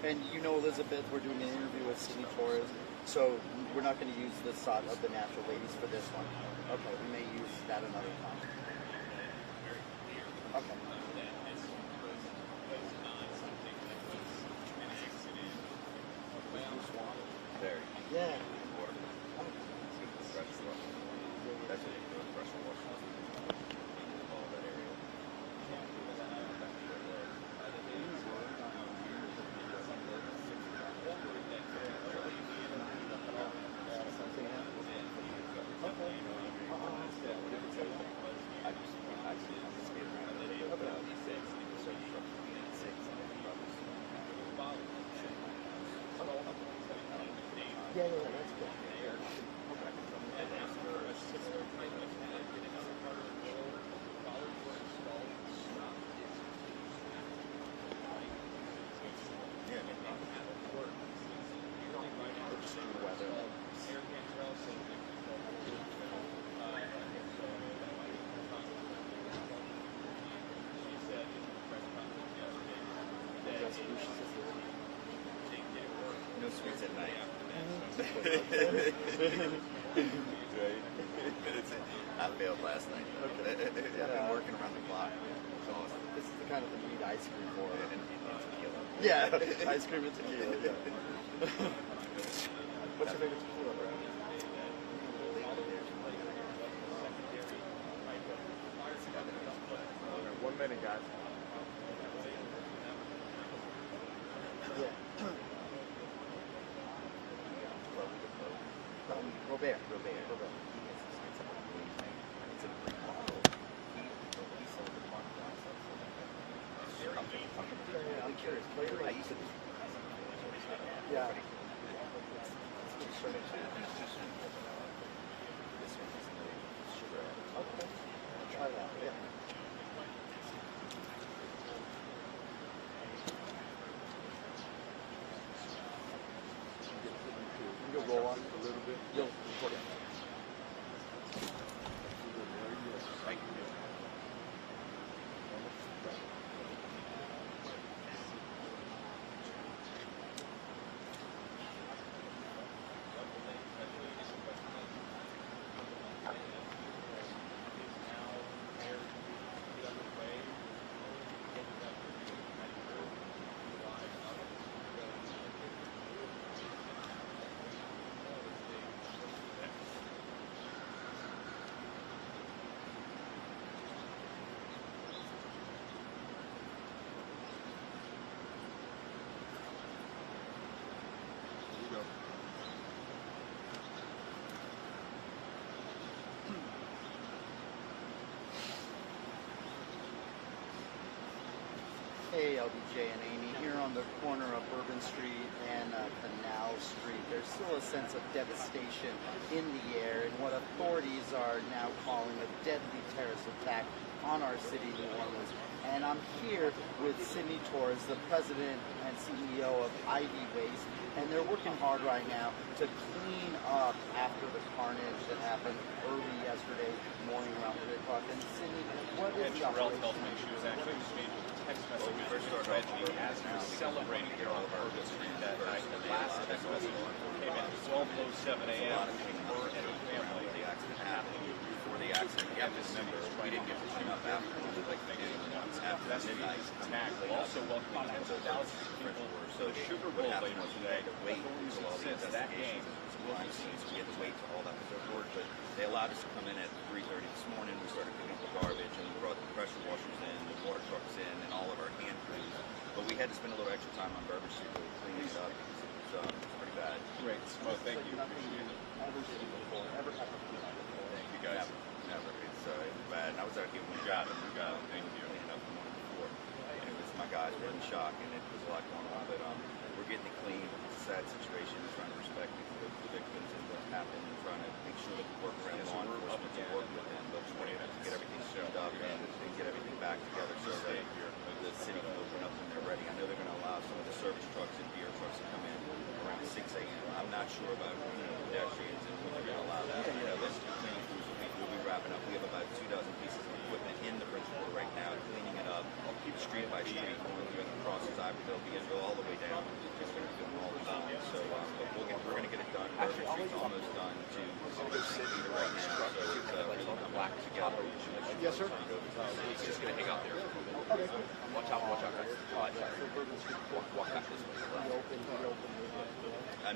And you know, Elizabeth, we're doing an interview with Sydney Torres, so we're not going to use the shot of the natural ladies for this one. Okay, we may use that another time. Okay. There. Yeah. Water. That's it. Pressure wash. All that area. Yeah, that's good. No sweets at night. I failed last night. Okay. I've been working around the clock. It's awesome. This is the kind of thing you need ice cream for. And tequila. Yeah, ice cream and tequila. Yeah. What's your favorite tequila, bro? 1 minute, guys. Yeah. Robert. It's a Greek model. He sold the market I'm curious. I used to. Yeah. Okay. Try that. Yeah. You can roll on a little bit. You'll record it. Thank you. Hey, LBJ and Amy, here on the corner of Bourbon Street and Canal Street. There's still a sense of devastation in the air and what authorities are now calling a deadly terrorist attack on our city, New Orleans. And I'm here with Sydney Torres, the president and CEO of Ivy Waste, and they're working hard right now to clean up after the carnage that happened early yesterday morning around 3 o'clock. And Sydney, what is the Terrell operation? tells me she was actually exchanging a text message Well, we first started off tragedy as we were celebrating here on Bourbon Street that night. The last text message came in at 12:07 a.m. between her and her family. The accident happened. Before the accident, we have to remember, we didn't get to clean up after That's the midnight. attack. We'll also welcome tens of thousands of people to the Sugar Bowl later today. Authorities have since that game will be seized. We had to wait till all that was over, but they allowed us to come in at 3:30 this morning. We started picking up the garbage and we brought the pressure washers in, the water trucks in, and all of our hand crews. But we had to spend a little extra time on Bourbon Street really cleaning it up because it was pretty bad. Great. Well, thank you. Nothing ever seen before, ever happened before. Thank you, guys. Never. It was bad. And I was out here when we got it. Thank you. Cleaning up the morning before. And it was, my guys were in shock and it was a lot going on. But we're getting it clean. It's a sad situation. We're trying to respect the victims and what happened and trying to make sure that we work around law enforcement to work with them. But we have to get everything cleaned up and get everything back together so that the city can open up when they're ready. I know they're going to allow some of the service trucks and beer trucks to come in around 6 a.m. I'm not sure about pedestrians and when they're going to allow that. I know this cleaning crews will be wrapping up. We have about 2 dozen pieces of equipment in the Bridgeport right now, cleaning it up, street by street, going across Ivoryville, Beansville, all the way down.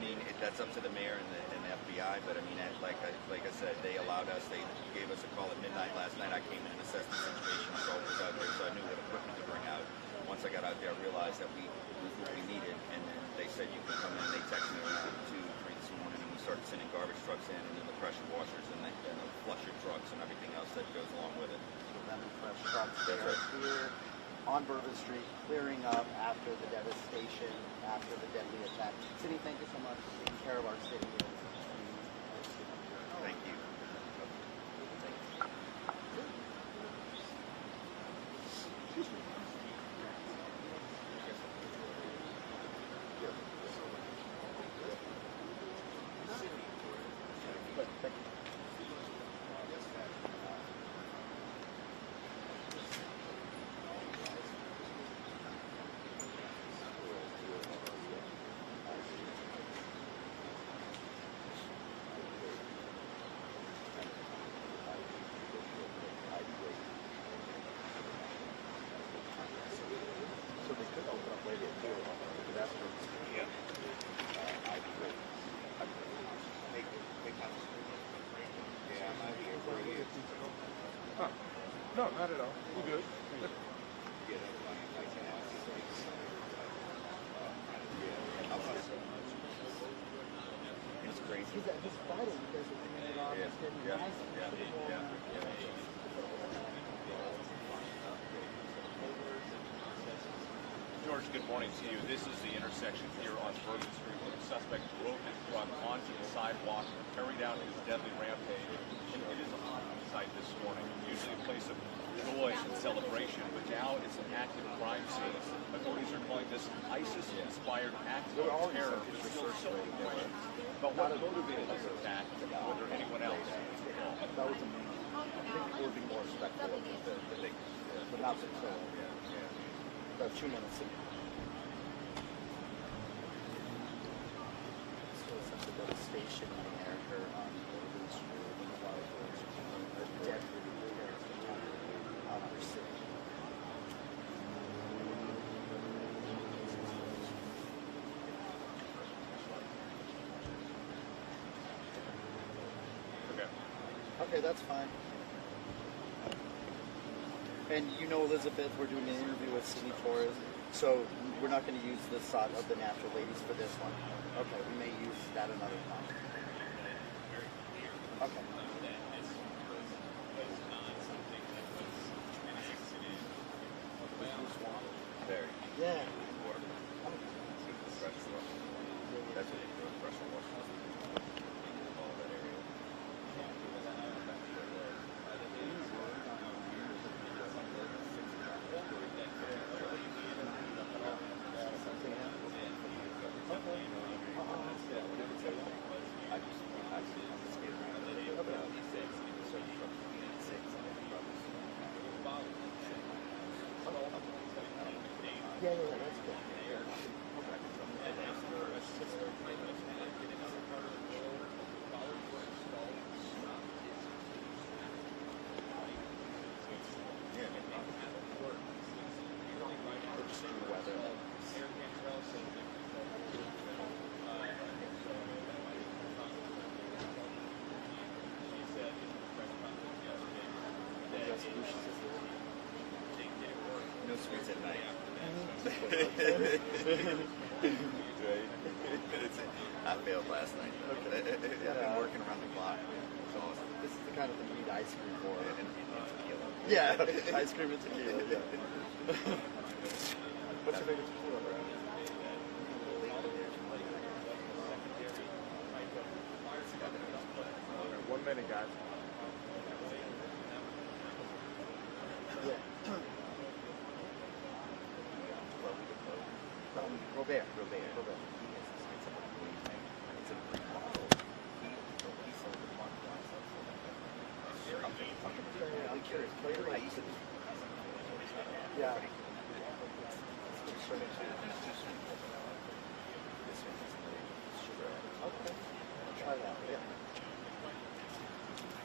mean, that's up to the mayor and the FBI. But I mean, like I said, they allowed us. They gave us a call at midnight last night. I came in and assessed the situation. I saw what was out there, so I knew what equipment to bring out. Once I got out there, I realized that we what we needed, and then they said you can come in. They texted me around 2, 3 this morning, and we started sending garbage trucks in, and then the pressure washers and the flusher trucks and everything else that goes along with it. So then the fresh trucks there here on Bourbon Street, clearing up after the devastation, after the deadly attack. City, thank you so much for taking care of our city. Thank you. No, not at all. We're good. It's crazy. Just Friday, you guys are doing it all. Yeah, It's getting yeah, nice. yeah, yeah. George, good morning to you. This is the intersection here on Bourbon Street where the suspect drove his truck onto the sidewalk, carried out his deadly rampage. And it is a haunting sight this morning. Usually a place of joy and celebration, but now it's an active crime scene. Authorities are calling this an ISIS-inspired act of terror. There's still so many questions about what motivated this attack and whether anyone else is involved. That was amazing. I think people would be more respectful of the victims, but not so. About 2 minutes ago. So a sense of devastation in America on Bourbon Street and the wildfires are deadly terrorist attack on our city. Okay, that's fine. And you know, Elizabeth, we're doing an interview with City Torres, so we're not going to use the shot of the natural ladies for this one. Okay, we may use that another time. Okay. Very. Yeah. Water. Pressure water. That's what you do, pressure water. All that area. Yeah, that's good. No sweets at night. I failed last night. Okay. I've been working around the clock. So This is the kind of thing you need ice cream for. and tequila. Yeah, ice cream and tequila. Yeah. What's your favorite tequila, bro? 1 minute, guys. Yeah. Robert. I'm curious. Yeah. Okay. Try that. Yeah.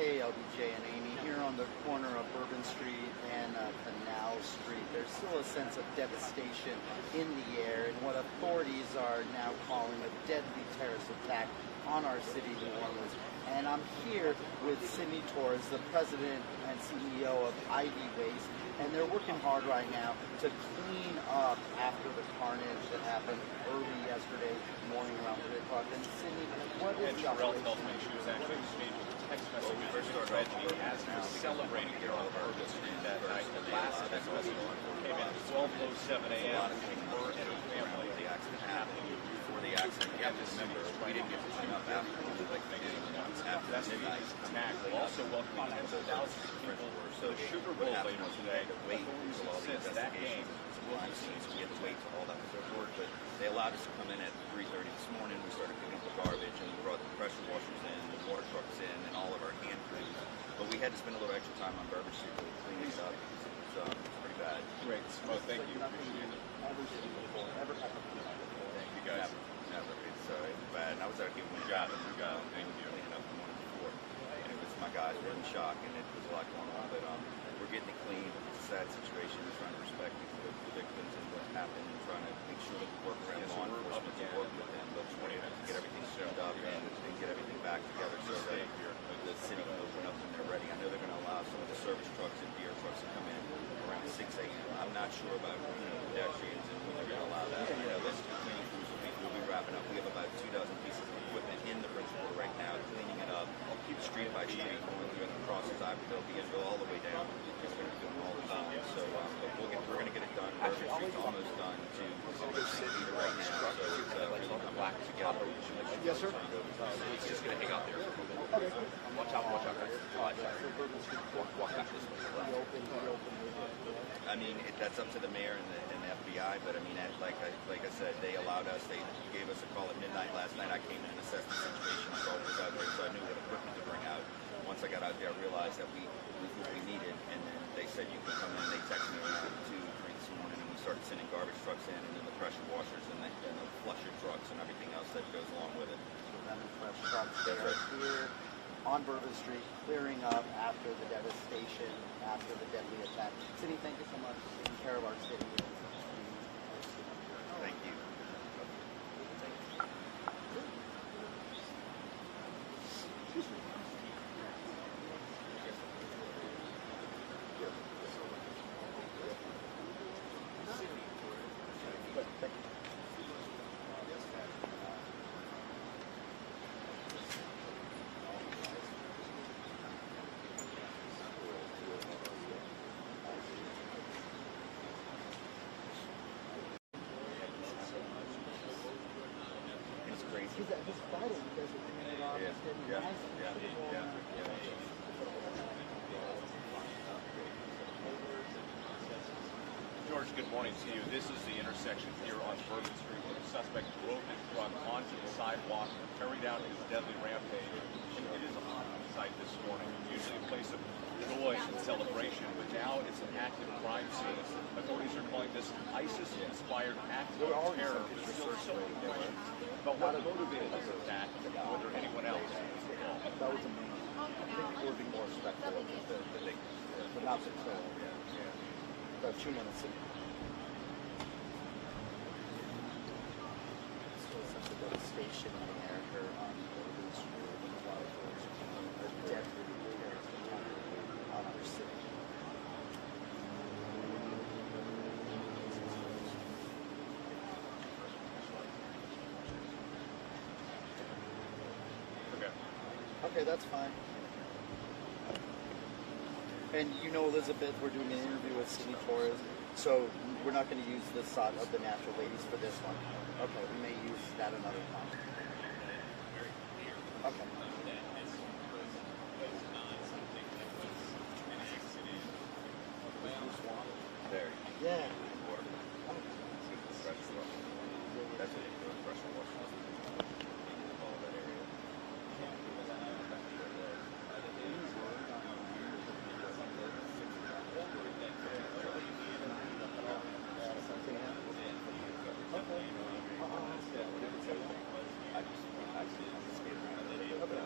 Hey, LBJ and Amy, here on the corner of Bourbon Street and Canal Street. There's still a sense of devastation in the air in what authorities are now calling a deadly terrorist attack on our city, New Orleans. And I'm here with Sidney Torres, the president and CEO of Ivy Waste, and they're working hard right now to clean up after the carnage that happened early yesterday morning around 3 o'clock. And Sidney, what is the Terrell operation? tells me she was actually exchanging text messages with Reggie as he was celebrating here on Bourbon Street that night. The last text message came in at 12:07 a.m. from her and her family. The accident happened. Before the accident, you have to remember, we didn't get to clean up after like they did after That's the midnight. attack. We're also welcoming tens of thousands of people to the Sugar Bowl later today. Wait Authorities until all the insist that game investigations, crime scenes, we had to wait till all that was over. But they allowed us to come in at 3:30 this morning. We started picking up the garbage and we brought the pressure washers in, the water trucks in, and all of our hand crews. But we had to spend a little extra time on Bourbon Street to clean this up because it was pretty bad. Great. Well, thank you. Nothing Appreciate it. ever seen before, ever happened before. Thank you, guys. Never. It's bad. And I was out here when we got it. Thank you. Cleaning up the morning before. And it was, my guys were in shock and it was a lot going on. But we're getting it clean. It's a sad situation. We're trying to respect the victims and what happened and trying to make sure that we work around law enforcement to work with them. But we want to get everything cleaned up and get everything back together so that the city can open up when they're ready. I know they're going to allow some of the service trucks and beer trucks to come in around 6 a.m. I'm not sure about pedestrians and when they're going to allow that. I know this cleaning crews will be wrapping up. We have about 2 dozen pieces of equipment in the principal right now, cleaning it up, street by street, going through the crosses, Iberville, Beanville, all the way down. It's going to be doing all the time. So we're going to get it done. Bourbon Street's almost done to city right now. So it's really coming back together. Yes, sir. He's just going to hang out there. Watch out, guys. Walk back this way. I mean, that's up to the mayor and the FBI, but I mean, like I said, they allowed us, they gave us a call at midnight last night. I came in and assessed the situation, saw what was out there, so I knew what equipment to bring out. Once I got out there, I realized that we what we needed, and then they said you can come in. They texted me around 2, 3 this morning, and we started sending garbage trucks in, and then the pressure washers and the flusher trucks and everything else that goes along with it. They are here on Bourbon Street, clearing up after the devastation, after the deadly attack. Sidney, thank you so much for taking care of our city. Thank you. It's crazy. He's fighting because of the off. George, good morning to you. This is the intersection here on Bourbon Street where the suspect drove his truck onto the sidewalk, carried out his deadly rampage. And it is a hot site this morning, usually a place of joy and celebration, but now it's an active crime scene. Authorities are calling this ISIS-inspired act of terror. There's still so many questions about what motivated this attack and whether anyone else is involved. That was amazing. I think people were being more respectful of the victims, but not so. About 2 minutes. Still such a devastation in the air here on Bourbon Street. A deadly terrorist attack on our city. Okay, that's fine. And you know, Elizabeth, we're doing an interview with Sidney Torres, so we're not going to use the shot of the natural ladies for this one. Okay, we may use that another time. Okay. There. Yeah. Water. That's what the pressure washer. All that area.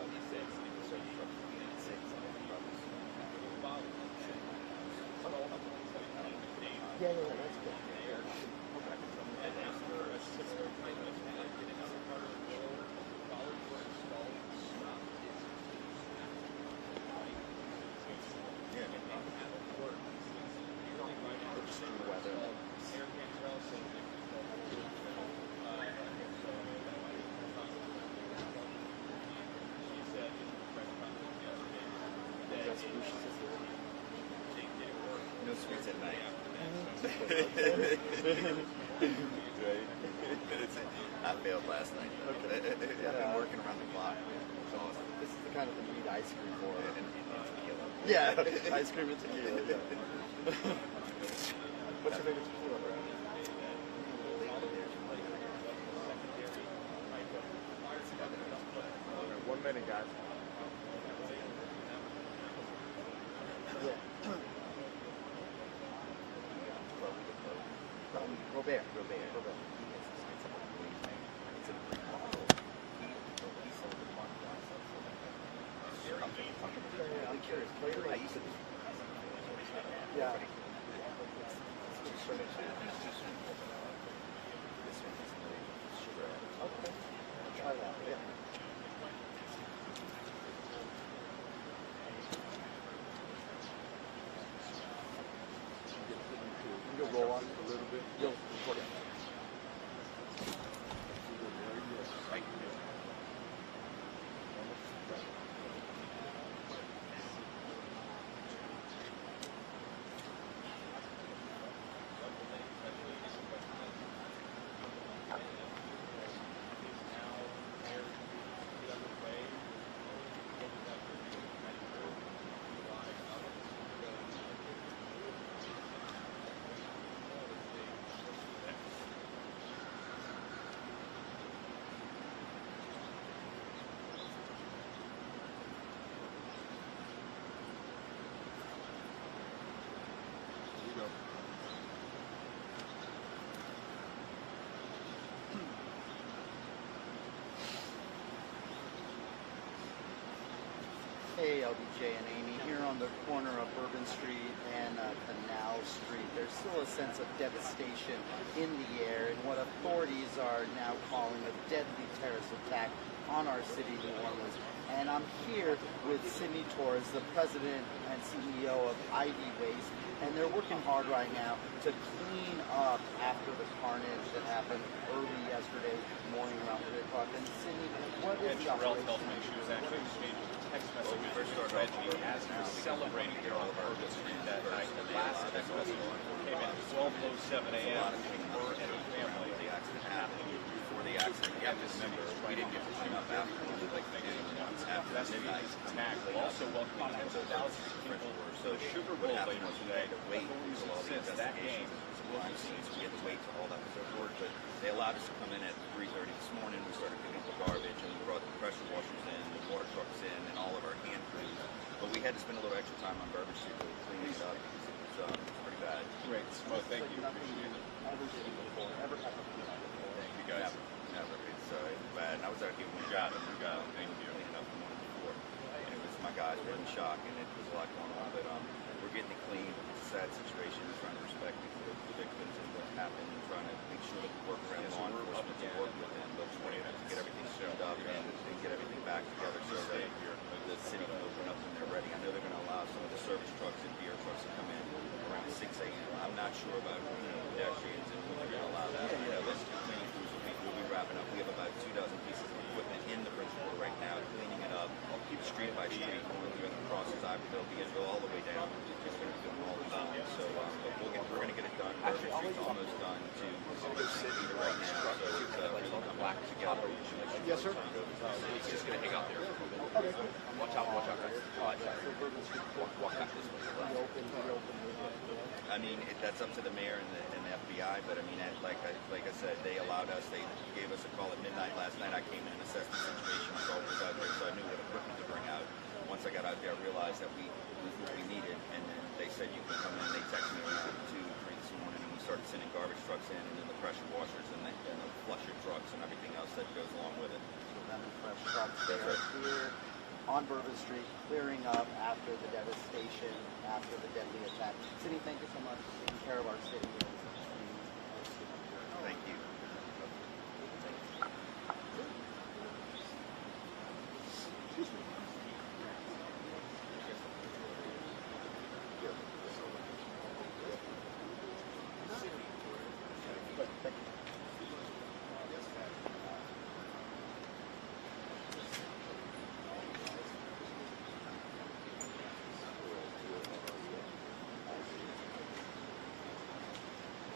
I failed last night. Okay. I've been working around the clock. It's awesome. This is the kind of thing you need ice cream for. And tequila. Yeah, ice cream and tequila. Yeah. What's your favorite tequila, bro? One minute, guys. Yeah. Robert. I'm curious. I used to. Yeah. Okay. Try that. Yeah. You can roll on a little bit. You'll record it. Hey, LBJ and Amy, here on the corner of Bourbon Street and Canal Street. There's still a sense of devastation in the air in what authorities are now calling a deadly terrorist attack on our city, New Orleans. And I'm here with Sydney Torres, the president and CEO of Ivy Waste, and they're working hard right now to clean up after the carnage that happened early yesterday morning around 3 o'clock. And Sydney, what is the Sherelle operation? tells me she was actually exchanging a text message with her tragedy as she was celebrating here on Bourbon Street that night. The last text message came in at 12:07 a.m. between her and her family. The accident happened. Before the accident, you have to remember, we didn't get to clean up after like they did after midnight. Attack will also welcome tens of thousands of people to the Sugar Bowl later today. Authorities have since that game will be seen. We had to wait till all that was over, but they allowed us to come in at 3:30 this morning. We started picking up the garbage, and we brought the pressure washers in, the water trucks in, and all of our hand crews. But we had to spend a little extra time on Bourbon Street really cleaning it up because it was pretty bad. Great. Well, thank you. Nothing ever seen before, ever happened before. Thank you, guys. Never. It's bad. And I was out here when we got it. Thank you. Cleaning up the morning before, and it was my guys were in shock, and it was a lot going on. But we're getting it clean. It's a sad situation. We're trying to respect the victims and what happened, and trying to make sure that we work around law enforcement to work with them, but to get everything cleaned up and get everything back together so that the city can open up when they're ready. I know they're going to allow some of the service trucks and beer trucks to come in around 6 a.m. I'm not sure about pedestrians and when they're going to allow that. I know this cleaning crews will be wrapping up. We have about 2 dozen pieces of equipment in the Bridgeport right now, cleaning it up, street by street, moving across as Iberville, Beansville, all the way down. It's going to be doing all the time. So, but we're going to get it done. Bourbon Street's almost done to City right now. So it's really come back together. Yes, sir. It's just going to hang out there. Okay. Watch out, guys. Walk back this way. I mean, that's up to the mayor and the FBI, but I mean, like I said, they allowed us, they gave us a call at midnight last night. I came in and assessed the situation, saw what was out there, so I knew what equipment to bring out. Once I got out there, I realized that we what we needed, and then they said you can come in. They texted me around 2, 3 this morning, and we started sending garbage trucks in, and then the pressure washers and the flusher trucks and everything else that goes along with it. So then the fresh trucks there here on Bourbon Street, clearing up after the devastation, after the deadly attack. Sydney, thank you so much for taking care of our city. Thank you.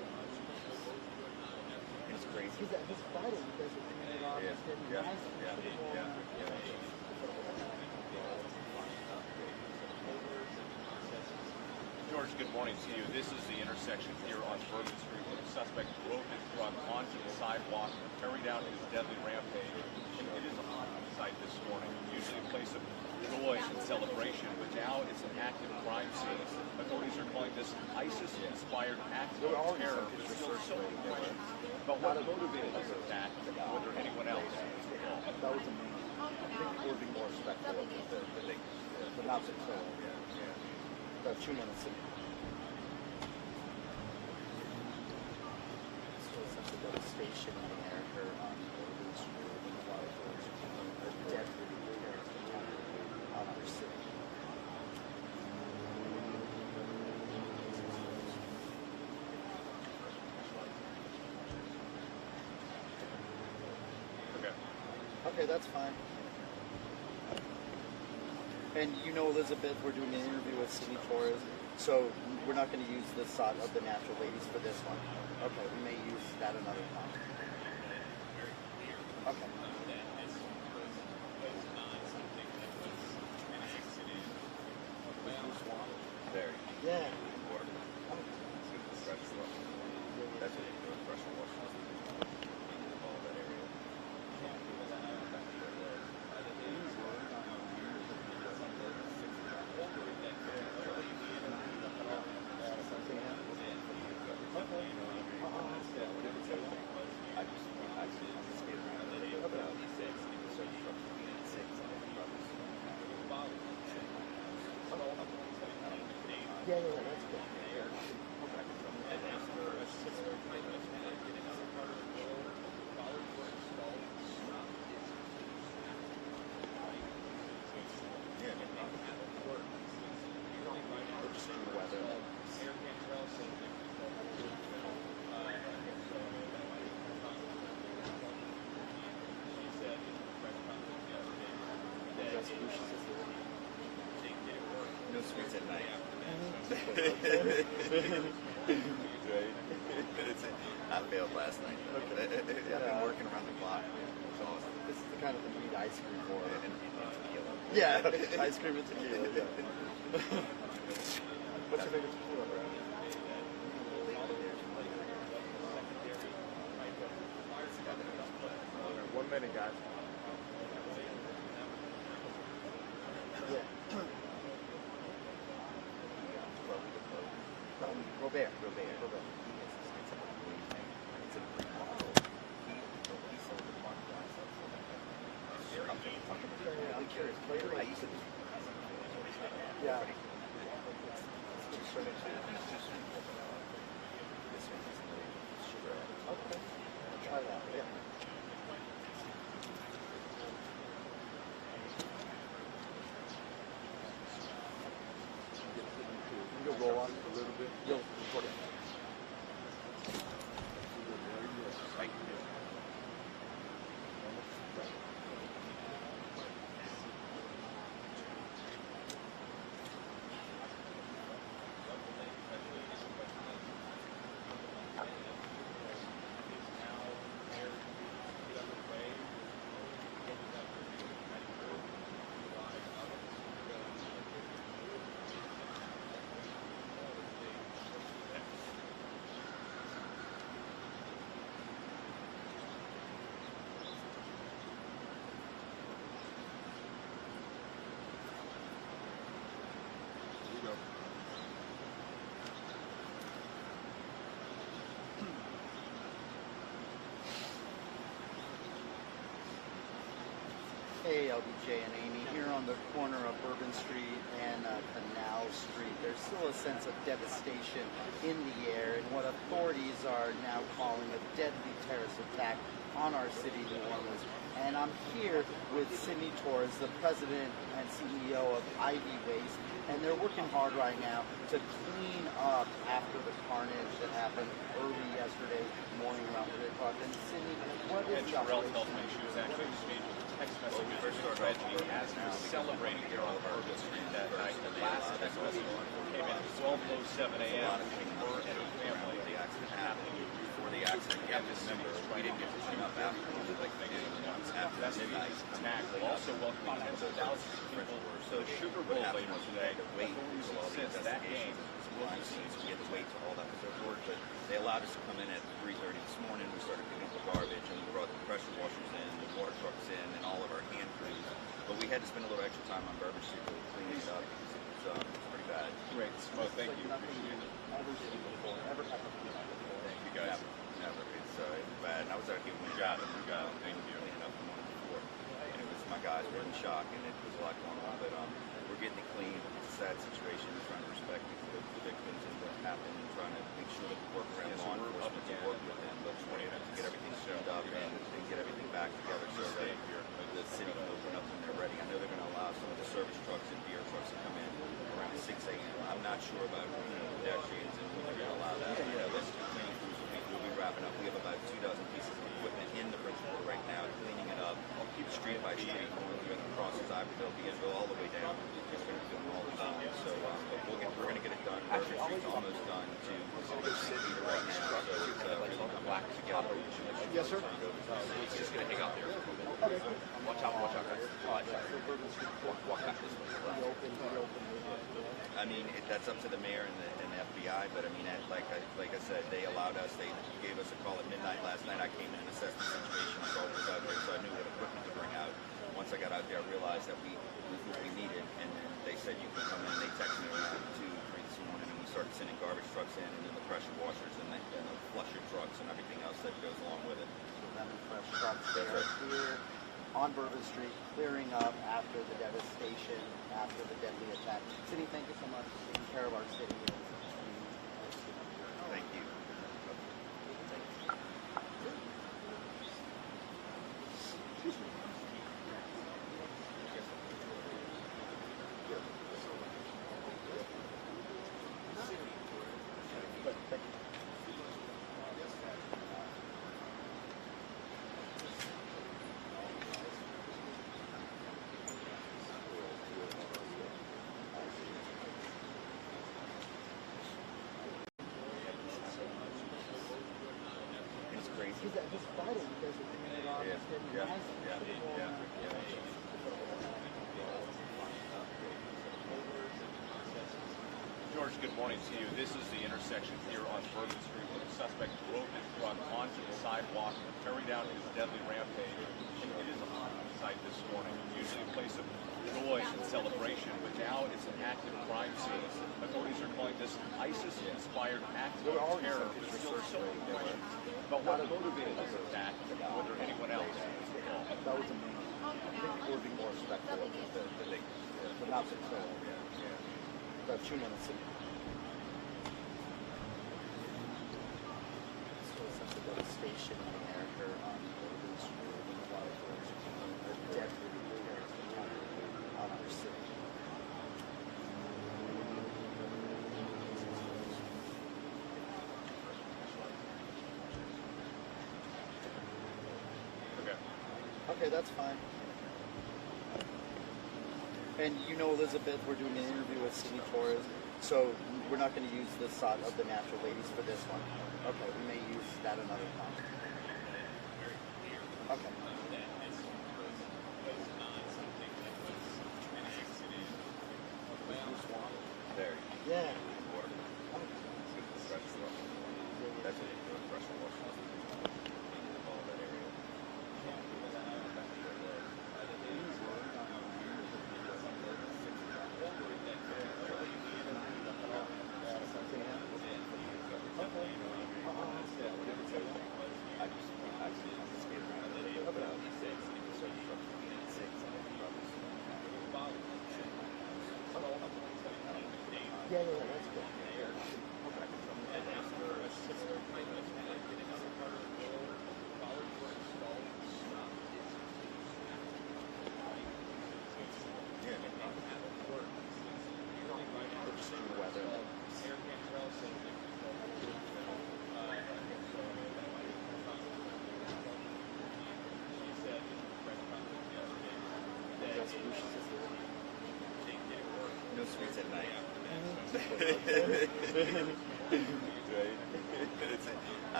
He's fighting because he's doing it off. He's getting nice. George, good morning to you. This is the intersection here on Bourbon Street where the suspect drove his truck onto the sidewalk, carried out his deadly rampage. And it is a haunting sight this morning. Usually a place of joy and celebration, but now it's an active crime scene. Authorities are calling this ISIS-inspired act of terror. There's still so many questions about what motivated this attack and whether anyone else is involved. That was amazing. I think people would be more respectful of the not so cool. About 2 minutes. Still such a devastation in America on Bourbon Street. A lot of those are deadly on our city. Okay, that's fine. And you know, Elizabeth, we're doing an interview with Sydney Torres, so we're not going to use the shot of the natural ladies for this one. Okay, we may use that another time. Okay. There. Yeah. That's what you're doing, pressure wash. All that area. Yeah, that's good. No sweets at night. I failed last night. Okay. I've been working around the clock. So This is the kind of thing you need ice cream for. and tequila. Yeah, ice cream and tequila. Yeah. What's your favorite tequila, bro? 1 minute, guys. Yeah. Robert. I'm curious. I used to. Yeah. Okay. Try that. Yeah. You can roll on it a little bit. You'll record it. Hey, LBJ and Amy, here on the corner of Bourbon Street and Canal Street. There's still a sense of devastation in the air and what authorities are now calling a deadly terrorist attack on our city, New Orleans. And I'm here with Sydney Torres, the president and CEO of Ivy Waste, and they're working hard right now to clean up after the carnage that happened early yesterday morning around 3 o'clock. And Sydney, what is the Sherelle operation? tells me she was actually exchanging text messages with tragedy as we were celebrating here on Bourbon Street that night. The last text message came in at 12:07 a.m. between her and her family. The accident happened. Before the accident, have to remember, we didn't get to clean up after That's the midnight. attack. We'll also welcome tens of thousands of people to the Sugar Bowl later today. Authorities have since that game will be seized. We had to wait till all that was over, but they allowed us to come in at 3:30 this morning. We started picking up the garbage, and we brought the pressure washers in, the water trucks in, and all of our hand crews. But we had to spend a little extra time on Bourbon Street really cleaning it up because it was pretty bad. Great. Well, thank you. Nothing Appreciate it. you've ever seen before, ever had before. Thank you, guys. Never. It's bad. And I was out here when we got it. Thank you. Cleaning up the morning before, and it was my guys were in shock, and it was a lot going on. But we're getting it clean. It's a sad situation. We're trying to respect the victims and what happened, and trying to make sure that we work around Yeah, so law we're up enforcement to again work with them, but in 20 minutes. to get everything cleaned up and get everything back together so that the city can open up when they're ready. I know they're going to allow some of the service trucks and beer trucks to come in around 6 a.m. I'm not sure about pedestrians and when they're going to allow that. I know that cleaning crews will be wrapping up. We have about 2 dozen pieces of equipment in the Bridgeport right now, cleaning it up, street by street, moving across as Iberville, Beanville, all the way down. It's going to be doing all the time. So, but we're going to get it done. Bourbon Street's almost done to Pacific Street right now. So it's really come back together. Yes, sir. It's just going to hang out there. Watch out, guys. Walk back this way. I mean, that's up to the mayor and the FBI, but I mean, like I said, they allowed us, they gave us a call at midnight last night. I came in and assessed the situation, I saw what was out there, so I knew what equipment to bring out. Once I got out there, I realized that we needed, and then they said you can come in. They texted me around 2, 3 this morning, and we started sending garbage trucks in, and then the pressure washers and the flusher trucks and everything else that goes along with it. Fresh trucks there here on Bourbon Street, clearing up after the devastation, after the deadly attack. City, thank you so much for taking care of our city. Thank you. It's crazy. It's vital because it's getting Yeah. George, good morning to you. This is the intersection here on Bourbon Street where the suspect drove his truck onto the sidewalk, carried out his deadly rampage. And it is a hot site this morning, usually a place of joy and celebration, but now it's an active crime scene. Authorities are calling this an ISIS-inspired act of terror. There's still so many questions about what motivated this attack and whether anyone else is involved. That was amazing. I think people would be more respectful of the not so the tune in the city. Such a devastation in America on Bourbon Street and the wildfires are deadly on our city. Okay. Okay, that's fine. And you know, Elizabeth, we're doing an interview with City Torres, so we're not going to use the shot of the natural ladies for this one. Okay, we may use that another time. Okay. There. Yeah. Water. That's what you do, pressure washers. All that area. Yeah, that's good. No sweets at night.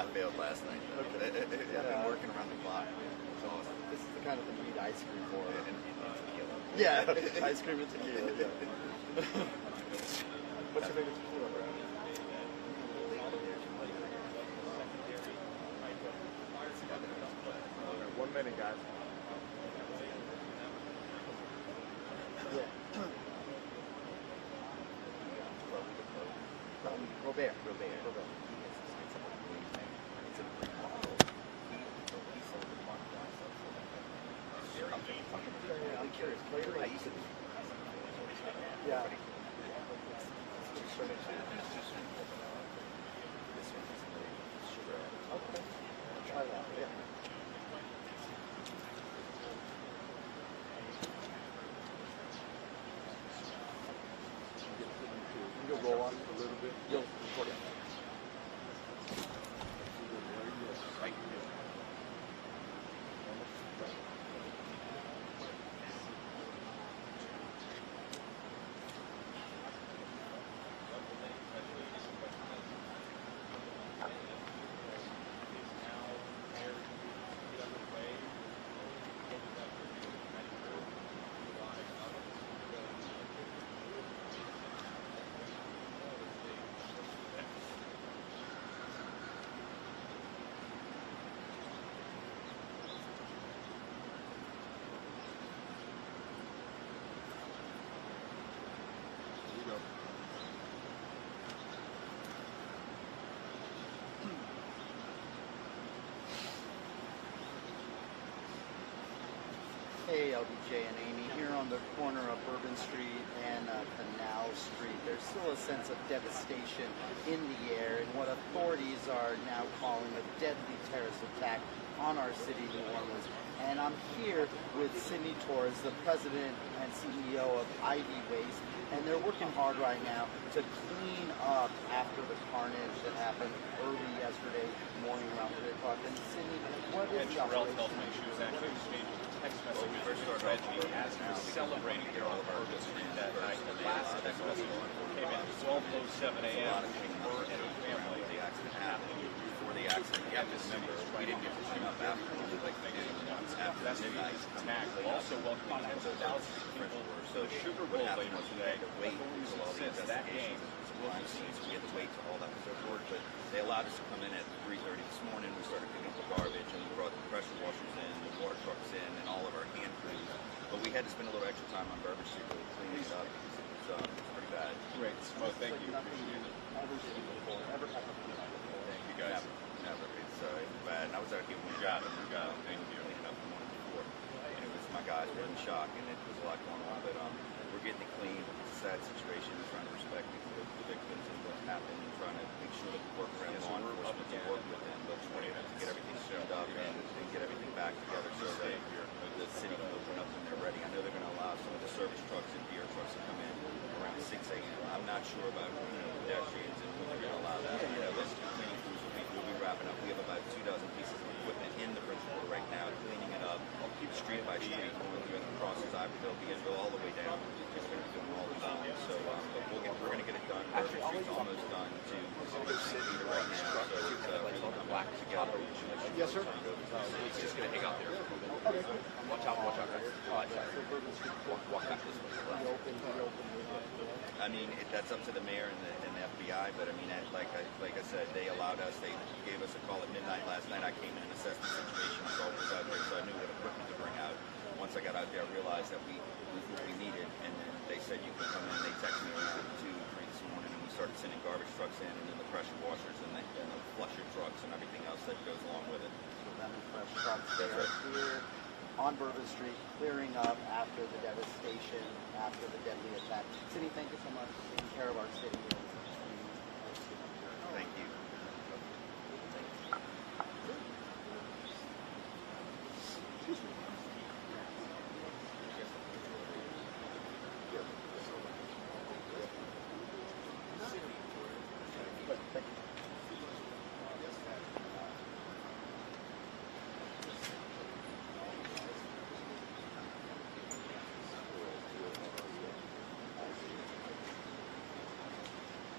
I failed last night. Okay. I've been working around the clock. It's awesome. This is the kind of thing you need ice cream for. And tequila. Yeah, ice cream and tequila. Yeah. What's your favorite tequila, bro? 1 minute, guys. Yeah. Robert. I'm curious. I used to be. Yeah. Okay. Try that. Yeah. You'll roll on a little bit. You'll record it. Hey, LBJ and Amy, here on the corner of Bourbon Street and Canal Street. There's still a sense of devastation in the air in what authorities are now calling a deadly terrorist attack on our city, New Orleans. And I'm here with Sydney Torres, the president and CEO of Ivy Waste, and they're working hard right now to clean up after the carnage that happened early yesterday morning around 3 o'clock. And Sydney, what is the Sherelle operation? tells me she was actually exchanging text messages with tragedy as we were celebrating here on Bourbon Street that night. The last text message came in at 12:07 a.m. Her and her family happening Before the accident, you have to remember, we didn't get to clean up after like they did after That's midnight. attack. Also welcoming tens of thousands of people to the Sugar Bowl later today. Wait Authorities until all the insist that game investigations was behind the scenes. We had to wait till all that was over, but they allowed us to come in at 3:30 this morning. We started picking up the garbage and we brought the pressure washers in, the water trucks in, and all of our hand crews. But we had to spend a little extra time on Bourbon Street really cleaning it up because it was pretty bad. Great. Well, thank you. Nothing Appreciate it. ever seen before, ever happened before. Thank you, guys. Never. It's bad. And I was out here when we got it. Thank you. Cleaning up the morning before. And it was, my guys were in shock and it was a lot going on. But we're getting it clean. It's a sad situation. We're trying to respect the victims and what happened and trying to make sure that we work around law enforcement to work with them. But to get everything cleaned up and get everything back together so that the city can open up when they're ready. I know they're going to allow some of the service trucks and beer trucks to come in around 6 a.m. I'm not sure about pedestrians and when they're going to allow that. Those cleaning crews will be wrapping up. We have about 2 dozen pieces of equipment in the Bridgeport right now, cleaning it up, street by street, going through the crosses, Iberville, Beansville, all the way down. It's going to be doing all the time. So we're going to get it done. Bourbon Street's almost done to City right now. So it's really come back together. Yes, sir. He's just going to hang out there. Okay. Watch out, guys. Walk back this way. I mean, that's up to the mayor and the FBI, but I mean, like I said, they allowed us, they gave us a call at midnight last night. I came in and assessed the situation, saw what was out there, so I knew what equipment to bring out. Once I got out there, I realized that we needed, and then they said you could come in. They texted me around 2, 3 this morning, and we started sending garbage trucks in, and then the pressure washers and the flusher trucks and everything else that goes along with it. So then the fresh trucks, they are here on Bourbon Street, clearing up after the devastation, after the deadly attack. City, thank you so much for taking care of our city. Thank you. Thank you.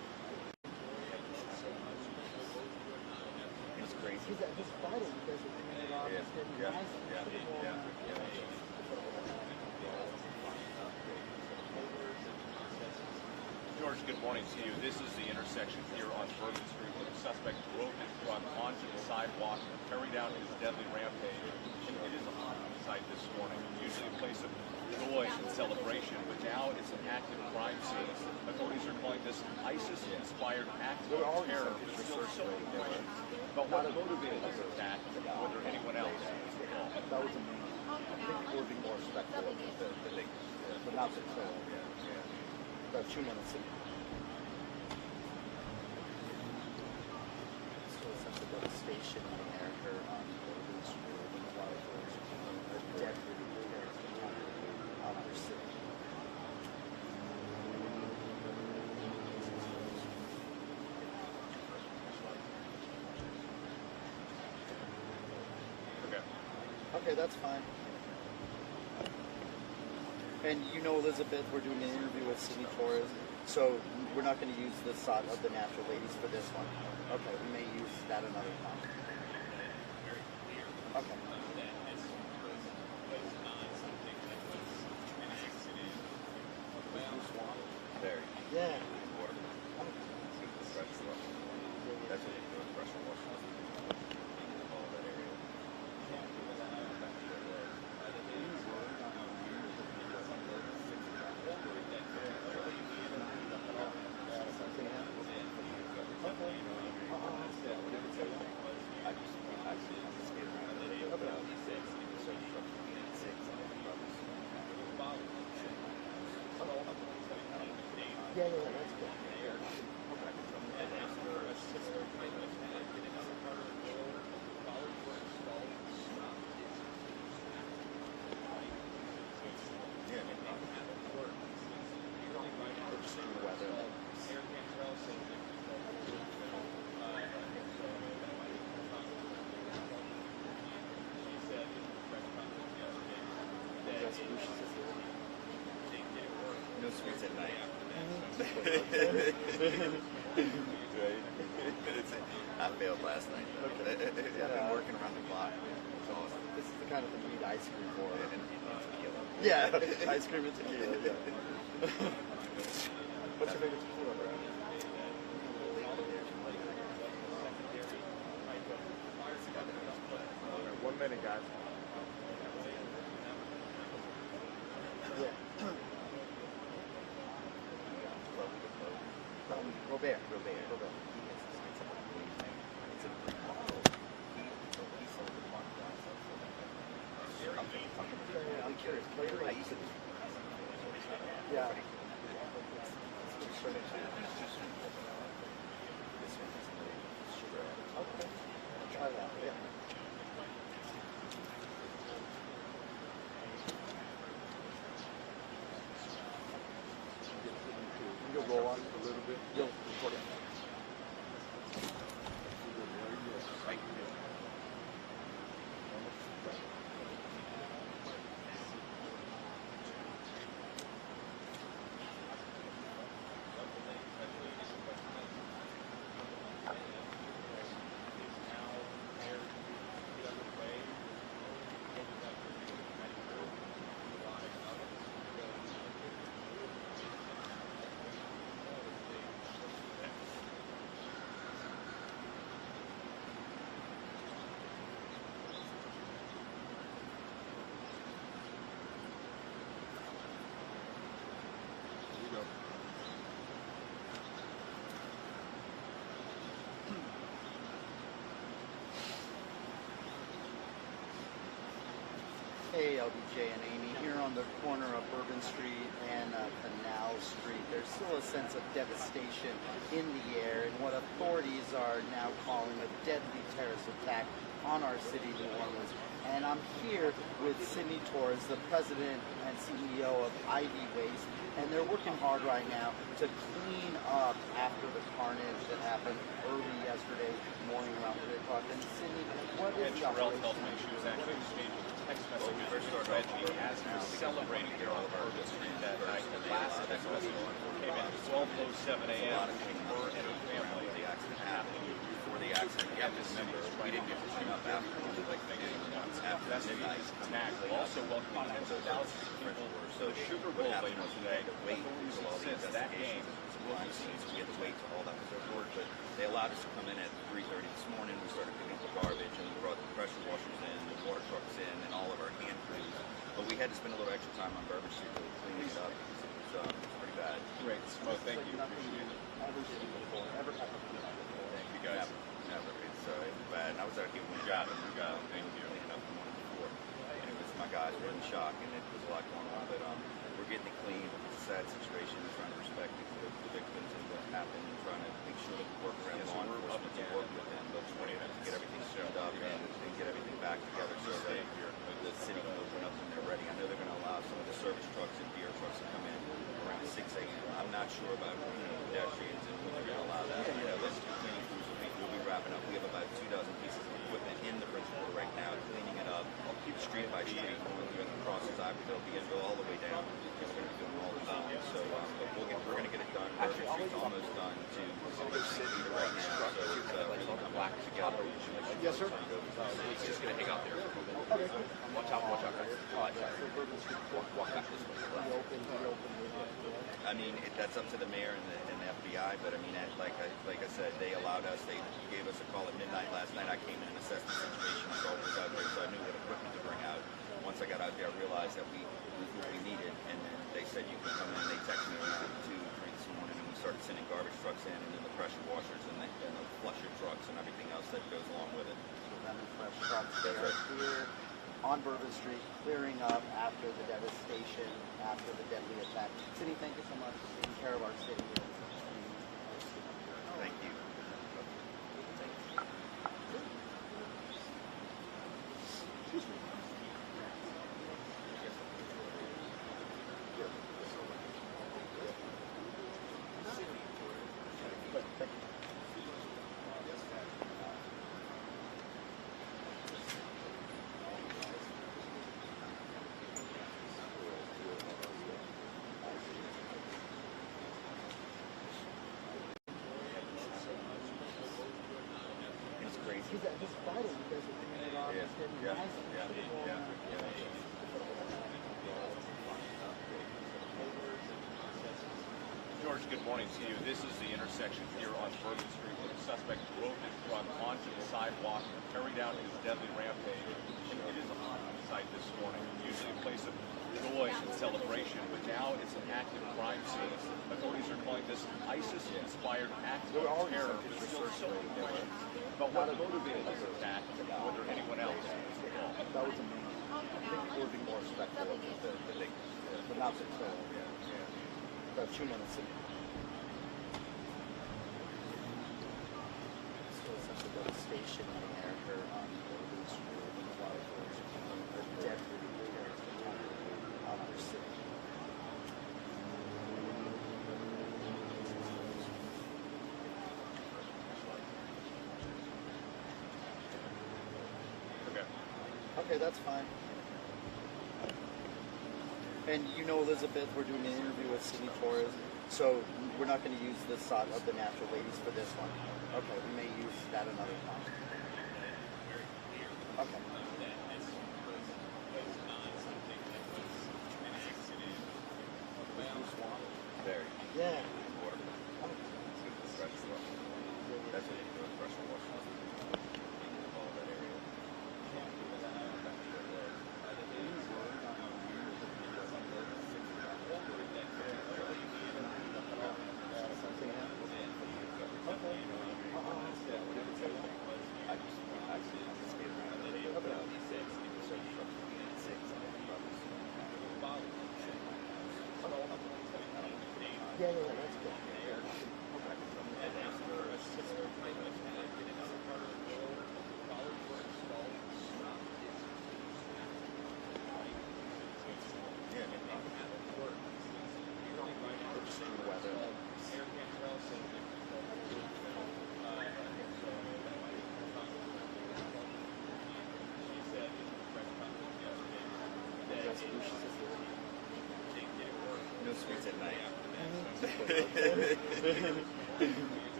He's fighting because of George, good morning to you. This is the intersection here on Bourbon Street where the suspect drove his truck onto the sidewalk and carried out his deadly rampage. And it is a hot site this morning. Usually a place of joy and celebration, but now it's an active crime scene. Authorities are calling this an ISIS-inspired act of terror. There's still so many questions about what motivated this attack and whether anyone else is involved. That was amazing. I think people would be more respectful of the not so. About 2 minutes ago. Still a sense of devastation in America on Bourbon Street and a deadly terrorist attack on our city. Okay, that's fine. And you know, Elizabeth, we're doing an interview with Sydney Torres, so we're not going to use the shot of the natural ladies for this one. Okay, we may use that another time. Okay. There. Yeah. Water. Pressure wash. That's what you do, pressure wash. All that area. Yeah, that's good. Interesting weather. No sweets at night. Okay. I failed last night. Though. I've been working around the clock. It's awesome. This is the kind of thing you need ice cream for. And tequila. Yeah, ice cream and tequila. Yeah. What's your favorite tequila, bro? 1 minute, guys. Yeah. Robert. I'm curious. I used to. Yeah. Okay. Try that. Yeah. You'll roll on a little bit. You'll record it. Hey, LBJ and Amy, here on the corner of Bourbon Street and Canal Street. There's still a sense of devastation in the air and what authorities are now calling a deadly terrorist attack on our city, New Orleans. And I'm here with Sydney Torres, the president and CEO of Ivy Waste, and they're working hard right now to clean up after the carnage that happened early yesterday morning around 3 o'clock. And Sydney, what is the Sherelle tells me operation? she was actually exchanging text messages with Reggie as we were celebrating here on Bourbon Street that night. The last text message came in at 12:07 a.m. between her and her family. The accident happened before they the accident, you have to remember, we didn't get to clean up after, like they did after midnight. Attack will also welcome tens of thousands of people to the Sugar Bowl later today. Authorities insist that game will be scenes. We had to wait till all that was over, but they allowed us to come in at 3:30 this morning. We started picking up the garbage and we brought the pressure washers in, the water trucks in, and all of our hand crews. But we had to spend a little extra time on Bourbon Street to clean it up because it was pretty bad. Great, Smo, thank you. Thank you guys. Never. It's bad. And I was out here when we got it. Thank you. Cleaning up the morning before, and it was my guys were in shock, and it was a lot going on. But we're getting it clean. It's a sad situation. We're trying to respect the victims and what happened, and trying to make sure that we work around law enforcement to work with them, but to get everything cleaned up and get everything back together so that the city can open up when they're ready. I know they're going to allow some of the service trucks and beer trucks to come in around 6 a.m. I'm not sure about pedestrians and when they're going to allow that. I know those cleaning crews will be wrapping up. We have about 2 dozen pieces of equipment in the principal right now, cleaning it up, street by street, going through the crosses, Iberville, Beansville, all the way down. We're going to be doing all the time. So, but we're going to get it done. Bourbon Street's almost done to City right now. So it's really coming together. Yes, sir. He's just going to hang out there for a moment. Okay. Watch out, guys. Walk back this way. I mean, that's up to the mayor and the FBI, but I mean, like I said, they allowed us, they gave us a call at midnight last night. I came in and assessed the situation. I saw what was out there, so I knew what equipment to bring out. Once I got out there, I realized that we needed, and then they said you can come in. They texted me around 2, 3 this morning, and we started sending garbage trucks in, and then the pressure washers and the flusher trucks and everything else that goes along with it. So them and fresh trucks, they are here on Bourbon Street, clearing up after the devastation, after the deadly attack. Cindy, thank you so much for taking care of our city. Thank you. It's crazy. He's vital because the thing that is getting George, good morning to you. This is the intersection here on Bourbon Street where the suspect drove his truck onto the sidewalk, carried out his deadly rampage. And it is a hot site this morning, usually a place of joy and celebration, but now it's an active crime scene. Authorities are calling this ISIS-inspired act of terror. There's still so many questions about what motivated this attack and whether anyone else is involved. That was amazing. I think people were being more respectful of the not so about 2 minutes ago. still such a devastation in America on Bourbon Street and a lot of the deadly terrorist attack on our city. Okay, that's fine. And you know, Elizabeth, we're doing an interview with City Torres, so we're not going to use the shot of the natural ladies for this one. Okay, we may use that another time. Okay. Very. Yeah. Water. That's what you do with pressure washing. All that area. Yeah, that's good. No sweets at night.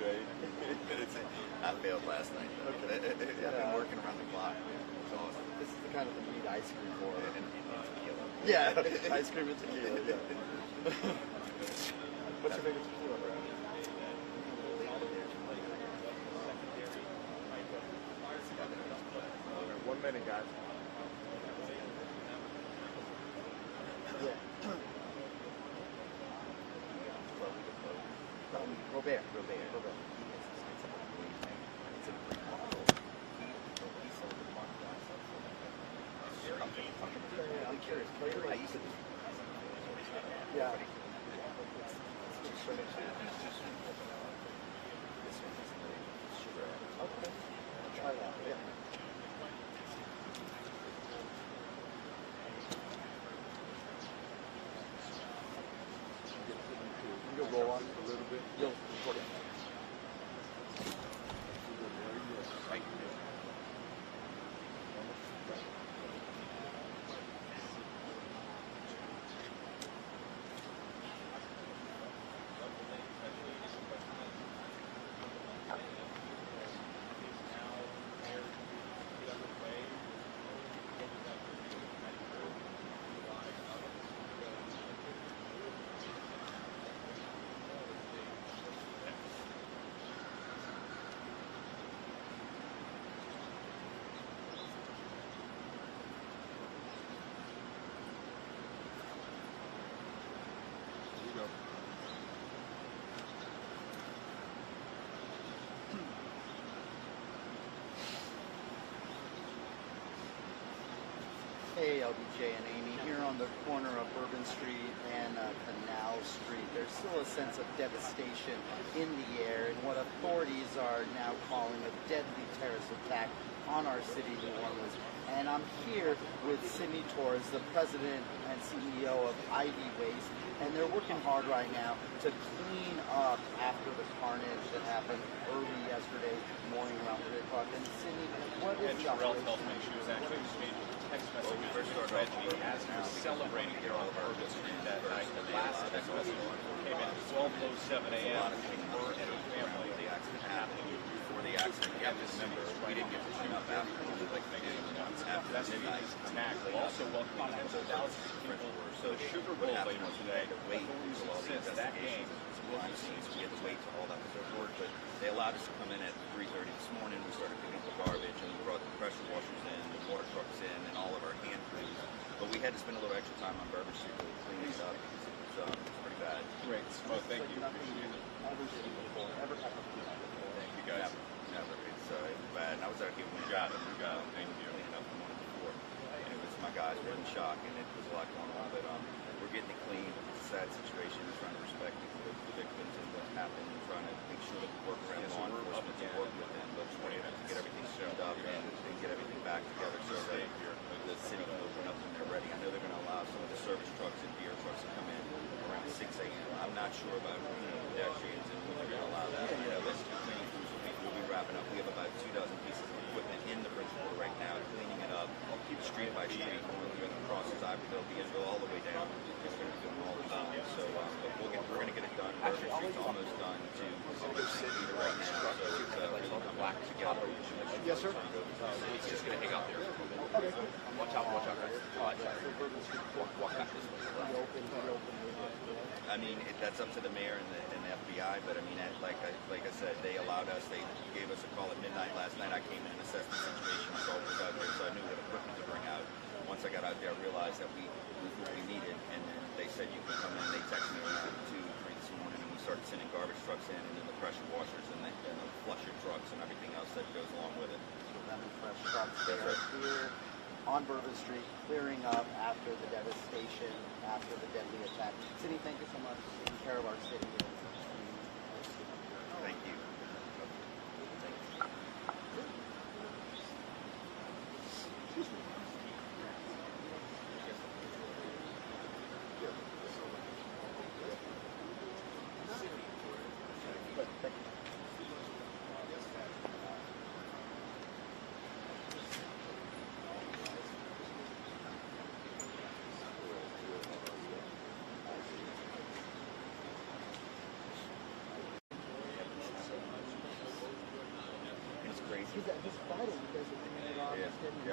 right? I failed last night. Okay. I've been working around the clock. It's awesome. This is the kind of thing you need ice cream for. And tequila. Yeah, ice cream and tequila. Yeah. What's your favorite tequila brand? 1 minute, guys. Yeah. Robert. I'm curious. I used to do Yeah. Okay. Try that. Yeah. You can roll on a little bit. You'll record it. Hey, LBJ and Amy, here on the corner of Bourbon Street and Canal Street. There's still a sense of devastation in the air in what authorities are now calling a deadly terrorist attack on our city, New Orleans. And I'm here with Sydney Torres, the president and CEO of Ivy Waste, and they're working hard right now to clean up after the carnage that happened early yesterday morning around 3 o'clock. And Sydney, what is the Sherelle operation? tells me she was actually exchanging a text message with the tragedy as she was celebrating here on Bourbon Street that night. The last text message came in at 12:07 a.m. from her and her family. the accident happened. Before the accident, you have to remember, we didn't get to clean up after like they did after That's the midnight. attack. We'll also welcome tens of thousands of people to the Sugar Bowl later today. Authorities have since that game will be ceased. We had to wait till all that was over, but they allowed us to come in at 3:30 this morning. We started picking up the garbage, and we brought the pressure washers in, the water trucks in, and all of our hand crews. But we had to spend a little extra time on Bourbon Street really cleaning it up because it was pretty bad. Great. Well, thank you. Nothing you've ever seen before, ever happened before. Thank you, guys. Never. It was bad. And I was out here when we got it. Thank you. Cleaning up the morning before. And it was, my guys were in shock, and it was a lot going on. But we're getting it clean. It's a sad situation. We're trying to respect the victims and what happened, and trying to make sure that we work around Yes, law we're up enforcement to again. work with them, but to get everything cleaned up and get everything back together so that the city can open up when they're ready. I know they're going to allow some of the service trucks and beer trucks to come in around 6 a.m. I'm not sure about pedestrians and when they're going to allow that. I know those two cleaning crews will be wrapping up. We have about 2 dozen pieces of equipment in the Bridgeport right now, cleaning it up, street by street, moving across Ivoryville, Bienville, all the way down. It's going to be doing all the time. So, but we're going to get it done. Bourbon Street's almost done to City right now. So it's really come back together. Yes, sir. He's just going to hang out there. Okay. Watch out, guys. Walk back this way. I mean, that's up to the mayor and the FBI, but I mean, like I said, they allowed us, they gave us a call at midnight last night. I came in and assessed the situation, saw what was out there, so I knew what equipment to bring out. Once I got out there, I realized that we what we needed, and then they said you can come in. They texted me around 2, 3 this morning, and we started sending garbage trucks in, and then the pressure washers and the flusher trucks and everything else that goes along with it. So then the fresh trucks there here on Bourbon Street, clearing up after the devastation, after the deadly attack. Sydney, thank you so much for taking care of our city. Thank you.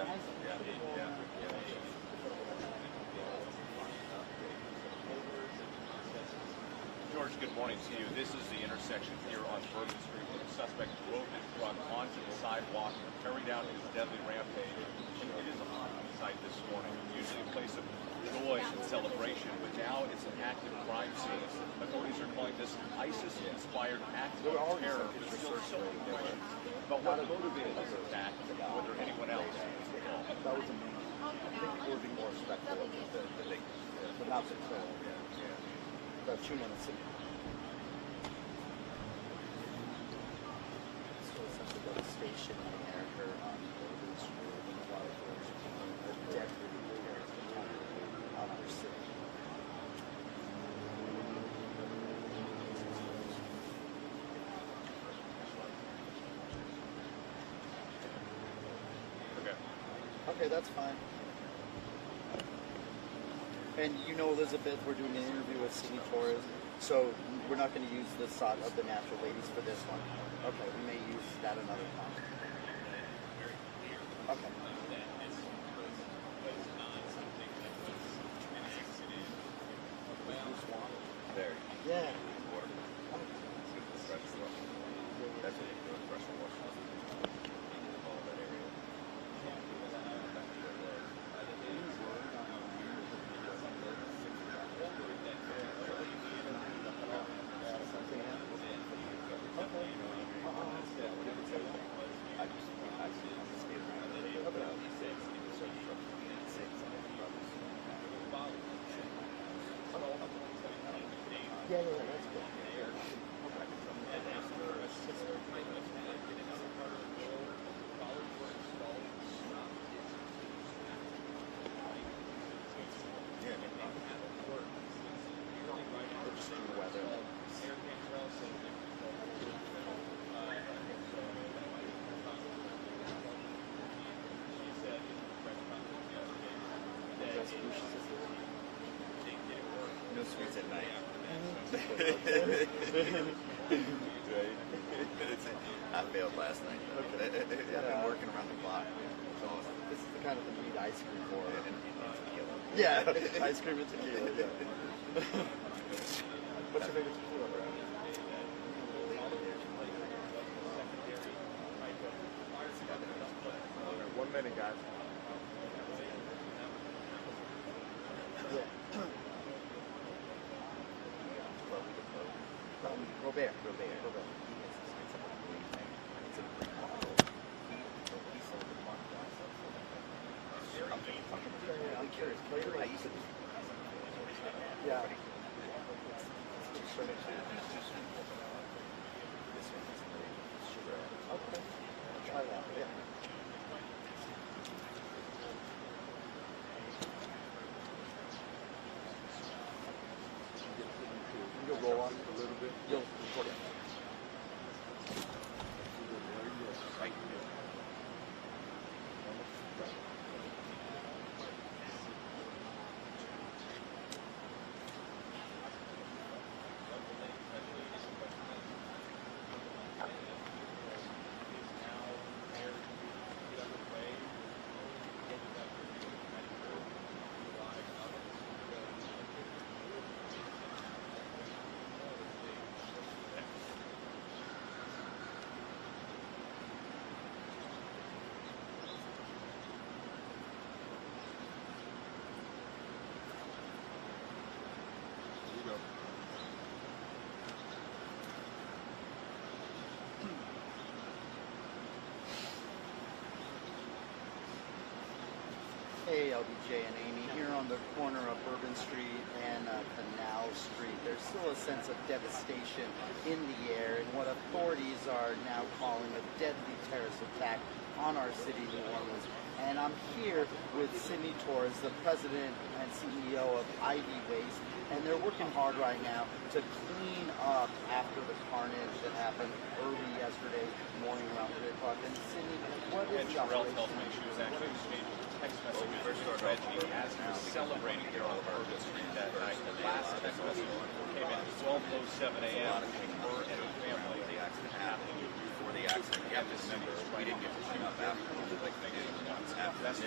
George, good morning to you. This is the intersection here on Bourbon Street where the suspect drove his truck onto the sidewalk, carried out his deadly rampage. And it is a haunting sight this morning. Usually a place of joy and celebration, but now it's an active crime scene. Authorities are calling this an ISIS-inspired act of terror. There's still so many questions about what motivated this attack and whether anyone else is involved. That was amazing. I think people would be more respectful of the not so the 2 minutes. Still a sense of devastation in America on Bourbon Street and a lot of those a deadly terrorist attack on our city. Okay, that's fine. And you know, Elizabeth, we're doing an interview with Sidney Torres, so we're not going to use the shot of the natural ladies for this one. Okay, we may use that another time. Okay. There. Yeah. Water. That's what you do, pressure wash. All that area. Yeah, that's good. No sweets at night. I failed last night. I've been working around the clock. It's awesome. This is the kind of thing you need ice cream for. And Yeah, ice cream and tequila. Yeah. What's your favorite tequila, bro? 1 minute, guys. Yeah. Robert. I'm curious. I used to. Yeah. Okay. Try that. Yeah. You'll roll on a little bit. You'll record it. Hey, LBJ and Amy, here on the corner of Bourbon Street and Canal Street. There's still a sense of devastation in the air in what authorities are now calling a deadly terrorist attack on our city, New Orleans. And I'm here with Sidney Torres, the president and CEO of Ivy Waste, and they're working hard right now to clean up after the carnage that happened early yesterday morning around 3 o'clock. And Sidney, what is the Sherelle operation? tells me she was actually exchanging text messages with Reggie as we were celebrating here on Bourbon Street that night. The last text message came in at 12:07 a.m. between her and her family. The accident happened. Before the accident, we have this number. We didn't get to clean up after. Like they did once after. That's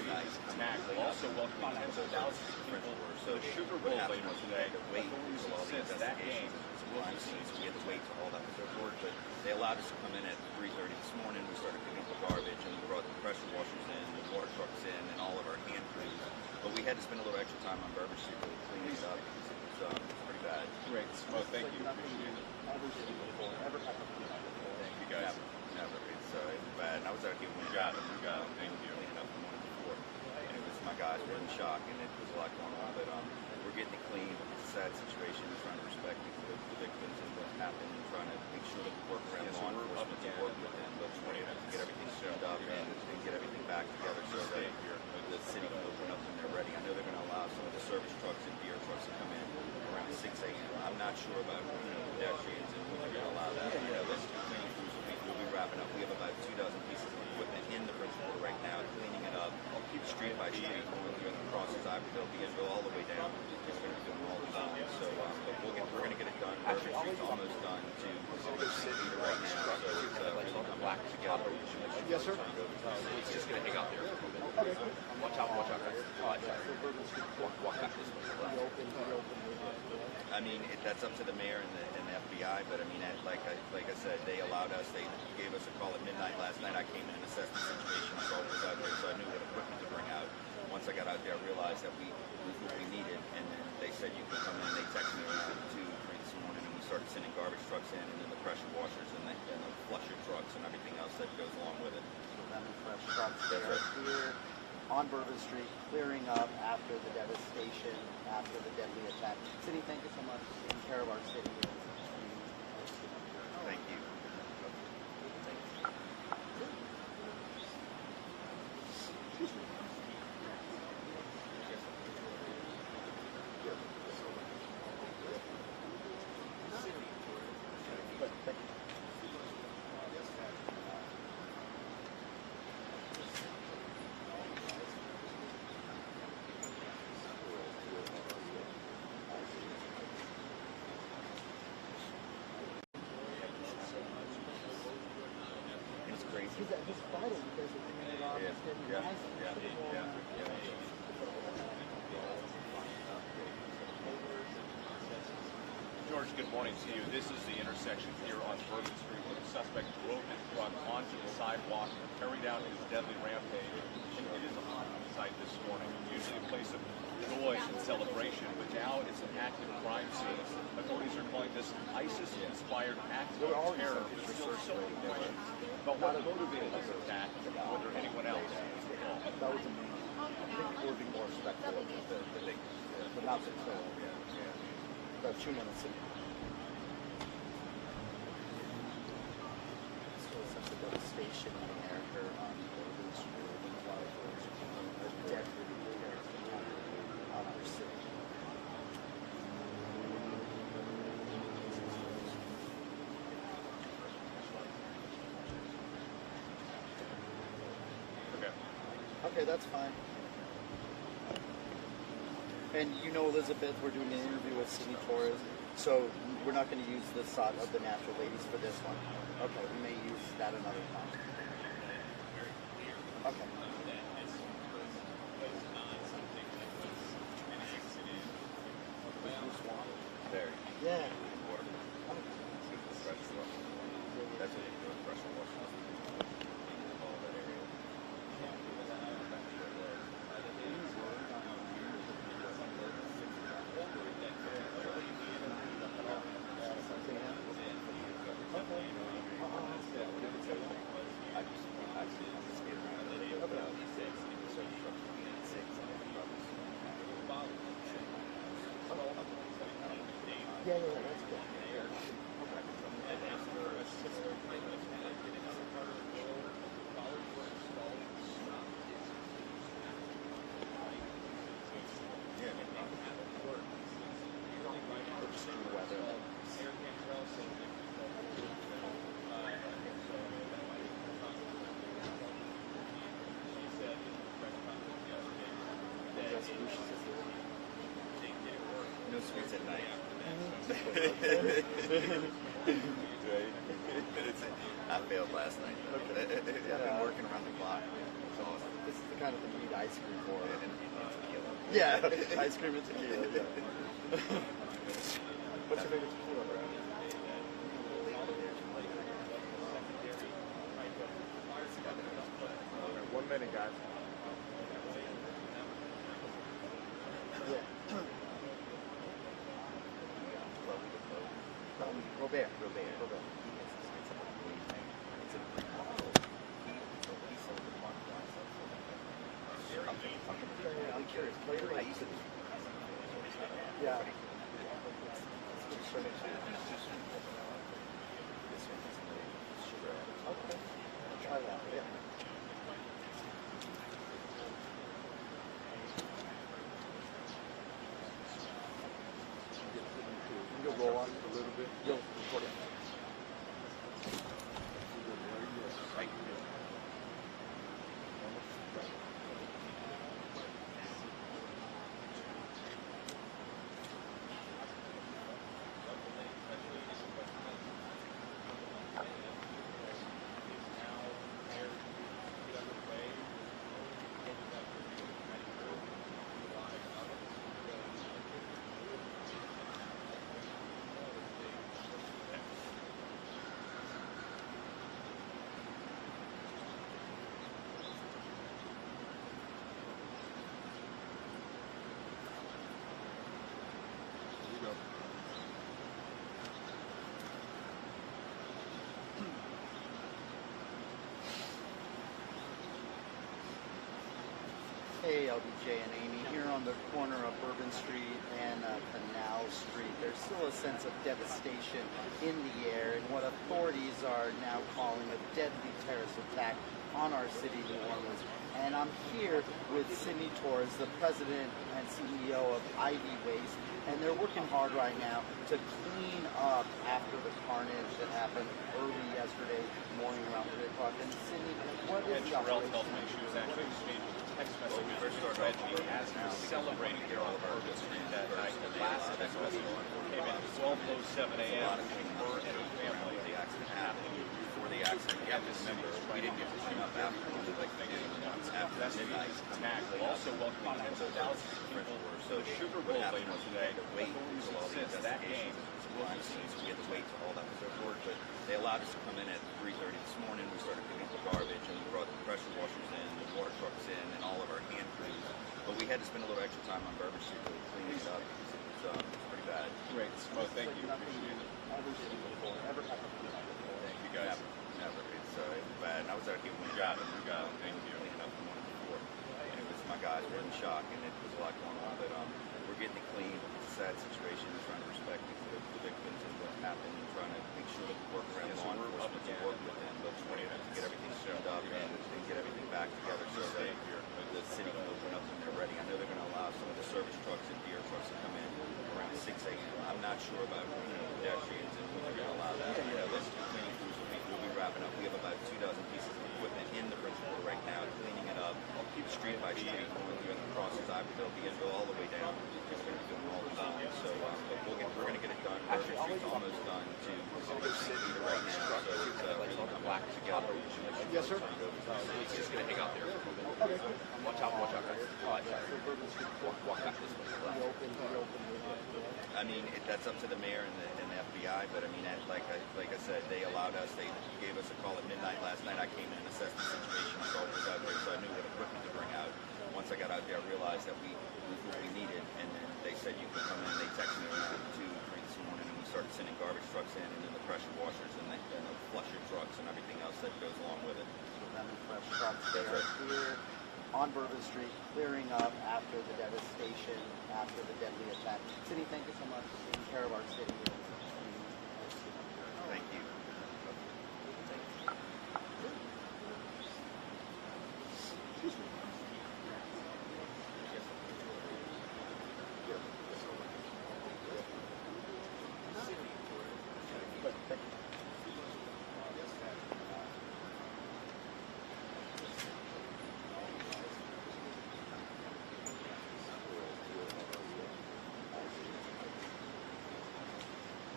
tens of thousands of French wars. So the Sugar what Bowl happened later was we today, had to wait authorities until all the since that game investigations and crime scenes. We had to wait till all that was over. But they allowed us to come in at 3:30 this morning. We started picking up the garbage and we brought the pressure washers in, the water trucks in, and all of our hand crews. But we had to spend a little extra time on Bourbon Street really cleaning it up because it was pretty bad. Great. Well, thank you. Nothing Appreciate it. ever seen before, ever happened before. Thank you, guys. Never. It's bad. And I was out here when we got it. Thank you. Cleaning up the morning before. And it was, my guys were in shock and it was a lot going on. But we're getting it clean. It's a sad situation. We're trying to respect the victims and what happened and trying to make sure that we work around law enforcement to work with them. But we have to get everything cleaned up and get everything back together so that the city can open up when they're ready. I know they're going to allow some of the service trucks and beer trucks to come in around 6 a.m. I'm not sure about pedestrians and when they're going to allow that. Those two cleaning crews will be wrapping up. We have about 2 dozen pieces of equipment in the Bridgeport right now, cleaning it up, street by street, going through the crosses, Iberville, Beansville, all the way down. It's going to be doing all the time. So we're going to get it done. Bourbon Street's almost done to city right now. So it's really coming together. Yes, sir. He's just going to hang out there. Watch out, guys. Walk back this way. I mean, that's up to the mayor and the FBI, but I mean, like I said, they allowed us, they gave us a call at midnight last night. I came in and assessed the situation, I saw what was out there, so I knew what equipment to bring out. Once I got out there, I realized that we what we needed, and then they said you could come in. They texted me around 2, 3 this morning, and we started sending garbage trucks in, and then the pressure washers and the flusher trucks and everything else that goes along with it. Them fresh trucks that are here on Bourbon Street, clearing up after the devastation, after the deadly attack. City, thank you so much for taking care of our city. Thank you. It's crazy. He's fighting because of the George, good morning to you. This is the intersection here on Bourbon Street where the suspect drove his truck onto the sidewalk and carried out his deadly rampage. And it is a hot site this morning. Usually a place of joy and celebration, but now it's an active crime scene. Authorities are calling this ISIS-inspired act of terror. There's still so many questions about what motivated this attack and whether anyone else is involved. That was amazing. I think we're being more respectful of the not so. About 2 minutes ago. Still such a devastation in America on Bourbon Street. A deadly terrorist attack on our city. Okay. Okay, that's fine. And you know, Elizabeth, we're doing an interview with Sydney Torres, so we're not going to use the shot of the natural ladies for this one. Okay, we may use that another time. Okay. There. Yeah. Water. Pressure washer. That's what you do with pressure washers. All that area. Yeah, that's good. No sweets at night. I failed last night. I've been working around the clock. It's awesome. the kind of thing you need ice cream for. And tequila. Yeah, ice cream and tequila. Yeah. What's your favorite tequila brand? 1 minute, guys. Yeah. Robert. I'm curious. I used to. Yeah. Okay. I'll try that. Yeah. You'll roll on a little bit. You'll record it. Hey, LBJ and Amy, here on the corner of Bourbon Street and Canal Street. There's still a sense of devastation in the air and what authorities are now calling a deadly terrorist attack on our city, New Orleans. And I'm here with Sydney Torres, the president and CEO of Ivy Waste, and they're working hard right now to clean up after the carnage that happened early yesterday morning around 3 o'clock. And Sydney, what is the Sherelle operation? tells me she was actually exchanging text Well, we messages first with started off Reggie as we were celebrating here on Bourbon Street that night. The last text message came in at 12:07 a.m. between her and her family. The accident happened. Before the accident, we have to remember, we didn't get to clean up after like they did after midnight. Attack will also welcome tens of thousands of people to the Sugar Bowl later today. Wait Authorities until all the insist that game investigations, will crime scenes, we had to wait till all that was over. But they allowed us to come in at 3:30 this morning. We started picking up the garbage and we brought the pressure washers in, the water trucks in, and all of our hand crews. But we had to spend a little extra time on Bourbon Street to clean it up because it was pretty bad. Great. Well, thank you. Appreciate it. Thank you, guys. Never. It's bad. And I was out here when we got it. Thank you. Cleaning up the morning before. And it was my guys were in shock and it was a lot going on. But we're getting it clean. It's a sad situation. We're trying to respect the victims and what happened and trying to make sure that we work around law enforcement to work with them. But to get everything cleaned up and get everything back together so that the city can open up when they're ready. I know they're going to allow some of the service trucks and beer trucks to come in around 6 a.m. I'm not sure about pedestrians and when they're going to allow that. I know those cleaning crews will be wrapping up. We have about 2 dozen pieces of equipment in the principal right now, cleaning it up, street by street, going through the crosses, Iberville, Beanville, all the way down. We're going to do them all the time. So but we're going to get it done. Bourbon Street's almost done to right now. So it's really come back together. Yes, sir. He's just going to hang out there for a minute. Okay. Watch out, guys. Walk back this way. I mean, that's up to the mayor and the FBI, but I mean, like I said, they allowed us, they gave us a call at midnight last night. I came in and assessed the situation. I saw what was out there, so I knew what equipment to bring out. Once I got out there, I realized that we needed, and then they said you could come in. They texted me around 2, 3 this morning, and we started sending garbage trucks in, and then the pressure washers and the flusher trucks and everything else that goes along with it. So them and fresh trucks, they are here on Bourbon Street, clearing up after the devastation, after the deadly attack. Sydney, thank you so much for taking care of our city. Thank you.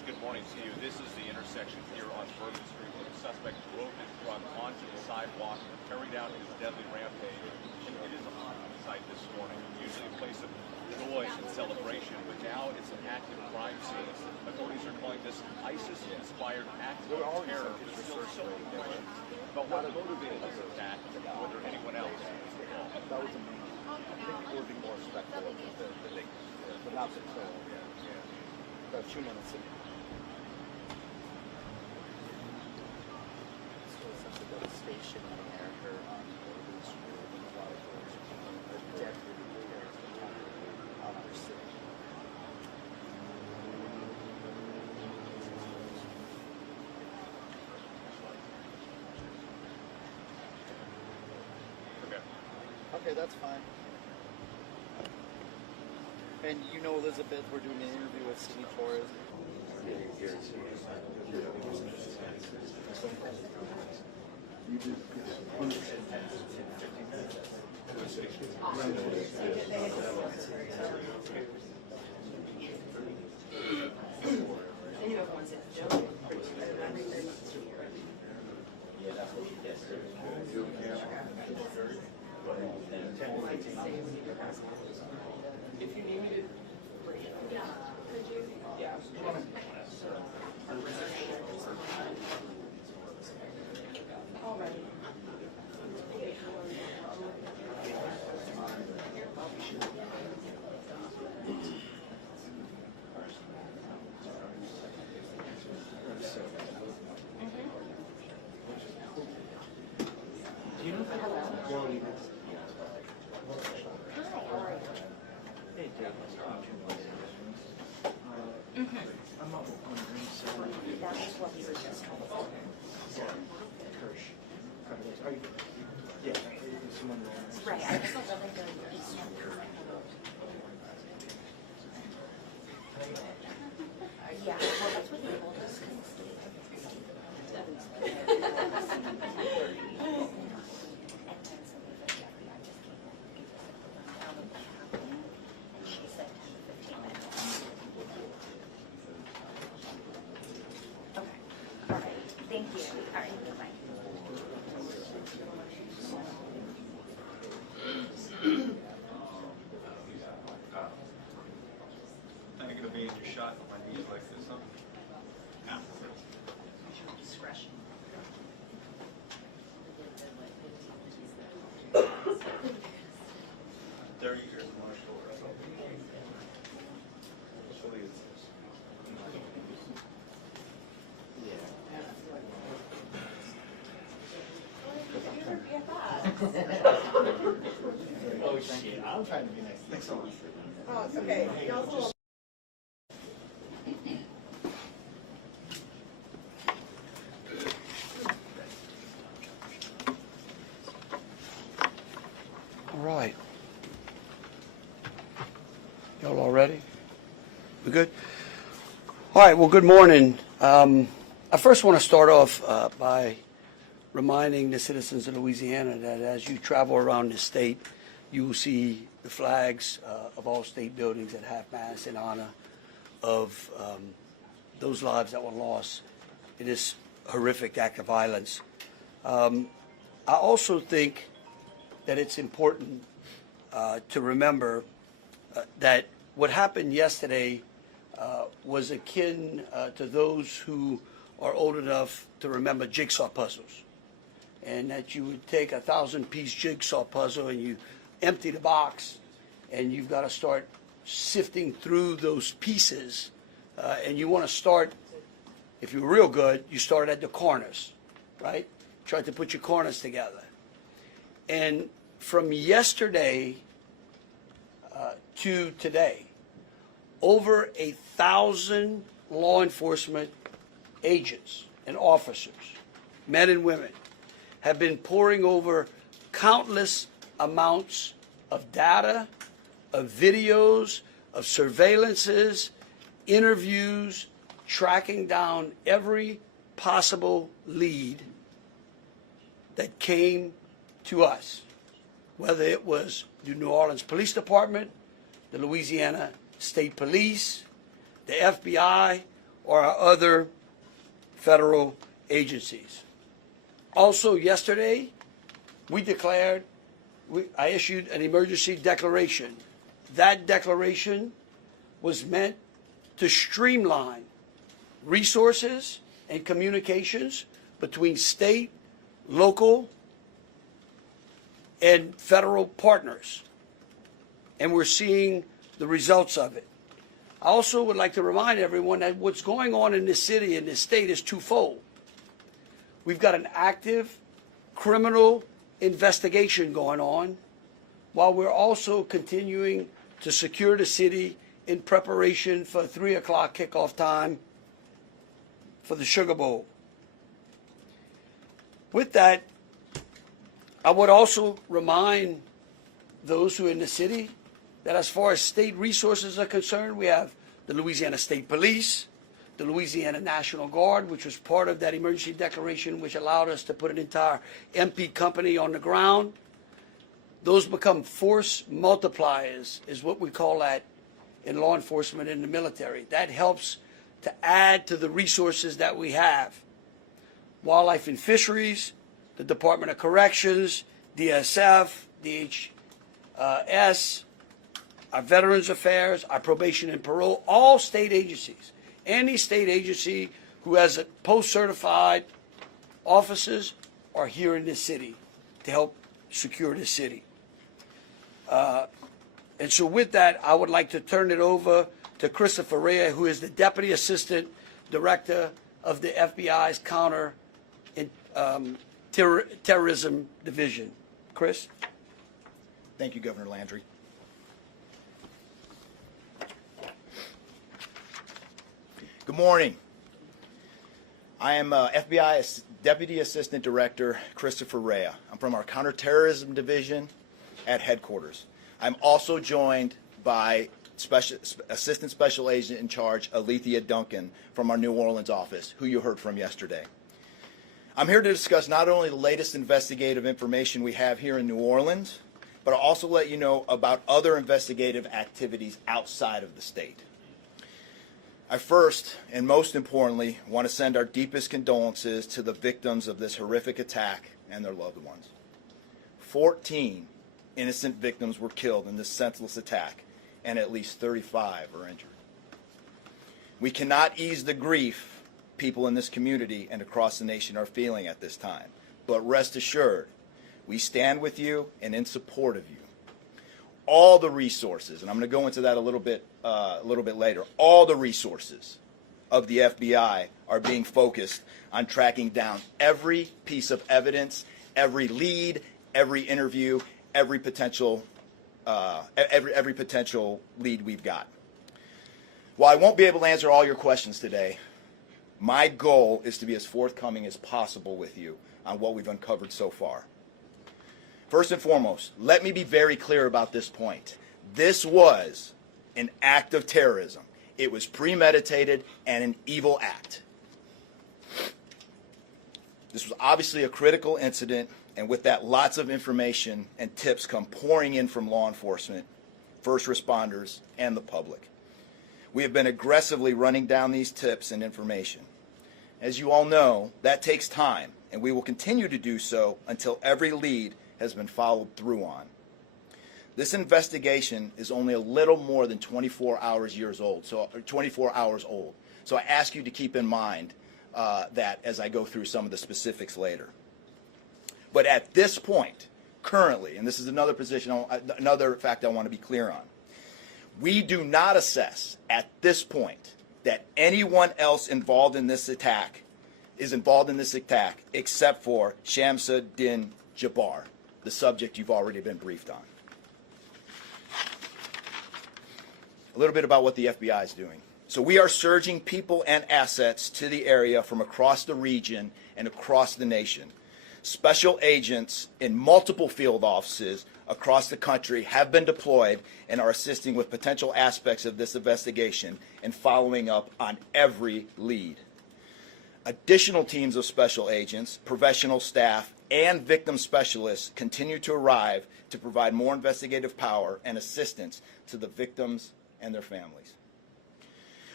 George, good morning to you. This is the intersection here on Bourbon Street where the suspect drove his truck onto the sidewalk, carried out his deadly rampage, and it is a haunted sight this morning. Usually a place of joy and celebration, but now it's an active crime scene. Authorities are calling this ISIS-inspired act of terror, but still so unclear about what motivated this attack and whether anyone else is involved. That was amazing. I think people would be more respectful of the not so. About 2 minutes. Still a sense of devastation in the air here on Bourbon Street. And a lot of those are deadly out of our city. Okay, that's fine. And you know, Elizabeth, we're doing an interview with City Tourism. If you need me to bring it, could you? Yeah. Alright. Do you know that? Hey, Dave. I'm not wondering, so... That was what we were just told. Kirsch. Are you... Yeah, someone... Right, I just don't really go to Eastern. Yeah, well, that's what they told us. She said 10 to 15 minutes. Okay, all right, thank you. All right, bye-bye. I think it'll be in your shot with my knees like this, huh? Discretion. 30 years on my shoulder. Actually, it's Oh, shit. I'm trying to be nice. Thanks so much. Oh, it's okay. Y'all's a little All right. Y'all all ready? We good? All right, well, good morning. I first want to start off by reminding the citizens of Louisiana that as you travel around the state, you will see the flags of all state buildings at half-mast in honor of those lives that were lost in this horrific act of violence. I also think that it's important to remember that what happened yesterday was akin to those who are old enough to remember jigsaw puzzles, and that you would take a 1,000-piece jigsaw puzzle and you empty the box, and you've got to start sifting through those pieces, and you want to start, if you're real good, you start at the corners, right? Try to put your corners together. And from yesterday to today, over 1,000 law enforcement agents and officers, men and women, have been poring over countless amounts of data, of videos, of surveillances, interviews, tracking down every possible lead that came to us, whether it was the New Orleans Police Department, the Louisiana State Police, the FBI, or our other federal agencies. Also, yesterday, I issued an emergency declaration. That declaration was meant to streamline resources and communications between state, local, and federal partners. And we're seeing the results of it. I also would like to remind everyone that what's going on in this city and this state is twofold. We've got an active criminal investigation going on, while we're also continuing to secure the city in preparation for 3 o'clock kickoff time for the Sugar Bowl. With that, I would also remind those who are in the city that as far as state resources are concerned, we have the Louisiana State Police, the Louisiana National Guard, which was part of that emergency declaration, which allowed us to put an entire MP company on the ground. Those become force multipliers, is what we call that in law enforcement and the military. That helps to add to the resources that we have. Wildlife and Fisheries, the Department of Corrections, DSF, DHS, our Veterans Affairs, our Probation and Parole, all state agencies. Any state agency who has a post-certified officers are here in this city to help secure the city. And so with that, I would like to turn it over to Christopher Rea, who is the Deputy Assistant Director of the FBI's Counter Terrorism Division. Chris? Thank you, Governor Landry. Good morning. I am FBI Deputy Assistant Director Christopher Rea. I'm from our Counterterrorism Division at headquarters. I'm also joined by Assistant Special Agent in Charge Alethea Duncan from our New Orleans office, who you heard from yesterday. I'm here to discuss not only the latest investigative information we have here in New Orleans, but I'll also let you know about other investigative activities outside of the state. I first, and most importantly, want to send our deepest condolences to the victims of this horrific attack and their loved ones. 14 innocent victims were killed in this senseless attack, and at least 35 are injured. We cannot ease the grief people in this community and across the nation are feeling at this time, but rest assured, we stand with you and in support of you. All the resources, and I'm going to go into that a little bit later, all the resources of the FBI are being focused on tracking down every piece of evidence, every lead, every interview, every potential lead we've got. While I won't be able to answer all your questions today, my goal is to be as forthcoming as possible with you on what we've uncovered so far. First and foremost, let me be very clear about this point. This was an act of terrorism. It was premeditated and an evil act. This was obviously a critical incident, and with that, lots of information and tips come pouring in from law enforcement, first responders, and the public. We have been aggressively running down these tips and information. As you all know, that takes time, and we will continue to do so until every lead has been followed through on. This investigation is only a little more than 24 hours old. So I ask you to keep in mind that as I go through some of the specifics later. But at this point, currently, and this is another fact I want to be clear on, we do not assess at this point that anyone else involved in this attack except for Shamsa Din Jabbar, the subject you've already been briefed on. A little bit about what the FBI is doing. So we are surging people and assets to the area from across the region and across the nation. Special agents in multiple field offices across the country have been deployed and are assisting with potential aspects of this investigation and following up on every lead. Additional teams of special agents, professional staff, and victim specialists continue to arrive to provide more investigative power and assistance to the victims and their families.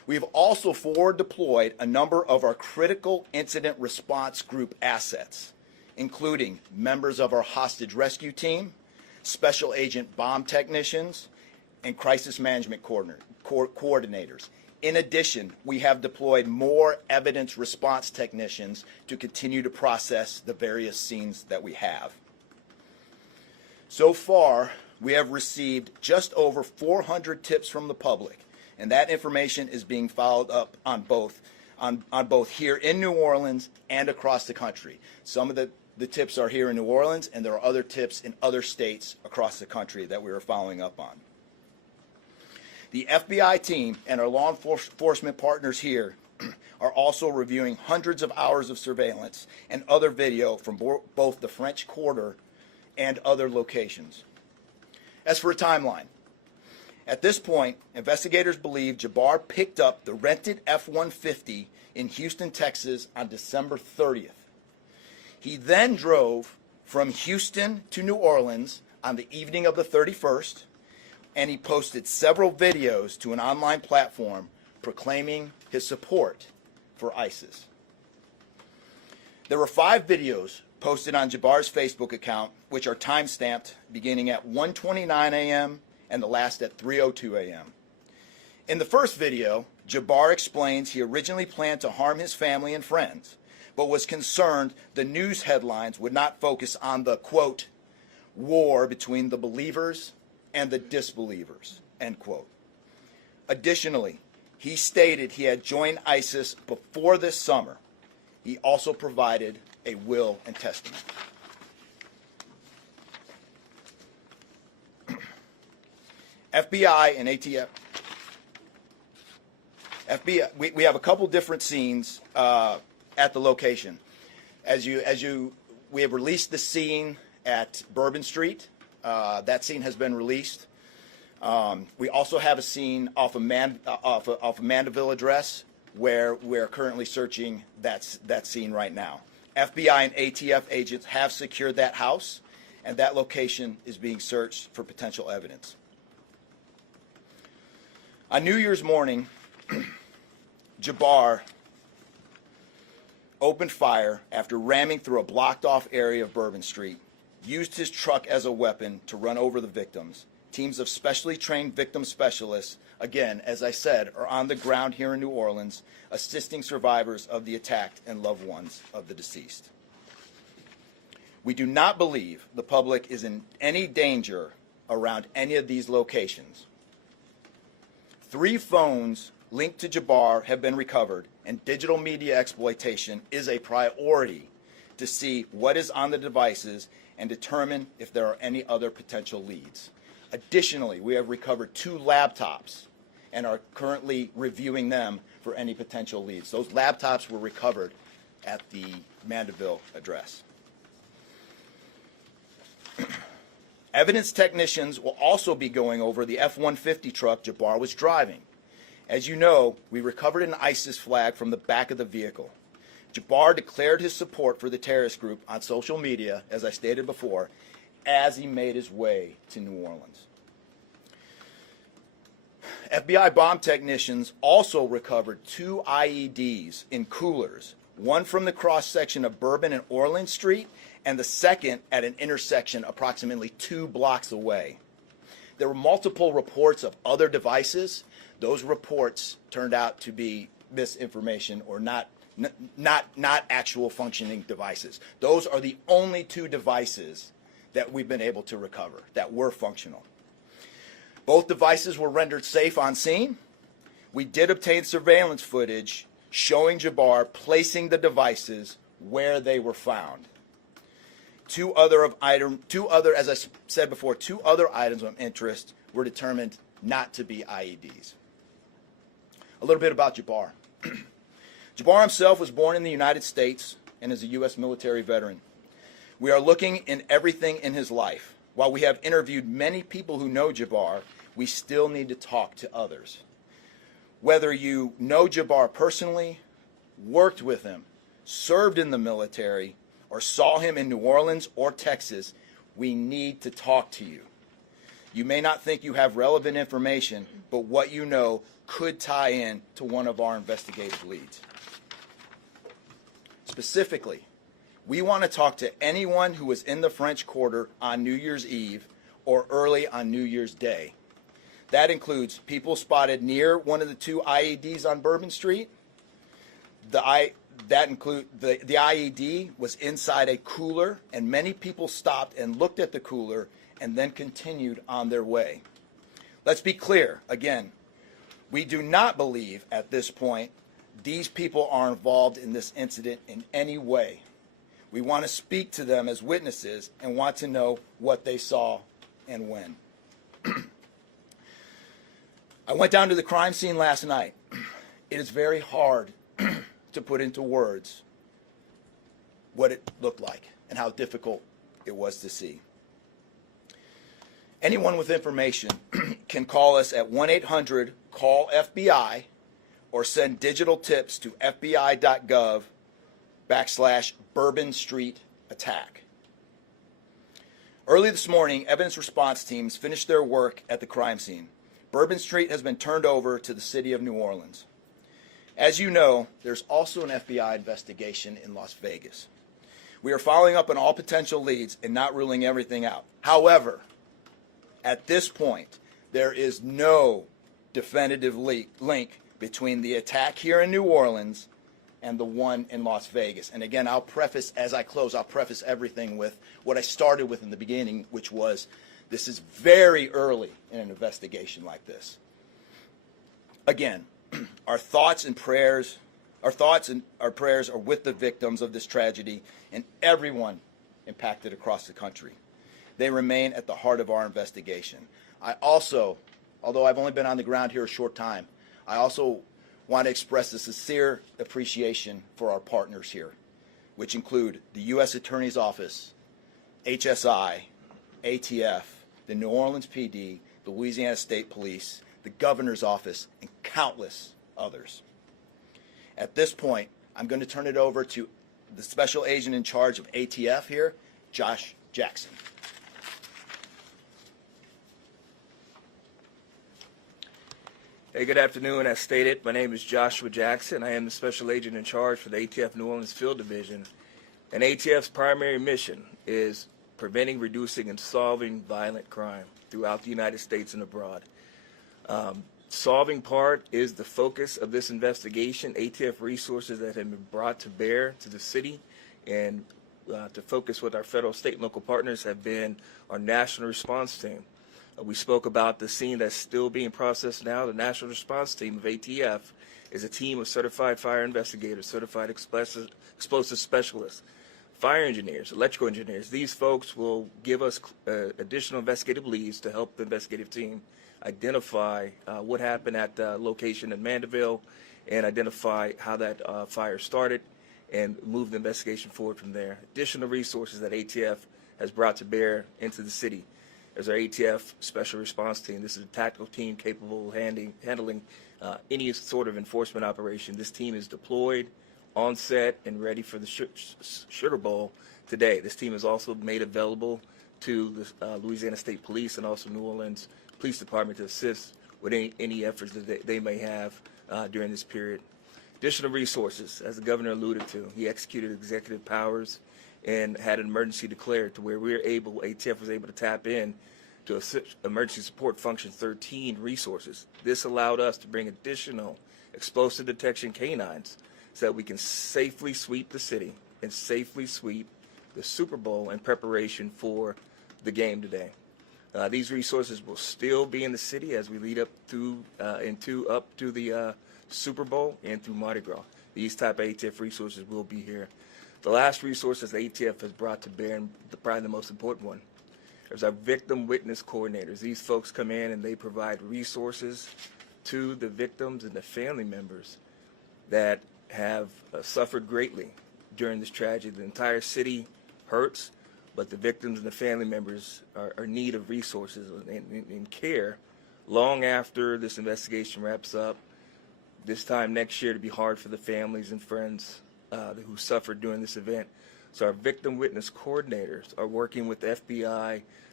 We've also forward deployed a number of our critical incident response group assets, including members of our hostage rescue team, special agent bomb technicians, and crisis management coordinators. In addition, we have deployed more evidence response technicians to continue to process the various scenes that we have. So far, we have received just over 400 tips from the public, and that information is being followed up on both here in New Orleans and across the country. Some of the tips are here in New Orleans, and there are other tips in other states across the country that we are following up on. The FBI team and our law enforcement partners here are also reviewing hundreds of hours of surveillance and other video from both the French Quarter and other locations. As for a timeline, at this point, investigators believe Jabbar picked up the rented F-150 in Houston, Texas on December 30th. He then drove from Houston to New Orleans on the evening of the 31st, and he posted several videos to an online platform proclaiming his support for ISIS. There were 5 videos posted on Jabbar's Facebook account, which are time-stamped beginning at 1:29 a.m. and the last at 3:02 a.m. In the first video, Jabbar explains he originally planned to harm his family and friends, but was concerned the news headlines would not focus on the, quote, war between the believers and the disbelievers, end quote. Additionally, he stated he had joined ISIS before this summer. He also provided a will and testament. FBI and ATF. FBI, we have a couple different scenes at the location. We have released the scene at Bourbon Street. That scene has been released. We also have a scene off of Mandeville Address where we're currently searching that scene right now. FBI and ATF agents have secured that house, and that location is being searched for potential evidence. On New Year's morning, Jabbar opened fire after ramming through a blocked-off area of Bourbon Street, used his truck as a weapon to run over the victims. Teams of specially trained victim specialists, again, as I said, are on the ground here in New Orleans, assisting survivors of the attack and loved ones of the deceased. We do not believe the public is in any danger around any of these locations. 3 phones linked to Jabbar have been recovered, and digital media exploitation is a priority to see what is on the devices and determine if there are any other potential leads. Additionally, we have recovered 2 laptops and are currently reviewing them for any potential leads. Those laptops were recovered at the Mandeville address. Evidence technicians will also be going over the F-150 truck Jabbar was driving. As you know, we recovered an ISIS flag from the back of the vehicle. Jabbar declared his support for the terrorist group on social media, as I stated before, as he made his way to New Orleans. FBI bomb technicians also recovered 2 IEDs in coolers, one from the cross-section of Bourbon and Orleans Street, and the second at an intersection approximately 2 blocks away. There were multiple reports of other devices. Those reports turned out to be misinformation or not actual functioning devices. Those are the only 2 devices that we've been able to recover that were functional. Both devices were rendered safe on scene. We did obtain surveillance footage showing Jabbar placing the devices where they were found. 2 other, as I said before, 2 other items of interest were determined not to be IEDs. A little bit about Jabbar. Jabbar himself was born in the United States and is a U.S. military veteran. We are looking in everything in his life. While we have interviewed many people who know Jabbar, we still need to talk to others. Whether you know Jabbar personally, worked with him, served in the military, or saw him in New Orleans or Texas, we need to talk to you. You may not think you have relevant information, but what you know could tie in to one of our investigative leads. Specifically, we want to talk to anyone who was in the French Quarter on New Year's Eve or early on New Year's Day. That includes people spotted near one of the two IEDs on Bourbon Street. The IED was inside a cooler, and many people stopped and looked at the cooler and then continued on their way. Let's be clear, again, we do not believe at this point these people are involved in this incident in any way. We want to speak to them as witnesses and want to know what they saw and when. I went down to the crime scene last night. It is very hard to put into words what it looked like and how difficult it was to see. Anyone with information can call us at 1-800-CALL-FBI or send digital tips to fbi.gov/Bourbon Street attack. Early this morning, evidence response teams finished their work at the crime scene. Bourbon Street has been turned over to the city of New Orleans. As you know, there's also an FBI investigation in Las Vegas. We are following up on all potential leads and not ruling everything out. However, at this point, there is no definitive link between the attack here in New Orleans and the one in Las Vegas. And again, I'll preface, as I close, I'll preface everything with what I started with in the beginning, which was this is very early in an investigation like this. Again, our thoughts and prayers are with the victims of this tragedy and everyone impacted across the country. They remain at the heart of our investigation. I also, although I've only been on the ground here a short time, I also want to express a sincere appreciation for our partners here, which include the U.S. Attorney's Office, HSI, ATF, the New Orleans PD, the Louisiana State Police, the Governor's Office, and countless others. At this point, I'm going to turn it over to the Special Agent in charge of ATF here, Josh Jackson. Hey, good afternoon. As stated, my name is Joshua Jackson. I am the Special Agent in charge for the ATF New Orleans Field Division. And ATF's primary mission is preventing, reducing, and solving violent crime throughout the United States and abroad. Solving part is the focus of this investigation. ATF resources that have been brought to bear to the city and to focus with our federal, state, and local partners have been our national response team. We spoke about the scene that's still being processed now. The national response team of ATF is a team of certified fire investigators, certified explosive specialists, fire engineers, electrical engineers. These folks will give us additional investigative leads to help the investigative team identify what happened at the location in Mandeville and identify how that fire started and move the investigation forward from there. Additional resources that ATF has brought to bear into the city. There's our ATF Special Response Team. This is a tactical team capable of handling any sort of enforcement operation. This team is deployed, on set, and ready for the Sugar Bowl today. This team is also made available to the Louisiana State Police and also New Orleans Police Department to assist with any efforts that they may have during this period. Additional resources, as the governor alluded to, he executed executive powers and had an emergency declared to where ATF was able to tap in to Emergency Support Function 13 resources. This allowed us to bring additional explosive detection canines so that we can safely sweep the city and safely sweep the Super Bowl in preparation for the game today. These resources will still be in the city as we lead up to the Super Bowl and through Mardi Gras. These type of ATF resources will be here. The last resources ATF has brought to bear, and probably the most important one, is our victim witness coordinators. These folks come in and they provide resources to the victims and the family members that have suffered greatly during this tragedy. The entire city hurts, but the victims and the family members are in need of resources and care long after this investigation wraps up. This time next year to be hard for the families and friends who suffered during this event. So our victim witness coordinators are working with the FBI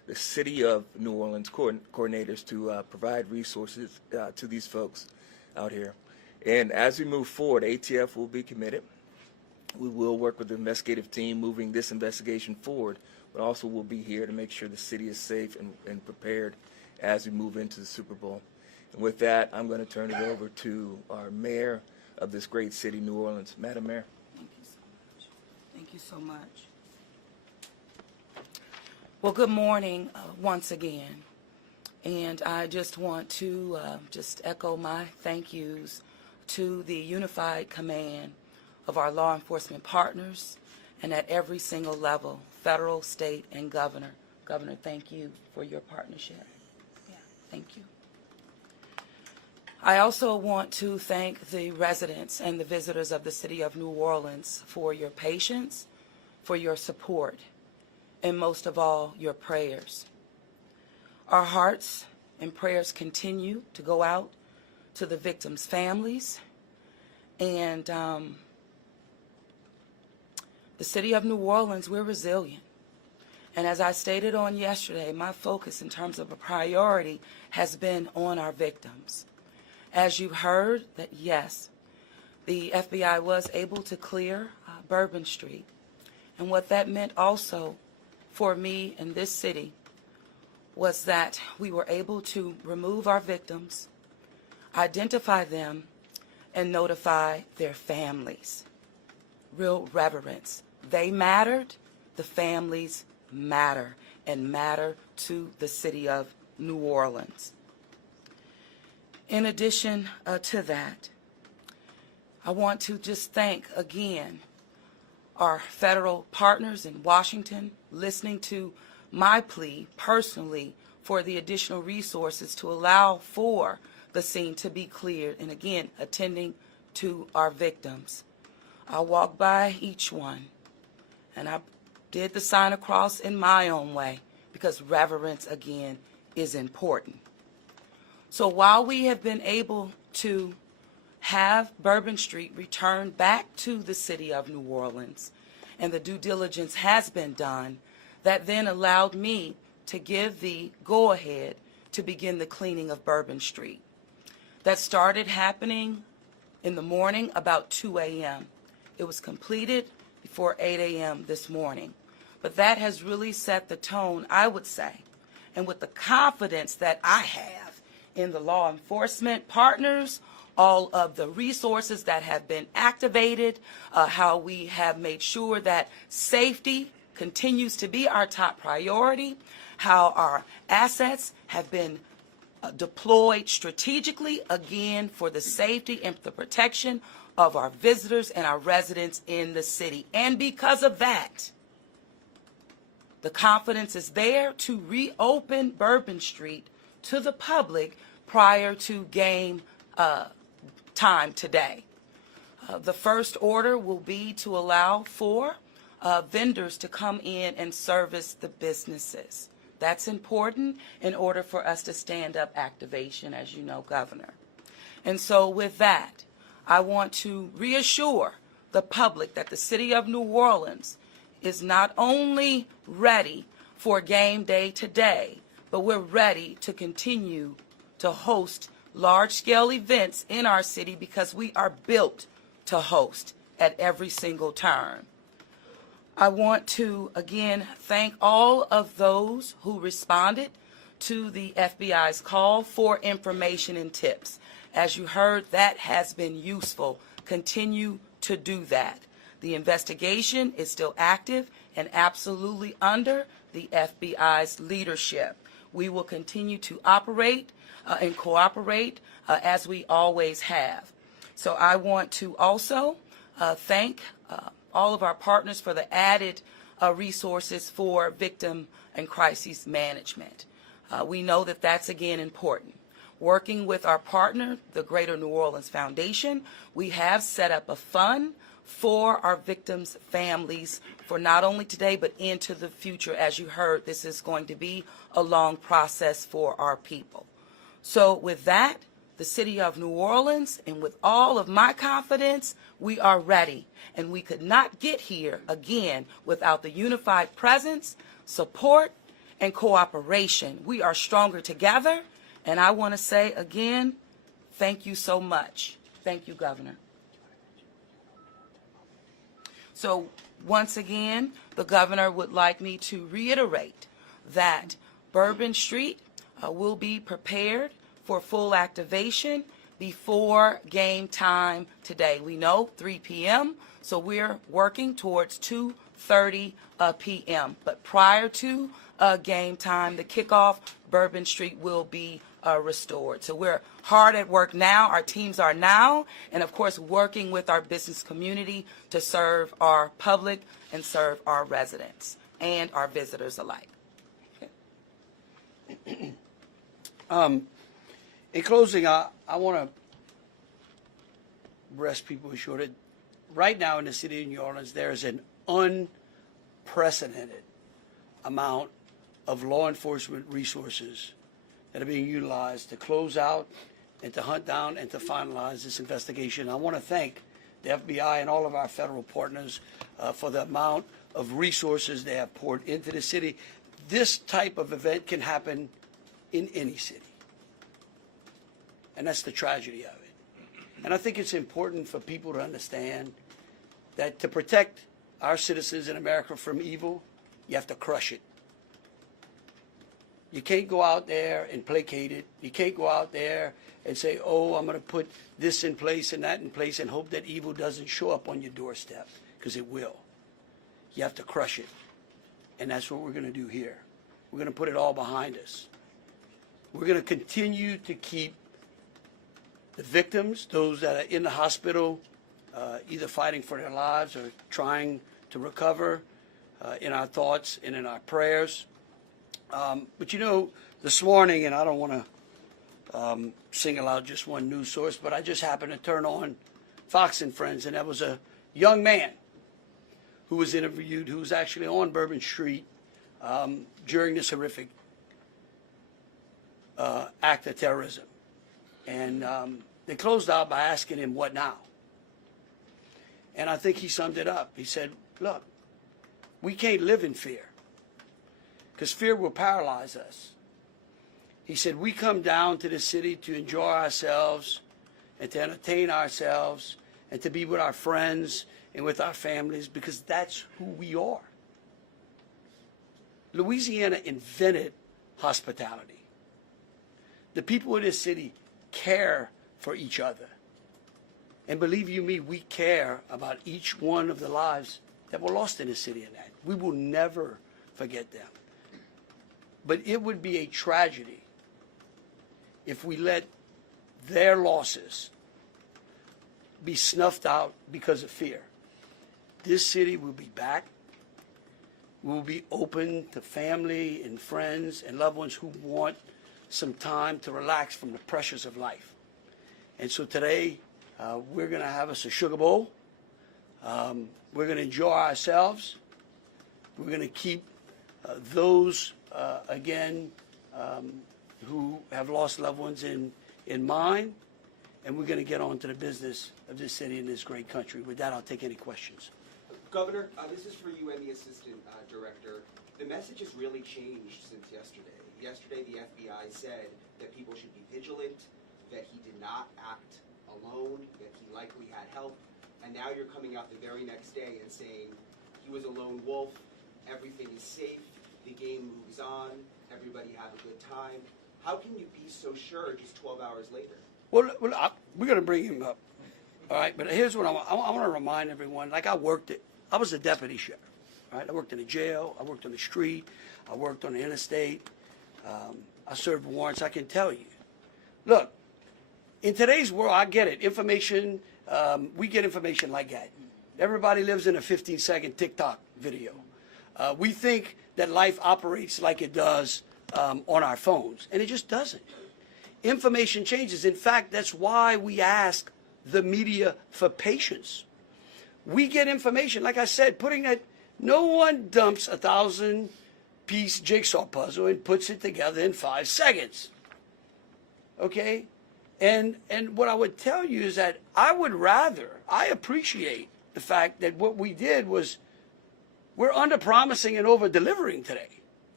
the City of New Orleans coordinators to provide resources to these folks out here. And as we move forward, ATF will be committed. We will work with the investigative team moving this investigation forward, but also we'll be here to make sure the city is safe and prepared as we move into the Super Bowl. And with that, I'm going to turn it over to our mayor of this great city, New Orleans. Madam Mayor. Thank you so much. Thank you so much. Well, good morning once again. And I just want to just echo my thank yous to the unified command of our law enforcement partners and at every single level, federal, state, and governor. Governor, thank you for your partnership. Yeah, thank you. I also want to thank the residents and the visitors of the city of New Orleans for your patience, for your support, and most of all, your prayers. Our hearts and prayers continue to go out to the victims' families, and the city of New Orleans, we're resilient. And as I stated on yesterday, my focus in terms of a priority has been on our victims. As you heard, that yes, the FBI was able to clear Bourbon Street. And what that meant also for me in this city was that we were able to remove our victims, identify them, and notify their families. Real reverence. They mattered, the families matter, and matter to the city of New Orleans. In addition to that, I want to just thank again our federal partners in Washington, listening to my plea personally for the additional resources to allow for the scene to be cleared, and again, attending to our victims. I walked by each one, and I did the sign of cross in my own way, because reverence, again, is important. So while we have been able to have Bourbon Street returned back to the city of New Orleans, and the due diligence has been done, that then allowed me to give the go-ahead to begin the cleaning of Bourbon Street. That started happening in the morning about 2 a.m. It was completed before 8 a.m. this morning. But that has really set the tone, I would say, and with the confidence that I have in the law enforcement partners, all of the resources that have been activated, how we have made sure that safety continues to be our top priority, how our assets have been deployed strategically, again, for the safety and the protection of our visitors and our residents in the city. And because of that, the confidence is there to reopen Bourbon Street to the public prior to game time today. The first order will be to allow for vendors to come in and service the businesses. That's important in order for us to stand up activation, as you know, Governor. And so with that, I want to reassure the public that the city of New Orleans is not only ready for game day today, but we're ready to continue to host large-scale events in our city because we are built to host at every single turn. I want to, again, thank all of those who responded to the FBI's call for information and tips. As you heard, that has been useful. Continue to do that. The investigation is still active and absolutely under the FBI's leadership. We will continue to operate and cooperate as we always have. So I want to also thank all of our partners for the added resources for victim and crisis management. We know that that's, again, important. Working with our partner, the Greater New Orleans Foundation, we have set up a fund for our victims' families for not only today but into the future. As you heard, this is going to be a long process for our people. So with that, the city of New Orleans, and with all of my confidence, we are ready. And we could not get here, again, without the unified presence, support, and cooperation. We are stronger together, and I want to say again, thank you so much. Thank you, Governor. So once again, the governor would like me to reiterate that Bourbon Street will be prepared for full activation before game time today. We know 3 p.m., so we're working towards 2:30 p.m. But prior to game time, the kickoff, Bourbon Street will be restored. So we're hard at work now. Our teams are now, and of course, working with our business community to serve our public and serve our residents and our visitors alike. In closing, I want to rest people assured that right now in the city of New Orleans, there is an unprecedented amount of law enforcement resources that are being utilized to close out and to hunt down and to finalize this investigation. I want to thank the FBI and all of our federal partners for the amount of resources they have poured into the city. This type of event can happen in any city. And that's the tragedy of it. And I think it's important for people to understand that to protect our citizens in America from evil, you have to crush it. You can't go out there and placate it. You can't go out there and say, oh, I'm going to put this in place and that in place and hope that evil doesn't show up on your doorstep, because it will. You have to crush it. And that's what we're going to do here. We're going to put it all behind us. We're going to continue to keep the victims, those that are in the hospital, either fighting for their lives or trying to recover, in our thoughts and in our prayers. But you know, this morning, and I don't want to single out just one news source, but I just happened to turn on Fox and Friends, and there was a young man who was interviewed who was actually on Bourbon Street during this horrific act of terrorism. And they closed out by asking him, what now? And I think he summed it up. He said, look, we can't live in fear, because fear will paralyze us. He said, we come down to the city to enjoy ourselves and to entertain ourselves and to be with our friends and with our families, because that's who we are. Louisiana invented hospitality. The people of this city care for each other. And believe you me, we care about each one of the lives that were lost in this city and that. We will never forget them. But it would be a tragedy if we let their losses be snuffed out because of fear. This city will be back. We will be open to family and friends and loved ones who want some time to relax from the pressures of life. And so today, we're going to have us a sugar bowl. We're going to enjoy ourselves. We're going to keep those, again, who have lost loved ones in mind. And we're going to get on to the business of this city and this great country. With that, I'll take any questions. Governor, this is for you and the Assistant Director. The message has really changed since yesterday. Yesterday, the FBI said that people should be vigilant, that he did not act alone, that he likely had help, and now you're coming out the very next day and saying he was a lone wolf, everything is safe, the game moves on, everybody have a good time. How can you be so sure just 12 hours later? Well, we're going to bring him up. All right, but here's what I want to remind everyone. Like, I was a deputy sheriff. Right? I worked in a jail. I worked on the street. I worked on the interstate. I served warrants. I can tell you. Look, in today's world, I get it. Information, we get information like that. Everybody lives in a 15-second TikTok video. We think that life operates like it does on our phones, and it just doesn't. Information changes. In fact, that's why we ask the media for patience. We get information, like I said, no one dumps a 1,000-piece jigsaw puzzle and puts it together in 5 seconds. Okay? And what I would tell you is that I appreciate the fact that what we did was we're under-promising and over-delivering today.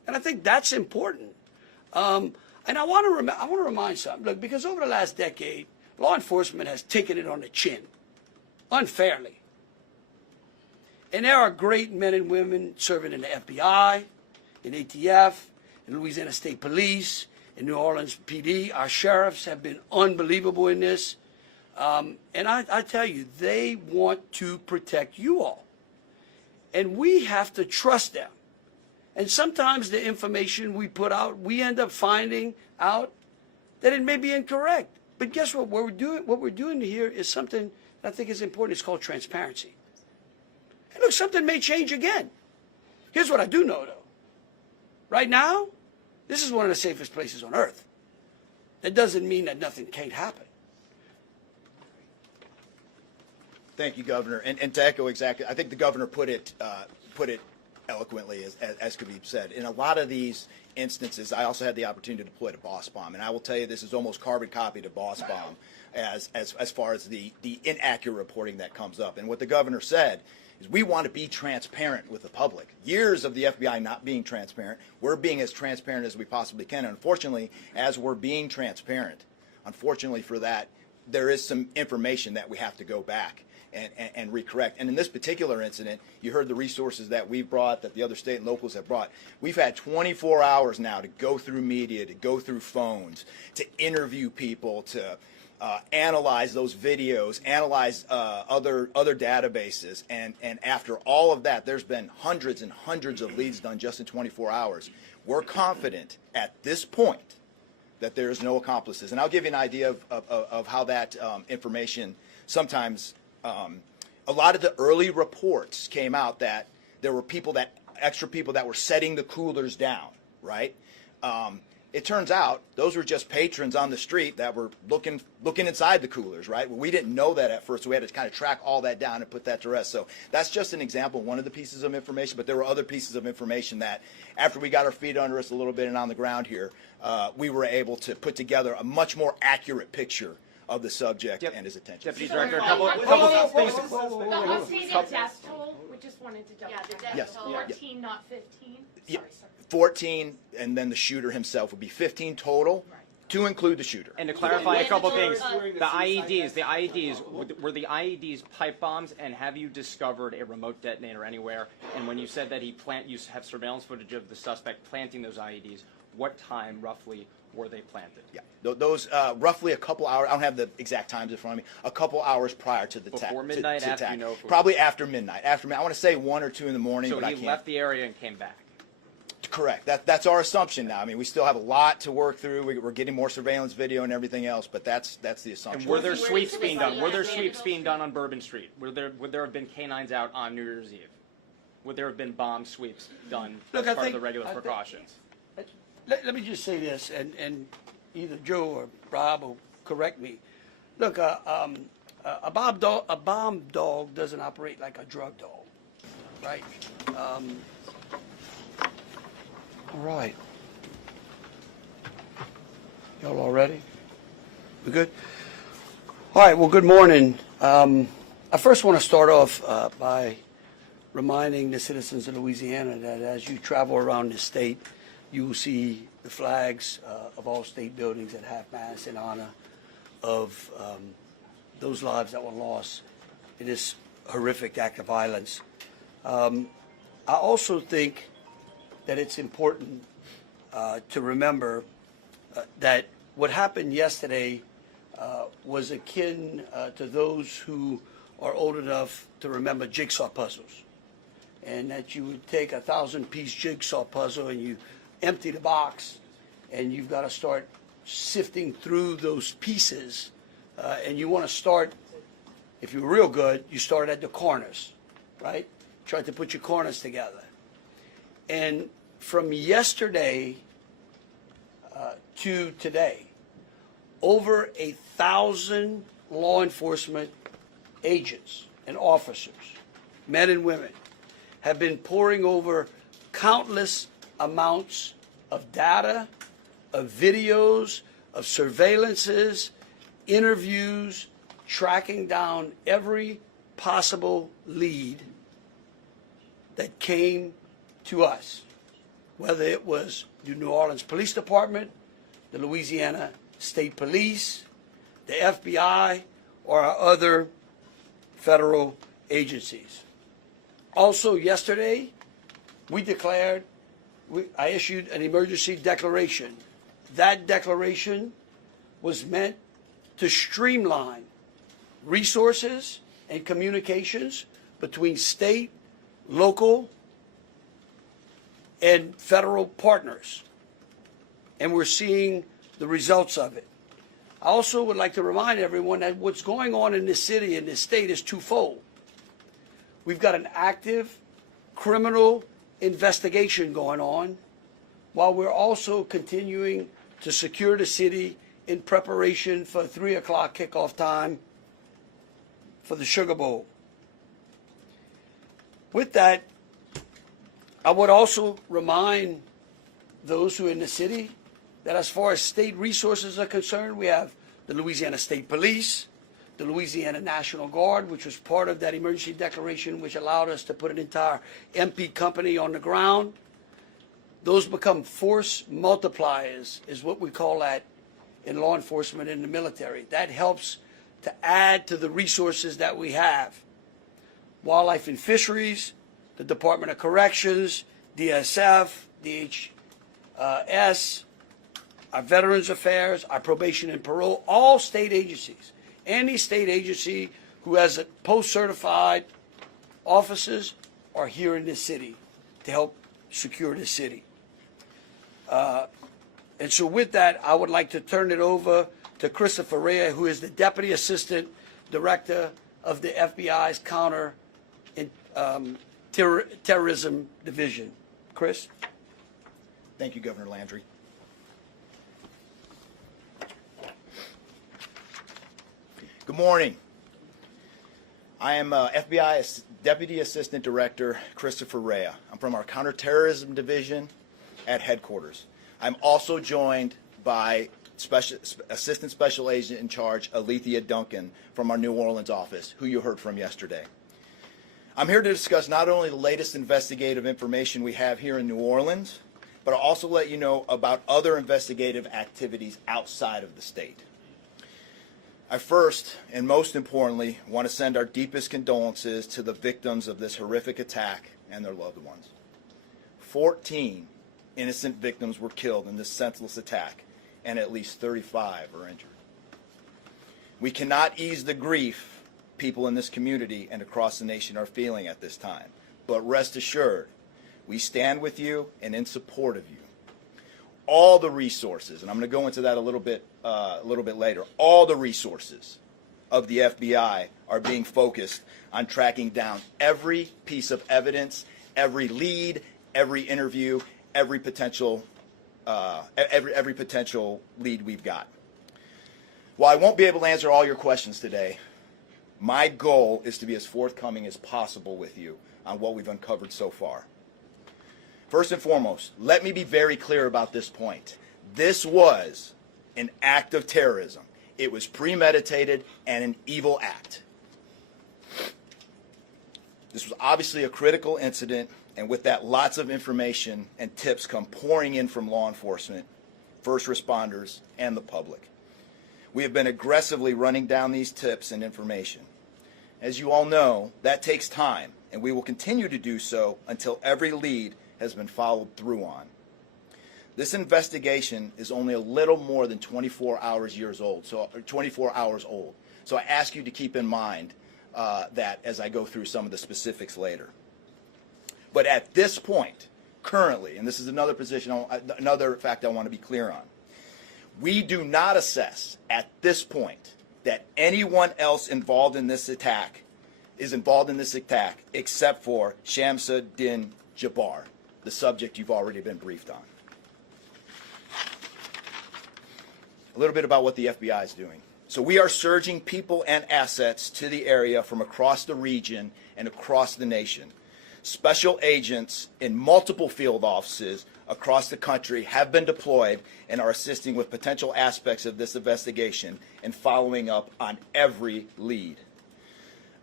And I think that's important. And I want to remind something. Look, because over the last decade, law enforcement has taken it on the chin, unfairly. And there are great men and women serving in the FBI, in ATF, in Louisiana State Police, in New Orleans PD. Our sheriffs have been unbelievable in this. And I tell you, they want to protect you all. And we have to trust them. And sometimes the information we put out, we end up finding out that it may be incorrect. But guess what? What we're doing here is something that I think is important. It's called transparency. And look, something may change again. Here's what I do know, though. Right now, this is one of the safest places on earth. That doesn't mean that nothing can't happen. Thank you, Governor. And to echo exactly, I think the Governor put it eloquently, as Khabib said. In a lot of these instances, I also had the opportunity to deploy to Boss Bomb, and I will tell you this is almost carbon copy to Boss Bomb as far as the inaccurate reporting that comes up. And what the Governor said is we want to be transparent with the public. Years of the FBI not being transparent, we're being as transparent as we possibly can. And unfortunately, as we're being transparent, unfortunately for that, there is some information that we have to go back and recorrect. And in this particular incident, you heard the resources that we've brought, that the other state and locals have brought. We've had 24 hours now to go through media, to go through phones, to interview people, to analyze those videos, analyze other databases. And after all of that, there's been hundreds and hundreds of leads done just in 24 hours. We're confident at this point that there is no accomplices. And I'll give you an idea of how that information sometimes a lot of the early reports came out that there were extra people that were setting the coolers down, right? It turns out those were just patrons on the street that were looking inside the coolers, right? Well, we didn't know that at first, so we had to kind of track all that down and put that to rest. So that's just an example, one of the pieces of information, but there were other pieces of information that after we got our feet under us a little bit and on the ground here, we were able to put together a much more accurate picture of the subject and his attention. Deputy Director, a couple things. The death toll, we just wanted to double check. Yes. 14, not 15. Yeah. 14, and then the shooter himself would be 15 total, to include the shooter. And to clarify a couple things, the IEDs, were the IEDs pipe bombs, and have you discovered a remote detonator anywhere? And when you said that you have surveillance footage of the suspect planting those IEDs, what time roughly were they planted? Yeah, those roughly a couple hours. I don't have the exact times in front of me. A couple hours prior to the attack. Before midnight, to after attack. you know? Probably after midnight. After midnight. I want to say 1 or 2 in the morning. So but he I can't. left the area and came back. Correct. That's our assumption now. I mean, we still have a lot to work through. We're getting more surveillance video and everything else, but that's the assumption. And were there sweeps being done? Were there sweeps being done on Bourbon Street? Would there have been canines out on New Year's Eve? Would there have been bomb sweeps done as part of the regular precautions? Let me just say this, and either Joe or Rob will correct me. Look, a bomb dog doesn't operate like a drug dog, right? All right. Y'all all ready? We good? All right, well, good morning. I first want to start off by reminding the citizens of Louisiana that as you travel around the state, you will see the flags of all state buildings at half-mast in honor of those lives that were lost in this horrific act of violence. I also think that it's important to remember that what happened yesterday was akin to those who are old enough to remember jigsaw puzzles, and that you would take a 1,000-piece jigsaw puzzle and you empty the box, and you've got to start sifting through those pieces, and you want to start, if you're real good, you start at the corners, right? Try to put your corners together. And from yesterday to today, over 1,000 law enforcement agents and officers, men and women, have been poring over countless amounts of data, of videos, of surveillances, interviews, tracking down every possible lead that came to us. whether it was the New Orleans Police Department, the Louisiana State Police, the FBI, or our other federal agencies. Also, yesterday, I issued an emergency declaration. That declaration was meant to streamline resources and communications between state, local, and federal partners. And we're seeing the results of it. I also would like to remind everyone that what's going on in this city and this state is twofold. We've got an active criminal investigation going on, while we're also continuing to secure the city in preparation for 3 o'clock kickoff time for the Sugar Bowl. With that, I would also remind those who are in the city that as far as state resources are concerned, we have the Louisiana State Police, the Louisiana National Guard, which was part of that emergency declaration, which allowed us to put an entire MP company on the ground. Those become force multipliers, is what we call that in law enforcement and the military. That helps to add to the resources that we have. Wildlife and Fisheries, the Department of Corrections, DSF, DHS, our Veterans Affairs, our Probation and Parole, all state agencies. Any state agency who has a post-certified officers are here in this city to help secure the city. And so with that, I would like to turn it over to Christopher Rea, who is the Deputy Assistant Director of the FBI's Counter Terrorism Division. Chris? Thank you, Governor Landry. Good morning. I am FBI Deputy Assistant Director Christopher Rea. I'm from our Counterterrorism Division at headquarters. I'm also joined by Assistant Special Agent in Charge Alethea Duncan from our New Orleans office, who you heard from yesterday. I'm here to discuss not only the latest investigative information we have here in New Orleans, but I'll also let you know about other investigative activities outside of the state. I first, and most importantly, want to send our deepest condolences to the victims of this horrific attack and their loved ones. 14 innocent victims were killed in this senseless attack, and at least 35 are injured. We cannot ease the grief people in this community and across the nation are feeling at this time, but rest assured, we stand with you and in support of you. All the resources, and I'm going to go into that a little bit later, all the resources of the FBI are being focused on tracking down every piece of evidence, every lead, every interview, every potential lead we've got. While I won't be able to answer all your questions today, my goal is to be as forthcoming as possible with you on what we've uncovered so far. First and foremost, let me be very clear about this point. This was an act of terrorism. It was premeditated and an evil act. This was obviously a critical incident, and with that, lots of information and tips come pouring in from law enforcement, first responders, and the public. We have been aggressively running down these tips and information. As you all know, that takes time, and we will continue to do so until every lead has been followed through on. This investigation is only a little more than 24 hours old. So I ask you to keep in mind that as I go through some of the specifics later. But at this point, currently, and this is another fact I want to be clear on, we do not assess at this point that anyone else involved in this attack except for Shamsa Din Jabbar, the subject you've already been briefed on. A little bit about what the FBI is doing. So we are surging people and assets to the area from across the region and across the nation. Special agents in multiple field offices across the country have been deployed and are assisting with potential aspects of this investigation and following up on every lead.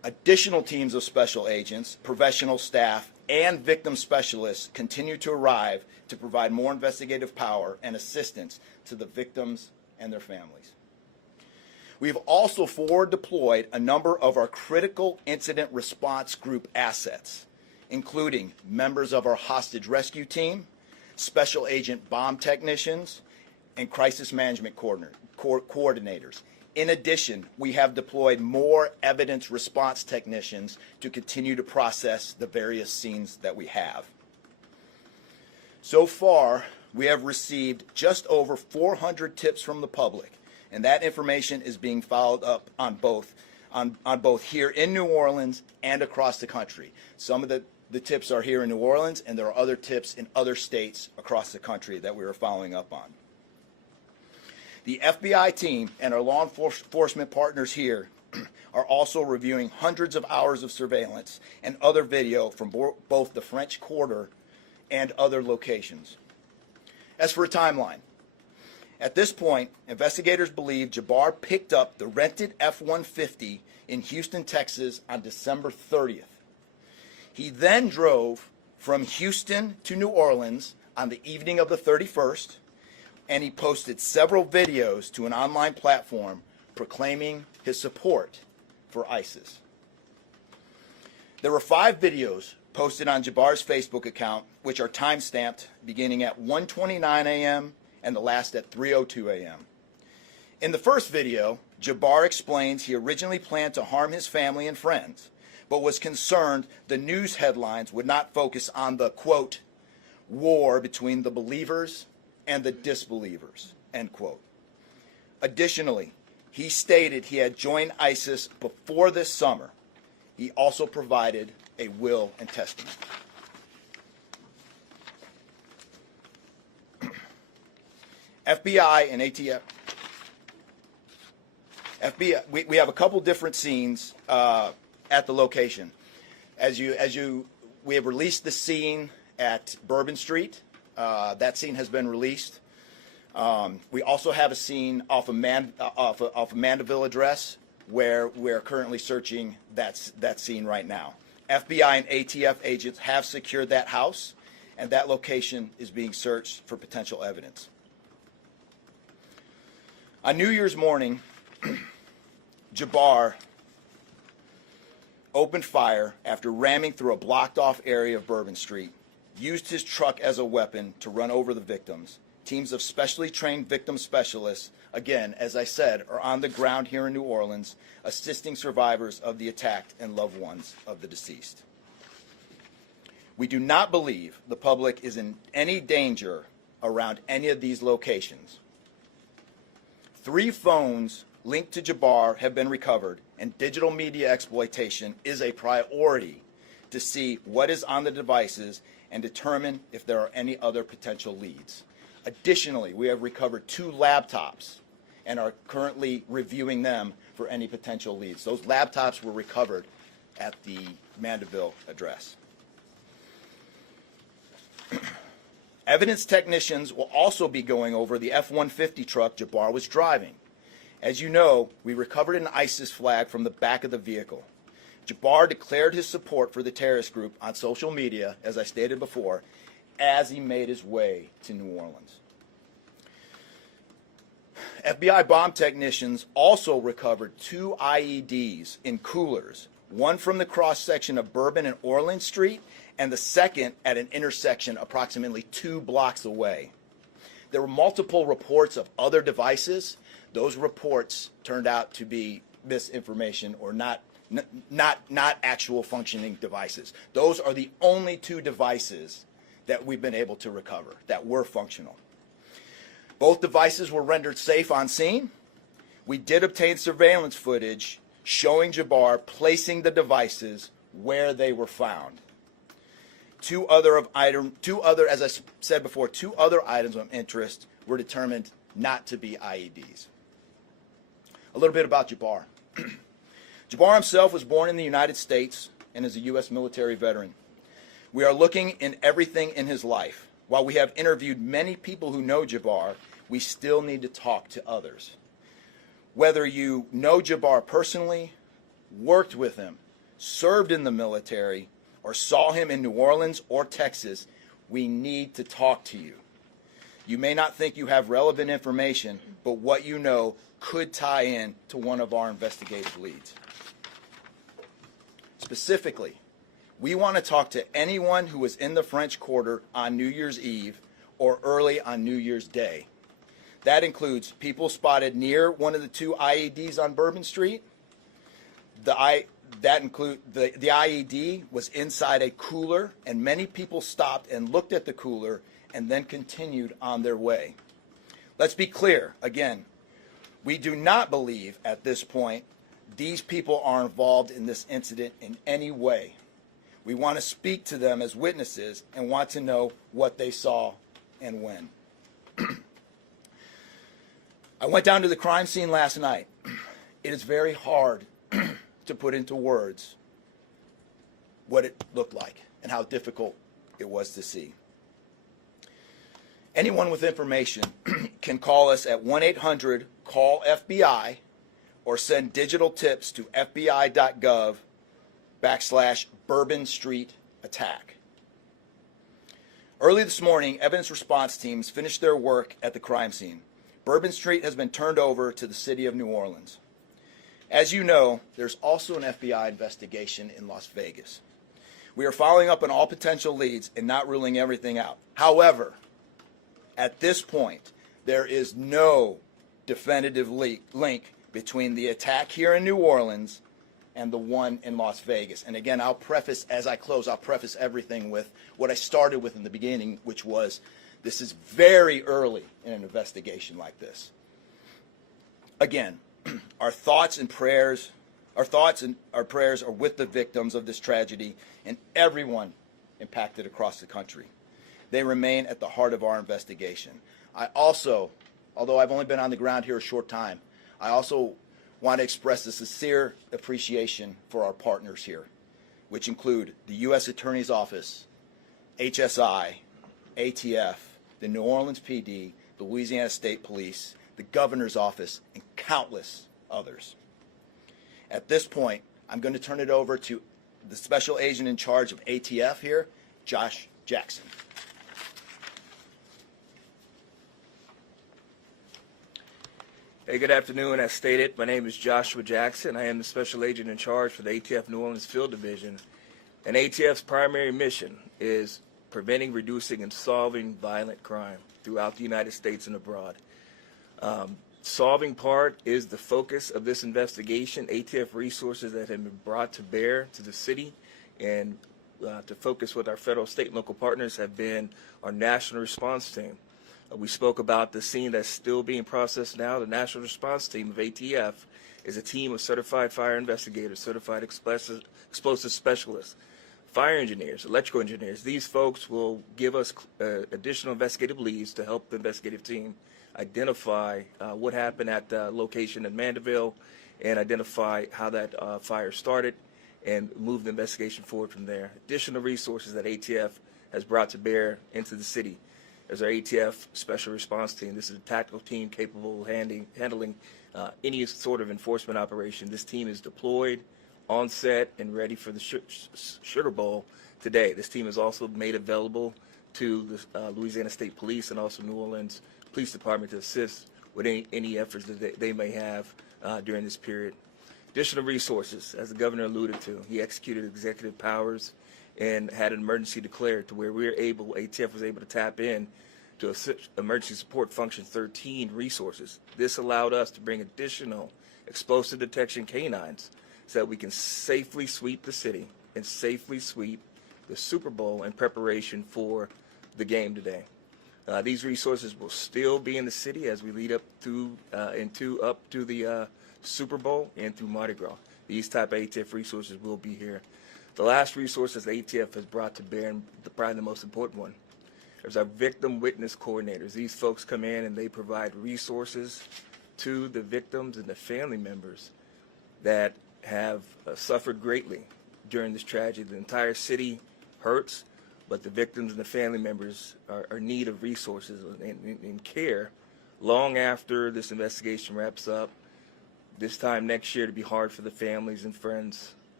Additional teams of special agents, professional staff, and victim specialists continue to arrive to provide more investigative power and assistance to the victims and their families. We have also forward deployed a number of our critical incident response group assets, including members of our hostage rescue team, special agent bomb technicians, and crisis management coordinators. In addition, we have deployed more evidence response technicians to continue to process the various scenes that we have. So far, we have received just over 400 tips from the public, and that information is being followed up on both here in New Orleans and across the country. Some of the tips are here in New Orleans, and there are other tips in other states across the country that we are following up on. The FBI team and our law enforcement partners here are also reviewing hundreds of hours of surveillance and other video from both the French Quarter and other locations. As for a timeline, at this point, investigators believe Jabbar picked up the rented F-150 in Houston, Texas on December 30th. He then drove from Houston to New Orleans on the evening of the 31st, and he posted several videos to an online platform proclaiming his support for ISIS. There were 5 videos posted on Jabbar's Facebook account, which are time-stamped beginning at 1:29 a.m. and the last at 3:02 a.m. In the first video, Jabbar explains he originally planned to harm his family and friends, but was concerned the news headlines would not focus on the, quote, war between the believers and the disbelievers, end quote. Additionally, he stated he had joined ISIS before this summer. He also provided a will and testament. FBI and ATF. We have a couple different scenes at the location. We have released the scene at Bourbon Street. That scene has been released. We also have a scene off of Mandeville address where we're currently searching that scene right now. FBI and ATF agents have secured that house, and that location is being searched for potential evidence. On New Year's morning, Jabbar opened fire after ramming through a blocked-off area of Bourbon Street, used his truck as a weapon to run over the victims. Teams of specially trained victim specialists, again, as I said, are on the ground here in New Orleans, assisting survivors of the attack and loved ones of the deceased. We do not believe the public is in any danger around any of these locations. 3 phones linked to Jabbar have been recovered, and digital media exploitation is a priority to see what is on the devices and determine if there are any other potential leads. Additionally, we have recovered 2 laptops and are currently reviewing them for any potential leads. Those laptops were recovered at the Mandeville address. Evidence technicians will also be going over the F-150 truck Jabbar was driving. As you know, we recovered an ISIS flag from the back of the vehicle. Jabbar declared his support for the terrorist group on social media, as I stated before, as he made his way to New Orleans. FBI bomb technicians also recovered 2 IEDs in coolers, one from the cross-section of Bourbon and Orleans Street, and the second at an intersection approximately 2 blocks away. There were multiple reports of other devices. Those reports turned out to be misinformation or not actual functioning devices. Those are the only 2 devices that we've been able to recover that were functional. Both devices were rendered safe on scene. We did obtain surveillance footage showing Jabbar placing the devices where they were found. 2 other, as I said before, 2 other items of interest were determined not to be IEDs. A little bit about Jabbar. Jabbar himself was born in the United States and is a U.S. military veteran. We are looking in everything in his life. While we have interviewed many people who know Jabbar, we still need to talk to others. Whether you know Jabbar personally, worked with him, served in the military, or saw him in New Orleans or Texas, we need to talk to you. You may not think you have relevant information, but what you know could tie in to one of our investigative leads. Specifically, we want to talk to anyone who was in the French Quarter on New Year's Eve or early on New Year's Day. That includes people spotted near one of the two IEDs on Bourbon Street. The IED was inside a cooler, and many people stopped and looked at the cooler and then continued on their way. Let's be clear, again, we do not believe at this point these people are involved in this incident in any way. We want to speak to them as witnesses and want to know what they saw and when. I went down to the crime scene last night. It is very hard to put into words what it looked like and how difficult it was to see. Anyone with information can call us at 1-800-CALL-FBI or send digital tips to fbi.gov/Bourbon Street attack. Early this morning, evidence response teams finished their work at the crime scene. Bourbon Street has been turned over to the city of New Orleans. As you know, there's also an FBI investigation in Las Vegas. We are following up on all potential leads and not ruling everything out. However, at this point, there is no definitive link between the attack here in New Orleans and the one in Las Vegas. And again, I'll preface, as I close, I'll preface everything with what I started with in the beginning, which was this is very early in an investigation like this. Again, our thoughts and prayers are with the victims of this tragedy and everyone impacted across the country. They remain at the heart of our investigation. I also, although I've only been on the ground here a short time, I also want to express a sincere appreciation for our partners here, which include the U.S. Attorney's Office, HSI, ATF, the New Orleans PD, the Louisiana State Police, the Governor's Office, and countless others. At this point, I'm going to turn it over to the Special Agent in charge of ATF here, Josh Jackson. Hey, good afternoon. As stated, my name is Joshua Jackson. I am the Special Agent in charge for the ATF New Orleans Field Division. And ATF's primary mission is preventing, reducing, and solving violent crime throughout the United States and abroad. Solving part is the focus of this investigation. ATF resources that have been brought to bear to the city and to focus with our federal, state, and local partners have been our national response team. We spoke about the scene that's still being processed now. The National Response Team of ATF is a team of certified fire investigators, certified explosive specialists, fire engineers, electrical engineers. These folks will give us additional investigative leads to help the investigative team identify what happened at the location in Mandeville and identify how that fire started and move the investigation forward from there. Additional resources that ATF has brought to bear into the city. There's our ATF Special Response Team. This is a tactical team capable of handling any sort of enforcement operation. This team is deployed, on set, and ready for the Sugar Bowl today. This team is also made available to the Louisiana State Police and also New Orleans Police Department to assist with any efforts that they may have during this period. Additional resources, as the governor alluded to, he executed executive powers and had an emergency declared to where ATF was able to tap in to Emergency Support Function 13 resources. This allowed us to bring additional explosive detection canines so that we can safely sweep the city and safely sweep the Super Bowl in preparation for the game today. These resources will still be in the city as we lead up to the Super Bowl and through Mardi Gras. These type of ATF resources will be here. The last resources the ATF has brought to bear, and probably the most important one, is our victim witness coordinators. These folks come in and they provide resources to the victims and the family members that have suffered greatly during this tragedy. The entire city hurts, but the victims and the family members are in need of resources and care long after this investigation wraps up. This time next year, to be hard for the families and friends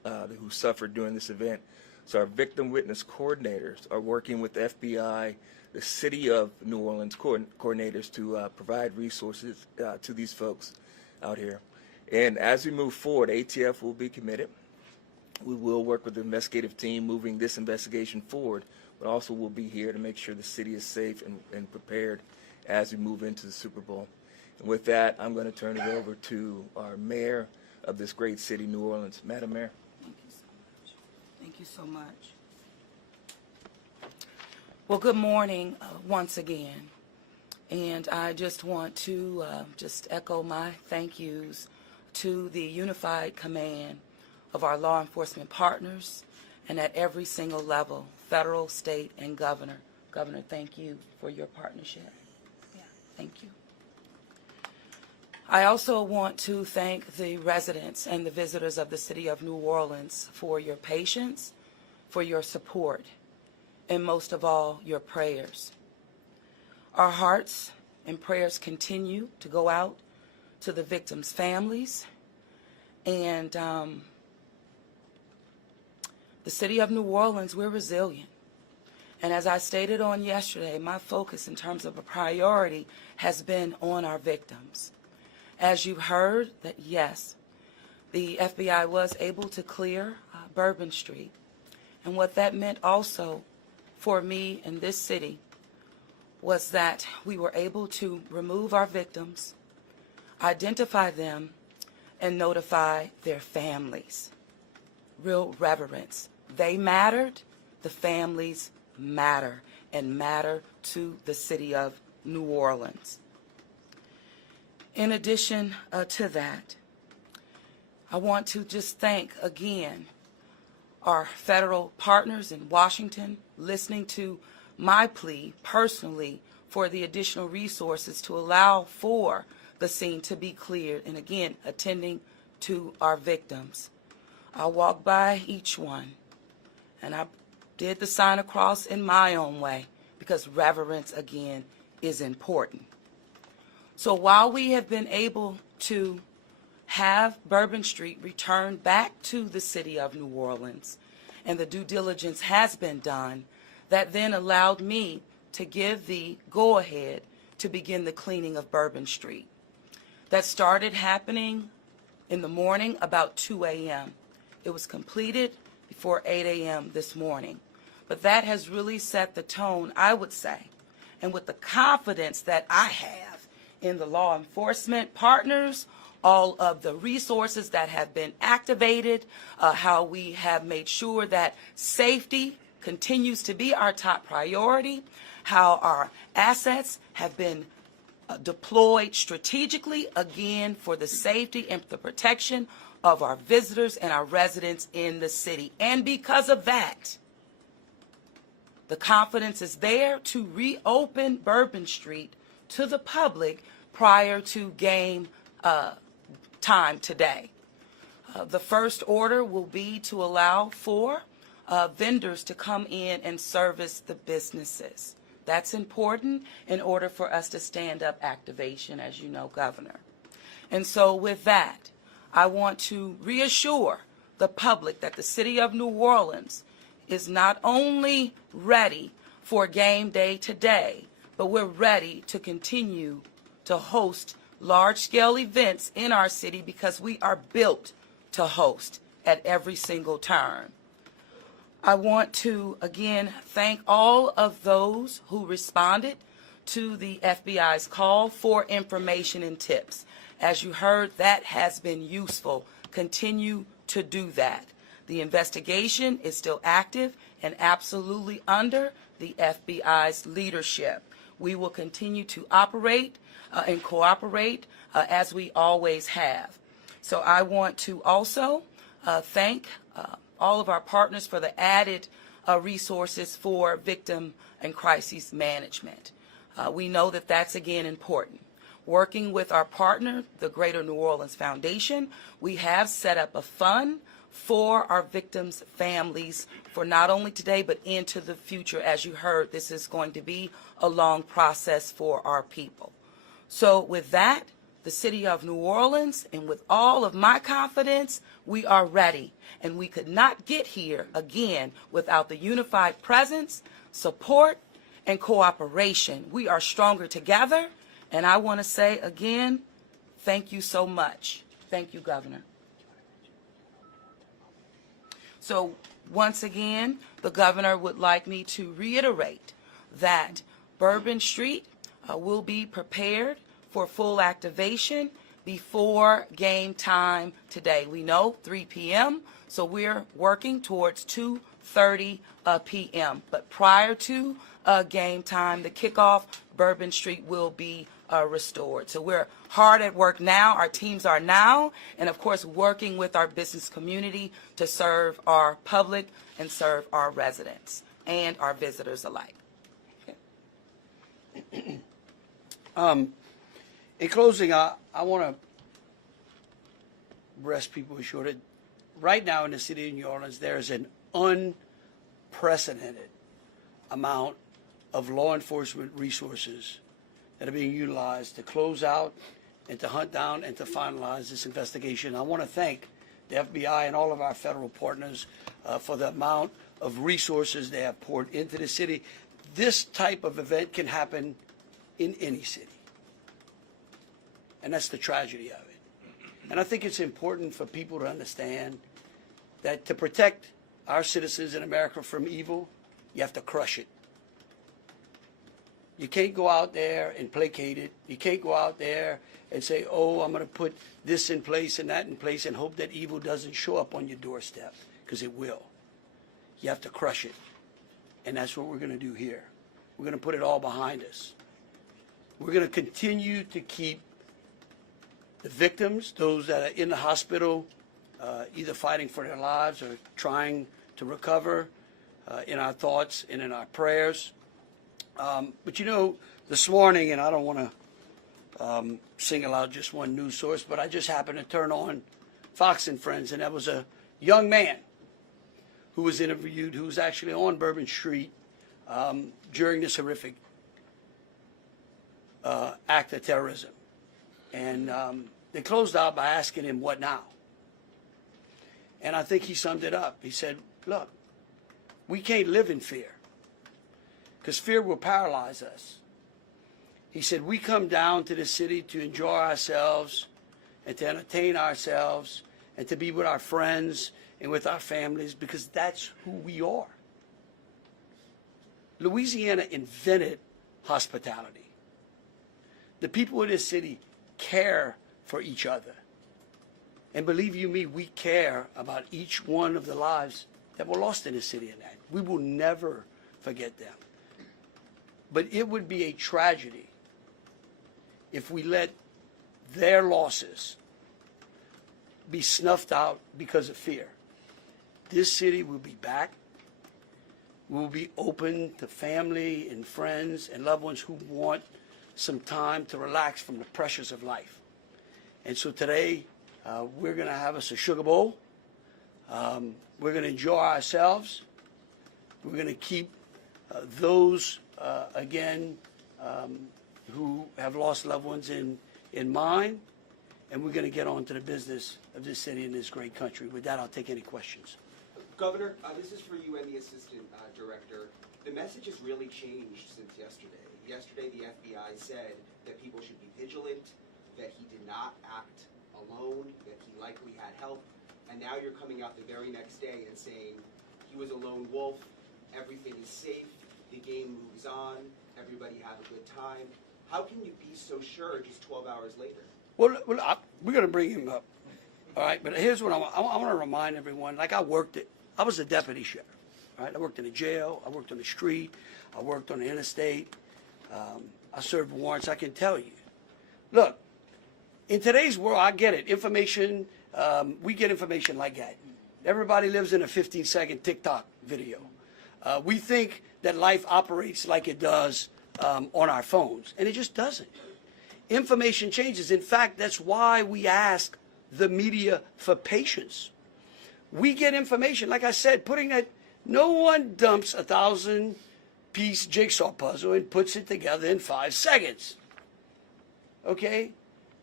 who suffered during this event. So our victim witness coordinators are working with the FBI, the City of New Orleans coordinators to provide resources to these folks out here. And as we move forward, ATF will be committed. We will work with the investigative team moving this investigation forward, but also we'll be here to make sure the city is safe and prepared as we move into the Super Bowl. And with that, I'm going to turn it over to our mayor of this great city, New Orleans. Madam Mayor. Thank you so much. Well, good morning once again. And I just want to just echo my thank yous to the unified command of our law enforcement partners and at every single level, federal, state, and governor. Governor, thank you for your partnership. Yeah, thank you. I also want to thank the residents and the visitors of the city of New Orleans for your patience, for your support, and most of all, your prayers. Our hearts and prayers continue to go out to the victims' families, and the city of New Orleans, we're resilient. And as I stated on yesterday, my focus in terms of a priority has been on our victims. As you heard, that yes, the FBI was able to clear Bourbon Street. And what that meant also for me in this city was that we were able to remove our victims, identify them, and notify their families. Real reverence. They mattered, the families matter, and matter to the city of New Orleans. In addition to that, I want to just thank again our federal partners in Washington, listening to my plea personally for the additional resources to allow for the scene to be cleared, and again, attending to our victims. I walked by each one, and I did the sign of cross in my own way, because reverence, again, is important. So while we have been able to have Bourbon Street returned back to the city of New Orleans, and the due diligence has been done, that then allowed me to give the go-ahead to begin the cleaning of Bourbon Street. That started happening in the morning about 2 a.m. It was completed before 8 a.m. this morning. But that has really set the tone, I would say, and with the confidence that I have in the law enforcement partners, all of the resources that have been activated, how we have made sure that safety continues to be our top priority, how our assets have been deployed strategically, again, for the safety and the protection of our visitors and our residents in the city. And because of that, the confidence is there to reopen Bourbon Street to the public prior to game time today. The first order will be to allow for vendors to come in and service the businesses. That's important in order for us to stand up activation, as you know, Governor. And so with that, I want to reassure the public that the city of New Orleans is not only ready for game day today, but we're ready to continue to host large-scale events in our city because we are built to host at every single turn. I want to, again, thank all of those who responded to the FBI's call for information and tips. As you heard, that has been useful. Continue to do that. The investigation is still active and absolutely under the FBI's leadership. We will continue to operate and cooperate as we always have. So I want to also thank all of our partners for the added resources for victim and crisis management. We know that that's, again, important. Working with our partner, the Greater New Orleans Foundation, we have set up a fund for our victims' families for not only today but into the future. As you heard, this is going to be a long process for our people. So with that, the city of New Orleans, and with all of my confidence, we are ready. And we could not get here again without the unified presence, support, and cooperation. We are stronger together. And I want to say again, thank you so much. Thank you, Governor. So once again, the governor would like me to reiterate that Bourbon Street will be prepared for full activation before game time today. We know 3 p.m., so we're working towards 2:30 p.m. But prior to game time, the kickoff, Bourbon Street will be restored. So we're hard at work now. Our teams are now, and of course, working with our business community to serve our public and serve our residents and our visitors alike. In closing, I want to rest people assured that right now in the city of New Orleans, there is an unprecedented amount of law enforcement resources that are being utilized to close out and to hunt down and to finalize this investigation. I want to thank the FBI and all of our federal partners for the amount of resources they have poured into the city. This type of event can happen in any city. And that's the tragedy of it. And I think it's important for people to understand that to protect our citizens in America from evil, you have to crush it. You can't go out there and placate it. You can't go out there and say, oh, I'm going to put this in place and that in place and hope that evil doesn't show up on your doorstep, because it will. You have to crush it. And that's what we're going to do here. We're going to put it all behind us. We're going to continue to keep the victims, those that are in the hospital, either fighting for their lives or trying to recover, in our thoughts and in our prayers. But you know, this morning, and I don't want to single out just one news source, but I just happened to turn on Fox and Friends, and there was a young man who was interviewed who was actually on Bourbon Street during this horrific act of terrorism. And they closed out by asking him, what now? And I think he summed it up. He said, look, we can't live in fear, because fear will paralyze us. He said, we come down to the city to enjoy ourselves and to entertain ourselves and to be with our friends and with our families, because that's who we are. Louisiana invented hospitality. The people of this city care for each other. And believe you me, we care about each one of the lives that were lost in this city and that. We will never forget them. But it would be a tragedy if we let their losses be snuffed out because of fear. This city will be back. We will be open to family and friends and loved ones who want some time to relax from the pressures of life. And so today, we're going to have us a sugar bowl. We're going to enjoy ourselves. We're going to keep those, again, who have lost loved ones in mind. And we're going to get on to the business of this city and this great country. With that, I'll take any questions. Governor, this is for you and the Assistant Director. The message has really changed since yesterday. Yesterday, the FBI said that people should be vigilant, that he did not act alone, that he likely had help, and now you're coming out the very next day and saying he was a lone wolf, everything is safe, the game moves on, everybody have a good time. How can you be so sure just 12 hours later? Well, we're going to bring him up. All right, but here's what I want to remind everyone. Like I was a deputy sheriff. Right? I worked in a jail. I worked on the street. I worked on the interstate. I served warrants. I can tell you. Look, in today's world, I get it. Information, we get information like that. Everybody lives in a 15-second TikTok video. We think that life operates like it does on our phones, and it just doesn't. Information changes. In fact, that's why we ask the media for patience. We get information, like I said, no one dumps 1,000-piece jigsaw puzzle and puts it together in 5 seconds. Okay?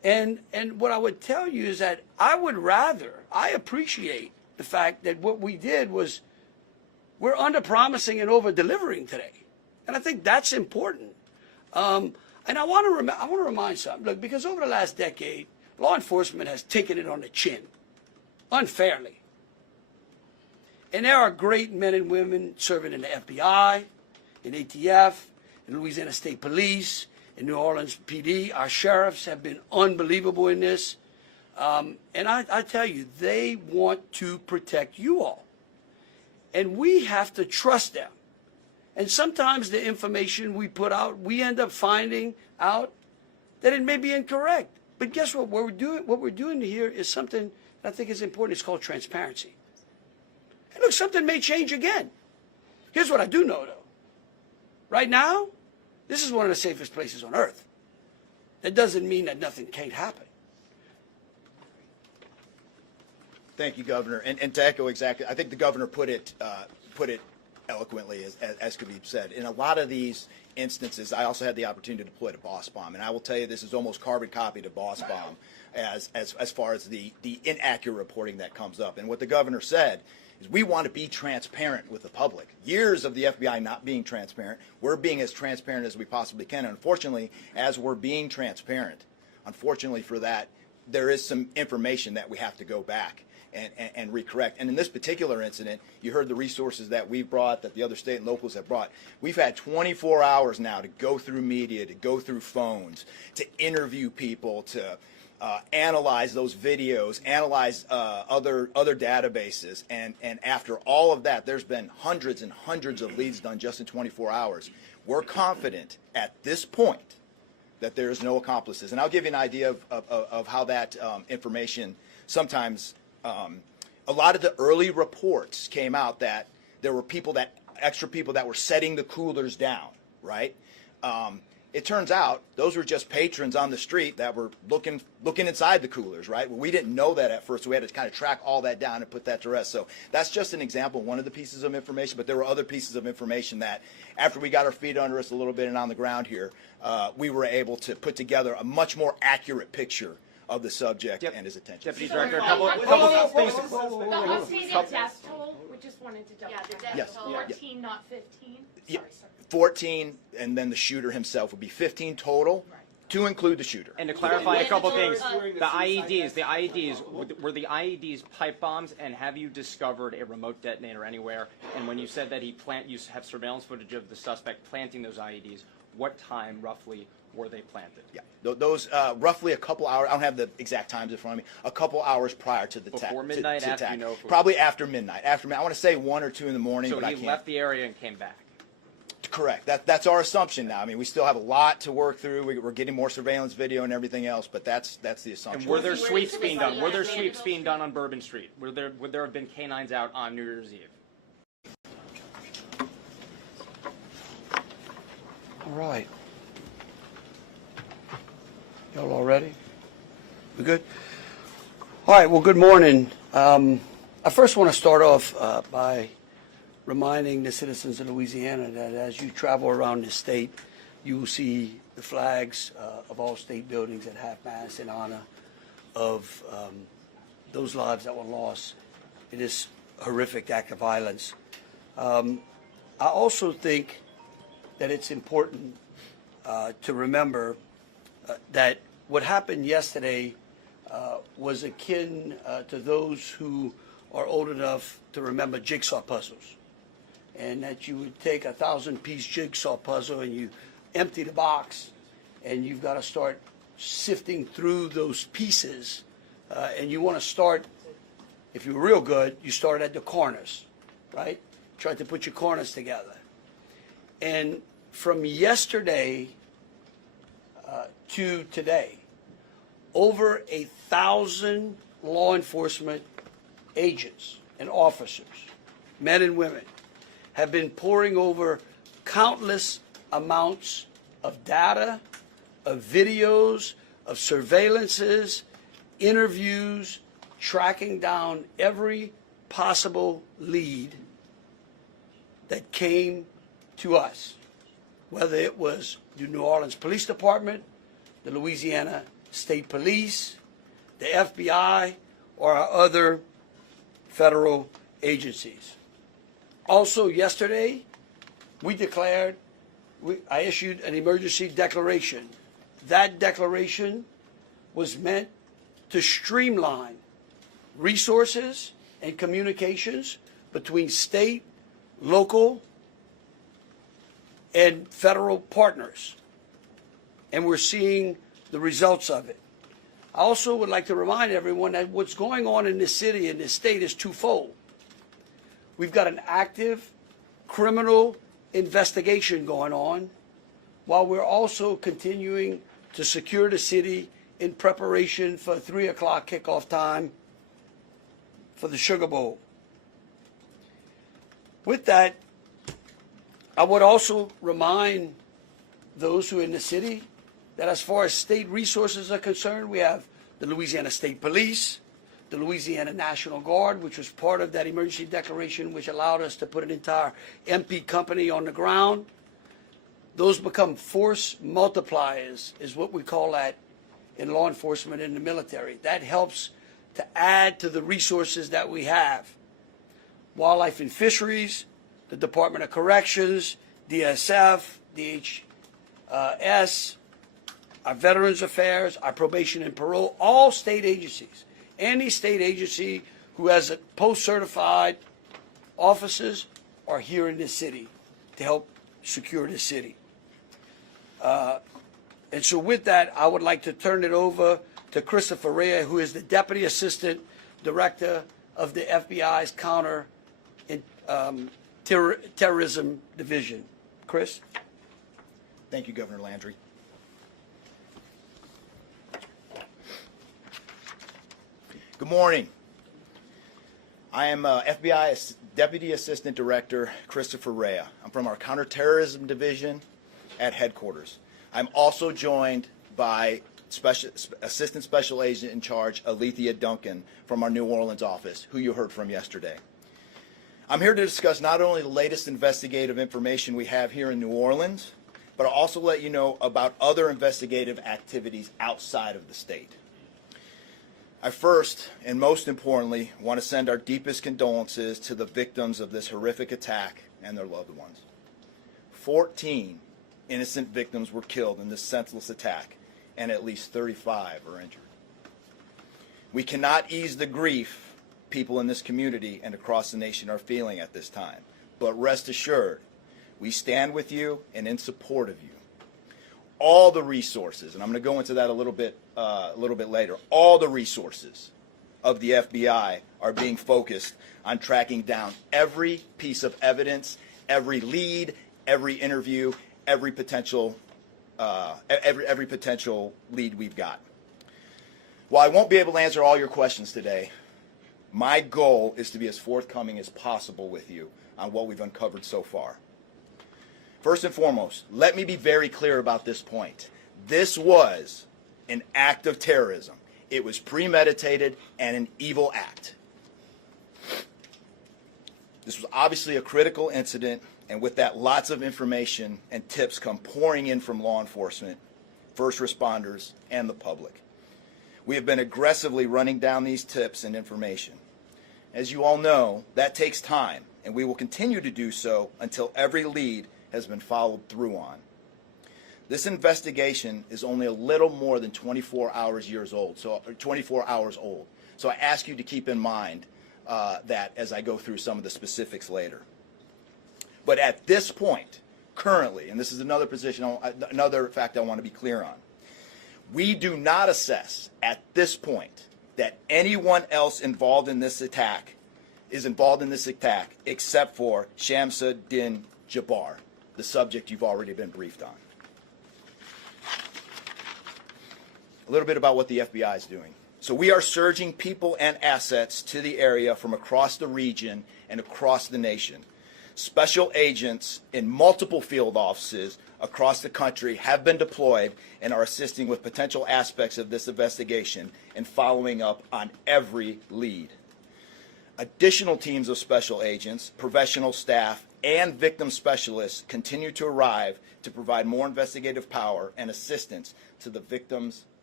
And what I would tell you is that I appreciate the fact that what we did was we're under-promising and over-delivering today. And I think that's important. And I want to remind something. Look, because over the last decade, law enforcement has taken it on the chin, unfairly. And there are great men and women serving in the FBI, in ATF, in Louisiana State Police, in New Orleans PD. Our sheriffs have been unbelievable in this. And I tell you, they want to protect you all. And we have to trust them. And sometimes the information we put out, we end up finding out that it may be incorrect. But guess what? What we're doing here is something that I think is important. It's called transparency. And look, something may change again. Here's what I do know, though. Right now, this is one of the safest places on earth. That doesn't mean that nothing can't happen. Thank you, Governor. And to echo exactly, I think the governor put it eloquently, as could be said. In a lot of these instances, I also had the opportunity to deploy to Boss Bomb, and I will tell you this is almost carbon copy to Boss Bomb as far as the inaccurate reporting that comes up. And what the governor said is we want to be transparent with the public. Years of the FBI not being transparent, we're being as transparent as we possibly can. And unfortunately, as we're being transparent, unfortunately for that, there is some information that we have to go back and recorrect. And in this particular incident, you heard the resources that we've brought, that the other state and locals have brought. We've had 24 hours now to go through media, to go through phones, to interview people, to analyze those videos, analyze other databases. And after all of that, there's been hundreds and hundreds of leads done just in 24 hours. We're confident at this point that there's no accomplices. And I'll give you an idea of how that information sometimes, a lot of the early reports came out that there were extra people that were setting the coolers down, right? It turns out those were just patrons on the street that were looking inside the coolers, right? Well, we didn't know that at first, so we had to kind of track all that down and put that to rest. So that's just an example, one of the pieces of information, but there were other pieces of information that after we got our feet under us a little bit and on the ground here, we were able to put together a much more accurate picture of the subject and his attention. Deputy Director, a couple things. The updated death toll, we just wanted to double check. Yes. 14, not 15. Yeah. Sorry, sir. 14, and then the shooter himself would be 15 total, to include the shooter. And to clarify a couple things, the IEDs, were the IEDs pipe bombs, and have you discovered a remote detonator anywhere? And when you said that you have surveillance footage of the suspect planting those IEDs, what time roughly were they planted? Yeah, those roughly a couple hours. I don't have the exact times in front of me. A couple hours prior to the attack. Before midnight, after you know? Probably after midnight. I want to say 1 or 2 in the morning. So but he left the area and came back. Correct. That's our assumption now. I mean, we still have a lot to work through. We're getting more surveillance video and everything else, but that's the assumption. And were there sweeps being done? Were there sweeps being done on Bourbon Street? Would there have been canines out on New Year's Eve? All right. Y'all all ready? We good? All right, well, good morning. I first want to start off by reminding the citizens of Louisiana that as you travel around the state, you will see the flags of all state buildings at half-mast in honor of those lives that were lost in this horrific act of violence. I also think that it's important to remember that what happened yesterday was akin to those who are old enough to remember jigsaw puzzles. And that you would take a 1,000-piece jigsaw puzzle and you empty the box and you've got to start sifting through those pieces. And you want to start, if you're real good, you start at the corners, right? Try to put your corners together. And from yesterday to today, over 1,000 law enforcement agents and officers, men and women, have been poring over countless amounts of data, of videos, of surveillances, interviews, tracking down every possible lead that came to us, whether it was the New Orleans Police Department, the Louisiana State Police, the FBI, or our other federal agencies. Also, yesterday, I issued an emergency declaration. That declaration was meant to streamline resources and communications between state, local, and federal partners. And we're seeing the results of it. I also would like to remind everyone that what's going on in this city and this state is twofold. We've got an active criminal investigation going on, while we're also continuing to secure the city in preparation for 3 o'clock kickoff time for the Sugar Bowl. With that, I would also remind those who are in the city that as far as state resources are concerned, we have the Louisiana State Police, the Louisiana National Guard, which was part of that emergency declaration, which allowed us to put an entire MP company on the ground. Those become force multipliers, is what we call that in law enforcement and the military. That helps to add to the resources that we have. Wildlife and Fisheries, the Department of Corrections, DSF, DHS, our Veterans Affairs, our Probation and Parole, all state agencies. Any state agency who has a post-certified officers are here in this city to help secure this city. And so with that, I would like to turn it over to Christopher Rea, who is the Deputy Assistant Director of the FBI's Counter Terrorism Division. Chris? Thank you, Governor Landry. Good morning. I am FBI Deputy Assistant Director Christopher Rea. I'm from our Counterterrorism Division at headquarters. I'm also joined by Assistant Special Agent in Charge Alethea Duncan from our New Orleans office, who you heard from yesterday. I'm here to discuss not only the latest investigative information we have here in New Orleans, but I'll also let you know about other investigative activities outside of the state. I first, and most importantly, want to send our deepest condolences to the victims of this horrific attack and their loved ones. 14 innocent victims were killed in this senseless attack, and at least 35 are injured. We cannot ease the grief people in this community and across the nation are feeling at this time, but rest assured, we stand with you and in support of you. All the resources, and I'm going to go into that a little bit later, all the resources of the FBI are being focused on tracking down every piece of evidence, every lead, every interview, every potential lead we've got. While I won't be able to answer all your questions today, my goal is to be as forthcoming as possible with you on what we've uncovered so far. First and foremost, let me be very clear about this point. This was an act of terrorism. It was premeditated and an evil act. This was obviously a critical incident, and with that, lots of information and tips come pouring in from law enforcement, first responders, and the public. We have been aggressively running down these tips and information. As you all know, that takes time, and we will continue to do so until every lead has been followed through on. This investigation is only a little more than 24 hours old. So I ask you to keep in mind that as I go through some of the specifics later. But at this point, currently, and this is another fact I want to be clear on, we do not assess at this point that anyone else involved in this attack except for Shamsa Din Jabbar, the subject you've already been briefed on. A little bit about what the FBI is doing. So we are surging people and assets to the area from across the region and across the nation. Special agents in multiple field offices across the country have been deployed and are assisting with potential aspects of this investigation and following up on every lead. Additional teams of special agents, professional staff, and victim specialists continue to arrive to provide more investigative power and assistance to the victims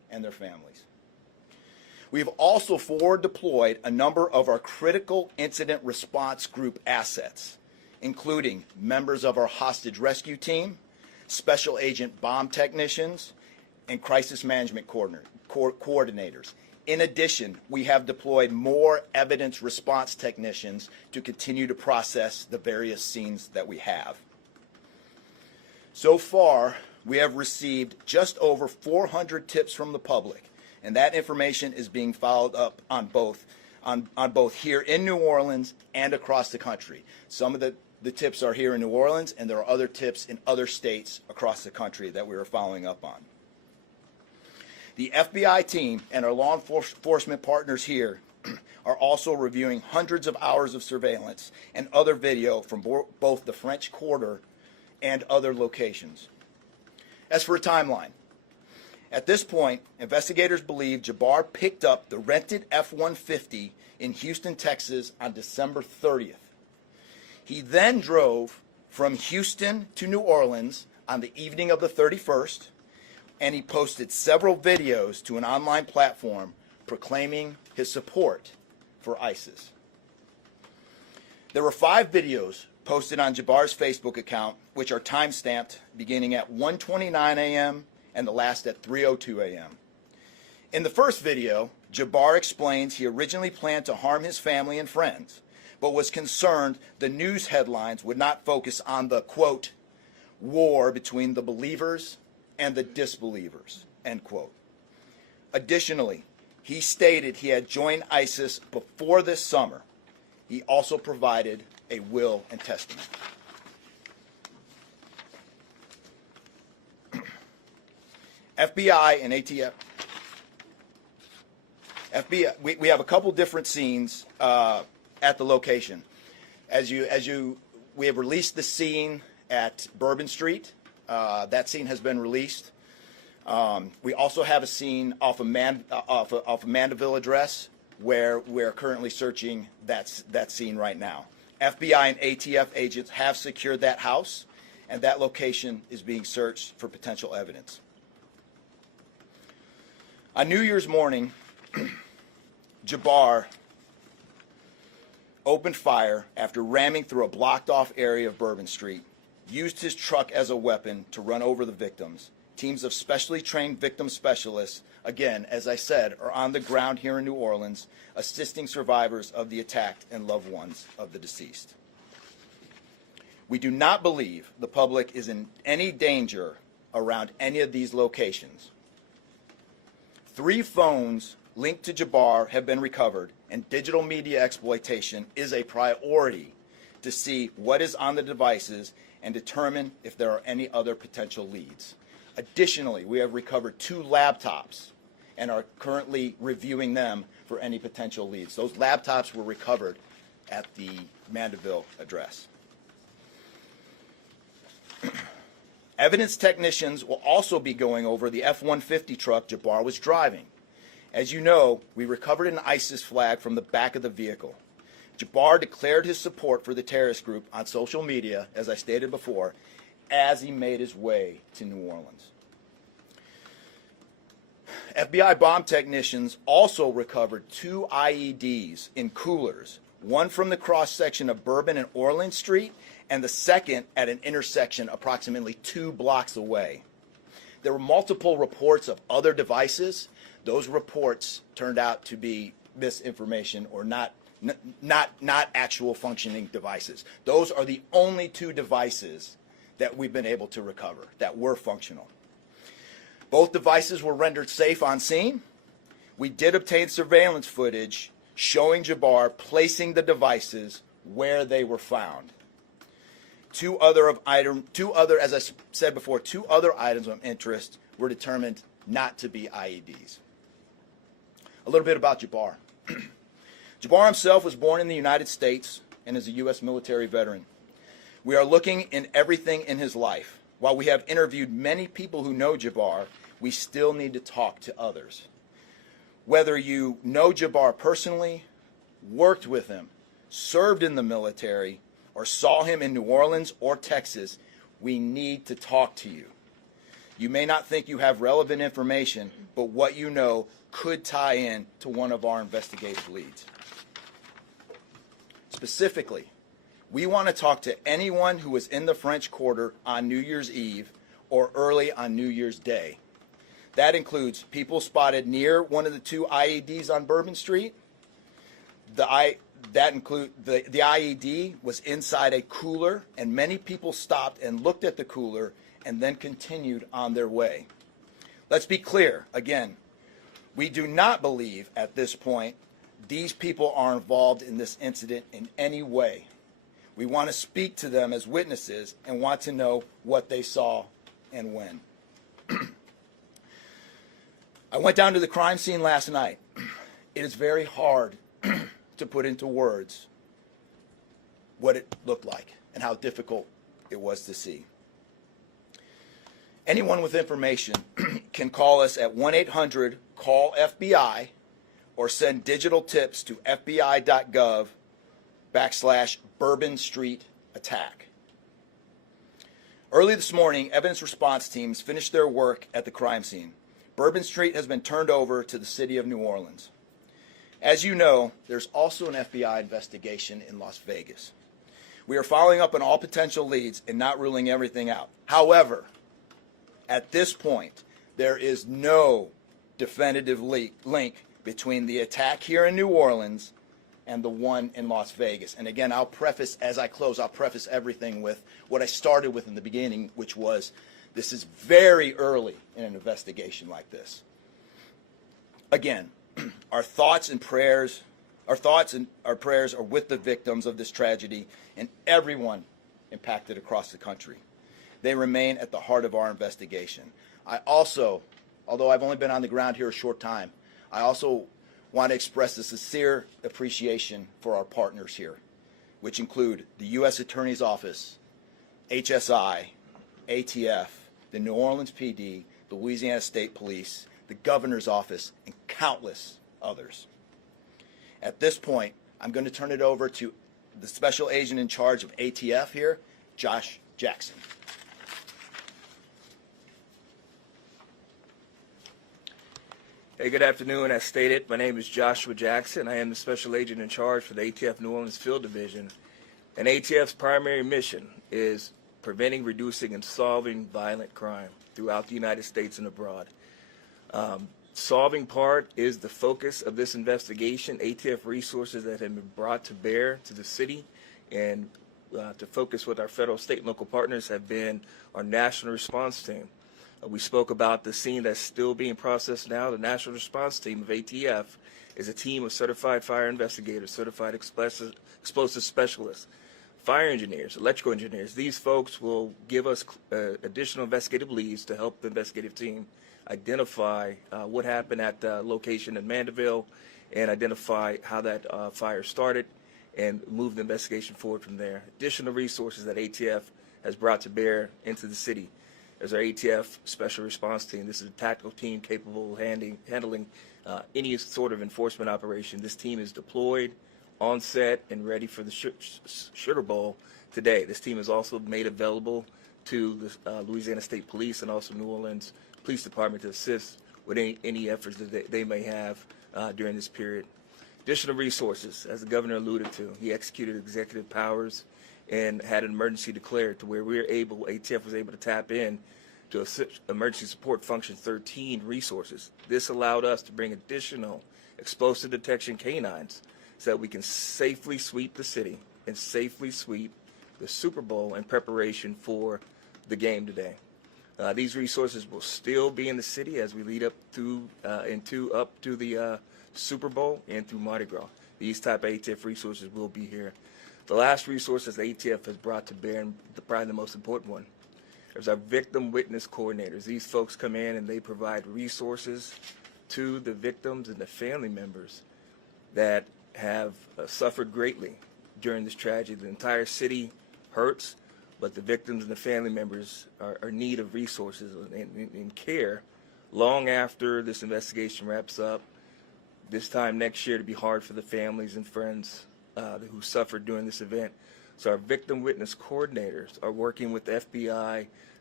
and their families. We've also forward deployed a number of our critical incident response group assets, including members of our hostage rescue team, special agent bomb technicians, and crisis management coordinators. In addition, we have deployed more evidence response technicians to continue to process the various scenes that we have. So far, we have received just over 400 tips from the public, and that information is being followed up on both here in New Orleans and across the country. Some of the tips are here in New Orleans, and there are other tips in other states across the country that we are following up on. The FBI team and our law enforcement partners here are also reviewing hundreds of hours of surveillance and other video from both the French Quarter and other locations. As for a timeline, at this point, investigators believe Jabbar picked up the rented F-150 in Houston, Texas on December 30th. He then drove from Houston to New Orleans on the evening of the 31st, and he posted several videos to an online platform proclaiming his support for ISIS. There were 5 videos posted on Jabbar's Facebook account, which are time-stamped beginning at 1:29 a.m. and the last at 3:02 a.m. In the first video, Jabbar explains he originally planned to harm his family and friends, but was concerned the news headlines would not focus on the, quote, war between the believers and the disbelievers, end quote. Additionally, he stated he had joined ISIS before this summer. He also provided a will and testament. FBI and ATF. FBI, we have a couple different scenes at the location. We have released the scene at Bourbon Street. That scene has been released. We also have a scene off of Mandeville address where we're currently searching that scene right now. FBI and ATF agents have secured that house, and that location is being searched for potential evidence. On New Year's morning, Jabbar opened fire after ramming through a blocked-off area of Bourbon Street, used his truck as a weapon to run over the victims. Teams of specially trained victim specialists, again, as I said, are on the ground here in New Orleans, assisting survivors of the attack and loved ones of the deceased. We do not believe the public is in any danger around any of these locations. 3 phones linked to Jabbar have been recovered, and digital media exploitation is a priority to see what is on the devices and determine if there are any other potential leads. Additionally, we have recovered 2 laptops and are currently reviewing them for any potential leads. Those laptops were recovered at the Mandeville address. Evidence technicians will also be going over the F-150 truck Jabbar was driving. As you know, we recovered an ISIS flag from the back of the vehicle. Jabbar declared his support for the terrorist group on social media, as I stated before, as he made his way to New Orleans. FBI bomb technicians also recovered 2 IEDs in coolers, one from the cross-section of Bourbon and Orleans Street, and the second at an intersection approximately 2 blocks away. There were multiple reports of other devices. Those reports turned out to be misinformation or not actual functioning devices. Those are the only 2 devices that we've been able to recover that were functional. Both devices were rendered safe on scene. We did obtain surveillance footage showing Jabbar placing the devices where they were found. Two other, as I said before, 2 other items of interest were determined not to be IEDs. A little bit about Jabbar. Jabbar himself was born in the United States and is a U.S. military veteran. We are looking in everything in his life. While we have interviewed many people who know Jabbar, we still need to talk to others. Whether you know Jabbar personally, worked with him, served in the military, or saw him in New Orleans or Texas, we need to talk to you. You may not think you have relevant information, but what you know could tie in to one of our investigative leads. Specifically, we want to talk to anyone who was in the French Quarter on New Year's Eve or early on New Year's Day. That includes people spotted near one of the two IEDs on Bourbon Street. The IED was inside a cooler, and many people stopped and looked at the cooler and then continued on their way. Let's be clear, again, we do not believe at this point these people are involved in this incident in any way. We want to speak to them as witnesses and want to know what they saw and when. I went down to the crime scene last night. It is very hard to put into words what it looked like and how difficult it was to see. Anyone with information can call us at 1-800-CALL-FBI or send digital tips to fbi.gov/Bourbon Street attack. Early this morning, evidence response teams finished their work at the crime scene. Bourbon Street has been turned over to the city of New Orleans. As you know, there's also an FBI investigation in Las Vegas. We are following up on all potential leads and not ruling everything out. However, at this point, there is no definitive link between the attack here in New Orleans and the one in Las Vegas. And again, I'll preface, as I close, I'll preface everything with what I started with in the beginning, which was this is very early in an investigation like this. Again, our thoughts and prayers are with the victims of this tragedy and everyone impacted across the country. They remain at the heart of our investigation. I also, although I've only been on the ground here a short time, I also want to express a sincere appreciation for our partners here, which include the U.S. Attorney's Office, HSI, ATF, the New Orleans PD, the Louisiana State Police, the Governor's Office, and countless others. At this point, I'm going to turn it over to the Special Agent in charge of ATF here, Josh Jackson. Hey, good afternoon. As stated, my name is Joshua Jackson. I am the Special Agent in charge for the ATF New Orleans Field Division. And ATF's primary mission is preventing, reducing, and solving violent crime throughout the United States and abroad. Solving part is the focus of this investigation. ATF resources that have been brought to bear to the city and to focus with our federal, state, and local partners have been our national response team. We spoke about the scene that's still being processed now. The National Response Team of ATF is a team of certified fire investigators, certified explosive specialists, fire engineers, electrical engineers. These folks will give us additional investigative leads to help the investigative team identify what happened at the location in Mandeville and identify how that fire started and move the investigation forward from there. Additional resources that ATF has brought to bear into the city. There's our ATF Special Response Team. This is a tactical team capable of handling any sort of enforcement operation. This team is deployed, on set, and ready for the Sugar Bowl today. This team is also made available to the Louisiana State Police and also New Orleans Police Department to assist with any efforts that they may have during this period. Additional resources, as the governor alluded to, he executed executive powers and had an emergency declared to where ATF was able to tap in to Emergency Support Function 13 resources. This allowed us to bring additional explosive detection canines so that we can safely sweep the city and safely sweep the Super Bowl in preparation for the game today. These resources will still be in the city as we lead up to the Super Bowl and through Mardi Gras. These type of ATF resources will be here. The last resources the ATF has brought to bear, and probably the most important one, is our victim witness coordinators. These folks come in and they provide resources to the victims and the family members that have suffered greatly during this tragedy. The entire city hurts, but the victims and the family members are in need of resources and care long after this investigation wraps up. This time next year to be hard for the families and friends who suffered during this event. So our victim witness coordinators are working with the FBI,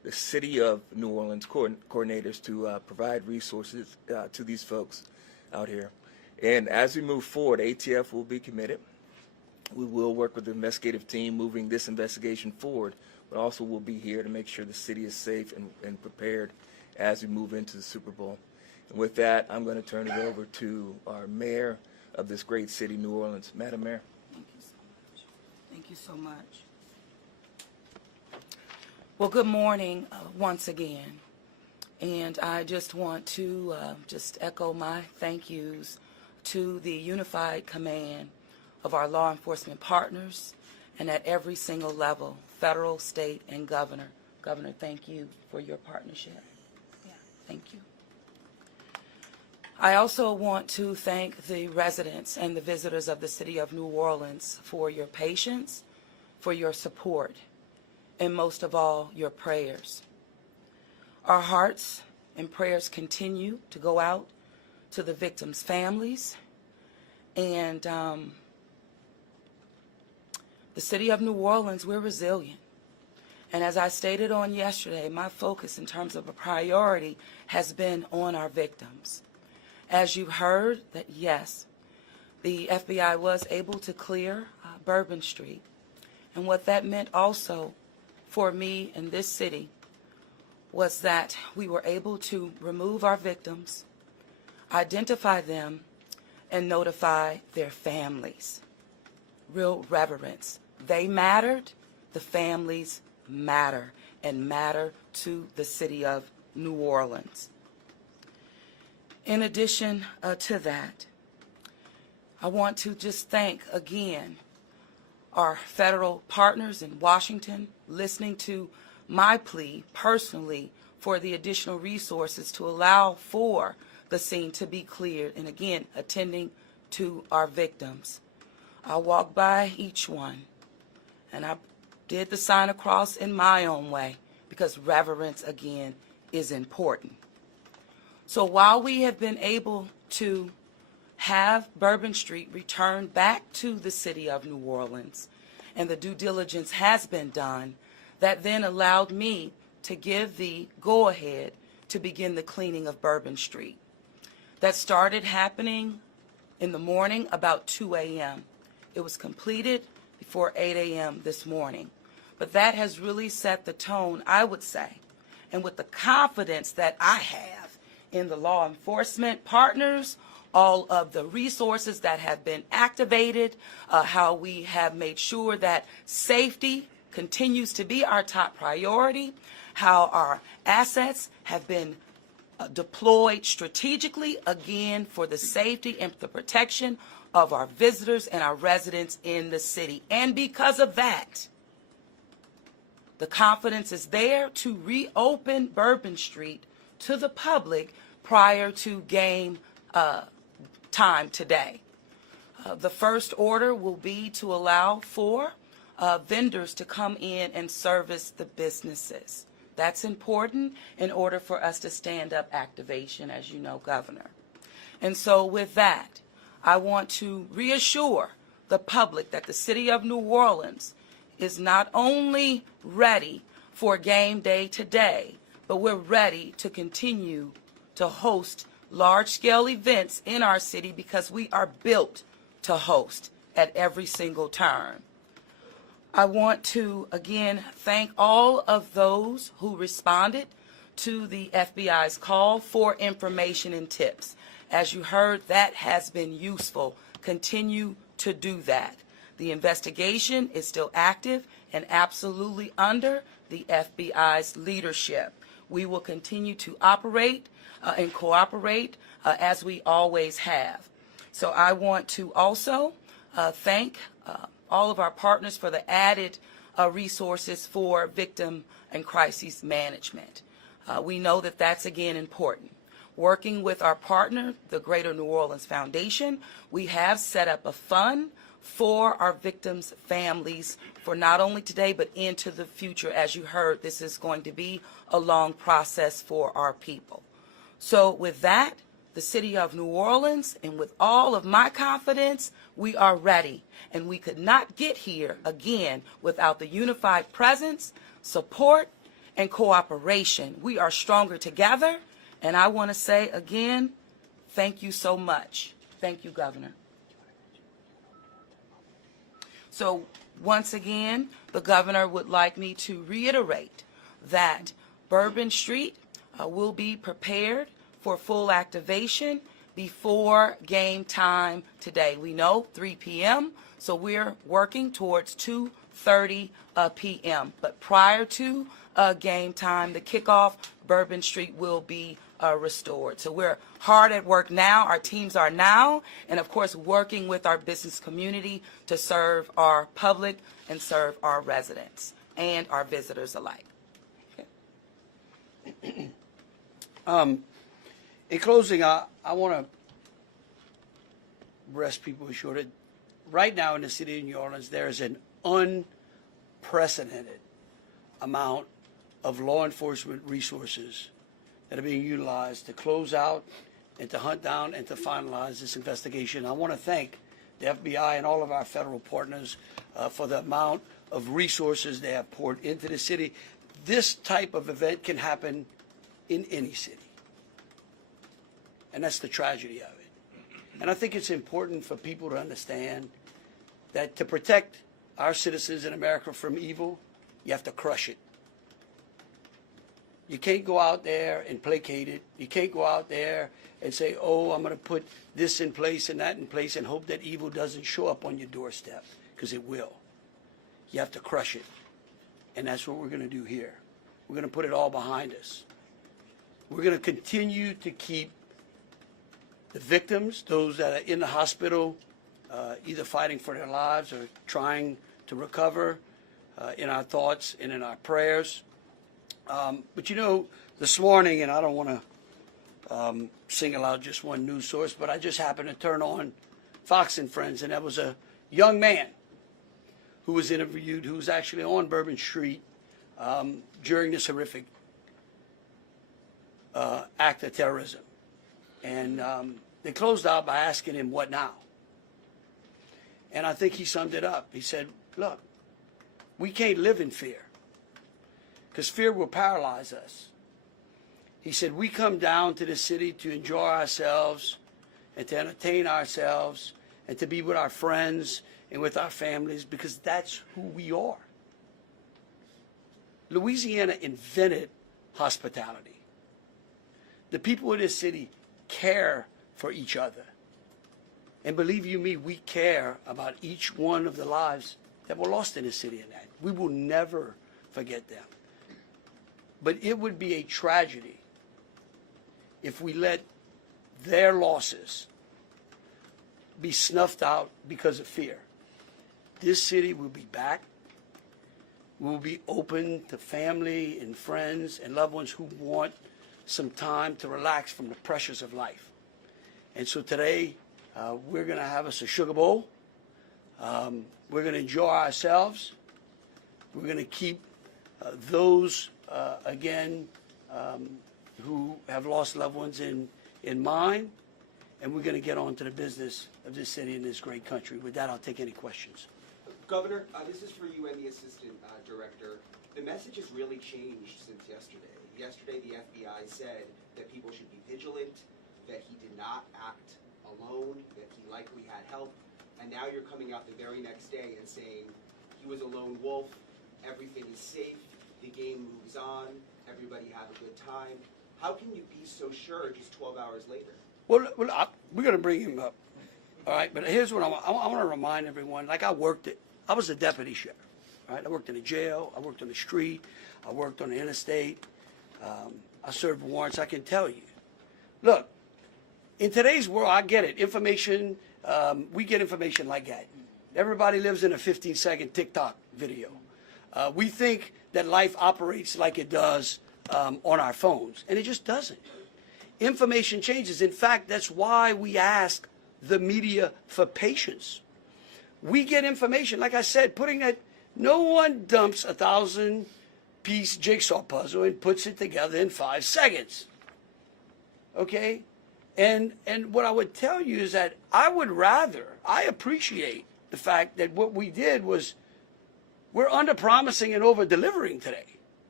the City of New Orleans coordinators to provide resources to these folks out here. And as we move forward, ATF will be committed. We will work with the investigative team moving this investigation forward, but also we'll be here to make sure the city is safe and prepared as we move into the Super Bowl. And with that, I'm going to turn it over to our mayor of this great city, New Orleans. Madam Mayor. Thank you so much. Thank you so much. Well, good morning once again. And I just want to just echo my thank yous to the unified command of our law enforcement partners and at every single level, federal, state, and governor. Governor, thank you for your partnership. Yeah, thank you. I also want to thank the residents and the visitors of the city of New Orleans for your patience, for your support, and most of all, your prayers. Our hearts and prayers continue to go out to the victims' families, and the city of New Orleans, we're resilient. And as I stated on yesterday, my focus in terms of a priority has been on our victims. As you've heard, that yes, the FBI was able to clear Bourbon Street. And what that meant also for me in this city was that we were able to remove our victims, identify them, and notify their families. Real reverence. They mattered, the families matter, and matter to the city of New Orleans. In addition to that, I want to just thank again our federal partners in Washington, listening to my plea personally for the additional resources to allow for the scene to be cleared, and again, attending to our victims. I walked by each one, and I did the sign of cross in my own way, because reverence, again, is important. So while we have been able to have Bourbon Street returned back to the city of New Orleans, and the due diligence has been done, that then allowed me to give the go-ahead to begin the cleaning of Bourbon Street. That started happening in the morning about 2 a.m. It was completed before 8 a.m. this morning. But that has really set the tone, I would say, and with the confidence that I have in the law enforcement partners, all of the resources that have been activated, how we have made sure that safety continues to be our top priority, how our assets have been deployed strategically, again, for the safety and the protection of our visitors and our residents in the city. And because of that, the confidence is there to reopen Bourbon Street to the public prior to game time today. The first order will be to allow for vendors to come in and service the businesses. That's important in order for us to stand up activation, as you know, Governor. And so with that, I want to reassure the public that the city of New Orleans is not only ready for game day today, but we're ready to continue to host large-scale events in our city because we are built to host at every single turn. I want to, again, thank all of those who responded to the FBI's call for information and tips. As you heard, that has been useful. Continue to do that. The investigation is still active and absolutely under the FBI's leadership. We will continue to operate and cooperate as we always have. So I want to also thank all of our partners for the added resources for victim and crisis management. We know that that's, again, important. Working with our partner, the Greater New Orleans Foundation, we have set up a fund for our victims' families for not only today but into the future. As you heard, this is going to be a long process for our people. So with that, the city of New Orleans, and with all of my confidence, we are ready. And we could not get here, again, without the unified presence, support, and cooperation. We are stronger together, and I want to say again, thank you so much. Thank you, Governor. So once again, the governor would like me to reiterate that Bourbon Street will be prepared for full activation before game time today. We know 3 p.m., so we're working towards 2:30 p.m. But prior to game time, the kickoff, Bourbon Street will be restored. So we're hard at work now. Our teams are now, and of course, working with our business community to serve our public and serve our residents and our visitors alike. In closing, I want to rest people assured that right now in the city of New Orleans, there is an unprecedented amount of law enforcement resources that are being utilized to close out and to hunt down and to finalize this investigation. I want to thank the FBI and all of our federal partners for the amount of resources they have poured into the city. This type of event can happen in any city, and that's the tragedy of it. And I think it's important for people to understand that to protect our citizens in America from evil, you have to crush it. You can't go out there and placate it. You can't go out there and say, oh, I'm going to put this in place and that in place and hope that evil doesn't show up on your doorstep, because it will. You have to crush it. And that's what we're going to do here. We're going to put it all behind us. We're going to continue to keep the victims, those that are in the hospital, either fighting for their lives or trying to recover, in our thoughts and in our prayers. But you know, this morning, and I don't want to single out just one news source, but I just happened to turn on Fox and Friends, and there was a young man who was interviewed who was actually on Bourbon Street during this horrific act of terrorism. And they closed out by asking him, what now? And I think he summed it up. He said, look, we can't live in fear, because fear will paralyze us. He said, we come down to the city to enjoy ourselves and to entertain ourselves and to be with our friends and with our families, because that's who we are. Louisiana invented hospitality. The people of this city care for each other. And believe you me, we care about each one of the lives that were lost in this city and that. We will never forget them. But it would be a tragedy if we let their losses be snuffed out because of fear. This city will be back. We will be open to family and friends and loved ones who want some time to relax from the pressures of life. And so today, we're going to have us a sugar bowl. We're going to enjoy ourselves. We're going to keep those, again, who have lost loved ones in mind. And we're going to get on to the business of this city and this great country. With that, I'll take any questions. Governor, this is for you and the Assistant Director. The message has really changed since yesterday. Yesterday, the FBI said that people should be vigilant, that he did not act alone, that he likely had help, and now you're coming out the very next day and saying he was a lone wolf, everything is safe, the game moves on, everybody have a good time. How can you be so sure just 12 hours later? Well, we're going to bring him up. All right, but here's what I want to remind everyone. Like I was a deputy sheriff. Right? I worked in a jail. I worked on the street. I worked on the interstate. I served warrants. I can tell you. Look, in today's world, I get it. Information, we get information like that. Everybody lives in a 15-second TikTok video. We think that life operates like it does on our phones, and it just doesn't. Information changes. In fact, that's why we ask the media for patience. We get information, like I said, no one dumps a 1,000-piece jigsaw puzzle and puts it together in 5 seconds. Okay? And what I would tell you is that I appreciate the fact that what we did was we're under-promising and over-delivering today.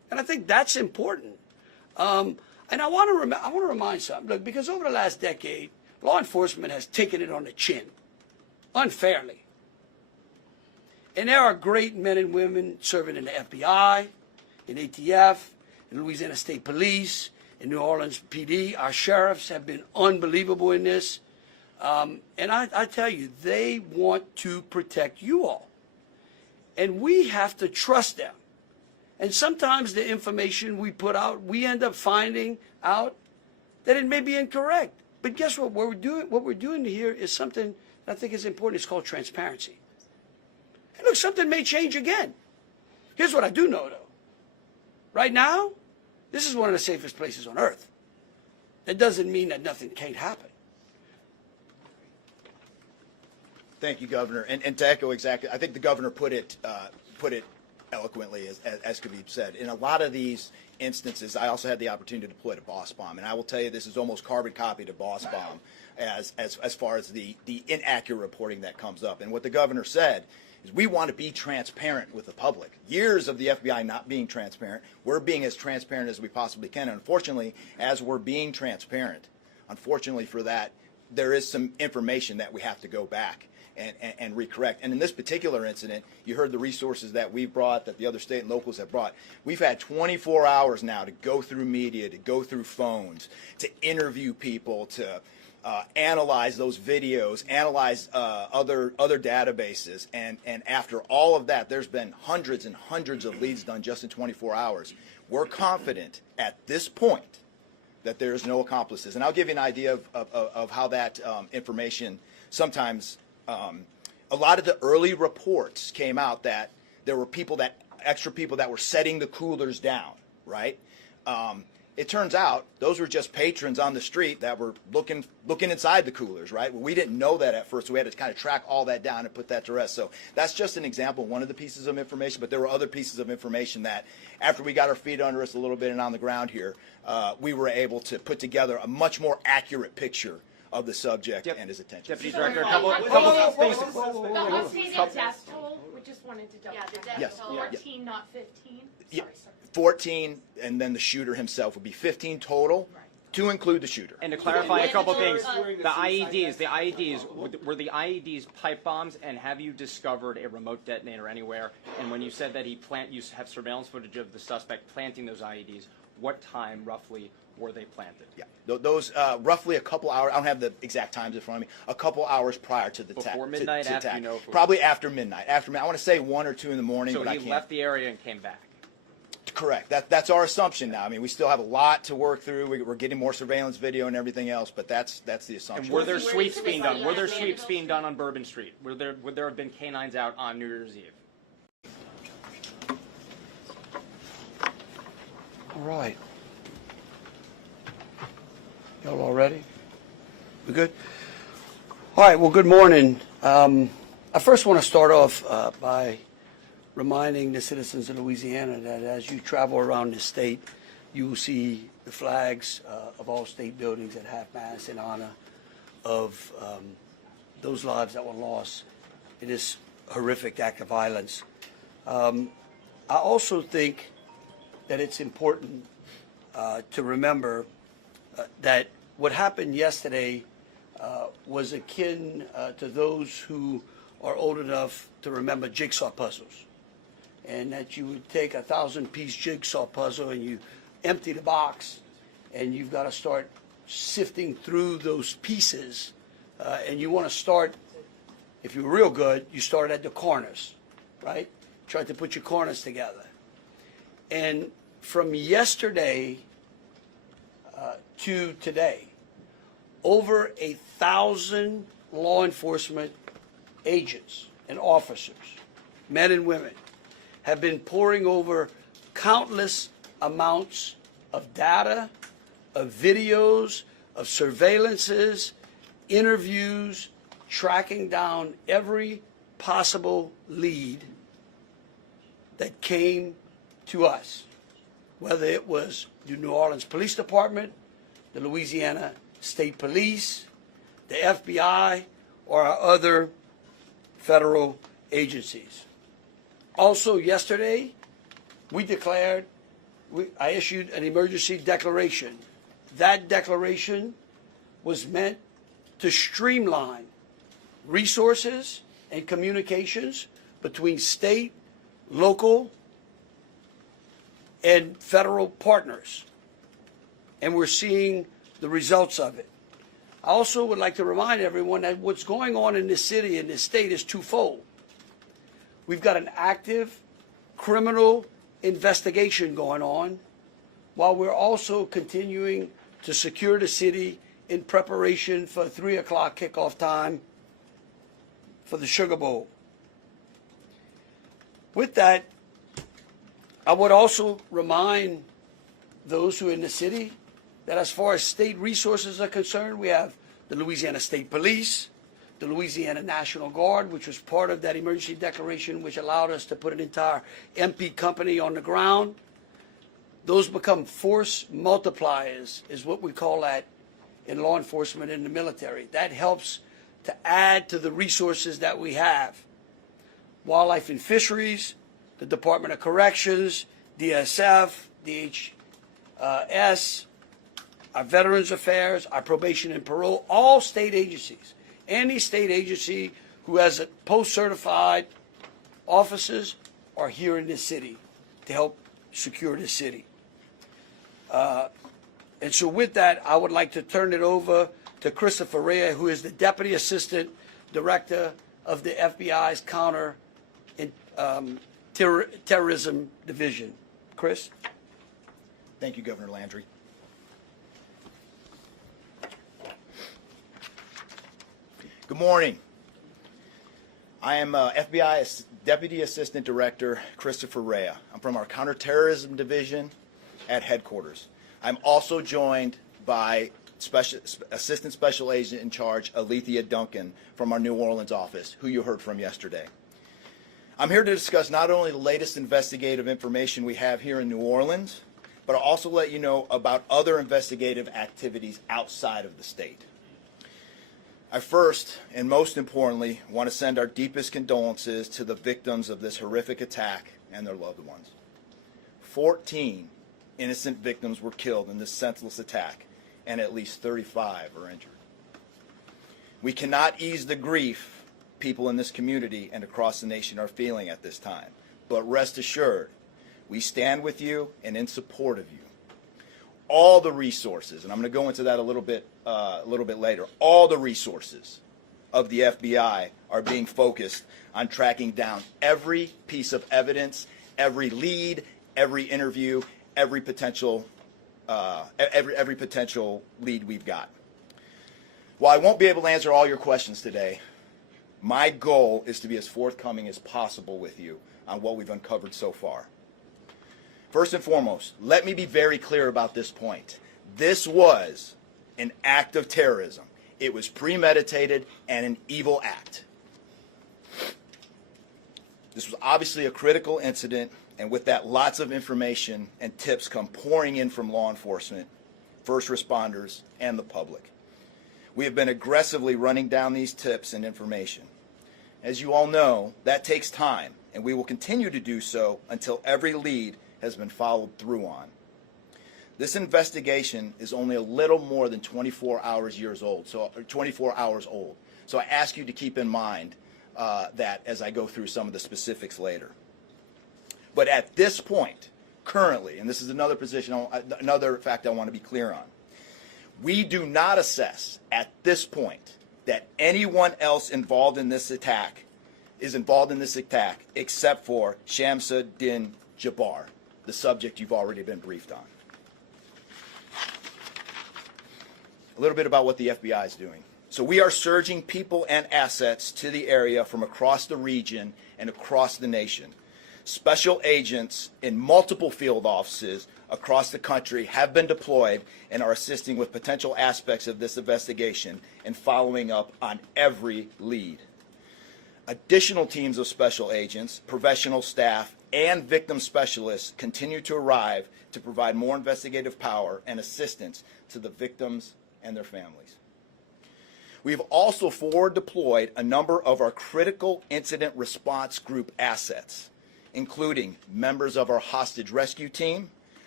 And I think that's important. And I want to remind something. Look, because over the last decade, law enforcement has taken it on the chin, unfairly. And there are great men and women serving in the FBI, in ATF, in Louisiana State Police, in New Orleans PD. Our sheriffs have been unbelievable in this. And I tell you, they want to protect you all. And we have to trust them. And sometimes the information we put out, we end up finding out that it may be incorrect. But guess what? What we're doing here is something that I think is important. It's called transparency. And look, something may change again. Here's what I do know, though. Right now, this is one of the safest places on earth. That doesn't mean that nothing can't happen. Thank you, Governor. And to echo exactly, I think the governor put it eloquently, as could be said. In a lot of these instances, I also had the opportunity to deploy to Boss Bomb, and I will tell you, this is almost carbon copy to Boss Bomb as far as the inaccurate reporting that comes up. And what the governor said is, we want to be transparent with the public. Years of the FBI not being transparent, we're being as transparent as we possibly can. And unfortunately, as we're being transparent, unfortunately for that, there is some information that we have to go back and recorrect. And in this particular incident, you heard the resources that we brought, that the other state and locals have brought. We've had 24 hours now to go through media, to go through phones, to interview people, to analyze those videos, analyze other databases. And after all of that, there's been hundreds and hundreds of leads done just in 24 hours. We're confident at this point that there's no accomplices. And I'll give you an idea of how that information sometimes, a lot of the early reports came out that there were extra people that were setting the coolers down, right? It turns out those were just patrons on the street that were looking inside the coolers, right? Well, we didn't know that at first, so we had to kind of track all that down and put that to rest. So that's just an example, one of the pieces of information, but there were other pieces of information that, after we got our feet under us a little bit and on the ground here, we were able to put together a much more accurate picture of the subject and his attention. Deputy Director, a couple things. The unstated death toll, we just wanted to double check. Yes. 14, not 15. Yeah. 14, and then the shooter himself would be 15 total, to include the shooter. And to clarify a couple things, the IEDs, were the IEDs pipe bombs, and have you discovered a remote detonator anywhere? And when you said that you have surveillance footage of the suspect planting those IEDs, what time roughly were they planted? Yeah, those roughly a couple hours. I don't have the exact times in front of me. A couple hours prior to the attack. Before midnight, after you know? Probably after midnight. After midnight. I want to say 1 or 2 in the morning, so but I can't. So he left the area and came back. Correct. That's our assumption now. I mean, we still have a lot to work through. We're getting more surveillance video and everything else, but that's the assumption. And were there sweeps being done? Were there sweeps being done on Bourbon Street? Would there have been canines out on New Year's Eve? All right. Y'all all ready? We good? All right, well, good morning. I first want to start off by reminding the citizens of Louisiana that as you travel around the state, you will see the flags of all state buildings at half-mast in honor of those lives that were lost in this horrific act of violence. I also think that it's important to remember that what happened yesterday was akin to those who are old enough to remember jigsaw puzzles. And that you would take a 1,000-piece jigsaw puzzle and you empty the box, and you've got to start sifting through those pieces. And you want to start, if you're real good, you start at the corners, right? Try to put your corners together. And from yesterday to today, over 1,000 law enforcement agents and officers, men and women, have been poring over countless amounts of data, of videos, of surveillances, interviews, tracking down every possible lead that came to us, whether it was the New Orleans Police Department, the Louisiana State Police, the FBI, or our other federal agencies. Also yesterday, we declared I issued an emergency declaration. That declaration was meant to streamline resources and communications between state, local, and federal partners. And we're seeing the results of it. I also would like to remind everyone that what's going on in this city and this state is twofold. We've got an active criminal investigation going on, while we're also continuing to secure the city in preparation for 3 o'clock kickoff time for the Sugar Bowl. With that, I would also remind those who are in the city that as far as state resources are concerned, we have the Louisiana State Police, the Louisiana National Guard, which was part of that emergency declaration, which allowed us to put an entire MP company on the ground. Those become force multipliers, is what we call that in law enforcement and the military. That helps to add to the resources that we have. Wildlife and Fisheries, the Department of Corrections, DSF, DHS, our Veterans Affairs, our Probation and Parole, all state agencies. Any state agency who has a post-certified officers are here in this city to help secure the city. And so with that, I would like to turn it over to Christopher Rea, who is the Deputy Assistant Director of the FBI's Terrorism Division. Chris? Thank you, Governor Landry. Good morning. I am FBI Deputy Assistant Director Christopher Rea. I'm from our Counterterrorism Division at headquarters. I'm also joined by Assistant Special Agent in Charge Alethea Duncan from our New Orleans office, who you heard from yesterday. I'm here to discuss not only the latest investigative information we have here in New Orleans, but I'll also let you know about other investigative activities outside of the state. I first, and most importantly, want to send our deepest condolences to the victims of this horrific attack and their loved ones. 14 innocent victims were killed in this senseless attack, and at least 35 are injured. We cannot ease the grief people in this community and across the nation are feeling at this time, but rest assured, we stand with you and in support of you. All the resources, and I'm going to go into that a little bit later, all the resources of the FBI are being focused on tracking down every piece of evidence, every lead, every interview, every potential lead we've got. While I won't be able to answer all your questions today, my goal is to be as forthcoming as possible with you on what we've uncovered so far. First and foremost, let me be very clear about this point. This was an act of terrorism. It was premeditated and an evil act. This was obviously a critical incident, and with that, lots of information and tips come pouring in from law enforcement, first responders, and the public. We have been aggressively running down these tips and information. As you all know, that takes time, and we will continue to do so until every lead has been followed through on. This investigation is only a little more than 24 hours old. So I ask you to keep in mind that as I go through some of the specifics later. But at this point, currently, and this is another fact I want to be clear on, we do not assess at this point that anyone else involved in this attack except for Shamsa Din Jabbar, the subject you've already been briefed on. A little bit about what the FBI is doing. So we are surging people and assets to the area from across the region and across the nation. Special agents in multiple field offices across the country have been deployed and are assisting with potential aspects of this investigation and following up on every lead. Additional teams of special agents, professional staff, and victim specialists continue to arrive to provide more investigative power and assistance to the victims and their families. We have also forward deployed a number of our critical incident response group assets, including members of our hostage rescue team,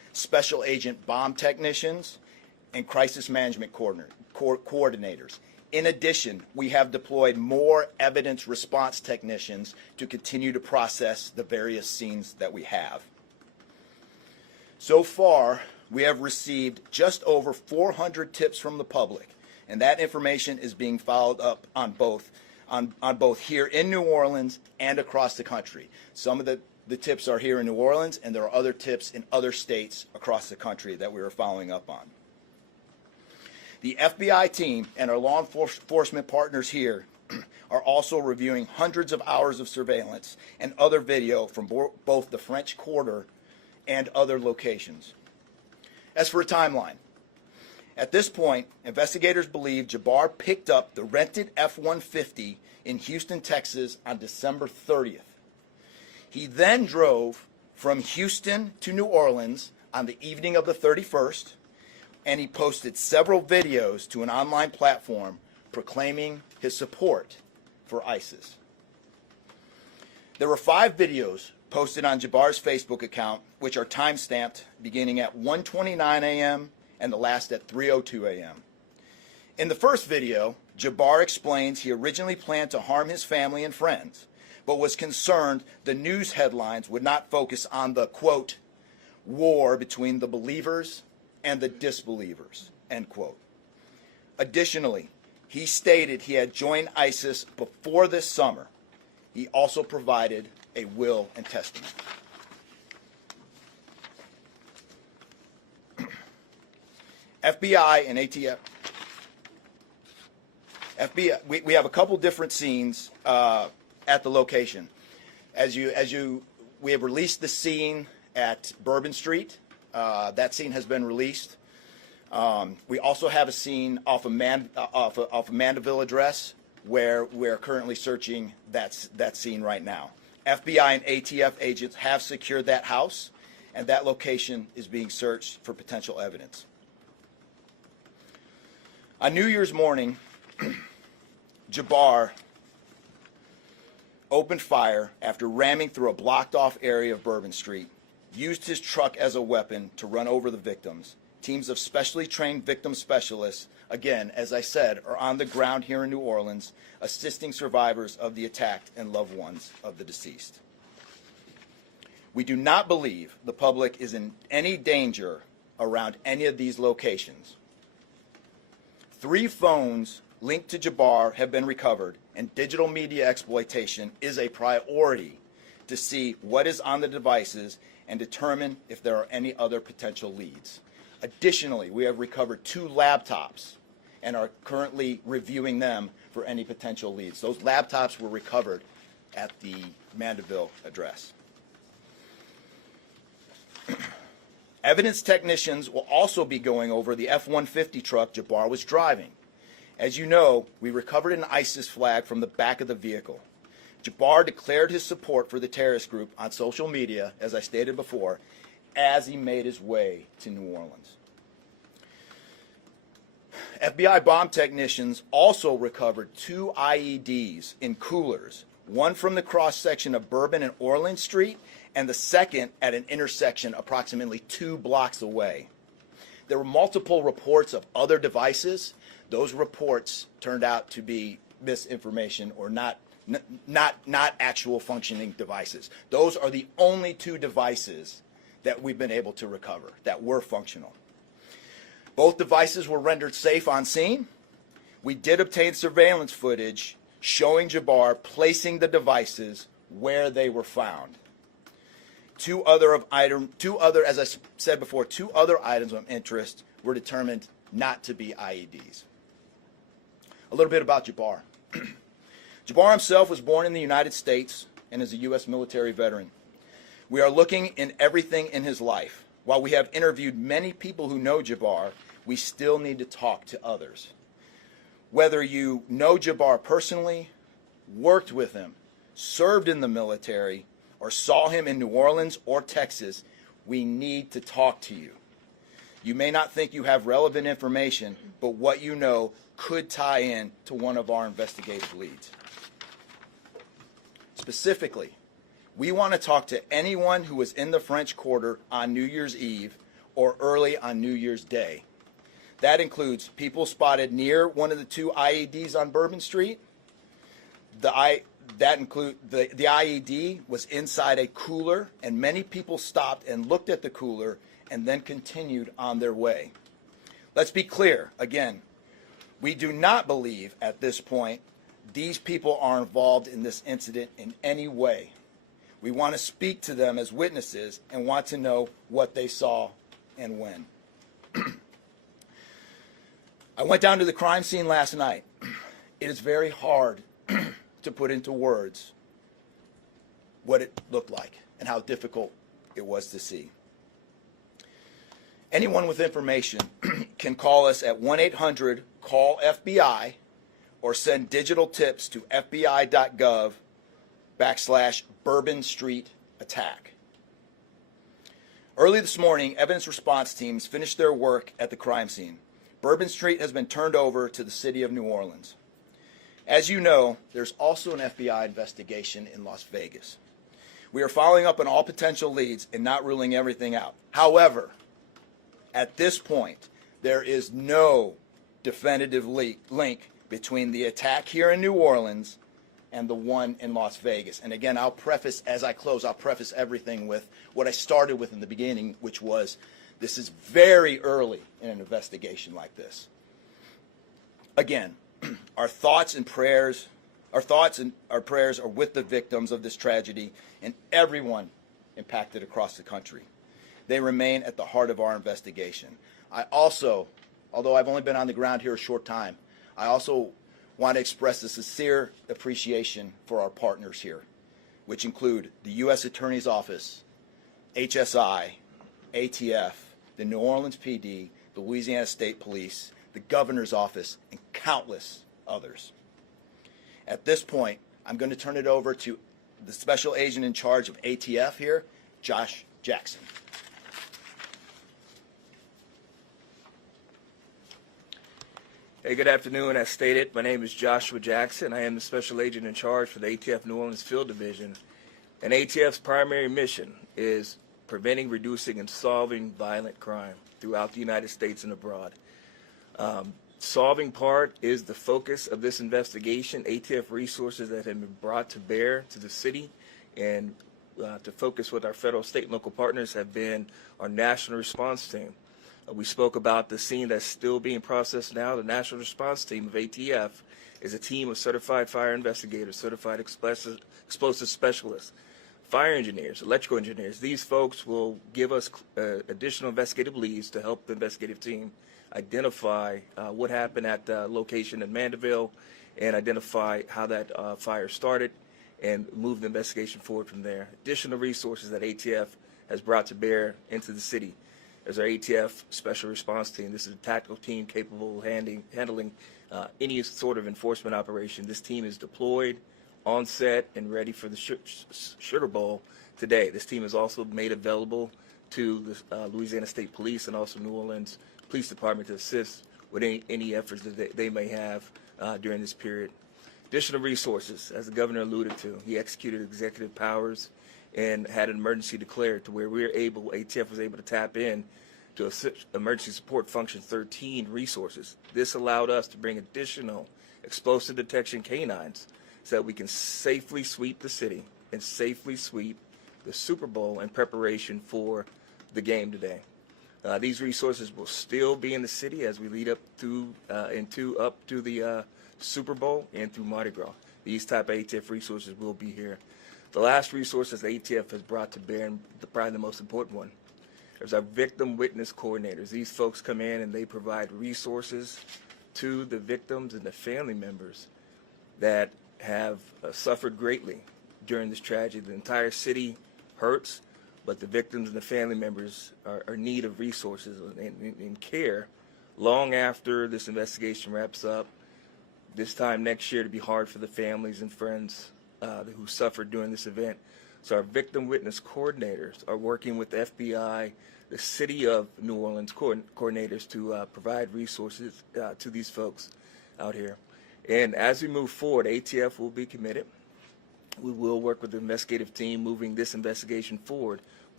special agent bomb technicians, and crisis management coordinators. In addition, we have deployed more evidence response technicians to continue to process the various scenes that we have. So far, we have received just over 400 tips from the public, and that information is being followed up on both here in New Orleans and across the country. Some of the tips are here in New Orleans, and there are other tips in other states across the country that we are following up on. The FBI team and our law enforcement partners here are also reviewing hundreds of hours of surveillance and other video from both the French Quarter and other locations. As for a timeline, at this point, investigators believe Jabbar picked up the rented F-150 in Houston, Texas on December 30th. He then drove from Houston to New Orleans on the evening of the 31st, and he posted several videos to an online platform proclaiming his support for ISIS. There were 5 videos posted on Jabbar's Facebook account, which are time-stamped beginning at 1:29 a.m. and the last at 3:02 a.m. In the first video, Jabbar explains he originally planned to harm his family and friends, but was concerned the news headlines would not focus on the, quote, war between the believers and the disbelievers, end quote. Additionally, he stated he had joined ISIS before this summer. He also provided a will and testament. FBI and ATF. We have a couple different scenes at the location. We have released the scene at Bourbon Street. That scene has been released. We also have a scene off of Mandeville Address where we're currently searching that scene right now. FBI and ATF agents have secured that house, and that location is being searched for potential evidence. On New Year's morning, Jabbar opened fire after ramming through a blocked-off area of Bourbon Street, used his truck as a weapon to run over the victims. Teams of specially trained victim specialists, again, as I said, are on the ground here in New Orleans, assisting survivors of the attack and loved ones of the deceased. We do not believe the public is in any danger around any of these locations. 3 phones linked to Jabbar have been recovered, and digital media exploitation is a priority to see what is on the devices and determine if there are any other potential leads. Additionally, we have recovered 2 laptops and are currently reviewing them for any potential leads. Those laptops were recovered at the Mandeville address. Evidence technicians will also be going over the F-150 truck Jabbar was driving. As you know, we recovered an ISIS flag from the back of the vehicle. Jabbar declared his support for the terrorist group on social media, as I stated before, as he made his way to New Orleans. FBI bomb technicians also recovered 2 IEDs in coolers, one from the cross-section of Bourbon and Orleans Street, and the second at an intersection approximately 2 blocks away. There were multiple reports of other devices. Those reports turned out to be misinformation or not actual functioning devices. Those are the only 2 devices that we've been able to recover that were functional. Both devices were rendered safe on scene. We did obtain surveillance footage showing Jabbar placing the devices where they were found. 2 other, as I said before, 2 other items of interest were determined not to be IEDs. A little bit about Jabbar. Jabbar himself was born in the United States and is a U.S. military veteran. We are looking in everything in his life. While we have interviewed many people who know Jabbar, we still need to talk to others. Whether you know Jabbar personally, worked with him, served in the military, or saw him in New Orleans or Texas, we need to talk to you. You may not think you have relevant information, but what you know could tie in to one of our investigative leads. Specifically, we want to talk to anyone who was in the French Quarter on New Year's Eve or early on New Year's Day. That includes people spotted near one of the 2 IEDs on Bourbon Street. The IED was inside a cooler, and many people stopped and looked at the cooler and then continued on their way. Let's be clear, again, we do not believe at this point these people are involved in this incident in any way. We want to speak to them as witnesses and want to know what they saw and when. I went down to the crime scene last night. It is very hard to put into words what it looked like and how difficult it was to see. Anyone with information can call us at 1-800-CALL-FBI or send digital tips to fbi.gov/Bourbon Street attack. Early this morning, evidence response teams finished their work at the crime scene. Bourbon Street has been turned over to the city of New Orleans. As you know, there's also an FBI investigation in Las Vegas. We are following up on all potential leads and not ruling everything out. However, at this point, there is no definitive link between the attack here in New Orleans and the one in Las Vegas. And again, I'll preface, as I close, I'll preface everything with what I started with in the beginning, which was this is very early in an investigation like this. Again, our thoughts and prayers are with the victims of this tragedy and everyone impacted across the country. They remain at the heart of our investigation. I also, although I've only been on the ground here a short time, I also want to express a sincere appreciation for our partners here, which include the U.S. Attorney's Office, HSI, ATF, the New Orleans PD, the Louisiana State Police, the Governor's Office, and countless others. At this point, I'm going to turn it over to the Special Agent in charge of ATF here, Josh Jackson. Hey, good afternoon. As stated, my name is Joshua Jackson. I am the Special Agent in charge for the ATF New Orleans Field Division. And ATF's primary mission is preventing, reducing, and solving violent crime throughout the United States and abroad. Solving part is the focus of this investigation. ATF resources that have been brought to bear to the city and to focus with our federal, state, and local partners have been our national response team. We spoke about the scene that's still being processed now. The national response team of ATF is a team of certified fire investigators, certified explosive specialists, fire engineers, electrical engineers. These folks will give us additional investigative leads to help the investigative team identify what happened at the location in Mandeville and identify how that fire started and move the investigation forward from there. Additional resources that ATF has brought to bear into the city. There's our ATF Special Response Team. This is a tactical team capable of handling any sort of enforcement operation. This team is deployed, on set, and ready for the Sugar Bowl today. This team is also made available to the Louisiana State Police and also New Orleans Police Department to assist with any efforts that they may have during this period. Additional resources, as the governor alluded to, he executed executive powers and had an emergency declared to where ATF was able to tap in to Emergency Support Function 13 resources. This allowed us to bring additional explosive detection canines so that we can safely sweep the city and safely sweep the Super Bowl in preparation for the game today. These resources will still be in the city as we lead up to the Super Bowl and through Mardi Gras. These type of ATF resources will be here. The last resources ATF has brought to bear, and probably the most important one, is our victim witness coordinators. These folks come in and they provide resources to the victims and the family members that have suffered greatly during this tragedy. The entire city hurts, but the victims and the family members are in need of resources and care long after this investigation wraps up. This time next year to be hard for the families and friends who suffered during this event. So our victim witness coordinators are working with the FBI, the City of New Orleans coordinators to provide resources to these folks out here. And as we move forward, ATF will be committed. We will work with the investigative team moving this investigation forward.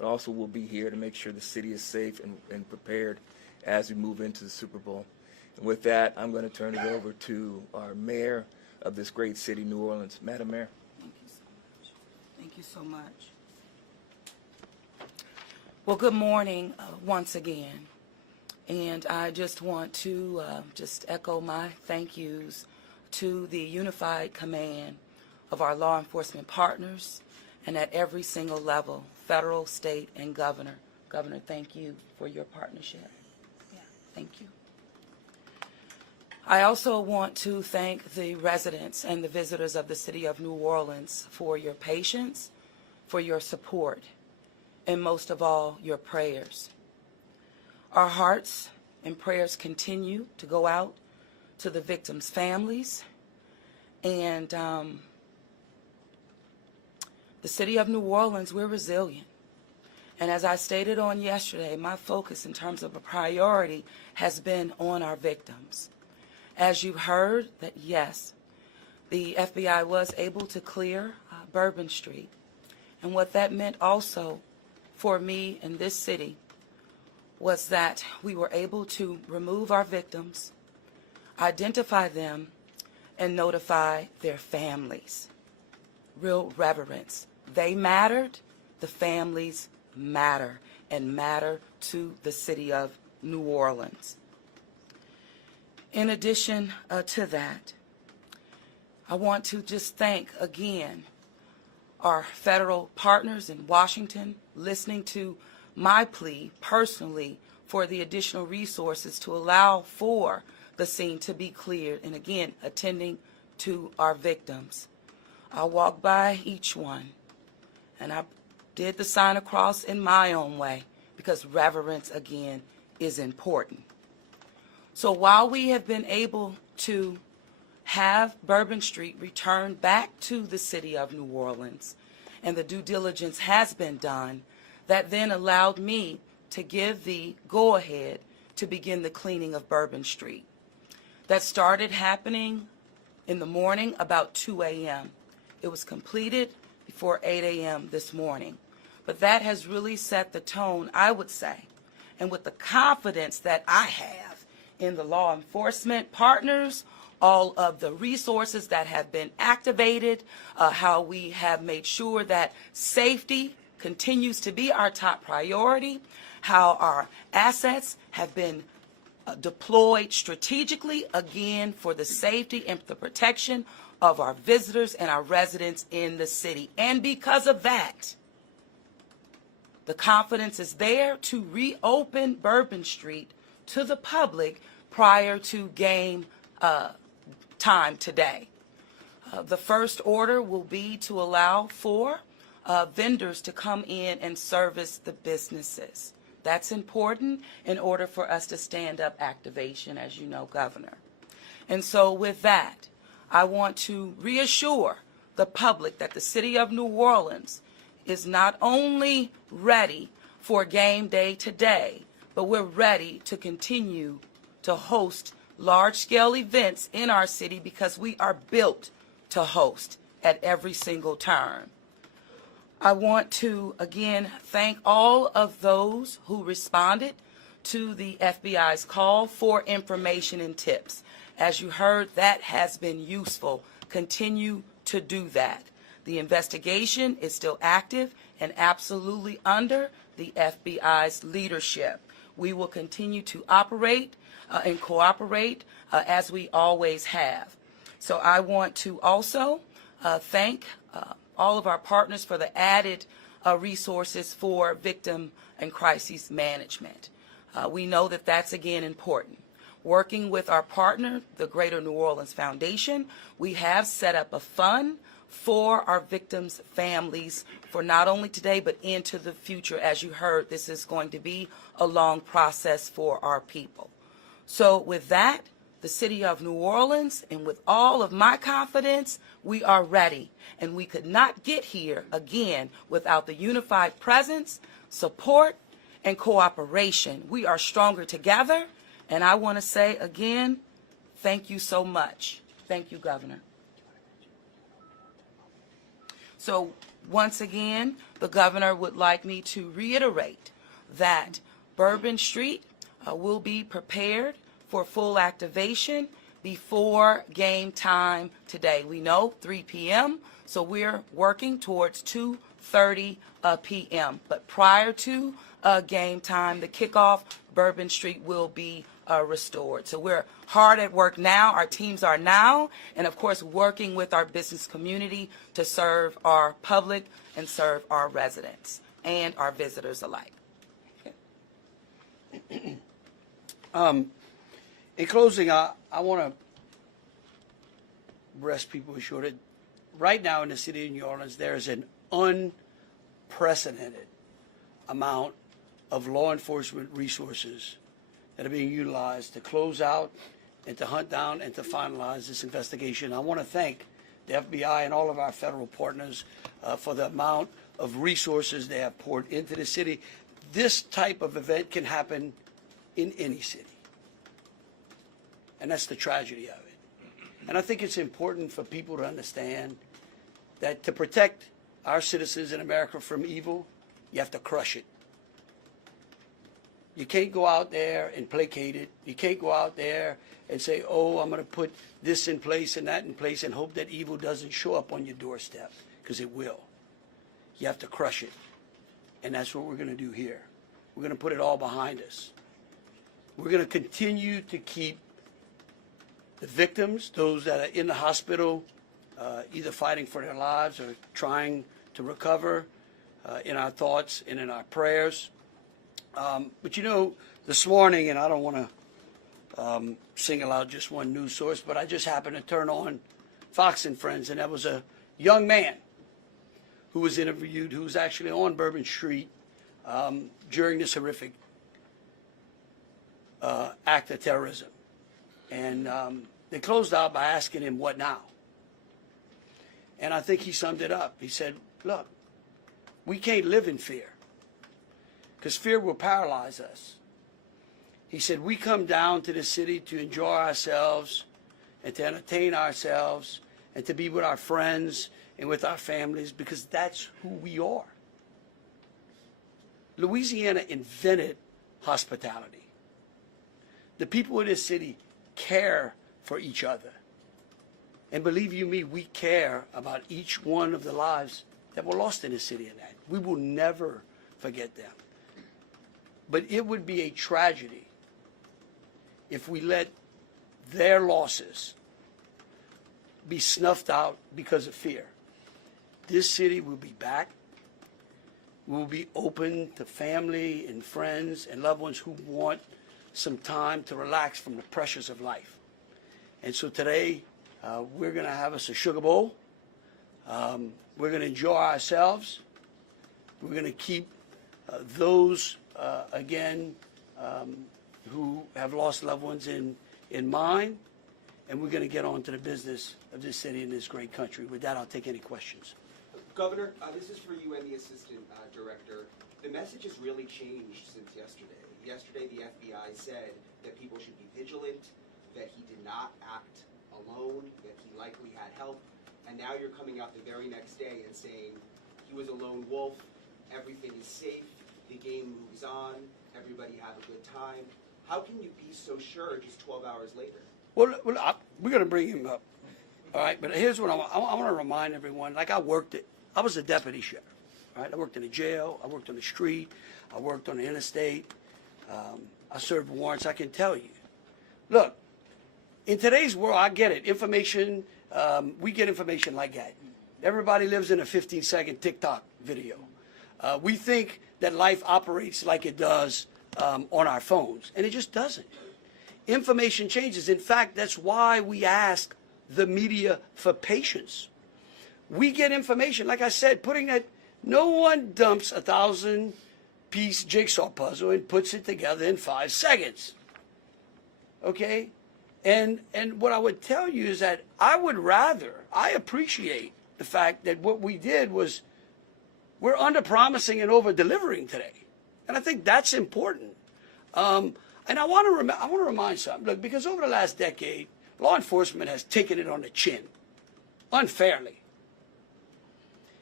but also we'll be here to make sure the city is safe and prepared as we move into the Super Bowl. And with that, I'm going to turn it over to our mayor of this great city, New Orleans. Madam Mayor. Thank you so much. Thank you so much. Well, good morning once again. And I just want to just echo my thank yous to the unified command of our law enforcement partners and at every single level, federal, state, and governor. Governor, thank you for your partnership. Yeah, thank you. I also want to thank the residents and the visitors of the city of New Orleans for your patience, for your support, and most of all, your prayers. Our hearts and prayers continue to go out to the victims' families, and the city of New Orleans, we're resilient. And as I stated on yesterday, my focus in terms of a priority has been on our victims. As you've heard, that yes, the FBI was able to clear Bourbon Street. And what that meant also for me in this city was that we were able to remove our victims, identify them, and notify their families. Real reverence. They mattered, the families matter, and matter to the city of New Orleans. In addition to that, I want to just thank again our federal partners in Washington, listening to my plea personally for the additional resources to allow for the scene to be cleared, and again, attending to our victims. I walked by each one, and I did the sign of cross in my own way, because reverence, again, is important. So while we have been able to have Bourbon Street returned back to the city of New Orleans, and the due diligence has been done, that then allowed me to give the go-ahead to begin the cleaning of Bourbon Street. That started happening in the morning about 2 a.m. It was completed before 8 a.m. this morning. But that has really set the tone, I would say, and with the confidence that I have in the law enforcement partners, all of the resources that have been activated, how we have made sure that safety continues to be our top priority, how our assets have been deployed strategically, again, for the safety and the protection of our visitors and our residents in the city. And because of that, the confidence is there to reopen Bourbon Street to the public prior to game time today. The first order will be to allow for vendors to come in and service the businesses. That's important in order for us to stand up activation, as you know, Governor. And so with that, I want to reassure the public that the city of New Orleans is not only ready for game day today, but we're ready to continue to host large-scale events in our city because we are built to host at every single turn. I want to, again, thank all of those who responded to the FBI's call for information and tips. As you heard, that has been useful. Continue to do that. The investigation is still active and absolutely under the FBI's leadership. We will continue to operate and cooperate as we always have. So I want to also thank all of our partners for the added resources for victim and crisis management. We know that that's, again, important. Working with our partner, the Greater New Orleans Foundation, we have set up a fund for our victims' families for not only today but into the future. As you heard, this is going to be a long process for our people. So with that, the city of New Orleans, and with all of my confidence, we are ready. And we could not get here, again, without the unified presence, support, and cooperation. We are stronger together. And I want to say, again, thank you so much. Thank you, Governor. So Once again, the governor would like me to reiterate that Bourbon Street will be prepared for full activation before game time today. We know 3 p.m., so we're working towards 2:30 p.m. But prior to game time, the kickoff, Bourbon Street will be restored. So we're hard at work now. Our teams are now, and of course, working with our business community to serve our public and serve our residents and our visitors alike. In closing, I want to rest people assured that right now in the city of New Orleans, there is an unprecedented amount of law enforcement resources that are being utilized to close out and to hunt down and to finalize this investigation. I want to thank the FBI and all of our federal partners for the amount of resources they have poured into the city. This type of event can happen in any city. And that's the tragedy of it. And I think it's important for people to understand that to protect our citizens in America from evil, you have to crush it. You can't go out there and placate it. You can't go out there and say, oh, I'm going to put this in place and that in place and hope that evil doesn't show up on your doorstep, because it will. You have to crush it. And that's what we're going to do here. We're going to put it all behind us. We're going to continue to keep the victims, those that are in the hospital, either fighting for their lives or trying to recover, in our thoughts and in our prayers. But you know, this morning, and I don't want to single out just one news source, but I just happened to turn on Fox and Friends, and there was a young man who was interviewed who was actually on Bourbon Street during this horrific act of terrorism. And they closed out by asking him, what now? And I think he summed it up. He said, look, we can't live in fear, because fear will paralyze us. He said, we come down to the city to enjoy ourselves and to entertain ourselves and to be with our friends and with our families, because that's who we are. Louisiana invented hospitality. The people of this city care for each other. And believe you me, we care about each one of the lives that were lost in this city and that. We will never forget them. But it would be a tragedy if we let their losses be snuffed out because of fear. This city will be back. We will be open to family and friends and loved ones who want some time to relax from the pressures of life. And so today, we're going to have us a sugar bowl. We're going to enjoy ourselves. We're going to keep those, again, who have lost loved ones in mind. And we're going to get on to the business of this city and this great country. With that, I'll take any questions. Governor, this is for you and the Assistant Director. The message has really changed since yesterday. Yesterday, the FBI said that people should be vigilant, that he did not act alone, that he likely had help, and now you're coming out the very next day and saying he was a lone wolf, everything is safe, the game moves on, everybody have a good time. How can you be so sure just 12 hours later? Well, we're going to bring him up. All right, but here's what I want to remind everyone. Like I was a deputy sheriff. Right? I worked in a jail. I worked on the street. I worked on the interstate. I served warrants. I can tell you. Look, in today's world, I get it. Information, we get information like that. Everybody lives in a 15-second TikTok video. We think that life operates like it does on our phones, and it just doesn't. Information changes. In fact, that's why we ask the media for patience. We get information, like I said, no one dumps a 1,000-piece jigsaw puzzle and puts it together in 5 seconds. Okay? And what I would tell you is that I appreciate the fact that what we did was we're under-promising and over-delivering today. And I think that's important. And I want to remind something. Look, because over the last decade, law enforcement has taken it on the chin, unfairly.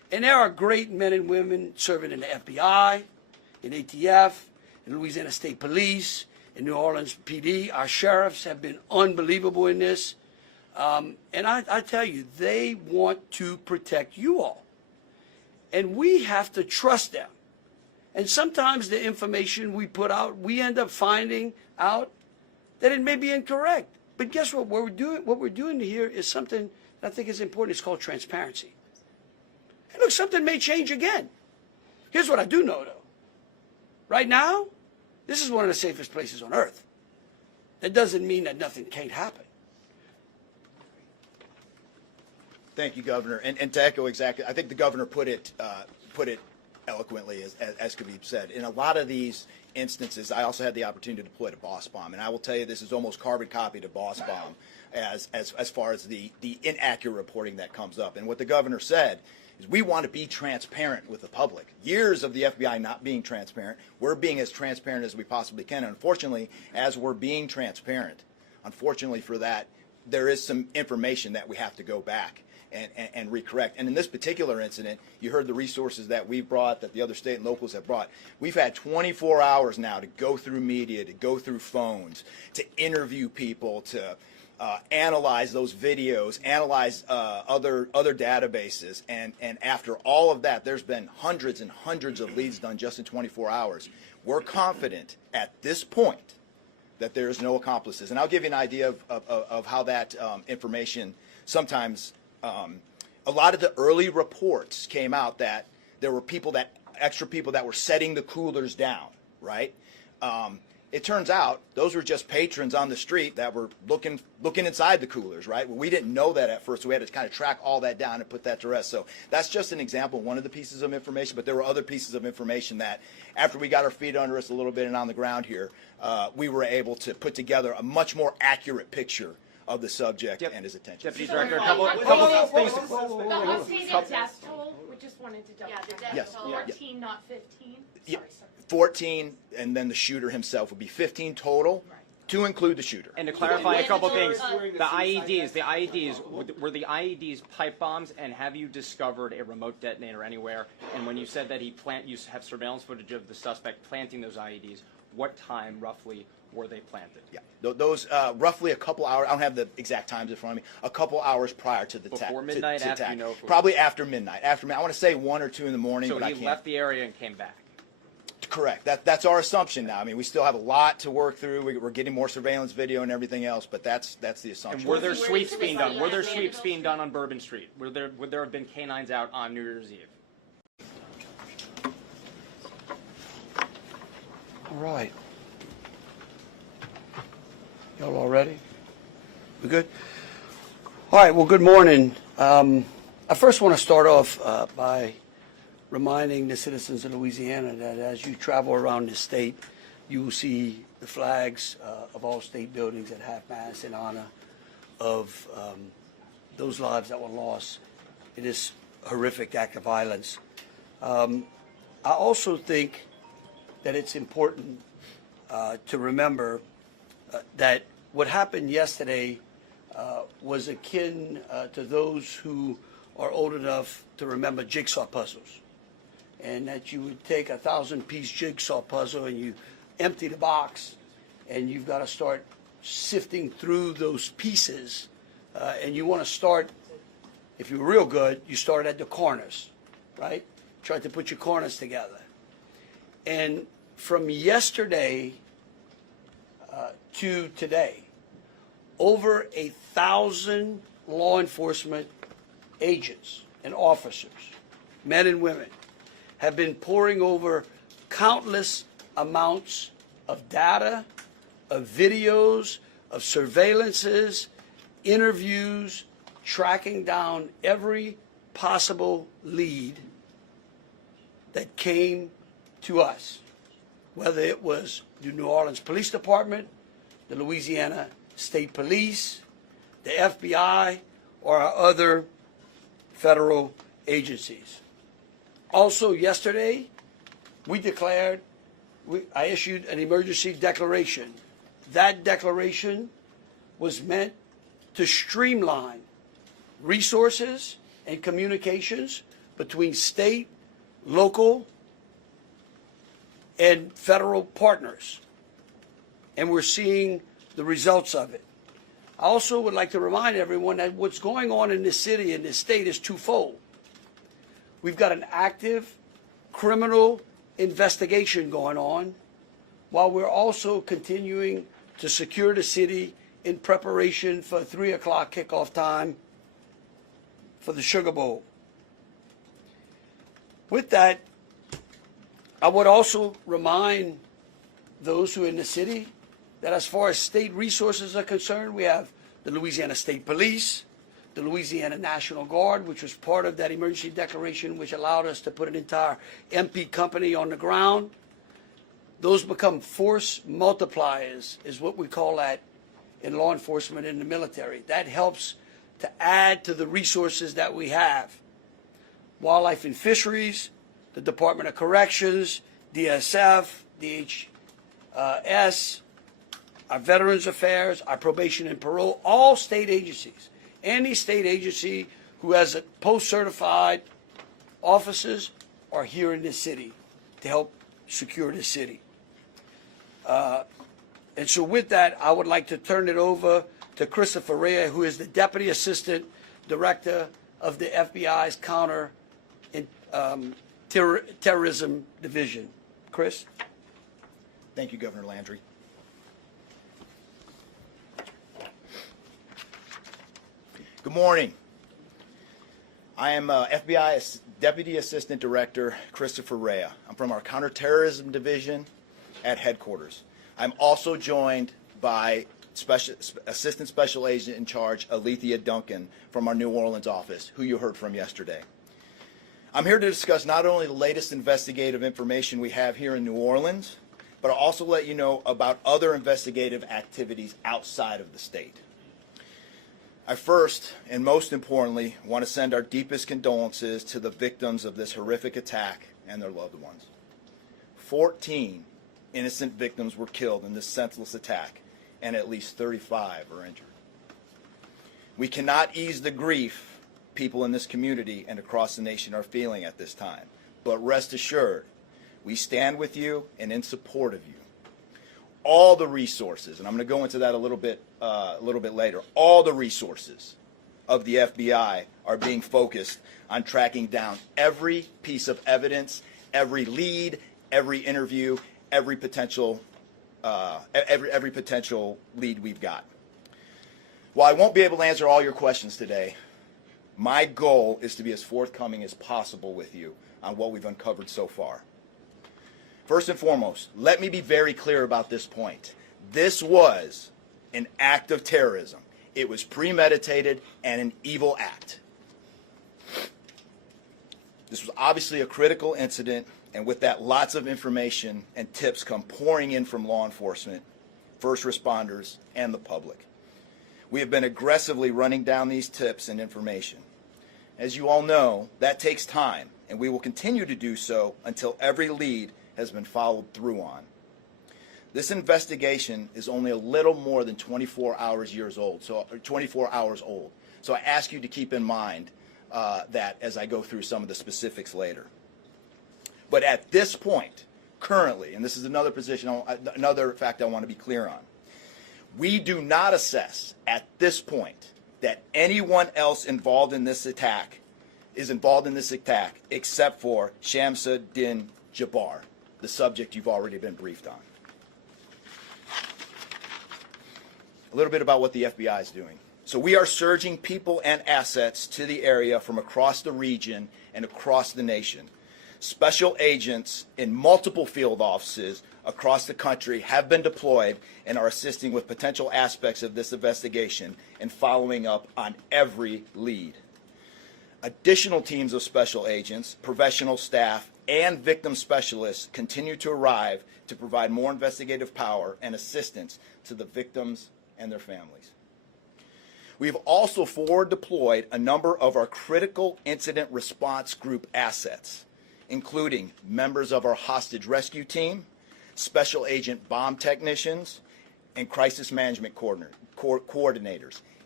And there are great men and women serving in the FBI, in ATF, in Louisiana State Police, in New Orleans PD. Our sheriffs have been unbelievable in this. And I tell you, they want to protect you all. And we have to trust them. And sometimes the information we put out, we end up finding out that it may be incorrect. But guess what? What we're doing here is something that I think is important. It's called transparency. And look, something may change again. Here's what I do know, though. Right now, this is one of the safest places on earth. That doesn't mean that nothing can't happen. Thank you, Governor. And to echo exactly, I think the Governor put it eloquently, as could be said. In a lot of these instances, I also had the opportunity to deploy to Boss Bomb, and I will tell you this is almost carbon copy to Boss Bomb as far as the inaccurate reporting that comes up. And what the Governor said is we want to be transparent with the public. Years of the FBI not being transparent, we're being as transparent as we possibly can. And unfortunately, as we're being transparent, unfortunately for that, there is some information that we have to go back and recorrect. And in this particular incident, you heard the resources that we've brought, that the other state and locals have brought. We've had 24 hours now to go through media, to go through phones, to interview people, to analyze those videos, analyze other databases. And after all of that, there's been hundreds and hundreds of leads done just in 24 hours. We're confident at this point that there is no accomplices. And I'll give you an idea of how that information sometimes a lot of the early reports came out that there were extra people that were setting the coolers down, right? It turns out those were just patrons on the street that were looking inside the coolers, right? Well, we didn't know that at first, so we had to kind of track all that down and put that to rest. So that's just an example, one of the pieces of information, but there were other pieces of information that after we got our feet under us a little bit and on the ground here, we were able to put together a much more accurate picture of the subject and his attention. Deputy Director, a couple of things. The updated death toll, we just wanted to double check. Yes. 14, not 15. Yeah. Sorry, sir. 14, and then the shooter himself would be 15 total, to include the shooter. And to clarify a couple things, the IEDs, were the IEDs pipe bombs, and have you discovered a remote detonator anywhere? And when you said that you have surveillance footage of the suspect planting those IEDs, what time roughly were they planted? Yeah, those roughly a couple hours. I don't have the exact times in front of me. A couple hours prior to the Before midnight, after attack. you know? Probably after midnight. After midnight. I want to say 1 or 2 in the morning. So but he I can't. left the area and came back. Correct. That's our assumption now. I mean, we still have a lot to work through. We're getting more surveillance video and everything else, but that's the assumption. And were there sweeps being done? Were there sweeps being done on Bourbon Street? Would there have been canines out on New Year's Eve? All right. Y'all all ready? We good? All right, well, good morning. I first want to start off by reminding the citizens of Louisiana that as you travel around the state, you will see the flags of all state buildings at half-mast in honor of those lives that were lost in this horrific act of violence. I also think that it's important to remember that what happened yesterday was akin to those who are old enough to remember jigsaw puzzles, and that you would take a 1,000-piece jigsaw puzzle and you empty the box, and you've got to start sifting through those pieces, and you want to start, if you're real good, you start at the corners, right? Try to put your corners together. And from yesterday to today, over 1,000 law enforcement agents and officers, men and women, have been poring over countless amounts of data, of videos, of surveillances, interviews, tracking down every possible lead that came to us, whether it was the New Orleans Police Department, the Louisiana State Police, the FBI, or our other federal agencies. Also yesterday, I issued an emergency declaration. That declaration was meant to streamline resources and communications between state, local, and federal partners. And we're seeing the results of it. I also would like to remind everyone that what's going on in this city and this state is twofold. We've got an active criminal investigation going on, while we're also continuing to secure the city in preparation for 3 o'clock kickoff time for the Sugar Bowl. With that, I would also remind those who are in the city that as far as state resources are concerned, we have the Louisiana State Police, the Louisiana National Guard, which was part of that emergency declaration, which allowed us to put an entire MP company on the ground. Those become force multipliers, is what we call that in law enforcement and the military. That helps to add to the resources that we have. Wildlife and Fisheries, the Department of Corrections, DSF, DHS, our Veterans Affairs, our Probation and Parole, all state agencies. Any state agency who has a post-certified officers are here in this city to help secure the city. And so with that, I would like to turn it over to Christopher Rea, who is the Deputy Assistant Director of the FBI's Counter Terrorism Division. Chris? Thank you, Governor Landry. Good morning. I am FBI Deputy Assistant Director Christopher Rea. I'm from our Counterterrorism Division at headquarters. I'm also joined by Assistant Special Agent in Charge Alethea Duncan from our New Orleans office, who you heard from yesterday. I'm here to discuss not only the latest investigative information we have here in New Orleans, but I'll also let you know about other investigative activities outside of the state. I first, and most importantly, want to send our deepest condolences to the victims of this horrific attack and their loved ones. 14 innocent victims were killed in this senseless attack, and at least 35 are injured. We cannot ease the grief people in this community and across the nation are feeling at this time, but rest assured, we stand with you and in support of you. All the resources, and I'm going to go into that a little bit later, all the resources of the FBI are being focused on tracking down every piece of evidence, every lead, every interview, every potential lead we've got. While I won't be able to answer all your questions today, my goal is to be as forthcoming as possible with you on what we've uncovered so far. First and foremost, let me be very clear about this point. This was an act of terrorism. It was premeditated and an evil act. This was obviously a critical incident, and with that, lots of information and tips come pouring in from law enforcement, first responders, and the public. We have been aggressively running down these tips and information. As you all know, that takes time, and we will continue to do so until every lead has been followed through on. This investigation is only a little more than 24 hours old. So I ask you to keep in mind that as I go through some of the specifics later. But at this point, currently, and this is another fact I want to be clear on, we do not assess at this point that anyone else involved in this attack except for Shamsa Din Jabbar, the subject you've already been briefed on. A little bit about what the FBI is doing. So we are surging people and assets to the area from across the region and across the nation. Special agents in multiple field offices across the country have been deployed and are assisting with potential aspects of this investigation and following up on every lead. Additional teams of special agents, professional staff, and victim specialists continue to arrive to provide more investigative power and assistance to the victims and their families. We have also forward deployed a number of our critical incident response group assets, including members of our hostage rescue team, special agent bomb technicians, and crisis management coordinators.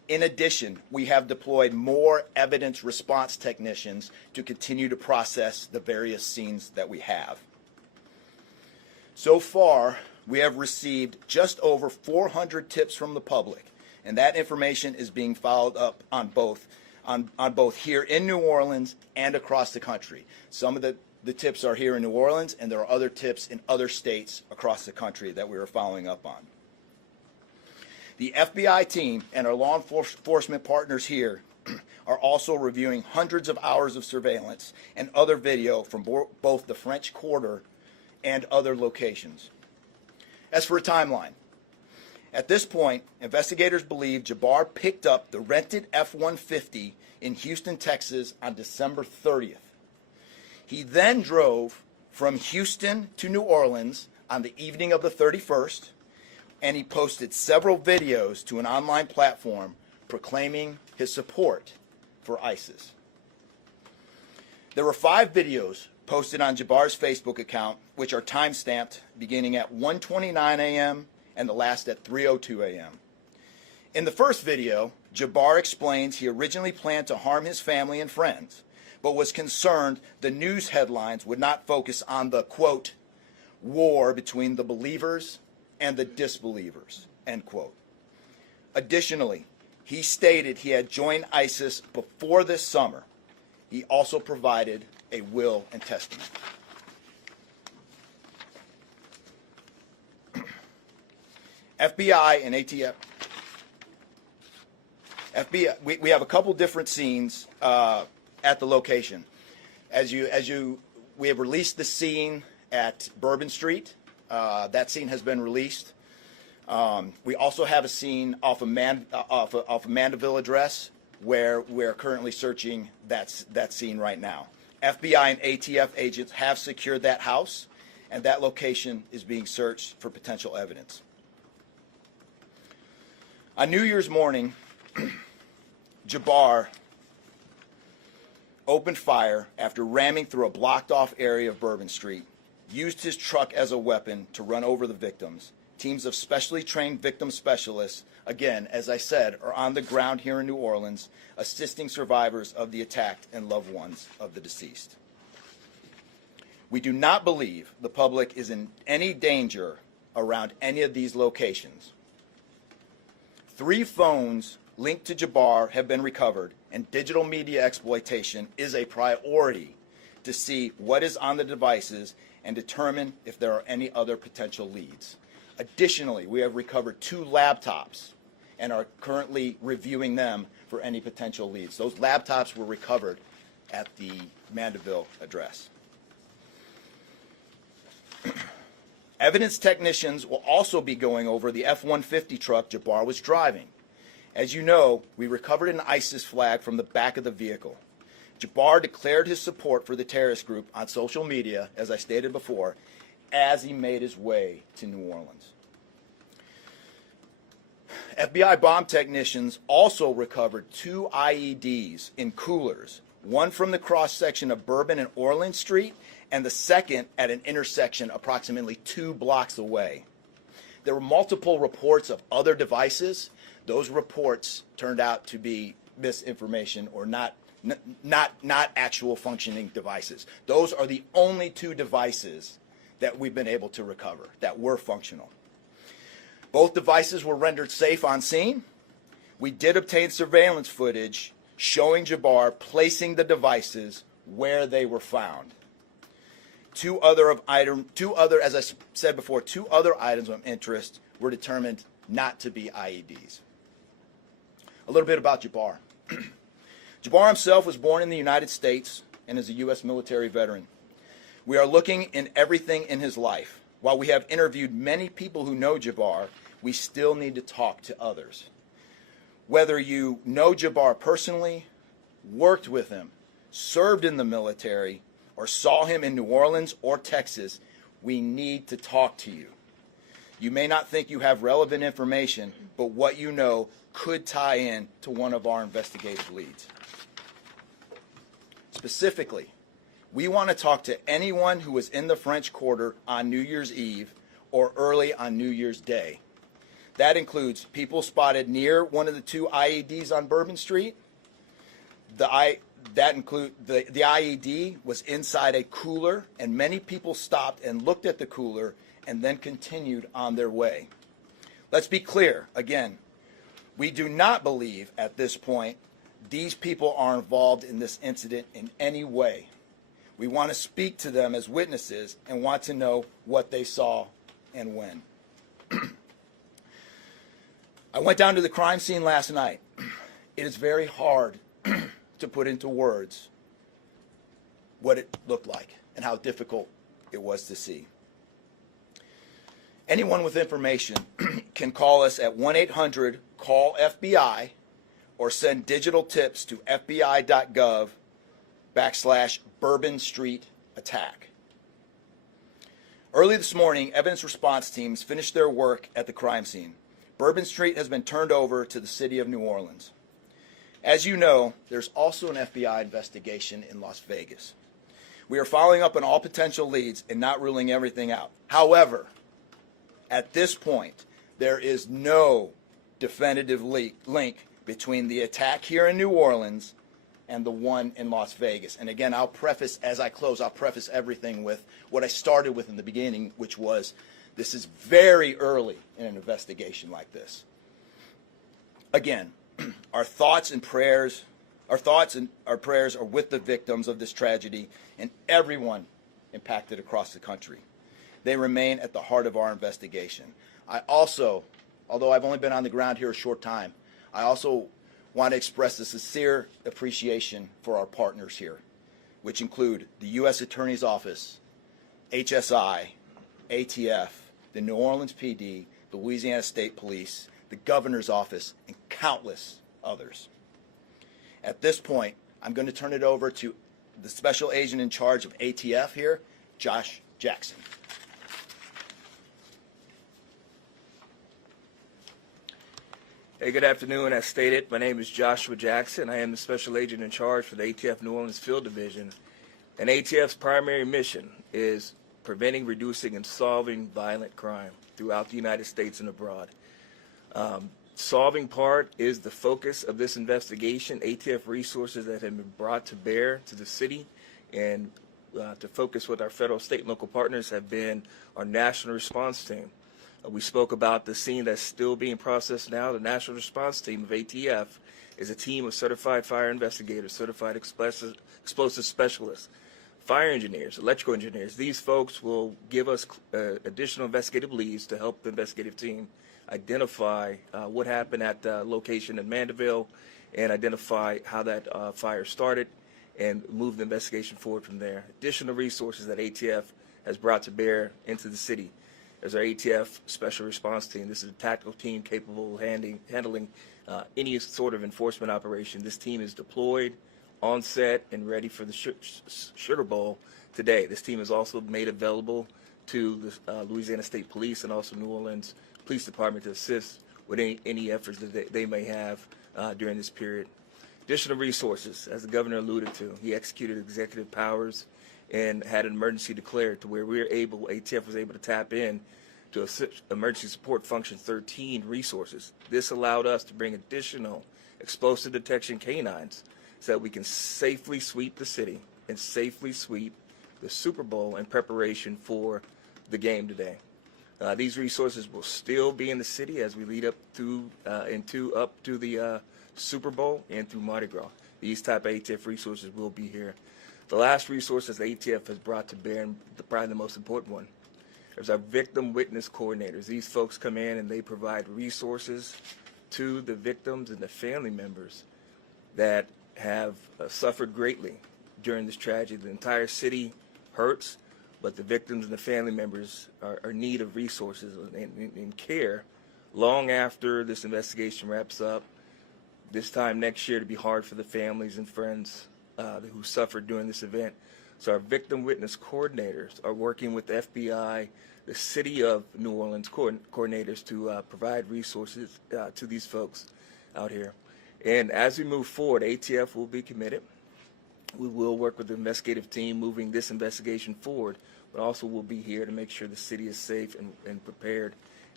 In addition, we have deployed more evidence response technicians to continue to process the various scenes that we have. So far, we have received just over 400 tips from the public, and that information is being followed up on both here in New Orleans and across the country. Some of the tips are here in New Orleans, and there are other tips in other states across the country that we are following up on. The FBI team and our law enforcement partners here are also reviewing hundreds of hours of surveillance and other video from both the French Quarter and other locations. As for a timeline, at this point, investigators believe Jabbar picked up the rented F-150 in Houston, Texas on December 30th. He then drove from Houston to New Orleans on the evening of the 31st, and he posted several videos to an online platform proclaiming his support for ISIS. There were 5 videos posted on Jabbar's Facebook account, which are time-stamped beginning at 1:29 a.m. and the last at 3:02 a.m. In the first video, Jabbar explains he originally planned to harm his family and friends, but was concerned the news headlines would not focus on the, quote, war between the believers and the disbelievers, end quote. Additionally, he stated he had joined ISIS before this summer. He also provided a will and testament. FBI and ATF. We have a couple different scenes at the location. We have released the scene at Bourbon Street. That scene has been released. We also have a scene off of Mandeville Address where we're currently searching that scene right now. FBI and ATF agents have secured that house, and that location is being searched for potential evidence. On New Year's morning, Jabbar opened fire after ramming through a blocked-off area of Bourbon Street, used his truck as a weapon to run over the victims. Teams of specially trained victim specialists, again, as I said, are on the ground here in New Orleans, assisting survivors of the attack and loved ones of the deceased. We do not believe the public is in any danger around any of these locations. 3 phones linked to Jabbar have been recovered, and digital media exploitation is a priority to see what is on the devices and determine if there are any other potential leads. Additionally, we have recovered 2 laptops and are currently reviewing them for any potential leads. Those laptops were recovered at the Mandeville address. Evidence technicians will also be going over the F-150 truck Jabbar was driving. As you know, we recovered an ISIS flag from the back of the vehicle. Jabbar declared his support for the terrorist group on social media, as I stated before, as he made his way to New Orleans. FBI bomb technicians also recovered 2 IEDs in coolers, one from the cross-section of Bourbon and Orleans Street, and the second at an intersection approximately 2 blocks away. There were multiple reports of other devices. Those reports turned out to be misinformation or not actual functioning devices. Those are the only 2 devices that we've been able to recover that were functional. Both devices were rendered safe on scene. We did obtain surveillance footage showing Jabbar placing the devices where they were found. 2 other, as I said before, 2 other items of interest were determined not to be IEDs. A little bit about Jabbar. Jabbar himself was born in the United States and is a U.S. military veteran. We are looking in everything in his life. While we have interviewed many people who know Jabbar, we still need to talk to others. Whether you know Jabbar personally, worked with him, served in the military, or saw him in New Orleans or Texas, we need to talk to you. You may not think you have relevant information, but what you know could tie in to one of our investigative leads. Specifically, we want to talk to anyone who was in the French Quarter on New Year's Eve or early on New Year's Day. That includes people spotted near one of the two IEDs on Bourbon Street. The IED was inside a cooler, and many people stopped and looked at the cooler and then continued on their way. Let's be clear, again, we do not believe at this point these people are involved in this incident in any way. We want to speak to them as witnesses and want to know what they saw and when. I went down to the crime scene last night. It is very hard to put into words what it looked like and how difficult it was to see. Anyone with information can call us at 1-800-CALL-FBI or send digital tips to fbi.gov/Bourbon Street attack. Early this morning, evidence response teams finished their work at the crime scene. Bourbon Street has been turned over to the city of New Orleans. As you know, there's also an FBI investigation in Las Vegas. We are following up on all potential leads and not ruling everything out. However, at this point, there is no definitive link between the attack here in New Orleans and the one in Las Vegas. And again, I'll preface, as I close, I'll preface everything with what I started with in the beginning, which was this is very early in an investigation like this. Again, our thoughts and prayers are with the victims of this tragedy and everyone impacted across the country. They remain at the heart of our investigation. I also, although I've only been on the ground here a short time, I also want to express a sincere appreciation for our partners here, which include the U.S. Attorney's Office, HSI, ATF, the New Orleans PD, the Louisiana State Police, the Governor's Office, and countless others. At this point, I'm going to turn it over to the Special Agent in charge of ATF here, Josh Jackson. Hey, good afternoon. As stated, my name is Joshua Jackson. I am the Special Agent in charge for the ATF New Orleans Field Division. And ATF's primary mission is preventing, reducing, and solving violent crime throughout the United States and abroad. Solving part is the focus of this investigation. ATF resources that have been brought to bear to the city and to focus with our federal, state, and local partners have been our national response team. We spoke about the scene that's still being processed now. The National Response Team of ATF is a team of certified fire investigators, certified explosive specialists, fire engineers, electrical engineers. These folks will give us additional investigative leads to help the investigative team identify what happened at the location in Mandeville and identify how that fire started and move the investigation forward from there. Additional resources that ATF has brought to bear into the city. As our ATF Special Response Team, this is a tactical team capable of handling any sort of enforcement operation. This team is deployed, on set, and ready for the Sugar Bowl today. This team is also made available to the Louisiana State Police and also New Orleans Police Department to assist with any efforts that they may have during this period. Additional resources, as the governor alluded to, he executed executive powers and had an emergency declared to where ATF was able to tap in to Emergency Support Function 13 resources. This allowed us to bring additional explosive detection canines so that we can safely sweep the city and safely sweep the Super Bowl in preparation for the game today. These resources will still be in the city as we lead up to the Super Bowl and through Mardi Gras. These type of ATF resources will be here. The last resources the ATF has brought to bear, and probably the most important one, is our victim witness coordinators. These folks come in and they provide resources to the victims and the family members that have suffered greatly during this tragedy. The entire city hurts, but the victims and the family members are in need of resources and care long after this investigation wraps up. This time next year to be hard for the families and friends who suffered during this event. So our victim witness coordinators are working with the FBI, the City of New Orleans coordinators to provide resources to these folks out here. And as we move forward, ATF will be committed. We will work with the investigative team moving this investigation forward, but also we'll be here to make sure the city is safe and prepared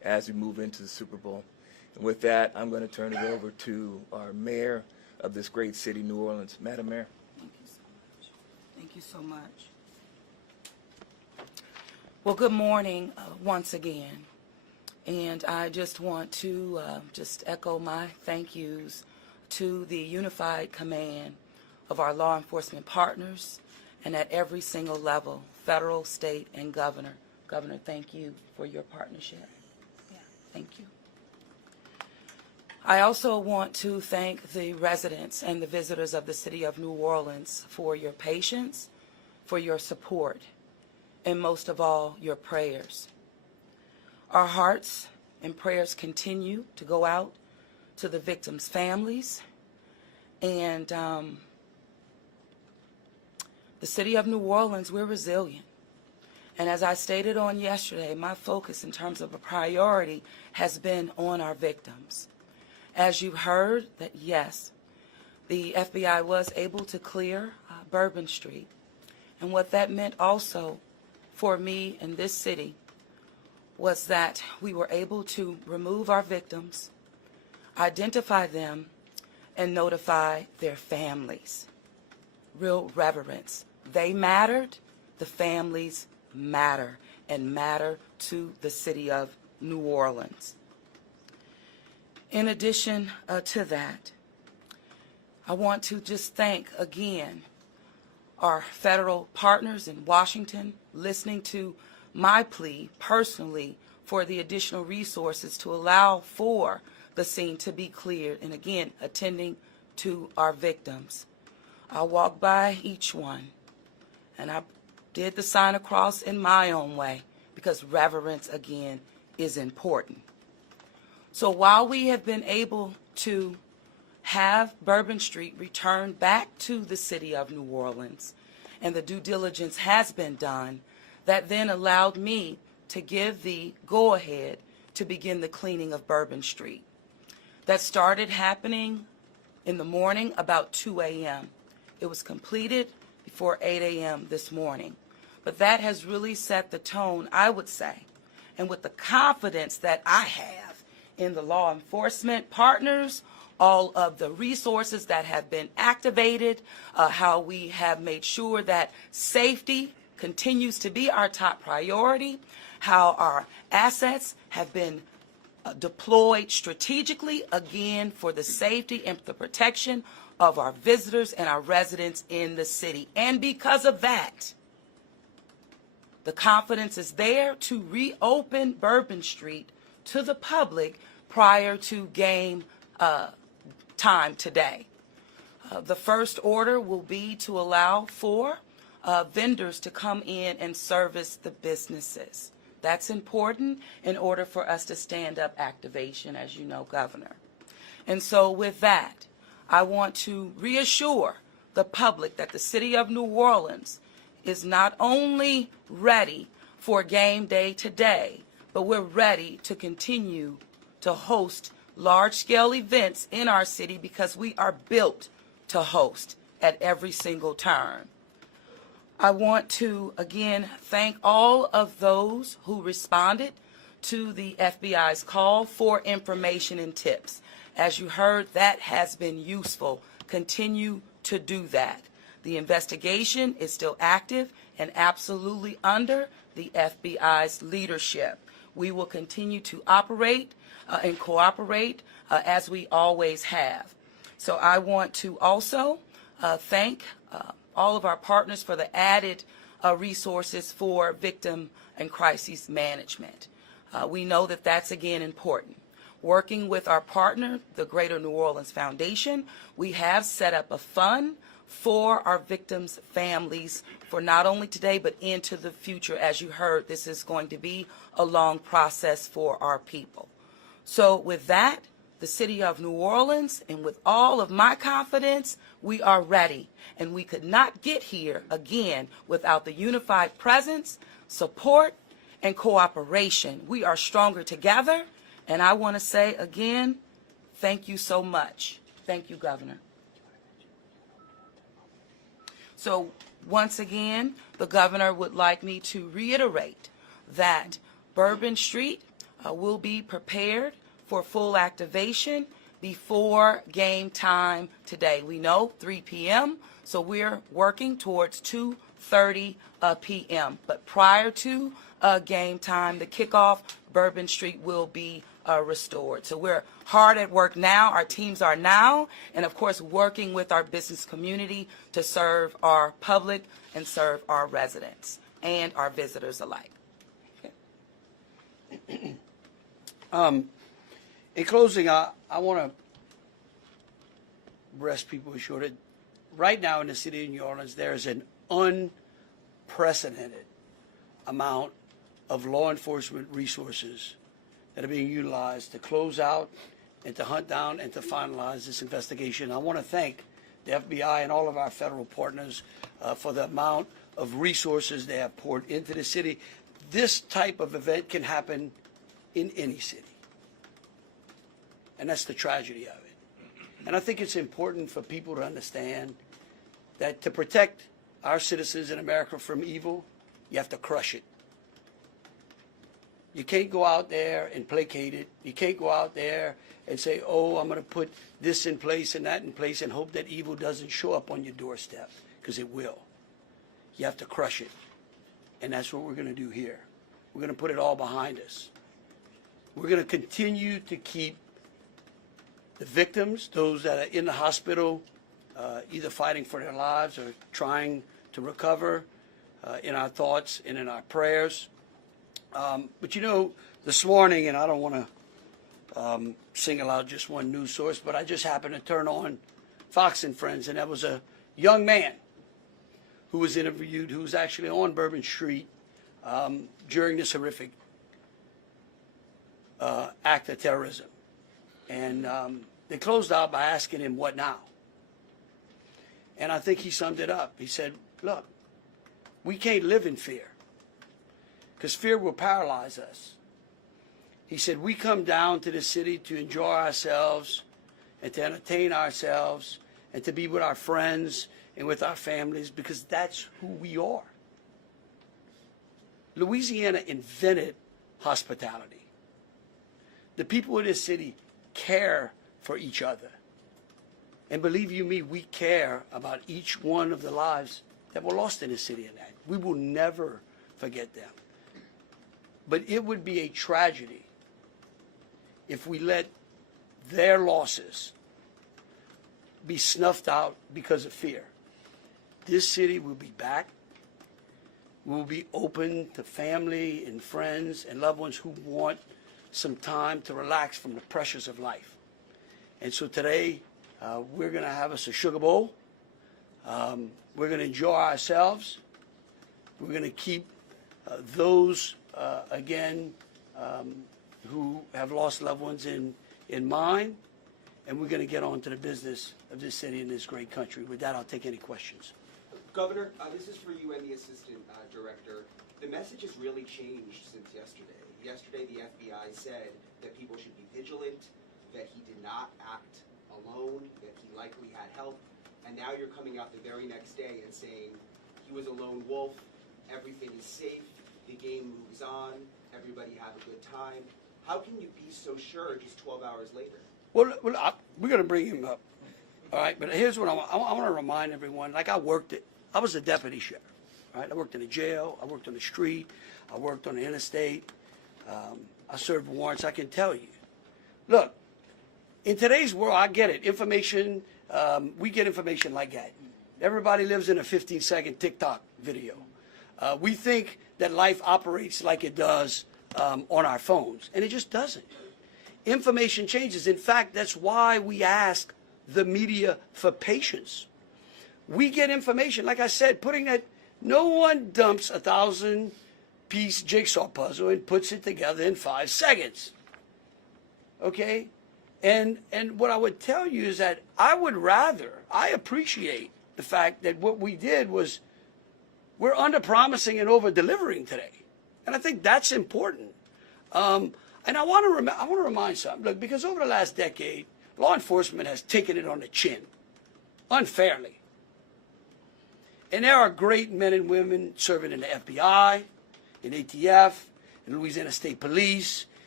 as we move into the Super Bowl. And with that, I'm going to turn it over to our mayor of this great city, New Orleans. Madam Mayor. Thank you so much. Well, good morning once again. And I just want to just echo my thank yous to the unified command of our law enforcement partners and at every single level, federal, state, and governor. Governor, thank you for your partnership. Yeah, thank you. I also want to thank the residents and the visitors of the city of New Orleans for your patience, for your support, and most of all, your prayers. Our hearts and prayers continue to go out to the victims' families, and the city of New Orleans, we're resilient. And as I stated on yesterday, my focus in terms of a priority has been on our victims. As you heard, that yes, the FBI was able to clear Bourbon Street. And what that meant also for me in this city was that we were able to remove our victims, identify them, and notify their families. Real reverence. They mattered, the families matter, and matter to the city of New Orleans. In addition to that, I want to just thank again our federal partners in Washington, listening to my plea personally for the additional resources to allow for the scene to be cleared, and again, attending to our victims. I walked by each one, and I did the sign of cross in my own way, because reverence, again, is important. So while we have been able to have Bourbon Street returned back to the city of New Orleans, and the due diligence has been done, that then allowed me to give the go-ahead to begin the cleaning of Bourbon Street. That started happening in the morning about 2 a.m. It was completed before 8 a.m. this morning. But that has really set the tone, I would say, and with the confidence that I have in the law enforcement partners, all of the resources that have been activated, how we have made sure that safety continues to be our top priority, how our assets have been deployed strategically, again, for the safety and the protection of our visitors and our residents in the city. And because of that, the confidence is there to reopen Bourbon Street to the public prior to game time today. The first order will be to allow for vendors to come in and service the businesses. That's important in order for us to stand up activation, as you know, Governor. And so with that, I want to reassure the public that the city of New Orleans is not only ready for game day today, but we're ready to continue to host large-scale events in our city because we are built to host at every single turn. I want to, again, thank all of those who responded to the FBI's call for information and tips. As you heard, that has been useful. Continue to do that. The investigation is still active and absolutely under the FBI's leadership. We will continue to operate and cooperate as we always have. So I want to also thank all of our partners for the added resources for victim and crisis management. We know that that's, again, important. Working with our partner, the Greater New Orleans Foundation, we have set up a fund for our victims' families for not only today but into the future. As you heard, this is going to be a long process for our people. So with that, the city of New Orleans, and with all of my confidence, we are ready. And we could not get here, again, without the unified presence, support, and cooperation. We are stronger together. And I want to say, again, thank you so much. Thank you, Governor. So once again, the governor would like me to reiterate that Bourbon Street We'll be prepared for full activation before game time today. We know 3 p.m., so we're working towards 2:30 p.m. But prior to game time, the kickoff, Bourbon Street will be restored. So we're hard at work now. Our teams are now, and of course, working with our business community to serve our public and serve our residents and our visitors alike. In closing, I want to rest people assured that right now in the city of New Orleans, there is an unprecedented amount of law enforcement resources that are being utilized to close out and to hunt down and to finalize this investigation. I want to thank the FBI and all of our federal partners for the amount of resources they have poured into the city. This type of event can happen in any city. And that's the tragedy of it. And I think it's important for people to understand that to protect our citizens in America from evil, you have to crush it. You can't go out there and placate it. You can't go out there and say, oh, I'm going to put this in place and that in place and hope that evil doesn't show up on your doorstep, because it will. You have to crush it. And that's what we're going to do here. We're going to put it all behind us. We're going to continue to keep the victims, those that are in the hospital, either fighting for their lives or trying to recover, in our thoughts and in our prayers. But you know, this morning, and I don't want to single out just one news source, but I just happened to turn on Fox and Friends, and there was a young man who was interviewed who was actually on Bourbon Street during this horrific act of terrorism. And they closed out by asking him, what now? And I think he summed it up. He said, look, we can't live in fear, because fear will paralyze us. He said, we come down to the city to enjoy ourselves and to entertain ourselves and to be with our friends and with our families, because that's who we are. Louisiana invented hospitality. The people of this city care for each other. And believe you me, we care about each one of the lives that were lost in this city and that. We will never forget them. But it would be a tragedy if we let their losses be snuffed out because of fear. This city will be back. We will be open to family and friends and loved ones who want some time to relax from the pressures of life. And so today, we're going to have us a sugar bowl. We're going to enjoy ourselves. We're going to keep those, again, who have lost loved ones in mind. And we're going to get on to the business of this city and this great country. With that, I'll take any questions. Governor, this is for you and the Assistant Director. The message has really changed since yesterday. Yesterday, the FBI said that people should be vigilant, that he did not act alone, that he likely had help, and now you're coming out the very next day and saying he was a lone wolf, everything is safe, the game moves on, everybody have a good time. How can you be so sure just 12 hours later? Well, we're going to bring him up. All right, but here's what I want to remind everyone. Like I was a deputy sheriff. Right? I worked in a jail. I worked on the street. I worked on the interstate. I served warrants. I can tell you. Look, in today's world, I get it. Information, we get information like that. Everybody lives in a 15-second TikTok video. We think that life operates like it does on our phones, and it just doesn't. Information changes. In fact, that's why we ask the media for patience. We get information, like I said, no one dumps a 1,000-piece jigsaw puzzle and puts it together in 5 seconds. Okay? And what I would tell you is that I appreciate the fact that what we did was we're under-promising and over-delivering today. And I think that's important. And I want to remind something. Look, because over the last decade, law enforcement has taken it on the chin, unfairly. And there are great men and women serving in the FBI, in ATF, in Louisiana State Police,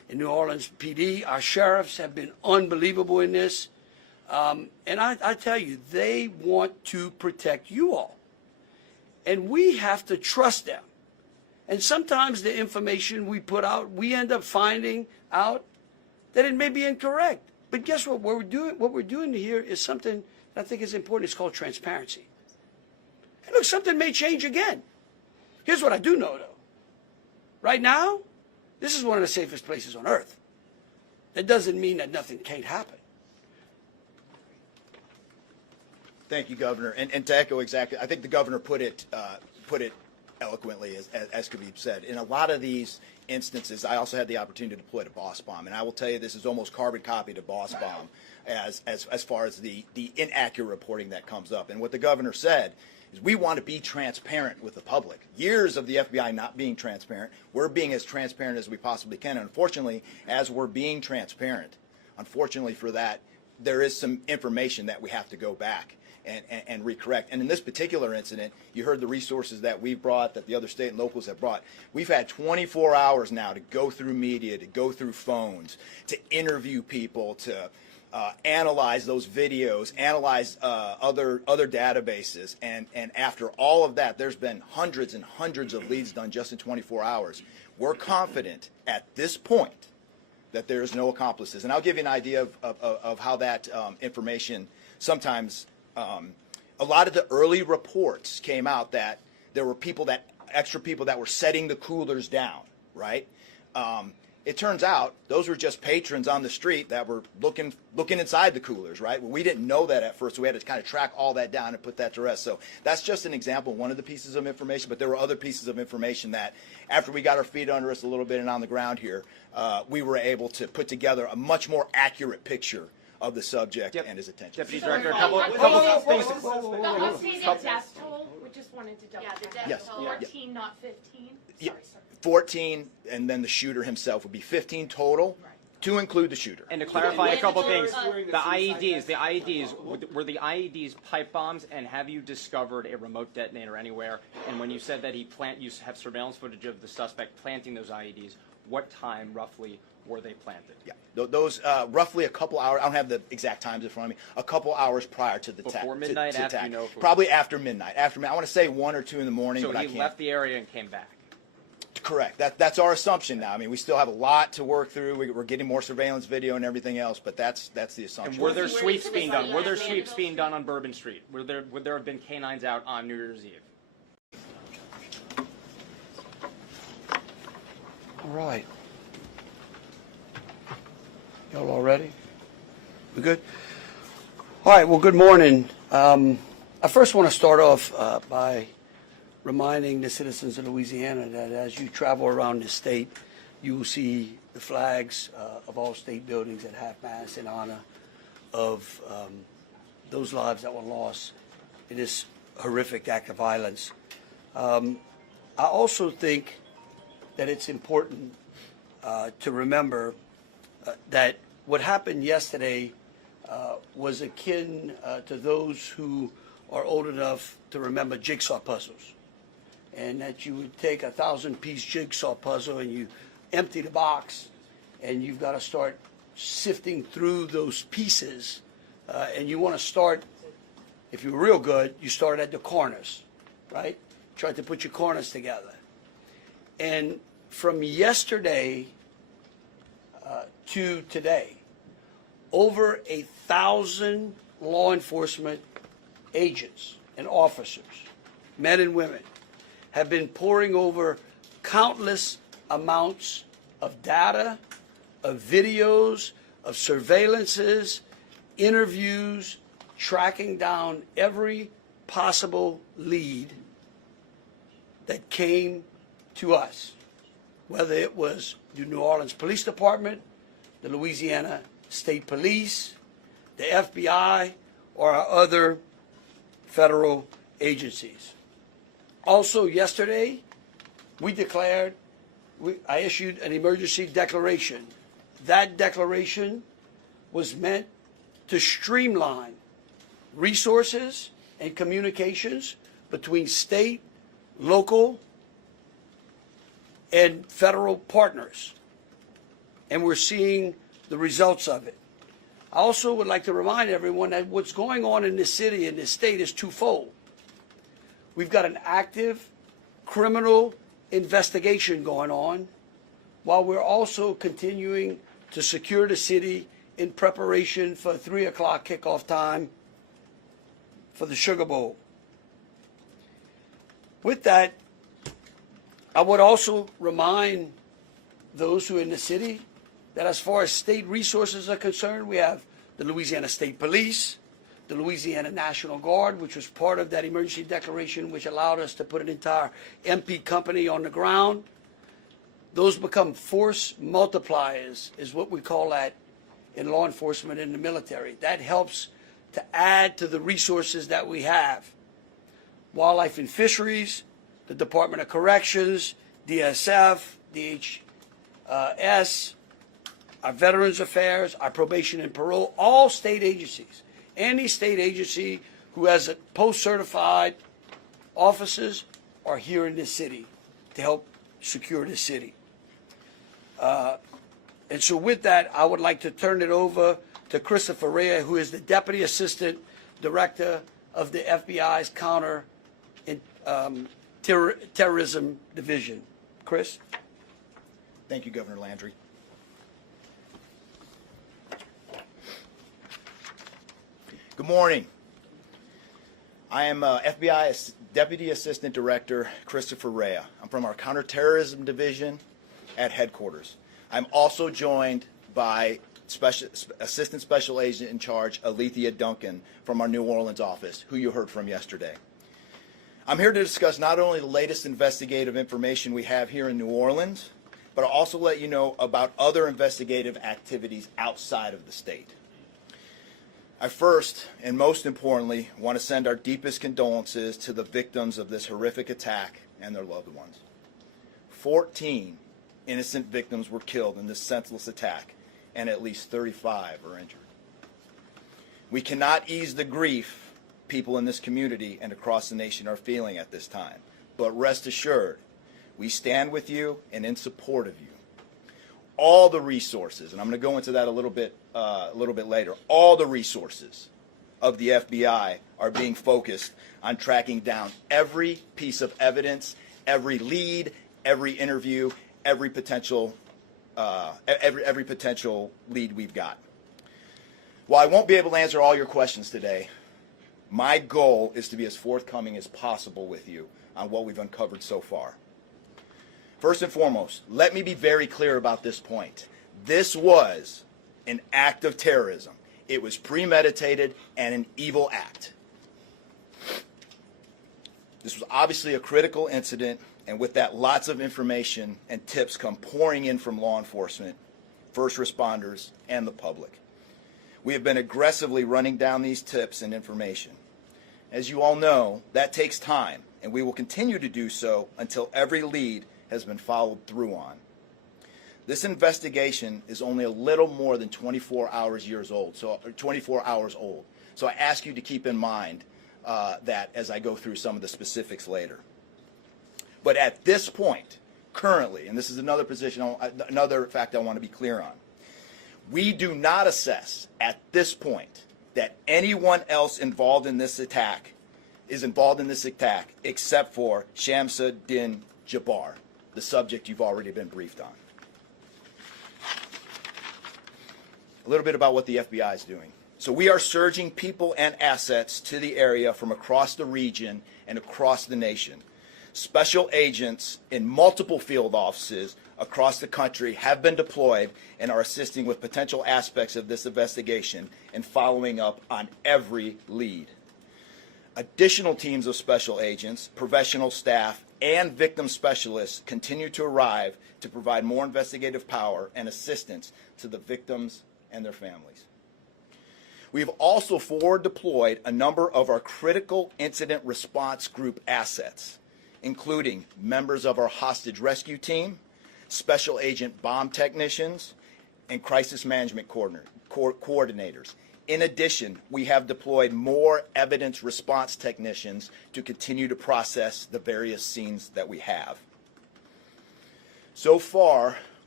in New Orleans PD. Our sheriffs have been unbelievable in this. And I tell you, they want to protect you all. And we have to trust them. And sometimes the information we put out, we end up finding out that it may be incorrect. But guess what? What we're doing here is something that I think is important. It's called transparency. And look, something may change again. Here's what I do know, though. Right now, this is one of the safest places on earth. That doesn't mean that nothing can't happen. Thank you, Governor. And to echo exactly, I think the Governor put it eloquently, as Khabib said. In a lot of these instances, I also had the opportunity to deploy to Boss Bomb, and I will tell you this is almost carbon copy to Boss Bomb as far as the inaccurate reporting that comes up. And what the Governor said is we want to be transparent with the public. Years of the FBI not being transparent, we're being as transparent as we possibly can. And unfortunately, as we're being transparent, unfortunately for that, there is some information that we have to go back and recorrect. And in this particular incident, you heard the resources that we brought, that the other state and locals have brought. We've had 24 hours now to go through media, to go through phones, to interview people, to analyze those videos, analyze other databases. And after all of that, there's been hundreds and hundreds of leads done just in 24 hours. We're confident at this point that there is no accomplices. And I'll give you an idea of how that information sometimes a lot of the early reports came out that there were extra people that were setting the coolers down, right? It turns out those were just patrons on the street that were looking inside the coolers, right? Well, we didn't know that at first, so we had to kind of track all that down and put that to rest. So that's just an example, one of the pieces of information, but there were other pieces of information that after we got our feet under us a little bit and on the ground here, we were able to put together a much more accurate picture of the subject and his attention. Deputy Director, a couple of things. The updated death toll, we just wanted to double check. Yes. 14, not 15? Yeah. Sorry. 14, and then the shooter himself would be 15 total, to include the shooter. And to clarify a couple things, the IEDs, were the IEDs pipe bombs, and have you discovered a remote detonator anywhere? And when you said that you have surveillance footage of the suspect planting those IEDs, what time roughly were they planted? Yeah, those roughly a couple hours. I don't have the exact times in front of me. A couple hours prior to the attack. Before midnight, to after attack. you know? Probably after midnight. After I want to say 1 or 2 in the morning. So but he I can't. left the area and came back. Correct. That's our assumption now. I mean, we still have a lot to work through. We're getting more surveillance video and everything else, but that's the assumption. And were there sweeps being done? Were there sweeps being done on Bourbon Street? Would there have been canines out on New Year's Eve? All right. Y'all all ready? We good? All right, well, good morning. I first want to start off by reminding the citizens of Louisiana that as you travel around the state, you will see the flags of all state buildings at half-mast in honor of those lives that were lost in this horrific act of violence. I also think that it's important to remember that what happened yesterday was akin to those who are old enough to remember jigsaw puzzles. And that you would take a 1,000-piece jigsaw puzzle and you empty the box and you've got to start sifting through those pieces. And you want to start, if you're real good, you start at the corners, right? Try to put your corners together. And from yesterday to today, over 1,000 law enforcement agents and officers, men and women, have been poring over countless amounts of data, of videos, of surveillances, interviews, tracking down every possible lead that came to us, whether it was the New Orleans Police Department, the Louisiana State Police, the FBI, or our other federal agencies. Also yesterday, I issued an emergency declaration. That declaration was meant to streamline resources and communications between state, local, and federal partners and we're seeing the results of it. I also would like to remind everyone that what's going on in this city and this state is twofold. We've got an active criminal investigation going on, while we're also continuing to secure the city in preparation for 3 o'clock kickoff time for the Sugar Bowl. With that, I would also remind those who are in the city that as far as state resources are concerned, we have the Louisiana State Police, the Louisiana National Guard, which was part of that emergency declaration, which allowed us to put an entire MP company on the ground. Those become force multipliers, is what we call that in law enforcement and the military. That helps to add to the resources that we have. Wildlife and Fisheries, the Department of Corrections, DSF, DHS, our Veterans Affairs, our Probation and Parole, all state agencies. Any state agency who has a post-certified officers are here in this city to help secure the city. And so with that, I would like to turn it over to Christopher Rea, who is the Deputy Assistant Director of the FBI's Counter Terrorism Division. Chris? Thank you, Governor Landry. Good morning. I am FBI Deputy Assistant Director Christopher Rea. I'm from our Counterterrorism Division at headquarters. I'm also joined by Assistant Special Agent in Charge Alethea Duncan from our New Orleans office, who you heard from yesterday. I'm here to discuss not only the latest investigative information we have here in New Orleans, but I'll also let you know about other investigative activities outside of the state. I first, and most importantly, want to send our deepest condolences to the victims of this horrific attack and their loved ones. 14 innocent victims were killed in this senseless attack, and at least 35 are injured. We cannot ease the grief people in this community and across the nation are feeling at this time, but rest assured, we stand with you and in support of you. All the resources, and I'm going to go into that a little bit later, all the resources of the FBI are being focused on tracking down every piece of evidence, every lead, every interview, every potential lead we've got. While I won't be able to answer all your questions today, my goal is to be as forthcoming as possible with you on what we've uncovered so far. First and foremost, let me be very clear about this point. This was an act of terrorism. It was premeditated and an evil act. This was obviously a critical incident, and with that, lots of information and tips come pouring in from law enforcement, first responders, and the public. We have been aggressively running down these tips and information. As you all know, that takes time, and we will continue to do so until every lead has been followed through on. This investigation is only a little more than 24 hours old. So I ask you to keep in mind that as I go through some of the specifics later. But at this point, currently, and this is another fact I want to be clear on, we do not assess at this point that anyone else involved in this attack except for Shamsa Din Jabbar, the subject you've already been briefed on. A little bit about what the FBI is doing. So we are surging people and assets to the area from across the region and across the nation. Special agents in multiple field offices across the country have been deployed and are assisting with potential aspects of this investigation and following up on every lead. Additional teams of special agents, professional staff, and victim specialists continue to arrive to provide more investigative power and assistance to the victims and their families. We have also forward deployed a number of our critical incident response group assets, including members of our hostage rescue team, special agent bomb technicians, and crisis management coordinators. In addition, we have deployed more evidence response technicians to continue to process the various scenes that we have. So far,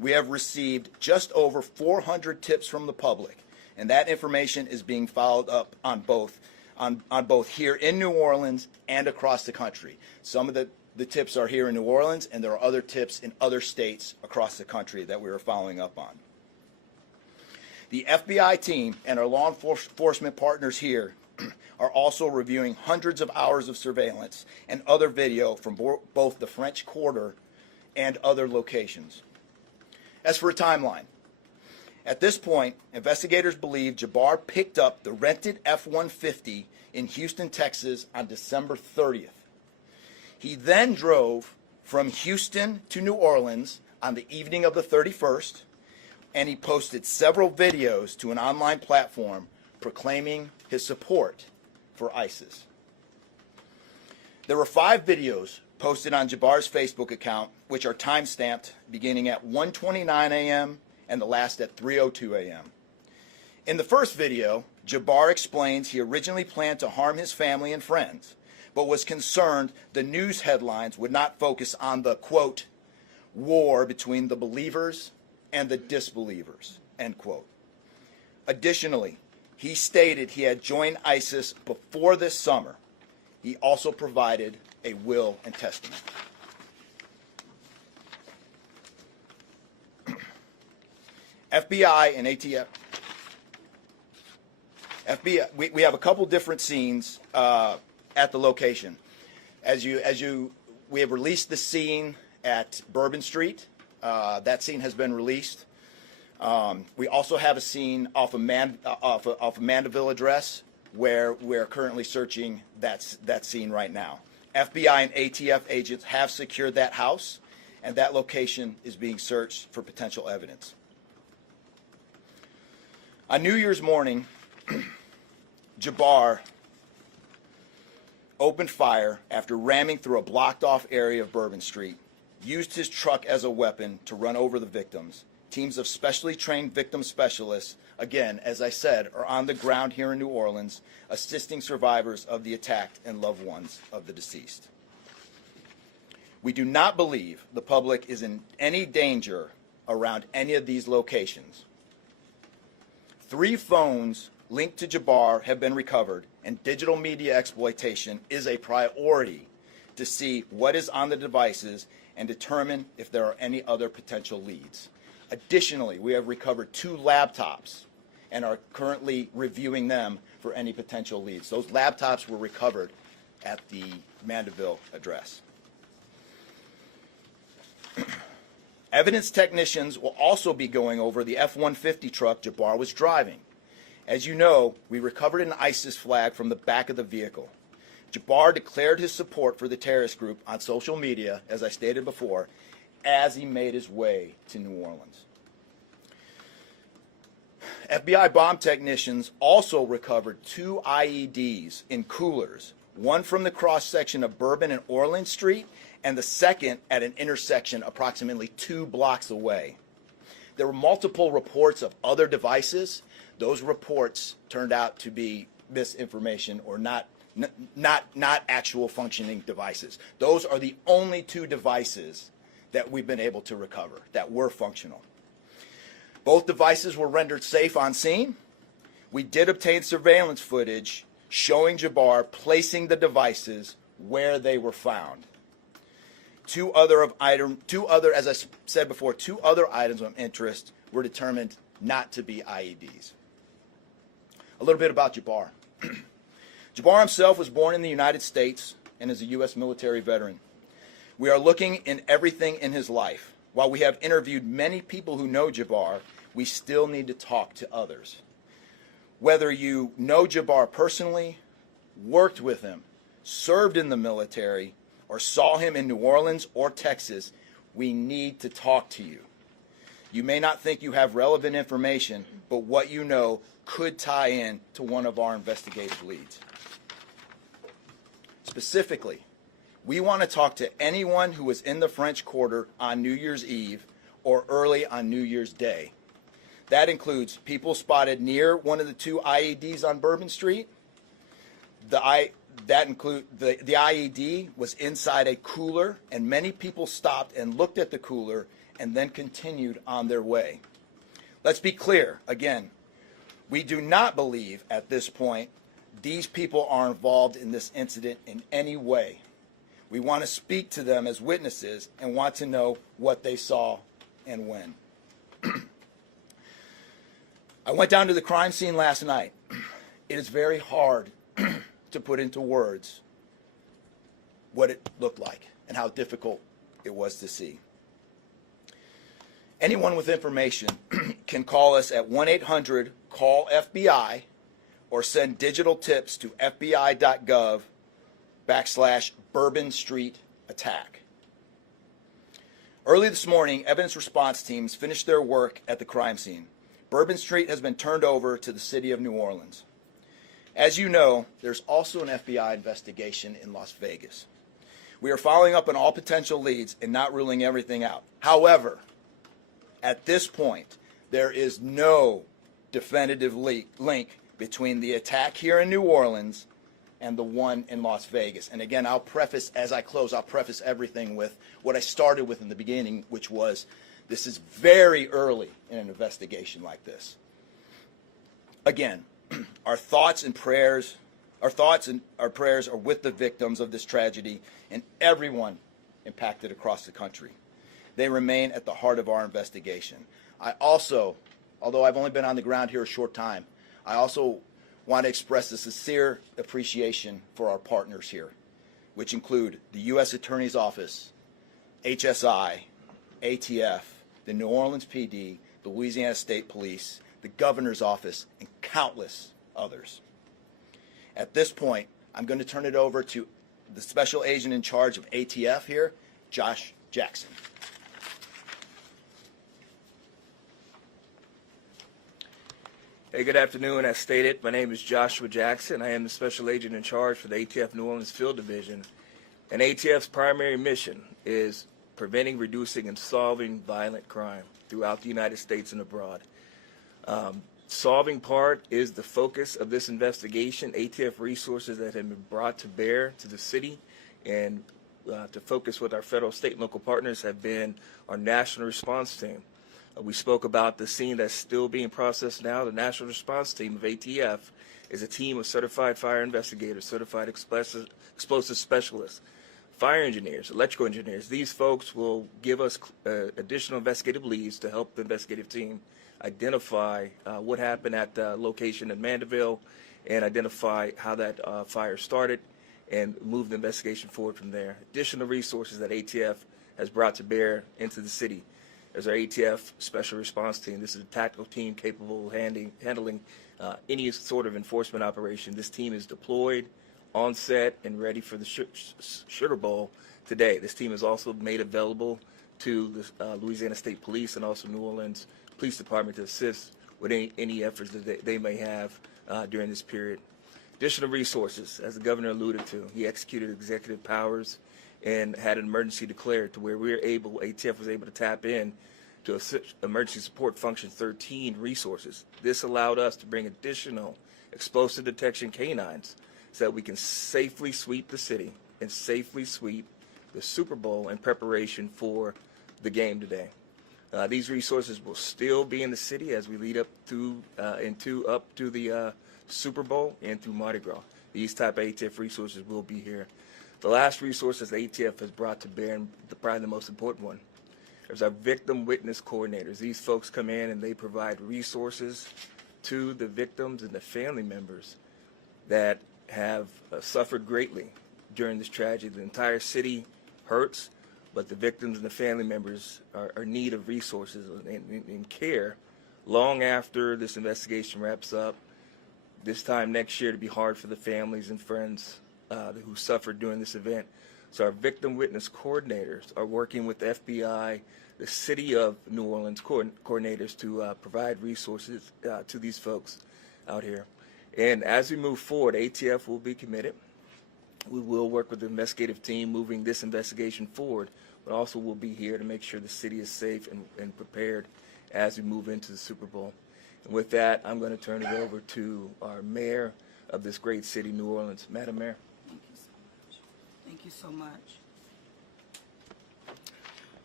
we have received just over 400 tips from the public, and that information is being followed up on both here in New Orleans and across the country. Some of the tips are here in New Orleans, and there are other tips in other states across the country that we are following up on. The FBI team and our law enforcement partners here are also reviewing hundreds of hours of surveillance and other video from both the French Quarter and other locations. As for a timeline, at this point, investigators believe Jabbar picked up the rented F-150 in Houston, Texas on December 30th. He then drove from Houston to New Orleans on the evening of the 31st, and he posted several videos to an online platform proclaiming his support for ISIS. There were 5 videos posted on Jabbar's Facebook account, which are time-stamped beginning at 1:29 a.m. and the last at 3:02 a.m. In the first video, Jabbar explains he originally planned to harm his family and friends, but was concerned the news headlines would not focus on the, quote, war between the believers and the disbelievers, end quote. Additionally, he stated he had joined ISIS before this summer. He also provided a will and testament. FBI and ATF. FBI, we have a couple different scenes at the location. We have released the scene at Bourbon Street. That scene has been released. We also have a scene off of Mandeville Address where we're currently searching that scene right now. FBI and ATF agents have secured that house, and that location is being searched for potential evidence. On New Year's morning, Jabbar opened fire after ramming through a blocked-off area of Bourbon Street, used his truck as a weapon to run over the victims. Teams of specially trained victim specialists, again, as I said, are on the ground here in New Orleans, assisting survivors of the attack and loved ones of the deceased. We do not believe the public is in any danger around any of these locations. 3 phones linked to Jabbar have been recovered, and digital media exploitation is a priority to see what is on the devices and determine if there are any other potential leads. Additionally, we have recovered 2 laptops and are currently reviewing them for any potential leads. Those laptops were recovered at the Mandeville address. Evidence technicians will also be going over the F-150 truck Jabbar was driving. As you know, we recovered an ISIS flag from the back of the vehicle. Jabbar declared his support for the terrorist group on social media, as I stated before, as he made his way to New Orleans. FBI bomb technicians also recovered 2 IEDs in coolers, one from the cross-section of Bourbon and Orleans Street, and the second at an intersection approximately 2 blocks away. There were multiple reports of other devices. Those reports turned out to be misinformation or not actual functioning devices. Those are the only 2 devices that we've been able to recover that were functional. Both devices were rendered safe on scene. We did obtain surveillance footage showing Jabbar placing the devices where they were found. 2 other, as I said before, 2 other items of interest were determined not to be IEDs. A little bit about Jabbar. Jabbar himself was born in the United States and is a U.S. military veteran. We are looking in everything in his life. While we have interviewed many people who know Jabbar, we still need to talk to others. Whether you know Jabbar personally, worked with him, served in the military, or saw him in New Orleans or Texas, we need to talk to you. You may not think you have relevant information, but what you know could tie in to one of our investigative leads. Specifically, we want to talk to anyone who was in the French Quarter on New Year's Eve or early on New Year's Day. That includes people spotted near one of the 2 IEDs on Bourbon Street. The IED was inside a cooler, and many people stopped and looked at the cooler and then continued on their way. Let's be clear, again, we do not believe at this point these people are involved in this incident in any way. We want to speak to them as witnesses and want to know what they saw and when. I went down to the crime scene last night. It is very hard to put into words what it looked like and how difficult it was to see. Anyone with information can call us at 1-800-CALL-FBI or send digital tips to fbi.gov/Bourbon Street attack. Early this morning, evidence response teams finished their work at the crime scene. Bourbon Street has been turned over to the city of New Orleans. As you know, there's also an FBI investigation in Las Vegas. We are following up on all potential leads and not ruling everything out. However, at this point, there is no definitive link between the attack here in New Orleans and the one in Las Vegas. And again, I'll preface, as I close, I'll preface everything with what I started with in the beginning, which was this is very early in an investigation like this. Again, our thoughts and prayers are with the victims of this tragedy and everyone impacted across the country. They remain at the heart of our investigation. I also, although I've only been on the ground here a short time, I also want to express a sincere appreciation for our partners here, which include the U.S. Attorney's Office, HSI, ATF, the New Orleans PD, the Louisiana State Police, the Governor's Office, and countless others. At this point, I'm going to turn it over to the Special Agent in charge of ATF here, Josh Jackson. Hey, good afternoon. As stated, my name is Joshua Jackson. I am the Special Agent in charge for the ATF New Orleans Field Division. And ATF's primary mission is preventing, reducing, and solving violent crime throughout the United States and abroad. Solving part is the focus of this investigation. ATF resources that have been brought to bear to the city and to focus with our federal, state, and local partners have been our national response team. We spoke about the scene that's still being processed now. The National Response Team of ATF is a team of certified fire investigators, certified explosive specialists, fire engineers, electrical engineers. These folks will give us additional investigative leads to help the investigative team identify what happened at the location in Mandeville and identify how that fire started and move the investigation forward from there. Additional resources that ATF has brought to bear into the city. There's our ATF Special Response Team. This is a tactical team capable of handling any sort of enforcement operation. This team is deployed, on set, and ready for the Sugar Bowl today. This team is also made available to the Louisiana State Police and also New Orleans Police Department to assist with any efforts that they may have during this period. Additional resources, as the governor alluded to, he executed executive powers and had an emergency declared to where ATF was able to tap in to Emergency Support Function 13 resources. This allowed us to bring additional explosive detection canines so that we can safely sweep the city and safely sweep the Super Bowl in preparation for the game today. These resources will still be in the city as we lead up to the Super Bowl and through Mardi Gras. These type of ATF resources will be here. The last resources the ATF has brought to bear, and probably the most important one, is our victim witness coordinators. These folks come in and they provide resources to the victims and the family members that have suffered greatly during this tragedy. The entire city hurts, but the victims and the family members are in need of resources and care long after this investigation wraps up. This time next year to be hard for the families and friends who suffered during this event. So our victim witness coordinators are working with the FBI, the City of New Orleans coordinators to provide resources to these folks out here. And as we move forward, ATF will be committed. We will work with the investigative team moving this investigation forward, but also we'll be here to make sure the city is safe and prepared as we move into the Super Bowl. And with that, I'm going to turn it over to our mayor of this great city, New Orleans. Madam Mayor. Thank you so much.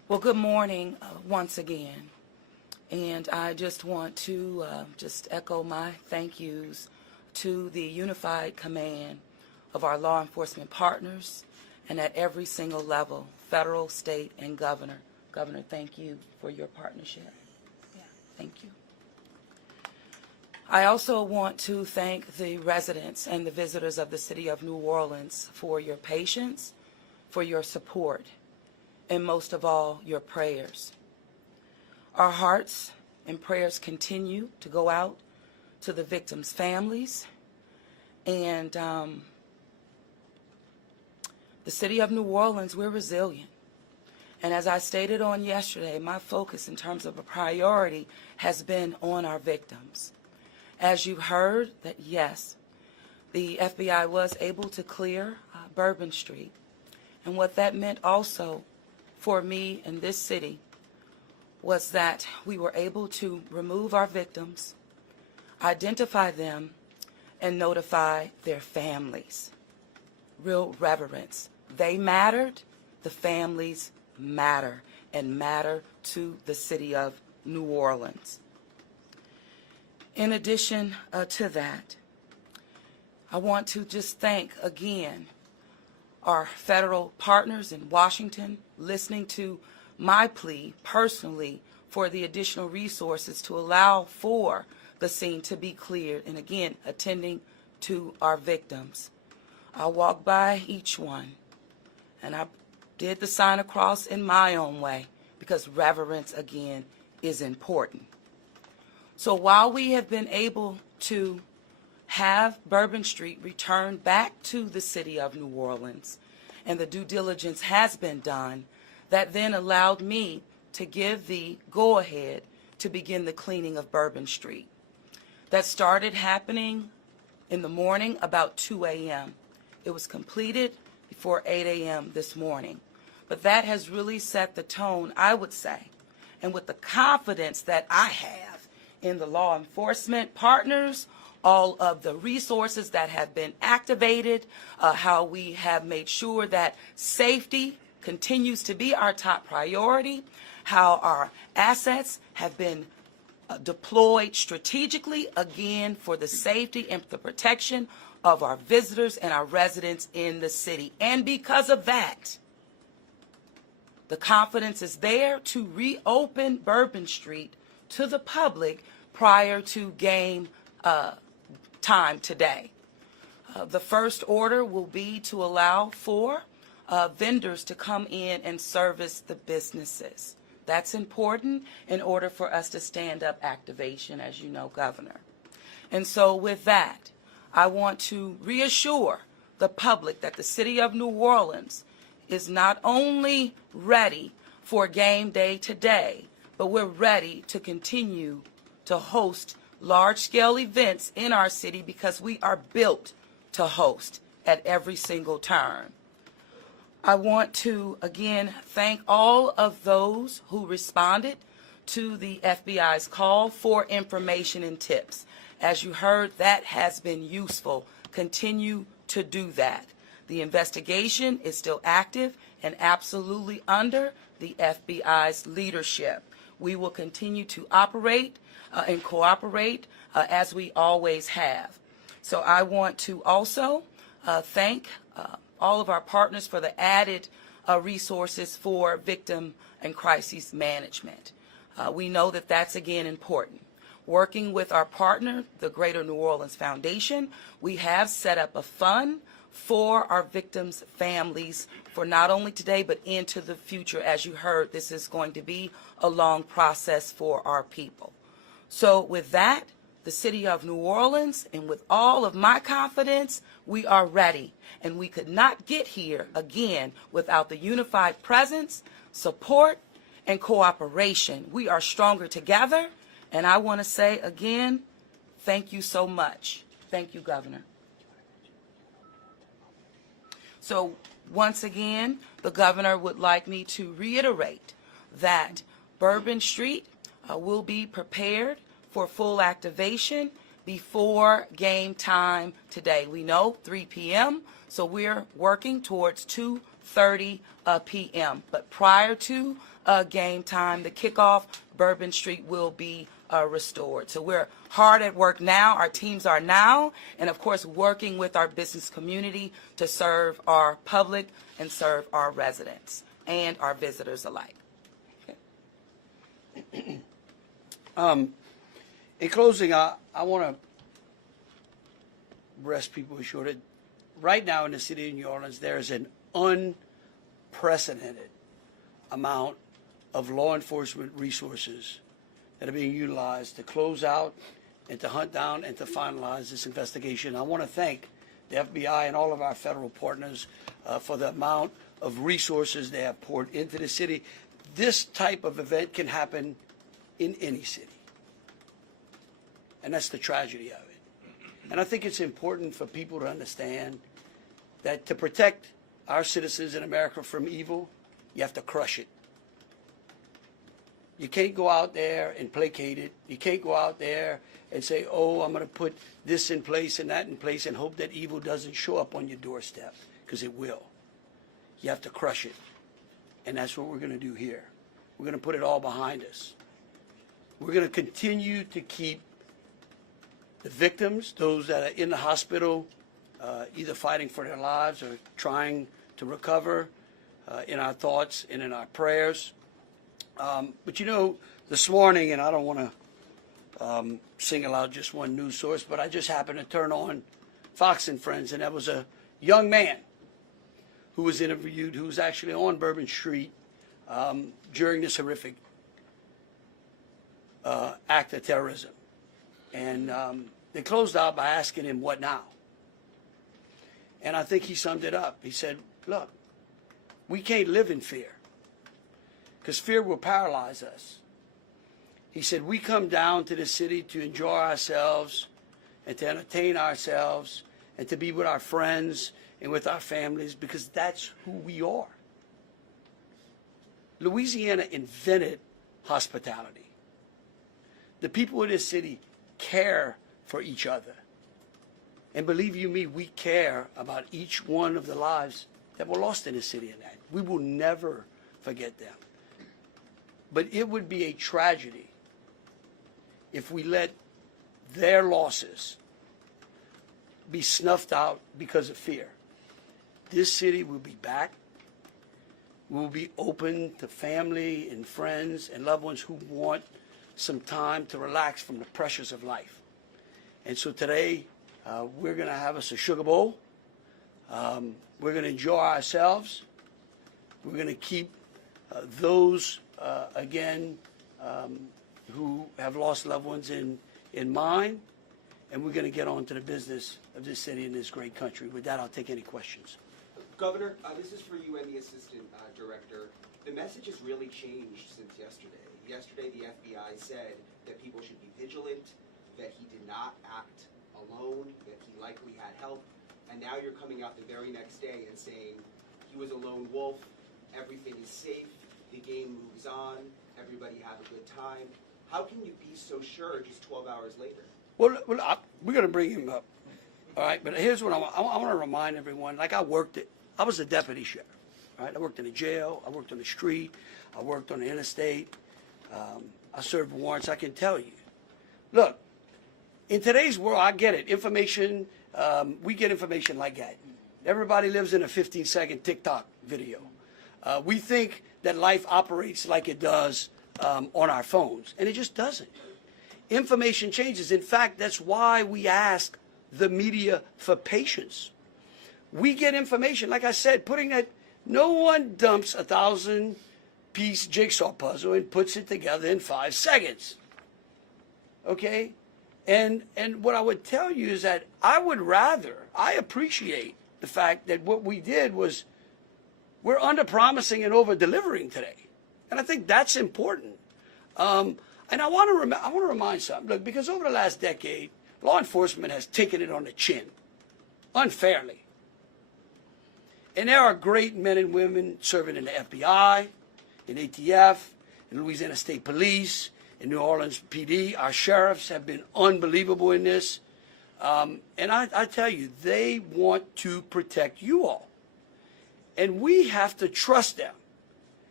Well, good morning once again. And I just want to just echo my thank yous to the unified command of our law enforcement partners and at every single level, federal, state, and governor. Governor, thank you for your partnership. Yeah, thank you. I also want to thank the residents and the visitors of the city of New Orleans for your patience, for your support, and most of all, your prayers. Our hearts and prayers continue to go out to the victims' families, and the city of New Orleans, we're resilient. And as I stated on yesterday, my focus in terms of a priority has been on our victims. As you heard, that yes, the FBI was able to clear Bourbon Street. And what that meant also for me in this city was that we were able to remove our victims, identify them, and notify their families. Real reverence. They mattered, the families matter, and matter to the city of New Orleans. In addition to that, I want to just thank again our federal partners in Washington, listening to my plea personally for the additional resources to allow for the scene to be cleared, and again, attending to our victims. I walked by each one, and I did the sign of cross in my own way, because reverence, again, is important. So while we have been able to have Bourbon Street returned back to the city of New Orleans, and the due diligence has been done, that then allowed me to give the go-ahead to begin the cleaning of Bourbon Street. That started happening in the morning about 2 a.m. It was completed before 8 a.m. this morning. But that has really set the tone, I would say, and with the confidence that I have in the law enforcement partners, all of the resources that have been activated, how we have made sure that safety continues to be our top priority, how our assets have been deployed strategically, again, for the safety and the protection of our visitors and our residents in the city. And because of that, the confidence is there to reopen Bourbon Street to the public prior to game time today. The first order will be to allow for vendors to come in and service the businesses. That's important in order for us to stand up activation, as you know, Governor. And so with that, I want to reassure the public that the city of New Orleans is not only ready for game day today, but we're ready to continue to host large-scale events in our city because we are built to host at every single turn. I want to, again, thank all of those who responded to the FBI's call for information and tips. As you heard, that has been useful. Continue to do that. The investigation is still active and absolutely under the FBI's leadership. We will continue to operate and cooperate as we always have. So I want to also thank all of our partners for the added resources for victim and crisis management. We know that that's, again, important. Working with our partner, the Greater New Orleans Foundation, we have set up a fund for our victims' families for not only today but into the future. As you heard, this is going to be a long process for our people. So with that, the city of New Orleans, and with all of my confidence, we are ready. And we could not get here, again, without the unified presence, support, and cooperation. We are stronger together. And I want to say, again, thank you so much. Thank you, Governor. So once again, the governor would like me to reiterate that Bourbon Street will be prepared for full activation before game time today. We know 3 p.m., so we're working towards 2:30 p.m. But prior to game time, the kickoff, Bourbon Street will be restored. So we're hard at work now. Our teams are now, and of course, working with our business community to serve our public and serve our residents and our visitors alike. In closing, I want to rest people assured that right now in the city of New Orleans, there is an unprecedented amount of law enforcement resources that are being utilized to close out and to hunt down and to finalize this investigation. I want to thank the FBI and all of our federal partners for the amount of resources they have poured into the city. This type of event can happen in any city, and that's the tragedy of it. And I think it's important for people to understand that to protect our citizens in America from evil, you have to crush it. You can't go out there and placate it. You can't go out there and say, oh, I'm going to put this in place and that in place and hope that evil doesn't show up on your doorstep, because it will. You have to crush it. And that's what we're going to do here. We're going to put it all behind us. We're going to continue to keep the victims, those that are in the hospital, either fighting for their lives or trying to recover, in our thoughts and in our prayers. But you know, this morning, and I don't want to single out just one news source, but I just happened to turn on Fox and Friends, and there was a young man who was interviewed who was actually on Bourbon Street during this horrific act of terrorism. And they closed out by asking him, what now? And I think he summed it up. He said, look, we can't live in fear, because fear will paralyze us. He said, we come down to the city to enjoy ourselves and to entertain ourselves and to be with our friends and with our families, because that's who we are. Louisiana invented hospitality. The people of this city care for each other. And believe you me, we care about each one of the lives that were lost in this city and that. We will never forget them. But it would be a tragedy if we let their losses be snuffed out because of fear. This city will be back. We will be open to family and friends and loved ones who want some time to relax from the pressures of life. And so today, we're going to have us a sugar bowl. We're going to enjoy ourselves. We're going to keep those, again, who have lost loved ones in mind. And we're going to get on to the business of this city and this great country. With that, I'll take any questions. Governor, this is for you and the Assistant Director. The message has really changed since yesterday. Yesterday, the FBI said that people should be vigilant, that he did not act alone, that he likely had help, and now you're coming out the very next day and saying he was a lone wolf, everything is safe, the game moves on, everybody have a good time. How can you be so sure just 12 hours later? Well, we're going to bring him up. All right, but here's what I want to remind everyone. Like I was a deputy sheriff. Right? I worked in a jail. I worked on the street. I worked on the interstate. I served warrants. I can tell you. Look, in today's world, I get it. Information, we get information like that. Everybody lives in a 15-second TikTok video. We think that life operates like it does on our phones, and it just doesn't. Information changes. In fact, that's why we ask the media for patience. We get information, like I said, putting that, no one dumps a 1,000-piece jigsaw puzzle and puts it together in 5 seconds. Okay? And what I would tell you is that I appreciate the fact that what we did was we're under-promising and over-delivering today. And I think that's important. And I want to remind something. Look, because over the last decade, law enforcement has taken it on the chin, unfairly. And there are great men and women serving in the FBI, in ATF, in Louisiana State Police, in New Orleans PD. Our sheriffs have been unbelievable in this. And I tell you, they want to protect you all. And we have to trust them.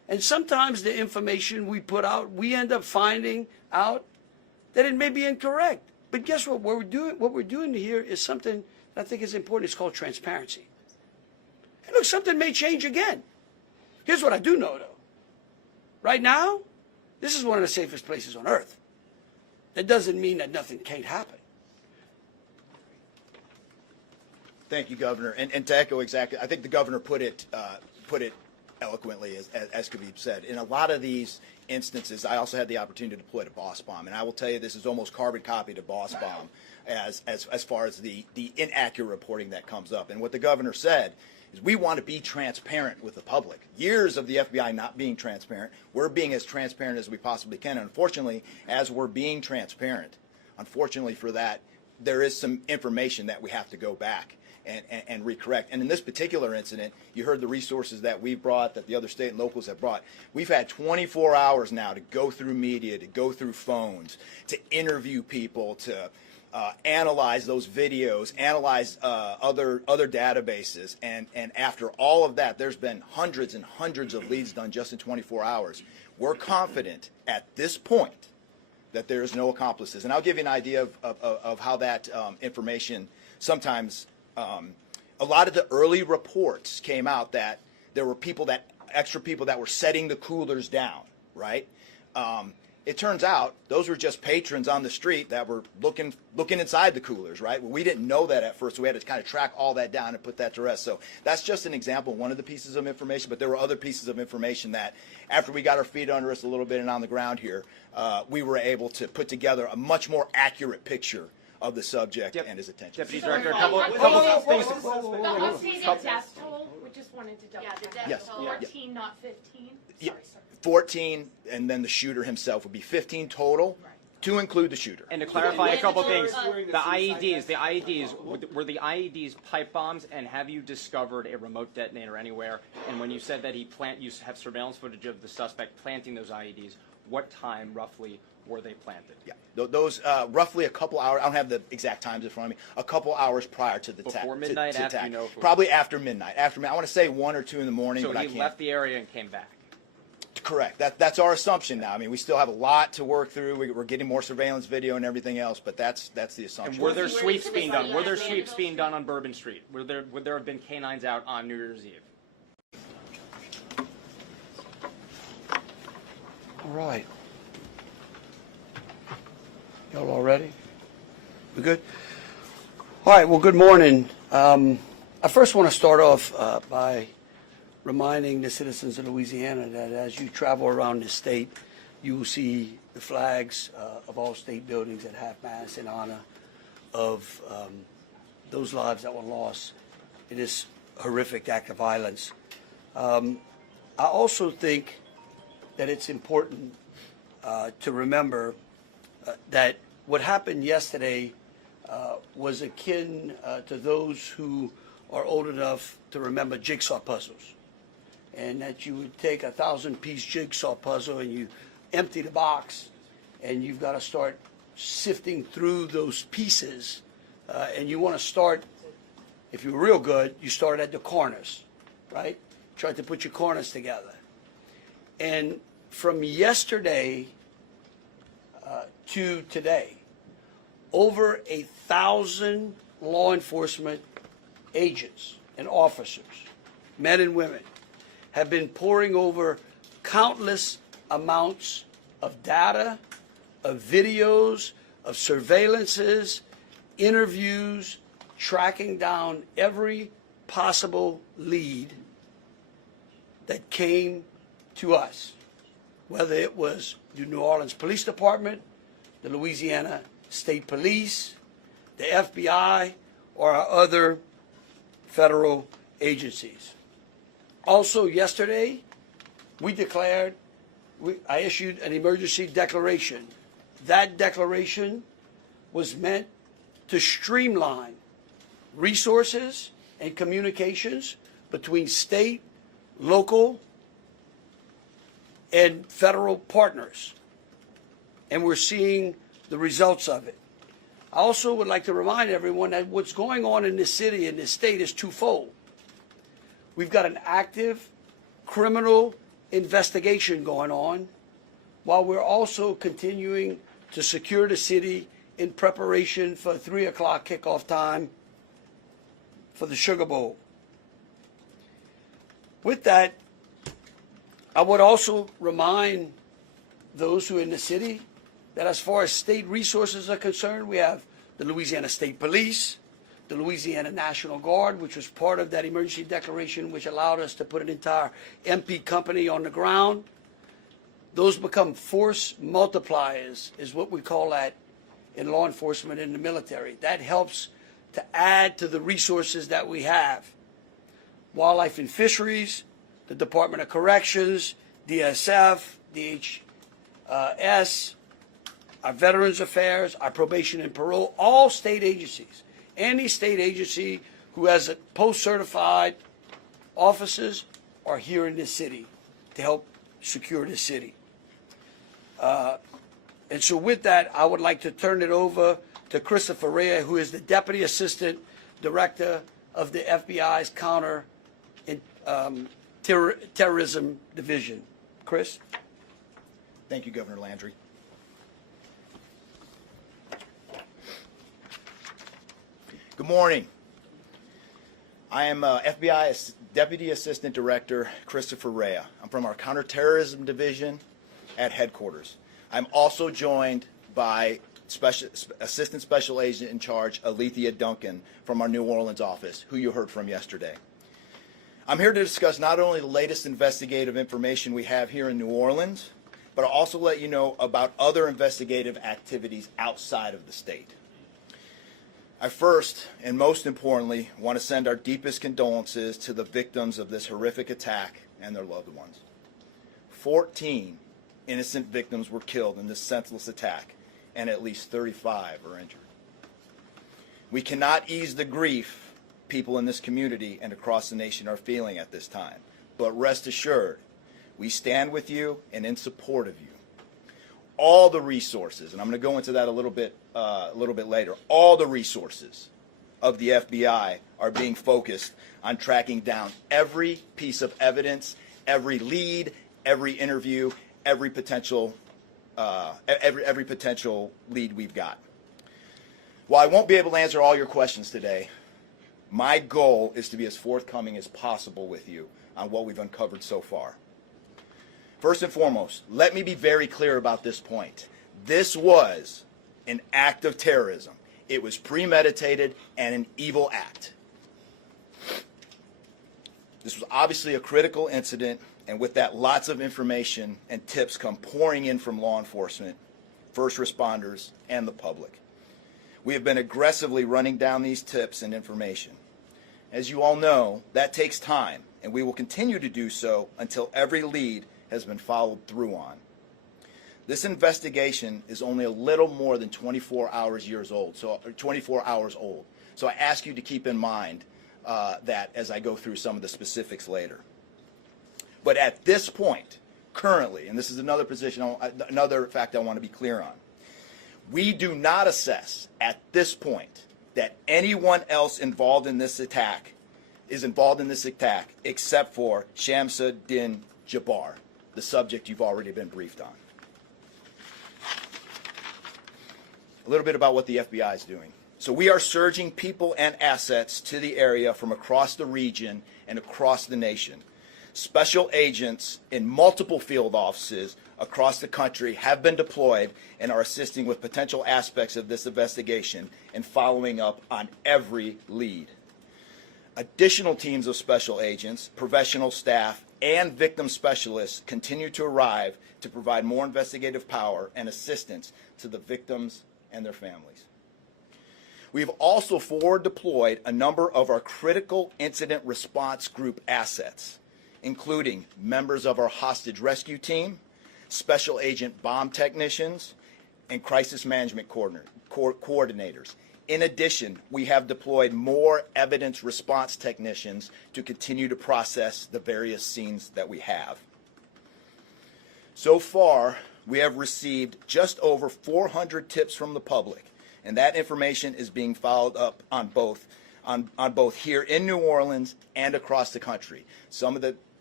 And sometimes the information we put out, we end up finding out that it may be incorrect. But guess what? What we're doing here is something that I think is important. It's called transparency. And look, something may change again. Here's what I do know, though. Right now, this is one of the safest places on earth. That doesn't mean that nothing can't happen. Thank you, Governor. And to echo exactly, I think the governor put it eloquently, as could be said. In a lot of these instances, I also had the opportunity to deploy to Boss Bomb, and I will tell you this is almost carbon copy to Boss Bomb as far as the inaccurate reporting that comes up. And what the governor said is we want to be transparent with the public. Years of the FBI not being transparent, we're being as transparent as we possibly can. And unfortunately, as we're being transparent, unfortunately for that, there is some information that we have to go back and recorrect. And in this particular incident, you heard the resources that we brought, that the other state and locals have brought. We've had 24 hours now to go through media, to go through phones, to interview people, to analyze those videos, analyze other databases. And after all of that, there's been hundreds and hundreds of leads done just in 24 hours. We're confident at this point that there is no accomplices. And I'll give you an idea of how that information sometimes, a lot of the early reports came out that there were extra people that were setting the coolers down, right? It turns out those were just patrons on the street that were looking inside the coolers, right? Well, we didn't know that at first, so we had to kind of track all that down and put that to rest. So that's just an example, one of the pieces of information, but there were other pieces of information that after we got our feet under us a little bit and on the ground here, we were able to put together a much more accurate picture of the subject and his attention. Deputy Director, a couple things. The updated death toll, we just wanted to double check. Yes. 14, not 15. Yeah. Sorry. 14, and then the shooter himself would be 15 total, to include the shooter. And to clarify a couple things, the IEDs, were the IEDs pipe bombs, and have you discovered a remote detonator anywhere? And when you said that you have surveillance footage of the suspect planting those IEDs, what time roughly were they planted? Yeah, those roughly a couple hours. I don't have the exact times in front of me. A couple hours prior to the attack. Before midnight, after you know? Probably after midnight. After midnight. I want to say 1 or 2 in the morning, so but I can't. he left the area and came back. Correct. That's our assumption now. I mean, we still have a lot to work through. We're getting more surveillance video and everything else, but that's the assumption. And were there sweeps being done? Were there sweeps being done on Bourbon Street? Would there have been canines out on New Year's Eve? All right. Y'all all ready? We good? All right, well, good morning. I first want to start off by reminding the citizens of Louisiana that as you travel around the state, you will see the flags of all state buildings at half-mast in honor of those lives that were lost in this horrific act of violence. I also think that it's important to remember that what happened yesterday was akin to those who are old enough to remember jigsaw puzzles. And that you would take a 1,000-piece jigsaw puzzle and you empty the box, and you've got to start sifting through those pieces. And you want to start, if you're real good, you start at the corners, right? Try to put your corners together. And from yesterday to today, over 1,000 law enforcement agents and officers, men and women, have been poring over countless amounts of data, of videos, of surveillances, interviews, tracking down every possible lead that came to us, whether it was the New Orleans Police Department, the Louisiana State Police, the FBI, or our other federal agencies. Also yesterday, I issued an emergency declaration. That declaration was meant to streamline resources and communications between state, local, and federal partners. And we're seeing the results of it. I also would like to remind everyone that what's going on in this city and this state is twofold. We've got an active criminal investigation going on, while we're also continuing to secure the city in preparation for 3 o'clock kickoff time for the Sugar Bowl. With that, I would also remind those who are in the city that as far as state resources are concerned, we have the Louisiana State Police, the Louisiana National Guard, which was part of that emergency declaration, which allowed us to put an entire MP company on the ground. Those become force multipliers, is what we call that in law enforcement and the military. That helps to add to the resources that we have. Wildlife and Fisheries, the Department of Corrections, DSF, DHS, our Veterans Affairs, our Probation and Parole, all state agencies. Any state agency who has a post-certified officers are here in this city to help secure the city. And so with that, I would like to turn it over to Christopher Rea, who is the Deputy Assistant Director of the FBI's Terrorism Division. Chris? Thank you, Governor Landry. Good morning. I am FBI Deputy Assistant Director Christopher Rea. I'm from our Counterterrorism Division at headquarters. I'm also joined by Assistant Special Agent in Charge Alethea Duncan from our New Orleans office, who you heard from yesterday. I'm here to discuss not only the latest investigative information we have here in New Orleans, but I'll also let you know about other investigative activities outside of the state. I first, and most importantly, want to send our deepest condolences to the victims of this horrific attack and their loved ones. 14 innocent victims were killed in this senseless attack, and at least 35 are injured. We cannot ease the grief people in this community and across the nation are feeling at this time, but rest assured, we stand with you and in support of you. All the resources, and I'm going to go into that a little bit later, all the resources of the FBI are being focused on tracking down every piece of evidence, every lead, every interview, every potential lead we've got. While I won't be able to answer all your questions today, my goal is to be as forthcoming as possible with you on what we've uncovered so far. First and foremost, let me be very clear about this point. This was an act of terrorism. It was premeditated and an evil act. This was obviously a critical incident, and with that, lots of information and tips come pouring in from law enforcement, first responders, and the public. We have been aggressively running down these tips and information. As you all know, that takes time, and we will continue to do so until every lead has been followed through on. This investigation is only a little more than 24 hours old. So I ask you to keep in mind that as I go through some of the specifics later. But at this point, currently, and this is another fact I want to be clear on, we do not assess at this point that anyone else involved in this attack except for Shamsa Din Jabbar, the subject you've already been briefed on. A little bit about what the FBI is doing. So we are surging people and assets to the area from across the region and across the nation. Special agents in multiple field offices across the country have been deployed and are assisting with potential aspects of this investigation and following up on every lead. Additional teams of special agents, professional staff, and victim specialists continue to arrive to provide more investigative power and assistance to the victims and their families. We have also forward deployed a number of our critical incident response group assets, including members of our hostage rescue team, special agent bomb technicians, and crisis management coordinators. In addition, we have deployed more evidence response technicians to continue to process the various scenes that we have. So far, we have received just over 400 tips from the public, and that information is being followed up on both here in New Orleans and across the country. Some of the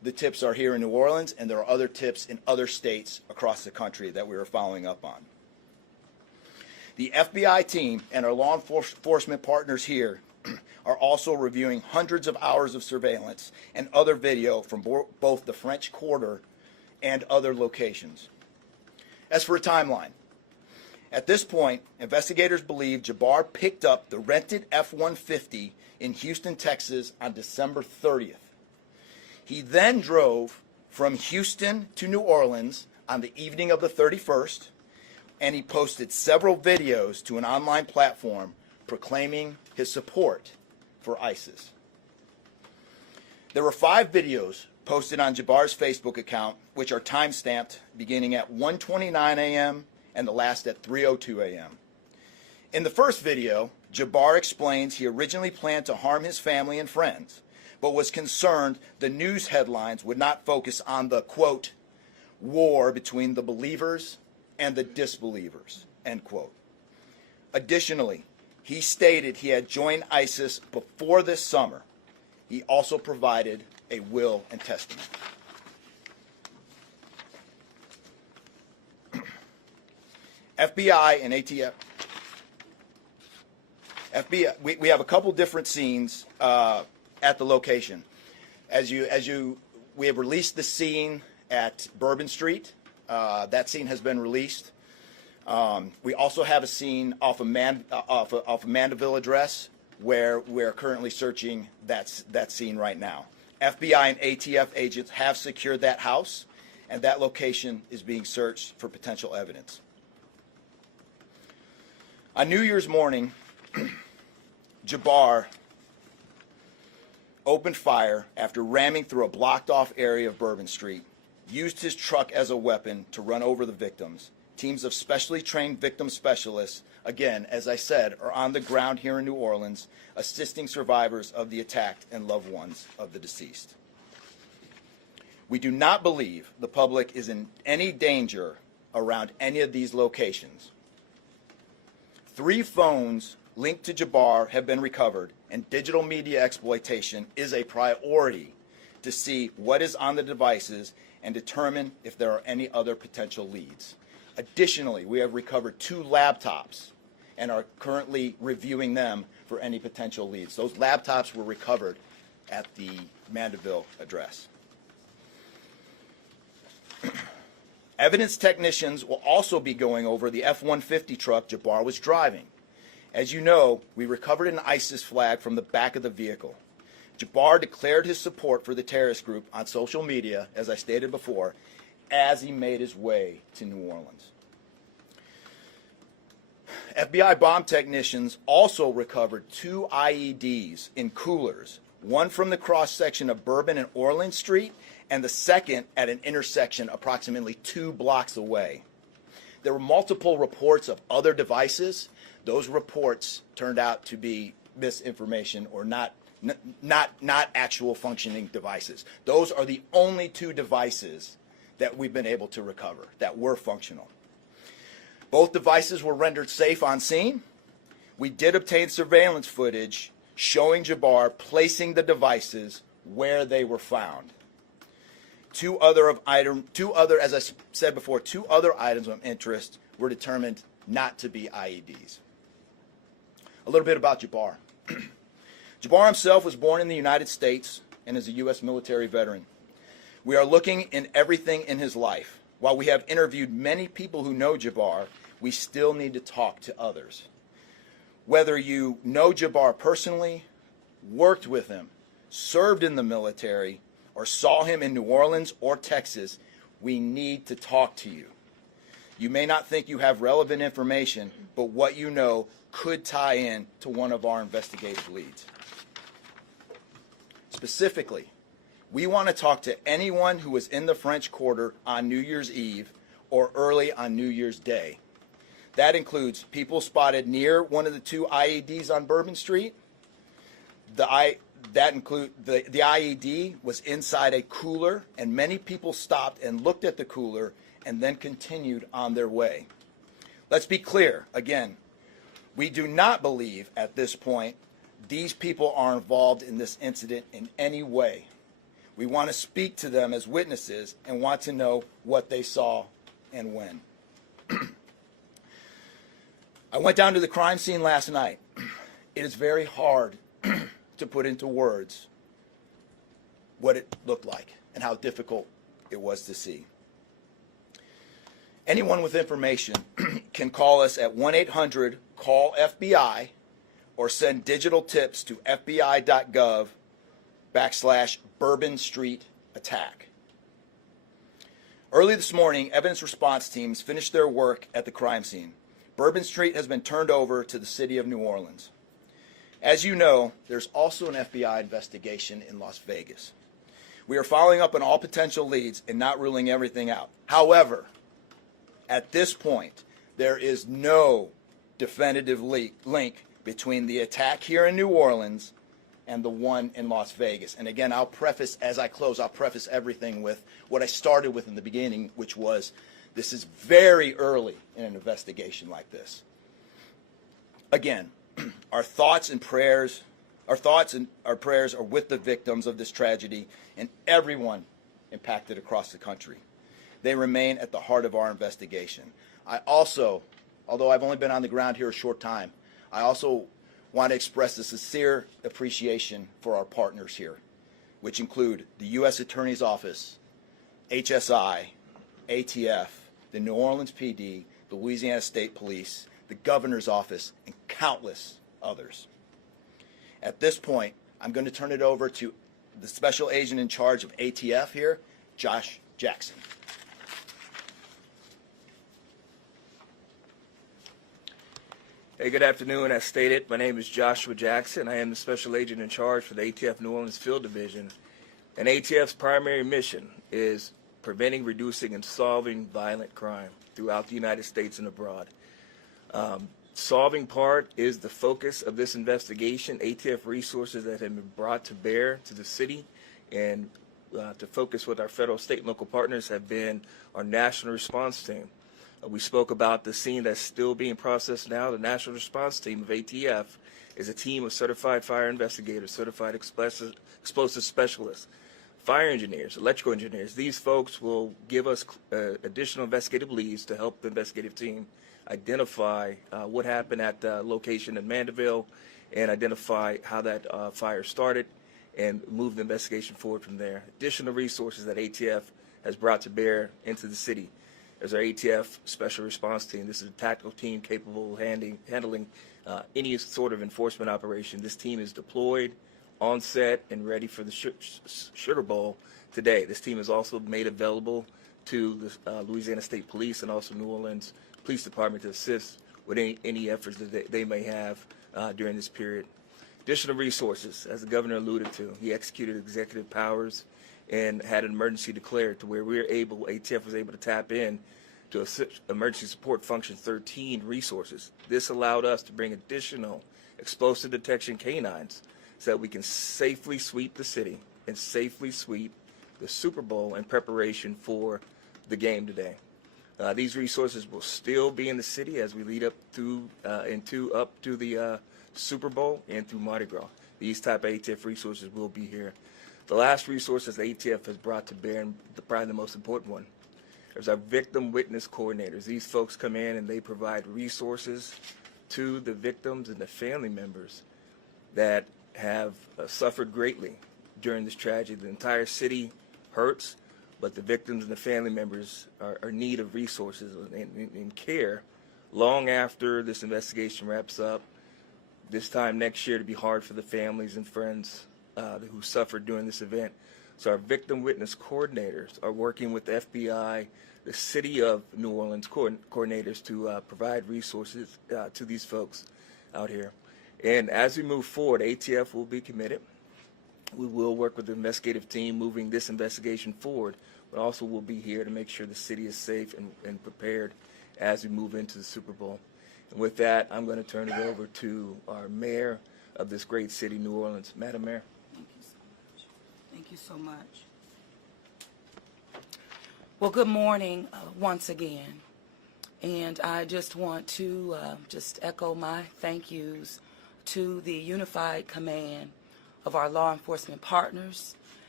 the tips are here in New Orleans, and there are other tips in other states across the country that we are following up on. The FBI team and our law enforcement partners here are also reviewing hundreds of hours of surveillance and other video from both the French Quarter and other locations. As for a timeline, at this point, investigators believe Jabbar picked up the rented F-150 in Houston, Texas on December 30th. He then drove from Houston to New Orleans on the evening of the 31st, and he posted several videos to an online platform proclaiming his support for ISIS. There were 5 videos posted on Jabbar's Facebook account, which are time-stamped beginning at 1:29 a.m. and the last at 3:02 a.m. In the first video, Jabbar explains he originally planned to harm his family and friends, but was concerned the news headlines would not focus on the, quote, war between the believers and the disbelievers, end quote. Additionally, he stated he had joined ISIS before this summer. He also provided a will and testament. FBI and ATF. We have a couple different scenes at the location. We have released the scene at Bourbon Street. That scene has been released. We also have a scene off of Mandeville Address where we're currently searching that scene right now. FBI and ATF agents have secured that house, and that location is being searched for potential evidence. On New Year's morning, Jabbar opened fire after ramming through a blocked-off area of Bourbon Street, used his truck as a weapon to run over the victims. Teams of specially trained victim specialists, again, as I said, are on the ground here in New Orleans, assisting survivors of the attack and loved ones of the deceased. We do not believe the public is in any danger around any of these locations. 3 phones linked to Jabbar have been recovered, and digital media exploitation is a priority to see what is on the devices and determine if there are any other potential leads. Additionally, we have recovered 2 laptops and are currently reviewing them for any potential leads. Those laptops were recovered at the Mandeville address. Evidence technicians will also be going over the F-150 truck Jabbar was driving. As you know, we recovered an ISIS flag from the back of the vehicle. Jabbar declared his support for the terrorist group on social media, as I stated before, as he made his way to New Orleans. FBI bomb technicians also recovered 2 IEDs in coolers, one from the cross-section of Bourbon and Orleans Street, and the second at an intersection approximately 2 blocks away. There were multiple reports of other devices. Those reports turned out to be misinformation or not actual functioning devices. Those are the only 2 devices that we've been able to recover that were functional. Both devices were rendered safe on scene. We did obtain surveillance footage showing Jabbar placing the devices where they were found. 2 other, as I said before, 2 other items of interest were determined not to be IEDs. A little bit about Jabbar. Jabbar himself was born in the United States and is a U.S. military veteran. We are looking in everything in his life. While we have interviewed many people who know Jabbar, we still need to talk to others. Whether you know Jabbar personally, worked with him, served in the military, or saw him in New Orleans or Texas, we need to talk to you. You may not think you have relevant information, but what you know could tie in to one of our investigative leads. Specifically, we want to talk to anyone who was in the French Quarter on New Year's Eve or early on New Year's Day. That includes people spotted near one of the 2 IEDs on Bourbon Street. The IED was inside a cooler, and many people stopped and looked at the cooler and then continued on their way. Let's be clear, again, we do not believe at this point these people are involved in this incident in any way. We want to speak to them as witnesses and want to know what they saw and when. I went down to the crime scene last night. It is very hard to put into words what it looked like and how difficult it was to see. Anyone with information can call us at 1-800-CALL-FBI or send digital tips to fbi.gov/Bourbon Street attack. Early this morning, evidence response teams finished their work at the crime scene. Bourbon Street has been turned over to the city of New Orleans. As you know, there's also an FBI investigation in Las Vegas. We are following up on all potential leads and not ruling everything out. However, at this point, there is no definitive link between the attack here in New Orleans and the one in Las Vegas. And again, I'll preface, as I close, I'll preface everything with what I started with in the beginning, which was this is very early in an investigation like this. Again, our thoughts and prayers are with the victims of this tragedy and everyone impacted across the country. They remain at the heart of our investigation. I also, although I've only been on the ground here a short time, I also want to express a sincere appreciation for our partners here, which include the U.S. Attorney's Office, HSI, ATF, the New Orleans PD, the Louisiana State Police, the Governor's Office, and countless others. At this point, I'm going to turn it over to the Special Agent in charge of ATF here, Josh Jackson. Hey, good afternoon. As stated, my name is Joshua Jackson. I am the Special Agent in charge for the ATF New Orleans Field Division. And ATF's primary mission is preventing, reducing, and solving violent crime throughout the United States and abroad. Solving part is the focus of this investigation. ATF resources that have been brought to bear to the city and to focus with our federal, state, and local partners have been our national response team. We spoke about the scene that's still being processed now. The national response team of ATF is a team of certified fire investigators, certified explosive specialists, fire engineers, electrical engineers. These folks will give us additional investigative leads to help the investigative team identify what happened at the location in Mandeville and identify how that fire started and move the investigation forward from there. Additional resources that ATF has brought to bear into the city. There's our ATF Special Response Team. This is a tactical team capable of handling any sort of enforcement operation. This team is deployed, on set, and ready for the Sugar Bowl today. This team is also made available to the Louisiana State Police and also New Orleans Police Department to assist with any efforts that they may have during this period. Additional resources, as the governor alluded to, he executed executive powers and had an emergency declared to where ATF was able to tap in to Emergency Support Function 13 resources. This allowed us to bring additional explosive detection canines so that we can safely sweep the city and safely sweep the Super Bowl in preparation for the game today. These resources will still be in the city as we lead up to the Super Bowl and through Mardi Gras. These type of ATF resources will be here. The last resources the ATF has brought to bear, and probably the most important one, is our victim witness coordinators. These folks come in and they provide resources to the victims and the family members that have suffered greatly during this tragedy. The entire city hurts, but the victims and the family members are in need of resources and care long after this investigation wraps up. This time next year to be hard for the families and friends who suffered during this event. So our victim witness coordinators are working with the FBI, the City of New Orleans coordinators to provide resources to these folks out here. And as we move forward, ATF will be committed. We will work with the investigative team moving this investigation forward, but also we'll be here to make sure the city is safe and prepared as we move into the Super Bowl. And with that, I'm going to turn it over to our mayor of this great city, New Orleans. Madam Mayor. Thank you so much. Well, good morning once again. And I just want to just echo my thank yous to the unified command of our law enforcement partners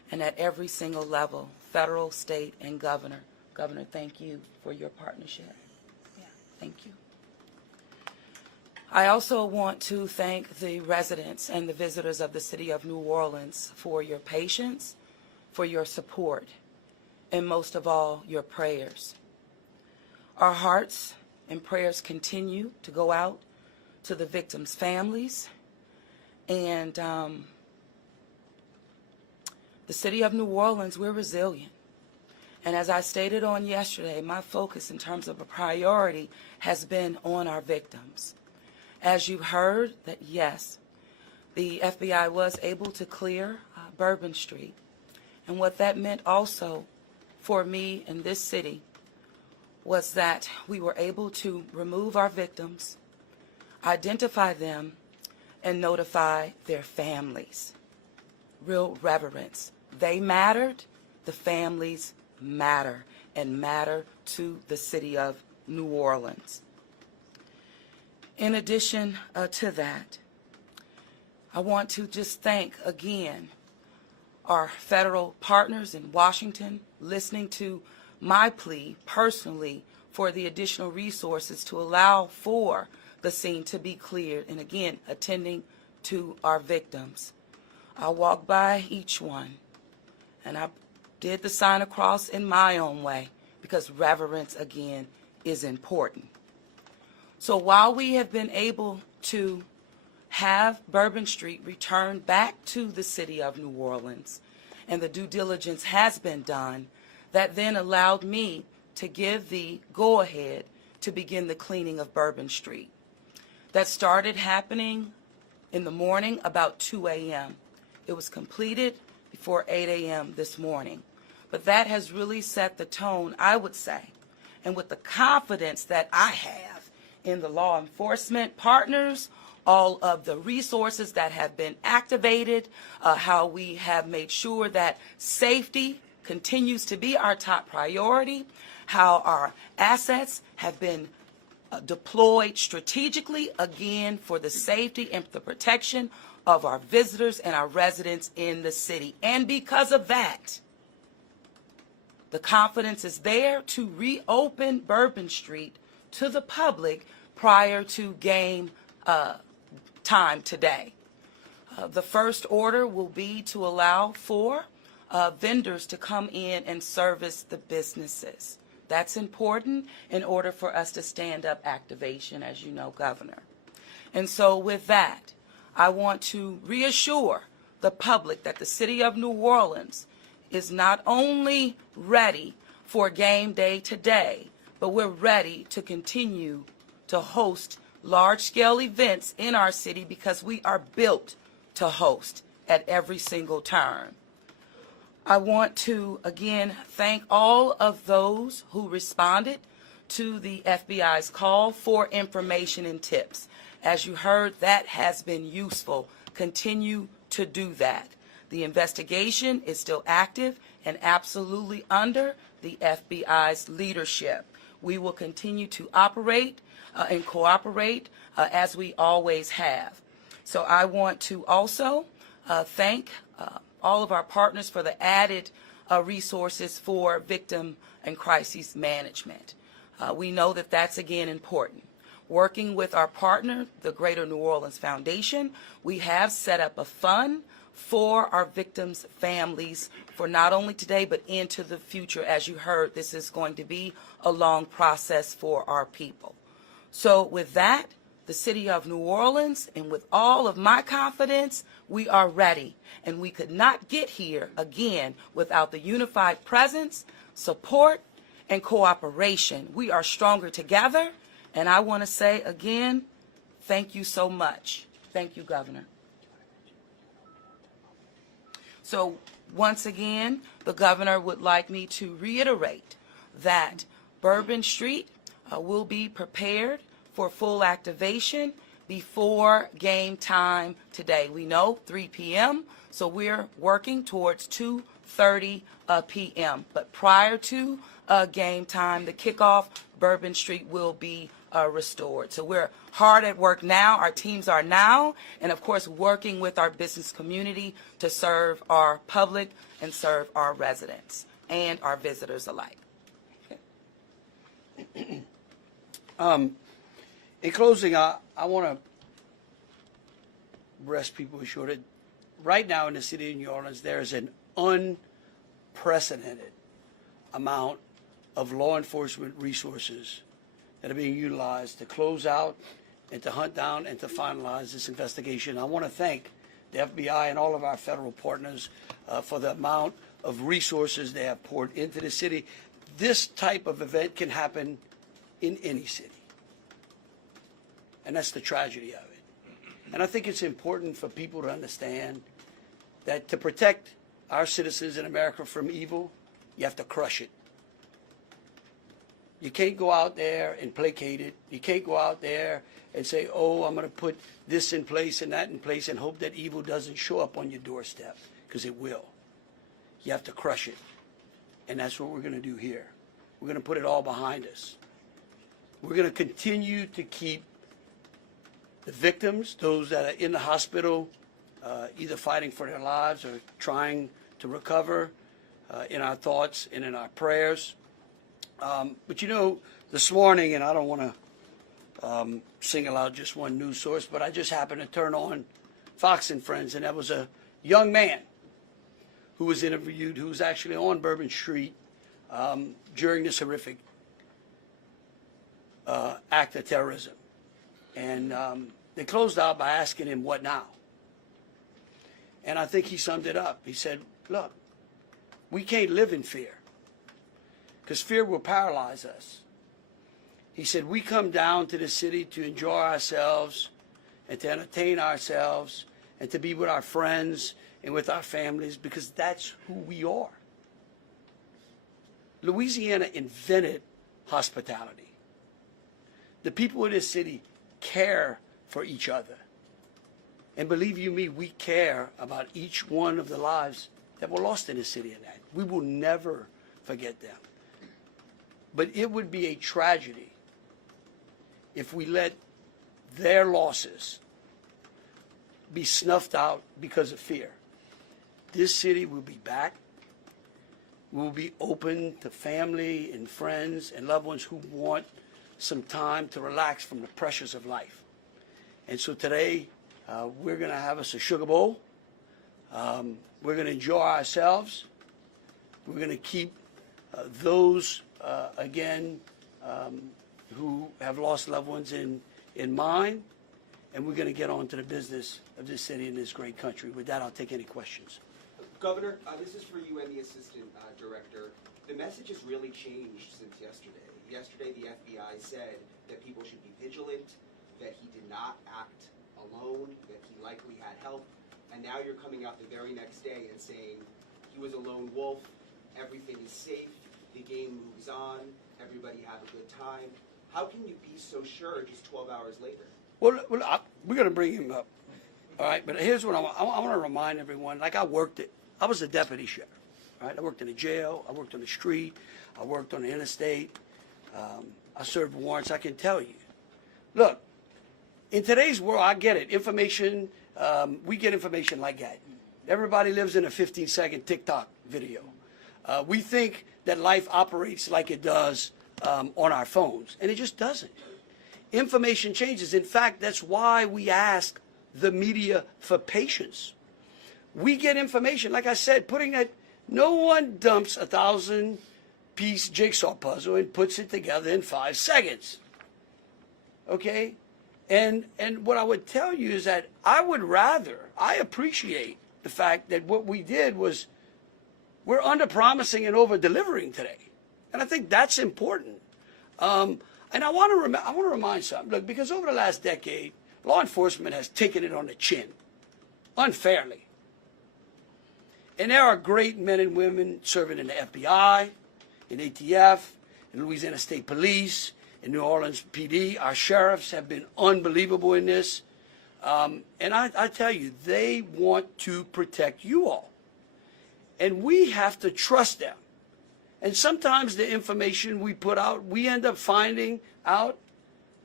and at every single level, federal, state, and governor. Governor, thank you for your partnership. Yeah, thank you. I also want to thank the residents and the visitors of the city of New Orleans for your patience, for your support, and most of all, your prayers. Our hearts and prayers continue to go out to the victims' families, and the city of New Orleans, we're resilient. And as I stated on yesterday, my focus in terms of a priority has been on our victims. As you heard, that yes, the FBI was able to clear Bourbon Street. And what that meant also for me in this city was that we were able to remove our victims, identify them, and notify their families. Real reverence. They mattered, the families matter, and matter to the city of New Orleans. In addition to that, I want to just thank again our federal partners in Washington, listening to my plea personally for the additional resources to allow for the scene to be cleared, and again, attending to our victims. I walked by each one, and I did the sign of cross in my own way, because reverence, again, is important. So while we have been able to have Bourbon Street returned back to the city of New Orleans, and the due diligence has been done, that then allowed me to give the go-ahead to begin the cleaning of Bourbon Street. That started happening in the morning about 2 a.m. It was completed before 8 a.m. this morning. But that has really set the tone, I would say, and with the confidence that I have in the law enforcement partners, all of the resources that have been activated, how we have made sure that safety continues to be our top priority, how our assets have been deployed strategically, again, for the safety and the protection of our visitors and our residents in the city. And because of that, the confidence is there to reopen Bourbon Street to the public prior to game time today. The first order will be to allow for vendors to come in and service the businesses. That's important in order for us to stand up activation, as you know, Governor. And so with that, I want to reassure the public that the city of New Orleans is not only ready for game day today, but we're ready to continue to host large-scale events in our city because we are built to host at every single turn. I want to, again, thank all of those who responded to the FBI's call for information and tips. As you heard, that has been useful. Continue to do that. The investigation is still active and absolutely under the FBI's leadership. We will continue to operate and cooperate as we always have. So I want to also thank all of our partners for the added resources for victim and crisis management. We know that that's, again, important. Working with our partner, the Greater New Orleans Foundation, we have set up a fund for our victims' families for not only today but into the future. As you heard, this is going to be a long process for our people. So with that, the city of New Orleans, and with all of my confidence, we are ready. And we could not get here, again, without the unified presence, support, and cooperation. We are stronger together. And I want to say again, thank you so much. Thank you, Governor. So once again, the governor would like me to reiterate that Bourbon Street will be prepared for full activation before game time today. We know 3 p.m., so we're working towards 2:30 p.m. But prior to game time, the kickoff, Bourbon Street will be restored. So we're hard at work now. Our teams are now, and of course, working with our business community to serve our public and serve our residents and our visitors alike. In closing, I want to rest people assured that right now in the city of New Orleans, there is an unprecedented amount of law enforcement resources that are being utilized to close out and to hunt down and to finalize this investigation. I want to thank the FBI and all of our federal partners for the amount of resources they have poured into the city. This type of event can happen in any city. And that's the tragedy of it. And I think it's important for people to understand that to protect our citizens in America from evil, you have to crush it. You can't go out there and placate it. You can't go out there and say, oh, I'm going to put this in place and that in place and hope that evil doesn't show up on your doorstep, because it will. You have to crush it. And that's what we're going to do here. We're going to put it all behind us. We're going to continue to keep the victims, those that are in the hospital, either fighting for their lives or trying to recover, in our thoughts and in our prayers. But you know, this morning, and I don't want to single out just one news source, but I just happened to turn on Fox and Friends, and there was a young man who was interviewed who was actually on Bourbon Street during this horrific act of terrorism. And they closed out by asking him, what now? And I think he summed it up. He said, look, we can't live in fear, because fear will paralyze us. He said, we come down to the city to enjoy ourselves and to entertain ourselves and to be with our friends and with our families, because that's who we are. Louisiana invented hospitality. The people of this city care for each other. And believe you me, we care about each one of the lives that were lost in this city and that. We will never forget them. But it would be a tragedy if we let their losses be snuffed out because of fear. This city will be back. We will be open to family and friends and loved ones who want some time to relax from the pressures of life. And so today, we're going to have us a sugar bowl. We're going to enjoy ourselves. We're going to keep those, again, who have lost loved ones in mind. And we're going to get on to the business of this city and this great country. With that, I'll take any questions. Governor, this is for you and the Assistant Director. The message has really changed since yesterday. Yesterday, the FBI said that people should be vigilant, that he did not act alone, that he likely had help, and now you're coming out the very next day and saying he was a lone wolf, everything is safe, the game moves on, everybody have a good time. How can you be so sure just 12 hours later? Well, we're going to bring him up. All right, but here's what I want to remind everyone. Like I was a deputy sheriff. Right? I worked in a jail. I worked on the street. I worked on the interstate. I served warrants. I can tell you. Look, in today's world, I get it. Information, we get information like that. Everybody lives in a 15-second TikTok video. We think that life operates like it does on our phones, and it just doesn't. Information changes. In fact, that's why we ask the media for patience. We get information, like I said, no one dumps a 1,000-piece jigsaw puzzle and puts it together in 5 seconds. Okay? And what I would tell you is that I appreciate the fact that what we did was we're under-promising and over-delivering today. And I think that's important. And I want to remind something. Look, because over the last decade, law enforcement has taken it on the chin, unfairly. And there are great men and women serving in the FBI, in ATF, in Louisiana State Police, in New Orleans PD. Our sheriffs have been unbelievable in this. And I tell you, they want to protect you all. And we have to trust them. And sometimes the information we put out, we end up finding out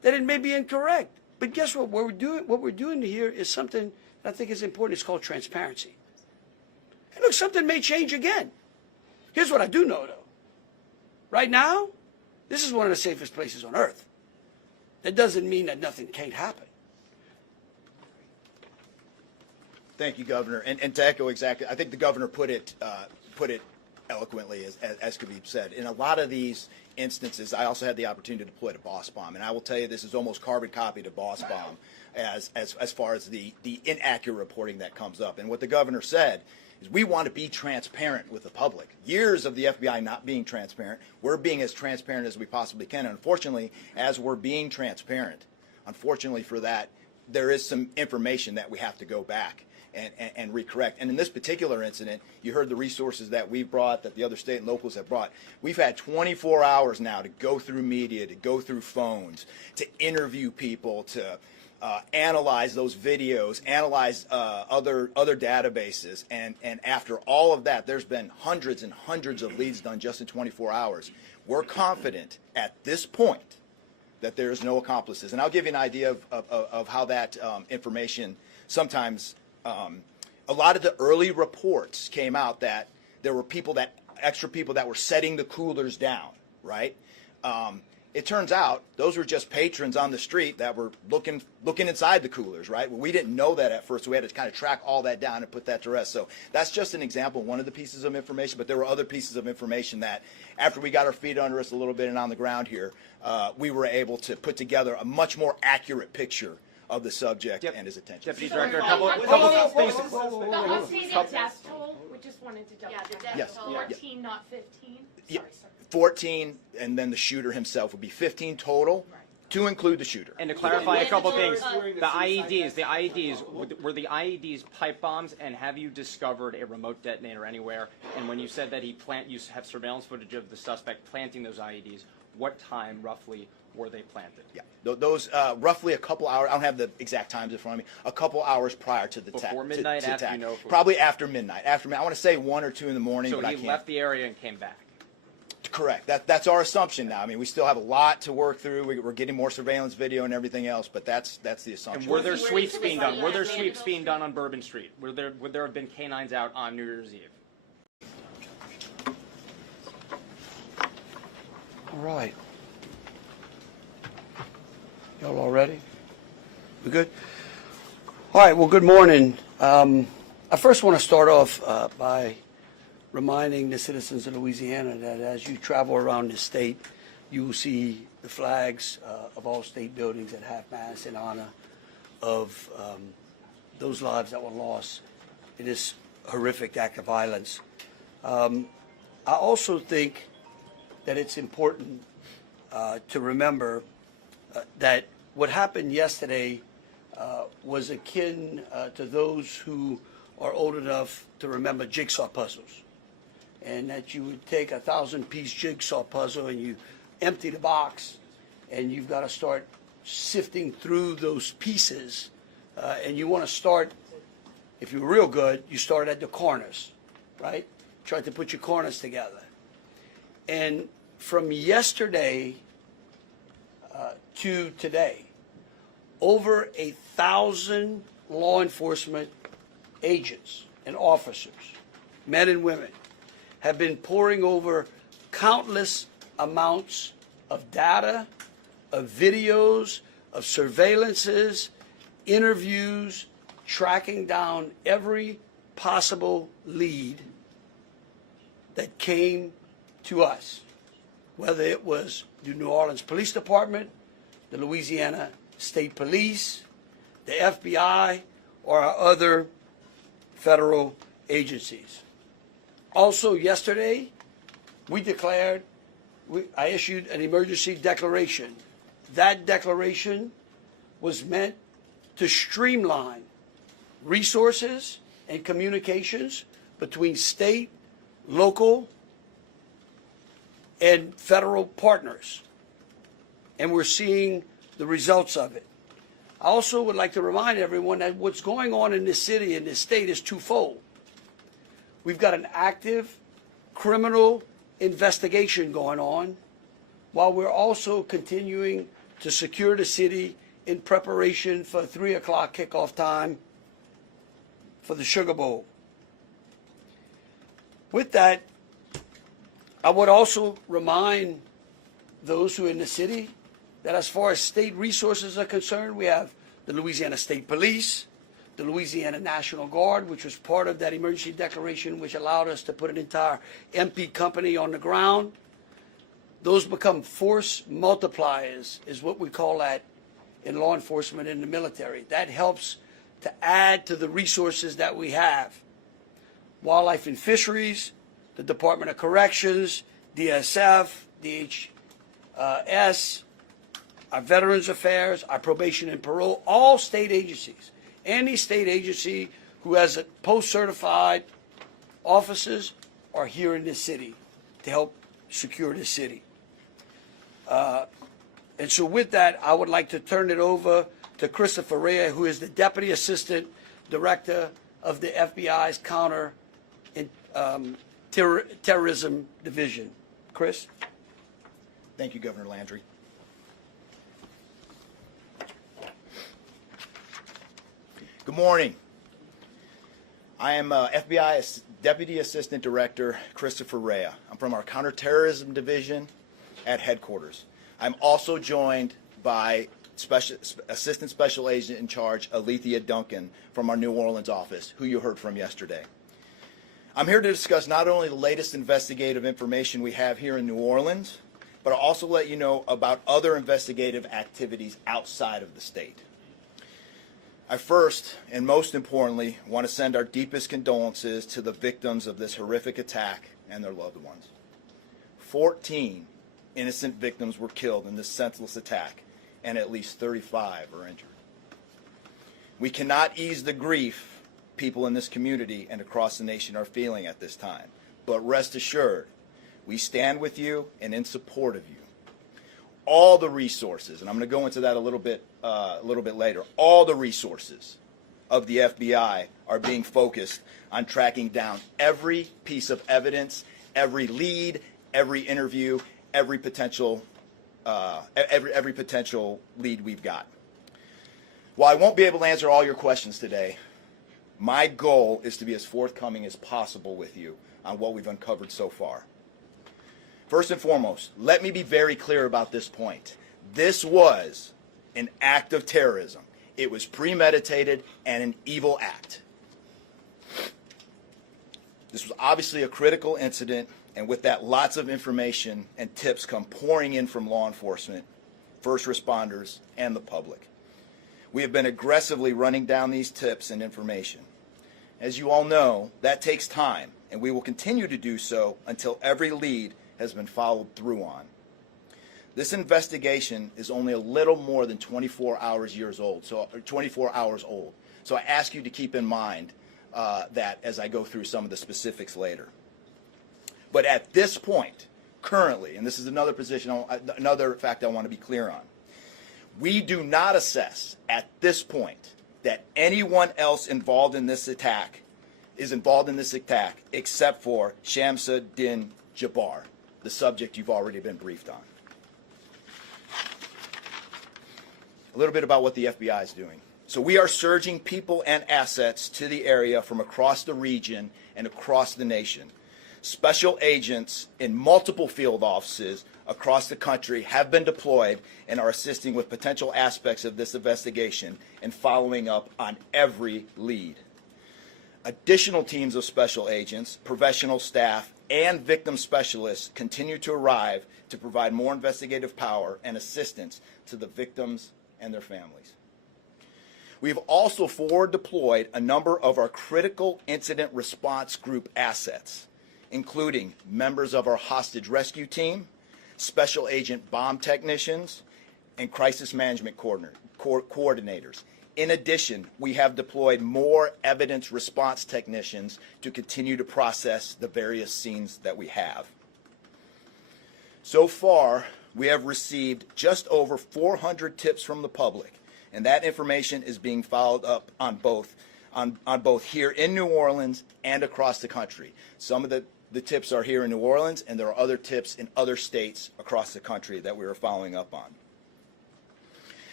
that it may be incorrect. But guess what? What we're doing here is something that I think is important. It's called transparency. And look, something may change again. Here's what I do know, though. Right now, this is one of the safest places on earth. That doesn't mean that nothing can't happen. Thank you, Governor. And to echo exactly, I think the Governor put it eloquently, as could be said. In a lot of these instances, I also had the opportunity to deploy to Boss Bomb, and I will tell you this is almost carbon copy to Boss Bomb as far as the inaccurate reporting that comes up. And what the Governor said is we want to be transparent with the public. Years of the FBI not being transparent, we're being as transparent as we possibly can. And unfortunately, as we're being transparent, unfortunately for that, there is some information that we have to go back and recorrect. And in this particular incident, you heard the resources that we've brought, that the other state and locals have brought. We've had 24 hours now to go through media, to go through phones, to interview people, to analyze those videos, analyze other databases, and after all of that, there's been hundreds and hundreds of leads done just in 24 hours. We're confident at this point that there's no accomplices. And I'll give you an idea of how that information sometimes, a lot of the early reports came out that there were extra people that were setting the coolers down, right? It turns out those were just patrons on the street that were looking inside the coolers, right? Well, we didn't know that at first, so we had to kind of track all that down and put that to rest. So that's just an example, one of the pieces of information, but there were other pieces of information that after we got our feet under us a little bit and on the ground here, we were able to put together a much more accurate picture of the subject and his attention. Deputy Director, a couple of things. The updated death toll, we just wanted to double check. Yes. 14, not 15. Yeah. Sorry, sir. 14, and then the shooter himself would be 15 total, to include the shooter. And to clarify a couple things, the IEDs, were the IEDs pipe bombs, and have you discovered a remote detonator anywhere? And when you said that you have surveillance footage of the suspect planting those IEDs, what time roughly were they planted? Yeah, those roughly a couple hours. I don't have the exact times in front of me. A couple hours prior to the Before midnight, after attack. you know? Probably after midnight. After midnight. I want to say 1 or 2 in the morning. So but he I can't. left the area and came back. Correct. That's our assumption now. I mean, we still have a lot to work through. We're getting more surveillance video and everything else, but that's the assumption. And were there sweeps being done? Were there sweeps being done on Bourbon Street? Would there have been canines out on New Year's Eve? All right. Y'all all ready? We good? All right, well, good morning. I first want to start off by reminding the citizens of Louisiana that as you travel around the state, you will see the flags of all state buildings at half-mast in honor of those lives that were lost in this horrific act of violence. I also think that it's important to remember that what happened yesterday was akin to those who are old enough to remember jigsaw puzzles. And that you would take a 1,000-piece jigsaw puzzle and you empty the box, and you've got to start sifting through those pieces. And you want to start, if you're real good, you start at the corners, right? Try to put your corners together. And from yesterday to today, over 1,000 law enforcement agents and officers, men and women, have been poring over countless amounts of data, of videos, of surveillances, interviews, tracking down every possible lead that came to us, whether it was the New Orleans Police Department, the Louisiana State Police, the FBI, or our other federal agencies. Also yesterday, I issued an emergency declaration. That declaration was meant to streamline resources and communications between state, local, and federal partners. And we're seeing the results of it. I also would like to remind everyone that what's going on in this city and this state is twofold. We've got an active criminal investigation going on, while we're also continuing to secure the city in preparation for 3 o'clock kickoff time for the Sugar Bowl. With that, I would also remind those who are in the city that as far as state resources are concerned, we have the Louisiana State Police, the Louisiana National Guard, which was part of that emergency declaration, which allowed us to put an entire MP company on the ground. Those become force multipliers, is what we call that in law enforcement and the military. That helps to add to the resources that we have. Wildlife and Fisheries, the Department of Corrections, DSF, DHS, our Veterans Affairs, our Probation and Parole, all state agencies. Any state agency who has a post-certified officers are here in this city to help secure the city. And so with that, I would like to turn it over to Christopher Rea, who is the Deputy Assistant Director of the FBI's Counter Terrorism Division. Chris? Thank you, Governor Landry. Good morning. I am FBI Deputy Assistant Director Christopher Rea. I'm from our Counterterrorism Division at headquarters. I'm also joined by Assistant Special Agent in Charge Alethea Duncan from our New Orleans office, who you heard from yesterday. I'm here to discuss not only the latest investigative information we have here in New Orleans, but I'll also let you know about other investigative activities outside of the state. I first, and most importantly, want to send our deepest condolences to the victims of this horrific attack and their loved ones. 14 innocent victims were killed in this senseless attack, and at least 35 are injured. We cannot ease the grief people in this community and across the nation are feeling at this time, but rest assured, we stand with you and in support of you. All the resources, and I'm going to go into that a little bit later, all the resources of the FBI are being focused on tracking down every piece of evidence, every lead, every interview, every potential lead we've got. While I won't be able to answer all your questions today, my goal is to be as forthcoming as possible with you on what we've uncovered so far. First and foremost, let me be very clear about this point. This was an act of terrorism. It was premeditated and an evil act. This was obviously a critical incident, and with that, lots of information and tips come pouring in from law enforcement, first responders, and the public. We have been aggressively running down these tips and information. As you all know, that takes time, and we will continue to do so until every lead has been followed through on. This investigation is only a little more than 24 hours old. So I ask you to keep in mind that as I go through some of the specifics later. But at this point, currently, and this is another fact I want to be clear on, we do not assess at this point that anyone else involved in this attack except for Shamsa Din Jabbar, the subject you've already been briefed on. A little bit about what the FBI is doing. So we are surging people and assets to the area from across the region and across the nation. Special agents in multiple field offices across the country have been deployed and are assisting with potential aspects of this investigation and following up on every lead. Additional teams of special agents, professional staff, and victim specialists continue to arrive to provide more investigative power and assistance to the victims and their families. We have also forward deployed a number of our critical incident response group assets, including members of our hostage rescue team, special agent bomb technicians, and crisis management coordinators. In addition, we have deployed more evidence response technicians to continue to process the various scenes that we have. So far, we have received just over 400 tips from the public, and that information is being followed up on both here in New Orleans and across the country. Some of the tips are here in New Orleans, and there are other tips in other states across the country that we are following up on.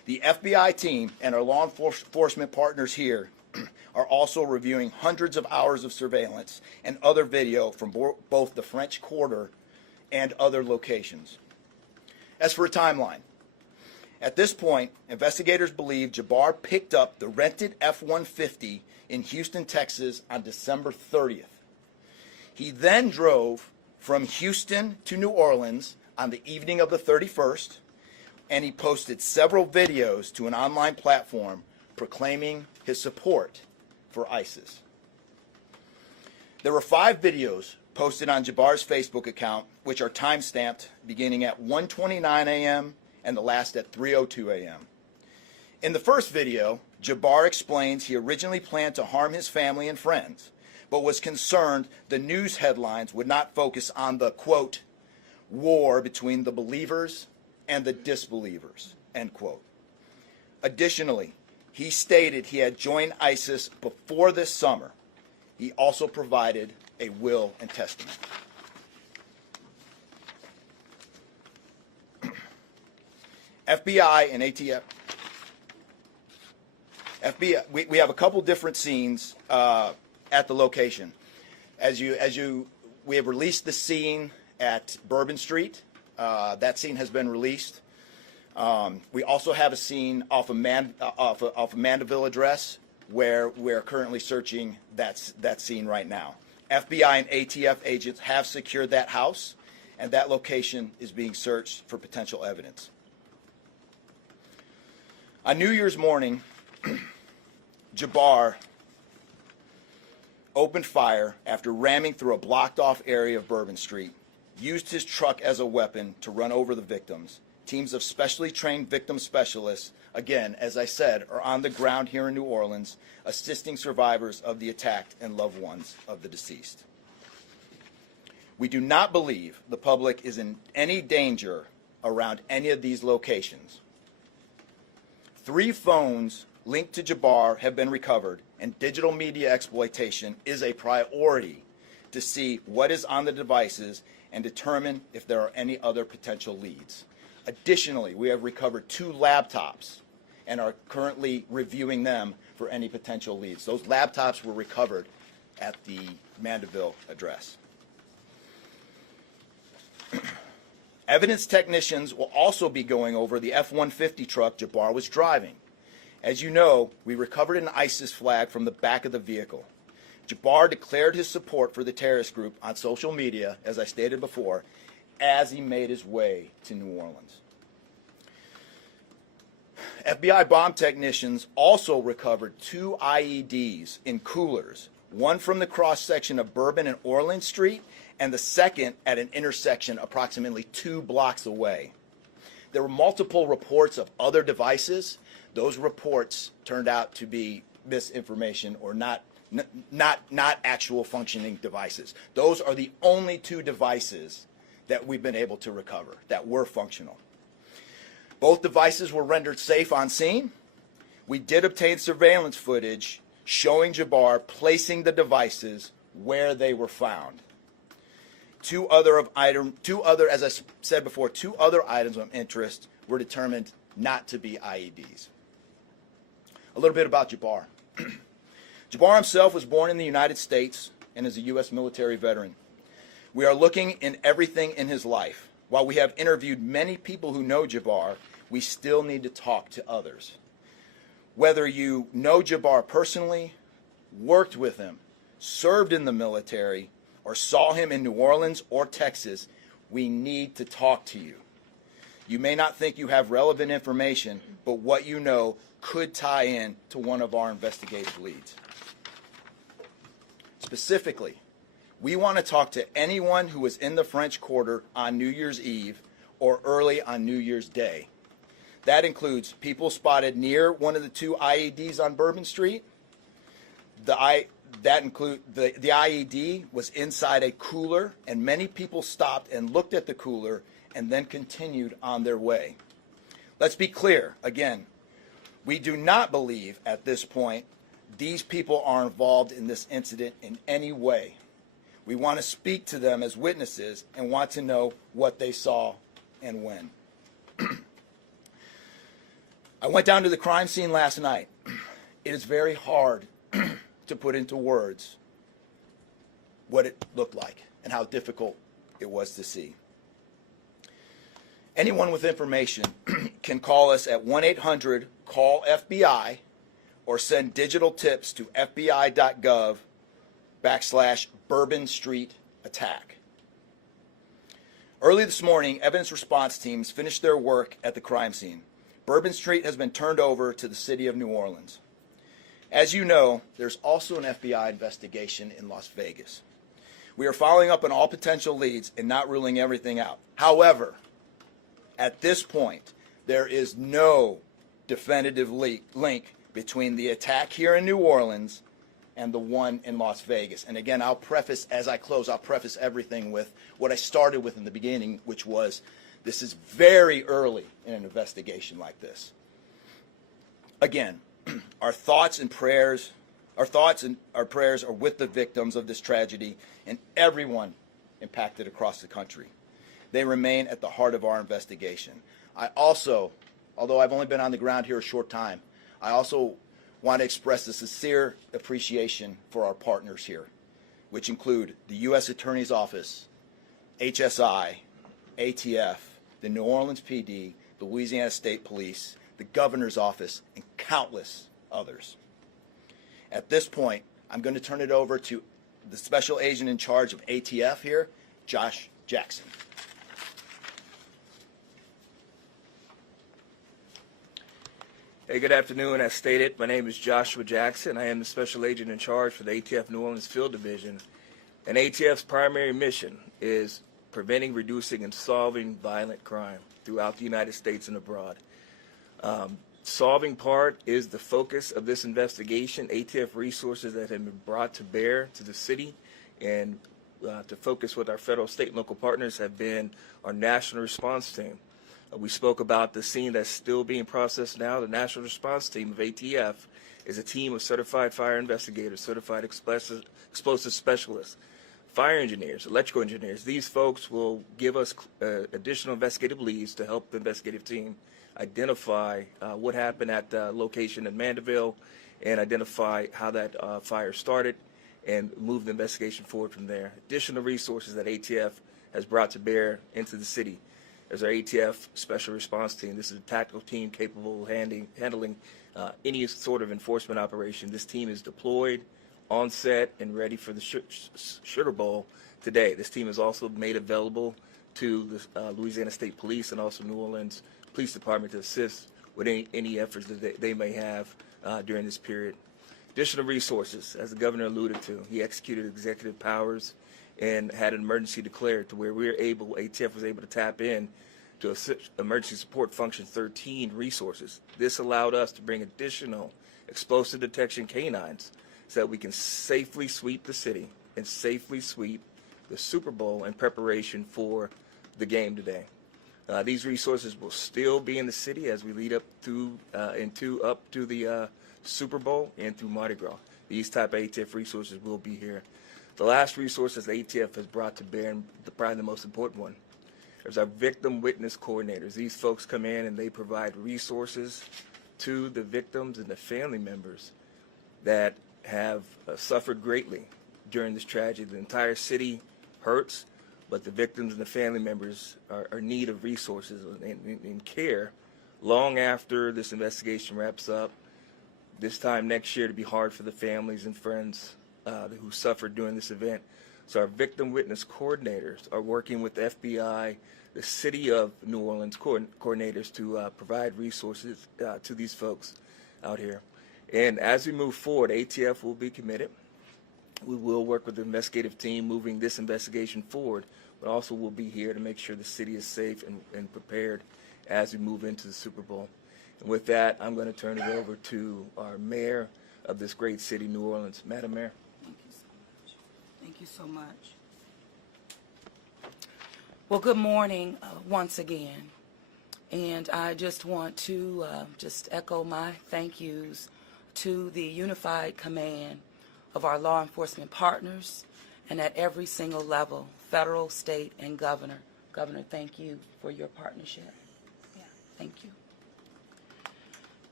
The FBI team and our law enforcement partners here are also reviewing hundreds of hours of surveillance and other video from both the French Quarter and other locations. As for a timeline, at this point, investigators believe Jabbar picked up the rented F-150 in Houston, Texas on December 30th. He then drove from Houston to New Orleans on the evening of the 31st, and he posted several videos to an online platform proclaiming his support for ISIS. There were 5 videos posted on Jabbar's Facebook account, which are time-stamped beginning at 1:29 a.m. and the last at 3:02 a.m. In the first video, Jabbar explains he originally planned to harm his family and friends, but was concerned the news headlines would not focus on the, quote, war between the believers and the disbelievers, end quote. Additionally, he stated he had joined ISIS before this summer. He also provided a will and testament. FBI and ATF. FBI. We have a couple different scenes at the location. We have released the scene at Bourbon Street. That scene has been released. We also have a scene off of Mandeville Address, where we're currently searching that scene right now. FBI and ATF agents have secured that house, and that location is being searched for potential evidence. On New Year's morning, Jabbar opened fire after ramming through a blocked-off area of Bourbon Street, used his truck as a weapon to run over the victims. Teams of specially trained victim specialists, again, as I said, are on the ground here in New Orleans, assisting survivors of the attack and loved ones of the deceased. We do not believe the public is in any danger around any of these locations. 3 phones linked to Jabbar have been recovered, and digital media exploitation is a priority to see what is on the devices and determine if there are any other potential leads. Additionally, we have recovered 2 laptops and are currently reviewing them for any potential leads. Those laptops were recovered at the Mandeville address. Evidence technicians will also be going over the F-150 truck Jabbar was driving. As you know, we recovered an ISIS flag from the back of the vehicle. Jabbar declared his support for the terrorist group on social media, as I stated before, as he made his way to New Orleans. FBI bomb technicians also recovered 2 IEDs in coolers, one from the cross-section of Bourbon and Orleans Street, and the second at an intersection approximately 2 blocks away. There were multiple reports of other devices. Those reports turned out to be misinformation or not actual functioning devices. Those are the only 2 devices that we've been able to recover that were functional. Both devices were rendered safe on scene. We did obtain surveillance footage showing Jabbar placing the devices where they were found. 2 other, as I said before, 2 other items of interest were determined not to be IEDs. A little bit about Jabbar. Jabbar himself was born in the United States and is a U.S. military veteran. We are looking in everything in his life. While we have interviewed many people who know Jabbar, we still need to talk to others. Whether you know Jabbar personally, worked with him, served in the military, or saw him in New Orleans or Texas, we need to talk to you. You may not think you have relevant information, but what you know could tie in to one of our investigative leads. Specifically, we want to talk to anyone who was in the French Quarter on New Year's Eve or early on New Year's Day. That includes people spotted near one of the 2 IEDs on Bourbon Street. The IED was inside a cooler, and many people stopped and looked at the cooler and then continued on their way. Let's be clear, again, we do not believe at this point these people are involved in this incident in any way. We want to speak to them as witnesses and want to know what they saw and when. I went down to the crime scene last night. It is very hard to put into words what it looked like and how difficult it was to see. Anyone with information can call us at 1-800-CALL-FBI or send digital tips to fbi.gov/Bourbon Street attack. Early this morning, evidence response teams finished their work at the crime scene. Bourbon Street has been turned over to the city of New Orleans. As you know, there's also an FBI investigation in Las Vegas. We are following up on all potential leads and not ruling everything out. However, at this point, there is no definitive link between the attack here in New Orleans and the one in Las Vegas. And again, I'll preface, as I close, I'll preface everything with what I started with in the beginning, which was this is very early in an investigation like this. Again, our thoughts and prayers are with the victims of this tragedy and everyone impacted across the country. They remain at the heart of our investigation. I also, although I've only been on the ground here a short time, I also want to express a sincere appreciation for our partners here, which include the U.S. Attorney's Office, HSI, ATF, the New Orleans PD, the Louisiana State Police, the Governor's Office, and countless others. At this point, I'm going to turn it over to the Special Agent in charge of ATF here, Josh Jackson. Hey, good afternoon. As stated, my name is Joshua Jackson. I am the Special Agent in charge for the ATF New Orleans Field Division. And ATF's primary mission is preventing, reducing, and solving violent crime throughout the United States and abroad. Solving part is the focus of this investigation. ATF resources that have been brought to bear to the city and to focus with our federal, state, and local partners have been our national response team. We spoke about the scene that's still being processed now. The National Response Team of ATF is a team of certified fire investigators, certified explosive specialists, fire engineers, electrical engineers. These folks will give us additional investigative leads to help the investigative team identify what happened at the location in Mandeville and identify how that fire started and move the investigation forward from there. Additional resources that ATF has brought to bear into the city. As our ATF Special Response Team, this is a tactical team capable of handling any sort of enforcement operation. This team is deployed, on set, and ready for the Sugar Bowl today. This team is also made available to the Louisiana State Police and also New Orleans Police Department to assist with any efforts that they may have during this period. Additional resources, as the governor alluded to, he executed executive powers and had an emergency declared to where ATF was able to tap in to Emergency Support Function 13 resources. This allowed us to bring additional explosive detection canines so that we can safely sweep the city and safely sweep the Super Bowl in preparation for the game today. These resources will still be in the city as we lead up to the Super Bowl and through Mardi Gras. These type of ATF resources will be here. The last resources the ATF has brought to bear, and probably the most important one, is our victim witness coordinators. These folks come in and they provide resources to the victims and the family members that have suffered greatly during this tragedy. The entire city hurts, but the victims and the family members are in need of resources and care long after this investigation wraps up. This time next year to be hard for the families and friends who suffered during this event. So our victim witness coordinators are working with the FBI, the City of New Orleans coordinators to provide resources to these folks out here. And as we move forward, ATF will be committed. We will work with the investigative team moving this investigation forward, but also we'll be here to make sure the city is safe and prepared as we move into the Super Bowl. And with that, I'm going to turn it over to our mayor of this great city, New Orleans. Madam Mayor. Thank you so much. Well, good morning once again. And I just want to just echo my thank yous to the unified command of our law enforcement partners and at every single level, federal, state, and governor. Governor, thank you for your partnership. Yeah, thank you.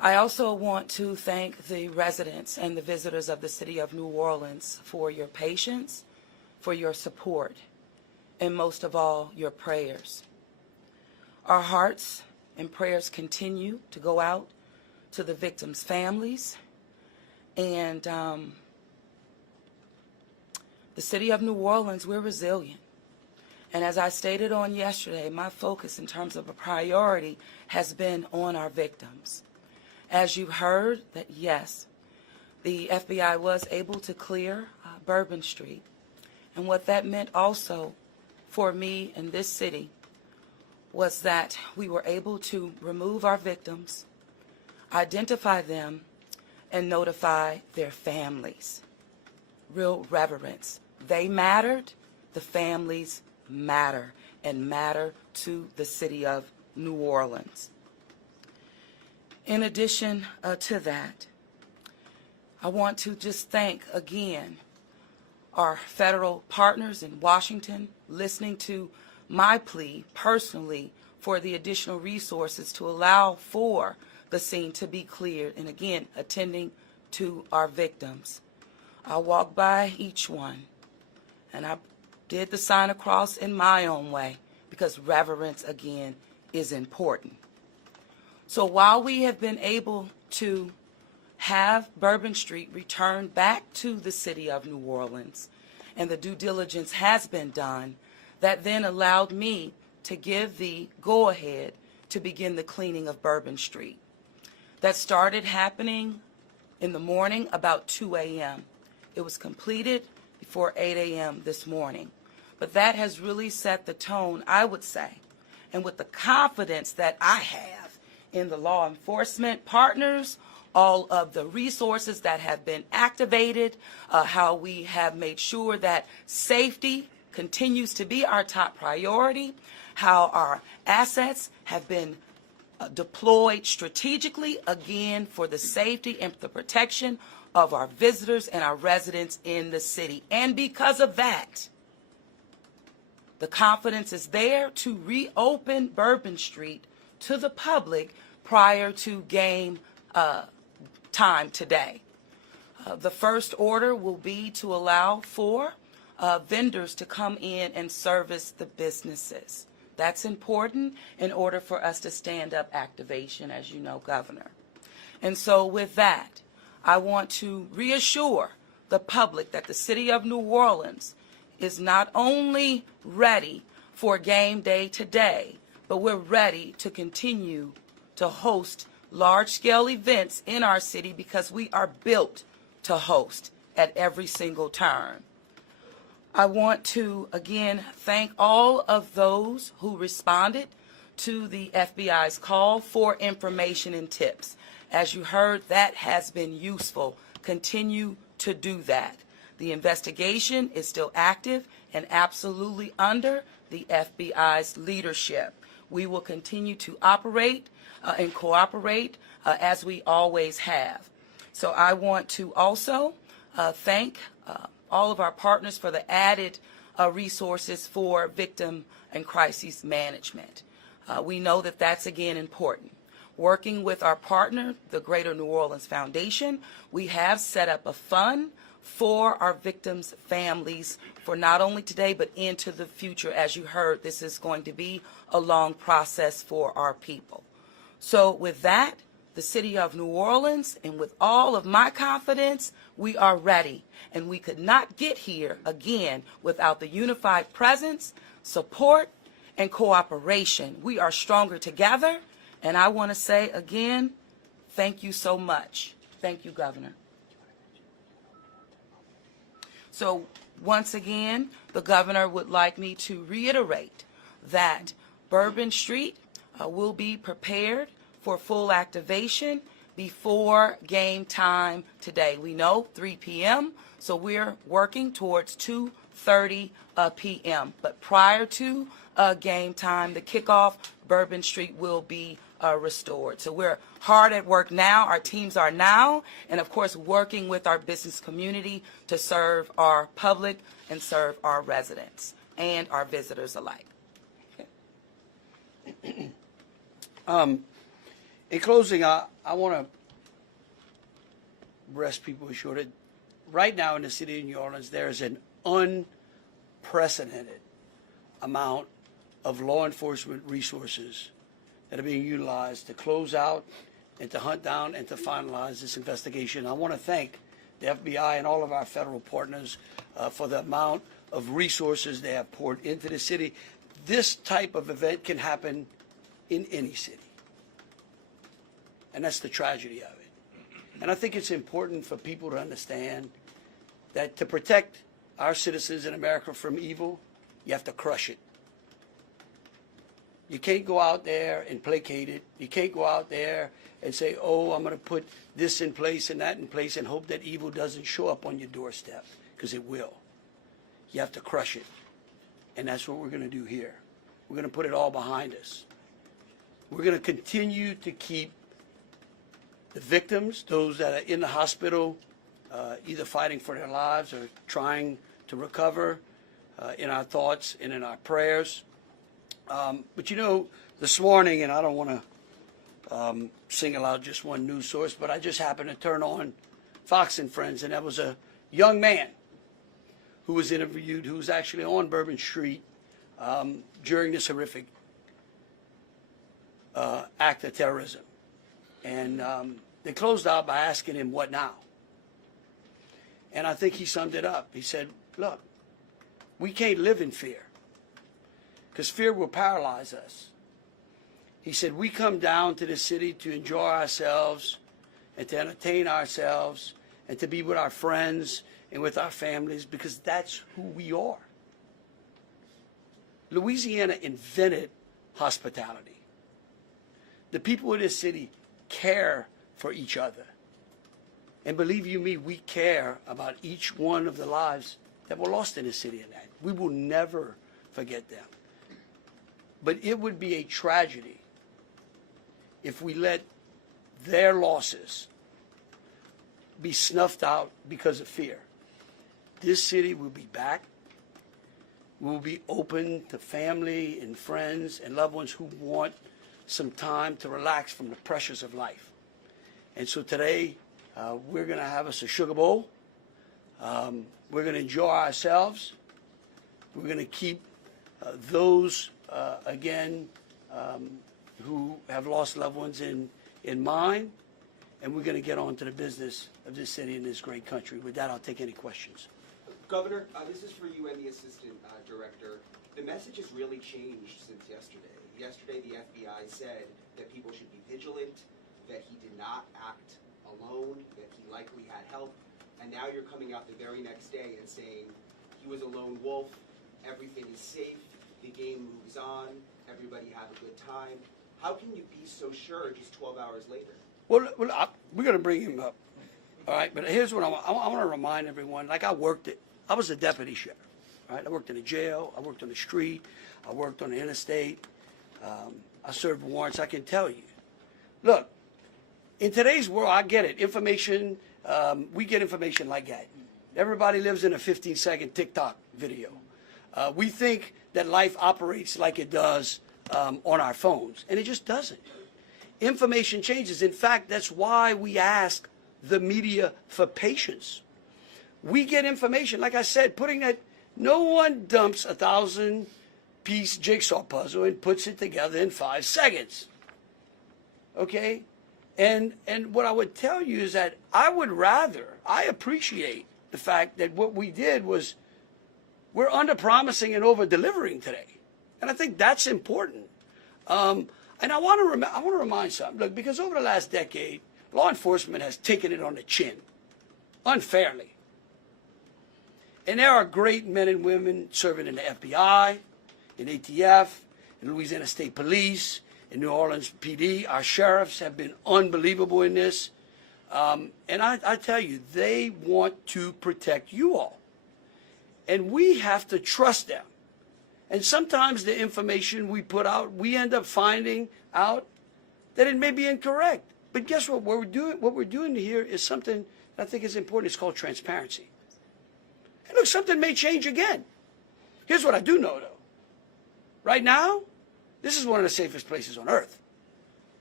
I also want to thank the residents and the visitors of the city of New Orleans for your patience, for your support, and most of all, your prayers. Our hearts and prayers continue to go out to the victims' families, and the city of New Orleans, we're resilient. And as I stated on yesterday, my focus in terms of a priority has been on our victims. As you heard, that yes, the FBI was able to clear Bourbon Street. And what that meant also for me in this city was that we were able to remove our victims, identify them, and notify their families. Real reverence. They mattered, the families matter, and matter to the city of New Orleans. In addition to that, I want to just thank again our federal partners in Washington, listening to my plea personally for the additional resources to allow for the scene to be cleared, and again, attending to our victims. I walked by each one, and I did the sign of cross in my own way, because reverence, again, is important. So while we have been able to have Bourbon Street returned back to the city of New Orleans, and the due diligence has been done, that then allowed me to give the go-ahead to begin the cleaning of Bourbon Street. That started happening in the morning about 2 a.m. It was completed before 8 a.m. this morning. But that has really set the tone, I would say, and with the confidence that I have in the law enforcement partners, all of the resources that have been activated, how we have made sure that safety continues to be our top priority, how our assets have been deployed strategically, again, for the safety and the protection of our visitors and our residents in the city. And because of that, the confidence is there to reopen Bourbon Street to the public prior to game time today. The first order will be to allow for vendors to come in and service the businesses. That's important in order for us to stand up activation, as you know, Governor. And so with that, I want to reassure the public that the city of New Orleans is not only ready for game day today, but we're ready to continue to host large-scale events in our city because we are built to host at every single turn. I want to, again, thank all of those who responded to the FBI's call for information and tips. As you heard, that has been useful. Continue to do that. The investigation is still active and absolutely under the FBI's leadership. We will continue to operate and cooperate as we always have. So I want to also thank all of our partners for the added resources for victim and crisis management. We know that that's, again, important. Working with our partner, the Greater New Orleans Foundation, we have set up a fund for our victims' families for not only today but into the future. As you heard, this is going to be a long process for our people. So with that, the city of New Orleans, and with all of my confidence, we are ready. And we could not get here, again, without the unified presence, support, and cooperation. We are stronger together. And I want to say, again, thank you so much. Thank you, Governor. So once again, the governor would like me to reiterate that Bourbon Street will be prepared for full activation before game time today. We know 3 p.m., so we're working towards 2:30 p.m. But prior to game time, the kickoff, Bourbon Street will be restored. So we're hard at work now. Our teams are now, and of course, working with our business community to serve our public and serve our residents and our visitors alike. Okay. In closing, I want to rest people assured that right now in the city of New Orleans, there is an unprecedented amount of law enforcement resources that are being utilized to close out and to hunt down and to finalize this investigation. I want to thank the FBI and all of our federal partners for the amount of resources they have poured into the city. This type of event can happen in any city. And that's the tragedy of it. And I think it's important for people to understand that to protect our citizens in America from evil, you have to crush it. You can't go out there and placate it. You can't go out there and say, oh, I'm going to put this in place and that in place and hope that evil doesn't show up on your doorstep, because it will. You have to crush it. And that's what we're going to do here. We're going to put it all behind us. We're going to continue to keep the victims, those that are in the hospital, either fighting for their lives or trying to recover, in our thoughts and in our prayers. But you know, this morning, and I don't want to single out just one news source, but I just happened to turn on Fox and Friends, and there was a young man who was interviewed who was actually on Bourbon Street during this horrific act of terrorism. And they closed out by asking him, what now? And I think he summed it up. He said, look, we can't live in fear, because fear will paralyze us. He said, we come down to the city to enjoy ourselves and to entertain ourselves and to be with our friends and with our families, because that's who we are. Louisiana invented hospitality. The people of this city care for each other. And believe you me, we care about each one of the lives that were lost in this city, and that we will never forget them. But it would be a tragedy if we let their losses be snuffed out because of fear. This city will be back. We will be open to family and friends and loved ones who want some time to relax from the pressures of life. And so today, we're going to have us a sugar bowl. We're going to enjoy ourselves. We're going to keep those, again, who have lost loved ones in mind. And we're going to get on to the business of this city and this great country. With that, I'll take any questions. Governor, this is for you and the Assistant Director. The message has really changed since yesterday. Yesterday, the FBI said that people should be vigilant, that he did not act alone, that he likely had help, and now you're coming out the very next day and saying he was a lone wolf, everything is safe, the game moves on, everybody have a good time. How can you be so sure just 12 hours later? Well, we're going to bring him up. All right, but here's what I want to remind everyone. Like, I was a deputy sheriff. Right? I worked in a jail. I worked on the street. I worked on the interstate. I served warrants. I can tell you. Look, in today's world, I get it. Information, we get information like that. Everybody lives in a 15-second TikTok video. We think that life operates like it does on our phones, and it just doesn't. Information changes. In fact, that's why we ask the media for patience. We get information, like I said, no one dumps a 1,000-piece jigsaw puzzle and puts it together in 5 seconds. Okay? And what I would tell you is that I appreciate the fact that what we did was we're under-promising and over-delivering today. And I think that's important. And I want to remind something. Look, because over the last decade, law enforcement has taken it on the chin, unfairly. And there are great men and women serving in the FBI, in ATF, in Louisiana State Police, in New Orleans PD. Our sheriffs have been unbelievable in this. And I tell you, they want to protect you all. And we have to trust them. And sometimes the information we put out, we end up finding out that it may be incorrect. But guess what? What we're doing here is something that I think is important. It's called transparency. And look, something may change again. Here's what I do know, though. Right now, this is one of the safest places on earth.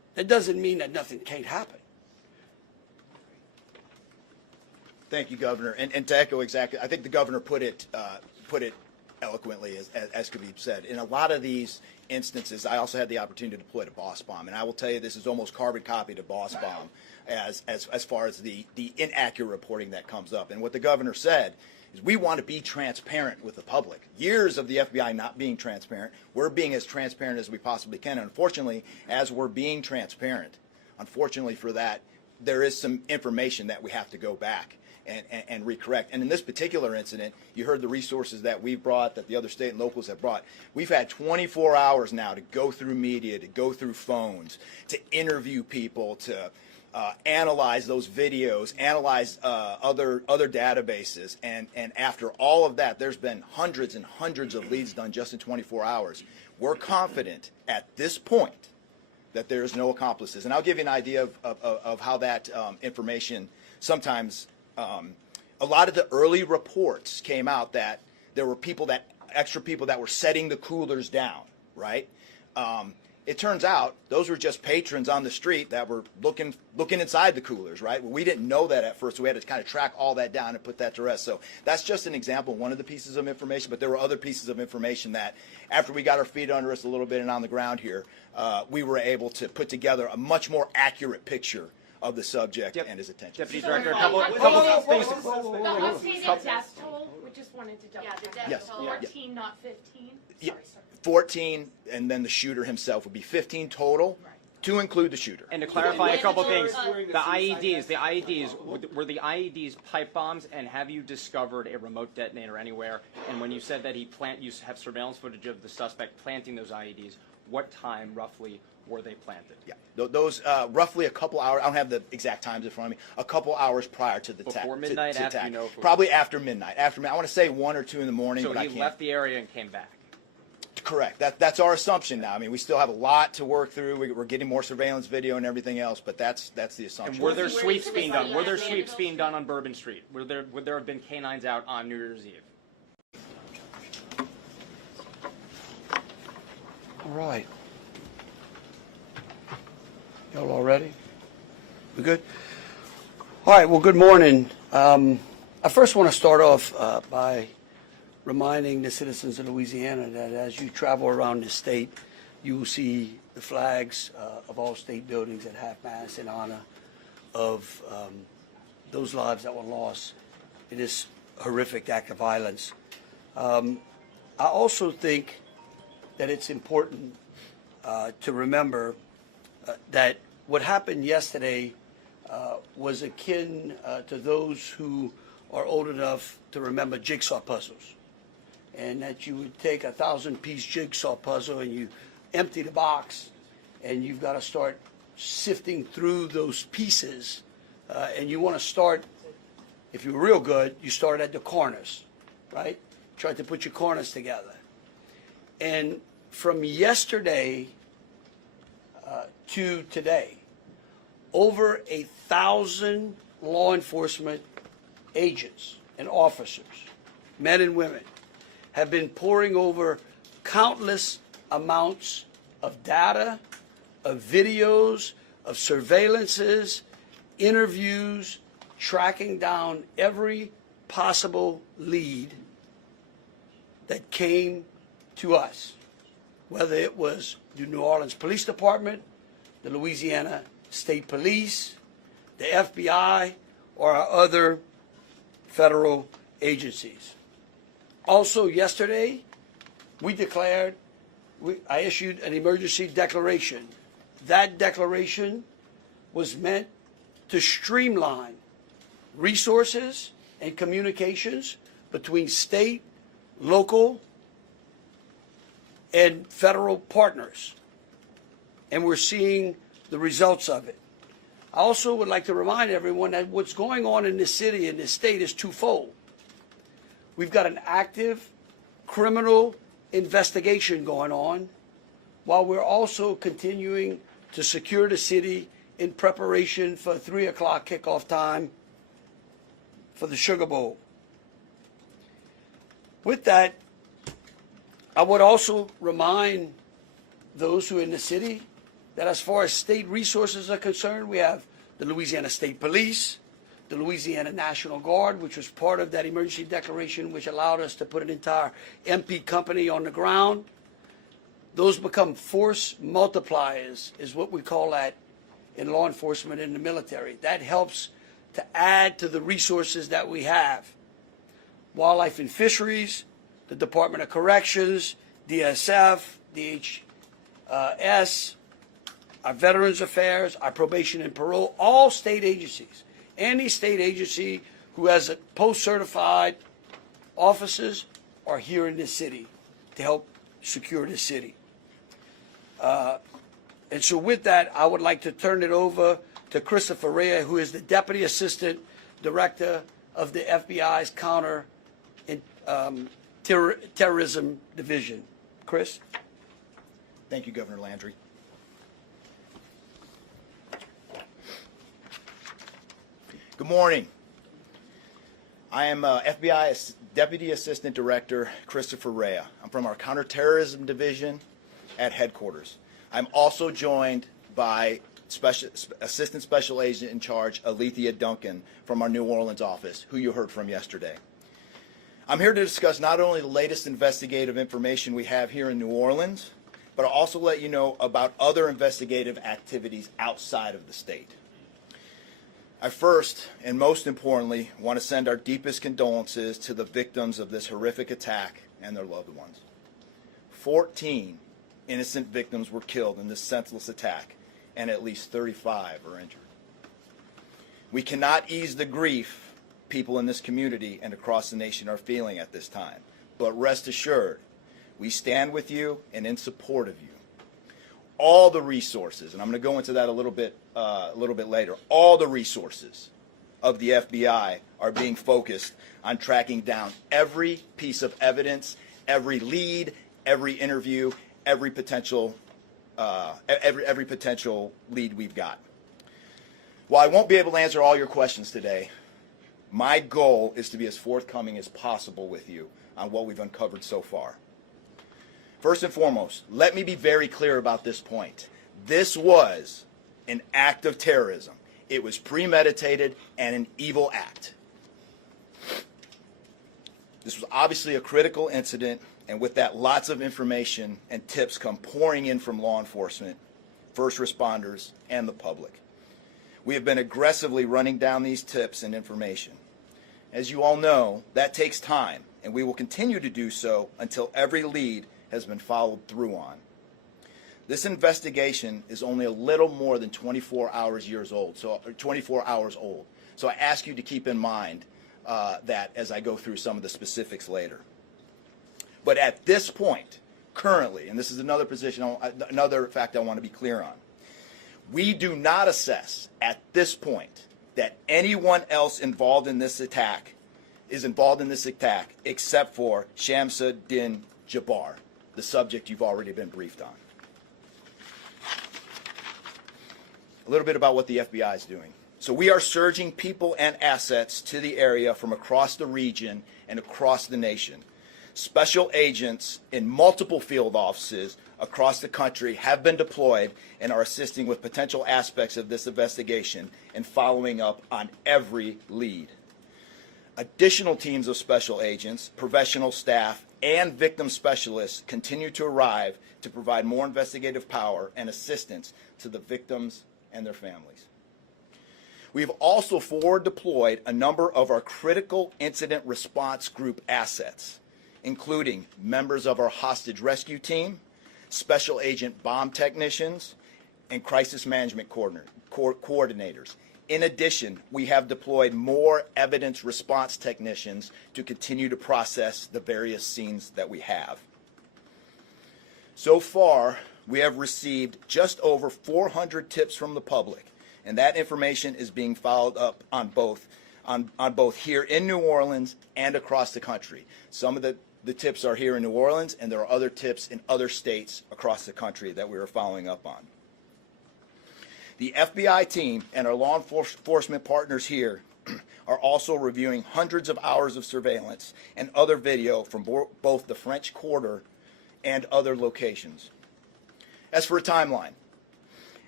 That doesn't mean that nothing can't happen. Thank you, Governor. And to echo exactly, I think the Governor put it eloquently, as Khabib said. In a lot of these instances, I also had the opportunity to deploy to Boss Bomb, and I will tell you this is almost carbon copy to Boss Bomb as far as the inaccurate reporting that comes up. And what the Governor said is we want to be transparent with the public. Years of the FBI not being transparent, we're being as transparent as we possibly can. And unfortunately, as we're being transparent, unfortunately for that, there is some information that we have to go back and recorrect. And in this particular incident, you heard the resources that we brought, that the other state and locals have brought. We've had 24 hours now to go through media, to go through phones, to interview people, to analyze those videos, analyze other databases. And after all of that, there's been hundreds and hundreds of leads done just in 24 hours. We're confident at this point that there is no accomplices. And I'll give you an idea of how that information sometimes, a lot of the early reports came out that there were extra people that were setting the coolers down, right? It turns out those were just patrons on the street that were looking inside the coolers, right? Well, we didn't know that at first, so we had to kind of track all that down and put that to rest. So that's just an example, one of the pieces of information, but there were other pieces of information that after we got our feet under us a little bit and on the ground here, we were able to put together a much more accurate picture of the subject and his attention. Deputy Director, a couple of things. The updated death toll, we just wanted to double check. Yes. 14, not 15? Yeah. 14, and then the shooter himself would be 15 total, to include the shooter. And to clarify a couple things, the IEDs, were the IEDs pipe bombs, and have you discovered a remote detonator anywhere? And when you said that you have surveillance footage of the suspect planting those IEDs, what time roughly were they planted? Yeah, those roughly a couple hours. I don't have the exact times in front of me. A couple hours prior to the attack. Before midnight, to after attack. you know? Probably after midnight. After midnight. I want to say 1 or 2 in the morning. So but he I can't. left the area and came back. Correct. That's our assumption now. I mean, we still have a lot to work through. We're getting more surveillance video and everything else, but that's the assumption. And were there sweeps being done? Were there sweeps being done on Bourbon Street? Would there have been canines out on New Year's Eve? All right. Y'all all ready? We good? All right, well, good morning. I first want to start off by reminding the citizens of Louisiana that as you travel around the state, you will see the flags of all state buildings at half-mast in honor of those lives that were lost in this horrific act of violence. I also think that it's important to remember that what happened yesterday was akin to those who are old enough to remember jigsaw puzzles. And that you would take a 1,000-piece jigsaw puzzle and you empty the box and you've got to start sifting through those pieces. And you want to start, if you're real good, you start at the corners, right? Try to put your corners together. And from yesterday to today, over 1,000 law enforcement agents and officers, men and women, have been poring over countless amounts of data, of videos, of surveillances, interviews, tracking down every possible lead that came to us, whether it was the New Orleans Police Department, the Louisiana State Police, the FBI, or our other federal agencies. Also yesterday, I issued an emergency declaration. That declaration was meant to streamline resources and communications between state, local, and federal partners. And we're seeing the results of it. I also would like to remind everyone that what's going on in this city and this state is twofold. We've got an active criminal investigation going on, while we're also continuing to secure the city in preparation for 3 o'clock kickoff time for the Sugar Bowl. With that, I would also remind those who are in the city that as far as state resources are concerned, we have the Louisiana State Police, the Louisiana National Guard, which was part of that emergency declaration, which allowed us to put an entire MP company on the ground. Those become force multipliers, is what we call that in law enforcement and the military. That helps to add to the resources that we have. Wildlife and Fisheries, the Department of Corrections, DSF, DHS, our Veterans Affairs, our Probation and Parole, all state agencies. Any state agency who has a post-certified officers are here in this city to help secure the city. And so with that, I would like to turn it over to Christopher Rea, who is the Deputy Assistant Director of the FBI's Counter Terrorism Division. Chris? Thank you, Governor Landry. Good morning. I am FBI Deputy Assistant Director Christopher Rea. I'm from our Counterterrorism Division at headquarters. I'm also joined by Assistant Special Agent in Charge Alethea Duncan from our New Orleans office, who you heard from yesterday. I'm here to discuss not only the latest investigative information we have here in New Orleans, but I'll also let you know about other investigative activities outside of the state. I first, and most importantly, want to send our deepest condolences to the victims of this horrific attack and their loved ones. 14 innocent victims were killed in this senseless attack, and at least 35 are injured. We cannot ease the grief people in this community and across the nation are feeling at this time, but rest assured, we stand with you and in support of you. All the resources, and I'm going to go into that a little bit later, all the resources of the FBI are being focused on tracking down every piece of evidence, every lead, every interview, every potential lead we've got. While I won't be able to answer all your questions today, my goal is to be as forthcoming as possible with you on what we've uncovered so far. First and foremost, let me be very clear about this point. This was an act of terrorism. It was premeditated and an evil act. This was obviously a critical incident, and with that, lots of information and tips come pouring in from law enforcement, first responders, and the public. We have been aggressively running down these tips and information. As you all know, that takes time, and we will continue to do so until every lead has been followed through on. This investigation is only a little more than 24 hours old. So I ask you to keep in mind that as I go through some of the specifics later. But at this point, currently, and this is another fact I want to be clear on, we do not assess at this point that anyone else involved in this attack except for Shamsa Din Jabbar, the subject you've already been briefed on. A little bit about what the FBI is doing. So we are surging people and assets to the area from across the region and across the nation. Special agents in multiple field offices across the country have been deployed and are assisting with potential aspects of this investigation and following up on every lead. Additional teams of special agents, professional staff, and victim specialists continue to arrive to provide more investigative power and assistance to the victims and their families. We have also forward deployed a number of our critical incident response group assets, including members of our hostage rescue team, special agent bomb technicians, and crisis management coordinators. In addition, we have deployed more evidence response technicians to continue to process the various scenes that we have. So far, we have received just over 400 tips from the public, and that information is being followed up on both here in New Orleans and across the country. Some of the tips are here in New Orleans, and there are other tips in other states across the country that we are following up on. The FBI team and our law enforcement partners here are also reviewing hundreds of hours of surveillance and other video from both the French Quarter and other locations. As for a timeline,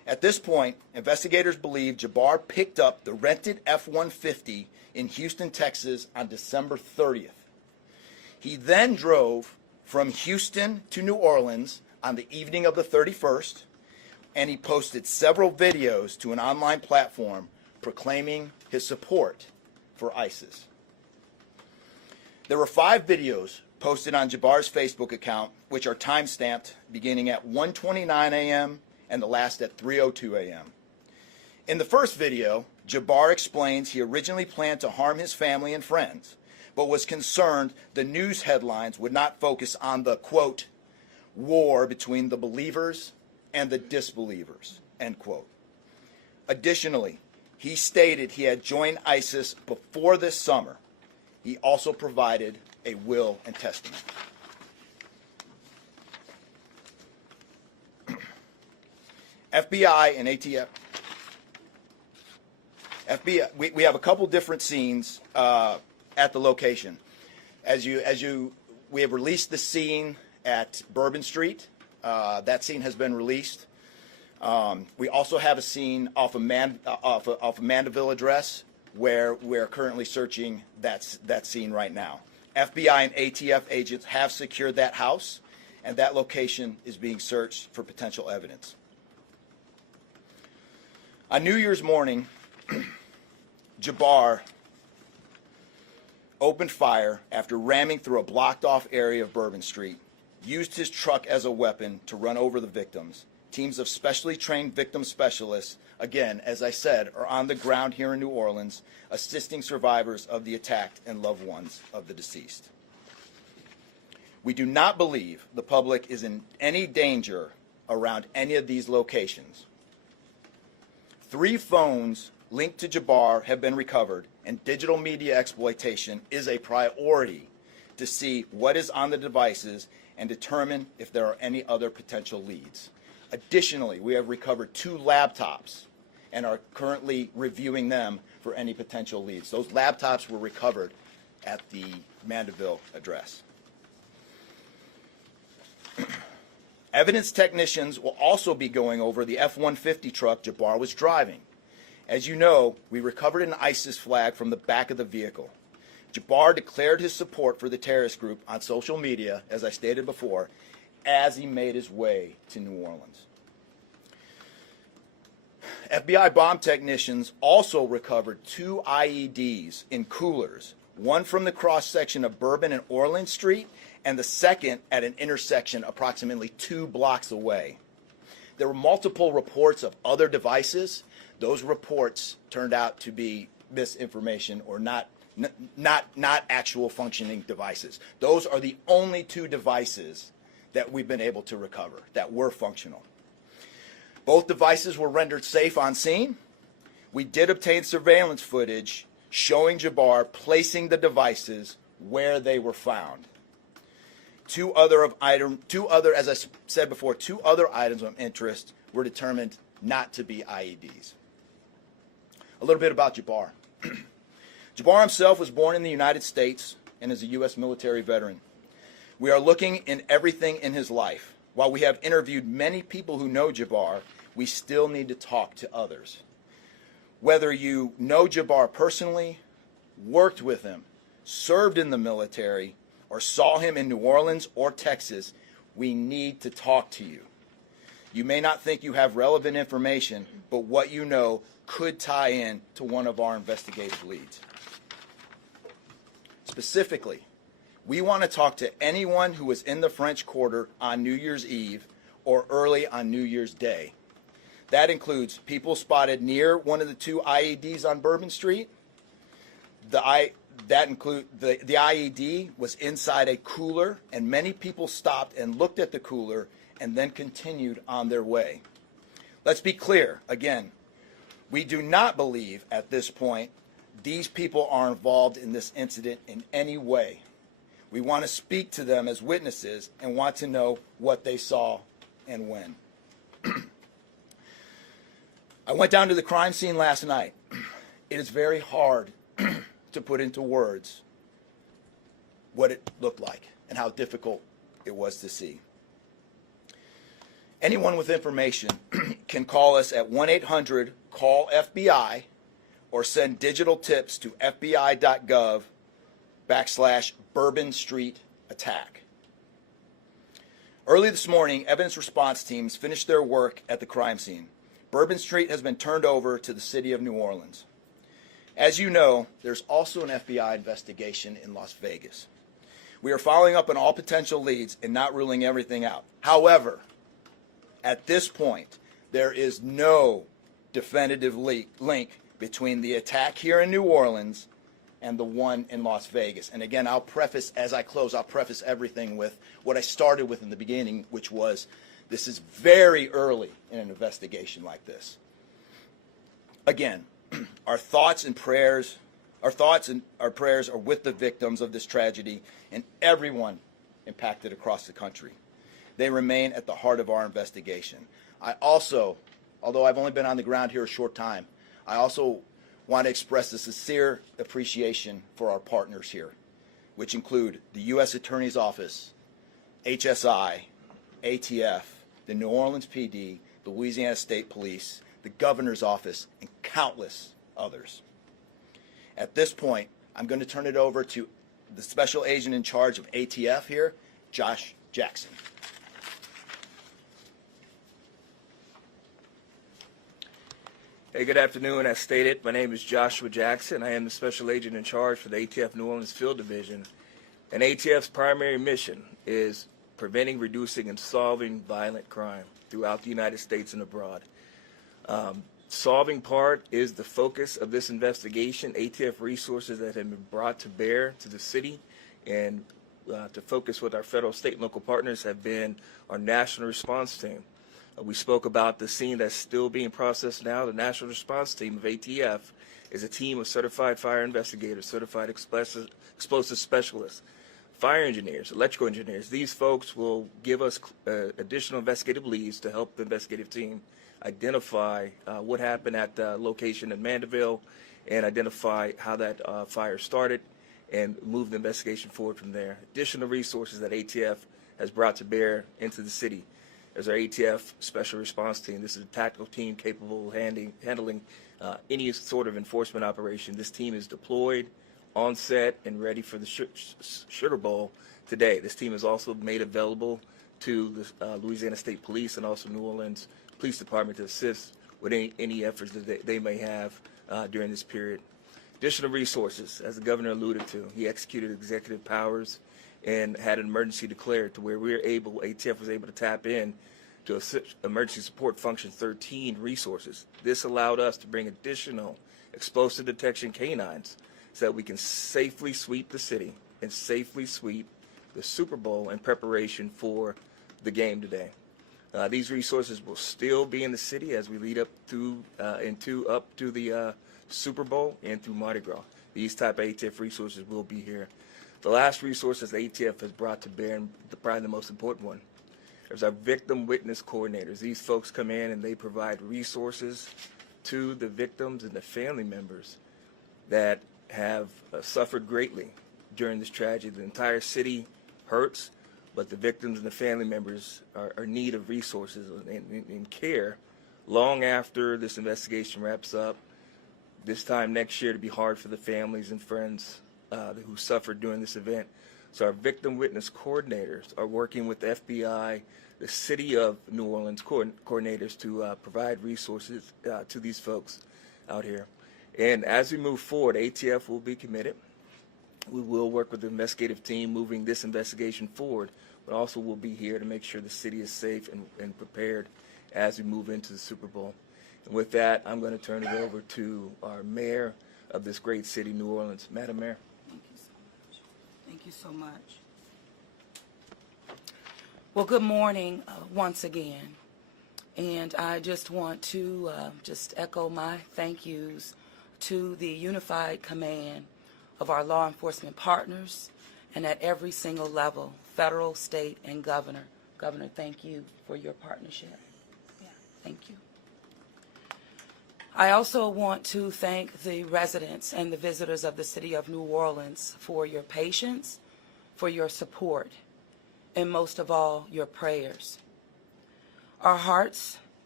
At this point, investigators believe Jabbar picked up the rented F-150 in Houston, Texas on December 30th. He then drove from Houston to New Orleans on the evening of the 31st, and he posted several videos to an online platform proclaiming his support for ISIS. There were 5 videos posted on Jabbar's Facebook account, which are time-stamped beginning at 1:29 a.m. and the last at 3:02 a.m. In the first video, Jabbar explains he originally planned to harm his family and friends, but was concerned the news headlines would not focus on the, quote, war between the believers and the disbelievers, end quote. Additionally, he stated he had joined ISIS before this summer. He also provided a will and testament. FBI and ATF. FBI. We have a couple different scenes at the location. We have released the scene at Bourbon Street. That scene has been released. We also have a scene off of Mandeville address where we're currently searching that scene right now. FBI and ATF agents have secured that house, and that location is being searched for potential evidence. On New Year's morning, Jabbar opened fire after ramming through a blocked-off area of Bourbon Street, used his truck as a weapon to run over the victims. Teams of specially trained victim specialists, again, as I said, are on the ground here in New Orleans, assisting survivors of the attack and loved ones of the deceased. We do not believe the public is in any danger around any of these locations. 3 phones linked to Jabbar have been recovered, and digital media exploitation is a priority to see what is on the devices and determine if there are any other potential leads. Additionally, we have recovered 2 laptops and are currently reviewing them for any potential leads. Those laptops were recovered at the Mandeville address. Evidence technicians will also be going over the F-150 truck Jabbar was driving. As you know, we recovered an ISIS flag from the back of the vehicle. Jabbar declared his support for the terrorist group on social media, as I stated before, as he made his way to New Orleans. FBI bomb technicians also recovered 2 IEDs in coolers, one from the cross-section of Bourbon and Orleans Street, and the second at an intersection approximately 2 blocks away. There were multiple reports of other devices. Those reports turned out to be misinformation or not actual functioning devices. Those are the only 2 devices that we've been able to recover that were functional. Both devices were rendered safe on scene. We did obtain surveillance footage showing Jabbar placing the devices where they were found. 2 other, as I said before, 2 other items of interest were determined not to be IEDs. A little bit about Jabbar. Jabbar himself was born in the United States and is a U.S. military veteran. We are looking in everything in his life. While we have interviewed many people who know Jabbar, we still need to talk to others. Whether you know Jabbar personally, worked with him, served in the military, or saw him in New Orleans or Texas, we need to talk to you. You may not think you have relevant information, but what you know could tie in to one of our investigative leads. Specifically, we want to talk to anyone who was in the French Quarter on New Year's Eve or early on New Year's Day. That includes people spotted near one of the 2 IEDs on Bourbon Street. The IED was inside a cooler, and many people stopped and looked at the cooler and then continued on their way. Let's be clear, again, we do not believe at this point these people are involved in this incident in any way. We want to speak to them as witnesses and want to know what they saw and when. I went down to the crime scene last night. It is very hard to put into words what it looked like and how difficult it was to see. Anyone with information can call us at 1-800-CALL-FBI or send digital tips to fbi.gov/Bourbon Street attack. Early this morning, evidence response teams finished their work at the crime scene. Bourbon Street has been turned over to the city of New Orleans. As you know, there's also an FBI investigation in Las Vegas. We are following up on all potential leads and not ruling everything out. However, at this point, there is no definitive link between the attack here in New Orleans and the one in Las Vegas. And again, I'll preface, as I close, I'll preface everything with what I started with in the beginning, which was this is very early in an investigation like this. Again, our thoughts and prayers are with the victims of this tragedy and everyone impacted across the country. They remain at the heart of our investigation. I also, although I've only been on the ground here a short time, I also want to express a sincere appreciation for our partners here, which include the U.S. Attorney's Office, HSI, ATF, the New Orleans PD, the Louisiana State Police, the Governor's Office, and countless others. At this point, I'm going to turn it over to the Special Agent in charge of ATF here, Josh Jackson. Hey, good afternoon. As stated, my name is Joshua Jackson. I am the Special Agent in charge for the ATF New Orleans Field Division. And ATF's primary mission is preventing, reducing, and solving violent crime throughout the United States and abroad. Solving part is the focus of this investigation. ATF resources that have been brought to bear to the city and to focus with our federal, state, and local partners have been our national response team. We spoke about the scene that's still being processed now. The National Response Team of ATF is a team of certified fire investigators, certified explosive specialists, fire engineers, electrical engineers. These folks will give us additional investigative leads to help the investigative team identify what happened at the location in Mandeville and identify how that fire started and move the investigation forward from there. Additional resources that ATF has brought to bear into the city. There's our ATF Special Response Team. This is a tactical team capable of handling any sort of enforcement operation. This team is deployed, on set, and ready for the Sugar Bowl today. This team is also made available to the Louisiana State Police and also New Orleans Police Department to assist with any efforts that they may have during this period. Additional resources, as the governor alluded to, he executed executive powers and had an emergency declared to where ATF was able to tap in to Emergency Support Function 13 resources. This allowed us to bring additional explosive detection canines so that we can safely sweep the city and safely sweep the Super Bowl in preparation for the game today. These resources will still be in the city as we lead up to the Super Bowl and through Mardi Gras. These type of ATF resources will be here. The last resources the ATF has brought to bear, and probably the most important one, is our victim witness coordinators. These folks come in and they provide resources to the victims and the family members that have suffered greatly during this tragedy. The entire city hurts, but the victims and the family members are in need of resources and care long after this investigation wraps up. This time next year to be hard for the families and friends who suffered during this event. So our victim witness coordinators are working with the FBI, the City of New Orleans coordinators to provide resources to these folks out here. And as we move forward, ATF will be committed. We will work with the investigative team moving this investigation forward, but also we'll be here to make sure the city is safe and prepared as we move into the Super Bowl. And with that, I'm going to turn it over to our mayor of this great city, New Orleans. Madam Mayor. Thank you so much. Well, good morning once again. And I just want to just echo my thank yous to the unified command of our law enforcement partners and at every single level, federal, state, and governor. Governor, thank you for your partnership. Yeah, thank you. I also want to thank the residents and the visitors of the city of New Orleans for your patience, for your support, and most of all, your prayers. Our hearts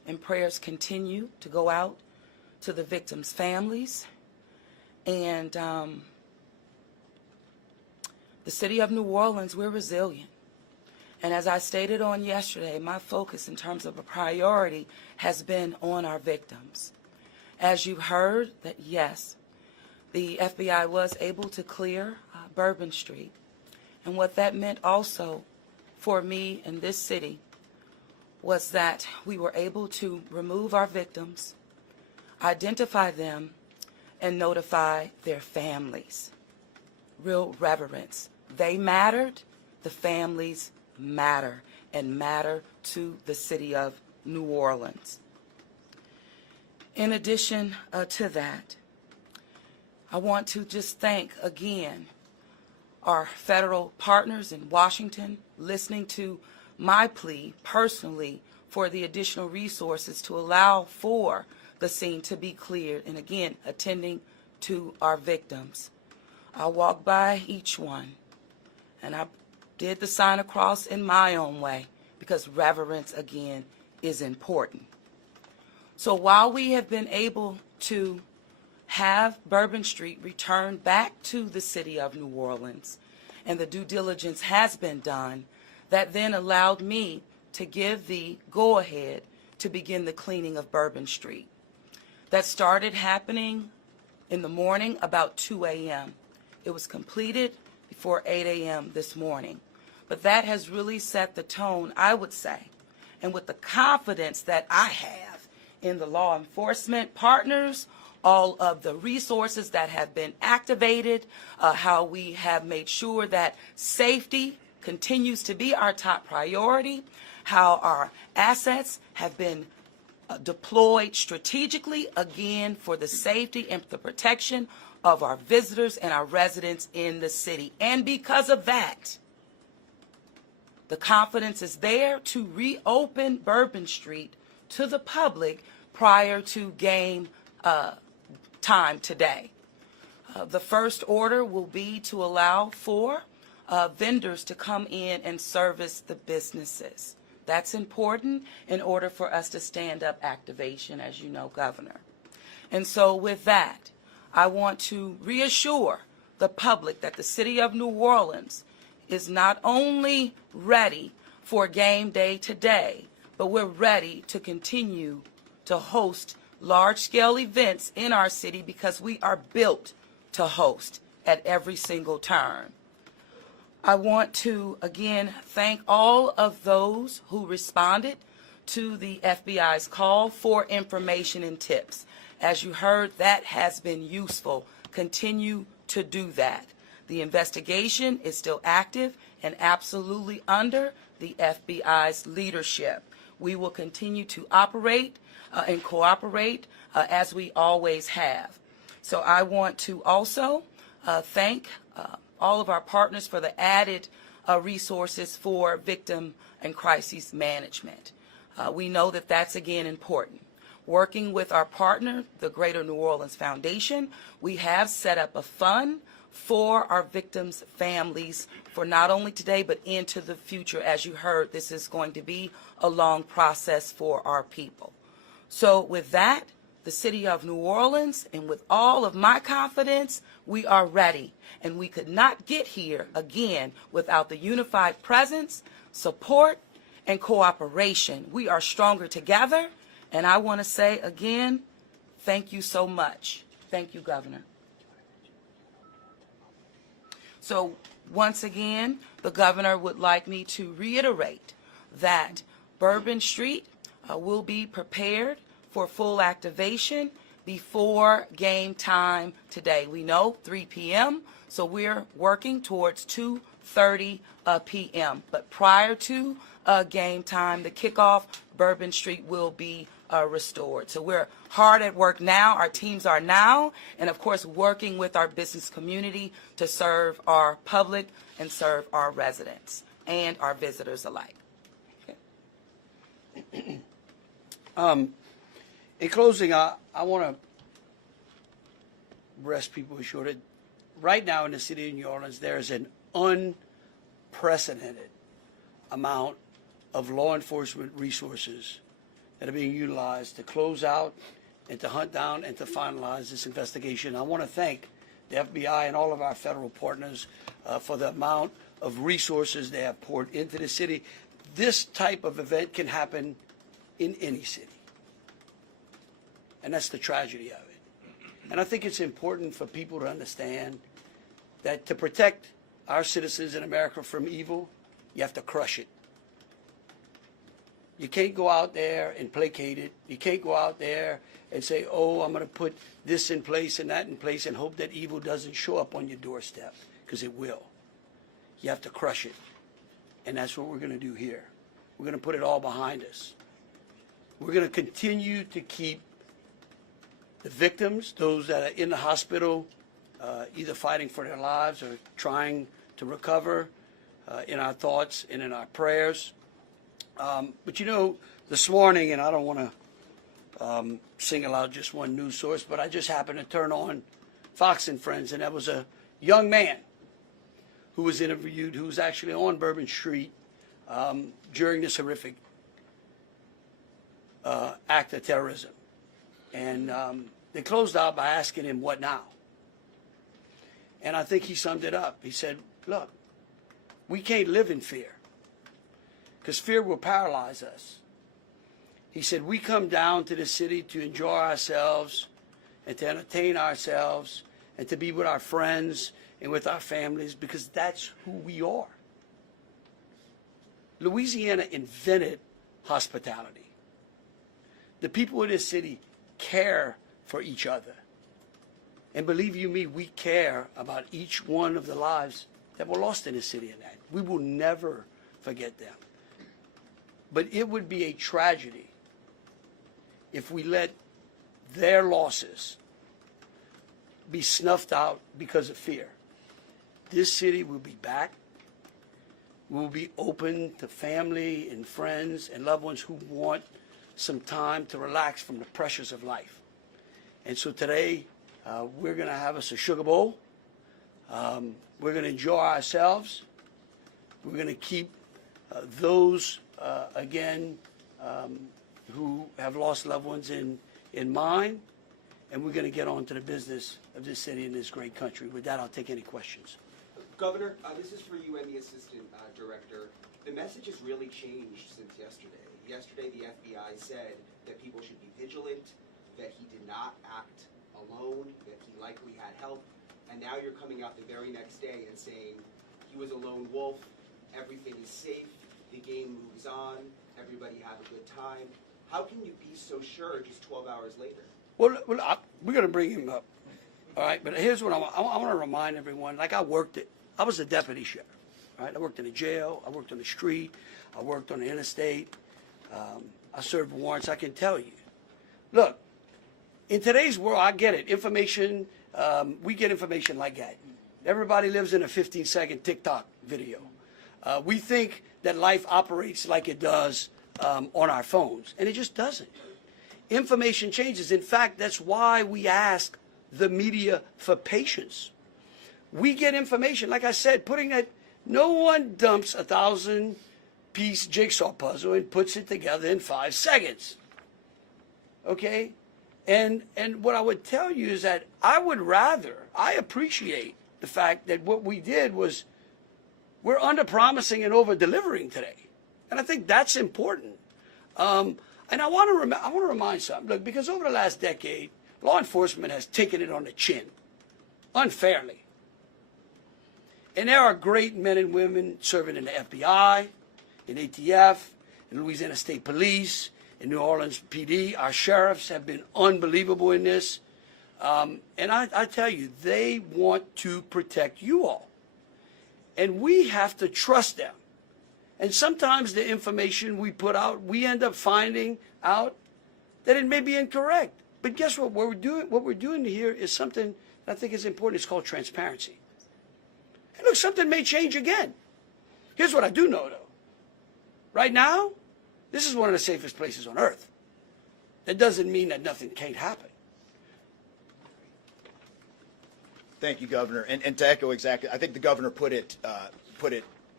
and prayers continue to go out to the victims' families. And the city of New Orleans, we're resilient. And as I stated on yesterday, my focus in terms of a priority has been on our victims. As you heard, that yes, the FBI was able to clear Bourbon Street. And what that meant also for me in this city was that we were able to remove our victims, identify them, and notify their families. Real reverence. They mattered, the families matter, and matter to the city of New Orleans. In addition to that, I want to just thank again our federal partners in Washington, listening to my plea personally for the additional resources to allow for the scene to be cleared, and again, attending to our victims. I walked by each one, and I did the sign of cross in my own way, because reverence, again, is important. So while we have been able to have Bourbon Street returned back to the city of New Orleans, and the due diligence has been done, that then allowed me to give the go-ahead to begin the cleaning of Bourbon Street. That started happening in the morning about 2 a.m. It was completed before 8 a.m. this morning. But that has really set the tone, I would say, and with the confidence that I have in the law enforcement partners, all of the resources that have been activated, how we have made sure that safety continues to be our top priority, how our assets have been deployed strategically, again, for the safety and the protection of our visitors and our residents in the city. And because of that, the confidence is there to reopen Bourbon Street to the public prior to game time today. The first order will be to allow for vendors to come in and service the businesses. That's important in order for us to stand up activation, as you know, Governor. And so with that, I want to reassure the public that the city of New Orleans is not only ready for game day today, but we're ready to continue to host large-scale events in our city because we are built to host at every single turn. I want to, again, thank all of those who responded to the FBI's call for information and tips. As you heard, that has been useful. Continue to do that. The investigation is still active and absolutely under the FBI's leadership. We will continue to operate and cooperate as we always have. So I want to also thank all of our partners for the added resources for victim and crisis management. We know that that's, again, important. Working with our partner, the Greater New Orleans Foundation, we have set up a fund for our victims' families for not only today but into the future. As you heard, this is going to be a long process for our people. So with that, the city of New Orleans, and with all of my confidence, we are ready. And we could not get here, again, without the unified presence, support, and cooperation. We are stronger together. And I want to say, again, thank you so much. Thank you, Governor. So once again, the governor would like me to reiterate that Bourbon Street will be prepared for full activation before game time today. We know 3 p.m., so we're working towards 2:30 p.m. But prior to game time, the kickoff, Bourbon Street will be restored. So we're hard at work now. Our teams are now, and of course, working with our business community to serve our public and serve our residents and our visitors alike. Okay. In closing, I want to rest people assured that right now in the city of New Orleans, there is an unprecedented amount of law enforcement resources that are being utilized to close out and to hunt down and to finalize this investigation. I want to thank the FBI and all of our federal partners for the amount of resources they have poured into the city. This type of event can happen in any city. And that's the tragedy of it. And I think it's important for people to understand that to protect our citizens in America from evil, you have to crush it. You can't go out there and placate it. You can't go out there and say, oh, I'm going to put this in place and that in place and hope that evil doesn't show up on your doorstep, because it will. You have to crush it. And that's what we're going to do here. We're going to put it all behind us. We're going to continue to keep the victims, those that are in the hospital, either fighting for their lives or trying to recover, in our thoughts and in our prayers. But you know, this morning, and I don't want to single out just one news source, but I just happened to turn on Fox and Friends, and there was a young man who was interviewed who was actually on Bourbon Street during this horrific act of terrorism. And they closed out by asking him, what now? And I think he summed it up. He said, look, we can't live in fear, because fear will paralyze us. He said, we come down to the city to enjoy ourselves and to entertain ourselves and to be with our friends and with our families, because that's who we are. Louisiana invented hospitality. The people of this city care for each other. And believe you me, we care about each one of the lives that were lost in this city and that. We will never forget them. But it would be a tragedy if we let their losses be snuffed out because of fear. This city will be back. We'll be open to family and friends and loved ones who want some time to relax from the pressures of life. And so today, we're going to have us a sugar bowl. We're going to enjoy ourselves. We're going to keep those, again, who have lost loved ones in mind. And we're going to get on to the business of this city and this great country. With that, I'll take any questions. Governor, this is for you and the Assistant Director. The message has really changed since yesterday. Yesterday, the FBI said that people should be vigilant, that he did not act alone, that he likely had help, and now you're coming out the very next day and saying he was a lone wolf, everything is safe, the game moves on, everybody have a good time. How can you be so sure just 12 hours later? Well, we're going to bring him up. All right, but here's what I want to remind everyone. Like I was a deputy sheriff. Right? I worked in a jail. I worked on the street. I worked on the interstate. I served warrants. I can tell you. Look, in today's world, I get it. Information, we get information like that. Everybody lives in a 15-second TikTok video. We think that life operates like it does on our phones, and it just doesn't. Information changes. In fact, that's why we ask the media for patience. We get information, like I said, putting that, no one dumps a 1,000-piece jigsaw puzzle and puts it together in 5 seconds. Okay? And what I would tell you is that I appreciate the fact that what we did was we're under-promising and over-delivering today. And I think that's important. And I want to remind something. Look, because over the last decade, law enforcement has taken it on the chin, unfairly. And there are great men and women serving in the FBI, in ATF, in Louisiana State Police, in New Orleans PD. Our sheriffs have been unbelievable in this. And I tell you, they want to protect you all. And we have to trust them. And sometimes the information we put out, we end up finding out that it may be incorrect. But guess what? What we're doing here is something that I think is important. It's called transparency. And look, something may change again. Here's what I do know, though. Right now, this is one of the safest places on earth. That doesn't mean that nothing can't happen. Thank you, Governor. And to echo exactly, I think the governor put it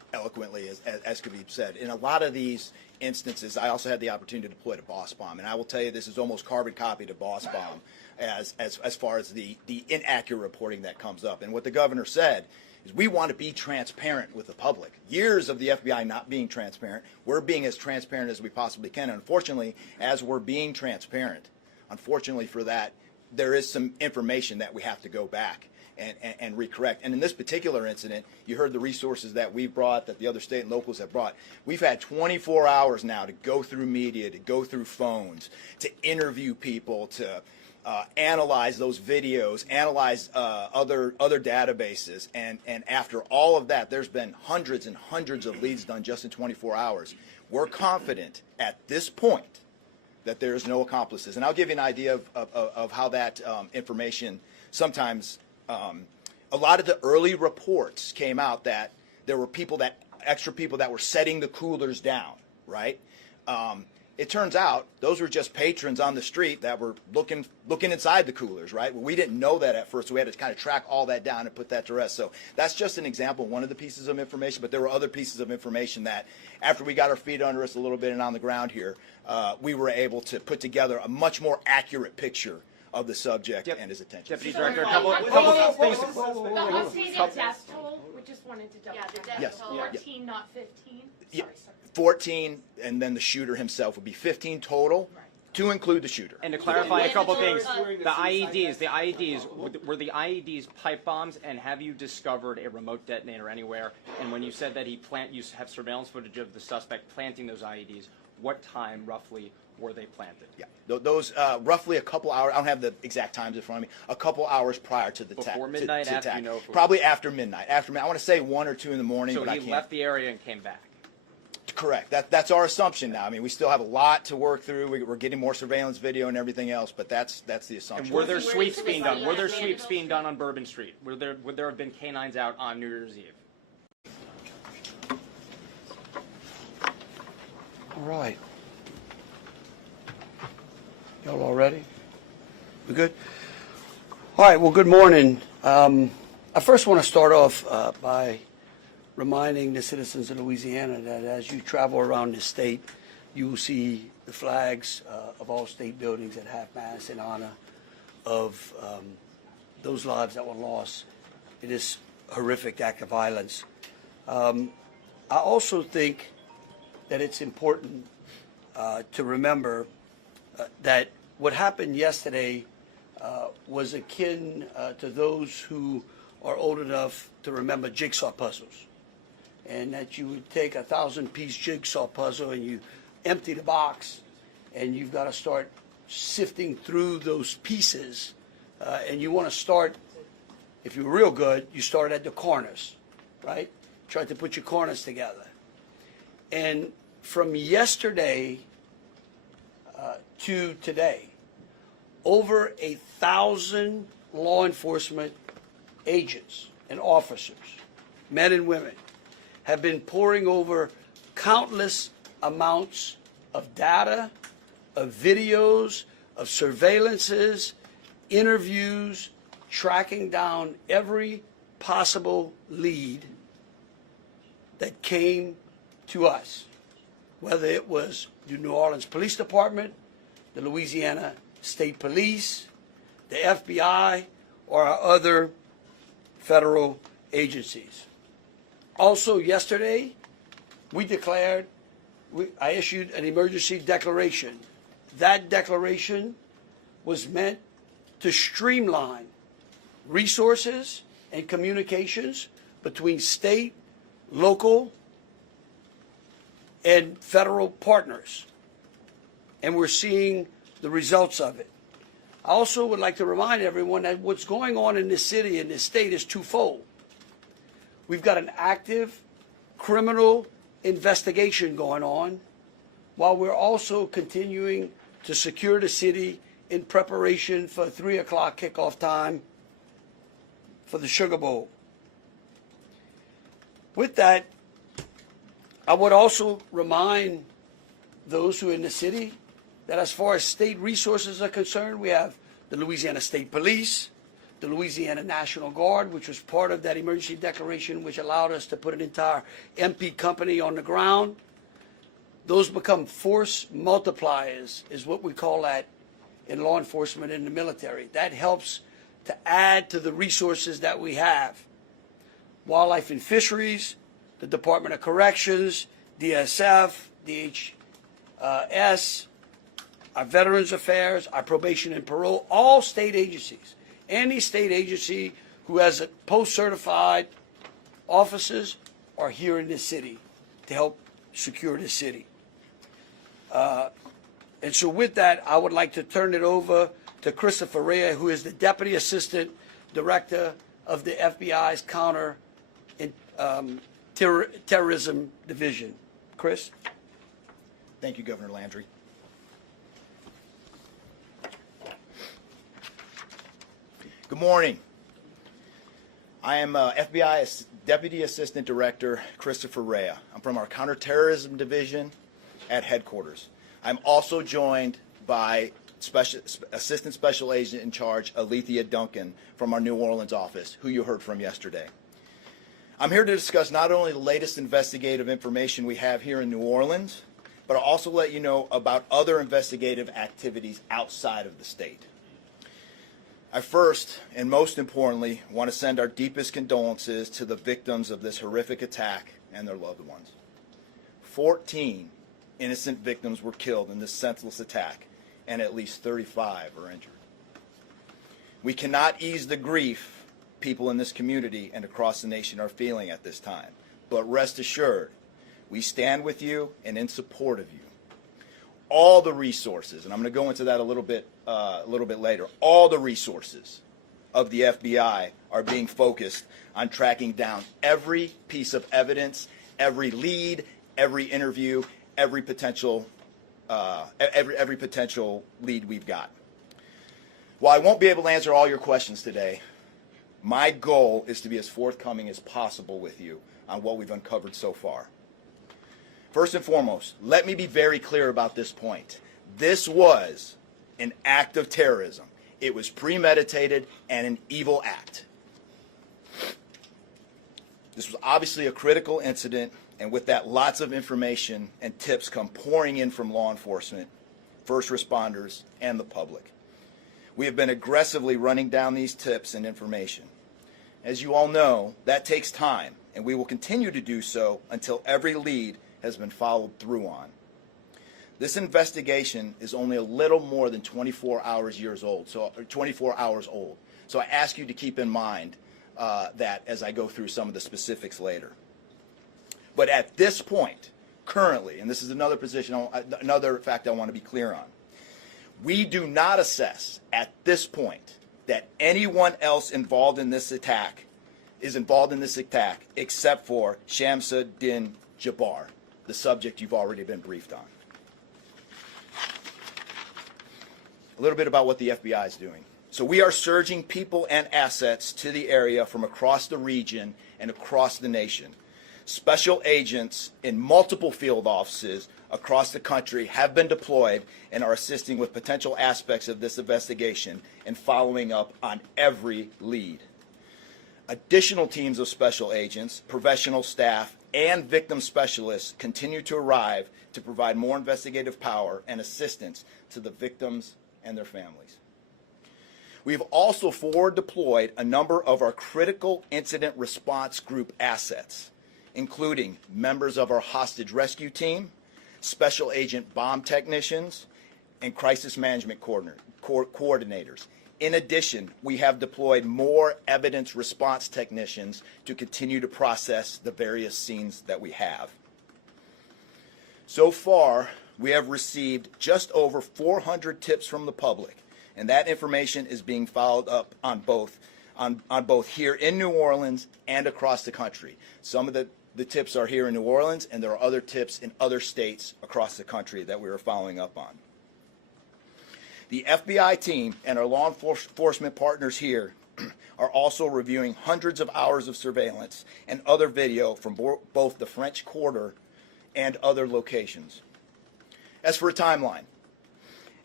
eloquently as could be said. In a lot of these instances, I also had the opportunity to deploy to Boss Bomb, and I will tell you this is almost carbon copy to Boss Bomb as far as the inaccurate reporting that comes up. And what the governor said is we want to be transparent with the public. Years of the FBI not being transparent, we're being as transparent as we possibly can. And unfortunately, as we're being transparent, unfortunately for that, there is some information that we have to go back and recorrect. And in this particular incident, you heard the resources that we brought, that the other state and locals have brought. We've had 24 hours now to go through media, to go through phones, to interview people, to analyze those videos, analyze other databases. And after all of that, there's been hundreds and hundreds of leads done just in 24 hours. We're confident at this point that there is no accomplices. And I'll give you an idea of how that information sometimes, a lot of the early reports came out that there were extra people that were setting the coolers down, right? It turns out those were just patrons on the street that were looking inside the coolers, right? Well, we didn't know that at first, so we had to kind of track all that down and put that to rest. So that's just an example, one of the pieces of information, but there were other pieces of information that after we got our feet under us a little bit and on the ground here, we were able to put together a much more accurate picture of the subject and his attention. Deputy Director, a couple things. The updated death toll, we just wanted to double check. Yes. 14, not 15? Yeah. Sorry. 14, and then the shooter himself would be 15 total, to include the shooter. And to clarify a couple things, the IEDs, were the IEDs pipe bombs, and have you discovered a remote detonator anywhere? And when you said that you have surveillance footage of the suspect planting those IEDs, what time roughly were they planted? Yeah, those roughly a couple hours. I don't have the exact times in front of me. A couple hours prior to the attack. Before midnight, after you know? Probably after midnight. After midnight. I want to say 1 or 2 in the morning, so but I can't. he left the area and came back. Correct. That's our assumption now. I mean, we still have a lot to work through. We're getting more surveillance video and everything else, but that's the assumption. And were there sweeps being done? Were there sweeps being done on Bourbon Street? Would there have been canines out on New Year's Eve? All right. Y'all all ready? We good? All right, well, good morning. I first want to start off by reminding the citizens of Louisiana that as you travel around the state, you will see the flags of all state buildings at half-mast in honor of those lives that were lost in this horrific act of violence. I also think that it's important to remember that what happened yesterday was akin to those who are old enough to remember jigsaw puzzles. And that you would take a 1,000-piece jigsaw puzzle and you empty the box, and you've got to start sifting through those pieces. And you want to start, if you're real good, you start at the corners, right? Try to put your corners together. And from yesterday to today, over 1,000 law enforcement agents and officers, men and women, have been poring over countless amounts of data, of videos, of surveillances, interviews, tracking down every possible lead that came to us, whether it was the New Orleans Police Department, the Louisiana State Police, the FBI, or our other federal agencies. Also yesterday, I issued an emergency declaration. That declaration was meant to streamline resources and communications between state, local, and federal partners. And we're seeing the results of it. I also would like to remind everyone that what's going on in this city and this state is twofold. We've got an active criminal investigation going on, while we're also continuing to secure the city in preparation for 3 o'clock kickoff time for the Sugar Bowl. With that, I would also remind those who are in the city that as far as state resources are concerned, we have the Louisiana State Police, the Louisiana National Guard, which was part of that emergency declaration, which allowed us to put an entire MP company on the ground. Those become force multipliers, is what we call that in law enforcement and the military. That helps to add to the resources that we have. Wildlife and Fisheries, the Department of Corrections, DSF, DHS, our Veterans Affairs, our Probation and Parole, all state agencies. Any state agency who has a post-certified officers are here in this city to help secure the city. And so with that, I would like to turn it over to Christopher Rea, who is the Deputy Assistant Director of the FBI's Terrorism Division. Chris? Thank you, Governor Landry. Good morning. I am FBI Deputy Assistant Director Christopher Rea. I'm from our Counterterrorism Division at headquarters. I'm also joined by Assistant Special Agent in Charge Alethea Duncan from our New Orleans office, who you heard from yesterday. I'm here to discuss not only the latest investigative information we have here in New Orleans, but I'll also let you know about other investigative activities outside of the state. I first, and most importantly, want to send our deepest condolences to the victims of this horrific attack and their loved ones. 14 innocent victims were killed in this senseless attack, and at least 35 are injured. We cannot ease the grief people in this community and across the nation are feeling at this time, but rest assured, we stand with you and in support of you. All the resources, and I'm going to go into that a little bit later, all the resources of the FBI are being focused on tracking down every piece of evidence, every lead, every interview, every potential lead we've got. While I won't be able to answer all your questions today, my goal is to be as forthcoming as possible with you on what we've uncovered so far. First and foremost, let me be very clear about this point. This was an act of terrorism. It was premeditated and an evil act. This was obviously a critical incident, and with that, lots of information and tips come pouring in from law enforcement, first responders, and the public. We have been aggressively running down these tips and information. As you all know, that takes time, and we will continue to do so until every lead has been followed through on. This investigation is only a little more than 24 hours old. So I ask you to keep in mind that as I go through some of the specifics later. But at this point, currently, and this is another fact I want to be clear on, we do not assess at this point that anyone else involved in this attack except for Shamsa Din Jabbar, the subject you've already been briefed on. A little bit about what the FBI is doing. So we are surging people and assets to the area from across the region and across the nation. Special agents in multiple field offices across the country have been deployed and are assisting with potential aspects of this investigation and following up on every lead. Additional teams of special agents, professional staff, and victim specialists continue to arrive to provide more investigative power and assistance to the victims and their families. We have also forward deployed a number of our critical incident response group assets, including members of our hostage rescue team, special agent bomb technicians, and crisis management coordinators. In addition, we have deployed more evidence response technicians to continue to process the various scenes that we have. So far, we have received just over 400 tips from the public, and that information is being followed up on both here in New Orleans and across the country. Some of the tips are here in New Orleans, and there are other tips in other states across the country that we are following up on. The FBI team and our law enforcement partners here are also reviewing hundreds of hours of surveillance and other video from both the French Quarter and other locations. As for a timeline,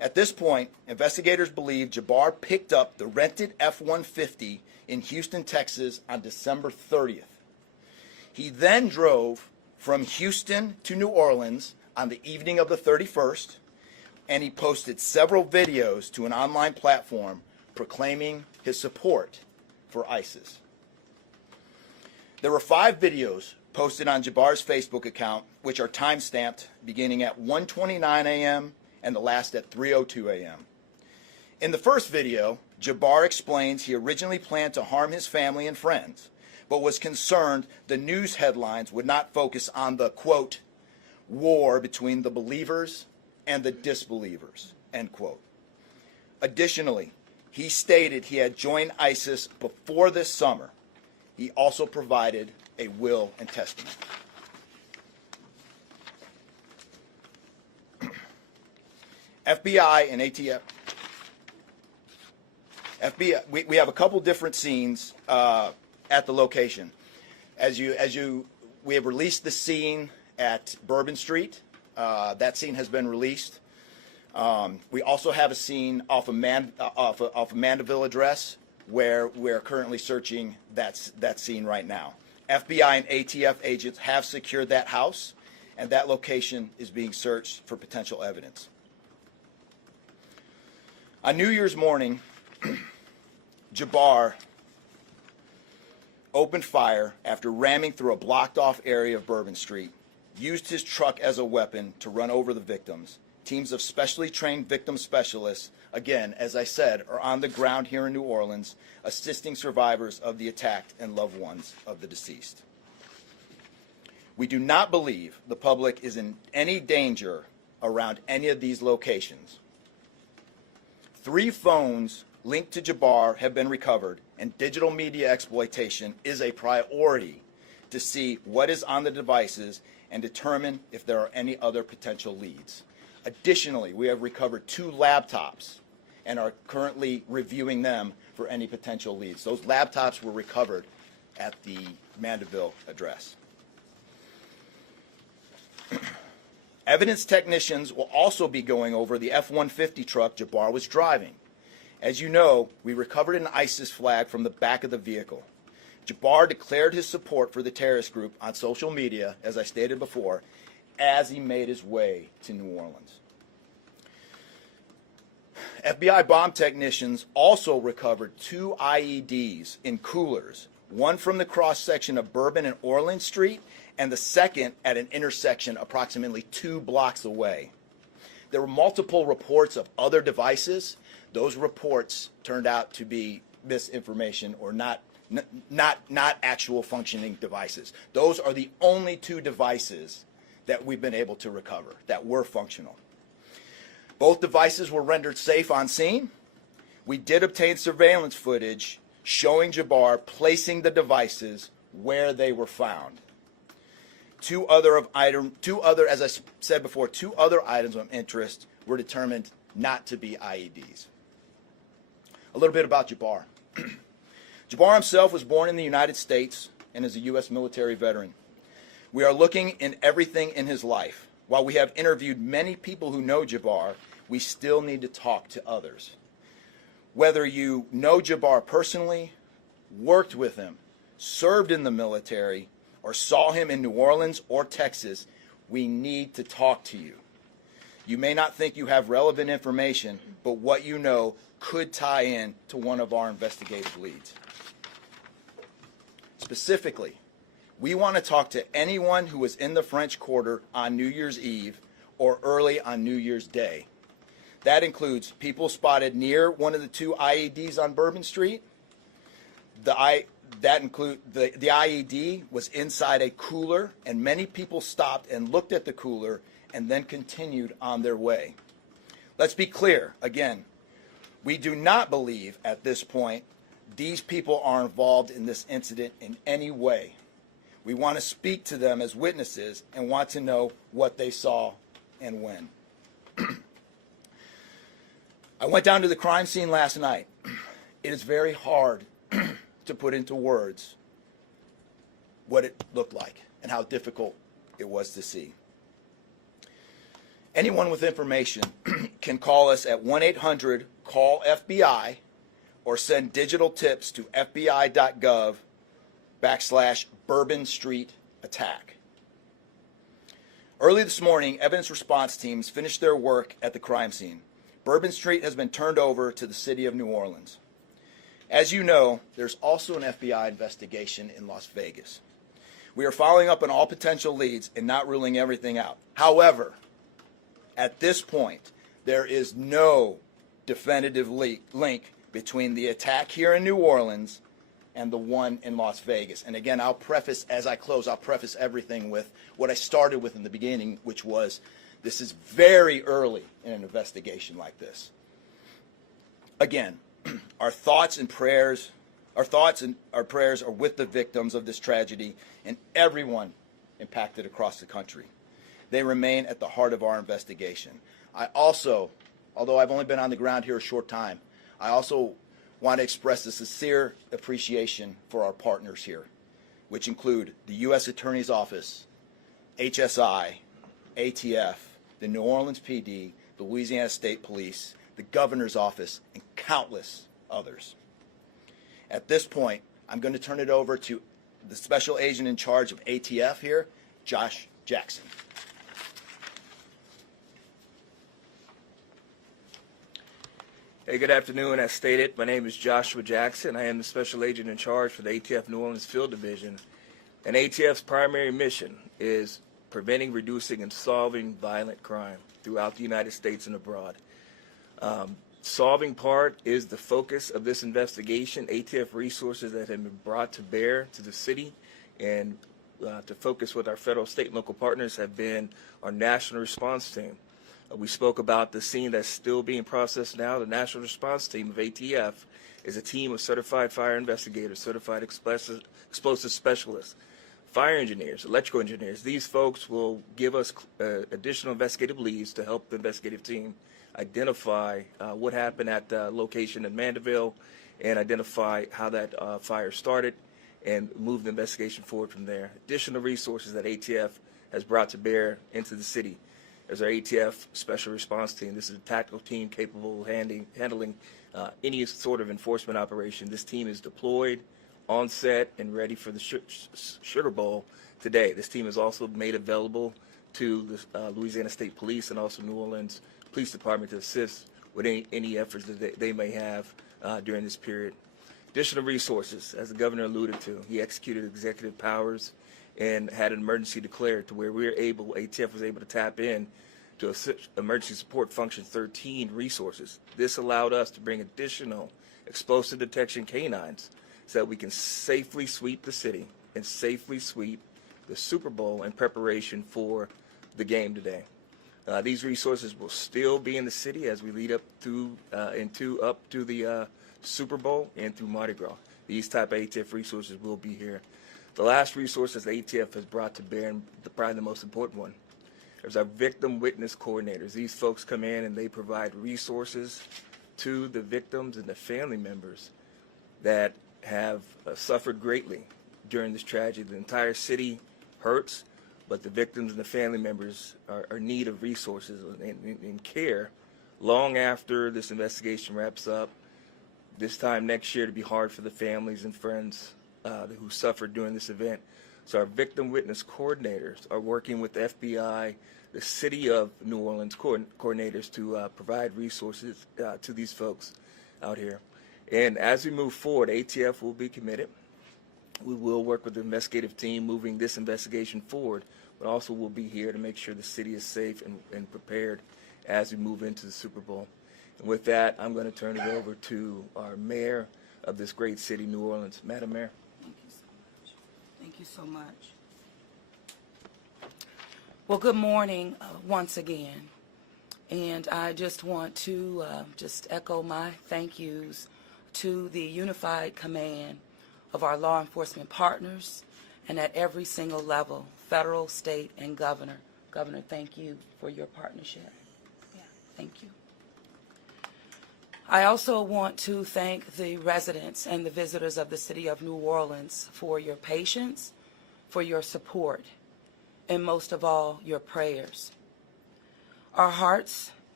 At this point, investigators believe Jabbar picked up the rented F-150 in Houston, Texas on December 30th. He then drove from Houston to New Orleans on the evening of the 31st, and he posted several videos to an online platform proclaiming his support for ISIS. There were 5 videos posted on Jabbar's Facebook account, which are time-stamped beginning at 1:29 a.m. and the last at 3:02 a.m. In the first video, Jabbar explains he originally planned to harm his family and friends, but was concerned the news headlines would not focus on the, quote, war between the believers and the disbelievers, end quote. Additionally, he stated he had joined ISIS before this summer. He also provided a will and testament. FBI and ATF. We have a couple different scenes at the location. We have released the scene at Bourbon Street. That scene has been released. We also have a scene off of Mandeville Address, where we're currently searching that scene right now. FBI and ATF agents have secured that house, and that location is being searched for potential evidence. On New Year's morning, Jabbar opened fire after ramming through a blocked-off area of Bourbon Street, used his truck as a weapon to run over the victims. Teams of specially trained victim specialists, again, as I said, are on the ground here in New Orleans, assisting survivors of the attack and loved ones of the deceased. We do not believe the public is in any danger around any of these locations. 3 phones linked to Jabbar have been recovered, and digital media exploitation is a priority to see what is on the devices and determine if there are any other potential leads. Additionally, we have recovered 2 laptops and are currently reviewing them for any potential leads. Those laptops were recovered at the Mandeville address. Evidence technicians will also be going over the F-150 truck Jabbar was driving. As you know, we recovered an ISIS flag from the back of the vehicle. Jabbar declared his support for the terrorist group on social media, as I stated before, as he made his way to New Orleans. FBI bomb technicians also recovered 2 IEDs in coolers, one from the cross-section of Bourbon and Orleans Street, and the second at an intersection approximately 2 blocks away. There were multiple reports of other devices. Those reports turned out to be misinformation or not actual functioning devices. Those are the only 2 devices that we've been able to recover that were functional. Both devices were rendered safe on scene. We did obtain surveillance footage showing Jabbar placing the devices where they were found. 2 other, as I said before, 2 other items of interest were determined not to be IEDs. A little bit about Jabbar. Jabbar himself was born in the United States and is a U.S. military veteran. We are looking in everything in his life. While we have interviewed many people who know Jabbar, we still need to talk to others. Whether you know Jabbar personally, worked with him, served in the military, or saw him in New Orleans or Texas, we need to talk to you. You may not think you have relevant information, but what you know could tie in to one of our investigative leads. Specifically, we want to talk to anyone who was in the French Quarter on New Year's Eve or early on New Year's Day. That includes people spotted near one of the 2 IEDs on Bourbon Street. The IED was inside a cooler, and many people stopped and looked at the cooler and then continued on their way. Let's be clear, again, we do not believe at this point these people are involved in this incident in any way. We want to speak to them as witnesses and want to know what they saw and when. I went down to the crime scene last night. It is very hard to put into words what it looked like and how difficult it was to see. Anyone with information can call us at 1-800-CALL-FBI or send digital tips to fbi.gov/Bourbon Street attack. Early this morning, evidence response teams finished their work at the crime scene. Bourbon Street has been turned over to the city of New Orleans. As you know, there's also an FBI investigation in Las Vegas. We are following up on all potential leads and not ruling everything out. However, at this point, there is no definitive link between the attack here in New Orleans and the one in Las Vegas. And again, I'll preface, as I close, I'll preface everything with what I started with in the beginning, which was this is very early in an investigation like this. Again, our thoughts and prayers are with the victims of this tragedy and everyone impacted across the country. They remain at the heart of our investigation. I also, although I've only been on the ground here a short time, I also want to express a sincere appreciation for our partners here, which include the U.S. Attorney's Office, HSI, ATF, the New Orleans PD, the Louisiana State Police, the Governor's Office, and countless others. At this point, I'm going to turn it over to the Special Agent in charge of ATF here, Josh Jackson. Hey, good afternoon. As stated, my name is Joshua Jackson. I am the Special Agent in charge for the ATF New Orleans Field Division. And ATF's primary mission is preventing, reducing, and solving violent crime throughout the United States and abroad. Solving part is the focus of this investigation. ATF resources that have been brought to bear to the city and to focus with our federal, state, and local partners have been our national response team. We spoke about the scene that's still being processed now. The national response team of ATF is a team of certified fire investigators, certified explosive specialists, fire engineers, electrical engineers. These folks will give us additional investigative leads to help the investigative team identify what happened at the location in Mandeville and identify how that fire started and move the investigation forward from there. Additional resources that ATF has brought to bear into the city. There's our ATF Special Response Team. This is a tactical team capable of handling any sort of enforcement operation. This team is deployed, on set, and ready for the Sugar Bowl today. This team is also made available to the Louisiana State Police and also New Orleans Police Department to assist with any efforts that they may have during this period. Additional resources, as the governor alluded to, he executed executive powers and had an emergency declared to where ATF was able to tap in to Emergency Support Function 13 resources. This allowed us to bring additional explosive detection canines so that we can safely sweep the city and safely sweep the Super Bowl in preparation for the game today. These resources will still be in the city as we lead up to the Super Bowl and through Mardi Gras. These type of ATF resources will be here. The last resources the ATF has brought to bear, and probably the most important one, is our victim witness coordinators. These folks come in and they provide resources to the victims and the family members that have suffered greatly during this tragedy. The entire city hurts, but the victims and the family members are in need of resources and care long after this investigation wraps up. This time next year to be hard for the families and friends who suffered during this event. So our victim witness coordinators are working with the FBI, the City of New Orleans coordinators to provide resources to these folks out here. And as we move forward, ATF will be committed. We will work with the investigative team moving this investigation forward, but also we'll be here to make sure the city is safe and prepared as we move into the Super Bowl. And with that, I'm going to turn it over to our mayor of this great city, New Orleans. Madam Mayor. Thank you so much. Well, good morning once again. And I just want to just echo my thank yous to the unified command of our law enforcement partners and at every single level, federal, state, and governor. Governor, thank you for your partnership. Yeah, thank you. I also want to thank the residents and the visitors of the city of New Orleans for your patience, for your support, and most of all, your prayers. Our hearts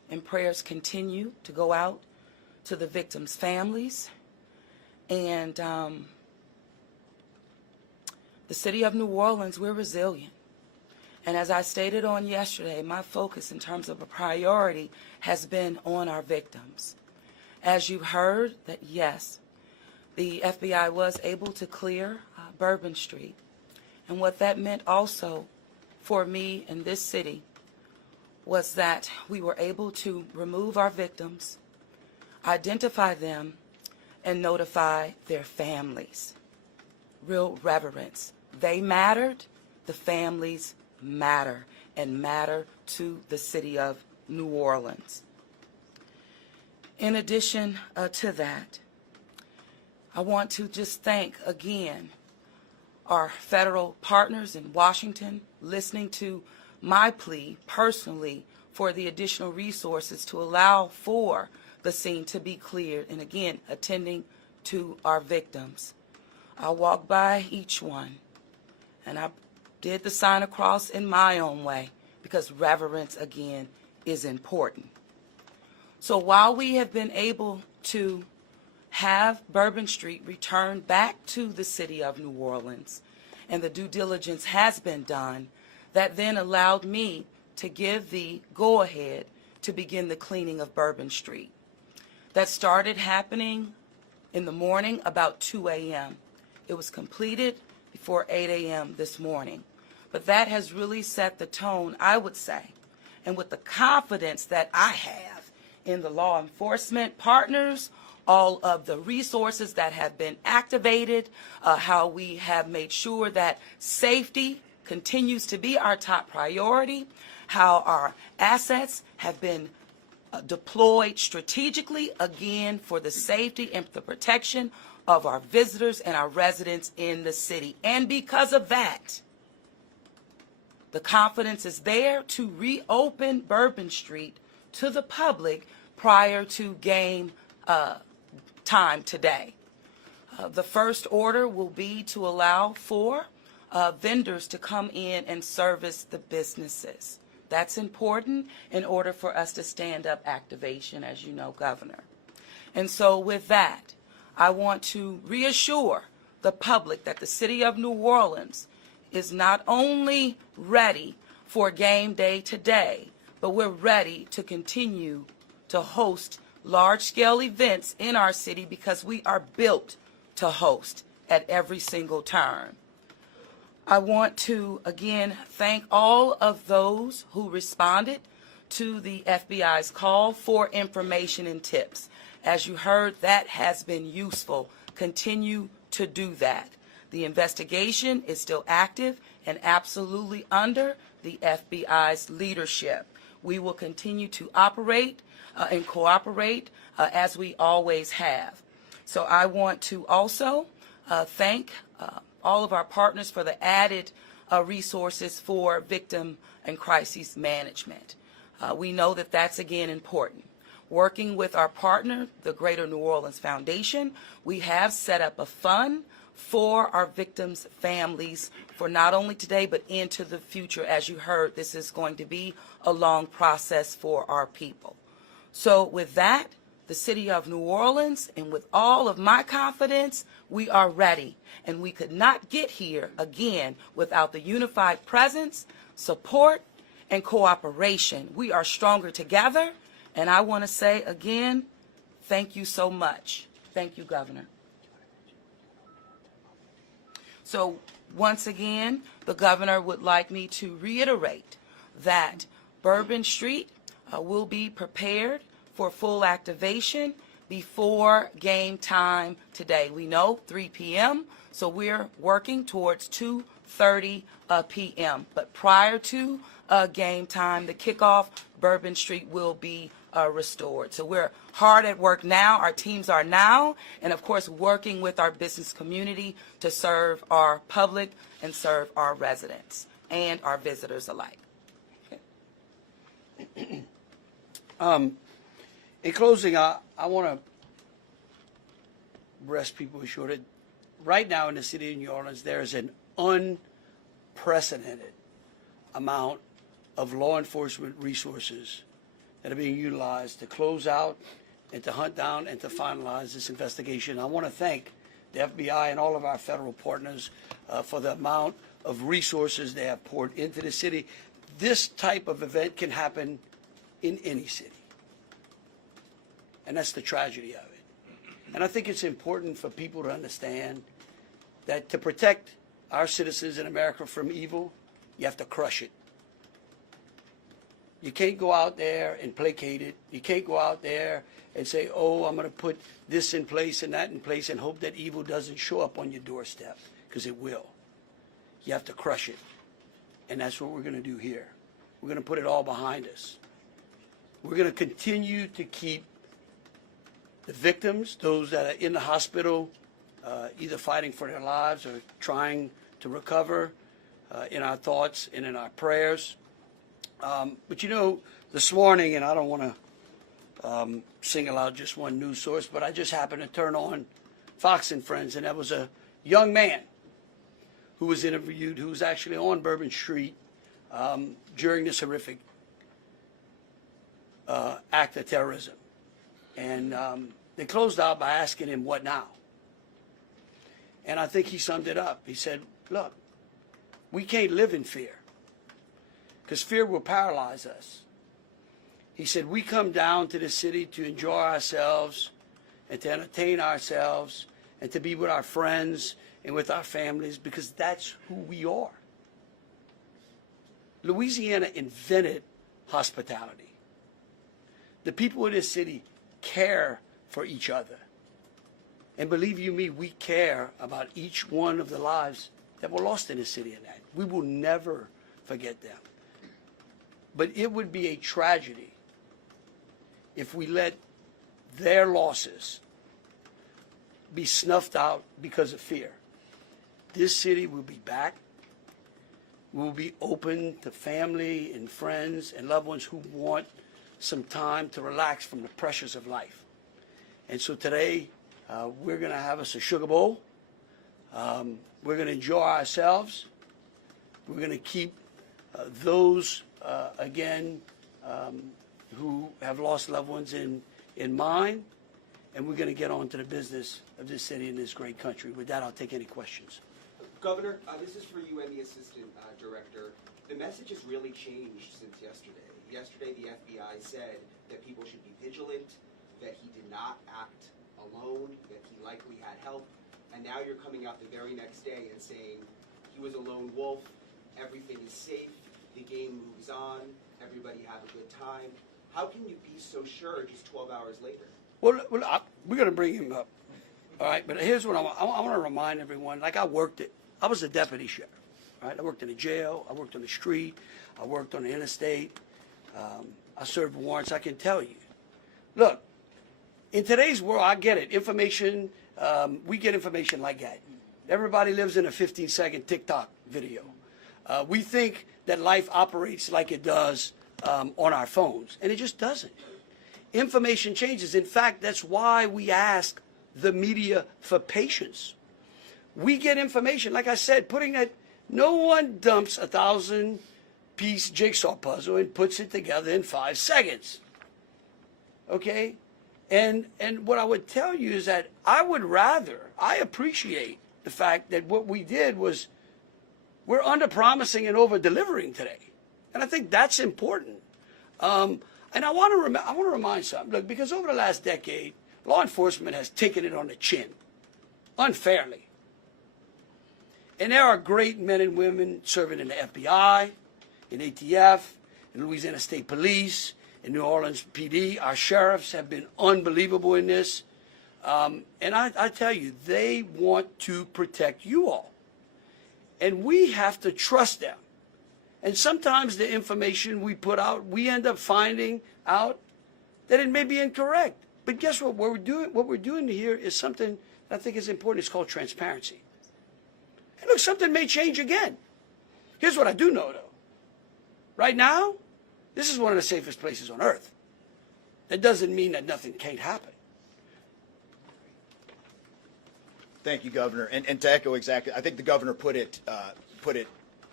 and prayers continue to go out to the victims' families. And the city of New Orleans, we're resilient. And as I stated on yesterday, my focus in terms of a priority has been on our victims. As you heard, that yes, the FBI was able to clear Bourbon Street. And what that meant also for me in this city was that we were able to remove our victims, identify them, and notify their families. Real reverence. They mattered, the families matter, and matter to the city of New Orleans. In addition to that, I want to just thank again our federal partners in Washington, listening to my plea personally for the additional resources to allow for the scene to be cleared, and again, attending to our victims. I walked by each one, and I did the sign of cross in my own way, because reverence, again, is important. So while we have been able to have Bourbon Street returned back to the city of New Orleans, and the due diligence has been done, that then allowed me to give the go-ahead to begin the cleaning of Bourbon Street. That started happening in the morning about 2 a.m. It was completed before 8 a.m. this morning. But that has really set the tone, I would say, and with the confidence that I have in the law enforcement partners, all of the resources that have been activated, how we have made sure that safety continues to be our top priority, how our assets have been deployed strategically, again, for the safety and the protection of our visitors and our residents in the city. And because of that, the confidence is there to reopen Bourbon Street to the public prior to game time today. The first order will be to allow for vendors to come in and service the businesses. That's important in order for us to stand up activation, as you know, Governor. And so with that, I want to reassure the public that the city of New Orleans is not only ready for game day today, but we're ready to continue to host large-scale events in our city because we are built to host at every single turn. I want to, again, thank all of those who responded to the FBI's call for information and tips. As you heard, that has been useful. Continue to do that. The investigation is still active and absolutely under the FBI's leadership. We will continue to operate and cooperate as we always have. So I want to also thank all of our partners for the added resources for victim and crisis management. We know that that's, again, important. Working with our partner, the Greater New Orleans Foundation, we have set up a fund for our victims' families for not only today but into the future. As you heard, this is going to be a long process for our people. So with that, the city of New Orleans, and with all of my confidence, we are ready. And we could not get here, again, without the unified presence, support, and cooperation. We are stronger together. And I want to say again, thank you so much. Thank you, Governor. So once again, the governor would like me to reiterate that Bourbon Street will be prepared for full activation before game time today. We know 3 p.m., so we're working towards 2:30 p.m. But prior to game time, the kickoff, Bourbon Street will be restored. So we're hard at work now. Our teams are now, and of course, working with our business community to serve our public and serve our residents and our visitors alike. Okay. In closing, I want to rest people assured that right now in the city of New Orleans, there is an unprecedented amount of law enforcement resources that are being utilized to close out and to hunt down and to finalize this investigation. I want to thank the FBI and all of our federal partners for the amount of resources they have poured into the city. This type of event can happen in any city. And that's the tragedy of it. And I think it's important for people to understand that to protect our citizens in America from evil, you have to crush it. You can't go out there and placate it. You can't go out there and say, oh, I'm going to put this in place and that in place and hope that evil doesn't show up on your doorstep, because it will. You have to crush it. And that's what we're going to do here. We're going to put it all behind us. We're going to continue to keep the victims, those that are in the hospital, either fighting for their lives or trying to recover, in our thoughts and in our prayers. But you know, this morning, and I don't want to single out just one news source, but I just happened to turn on Fox and Friends, and there was a young man who was interviewed, who was actually on Bourbon Street during this horrific act of terrorism. And they closed out by asking him, what now? And I think he summed it up. He said, look, we can't live in fear, because fear will paralyze us. He said, we come down to the city to enjoy ourselves and to entertain ourselves and to be with our friends and with our families, because that's who we are. Louisiana invented hospitality. The people of this city care for each other. And believe you me, we care about each one of the lives that were lost in this city and that. We will never forget them. But it would be a tragedy if we let their losses be snuffed out because of fear. This city will be back. We will be open to family and friends and loved ones who want some time to relax from the pressures of life. And so today, we're going to have us a sugar bowl. We're going to enjoy ourselves. We're going to keep those, again, who have lost loved ones in mind. And we're going to get on to the business of this city and this great country. With that, I'll take any questions. Governor, this is for you and the Assistant Director. The message has really changed since yesterday. Yesterday, the FBI said that people should be vigilant, that he did not act alone, that he likely had help, and now you're coming out the very next day and saying he was a lone wolf, everything is safe, the game moves on, everybody have a good time. How can you be so sure just 12 hours later? Well, we're going to bring him up. All right, but here's what I want to remind everyone. Like I was a deputy sheriff. Right? I worked in a jail. I worked on the street. I worked on the interstate. I served warrants. I can tell you. Look, in today's world, I get it. Information, we get information like that. Everybody lives in a 15-second TikTok video. We think that life operates like it does on our phones, and it just doesn't. Information changes. In fact, that's why we ask the media for patience. We get information, like I said, no one dumps a 1,000-piece jigsaw puzzle and puts it together in 5 seconds. Okay? And what I would tell you is that I appreciate the fact that what we did was we're under-promising and over-delivering today. And I think that's important. And I want to remind something. Look, because over the last decade, law enforcement has taken it on the chin, unfairly. And there are great men and women serving in the FBI, in ATF, in Louisiana State Police, in New Orleans PD. Our sheriffs have been unbelievable in this. And I tell you, they want to protect you all. And we have to trust them. And sometimes the information we put out, we end up finding out that it may be incorrect. But guess what? What we're doing here is something that I think is important. It's called transparency. And look, something may change again. Here's what I do know, though. Right now, this is one of the safest places on earth. That doesn't mean that nothing can't happen. Thank you, Governor. And to echo exactly, I think the governor put it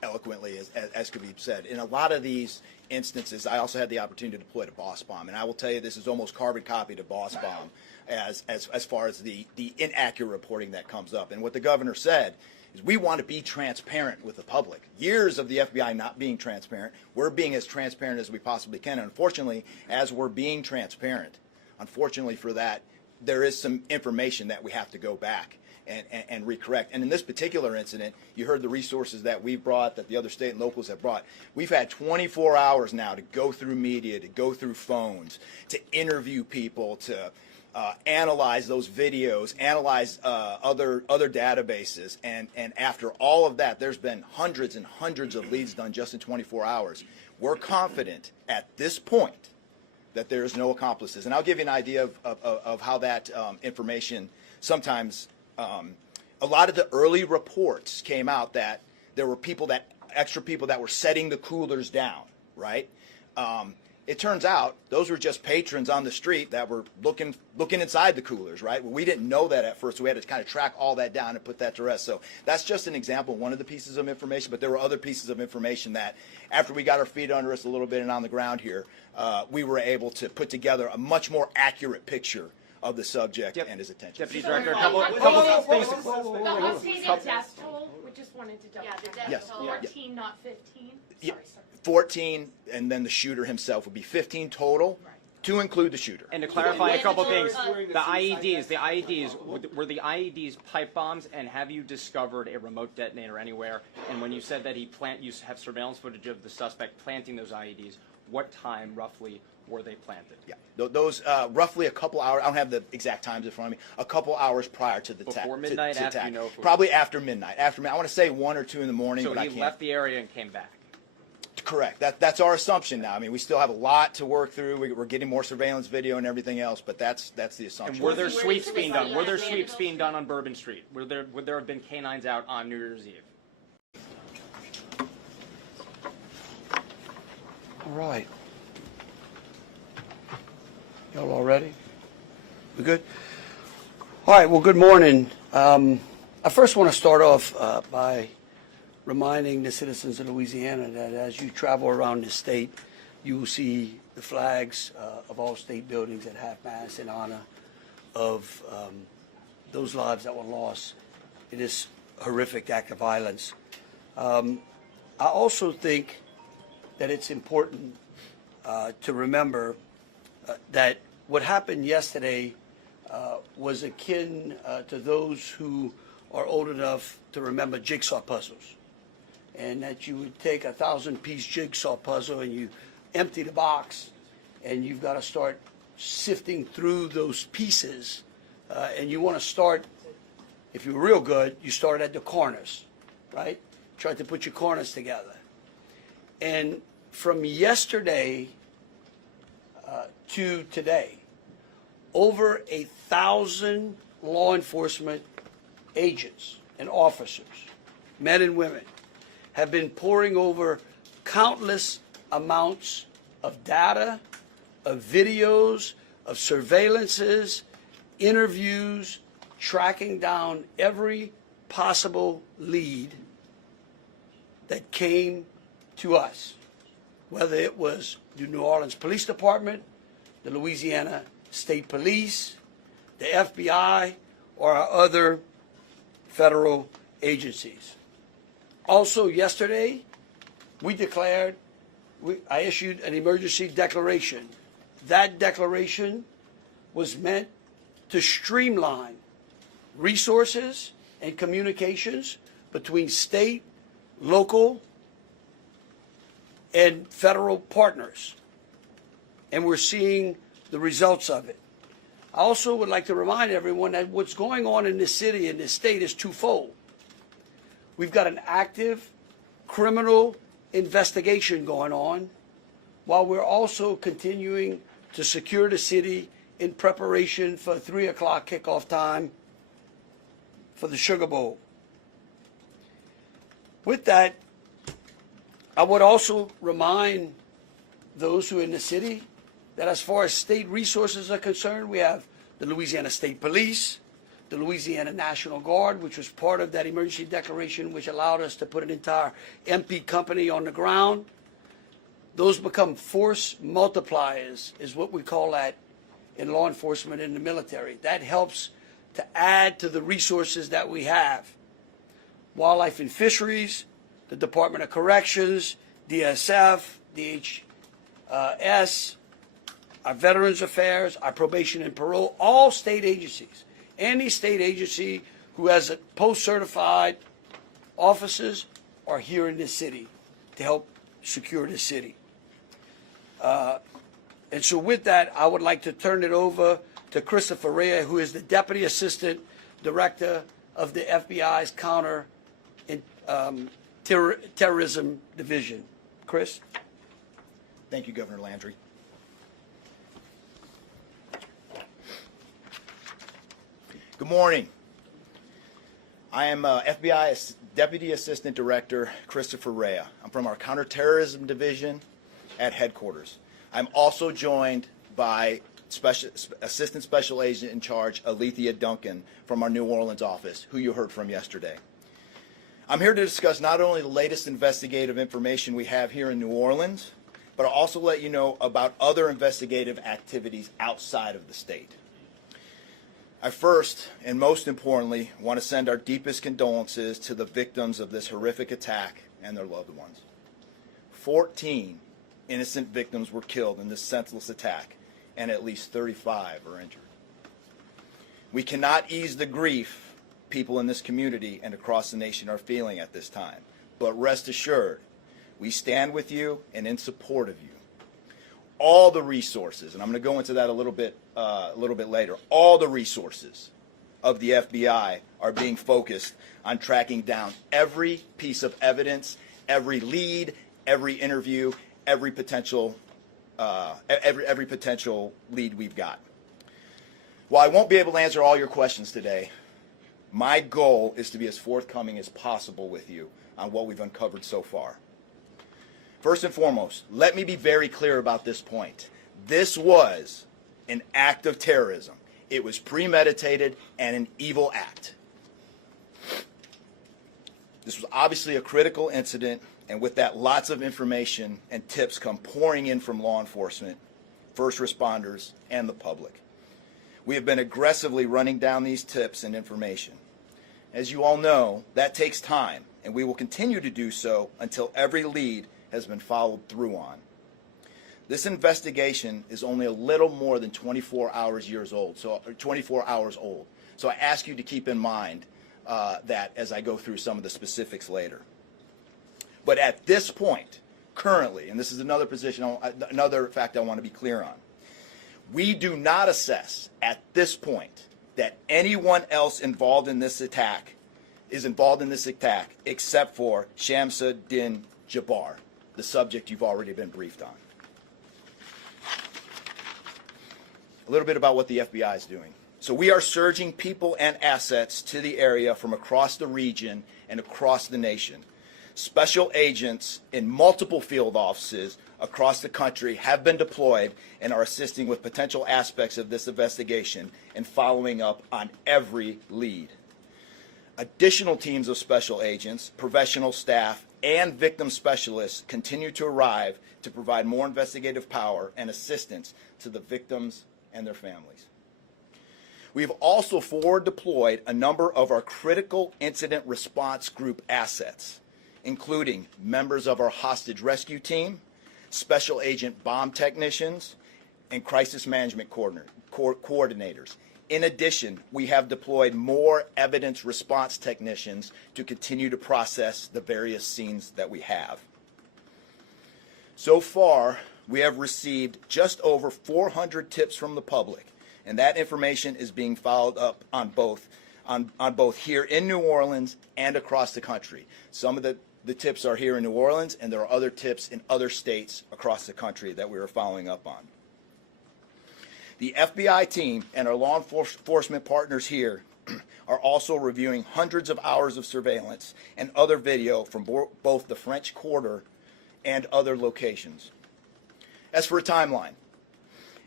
eloquently as could be said. In a lot of these instances, I also had the opportunity to deploy to Boss Bomb, and I will tell you this is almost carbon copy to Boss Bomb as far as the inaccurate reporting that comes up. And what the governor said is we want to be transparent with the public. Years of the FBI not being transparent, we're being as transparent as we possibly can. And unfortunately, as we're being transparent, unfortunately for that, there is some information that we have to go back and recorrect. And in this particular incident, you heard the resources that we brought, that the other state and locals have brought. We've had 24 hours now to go through media, to go through phones, to interview people, to analyze those videos, analyze other databases, and after all of that, there's been hundreds and hundreds of leads done just in 24 hours. We're confident at this point that there is no accomplices. And I'll give you an idea of how that information sometimes, a lot of the early reports came out that there were extra people that were setting the coolers down, right? It turns out those were just patrons on the street that were looking inside the coolers, right? Well, we didn't know that at first, so we had to kind of track all that down and put that to rest. So that's just an example, one of the pieces of information, but there were other pieces of information that after we got our feet under us a little bit and on the ground here, we were able to put together a much more accurate picture of the subject and his attention. Deputy Director, a couple of things. The updated death toll, we just wanted to double check. Yes. 14, not 15. Yeah. Sorry, sir. 14, and then the shooter himself would be 15 total, to include the shooter. And to clarify a couple things, the IEDs, were the IEDs pipe bombs, and have you discovered a remote detonator anywhere? And when you said that you have surveillance footage of the suspect planting those IEDs, what time roughly were they planted? Yeah, those roughly a couple hours. I don't have the exact times in front of me. A couple hours prior to the Before midnight, after attack. you know? Probably after midnight. After midnight. I want to say 1 or 2 in the morning. So but he I can't. left the area and came back. Correct. That's our assumption now. I mean, we still have a lot to work through. We're getting more surveillance video and everything else, but that's the assumption. And were there sweeps being done? Were there sweeps being done on Bourbon Street? Would there have been canines out on New Year's Eve? All right. Y'all all ready? We good? All right, well, good morning. I first want to start off by reminding the citizens of Louisiana that as you travel around the state, you will see the flags of all state buildings at half-mast in honor of those lives that were lost in this horrific act of violence. I also think that it's important to remember that what happened yesterday was akin to those who are old enough to remember jigsaw puzzles, and that you would take a 1,000-piece jigsaw puzzle and you empty the box, and you've got to start sifting through those pieces, and you want to start, if you're real good, you start at the corners, right? Try to put your corners together. And from yesterday to today, over 1,000 law enforcement agents and officers, men and women, have been poring over countless amounts of data, of videos, of surveillances, interviews, tracking down every possible lead that came to us, whether it was the New Orleans Police Department, the Louisiana State Police, the FBI, or our other federal agencies. Also yesterday, I issued an emergency declaration. That declaration was meant to streamline resources and communications between state, local, and federal partners. And we're seeing the results of it. I also would like to remind everyone that what's going on in this city and this state is twofold. We've got an active criminal investigation going on, while we're also continuing to secure the city in preparation for 3 o'clock kickoff time for the Sugar Bowl. With that, I would also remind those who are in the city that as far as state resources are concerned, we have the Louisiana State Police, the the Louisiana National Guard, which was part of that emergency declaration, which allowed us to put an entire MP company on the ground. Those become force multipliers, is what we call that in law enforcement and the military. That helps to add to the resources that we have. Wildlife and Fisheries, the Department of Corrections, DSF, DHS, our Veterans Affairs, our Probation and Parole, all state agencies. Any state agency who has a post-certified officers are here in this city to help secure the city. And so with that, I would like to turn it over to Christopher Rea, who is the Deputy Assistant Director of the FBI's Counter Terrorism Division. Chris? Thank you, Governor Landry. Good morning. I am FBI Deputy Assistant Director Christopher Rea. I'm from our Counterterrorism Division at headquarters. I'm also joined by Assistant Special Agent in Charge Alethea Duncan from our New Orleans office, who you heard from yesterday. I'm here to discuss not only the latest investigative information we have here in New Orleans, but I'll also let you know about other investigative activities outside of the state. I first, and most importantly, want to send our deepest condolences to the victims of this horrific attack and their loved ones. 14 innocent victims were killed in this senseless attack, and at least 35 are injured. We cannot ease the grief people in this community and across the nation are feeling at this time, but rest assured, we stand with you and in support of you. All the resources, and I'm going to go into that a little bit later, all the resources of the FBI are being focused on tracking down every piece of evidence, every lead, every interview, every potential lead we've got. While I won't be able to answer all your questions today, my goal is to be as forthcoming as possible with you on what we've uncovered so far. First and foremost, let me be very clear about this point. This was an act of terrorism. It was premeditated and an evil act. This was obviously a critical incident, and with that, lots of information and tips come pouring in from law enforcement, first responders, and the public. We have been aggressively running down these tips and information. As you all know, that takes time, and we will continue to do so until every lead has been followed through on. This investigation is only a little more than 24 hours old. So I ask you to keep in mind that as I go through some of the specifics later. But at this point, currently, and this is another fact I want to be clear on, we do not assess at this point that anyone else involved in this attack except for Shamsa Din Jabbar, the subject you've already been briefed on. A little bit about what the FBI is doing. So we are surging people and assets to the area from across the region and across the nation. Special agents in multiple field offices across the country have been deployed and are assisting with potential aspects of this investigation and following up on every lead. Additional teams of special agents, professional staff, and victim specialists continue to arrive to provide more investigative power and assistance to the victims and their families. We have also forward deployed a number of our critical incident response group assets, including members of our hostage rescue team, special agent bomb technicians, and crisis management coordinators. In addition, we have deployed more evidence response technicians to continue to process the various scenes that we have. So far, we have received just over 400 tips from the public, and that information is being followed up on both here in New Orleans and across the country. Some of the tips are here in New Orleans, and there are other tips in other states across the country that we are following up on. The FBI team and our law enforcement partners here are also reviewing hundreds of hours of surveillance and other video from both the French Quarter and other locations. As for a timeline,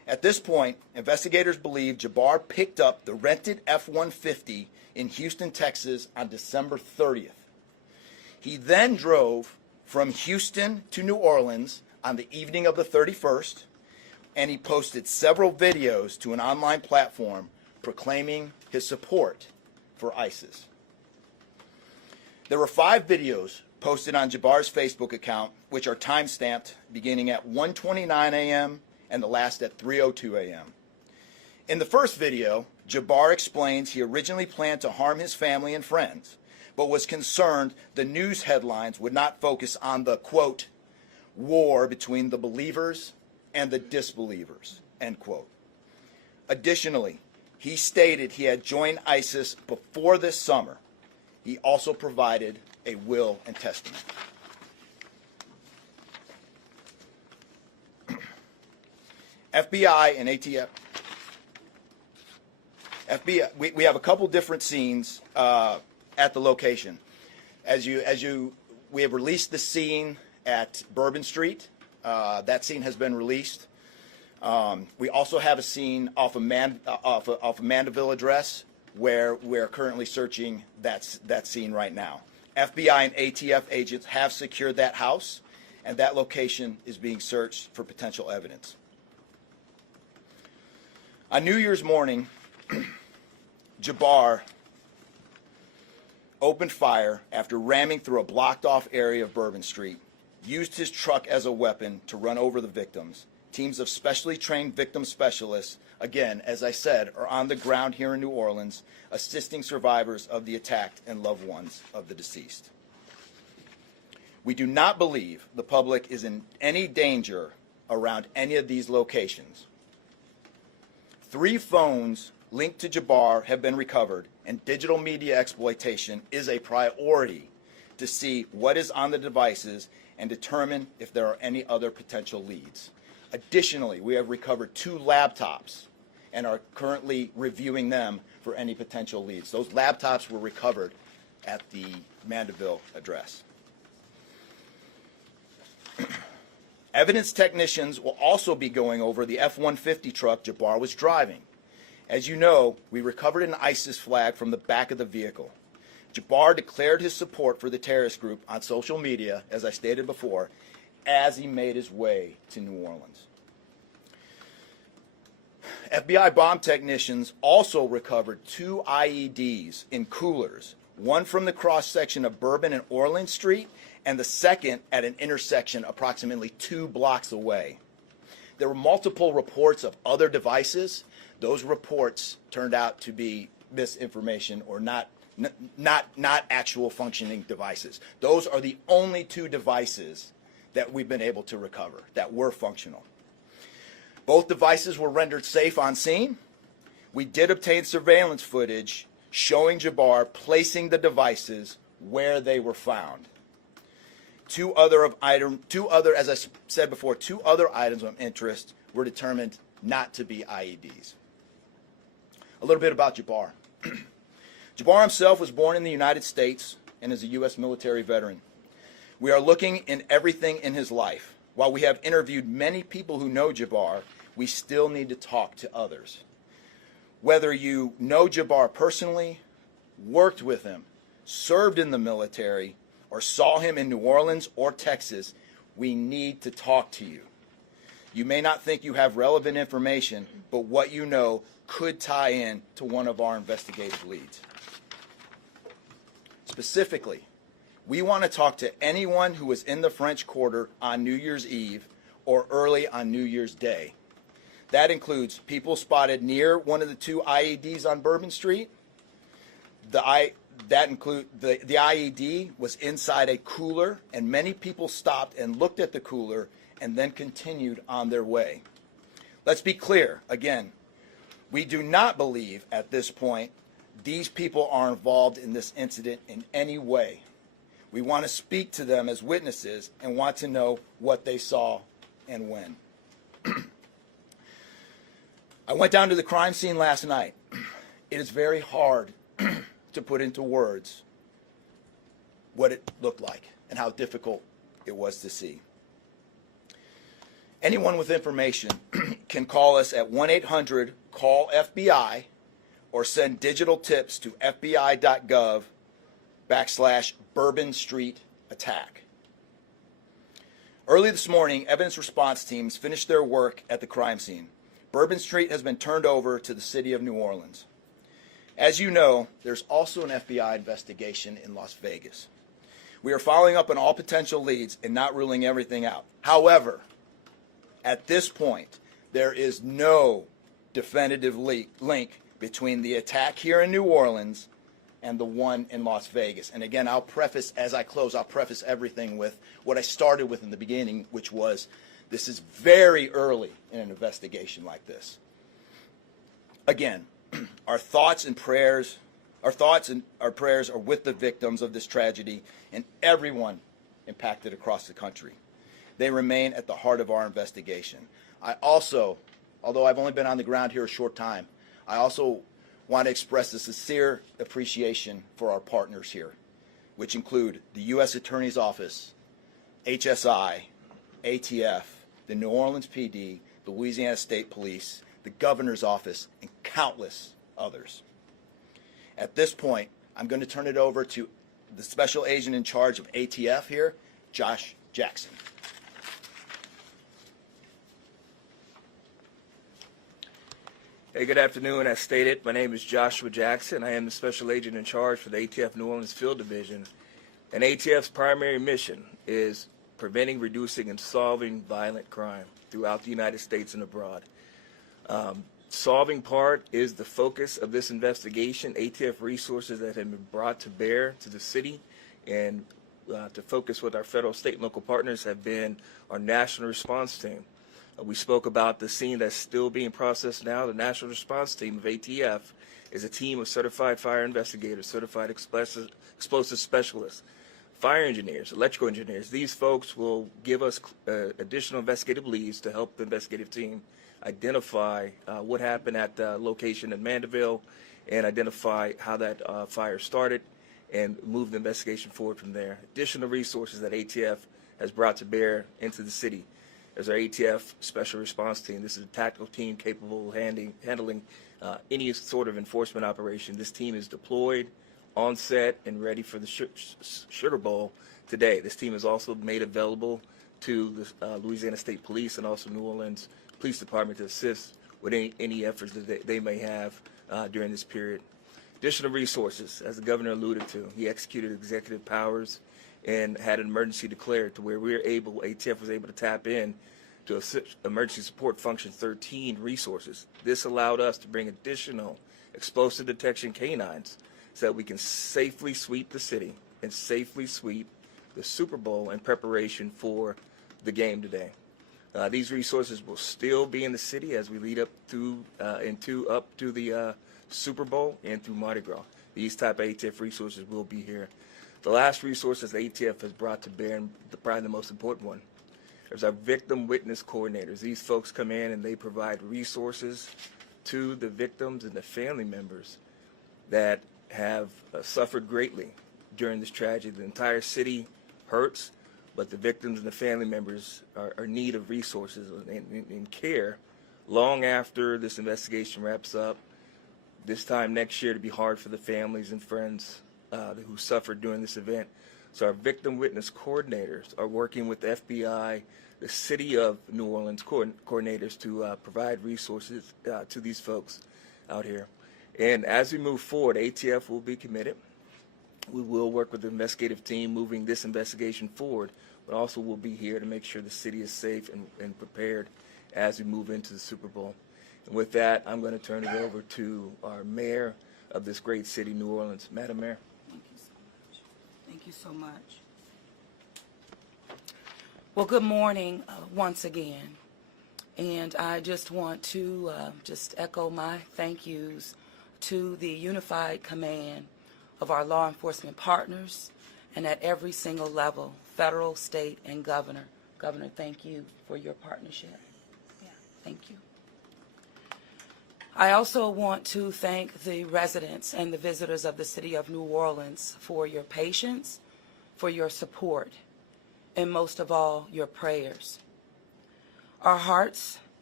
At this point, investigators believe Jabbar picked up the rented F-150 in Houston, Texas on December 30th. He then drove from Houston to New Orleans on the evening of the 31st, and he posted several videos to an online platform proclaiming his support for ISIS. There were 5 videos posted on Jabbar's Facebook account, which are time-stamped beginning at 1:29 a.m. and the last at 3:02 a.m. In the first video, Jabbar explains he originally planned to harm his family and friends, but was concerned the news headlines would not focus on the, quote, war between the believers and the disbelievers, end quote. Additionally, he stated he had joined ISIS before this summer. He also provided a will and testament. FBI and ATF. FBI, we have a couple different scenes at the location. We have released the scene at Bourbon Street. That scene has been released. We also have a scene off of Mandeville Address, where we're currently searching that scene right now. FBI and ATF agents have secured that house, and that location is being searched for potential evidence. On New Year's morning, Jabbar opened fire after ramming through a blocked-off area of Bourbon Street, used his truck as a weapon to run over the victims. Teams of specially trained victim specialists, again, as I said, are on the ground here in New Orleans, assisting survivors of the attack and loved ones of the deceased. We do not believe the public is in any danger around any of these locations. 3 phones linked to Jabbar have been recovered, and digital media exploitation is a priority to see what is on the devices and determine if there are any other potential leads. Additionally, we have recovered 2 laptops and are currently reviewing them for any potential leads. Those laptops were recovered at the Mandeville address. Evidence technicians will also be going over the F-150 truck Jabbar was driving. As you know, we recovered an ISIS flag from the back of the vehicle. Jabbar declared his support for the terrorist group on social media, as I stated before, as he made his way to New Orleans. FBI bomb technicians also recovered 2 IEDs in coolers, one from the cross-section of Bourbon and Orleans Street, and the second at an intersection approximately 2 blocks away. There were multiple reports of other devices. Those reports turned out to be misinformation or not actual functioning devices. Those are the only 2 devices that we've been able to recover that were functional. Both devices were rendered safe on scene. We did obtain surveillance footage showing Jabbar placing the devices where they were found. 2 other, as I said before, 2 other items of interest were determined not to be IEDs. A little bit about Jabbar. Jabbar himself was born in the United States and is a U.S. military veteran. We are looking in everything in his life. While we have interviewed many people who know Jabbar, we still need to talk to others. Whether you know Jabbar personally, worked with him, served in the military, or saw him in New Orleans or Texas, we need to talk to you. You may not think you have relevant information, but what you know could tie in to one of our investigative leads. Specifically, we want to talk to anyone who was in the French Quarter on New Year's Eve or early on New Year's Day. That includes people spotted near one of the 2 IEDs on Bourbon Street. The IED was inside a cooler, and many people stopped and looked at the cooler and then continued on their way. Let's be clear, again, we do not believe at this point these people are involved in this incident in any way. We want to speak to them as witnesses and want to know what they saw and when. I went down to the crime scene last night. It is very hard to put into words what it looked like and how difficult it was to see. Anyone with information can call us at 1-800-CALL-FBI or send digital tips to fbi.gov/Bourbon Street attack. Early this morning, evidence response teams finished their work at the crime scene. Bourbon Street has been turned over to the city of New Orleans. As you know, there's also an FBI investigation in Las Vegas. We are following up on all potential leads and not ruling everything out. However, at this point, there is no definitive link between the attack here in New Orleans and the one in Las Vegas. And again, I'll preface, as I close, I'll preface everything with what I started with in the beginning, which was this is very early in an investigation like this. Again, our thoughts and prayers are with the victims of this tragedy and everyone impacted across the country. They remain at the heart of our investigation. I also, although I've only been on the ground here a short time, I also want to express a sincere appreciation for our partners here, which include the U.S. Attorney's Office, HSI, ATF, the New Orleans PD, the Louisiana State Police, the Governor's Office, and countless others. At this point, I'm going to turn it over to the Special Agent in charge of ATF here, Josh Jackson. Hey, good afternoon. As stated, my name is Joshua Jackson. I am the Special Agent in charge for the ATF New Orleans Field Division. And ATF's primary mission is preventing, reducing, and solving violent crime throughout the United States and abroad. Solving part is the focus of this investigation. ATF resources that have been brought to bear to the city and to focus with our federal, state, and local partners have been our national response team. We spoke about the scene that's still being processed now. The National Response Team of ATF is a team of certified fire investigators, certified explosive specialists, fire engineers, electrical engineers. These folks will give us additional investigative leads to help the investigative team identify what happened at the location in Mandeville and identify how that fire started and move the investigation forward from there. Additional resources that ATF has brought to bear into the city as our ATF Special Response Team. This is a tactical team capable of handling any sort of enforcement operation. This team is deployed, on set, and ready for the Sugar Bowl today. This team is also made available to the Louisiana State Police and also New Orleans Police Department to assist with any efforts that they may have during this period. Additional resources, as the governor alluded to, he executed executive powers and had an emergency declared to where ATF was able to tap in to Emergency Support Function 13 resources. This allowed us to bring additional explosive detection canines so that we can safely sweep the city and safely sweep the Super Bowl in preparation for the game today. These resources will still be in the city as we lead up to the Super Bowl and through Mardi Gras. These type of ATF resources will be here. The last resources the ATF has brought to bear, and probably the most important one, is our victim witness coordinators. These folks come in and they provide resources to the victims and the family members that have suffered greatly during this tragedy. The entire city hurts, but the victims and the family members are in need of resources and care long after this investigation wraps up. This time next year to be hard for the families and friends who suffered during this event. So our victim witness coordinators are working with the FBI, the City of New Orleans coordinators to provide resources to these folks out here. And as we move forward, ATF will be committed. We will work with the investigative team moving this investigation forward, but also we'll be here to make sure the city is safe and prepared as we move into the Super Bowl. And with that, I'm going to turn it over to our mayor of this great city, New Orleans. Madam Mayor. Thank you so much. Well, good morning once again. And I just want to just echo my thank yous to the unified command of our law enforcement partners and at every single level, federal, state, and governor. Governor, thank you for your partnership. Yeah, thank you. I also want to thank the residents and the visitors of the city of New Orleans for your patience, for your support, and most of all, your prayers. Our hearts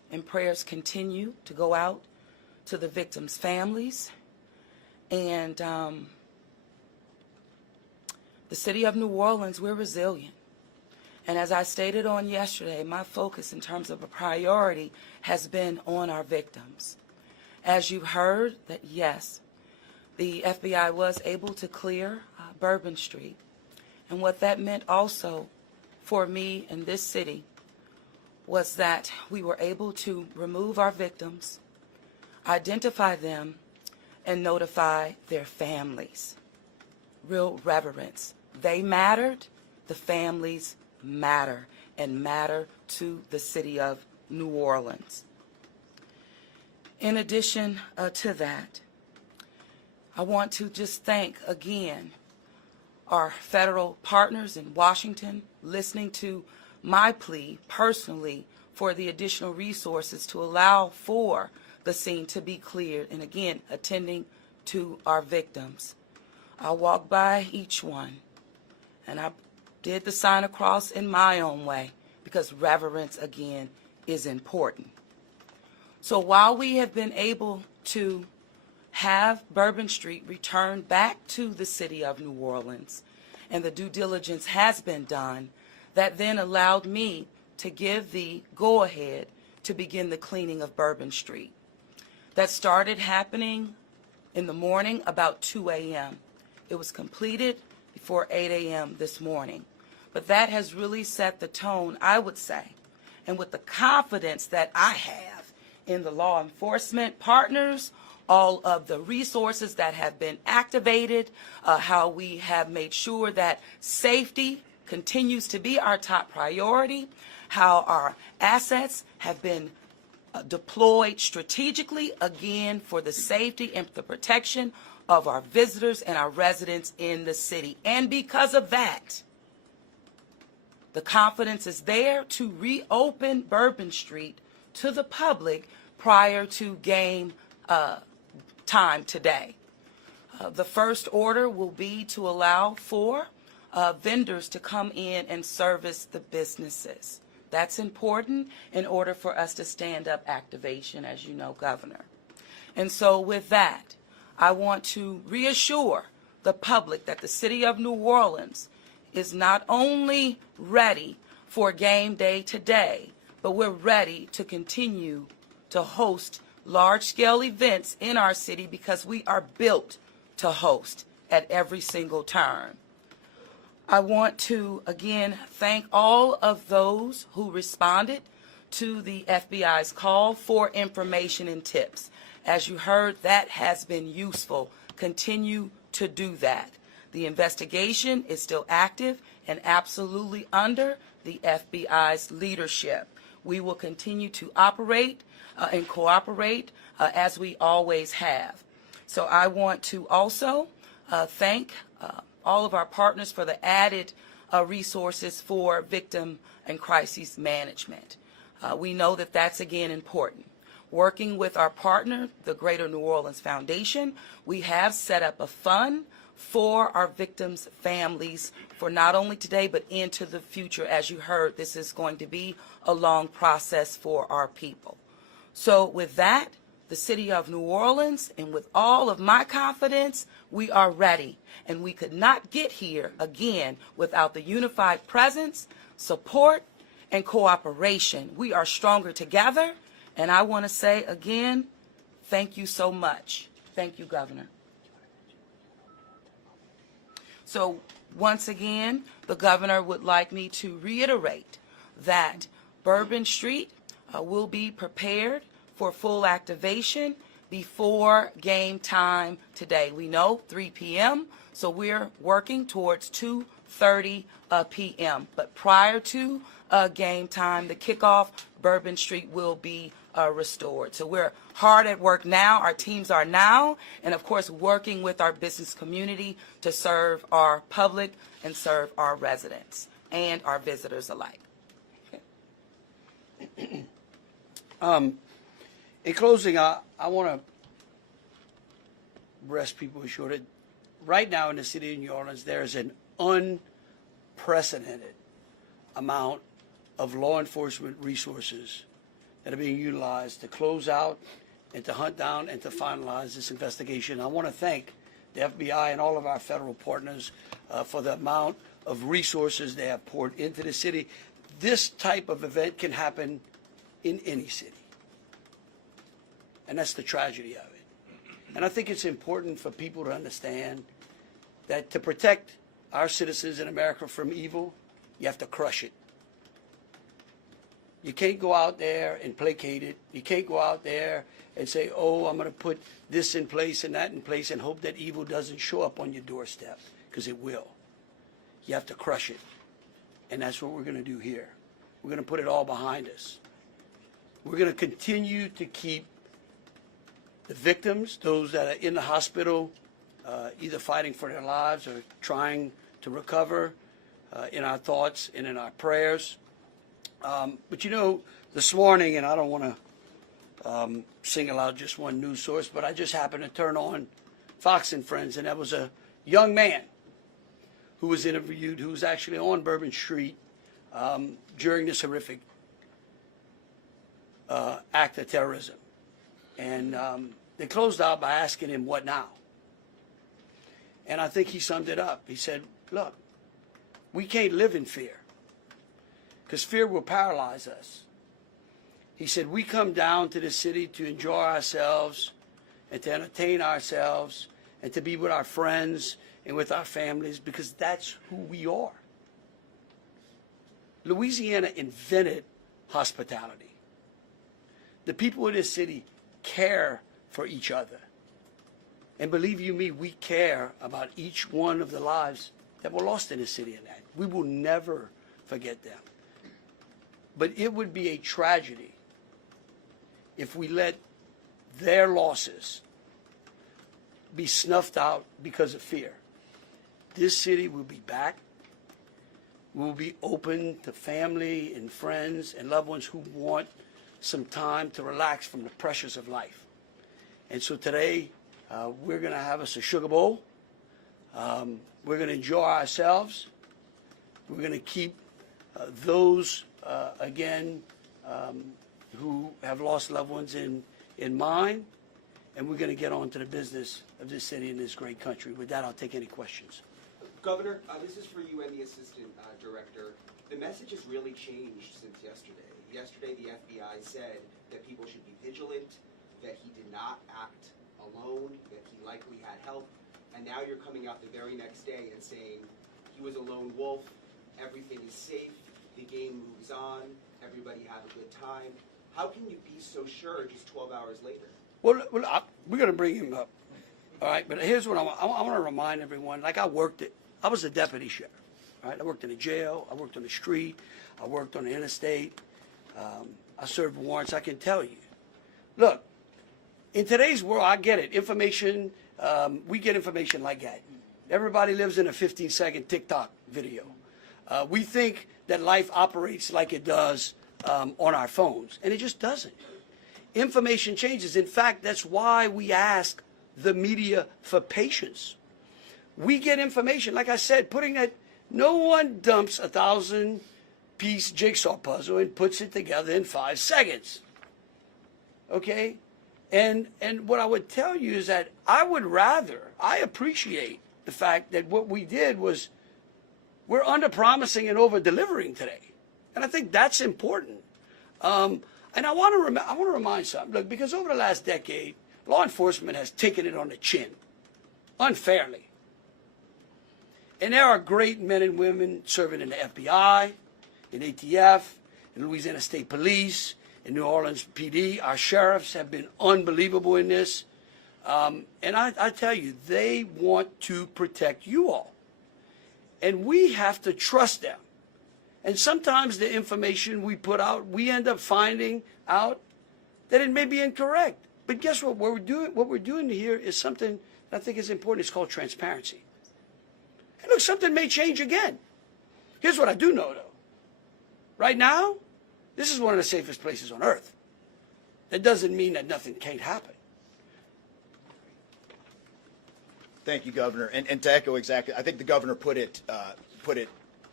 and prayers continue to go out to the victims' families. And the city of New Orleans, we're resilient. And as I stated on yesterday, my focus in terms of a priority has been on our victims. As you heard, that yes, the FBI was able to clear Bourbon Street. And what that meant also for me in this city was that we were able to remove our victims, identify them, and notify their families. Real reverence. They mattered, the families matter, and matter to the city of New Orleans. In addition to that, I want to just thank again our federal partners in Washington listening to my plea personally for the additional resources to allow for the scene to be cleared, and again, attending to our victims. I walked by each one, and I did the sign of cross in my own way, because reverence, again, is important. So while we have been able to have Bourbon Street returned back to the city of New Orleans, and the due diligence has been done, that then allowed me to give the go-ahead to begin the cleaning of Bourbon Street. That started happening in the morning about 2 a.m. It was completed before 8 a.m. this morning. But that has really set the tone, I would say, and with the confidence that I have in the law enforcement partners, all of the resources that have been activated, how we have made sure that safety continues to be our top priority, how our assets have been deployed strategically, again, for the safety and the protection of our visitors and our residents in the city. And because of that, the confidence is there to reopen Bourbon Street to the public prior to game time today. The first order will be to allow for vendors to come in and service the businesses. That's important in order for us to stand up activation, as you know, Governor. And so with that, I want to reassure the public that the city of New Orleans is not only ready for game day today, but we're ready to continue to host large-scale events in our city because we are built to host at every single turn. I want to, again, thank all of those who responded to the FBI's call for information and tips. As you heard, that has been useful. Continue to do that. The investigation is still active and absolutely under the FBI's leadership. We will continue to operate and cooperate as we always have. So I want to also thank all of our partners for the added resources for victim and crisis management. We know that that's, again, important. Working with our partner, the Greater New Orleans Foundation, we have set up a fund for our victims' families for not only today but into the future. As you heard, this is going to be a long process for our people. So with that, the city of New Orleans, and with all of my confidence, we are ready. And we could not get here, again, without the unified presence, support, and cooperation. We are stronger together. And I want to say, again, thank you so much. Thank you, Governor. So once again, the governor would like me to reiterate that Bourbon Street will be prepared for full activation before game time today. We know 3 p.m., so we're working towards 2:30 p.m. But prior to game time, the kickoff, Bourbon Street will be restored. So we're hard at work now. Our teams are now, and of course, working with our business community to serve our public and serve our residents and our visitors alike. Okay. In closing, I want to rest people assured that right now in the city of New Orleans, there is an unprecedented amount of law enforcement resources that are being utilized to close out and to hunt down and to finalize this investigation. I want to thank the FBI and all of our federal partners for the amount of resources they have poured into the city. This type of event can happen in any city. And that's the tragedy of it. And I think it's important for people to understand that to protect our citizens in America from evil, you have to crush it. You can't go out there and placate it. You can't go out there and say, oh, I'm going to put this in place and that in place and hope that evil doesn't show up on your doorstep, because it will. You have to crush it. And that's what we're going to do here. We're going to put it all behind us. We're going to continue to keep the victims, those that are in the hospital, either fighting for their lives or trying to recover, in our thoughts and in our prayers. But you know, this morning, and I don't want to single out just one news source, but I just happened to turn on Fox and Friends, and there was a young man who was interviewed who was actually on Bourbon Street during this horrific act of terrorism. And they closed out by asking him, what now? And I think he summed it up. He said, look, we can't live in fear, because fear will paralyze us. He said, we come down to the city to enjoy ourselves and to entertain ourselves and to be with our friends and with our families, because that's who we are. Louisiana invented hospitality. The people of this city care for each other. And believe you me, we care about each one of the lives that were lost in this city, and that we will never forget them. But it would be a tragedy if we let their losses be snuffed out because of fear. This city will be back. We'll be open to family and friends and loved ones who want some time to relax from the pressures of life. And so today, we're going to have us a sugar bowl. We're going to enjoy ourselves. We're going to keep those, again, who have lost loved ones in mind. And we're going to get on to the business of this city and this great country. With that, I'll take any questions. Governor, this is for you and the Assistant Director. The message has really changed since yesterday. Yesterday, the FBI said that people should be vigilant, that he did not act alone, that he likely had help, and now you're coming out the very next day and saying he was a lone wolf, everything is safe, the game moves on, everybody have a good time. How can you be so sure just 12 hours later? Well, we're going to bring him up, all right? But here's what I want to remind everyone. Like, I was a deputy sheriff, all right? I worked in a jail. I worked on the street. I worked on the interstate. I served warrants. I can tell you. Look, in today's world, I get it. Information, we get information like that. Everybody lives in a 15-second TikTok video. We think that life operates like it does on our phones, and it just doesn't. Information changes. In fact, that's why we ask the media for patience. We get information, like I said, no one dumps a 1,000-piece jigsaw puzzle and puts it together in 5 seconds. Okay? And what I would tell you is that I appreciate the fact that what we did was we're under-promising and over-delivering today. And I think that's important. And I want to remind something. Look, because over the last decade, law enforcement has taken it on the chin, unfairly. And there are great men and women serving in the FBI, in ATF, in Louisiana State Police, in New Orleans PD. Our sheriffs have been unbelievable in this. And I tell you, they want to protect you all. And we have to trust them. And sometimes the information we put out, we end up finding out that it may be incorrect. But guess what? What we're doing here is something that I think is important. It's called transparency. And look, something may change again. Here's what I do know, though. Right now, this is one of the safest places on earth. That doesn't mean that nothing can't happen. Thank you, Governor. And to echo exactly, I think the governor put it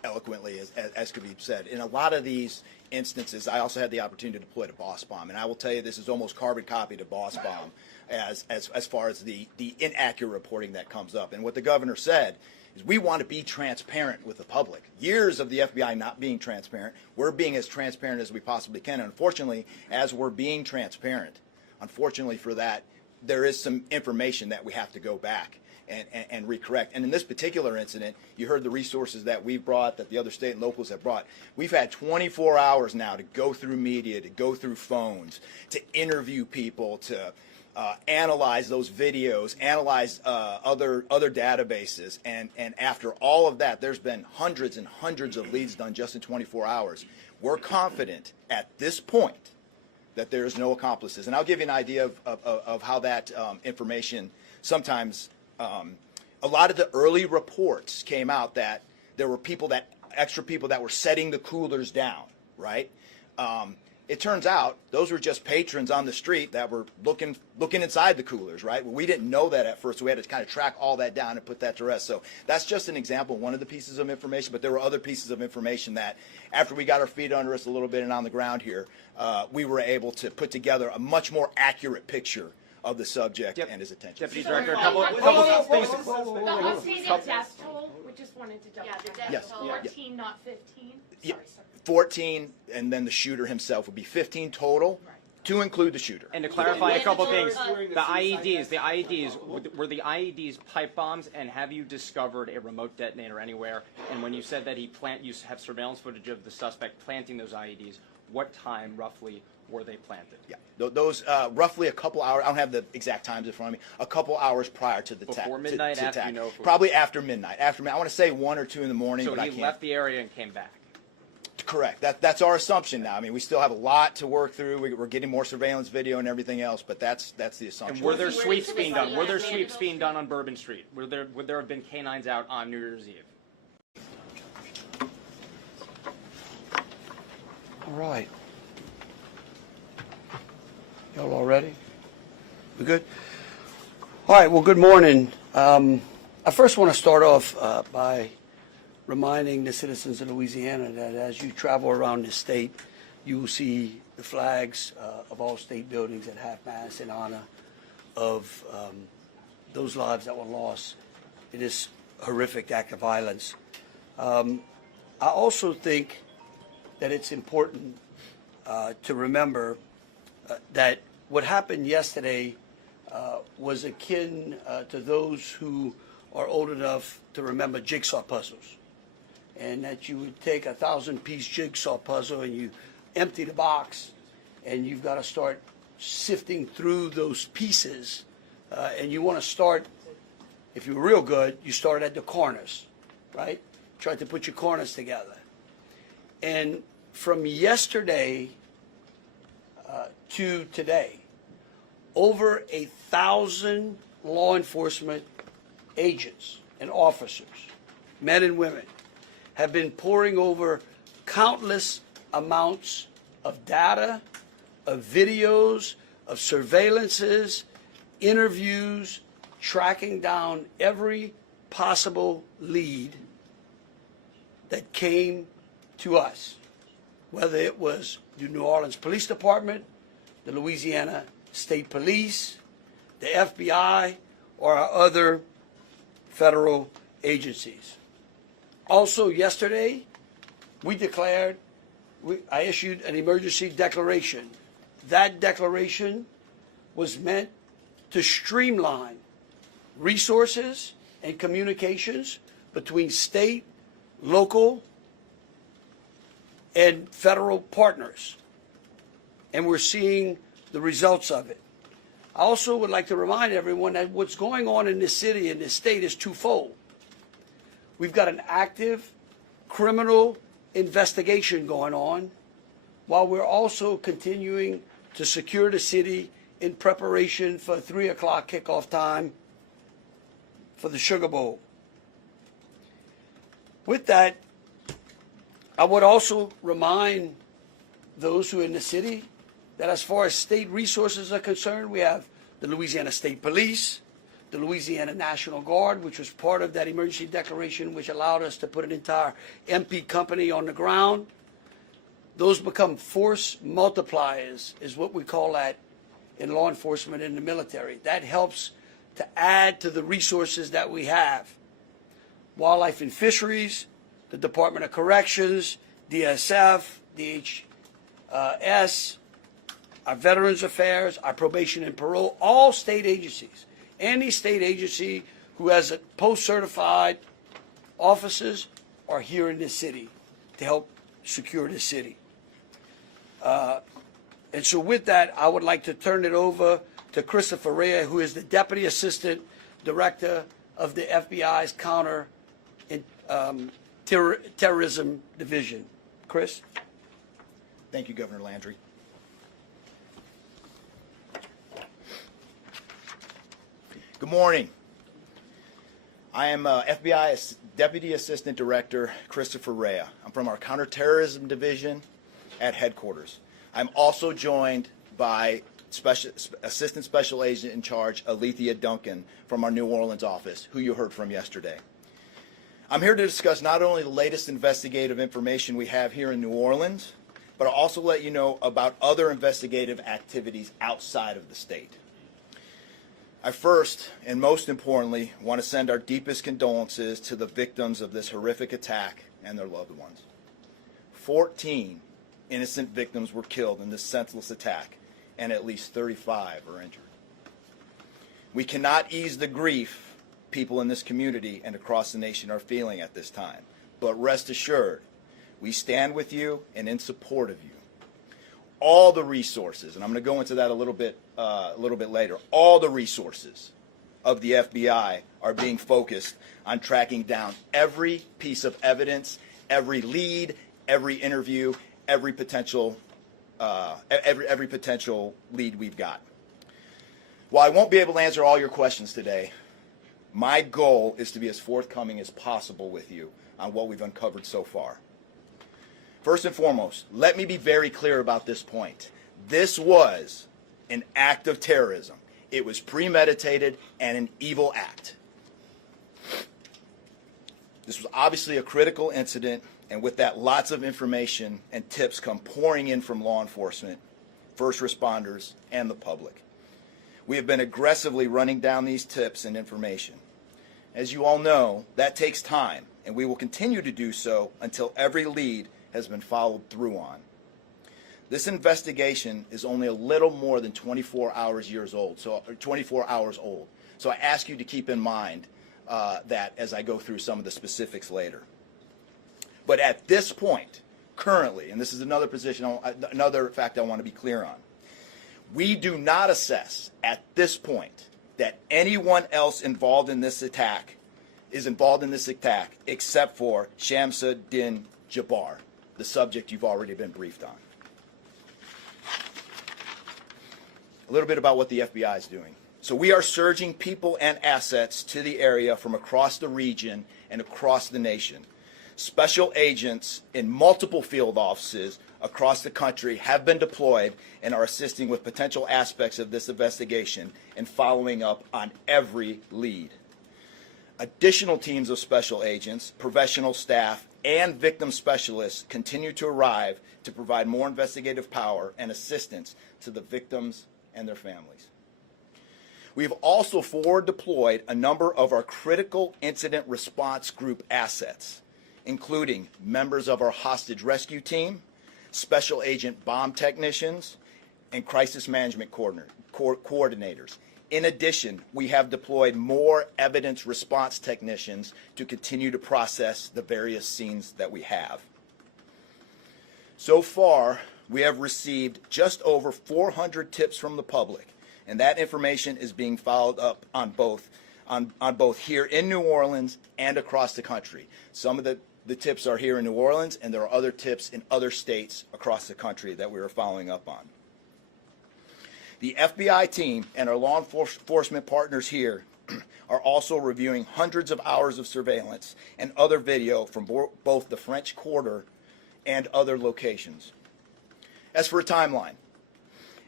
eloquently as could be said. In a lot of these instances, I also had the opportunity to deploy to Boss Bomb, and I will tell you this is almost carbon copy to Boss Bomb as far as the inaccurate reporting that comes up. And what the governor said is we want to be transparent with the public. Years of the FBI not being transparent, we're being as transparent as we possibly can. And unfortunately, as we're being transparent, unfortunately for that, there is some information that we have to go back and recorrect. And in this particular incident, you heard the resources that we brought, that the other state and locals have brought. We've had 24 hours now to go through media, to go through phones, to interview people, to analyze those videos, analyze other databases, and after all of that, there's been hundreds and hundreds of leads done just in 24 hours. We're confident at this point that there is no accomplices. And I'll give you an idea of how that information sometimes, a lot of the early reports came out that there were extra people that were setting the coolers down, right? It turns out those were just patrons on the street that were looking inside the coolers, right? Well, we didn't know that at first, so we had to kind of track all that down and put that to rest. So that's just an example, one of the pieces of information, but there were other pieces of information that after we got our feet under us a little bit and on the ground here, we were able to put together a much more accurate picture of the subject and his attention. Deputy Director, a couple of things. The updated death toll, we just wanted to double check. Yes. 14, not 15? Yeah. 14, and then the shooter himself would be 15 total, to include the shooter. And to clarify a couple things, the IEDs, were the IEDs pipe bombs, and have you discovered a remote detonator anywhere? And when you said that you have surveillance footage of the suspect planting those IEDs, what time roughly were they planted? Yeah, those roughly a couple hours. I don't have the exact times in front of me. A couple hours prior to the attack. Before midnight, after attack. you know? Probably after midnight. After midnight. I want to say 1 or 2 in the morning. So but he I can't. left the area and came back. Correct. That's our assumption now. I mean, we still have a lot to work through. We're getting more surveillance video and everything else, but that's the assumption. And were there sweeps being done? Were there sweeps being done on Bourbon Street? Would there have been canines out on New Year's Eve? All right. Y'all all ready? We good? All right, well, good morning. I first want to start off by reminding the citizens of Louisiana that as you travel around the state, you will see the flags of all state buildings at half-mast in honor of those lives that were lost in this horrific act of violence. I also think that it's important to remember that what happened yesterday was akin to those who are old enough to remember jigsaw puzzles. And that you would take a 1,000-piece jigsaw puzzle and you empty the box and you've got to start sifting through those pieces. And you want to start, if you're real good, you start at the corners, right? Try to put your corners together. And from yesterday to today, over 1,000 law enforcement agents and officers, men and women, have been poring over countless amounts of data, of videos, of surveillances, interviews, tracking down every possible lead that came to us, whether it was the New Orleans Police Department, the Louisiana State Police, the FBI, or our other federal agencies. Also yesterday, I issued an emergency declaration. That declaration was meant to streamline resources and communications between state, local, and federal partners. And we're seeing the results of it. I also would like to remind everyone that what's going on in this city and this state is twofold. We've got an active criminal investigation going on, while we're also continuing to secure the city in preparation for 3 o'clock kickoff time for the Sugar Bowl. With that, I would also remind those who are in the city that as far as state resources are concerned, we have the Louisiana State Police, the Louisiana National Guard, which was part of that emergency declaration, which allowed us to put an entire MP company on the ground. Those become force multipliers, is what we call that in law enforcement and the military. That helps to add to the resources that we have. Wildlife and Fisheries, the Department of Corrections, DSF, DHS, our Veterans Affairs, our Probation and Parole, all state agencies. Any state agency who has a post-certified officers are here in this city to help secure the city. And so with that, I would like to turn it over to Christopher Rea, who is the Deputy Assistant Director of the FBI's Counter Terrorism Division. Chris? Thank you, Governor Landry. Good morning. I am FBI Deputy Assistant Director Christopher Rea. I'm from our Counterterrorism Division at headquarters. I'm also joined by Assistant Special Agent in Charge Alethea Duncan from our New Orleans office, who you heard from yesterday. I'm here to discuss not only the latest investigative information we have here in New Orleans, but I'll also let you know about other investigative activities outside of the state. I first, and most importantly, want to send our deepest condolences to the victims of this horrific attack and their loved ones. 14 innocent victims were killed in this senseless attack, and at least 35 are injured. We cannot ease the grief people in this community and across the nation are feeling at this time, but rest assured, we stand with you and in support of you. All the resources, and I'm going to go into that a little bit later, all the resources of the FBI are being focused on tracking down every piece of evidence, every lead, every interview, every potential lead we've got. While I won't be able to answer all your questions today, my goal is to be as forthcoming as possible with you on what we've uncovered so far. First and foremost, let me be very clear about this point. This was an act of terrorism. It was premeditated and an evil act. This was obviously a critical incident, and with that, lots of information and tips come pouring in from law enforcement, first responders, and the public. We have been aggressively running down these tips and information. As you all know, that takes time, and we will continue to do so until every lead has been followed through on. This investigation is only a little more than 24 hours old. So I ask you to keep in mind that as I go through some of the specifics later. But at this point, currently, and this is another fact I want to be clear on, we do not assess at this point that anyone else involved in this attack except for Shamsa Din Jabbar, the subject you've already been briefed on. A little bit about what the FBI is doing. So we are surging people and assets to the area from across the region and across the nation. Special agents in multiple field offices across the country have been deployed and are assisting with potential aspects of this investigation and following up on every lead. Additional teams of special agents, professional staff, and victim specialists continue to arrive to provide more investigative power and assistance to the victims and their families. We have also forward deployed a number of our critical incident response group assets, including members of our hostage rescue team, special agent bomb technicians, and crisis management coordinators. In addition, we have deployed more evidence response technicians to continue to process the various scenes that we have. So far, we have received just over 400 tips from the public, and that information is being followed up on both here in New Orleans and across the country. Some of the tips are here in New Orleans, and there are other tips in other states across the country that we are following up on. The FBI team and our law enforcement partners here are also reviewing hundreds of hours of surveillance and other video from both the French Quarter and other locations. As for a timeline,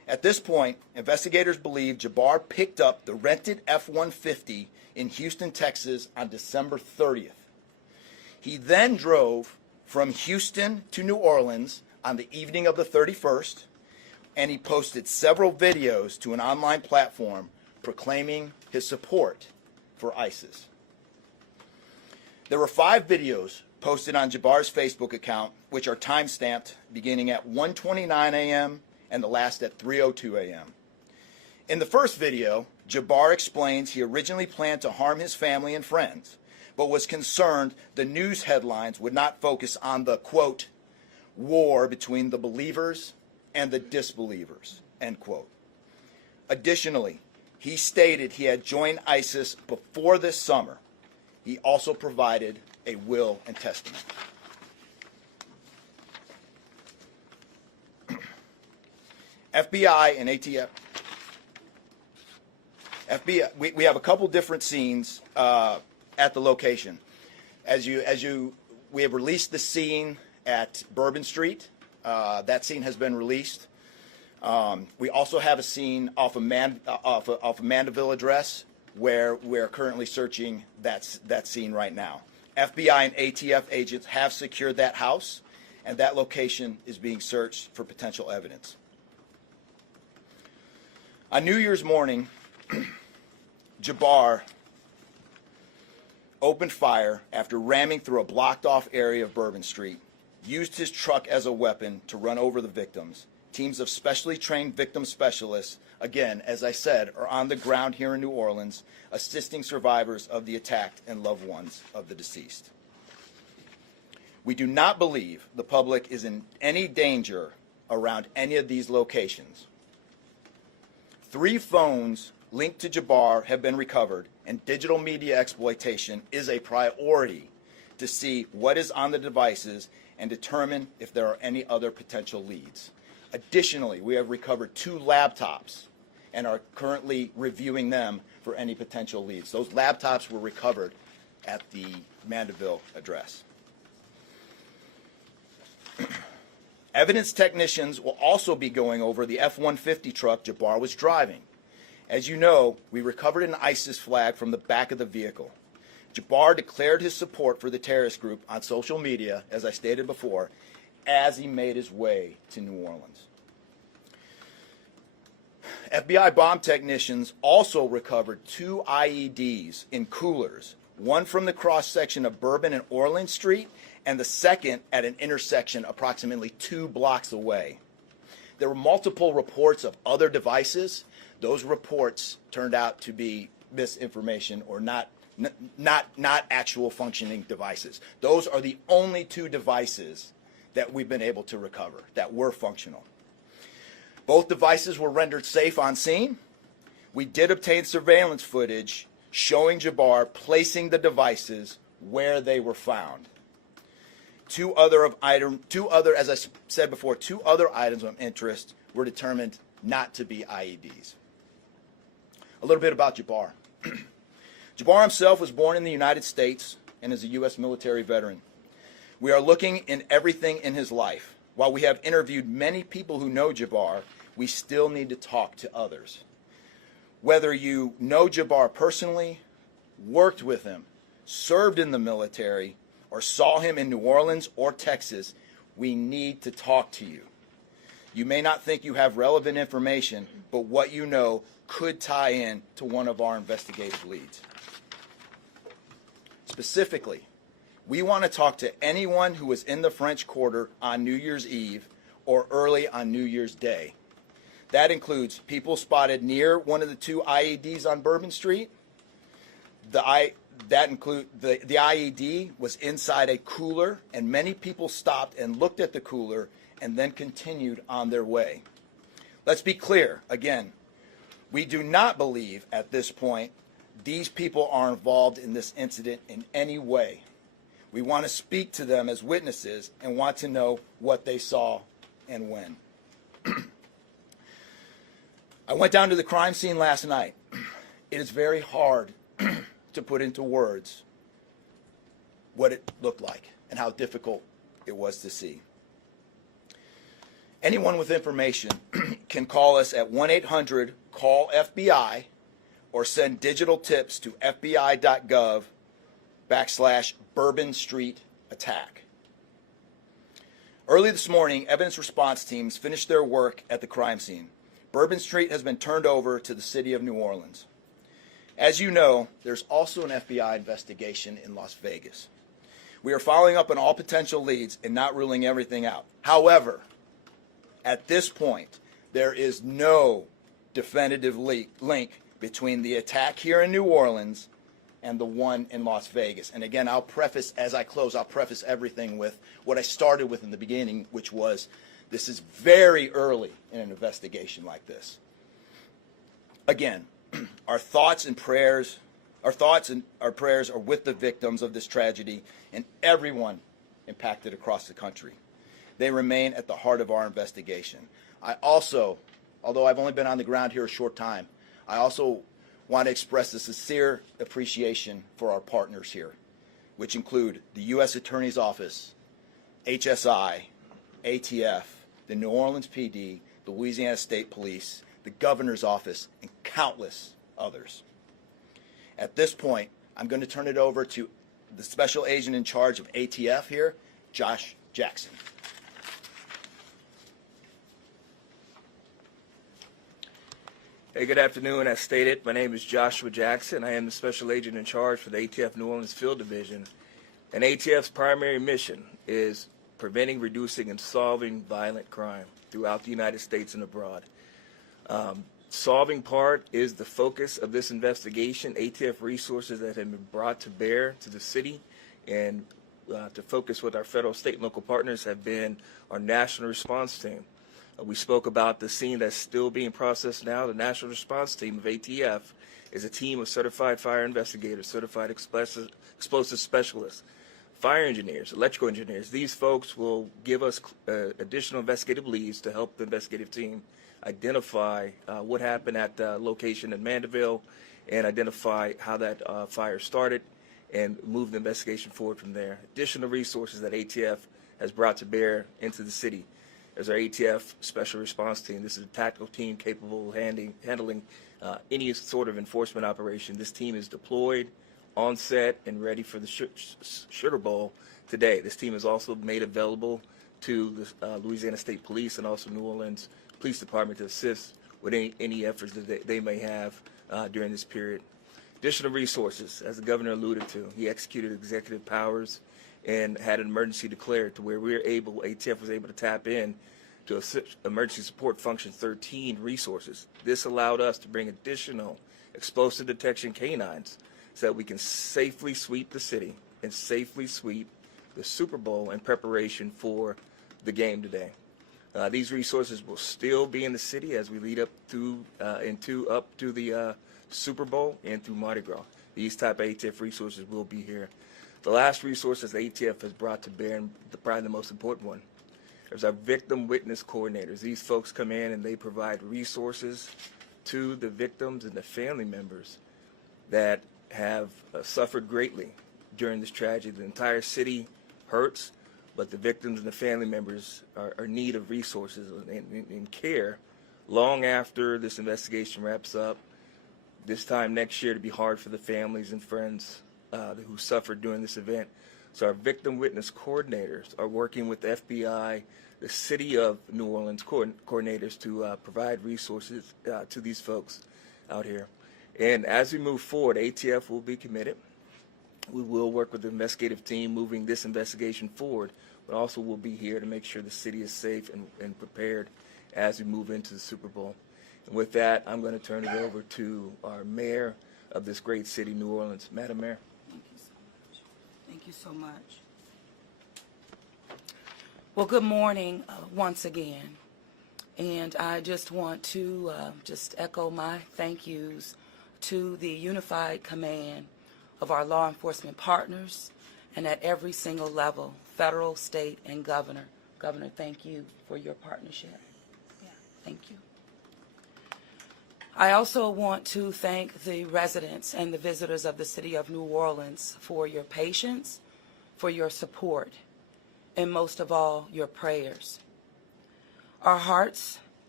At this point, investigators believe Jabbar picked up the rented F-150 in Houston, Texas on December 30th. He then drove from Houston to New Orleans on the evening of the 31st, and he posted several videos to an online platform proclaiming his support for ISIS. There were 5 videos posted on Jabbar's Facebook account, which are time-stamped beginning at 1:29 a.m. and the last at 3:02 a.m. In the first video, Jabbar explains he originally planned to harm his family and friends, but was concerned the news headlines would not focus on the, quote, war between the believers and the disbelievers, end quote. Additionally, he stated he had joined ISIS before this summer. He also provided a will and testament. FBI and ATF. FBI. We have a couple different scenes at the location. We have released the scene at Bourbon Street. That scene has been released. We also have a scene off of Mandeville address where we're currently searching that scene right now. FBI and ATF agents have secured that house, and that location is being searched for potential evidence. On New Year's morning, Jabbar opened fire after ramming through a blocked-off area of Bourbon Street, used his truck as a weapon to run over the victims. Teams of specially trained victim specialists, again, as I said, are on the ground here in New Orleans, assisting survivors of the attack and loved ones of the deceased. We do not believe the public is in any danger around any of these locations. 3 phones linked to Jabbar have been recovered, and digital media exploitation is a priority to see what is on the devices and determine if there are any other potential leads. Additionally, we have recovered 2 laptops and are currently reviewing them for any potential leads. Those laptops were recovered at the Mandeville address. Evidence technicians will also be going over the F-150 truck Jabbar was driving. As you know, we recovered an ISIS flag from the back of the vehicle. Jabbar declared his support for the terrorist group on social media, as I stated before, as he made his way to New Orleans. FBI bomb technicians also recovered 2 IEDs in coolers, one from the cross-section of Bourbon and Orleans Street, and the second at an intersection approximately 2 blocks away. There were multiple reports of other devices. Those reports turned out to be misinformation or not actual functioning devices. Those are the only 2 devices that we've been able to recover that were functional. Both devices were rendered safe on scene. We did obtain surveillance footage showing Jabbar placing the devices where they were found. 2 other, as I said before, 2 other items of interest were determined not to be IEDs. A little bit about Jabbar. Jabbar himself was born in the United States and is a U.S. military veteran. We are looking in everything in his life. While we have interviewed many people who know Jabbar, we still need to talk to others. Whether you know Jabbar personally, worked with him, served in the military, or saw him in New Orleans or Texas, we need to talk to you. You may not think you have relevant information, but what you know could tie in to one of our investigative leads. Specifically, we want to talk to anyone who was in the French Quarter on New Year's Eve or early on New Year's Day. That includes people spotted near one of the 2 IEDs on Bourbon Street. The IED was inside a cooler, and many people stopped and looked at the cooler and then continued on their way. Let's be clear, again, we do not believe at this point these people are involved in this incident in any way. We want to speak to them as witnesses and want to know what they saw and when. I went down to the crime scene last night. It is very hard to put into words what it looked like and how difficult it was to see. Anyone with information can call us at 1-800-CALL-FBI or send digital tips to fbi.gov/Bourbon Street attack. Early this morning, evidence response teams finished their work at the crime scene. Bourbon Street has been turned over to the city of New Orleans. As you know, there's also an FBI investigation in Las Vegas. We are following up on all potential leads and not ruling everything out. However, at this point, there is no definitive link between the attack here in New Orleans and the one in Las Vegas. And again, I'll preface, as I close, I'll preface everything with what I started with in the beginning, which was this is very early in an investigation like this. Again, our thoughts and prayers are with the victims of this tragedy and everyone impacted across the country. They remain at the heart of our investigation. I also, although I've only been on the ground here a short time, I also want to express a sincere appreciation for our partners here, which include the U.S. Attorney's Office, HSI, ATF, the New Orleans PD, the Louisiana State Police, the Governor's Office, and countless others. At this point, I'm going to turn it over to the Special Agent in charge of ATF here, Josh Jackson. Hey, good afternoon. As stated, my name is Joshua Jackson. I am the Special Agent in charge for the ATF New Orleans Field Division. And ATF's primary mission is preventing, reducing, and solving violent crime throughout the United States and abroad. Solving part is the focus of this investigation. ATF resources that have been brought to bear to the city and to focus with our federal, state, and local partners have been our national response team. We spoke about the scene that's still being processed now. The National Response Team of ATF is a team of certified fire investigators, certified explosive specialists, fire engineers, electrical engineers. These folks will give us additional investigative leads to help the investigative team identify what happened at the location in Mandeville and identify how that fire started and move the investigation forward from there. Additional resources that ATF has brought to bear into the city. There's our ATF Special Response Team. This is a tactical team capable of handling any sort of enforcement operation. This team is deployed, on set, and ready for the Sugar Bowl today. This team is also made available to the Louisiana State Police and also New Orleans Police Department to assist with any efforts that they may have during this period. Additional resources, as the governor alluded to, he executed executive powers and had an emergency declared to where ATF was able to tap in to Emergency Support Function 13 resources. This allowed us to bring additional explosive detection canines so that we can safely sweep the city and safely sweep the Super Bowl in preparation for the game today. These resources will still be in the city as we lead up to the Super Bowl and through Mardi Gras. These type of ATF resources will be here. The last resources the ATF has brought to bear, and probably the most important one, is our victim witness coordinators. These folks come in and they provide resources to the victims and the family members that have suffered greatly during this tragedy. The entire city hurts, but the victims and the family members are in need of resources and care long after this investigation wraps up. This time next year to be hard for the families and friends who suffered during this event. So our victim witness coordinators are working with the FBI, the City of New Orleans coordinators to provide resources to these folks out here. And as we move forward, ATF will be committed. We will work with the investigative team moving this investigation forward, but also we'll be here to make sure the city is safe and prepared as we move into the Super Bowl. And with that, I'm going to turn it over to our mayor of this great city, New Orleans. Madam Mayor. Thank you so much. Well, good morning once again. And I just want to just echo my thank yous to the unified command of our law enforcement partners and at every single level, federal, state, and governor. Governor, thank you for your partnership. Yeah, thank you. I also want to thank the residents and the visitors of the city of New Orleans for your patience, for your support, and most of all, your prayers. Our hearts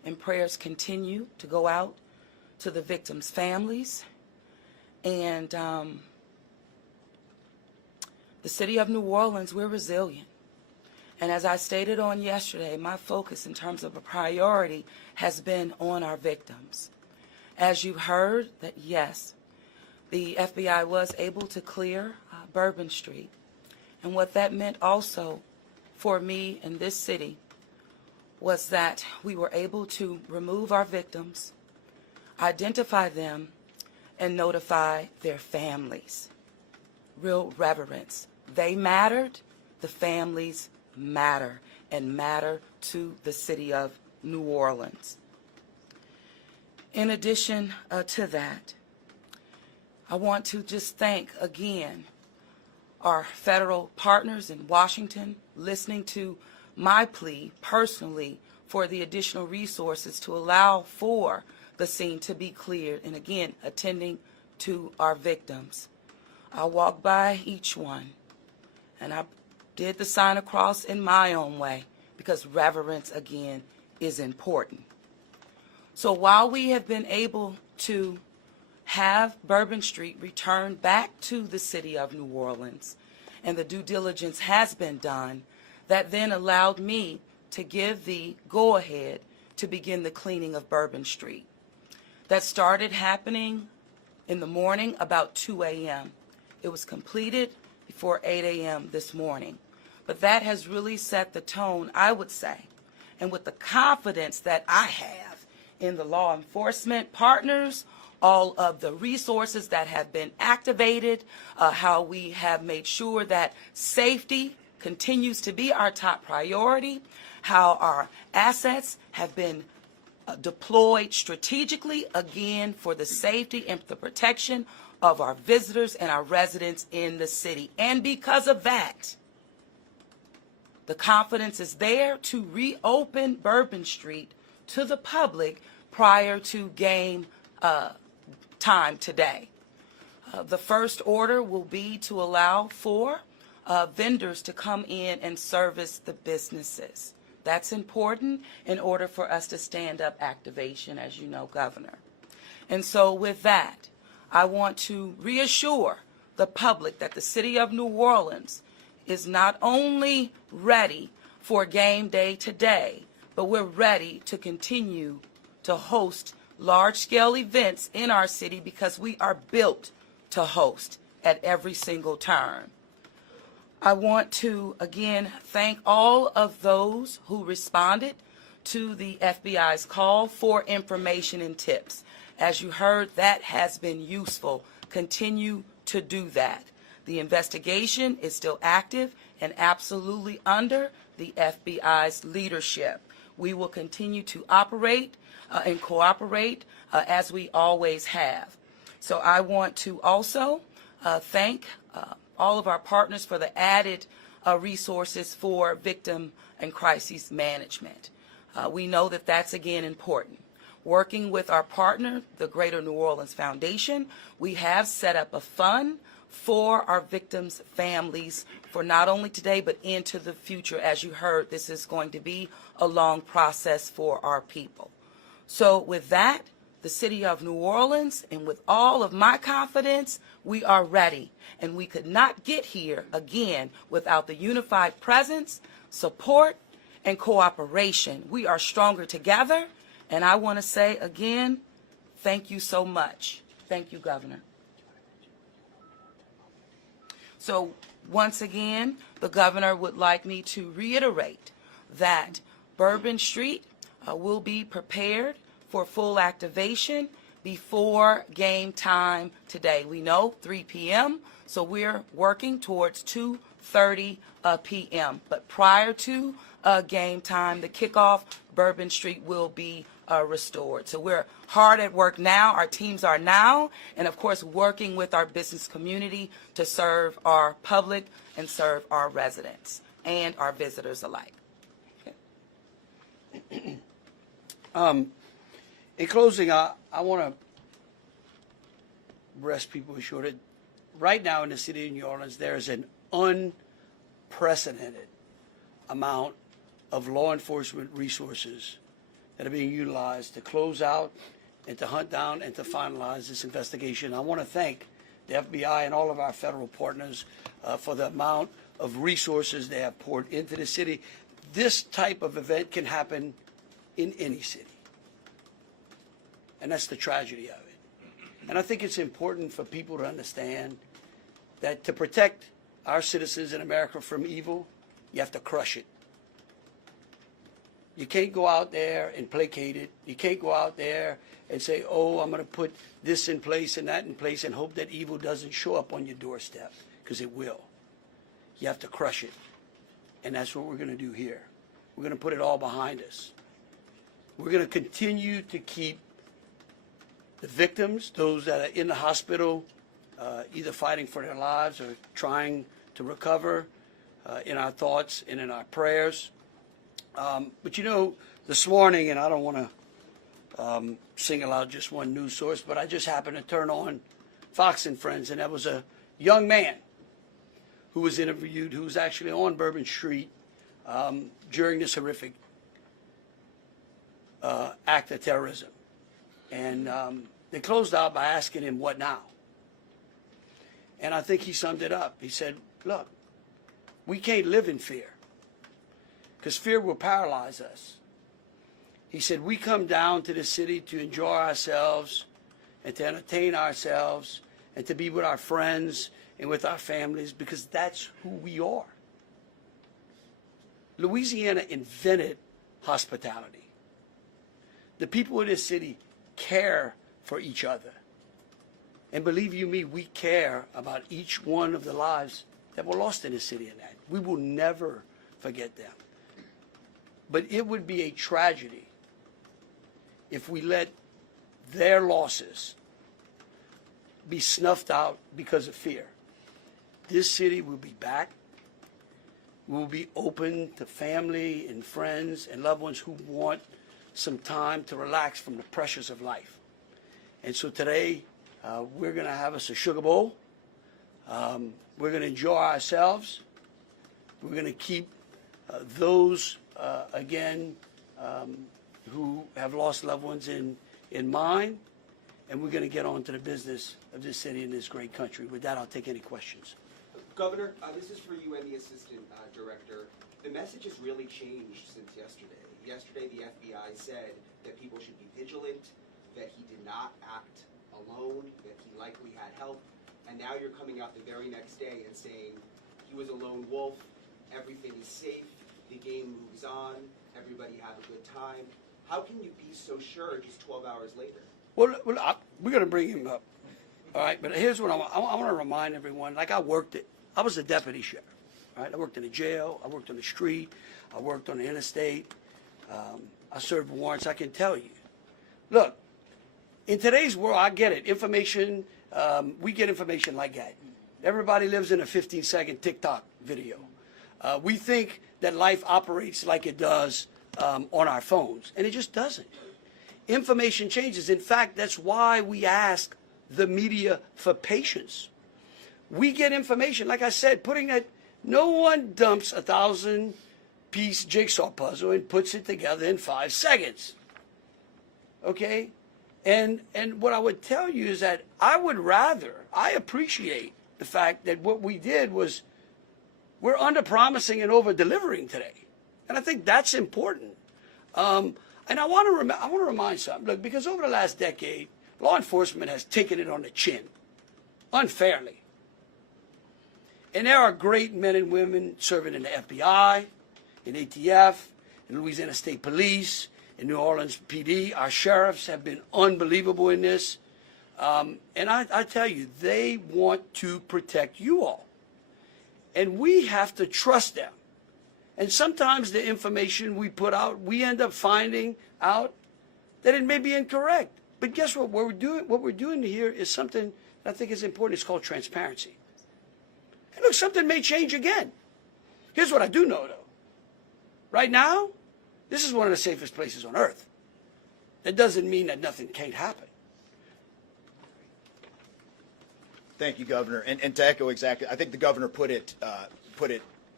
and prayers continue to go out to the victims' families. And the city of New Orleans, we're resilient. And as I stated on yesterday, my focus in terms of a priority has been on our victims. As you heard, that yes, the FBI was able to clear Bourbon Street. And what that meant also for me in this city was that we were able to remove our victims, identify them, and notify their families. Real reverence. They mattered, the families matter, and matter to the city of New Orleans. In addition to that, I want to just thank again our federal partners in Washington, listening to my plea personally for the additional resources to allow for the scene to be cleared, and again, attending to our victims. I walked by each one, and I did the sign of cross in my own way, because reverence, again, is important. So while we have been able to have Bourbon Street returned back to the city of New Orleans, and the due diligence has been done, that then allowed me to give the go-ahead to begin the cleaning of Bourbon Street. That started happening in the morning about 2 a.m. It was completed before 8 a.m. this morning. But that has really set the tone, I would say, and with the confidence that I have in the law enforcement partners, all of the resources that have been activated, how we have made sure that safety continues to be our top priority, how our assets have been deployed strategically, again, for the safety and the protection of our visitors and our residents in the city. And because of that, the confidence is there to reopen Bourbon Street to the public prior to game time today. The first order will be to allow for vendors to come in and service the businesses. That's important in order for us to stand up activation, as you know, Governor. And so with that, I want to reassure the public that the city of New Orleans is not only ready for game day today, but we're ready to continue to host large-scale events in our city because we are built to host at every single turn. I want to, again, thank all of those who responded to the FBI's call for information and tips. As you heard, that has been useful. Continue to do that. The investigation is still active and absolutely under the FBI's leadership. We will continue to operate and cooperate as we always have. So I want to also thank all of our partners for the added resources for victim and crisis management. We know that that's, again, important. Working with our partner, the Greater New Orleans Foundation, we have set up a fund for our victims' families for not only today but into the future. As you heard, this is going to be a long process for our people. So with that, the city of New Orleans, and with all of my confidence, we are ready. And we could not get here, again, without the unified presence, support, and cooperation. We are stronger together. And I want to say, again, thank you so much. Thank you, Governor. So once again, the governor would like me to reiterate that Bourbon Street will be prepared for full activation before game time today. We know 3 p.m., so we're working towards 2:30 p.m. But prior to game time, the kickoff, Bourbon Street will be restored. So we're hard at work now. Our teams are now, and of course, working with our business community to serve our public and serve our residents and our visitors alike. Okay. In closing, I want to rest people assured that right now in the city of New Orleans, there is an unprecedented amount of law enforcement resources that are being utilized to close out and to hunt down and to finalize this investigation. I want to thank the FBI and all of our federal partners for the amount of resources they have poured into the city. This type of event can happen in any city. And that's the tragedy of it. And I think it's important for people to understand that to protect our citizens in America from evil, you have to crush it. You can't go out there and placate it. You can't go out there and say, oh, I'm going to put this in place and that in place and hope that evil doesn't show up on your doorstep, because it will. You have to crush it. And that's what we're going to do here. We're going to put it all behind us. We're going to continue to keep the victims, those that are in the hospital, either fighting for their lives or trying to recover, in our thoughts and in our prayers. But you know, this morning, and I don't want to single out just one news source, but I just happened to turn on Fox and Friends, and there was a young man who was interviewed who was actually on Bourbon Street during this horrific act of terrorism. And they closed out by asking him, what now? And I think he summed it up. He said, look, we can't live in fear, because fear will paralyze us. He said, we come down to the city to enjoy ourselves and to entertain ourselves and to be with our friends and with our families, because that's who we are. Louisiana invented hospitality. The people of this city care for each other. And believe you me, we care about each one of the lives that were lost in this city and that. We will never forget them. But it would be a tragedy if we let their losses be snuffed out because of fear. This city will be back. We will be open to family and friends and loved ones who want some time to relax from the pressures of life. And so today, we're going to have us a sugar bowl. We're going to enjoy ourselves. We're going to keep those, again, who have lost loved ones in mind. And we're going to get on to the business of this city and this great country. With that, I'll take any questions. Governor, this is for you and the Assistant Director. The message has really changed since yesterday. Yesterday, the FBI said that people should be vigilant, that he did not act alone, that he likely had help, and now you're coming out the very next day and saying he was a lone wolf, everything is safe, the game moves on, everybody have a good time. How can you be so sure just 12 hours later? Well, we're going to bring him up. All right, but here's what I want to remind everyone. Like I was a deputy sheriff. Right? I worked in a jail. I worked on the street. I worked on the interstate. I served warrants. I can tell you. Look, in today's world, I get it. Information, we get information like that. Everybody lives in a 15-second TikTok video. We think that life operates like it does on our phones, and it just doesn't. Information changes. In fact, that's why we ask the media for patience. We get information, like I said, no one dumps a 1,000-piece jigsaw puzzle and puts it together in 5 seconds. Okay? And what I would tell you is that I appreciate the fact that what we did was we're under-promising and over-delivering today. And I think that's important. And I want to remind something. Look, because over the last decade, law enforcement has taken it on the chin, unfairly. And there are great men and women serving in the FBI, in ATF, in Louisiana State Police, in New Orleans PD. Our sheriffs have been unbelievable in this. And I tell you, they want to protect you all. And we have to trust them. And sometimes the information we put out, we end up finding out that it may be incorrect. But guess what? What we're doing here is something that I think is important. It's called transparency. And look, something may change again. Here's what I do know, though. Right now, this is one of the safest places on earth. That doesn't mean that nothing can't happen. Thank you, Governor. And to echo exactly, I think the governor put it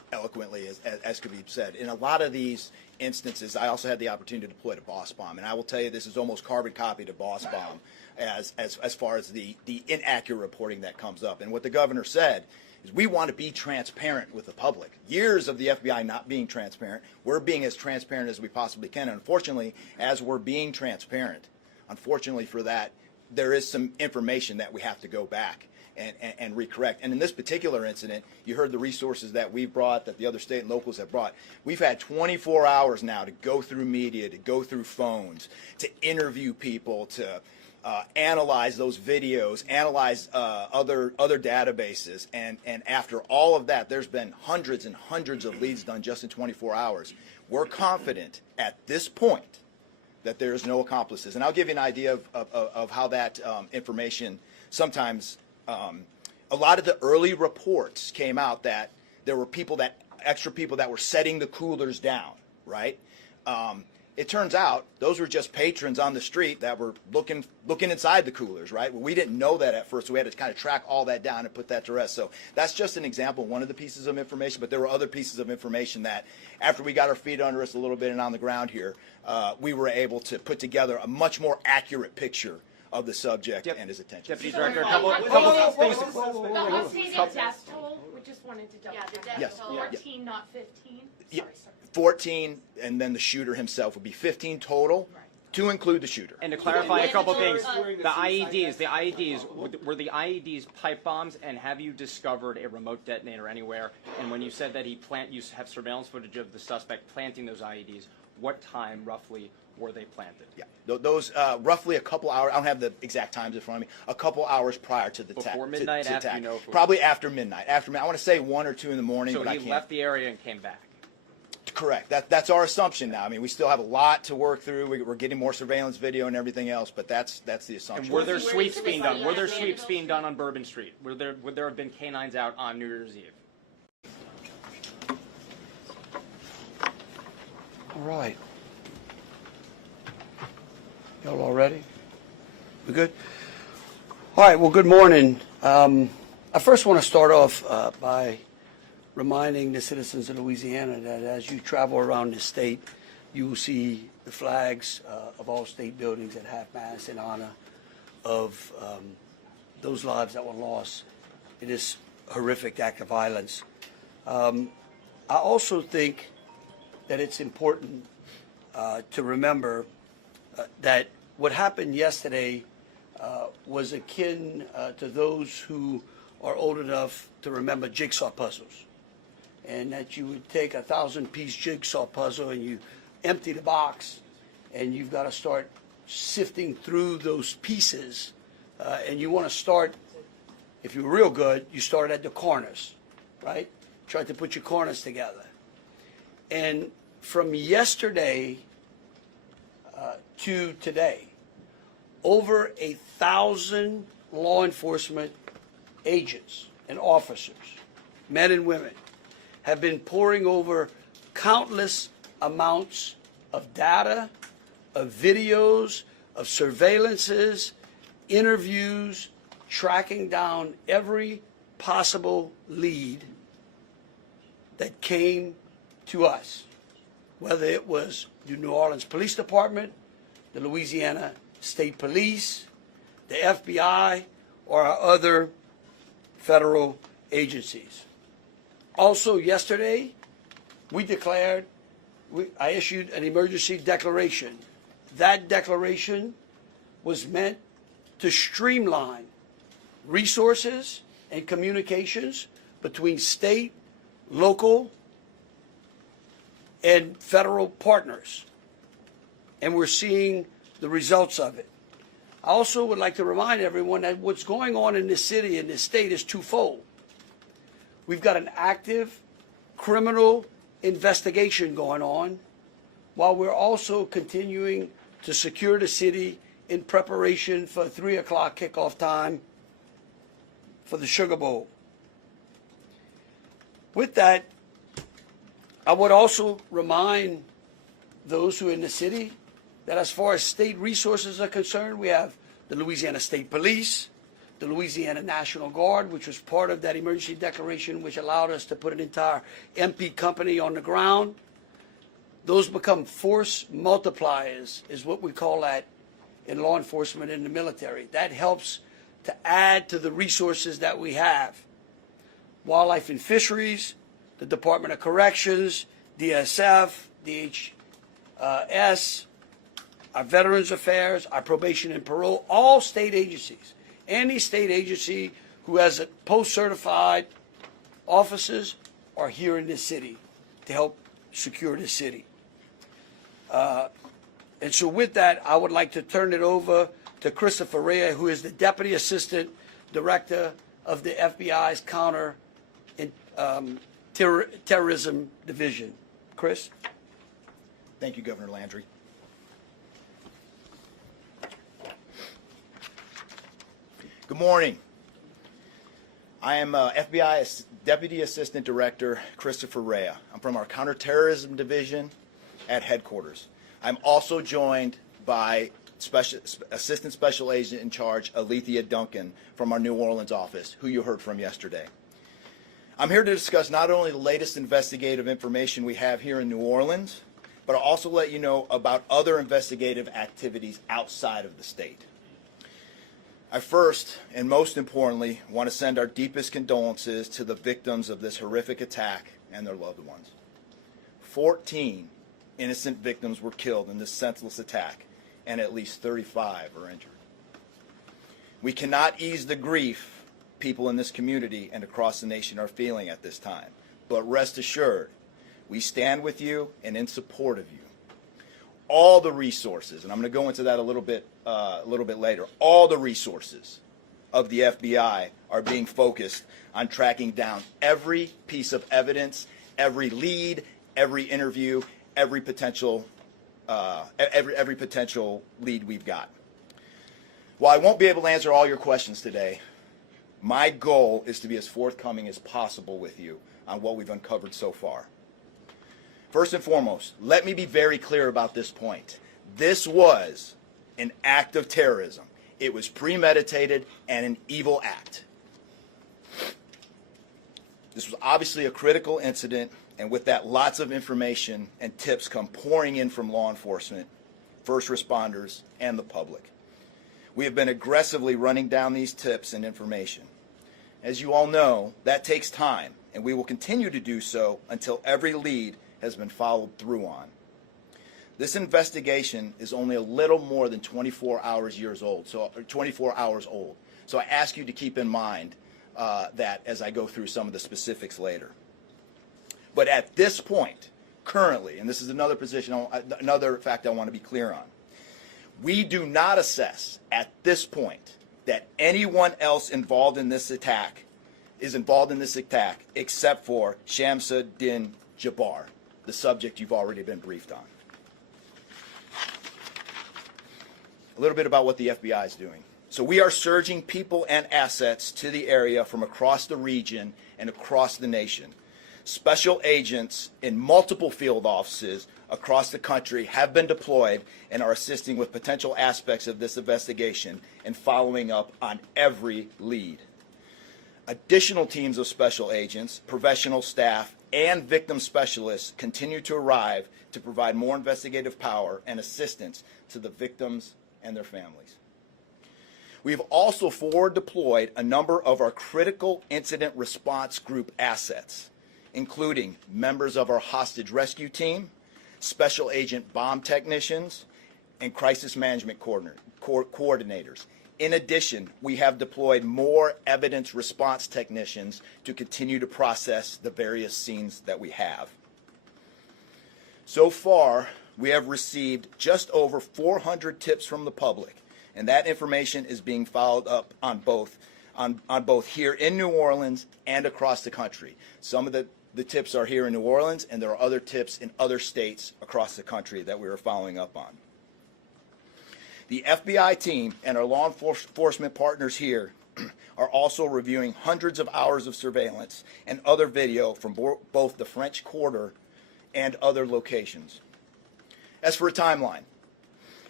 eloquently as could be said. In a lot of these instances, I also had the opportunity to deploy to Boss Bomb, and I will tell you this is almost carbon copy to Boss Bomb as far as the inaccurate reporting that comes up. And what the governor said is we want to be transparent with the public. Years of the FBI not being transparent, we're being as transparent as we possibly can. And unfortunately, as we're being transparent, unfortunately for that, there is some information that we have to go back and recorrect. And in this particular incident, you heard the resources that we brought, that the other state and locals have brought. We've had 24 hours now to go through media, to go through phones, to interview people, to analyze those videos, analyze other databases. And after all of that, there's been hundreds and hundreds of leads done just in 24 hours. We're confident at this point that there is no accomplices. And I'll give you an idea of how that information sometimes, a lot of the early reports came out that there were extra people that were setting the coolers down, right? It turns out those were just patrons on the street that were looking inside the coolers, right? Well, we didn't know that at first, so we had to kind of track all that down and put that to rest. So that's just an example, one of the pieces of information, but there were other pieces of information that after we got our feet under us a little bit and on the ground here, we were able to put together a much more accurate picture of the subject and his attention. Deputy Director, a couple things. The updated death toll, we just wanted to double check. Yes. 14, not 15. Yeah. Sorry. 14, and then the shooter himself would be 15 total, to include the shooter. And to clarify a couple things, the IEDs, were the IEDs pipe bombs, and have you discovered a remote detonator anywhere? And when you said that you have surveillance footage of the suspect planting those IEDs, what time roughly were they planted? Yeah, those roughly a couple hours. I don't have the exact times in front of me. A couple hours prior to the attack. Before midnight, after you know? Probably after midnight. After midnight. I want to say 1 or 2 in the morning, so but I can't. he left the area and came back. Correct. That's our assumption now. I mean, we still have a lot to work through. We're getting more surveillance video and everything else, but that's the assumption. And were there sweeps being done? Were there sweeps being done on Bourbon Street? Would there have been canines out on New Year's Eve? All right. Y'all all ready? We good? All right, well, good morning. I first want to start off by reminding the citizens of Louisiana that as you travel around the state, you will see the flags of all state buildings at half-mast in honor of those lives that were lost in this horrific act of violence. I also think that it's important to remember that what happened yesterday was akin to those who are old enough to remember jigsaw puzzles. And that you would take a 1,000-piece jigsaw puzzle and you empty the box, and you've got to start sifting through those pieces. And you want to start, if you're real good, you start at the corners, right? Try to put your corners together. And from yesterday to today, over 1,000 law enforcement agents and officers, men and women, have been poring over countless amounts of data, of videos, of surveillances, interviews, tracking down every possible lead that came to us, whether it was the New Orleans Police Department, the Louisiana State Police, the FBI, or our other federal agencies. Also yesterday, I issued an emergency declaration. That declaration was meant to streamline resources and communications between state, local, and federal partners. And we're seeing the results of it. I also would like to remind everyone that what's going on in this city and this state is twofold. We've got an active criminal investigation going on, while we're also continuing to secure the city in preparation for 3 o'clock kickoff time for the Sugar Bowl. With that, I would also remind those who are in the city that as far as state resources are concerned, we have the Louisiana State Police, the Louisiana National Guard, which was part of that emergency declaration, which allowed us to put an entire MP company on the ground. Those become force multipliers, is what we call that in law enforcement and the military. That helps to add to the resources that we have. Wildlife and Fisheries, the Department of Corrections, DSF, DHS, our Veterans Affairs, our Probation and Parole, all state agencies. Any state agency who has a post-certified officers are here in this city to help secure the city. And so with that, I would like to turn it over to Christopher Rea, who is the Deputy Assistant Director of the FBI's Terrorism Division. Chris? Thank you, Governor Landry. Good morning. I am FBI Deputy Assistant Director Christopher Rea. I'm from our Counterterrorism Division at headquarters. I'm also joined by Assistant Special Agent in Charge Alethea Duncan from our New Orleans office, who you heard from yesterday. I'm here to discuss not only the latest investigative information we have here in New Orleans, but I'll also let you know about other investigative activities outside of the state. I first, and most importantly, want to send our deepest condolences to the victims of this horrific attack and their loved ones. 14 innocent victims were killed in this senseless attack, and at least 35 are injured. We cannot ease the grief people in this community and across the nation are feeling at this time, but rest assured, we stand with you and in support of you. All the resources, and I'm going to go into that a little bit later, all the resources of the FBI are being focused on tracking down every piece of evidence, every lead, every interview, every potential lead we've got. While I won't be able to answer all your questions today, my goal is to be as forthcoming as possible with you on what we've uncovered so far. First and foremost, let me be very clear about this point. This was an act of terrorism. It was premeditated and an evil act. This was obviously a critical incident, and with that, lots of information and tips come pouring in from law enforcement, first responders, and the public. We have been aggressively running down these tips and information. As you all know, that takes time, and we will continue to do so until every lead has been followed through on. This investigation is only a little more than 24 hours old. So I ask you to keep in mind that as I go through some of the specifics later. But at this point, currently, and this is another fact I want to be clear on, we do not assess at this point that anyone else involved in this attack except for Shamsa Din Jabbar, the subject you've already been briefed on. A little bit about what the FBI is doing. So we are surging people and assets to the area from across the region and across the nation. Special agents in multiple field offices across the country have been deployed and are assisting with potential aspects of this investigation and following up on every lead. Additional teams of special agents, professional staff, and victim specialists continue to arrive to provide more investigative power and assistance to the victims and their families. We have also forward deployed a number of our critical incident response group assets, including members of our hostage rescue team, special agent bomb technicians, and crisis management coordinators. In addition, we have deployed more evidence response technicians to continue to process the various scenes that we have. So far, we have received just over 400 tips from the public, and that information is being followed up on both here in New Orleans and across the country. Some of the tips are here in New Orleans, and there are other tips in other states across the country that we are following up on. The FBI team and our law enforcement partners here are also reviewing hundreds of hours of surveillance and other video from both the French Quarter and other locations. As for a timeline,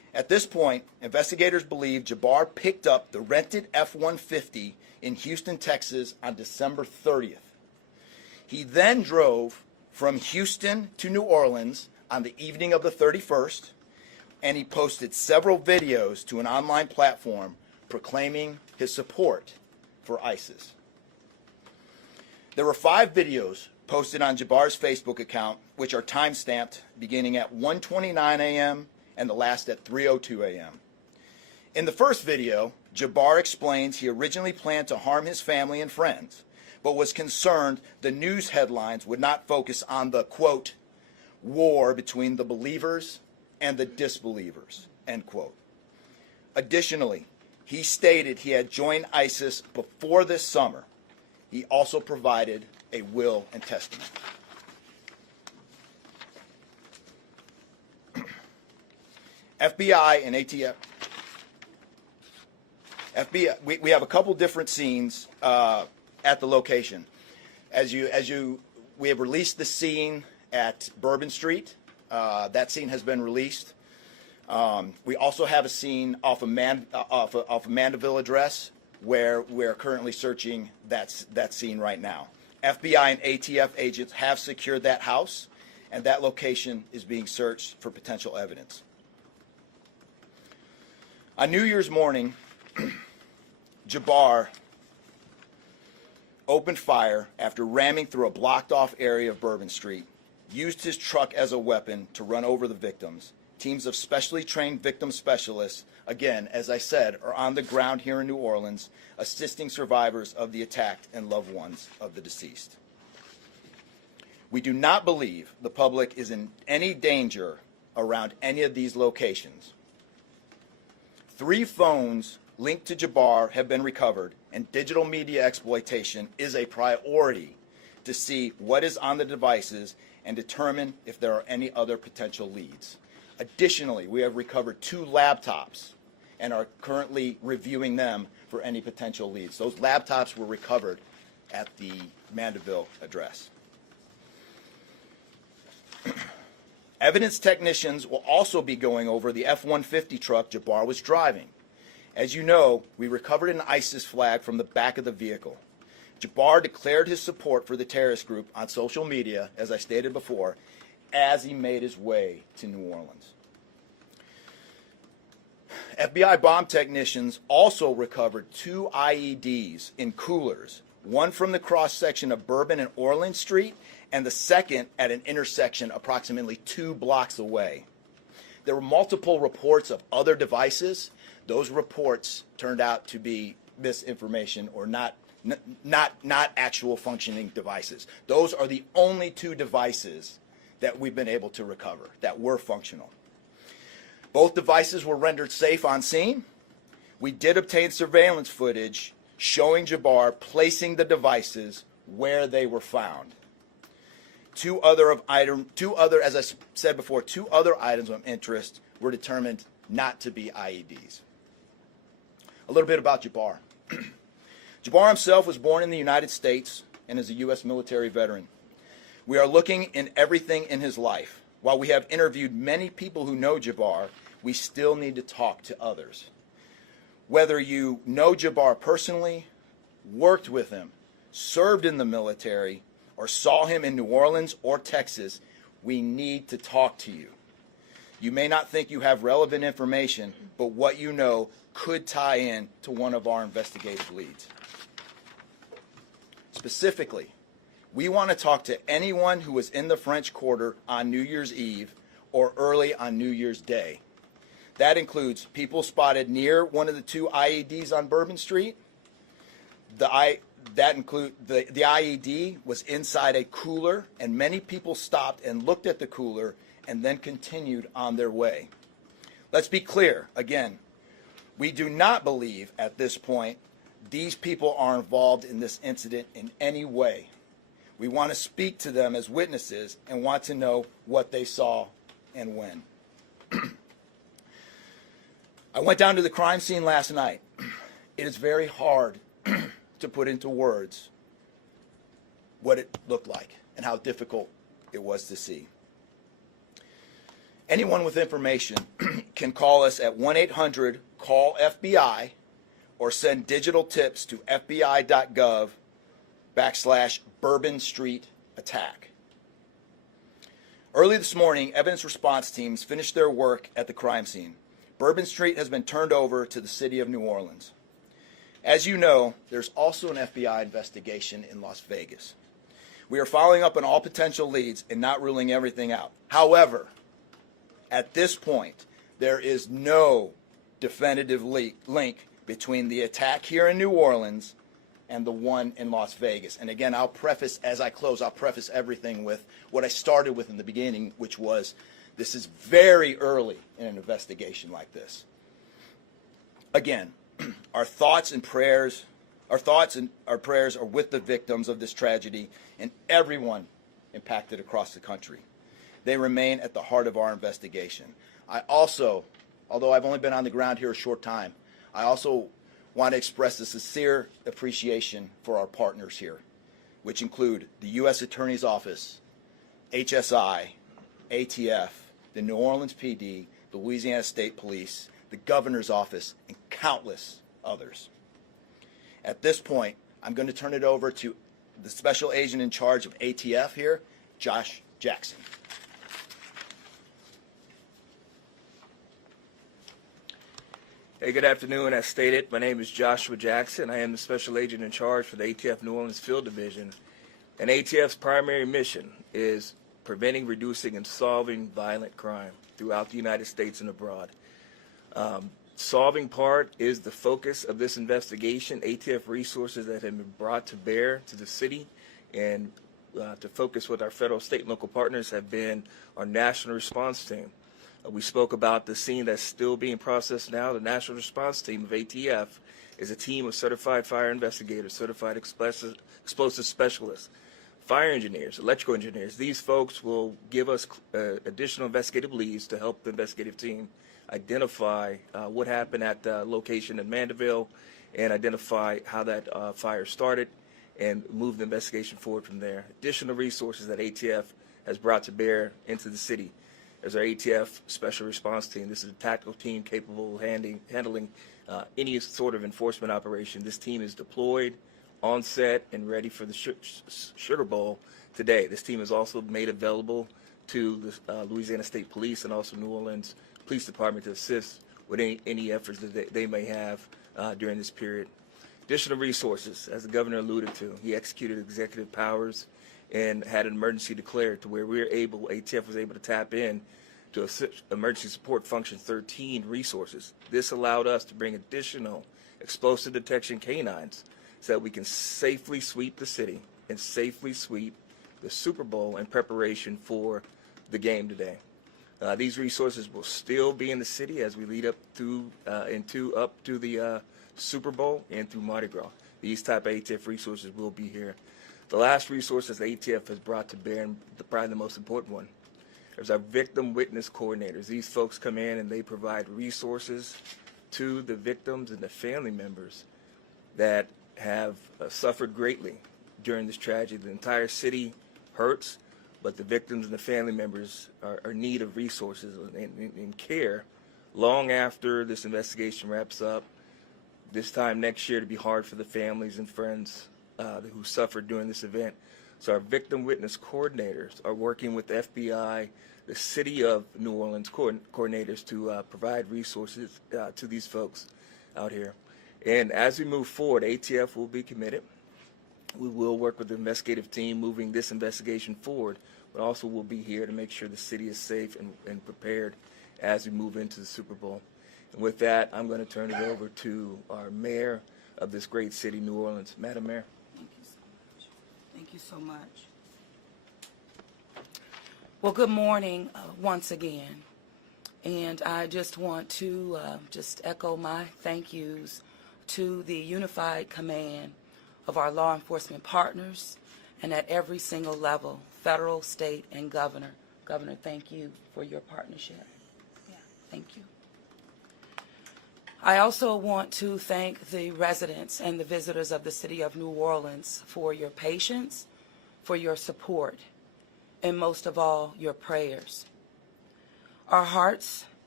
At this point, investigators believe Jabbar picked up the rented F-150 in Houston, Texas on December 30th. He then drove from Houston to New Orleans on the evening of the 31st, and he posted several videos to an online platform proclaiming his support for ISIS. There were 5 videos posted on Jabbar's Facebook account, which are time-stamped beginning at 1:29 a.m. and the last at 3:02 a.m. In the first video, Jabbar explains he originally planned to harm his family and friends, but was concerned the news headlines would not focus on the, quote, war between the believers and the disbelievers, end quote. Additionally, he stated he had joined ISIS before this summer. He also provided a will and testament. FBI and ATF. FBI. We have a couple different scenes at the location. We have released the scene at Bourbon Street. That scene has been released. We also have a scene off of Mandeville Address, where we're currently searching that scene right now. FBI and ATF agents have secured that house, and that location is being searched for potential evidence. On New Year's morning, Jabbar opened fire after ramming through a blocked-off area of Bourbon Street, used his truck as a weapon to run over the victims. Teams of specially trained victim specialists, again, as I said, are on the ground here in New Orleans, assisting survivors of the attack and loved ones of the deceased. We do not believe the public is in any danger around any of these locations. 3 phones linked to Jabbar have been recovered, and digital media exploitation is a priority to see what is on the devices and determine if there are any other potential leads. Additionally, we have recovered 2 laptops and are currently reviewing them for any potential leads. Those laptops were recovered at the Mandeville address. Evidence technicians will also be going over the F-150 truck Jabbar was driving. As you know, we recovered an ISIS flag from the back of the vehicle. Jabbar declared his support for the terrorist group on social media, as I stated before, as he made his way to New Orleans. FBI bomb technicians also recovered 2 IEDs in coolers, one from the cross-section of Bourbon and Orleans Street, and the second at an intersection approximately 2 blocks away. There were multiple reports of other devices. Those reports turned out to be misinformation or not actual functioning devices. Those are the only 2 devices that we've been able to recover that were functional. Both devices were rendered safe on scene. We did obtain surveillance footage showing Jabbar placing the devices where they were found. 2 other, as I said before, 2 other items of interest were determined not to be IEDs. A little bit about Jabbar. Jabbar himself was born in the United States and is a U.S. military veteran. We are looking in everything in his life. While we have interviewed many people who know Jabbar, we still need to talk to others. Whether you know Jabbar personally, worked with him, served in the military, or saw him in New Orleans or Texas, we need to talk to you. You may not think you have relevant information, but what you know could tie in to one of our investigative leads. Specifically, we want to talk to anyone who was in the French Quarter on New Year's Eve or early on New Year's Day. That includes people spotted near one of the 2 IEDs on Bourbon Street. The IED was inside a cooler, and many people stopped and looked at the cooler and then continued on their way. Let's be clear, again, we do not believe at this point these people are involved in this incident in any way. We want to speak to them as witnesses and want to know what they saw and when. I went down to the crime scene last night. It is very hard to put into words what it looked like and how difficult it was to see. Anyone with information can call us at 1-800-CALL-FBI or send digital tips to fbi.gov/Bourbon Street attack. Early this morning, evidence response teams finished their work at the crime scene. Bourbon Street has been turned over to the city of New Orleans. As you know, there's also an FBI investigation in Las Vegas. We are following up on all potential leads and not ruling everything out. However, at this point, there is no definitive link between the attack here in New Orleans and the one in Las Vegas. And again, I'll preface, as I close, I'll preface everything with what I started with in the beginning, which was this is very early in an investigation like this. Again, our thoughts and prayers are with the victims of this tragedy and everyone impacted across the country. They remain at the heart of our investigation. I also, although I've only been on the ground here a short time, I also want to express a sincere appreciation for our partners here, which include the U.S. Attorney's Office, HSI, ATF, the New Orleans PD, the Louisiana State Police, the Governor's Office, and countless others. At this point, I'm going to turn it over to the Special Agent in charge of ATF here, Josh Jackson. Hey, good afternoon. As stated, my name is Joshua Jackson. I am the Special Agent in charge for the ATF New Orleans Field Division. And ATF's primary mission is preventing, reducing, and solving violent crime throughout the United States and abroad. Solving part is the focus of this investigation. ATF resources that have been brought to bear to the city and to focus with our federal, state, and local partners have been our national response team. We spoke about the scene that's still being processed now. The national response team of ATF is a team of certified fire investigators, certified explosive specialists, fire engineers, electrical engineers. These folks will give us additional investigative leads to help the investigative team identify what happened at the location in Mandeville and identify how that fire started and move the investigation forward from there. Additional resources that ATF has brought to bear into the city. There's our ATF Special Response Team. This is a tactical team capable of handling any sort of enforcement operation. This team is deployed, on set, and ready for the Sugar Bowl today. This team is also made available to the Louisiana State Police and also New Orleans Police Department to assist with any efforts that they may have during this period. Additional resources, as the governor alluded to, he executed executive powers and had an emergency declared to where ATF was able to tap in to Emergency Support Function 13 resources. This allowed us to bring additional explosive detection canines so that we can safely sweep the city and safely sweep the Super Bowl in preparation for the game today. These resources will still be in the city as we lead up to the Super Bowl and through Mardi Gras. These type of ATF resources will be here. The last resources ATF has brought to bear, and probably the most important one, is our victim witness coordinators. These folks come in and they provide resources to the victims and the family members that have suffered greatly during this tragedy. The entire city hurts, but the victims and the family members are in need of resources and care long after this investigation wraps up. This time next year to be hard for the families and friends who suffered during this event. So our victim witness coordinators are working with the FBI, the City of New Orleans coordinators to provide resources to these folks out here. And as we move forward, ATF will be committed. We will work with the investigative team moving this investigation forward, but also we'll be here to make sure the city is safe and prepared as we move into the Super Bowl. And with that, I'm going to turn it over to our mayor of this great city, New Orleans. Madam Mayor. Thank you so much. Well, good morning once again. And I just want to just echo my thank yous to the unified command of our law enforcement partners and at every single level, federal, state, and governor. Governor, thank you for your partnership. Yeah, thank you. I also want to thank the residents and the visitors of the city of New Orleans for your patience, for your support, and most of all, your prayers. Our hearts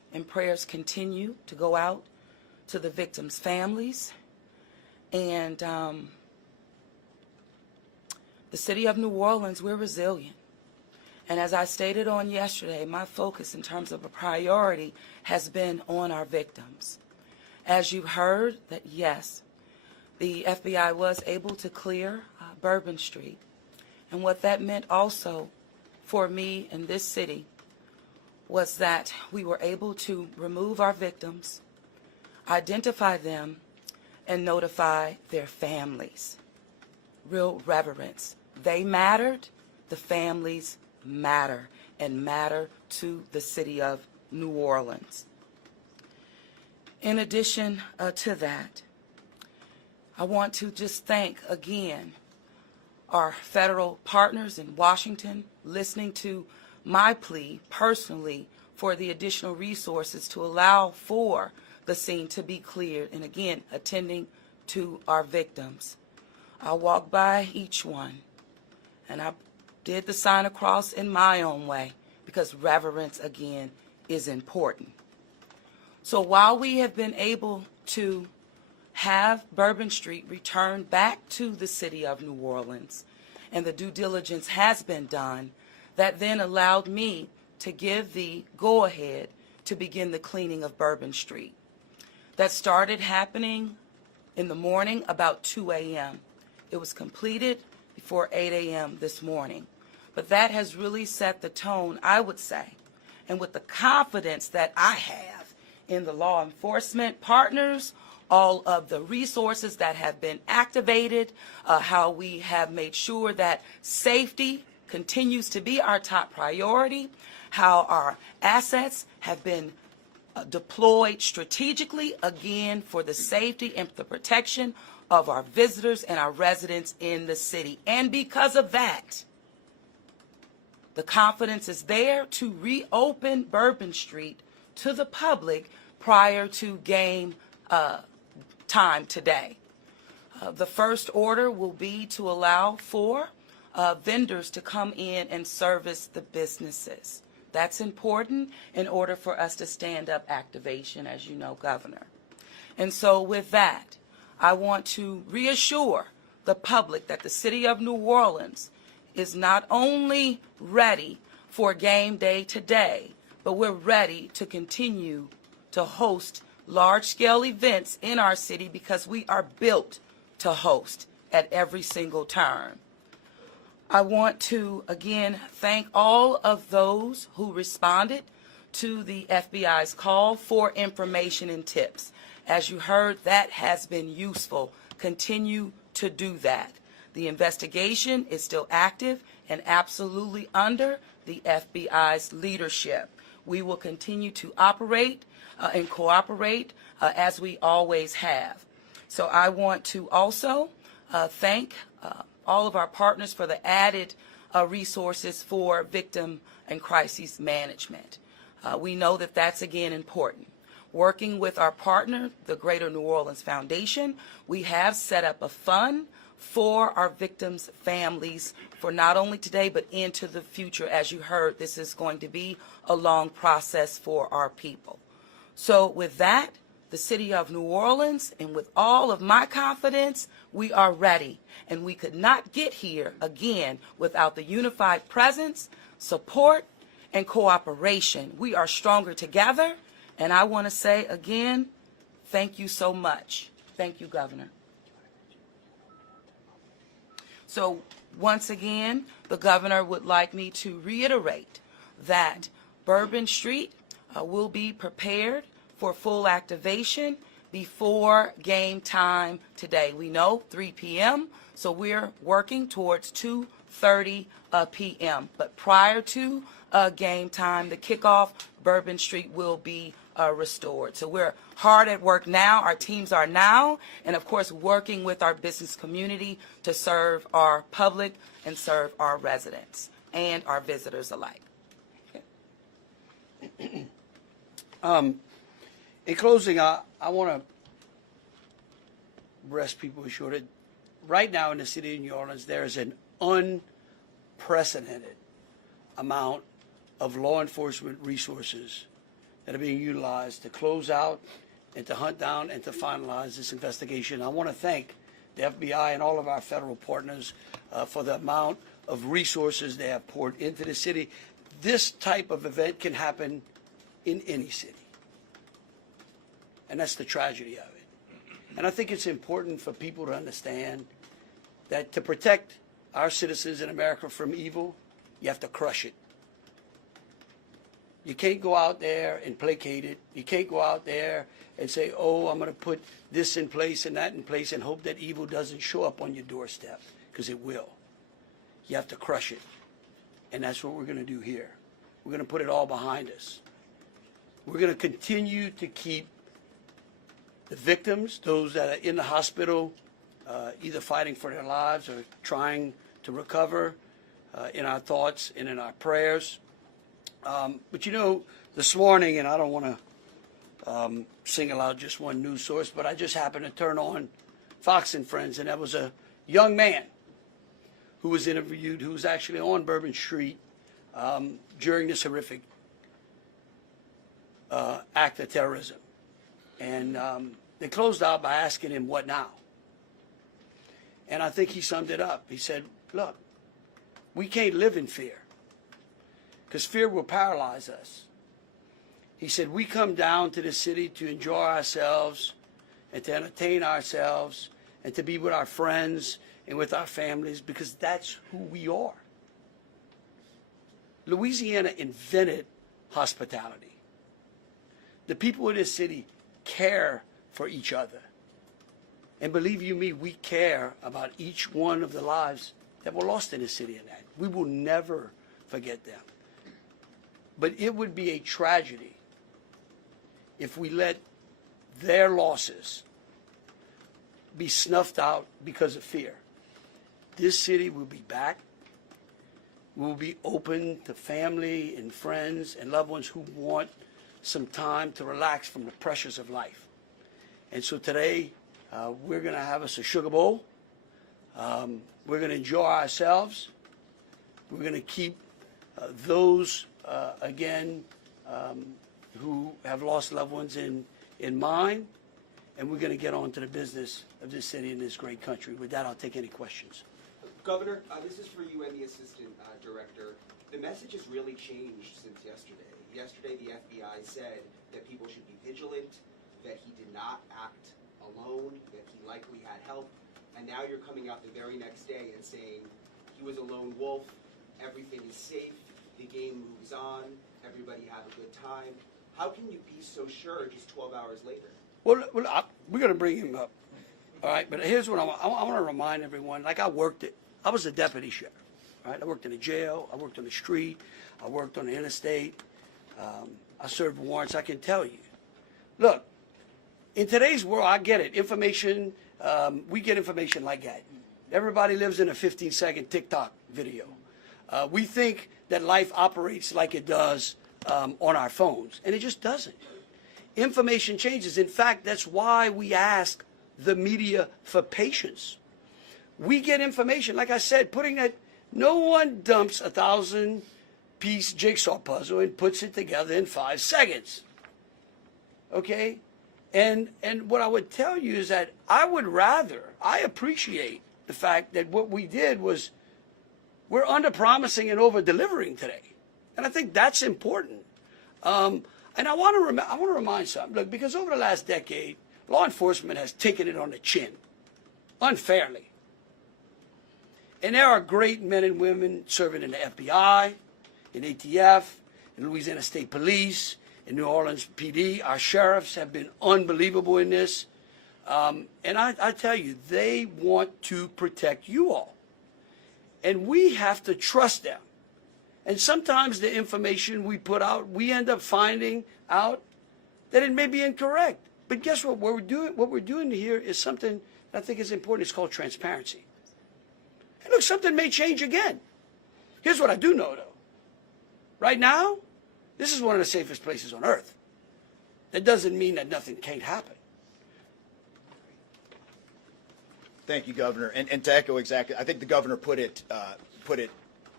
and prayers continue to go out to the victims' families. And the city of New Orleans, we're resilient. And as I stated on yesterday, my focus in terms of a priority has been on our victims. As you heard, that yes, the FBI was able to clear Bourbon Street. And what that meant also for me in this city was that we were able to remove our victims, identify them, and notify their families. Real reverence. They mattered, the families matter, and matter to the city of New Orleans. In addition to that, I want to just thank again our federal partners in Washington, listening to my plea personally for the additional resources to allow for the scene to be cleared, and again, attending to our victims. I walked by each one, and I did the sign of cross in my own way, because reverence, again, is important. So while we have been able to have Bourbon Street returned back to the city of New Orleans, and the due diligence has been done, that then allowed me to give the go-ahead to begin the cleaning of Bourbon Street. That started happening in the morning about 2 a.m. It was completed before 8 a.m. this morning. But that has really set the tone, I would say, and with the confidence that I have in the law enforcement partners, all of the resources that have been activated, how we have made sure that safety continues to be our top priority, how our assets have been deployed strategically, again, for the safety and the protection of our visitors and our residents in the city. And because of that, the confidence is there to reopen Bourbon Street to the public prior to game time today. The first order will be to allow for vendors to come in and service the businesses. That's important in order for us to stand up activation, as you know, Governor. And so with that, I want to reassure the public that the city of New Orleans is not only ready for game day today, but we're ready to continue to host large-scale events in our city because we are built to host at every single turn. I want to, again, thank all of those who responded to the FBI's call for information and tips. As you heard, that has been useful. Continue to do that. The investigation is still active and absolutely under the FBI's leadership. We will continue to operate and cooperate as we always have. So I want to also thank all of our partners for the added resources for victim and crisis management. We know that that's, again, important. Working with our partner, the Greater New Orleans Foundation, we have set up a fund for our victims' families for not only today but into the future. As you heard, this is going to be a long process for our people. So with that, the city of New Orleans, and with all of my confidence, we are ready. And we could not get here, again, without the unified presence, support, and cooperation. We are stronger together. And I want to say again, thank you so much. Thank you, Governor. So once again, the governor would like me to reiterate that Bourbon Street will be prepared for full activation before game time today. We know 3 p.m., so we're working towards 2:30 p.m. But prior to game time, the kickoff, Bourbon Street will be restored. So we're hard at work now. Our teams are now, and of course, working with our business community to serve our public and serve our residents and our visitors alike. Okay. In closing, I want to rest people assured that right now in the city of New Orleans, there is an unprecedented amount of law enforcement resources that are being utilized to close out and to hunt down and to finalize this investigation. I want to thank the FBI and all of our federal partners for the amount of resources they have poured into the city. This type of event can happen in any city. And that's the tragedy of it. And I think it's important for people to understand that to protect our citizens in America from evil, you have to crush it. You can't go out there and placate it. You can't go out there and say, oh, I'm going to put this in place and that in place and hope that evil doesn't show up on your doorstep, because it will. You have to crush it. And that's what we're going to do here. We're going to put it all behind us. We're going to continue to keep the victims, those that are in the hospital, either fighting for their lives or trying to recover, in our thoughts and in our prayers. But you know, this morning, and I don't want to single out just one news source, but I just happened to turn on Fox and Friends, and there was a young man who was interviewed, who was actually on Bourbon Street during this horrific act of terrorism. And they closed out by asking him, what now? And I think he summed it up. He said, look, we can't live in fear, because fear will paralyze us. He said, we come down to the city to enjoy ourselves and to entertain ourselves and to be with our friends and with our families, because that's who we are. Louisiana invented hospitality. The people in this city care for each other. And believe you me, we care about each one of the lives that were lost in this city and that. We will never forget them. But it would be a tragedy if we let their losses be snuffed out because of fear. This city will be back. We will be open to family and friends and loved ones who want some time to relax from the pressures of life. And so today, we're going to have us a sugar bowl. We're going to enjoy ourselves. We're going to keep those, again, who have lost loved ones in mind. And we're going to get on to the business of this city and this great country. With that, I'll take any questions. Governor, this is for you and the Assistant Director. The message has really changed since yesterday. Yesterday, the FBI said that people should be vigilant, that he did not act alone, that he likely had help, and now you're coming out the very next day and saying he was a lone wolf, everything is safe, the game moves on, everybody have a good time. How can you be so sure just 12 hours later? Well, we're going to bring him up. All right, but here's what I want to remind everyone. Like I was a deputy sheriff. Right? I worked in a jail. I worked on the street. I worked on the interstate. I served warrants. I can tell you. Look, in today's world, I get it. Information, we get information like that. Everybody lives in a 15-second TikTok video. We think that life operates like it does on our phones, and it just doesn't. Information changes. In fact, that's why we ask the media for patience. We get information, like I said, no one dumps a 1,000-piece jigsaw puzzle and puts it together in 5 seconds. Okay? And what I would tell you is that I appreciate the fact that what we did was we're under-promising and over-delivering today. And I think that's important. And I want to remind something. Look, because over the last decade, law enforcement has taken it on the chin, unfairly. And there are great men and women serving in the FBI, in ATF, in Louisiana State Police, in New Orleans PD. Our sheriffs have been unbelievable in this. And I tell you, they want to protect you all. And we have to trust them. And sometimes the information we put out, we end up finding out that it may be incorrect. But guess what? What we're doing here is something that I think is important. It's called transparency. And look, something may change again. Here's what I do know, though. Right now, this is one of the safest places on earth. That doesn't mean that nothing can't happen. Thank you, Governor. And to echo exactly, I think the governor put it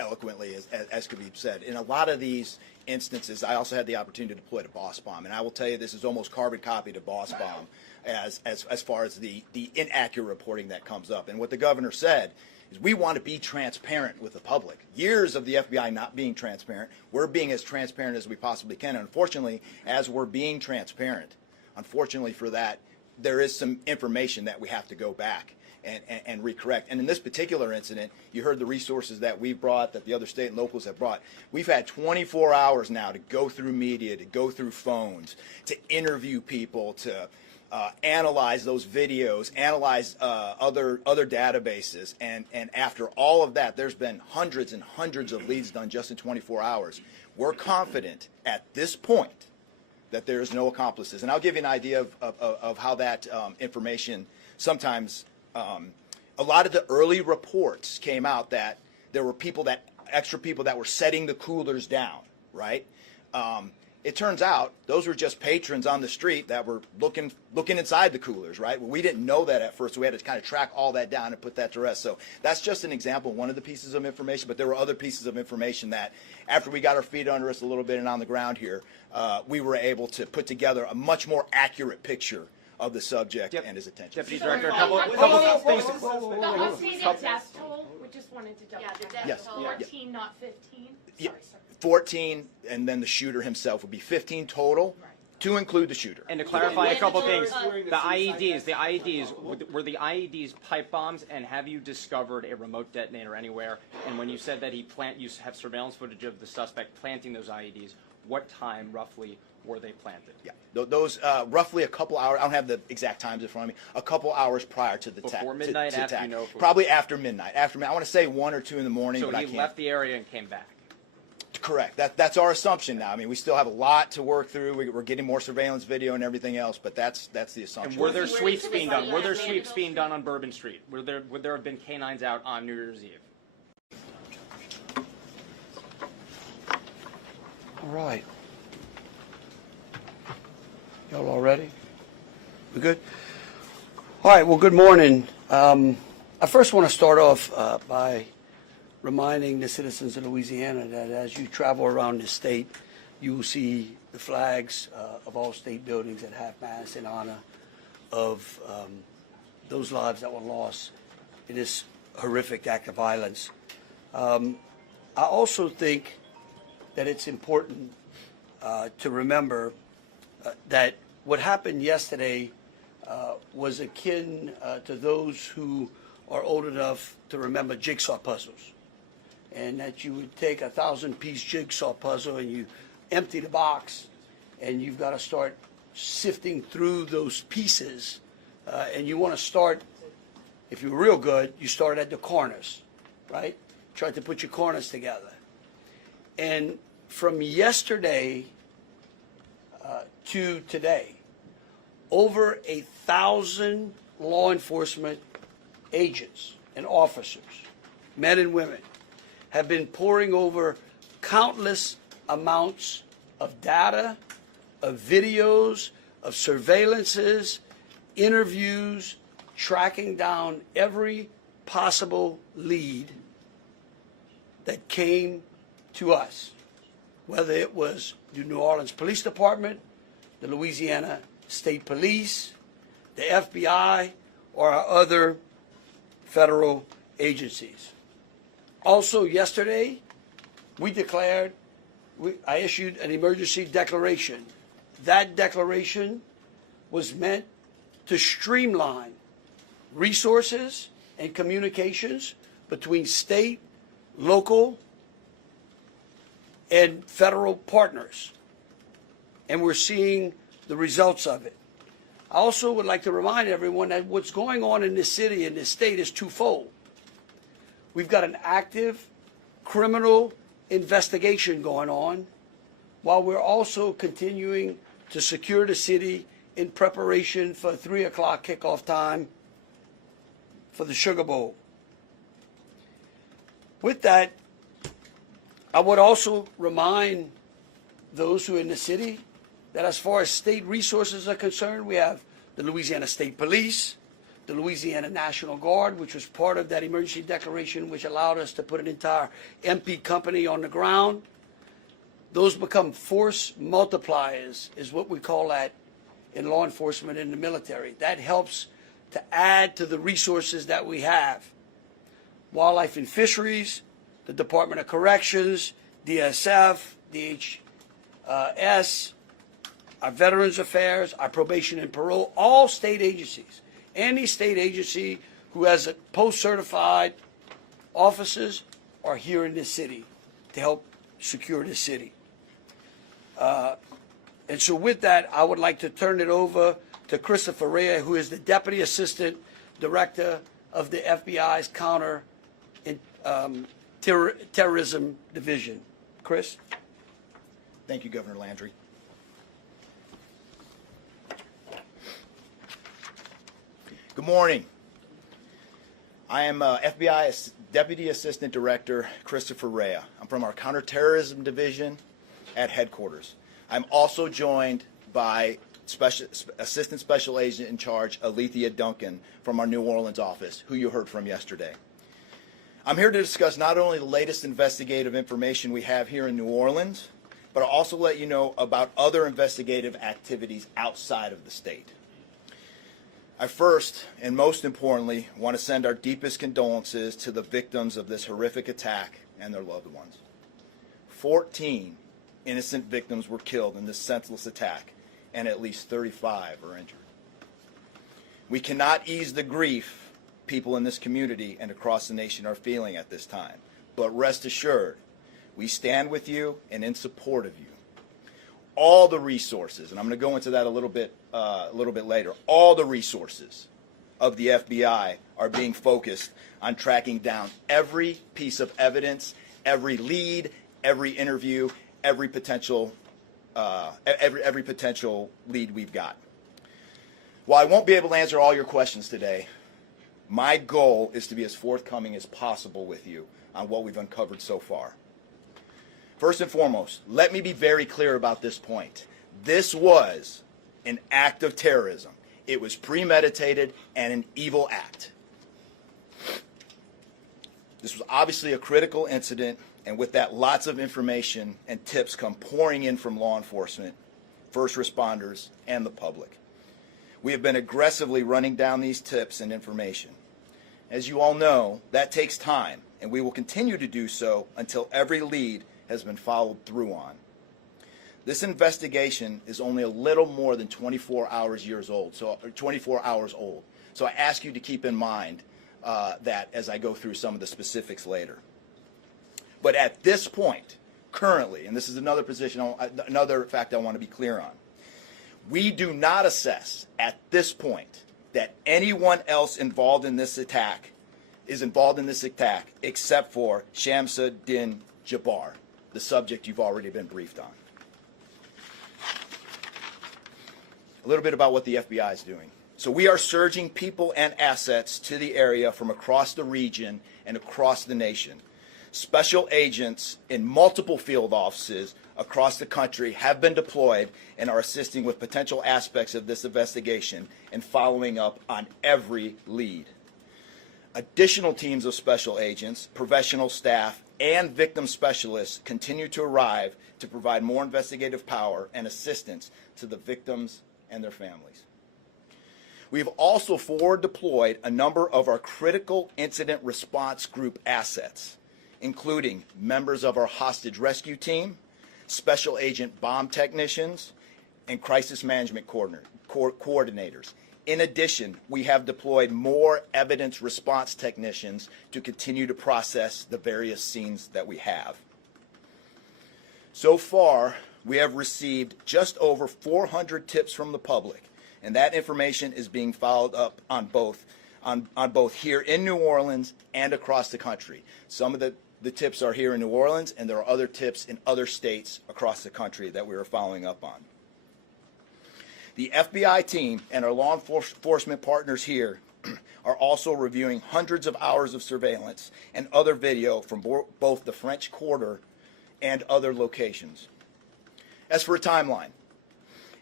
eloquently as could be said. In a lot of these instances, I also had the opportunity to deploy to Boss Bomb, and I will tell you this is almost carbon copy to Boss Bomb as far as the inaccurate reporting that comes up. And what the governor said is we want to be transparent with the public. Years of the FBI not being transparent, we're being as transparent as we possibly can. And unfortunately, as we're being transparent, unfortunately for that, there is some information that we have to go back and recorrect. And in this particular incident, you heard the resources that we brought, that the other state and locals have brought. We've had 24 hours now to go through media, to go through phones, to interview people, to analyze those videos, analyze other databases, and after all of that, there's been hundreds and hundreds of leads done just in 24 hours. We're confident at this point that there is no accomplices. And I'll give you an idea of how that information sometimes, a lot of the early reports came out that there were extra people that were setting the coolers down, right? It turns out those were just patrons on the street that were looking inside the coolers, right? Well, we didn't know that at first, so we had to kind of track all that down and put that to rest. So that's just an example, one of the pieces of information, but there were other pieces of information that after we got our feet under us a little bit and on the ground here, we were able to put together a much more accurate picture of the subject and his attention. Deputy Director, a couple of things. The updated death toll, we just wanted to double check. Yes. 14, not 15. Yeah. Sorry, sir. 14, and then the shooter himself would be 15 total, to include the shooter. And to clarify a couple things, the IEDs, were the IEDs pipe bombs, and have you discovered a remote detonator anywhere? And when you said that you have surveillance footage of the suspect planting those IEDs, what time roughly were they planted? Yeah, those roughly a couple hours. I don't have the exact times in front of me. A couple hours prior to the Before midnight, after you know? Probably after midnight. After midnight. I want to say 1 or 2 in the morning. So but he I can't. left the area and came back. Correct. That's our assumption now. I mean, we still have a lot to work through. We're getting more surveillance video and everything else, but that's the assumption. And were there sweeps being done? Were there sweeps being done on Bourbon Street? Would there have been canines out on New Year's Eve? All right. Y'all all ready? We good? All right, well, good morning. I first want to start off by reminding the citizens of Louisiana that as you travel around the state, you will see the flags of all state buildings at half-mast in honor of those lives that were lost in this horrific act of violence. I also think that it's important to remember that what happened yesterday was akin to those who are old enough to remember jigsaw puzzles, and that you would take a 1,000-piece jigsaw puzzle and you empty the box, and you've got to start sifting through those pieces, and you want to start, if you're real good, you start at the corners, right? Try to put your corners together. And from yesterday to today, over 1,000 law enforcement agents and officers, men and women, have been poring over countless amounts of data, of videos, of surveillances, interviews, tracking down every possible lead that came to us, whether it was the New Orleans Police Department, the Louisiana State Police, the FBI, or our other federal agencies. Also yesterday, I issued an emergency declaration. That declaration was meant to streamline resources and communications between state, local, and federal partners. And we're seeing the results of it. I also would like to remind everyone that what's going on in this city and this state is twofold. We've got an active criminal investigation going on, while we're also continuing to secure the city in preparation for 3 o'clock kickoff time for the Sugar Bowl. With that, I would also remind those who are in the city that as far as state resources are concerned, we have the Louisiana State Police, the Louisiana National Guard, which was part of that emergency declaration, which allowed us to put an entire MP company on the ground. Those become force multipliers, is what we call that in law enforcement and the military. That helps to add to the resources that we have. Wildlife and Fisheries, the Department of Corrections, DSF, DHS, our Veterans Affairs, our Probation and Parole, all state agencies. Any state agency who has a post-certified officers are here in this city to help secure the city. And so with that, I would like to turn it over to Christopher Rea, who is the Deputy Assistant Director of the FBI's Counter Terrorism Division. Chris? Thank you, Governor Landry. Good morning. I am FBI Deputy Assistant Director Christopher Rea. I'm from our Counterterrorism Division at headquarters. I'm also joined by Assistant Special Agent in Charge Alethea Duncan from our New Orleans office, who you heard from yesterday. I'm here to discuss not only the latest investigative information we have here in New Orleans, but I'll also let you know about other investigative activities outside of the state. I first, and most importantly, want to send our deepest condolences to the victims of this horrific attack and their loved ones. 14 innocent victims were killed in this senseless attack, and at least 35 are injured. We cannot ease the grief people in this community and across the nation are feeling at this time, but rest assured, we stand with you and in support of you. All the resources, and I'm going to go into that a little bit later, all the resources of the FBI are being focused on tracking down every piece of evidence, every lead, every interview, every potential lead we've got. While I won't be able to answer all your questions today, my goal is to be as forthcoming as possible with you on what we've uncovered so far. First and foremost, let me be very clear about this point. This was an act of terrorism. It was premeditated and an evil act. This was obviously a critical incident, and with that, lots of information and tips come pouring in from law enforcement, first responders, and the public. We have been aggressively running down these tips and information. As you all know, that takes time, and we will continue to do so until every lead has been followed through on. This investigation is only a little more than 24 hours old. So I ask you to keep in mind that as I go through some of the specifics later. But at this point, currently, and this is another fact I want to be clear on, we do not assess at this point that anyone else involved in this attack except for Shamsa Din Jabbar, the subject you've already been briefed on. A little bit about what the FBI is doing. So we are surging people and assets to the area from across the region and across the nation. Special agents in multiple field offices across the country have been deployed and are assisting with potential aspects of this investigation and following up on every lead. Additional teams of special agents, professional staff, and victim specialists continue to arrive to provide more investigative power and assistance to the victims and their families. We have also forward deployed a number of our critical incident response group assets, including members of our hostage rescue team, special agent bomb technicians, and crisis management coordinators. In addition, we have deployed more evidence response technicians to continue to process the various scenes that we have. So far, we have received just over 400 tips from the public, and that information is being followed up on both here in New Orleans and across the country. Some of the tips are here in New Orleans, and there are other tips in other states across the country that we are following up on. The FBI team and our law enforcement partners here are also reviewing hundreds of hours of surveillance and other video from both the French Quarter and other locations. As for a timeline,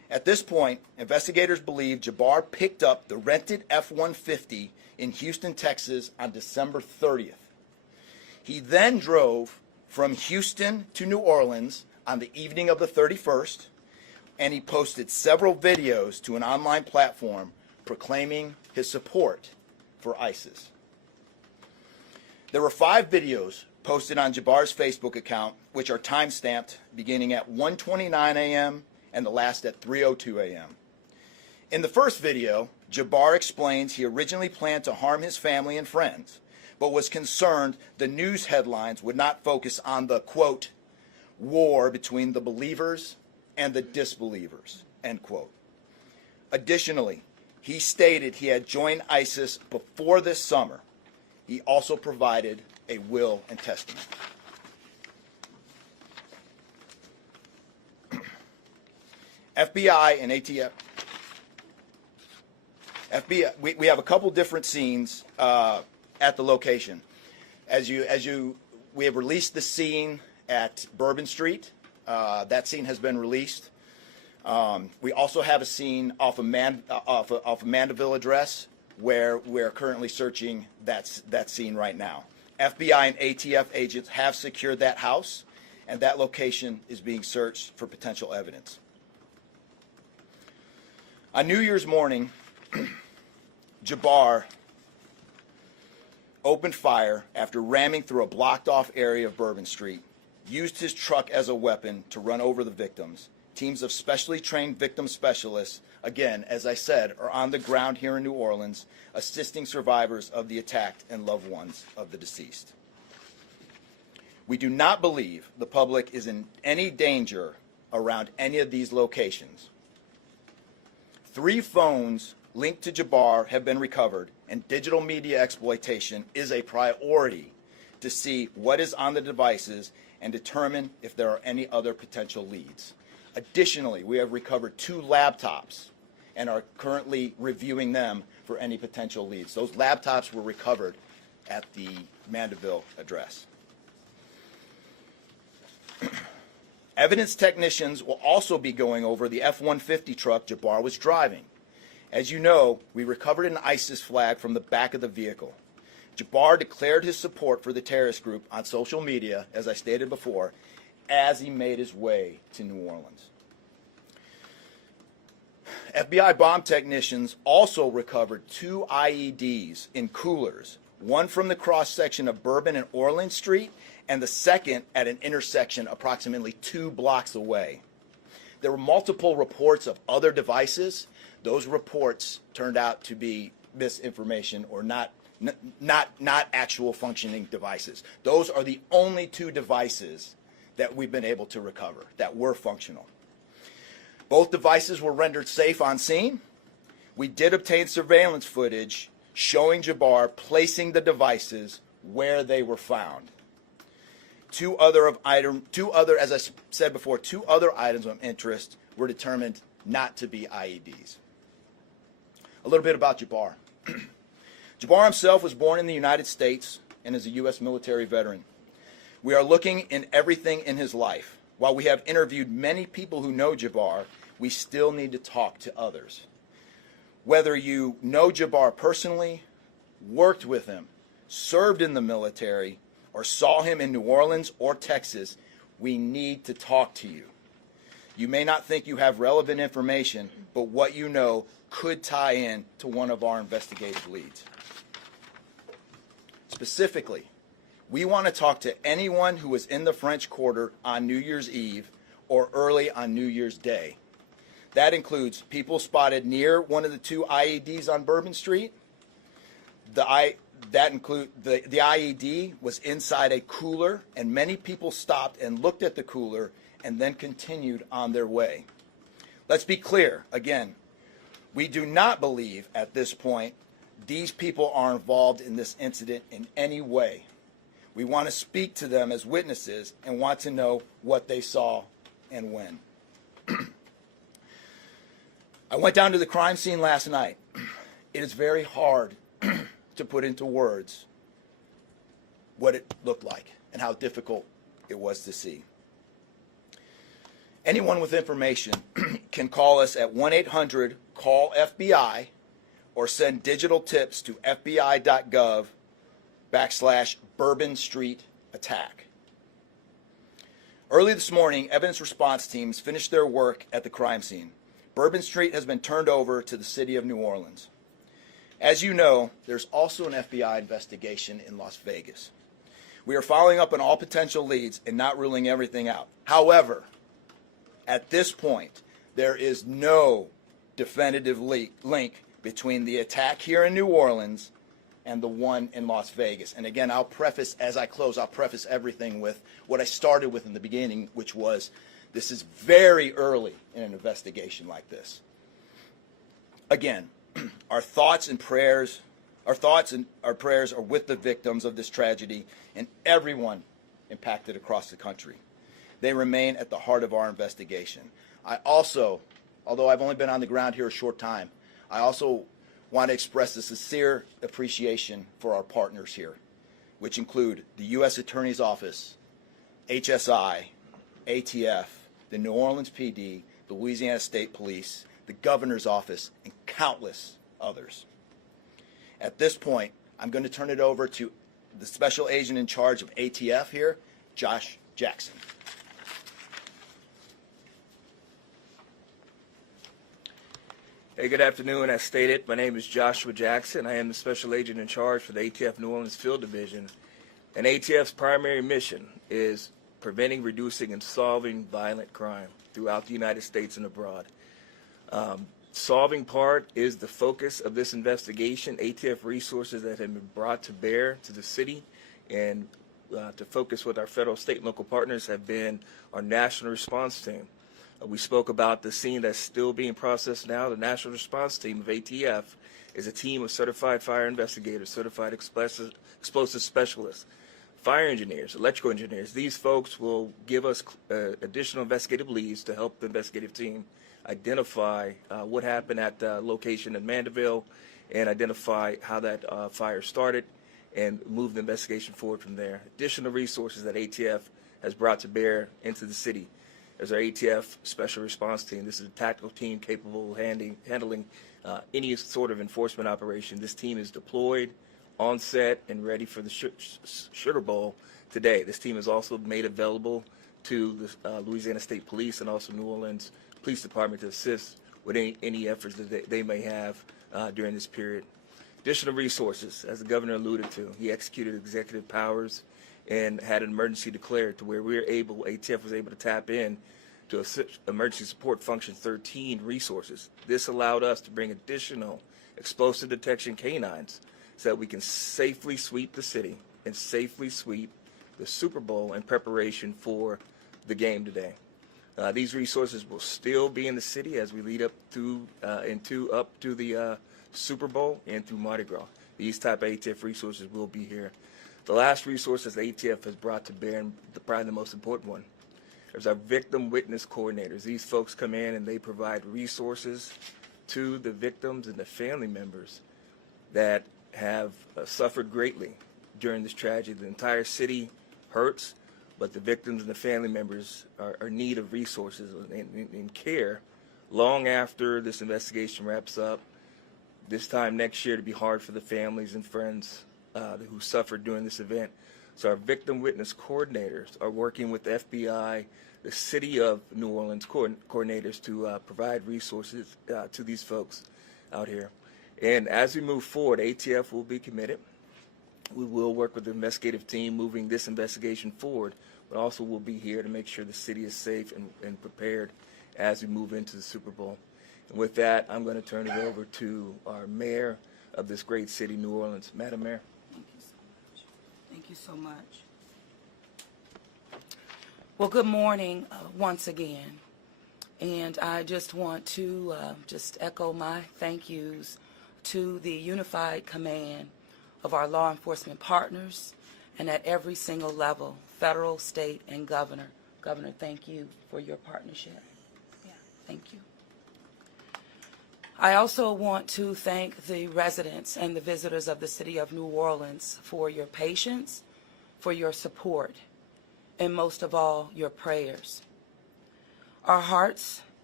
At this point, investigators believe Jabbar picked up the rented F-150 in Houston, Texas on December 30th. He then drove from Houston to New Orleans on the evening of the 31st, and he posted several videos to an online platform proclaiming his support for ISIS. There were 5 videos posted on Jabbar's Facebook account, which are time-stamped beginning at 1:29 a.m. and the last at 3:02 a.m. In the first video, Jabbar explains he originally planned to harm his family and friends, but was concerned the news headlines would not focus on the, quote, war between the believers and the disbelievers, end quote. Additionally, he stated he had joined ISIS before this summer. He also provided a will and testament. FBI and ATF. We have a couple different scenes at the location. We have released the scene at Bourbon Street. That scene has been released. We also have a scene off of Mandeville Address, where we're currently searching that scene right now. FBI and ATF agents have secured that house, and that location is being searched for potential evidence. On New Year's morning, Jabbar opened fire after ramming through a blocked-off area of Bourbon Street, used his truck as a weapon to run over the victims. Teams of specially trained victim specialists, again, as I said, are on the ground here in New Orleans, assisting survivors of the attack and loved ones of the deceased. We do not believe the public is in any danger around any of these locations. 3 phones linked to Jabbar have been recovered, and digital media exploitation is a priority to see what is on the devices and determine if there are any other potential leads. Additionally, we have recovered 2 laptops and are currently reviewing them for any potential leads. Those laptops were recovered at the Mandeville address. Evidence technicians will also be going over the F-150 truck Jabbar was driving. As you know, we recovered an ISIS flag from the back of the vehicle. Jabbar declared his support for the terrorist group on social media, as I stated before, as he made his way to New Orleans. FBI bomb technicians also recovered 2 IEDs in coolers, one from the cross-section of Bourbon and Orleans Street, and the second at an intersection approximately 2 blocks away. There were multiple reports of other devices. Those reports turned out to be misinformation or not actual functioning devices. Those are the only 2 devices that we've been able to recover that were functional. Both devices were rendered safe on scene. We did obtain surveillance footage showing Jabbar placing the devices where they were found. 2 other, as I said before, 2 other items of interest were determined not to be IEDs. A little bit about Jabbar. Jabbar himself was born in the United States and is a U.S. military veteran. We are looking in everything in his life. While we have interviewed many people who know Jabbar, we still need to talk to others. Whether you know Jabbar personally, worked with him, served in the military, or saw him in New Orleans or Texas, we need to talk to you. You may not think you have relevant information, but what you know could tie in to one of our investigative leads. Specifically, we want to talk to anyone who was in the French Quarter on New Year's Eve or early on New Year's Day. That includes people spotted near one of the 2 IEDs on Bourbon Street. The IED was inside a cooler, and many people stopped and looked at the cooler and then continued on their way. Let's be clear, again, we do not believe at this point these people are involved in this incident in any way. We want to speak to them as witnesses and want to know what they saw and when. I went down to the crime scene last night. It is very hard to put into words what it looked like and how difficult it was to see. Anyone with information, can call us at 1-800-CALL-FBI or send digital tips to fbi.gov/Bourbon Street attack. Early this morning, evidence response teams finished their work at the crime scene. Bourbon Street has been turned over to the city of New Orleans. As you know, there's also an FBI investigation in Las Vegas. We are following up on all potential leads and not ruling everything out. However, at this point, there is no definitive link between the attack here in New Orleans and the one in Las Vegas. And again, I'll preface, as I close, I'll preface everything with what I started with in the beginning, which was this is very early in an investigation like this. Again, our thoughts and prayers are with the victims of this tragedy and everyone impacted across the country. They remain at the heart of our investigation. I also, although I've only been on the ground here a short time, I also want to express a sincere appreciation for our partners here, which include the U.S. Attorney's Office, HSI, ATF, the New Orleans PD, the Louisiana State Police, the Governor's Office, and countless others. At this point, I'm going to turn it over to the Special Agent in charge of ATF here, Josh Jackson. Hey, good afternoon. As stated, my name is Joshua Jackson. I am the Special Agent in charge for the ATF New Orleans Field Division. And ATF's primary mission is preventing, reducing, and solving violent crime throughout the United States and abroad. Solving part is the focus of this investigation. ATF resources that have been brought to bear to the city and to focus with our federal, state, and local partners have been our national response team. We spoke about the scene that's still being processed now. The National Response Team of ATF is a team of certified fire investigators, certified explosive specialists, fire engineers, electrical engineers. These folks will give us additional investigative leads to help the investigative team identify what happened at the location in Mandeville and identify how that fire started and move the investigation forward from there. Additional resources that ATF has brought to bear into the city. As our ATF Special Response Team, this is a tactical team capable of handling any sort of enforcement operation. This team is deployed, on set, and ready for the Sugar Bowl today. This team is also made available to the Louisiana State Police and also New Orleans Police Department to assist with any efforts that they may have during this period. Additional resources, as the governor alluded to, he executed executive powers and had an emergency declared to where ATF was able to tap in to Emergency Support Function 13 resources. This allowed us to bring additional explosive detection canines so that we can safely sweep the city and safely sweep the Super Bowl in preparation for the game today. These resources will still be in the city as we lead up to the Super Bowl and through Mardi Gras. These type of ATF resources will be here. The last resources the ATF has brought to bear, and probably the most important one, is our victim witness coordinators. These folks come in and they provide resources to the victims and the family members that have suffered greatly during this tragedy. The entire city hurts, but the victims and the family members are in need of resources and care long after this investigation wraps up. This time next year to be hard for the families and friends who suffered during this event. So our victim witness coordinators are working with the FBI, the City of New Orleans coordinators to provide resources to these folks out here. And as we move forward, ATF will be committed. We will work with the investigative team moving this investigation forward, but also we'll be here to make sure the city is safe and prepared as we move into the Super Bowl. And with that, I'm going to turn it over to our mayor of this great city, New Orleans. Madam Mayor. Thank you so much. Well, good morning once again. And I just want to just echo my thank yous to the unified command of our law enforcement partners and at every single level, federal, state, and governor. Governor, thank you for your partnership. Yeah, thank you. I also want to thank the residents and the visitors of the city of New Orleans for your patience, for your support, and most of all, your prayers. Our hearts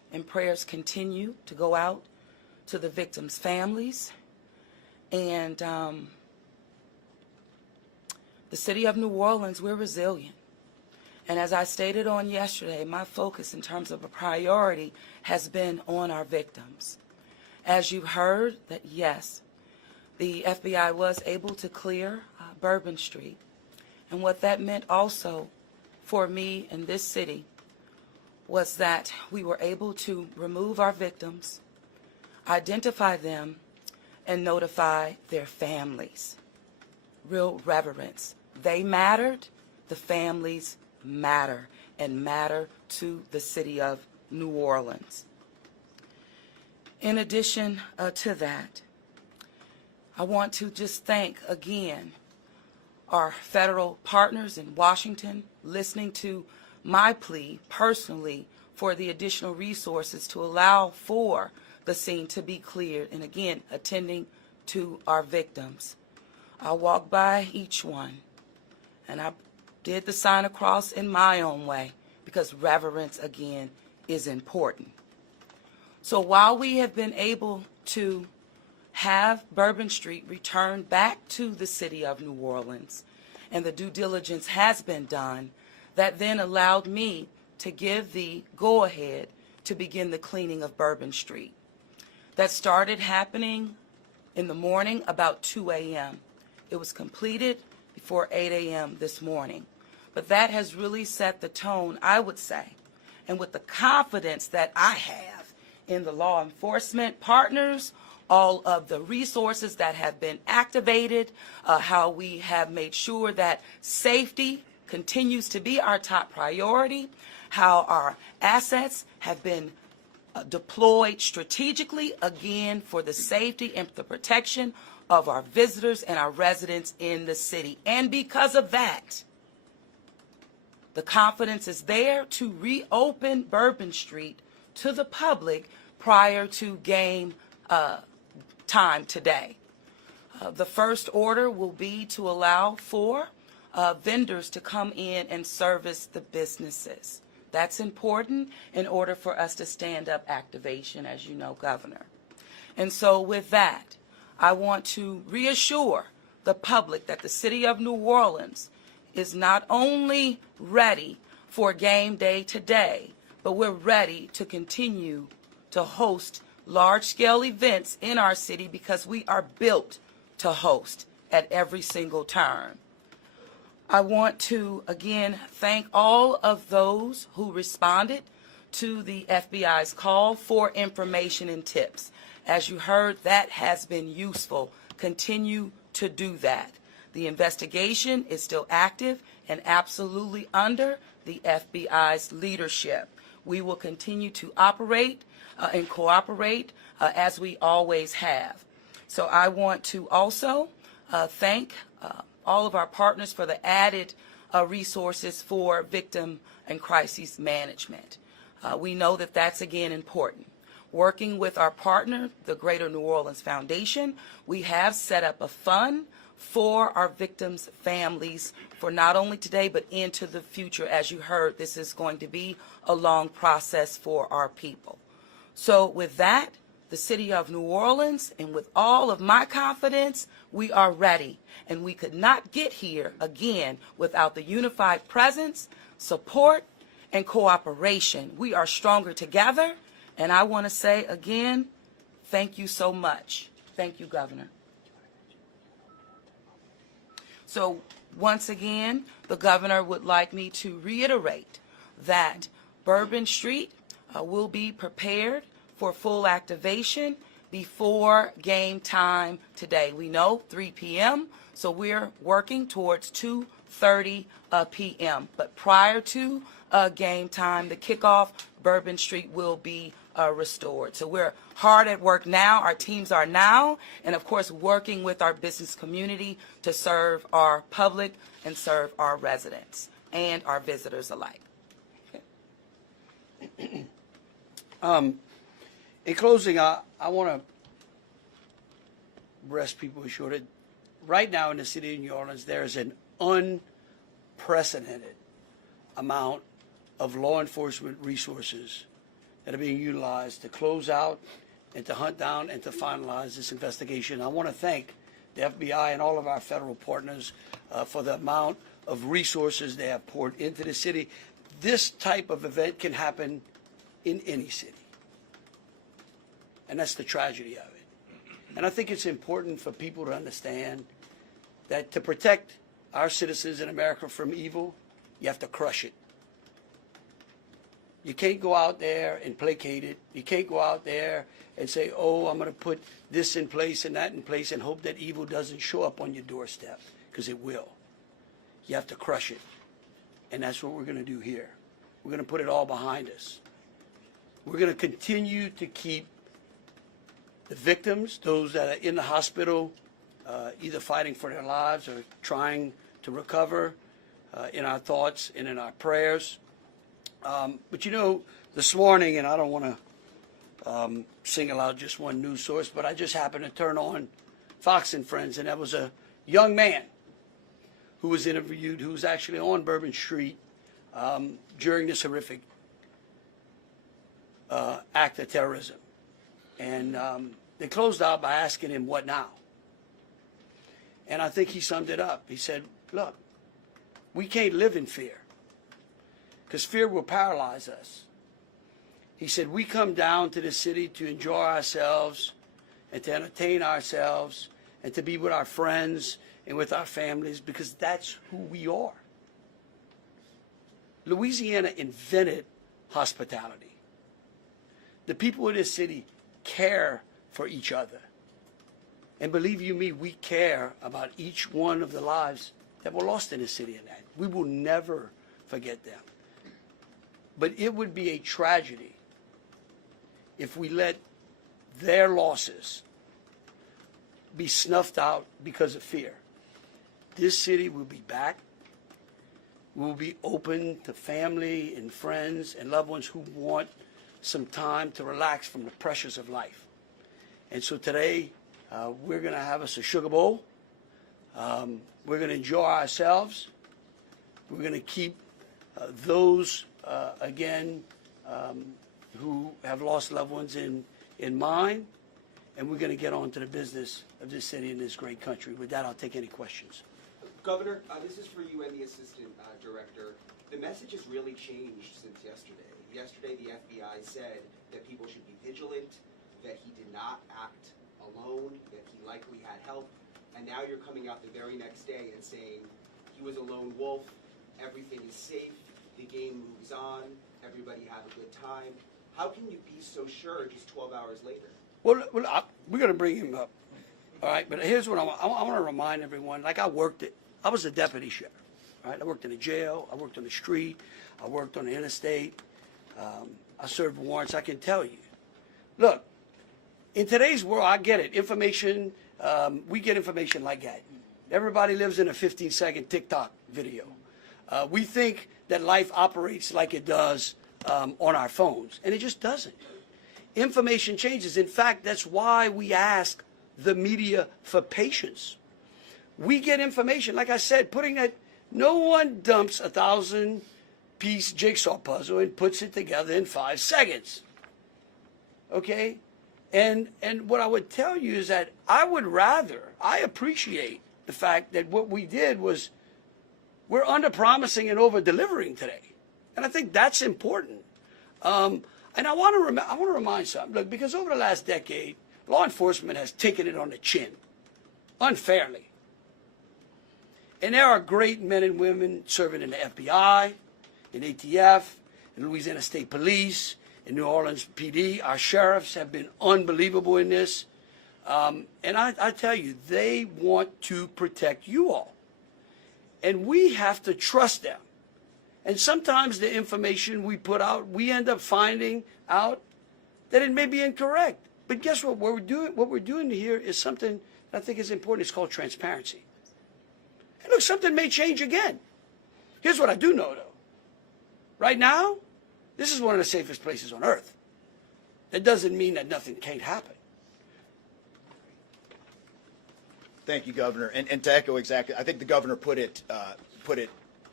and prayers continue to go out to the victims' families. And the city of New Orleans, we're resilient. And as I stated on yesterday, my focus in terms of a priority has been on our victims. As you've heard, that yes, the FBI was able to clear Bourbon Street. And what that meant also for me in this city was that we were able to remove our victims, identify them, and notify their families. Real reverence. They mattered, the families matter, and matter to the city of New Orleans. In addition to that, I want to just thank again our federal partners in Washington, listening to my plea personally for the additional resources to allow for the scene to be cleared, and again, attending to our victims. I walked by each one, and I did the sign of cross in my own way, because reverence, again, is important. So while we have been able to have Bourbon Street returned back to the city of New Orleans, and the due diligence has been done, that then allowed me to give the go-ahead to begin the cleaning of Bourbon Street. That started happening in the morning about 2 a.m. It was completed before 8 a.m. this morning. But that has really set the tone, I would say, and with the confidence that I have in the law enforcement partners, all of the resources that have been activated, how we have made sure that safety continues to be our top priority, how our assets have been deployed strategically, again, for the safety and the protection of our visitors and our residents in the city. And because of that, the confidence is there to reopen Bourbon Street to the public prior to game time today. The first order will be to allow for vendors to come in and service the businesses. That's important in order for us to stand up activation, as you know, Governor. And so with that, I want to reassure the public that the city of New Orleans is not only ready for game day today, but we're ready to continue to host large-scale events in our city because we are built to host at every single turn. I want to, again, thank all of those who responded to the FBI's call for information and tips. As you heard, that has been useful. Continue to do that. The investigation is still active and absolutely under the FBI's leadership. We will continue to operate and cooperate as we always have. So I want to also thank all of our partners for the added resources for victim and crisis management. We know that that's, again, important. Working with our partner, the Greater New Orleans Foundation, we have set up a fund for our victims' families for not only today but into the future. As you heard, this is going to be a long process for our people. So with that, the city of New Orleans, and with all of my confidence, we are ready. And we could not get here, again, without the unified presence, support, and cooperation. We are stronger together. And I want to say, again, thank you so much. Thank you, Governor. So once again, the governor would like me to reiterate that Bourbon Street will be prepared for full activation before game time today. We know 3 p.m., so we're working towards 2:30 p.m. But prior to game time, the kickoff, Bourbon Street will be restored. So we're hard at work now. Our teams are now, and of course, working with our business community to serve our public and serve our residents and our visitors alike. Okay. In closing, I want to rest people assured that right now in the city of New Orleans, there is an unprecedented amount of law enforcement resources that are being utilized to close out and to hunt down and to finalize this investigation. I want to thank the FBI and all of our federal partners for the amount of resources they have poured into the city. This type of event can happen in any city. And that's the tragedy of it. And I think it's important for people to understand that to protect our citizens in America from evil, you have to crush it. You can't go out there and placate it. You can't go out there and say, oh, I'm going to put this in place and that in place and hope that evil doesn't show up on your doorstep, because it will. You have to crush it. And that's what we're going to do here. We're going to put it all behind us. We're going to continue to keep the victims, those that are in the hospital, either fighting for their lives or trying to recover, in our thoughts and in our prayers. But you know, this morning, and I don't want to single out just one news source, but I just happened to turn on Fox and Friends, and there was a young man who was interviewed who was actually on Bourbon Street during this horrific act of terrorism. And they closed out by asking him, what now? And I think he summed it up. He said, look, we can't live in fear, because fear will paralyze us. He said, we come down to the city to enjoy ourselves and to entertain ourselves and to be with our friends and with our families, because that's who we are. Louisiana invented hospitality. The people of this city care for each other. And believe you me, we care about each one of the lives that were lost in this city, and that we will never forget them. But it would be a tragedy if we let their losses be snuffed out because of fear. This city will be back. We will be open to family and friends and loved ones who want some time to relax from the pressures of life. And so today, we're going to have us a sugar bowl. We're going to enjoy ourselves. We're going to keep those, again, who have lost loved ones in mind. And we're going to get on to the business of this city and this great country. With that, I'll take any questions. Governor, this is for you and the Assistant Director. The message has really changed since yesterday. Yesterday, the FBI said that people should be vigilant, that he did not act alone, that he likely had help, and now you're coming out the very next day and saying he was a lone wolf, everything is safe, the game moves on, everybody have a good time. How can you be so sure just 12 hours later? Well, we're going to bring him up, all right? But here's what I want to remind everyone. Like, I was a deputy sheriff, all right? I worked in a jail. I worked on the street. I worked on the interstate. I served warrants. I can tell you. Look, in today's world, I get it. Information, we get information like that. Everybody lives in a 15-second TikTok video. We think that life operates like it does on our phones, and it just doesn't. Information changes. In fact, that's why we ask the media for patience. We get information, like I said, no one dumps a 1,000-piece jigsaw puzzle and puts it together in 5 seconds. Okay? And what I would tell you is that I appreciate the fact that what we did was we're under-promising and over-delivering today. And I think that's important. And I want to remind something. Look, because over the last decade, law enforcement has taken it on the chin, unfairly. And there are great men and women serving in the FBI, in ATF, in Louisiana State Police, in New Orleans PD. Our sheriffs have been unbelievable in this. And I tell you, they want to protect you all. And we have to trust them. And sometimes the information we put out, we end up finding out that it may be incorrect. But guess what? What we're doing here is something that I think is important. It's called transparency. And look, something may change again. Here's what I do know, though. Right now, this is one of the safest places on earth. That doesn't mean that nothing can't happen. Thank you, Governor. And to echo exactly, I think the governor put it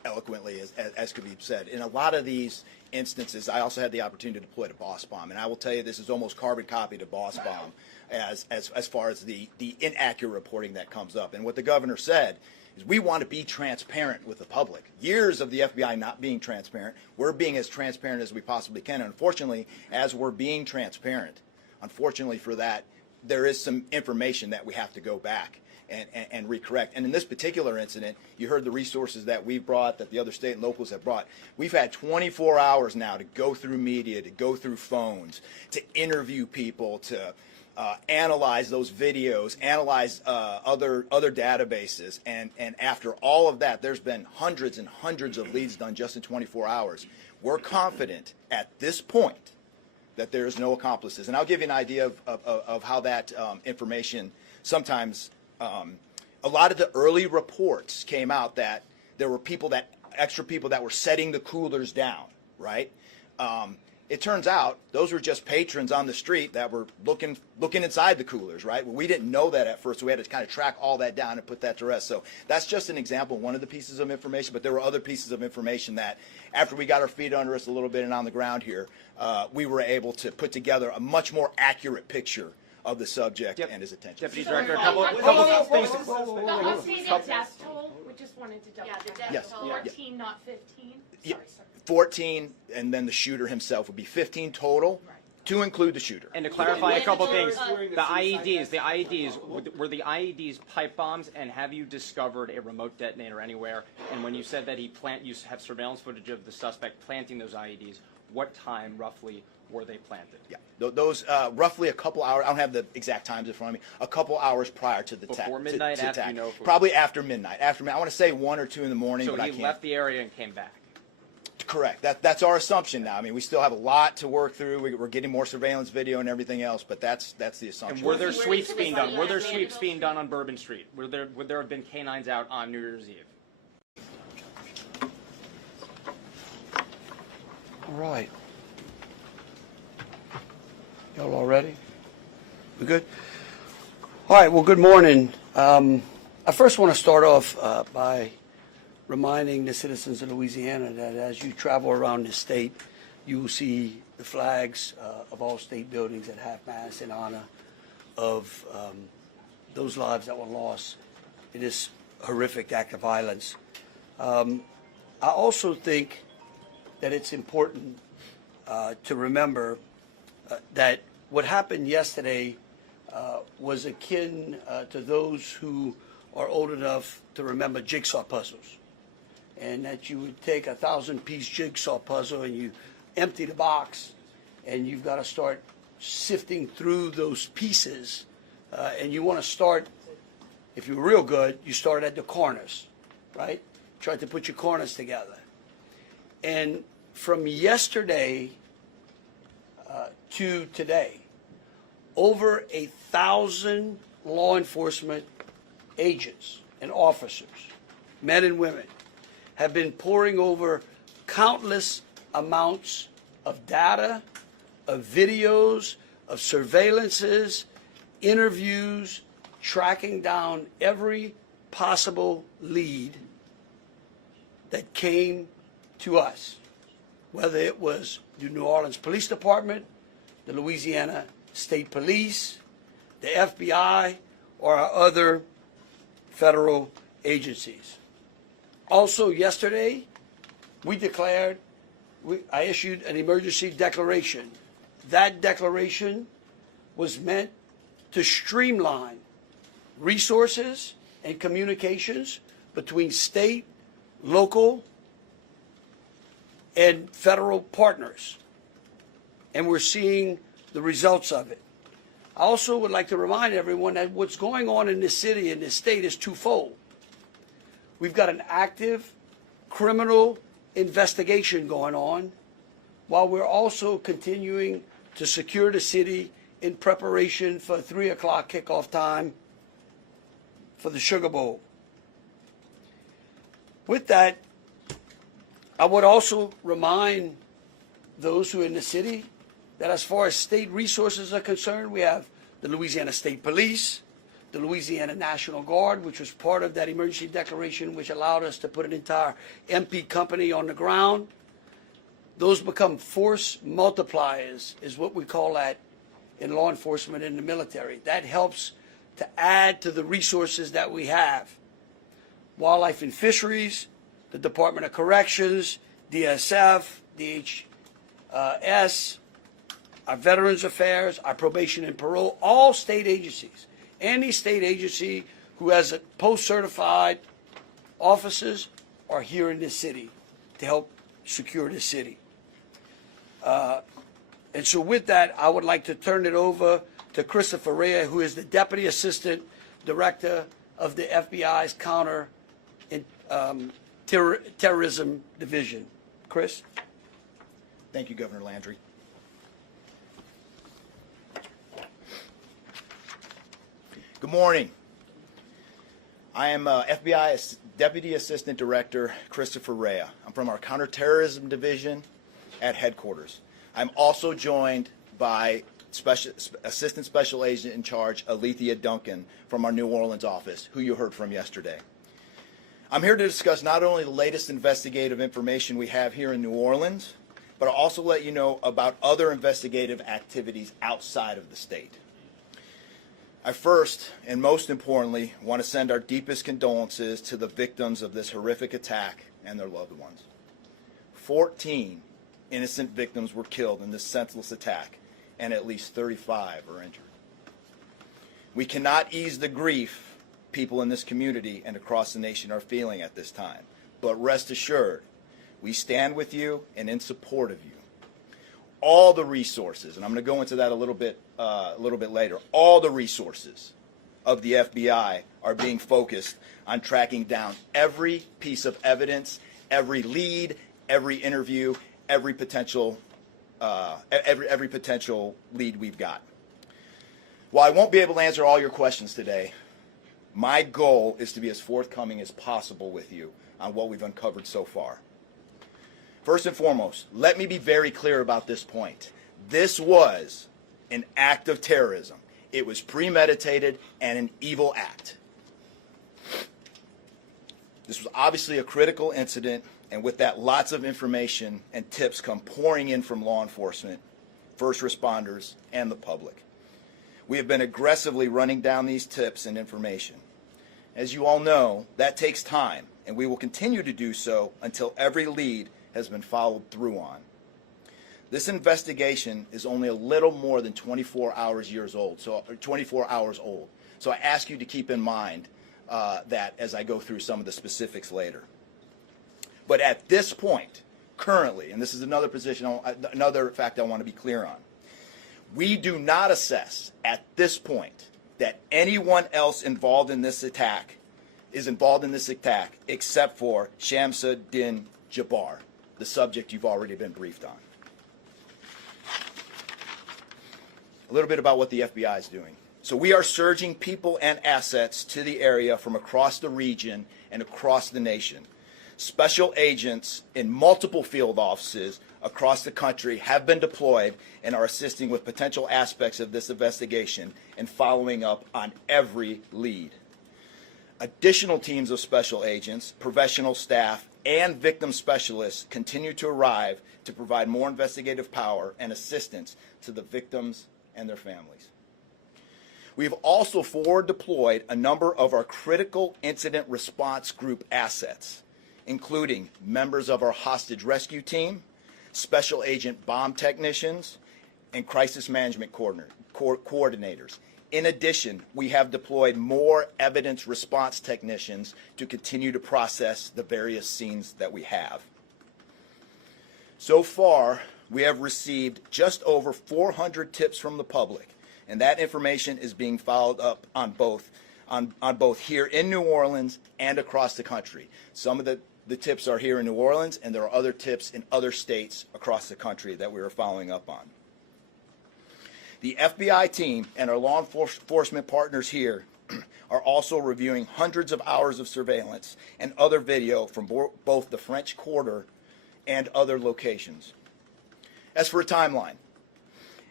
eloquently as could be said. In a lot of these instances, I also had the opportunity to deploy to Boss Bomb, and I will tell you this is almost carbon copy to Boss Bomb as far as the inaccurate reporting that comes up. And what the governor said is we want to be transparent with the public. Years of the FBI not being transparent, we're being as transparent as we possibly can. And unfortunately, as we're being transparent, unfortunately for that, there is some information that we have to go back and recorrect. And in this particular incident, you heard the resources that we brought, that the other state and locals have brought. We've had 24 hours now to go through media, to go through phones, to interview people, to analyze those videos, analyze other databases, and after all of that, there's been hundreds and hundreds of leads done just in 24 hours. We're confident at this point that there is no accomplices. And I'll give you an idea of how that information sometimes, a lot of the early reports came out that there were extra people that were setting the coolers down, right? It turns out those were just patrons on the street that were looking inside the coolers, right? Well, we didn't know that at first, so we had to kind of track all that down and put that to rest. So that's just an example, one of the pieces of information, but there were other pieces of information that after we got our feet under us a little bit and on the ground here, we were able to put together a much more accurate picture of the subject and his attention. Deputy Director, a couple of things. The updated death toll, we just wanted to double check. Yes. 14, not 15. Yeah. Sorry. 14, and then the shooter himself would be 15 total, to include the shooter. And to clarify a couple things, the IEDs, were the IEDs pipe bombs, and have you discovered a remote detonator anywhere? And when you said that you have surveillance footage of the suspect planting those IEDs, what time roughly were they planted? Yeah, those roughly a couple hours. I don't have the exact times in front of me. A couple hours prior to the attack. Before midnight, to after attack. you know. Probably after midnight. After midnight. I want to say 1 or 2 in the morning. So but he I can't. left the area and came back. Correct. That's our assumption now. I mean, we still have a lot to work through. We're getting more surveillance video and everything else, but that's the assumption. And were there sweeps being done? Were there sweeps being done on Bourbon Street? Would there have been canines out on New Year's Eve? All right. Y'all all ready? We good? All right, well, good morning. I first want to start off by reminding the citizens of Louisiana that as you travel around the state, you will see the flags of all state buildings at half-mast in honor of those lives that were lost in this horrific act of violence. I also think that it's important to remember that what happened yesterday was akin to those who are old enough to remember jigsaw puzzles. And that you would take a 1,000-piece jigsaw puzzle and you empty the box and you've got to start sifting through those pieces. And you want to start, if you're real good, you start at the corners, right? Try to put your corners together. And from yesterday to today, over 1,000 law enforcement agents and officers, men and women, have been poring over countless amounts of data, of videos, of surveillances, interviews, tracking down every possible lead that came to us, whether it was the New Orleans Police Department, the Louisiana State Police, the FBI, or our other federal agencies. Also yesterday, I issued an emergency declaration. That declaration was meant to streamline resources and communications between state, local, and federal partners. And we're seeing the results of it. I also would like to remind everyone that what's going on in this city and this state is twofold. We've got an active criminal investigation going on, while we're also continuing to secure the city in preparation for 3 o'clock kickoff time for the Sugar Bowl. With that, I would also remind those who are in the city that as far as state resources are concerned, we have the Louisiana State Police, the Louisiana National Guard, which was part of that emergency declaration, which allowed us to put an entire MP company on the ground. Those become force multipliers, is what we call that in law enforcement and the military. That helps to add to the resources that we have. Wildlife and Fisheries, the Department of Corrections, DSF, DHS, our Veterans Affairs, our Probation and Parole, all state agencies. Any state agency who has a post-certified officers are here in this city to help secure the city. And so with that, I would like to turn it over to Christopher Rea, who is the Deputy Assistant Director of the FBI's Counter Terrorism Division. Chris? Thank you, Governor Landry. Good morning. I am FBI Deputy Assistant Director Christopher Rea. I'm from our Counterterrorism Division at headquarters. I'm also joined by Assistant Special Agent in Charge Alethea Duncan from our New Orleans office, who you heard from yesterday. I'm here to discuss not only the latest investigative information we have here in New Orleans, but I'll also let you know about other investigative activities outside of the state. I first, and most importantly, want to send our deepest condolences to the victims of this horrific attack and their loved ones. 14 innocent victims were killed in this senseless attack, and at least 35 are injured. We cannot ease the grief people in this community and across the nation are feeling at this time, but rest assured, we stand with you and in support of you. All the resources, and I'm going to go into that a little bit later, all the resources of the FBI are being focused on tracking down every piece of evidence, every lead, every interview, every potential lead we've got. While I won't be able to answer all your questions today, my goal is to be as forthcoming as possible with you on what we've uncovered so far. First and foremost, let me be very clear about this point. This was an act of terrorism. It was premeditated and an evil act. This was obviously a critical incident, and with that, lots of information and tips come pouring in from law enforcement, first responders, and the public. We have been aggressively running down these tips and information. As you all know, that takes time, and we will continue to do so until every lead has been followed through on. This investigation is only a little more than 24 hours old. So I ask you to keep in mind that as I go through some of the specifics later. But at this point, currently, and this is another fact I want to be clear on, we do not assess at this point that anyone else involved in this attack except for Shamsa Din Jabbar, the subject you've already been briefed on. A little bit about what the FBI is doing. So we are surging people and assets to the area from across the region and across the nation. Special agents in multiple field offices across the country have been deployed and are assisting with potential aspects of this investigation and following up on every lead. Additional teams of special agents, professional staff, and victim specialists continue to arrive to provide more investigative power and assistance to the victims and their families. We have also forward deployed a number of our critical incident response group assets, including members of our hostage rescue team, special agent bomb technicians, and crisis management coordinators. In addition, we have deployed more evidence response technicians to continue to process the various scenes that we have. So far, we have received just over 400 tips from the public, and that information is being followed up on both here in New Orleans and across the country. Some of the tips are here in New Orleans, and there are other tips in other states across the country that we are following up on. The FBI team and our law enforcement partners here are also reviewing hundreds of hours of surveillance and other video from both the French Quarter and other locations. As for a timeline,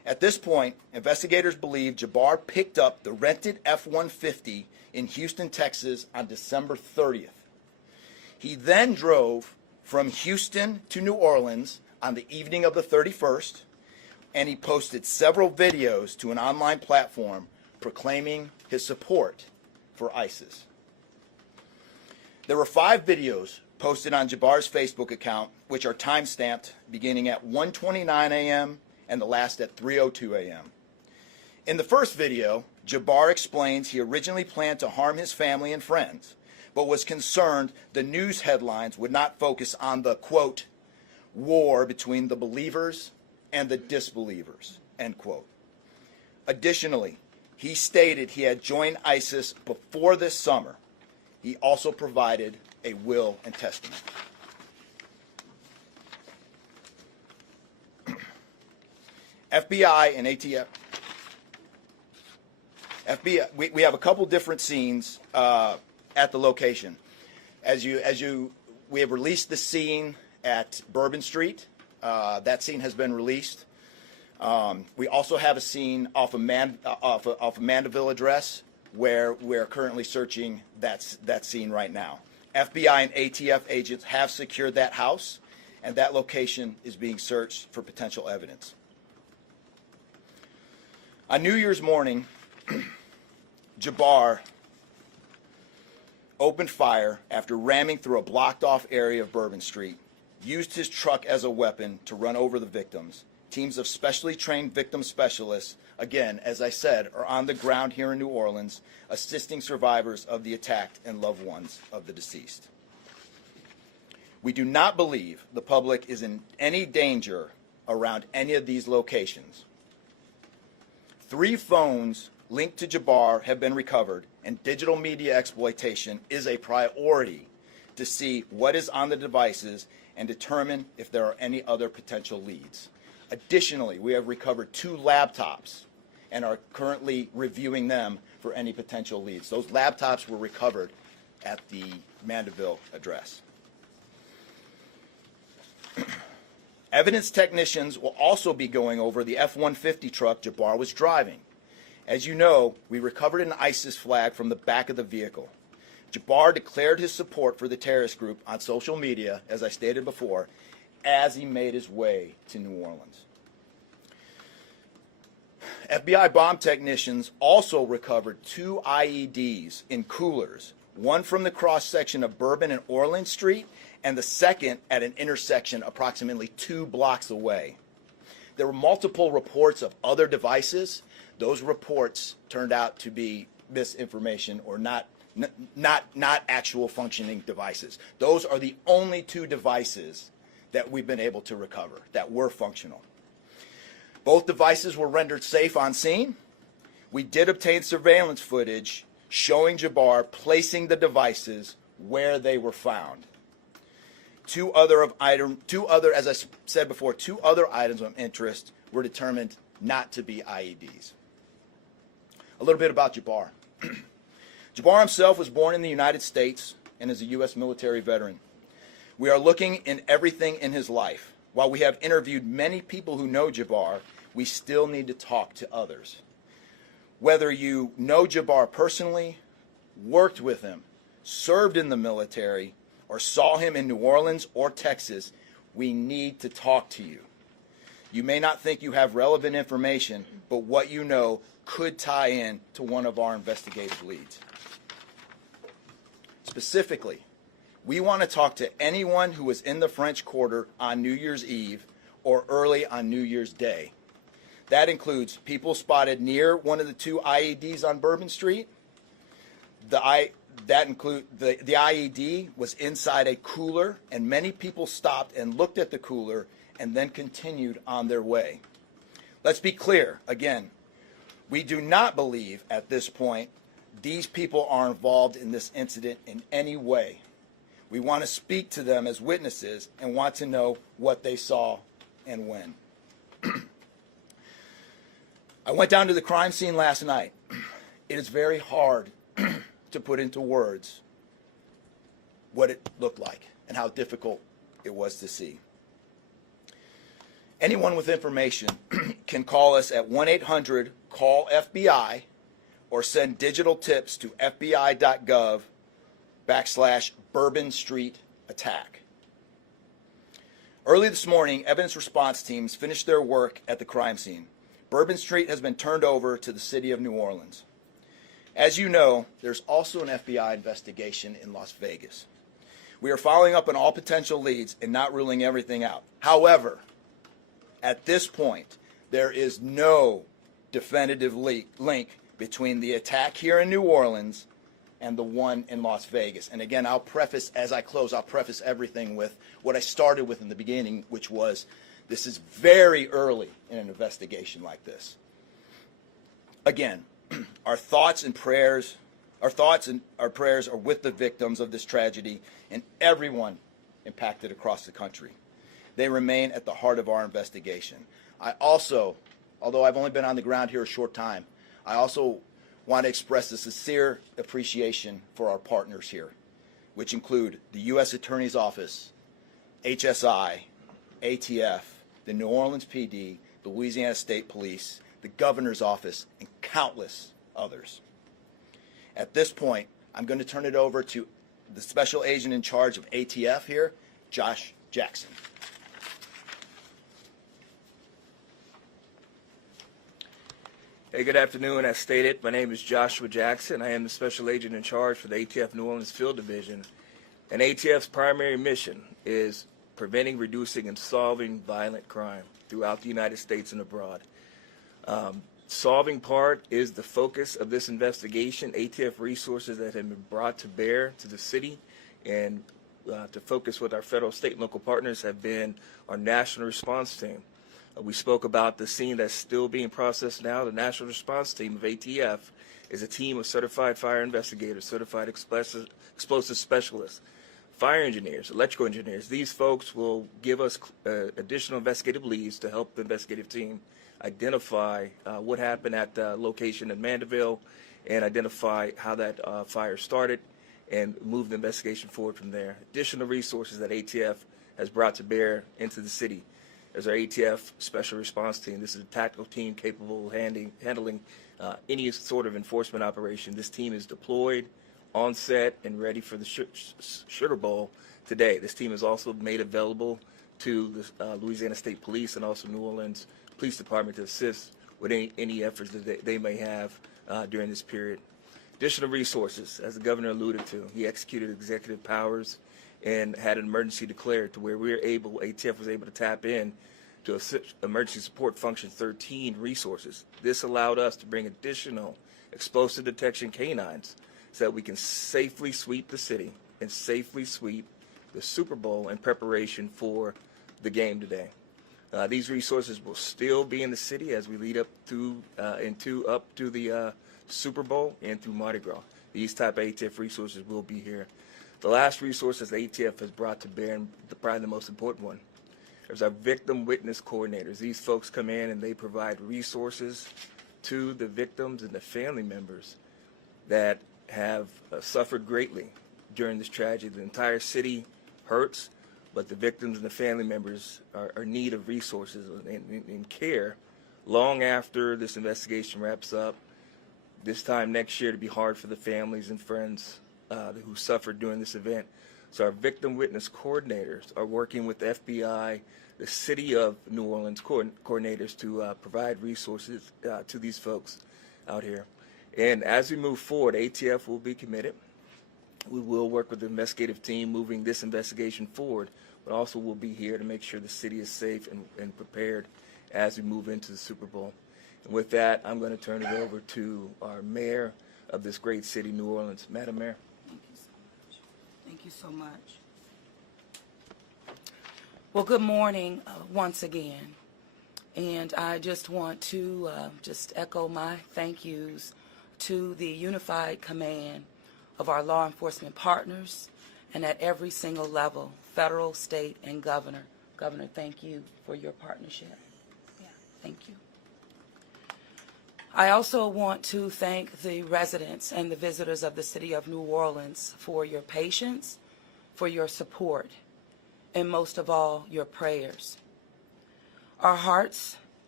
At this point, investigators believe Jabbar picked up the rented F-150 in Houston, Texas on December 30th. He then drove from Houston to New Orleans on the evening of the 31st, and he posted several videos to an online platform proclaiming his support for ISIS. There were 5 videos posted on Jabbar's Facebook account, which are time-stamped beginning at 1:29 a.m. and the last at 3:02 a.m. In the first video, Jabbar explains he originally planned to harm his family and friends, but was concerned the news headlines would not focus on the, quote, war between the believers and the disbelievers, end quote. Additionally, he stated he had joined ISIS before this summer. He also provided a will and testament. FBI and ATF. FBI. We have a couple different scenes at the location. We have released the scene at Bourbon Street. That scene has been released. We also have a scene off of Mandeville address where we're currently searching that scene right now. FBI and ATF agents have secured that house, and that location is being searched for potential evidence. On New Year's morning, Jabbar opened fire after ramming through a blocked-off area of Bourbon Street, used his truck as a weapon to run over the victims. Teams of specially trained victim specialists, again, as I said, are on the ground here in New Orleans, assisting survivors of the attack and loved ones of the deceased. We do not believe the public is in any danger around any of these locations. 3 phones linked to Jabbar have been recovered, and digital media exploitation is a priority to see what is on the devices and determine if there are any other potential leads. Additionally, we have recovered 2 laptops and are currently reviewing them for any potential leads. Those laptops were recovered at the Mandeville address. Evidence technicians will also be going over the F-150 truck Jabbar was driving. As you know, we recovered an ISIS flag from the back of the vehicle. Jabbar declared his support for the terrorist group on social media, as I stated before, as he made his way to New Orleans. FBI bomb technicians also recovered 2 IEDs in coolers, one from the cross-section of Bourbon and Orleans Street, and the second at an intersection approximately 2 blocks away. There were multiple reports of other devices. Those reports turned out to be misinformation or not actual functioning devices. Those are the only 2 devices that we've been able to recover that were functional. Both devices were rendered safe on scene. We did obtain surveillance footage showing Jabbar placing the devices where they were found. 2 other, as I said before, 2 other items of interest were determined not to be IEDs. A little bit about Jabbar. Jabbar himself was born in the United States and is a U.S. military veteran. We are looking in everything in his life. While we have interviewed many people who know Jabbar, we still need to talk to others. Whether you know Jabbar personally, worked with him, served in the military, or saw him in New Orleans or Texas, we need to talk to you. You may not think you have relevant information, but what you know could tie in to one of our investigative leads. Specifically, we want to talk to anyone who was in the French Quarter on New Year's Eve or early on New Year's Day. That includes people spotted near one of the 2 IEDs on Bourbon Street. The IED was inside a cooler, and many people stopped and looked at the cooler and then continued on their way. Let's be clear, again, we do not believe at this point these people are involved in this incident in any way. We want to speak to them as witnesses and want to know what they saw and when. I went down to the crime scene last night. It is very hard to put into words what it looked like and how difficult it was to see. Anyone with information can call us at 1-800-CALL-FBI or send digital tips to fbi.gov/Bourbon Street attack. Early this morning, evidence response teams finished their work at the crime scene. Bourbon Street has been turned over to the city of New Orleans. As you know, there's also an FBI investigation in Las Vegas. We are following up on all potential leads and not ruling everything out. However, at this point, there is no definitive link between the attack here in New Orleans and the one in Las Vegas. And again, I'll preface, as I close, I'll preface everything with what I started with in the beginning, which was this is very early in an investigation like this. Again, our thoughts and prayers are with the victims of this tragedy and everyone impacted across the country. They remain at the heart of our investigation. I also, although I've only been on the ground here a short time, I also want to express a sincere appreciation for our partners here, which include the U.S. Attorney's Office, HSI, ATF, the New Orleans PD, the Louisiana State Police, the Governor's Office, and countless others. At this point, I'm going to turn it over to the Special Agent in charge of ATF here, Josh Jackson. Hey, good afternoon. As stated, my name is Joshua Jackson. I am the Special Agent in charge for the ATF New Orleans Field Division. And ATF's primary mission is preventing, reducing, and solving violent crime throughout the United States and abroad. Solving part is the focus of this investigation. ATF resources that have been brought to bear to the city and to focus with our federal, state, and local partners have been our national response team. We spoke about the scene that's still being processed now. The National Response Team of ATF is a team of certified fire investigators, certified explosive specialists, fire engineers, electrical engineers. These folks will give us additional investigative leads to help the investigative team identify what happened at the location in Mandeville and identify how that fire started and move the investigation forward from there. Additional resources that ATF has brought to bear into the city. There's our ATF Special Response Team. This is a tactical team capable of handling any sort of enforcement operation. This team is deployed, on set, and ready for the Sugar Bowl today. This team is also made available to the Louisiana State Police and also New Orleans Police Department to assist with any efforts that they may have during this period. Additional resources, as the governor alluded to, he executed executive powers and had an emergency declared to where ATF was able to tap in to Emergency Support Function 13 resources. This allowed us to bring additional explosive detection canines so that we can safely sweep the city and safely sweep the Super Bowl in preparation for the game today. These resources will still be in the city as we lead up to the Super Bowl and through Mardi Gras. These type of ATF resources will be here. The last resources the ATF has brought to bear, and probably the most important one, is our victim witness coordinators. These folks come in and they provide resources to the victims and the family members that have suffered greatly during this tragedy. The entire city hurts, but the victims and the family members are in need of resources and care long after this investigation wraps up. This time next year to be hard for the families and friends who suffered during this event. So our victim witness coordinators are working with the FBI, the City of New Orleans coordinators to provide resources to these folks out here. And as we move forward, ATF will be committed. We will work with the investigative team moving this investigation forward, but also we'll be here to make sure the city is safe and prepared as we move into the Super Bowl. And with that, I'm going to turn it over to our mayor of this great city, New Orleans. Madam Mayor. Thank you so much. Well, good morning once again. And I just want to just echo my thank yous to the unified command of our law enforcement partners and at every single level, federal, state, and governor. Governor, thank you for your partnership. Yeah, thank you. I also want to thank the residents and the visitors of the city of New Orleans for your patience, for your support, and most of all, your prayers. Our hearts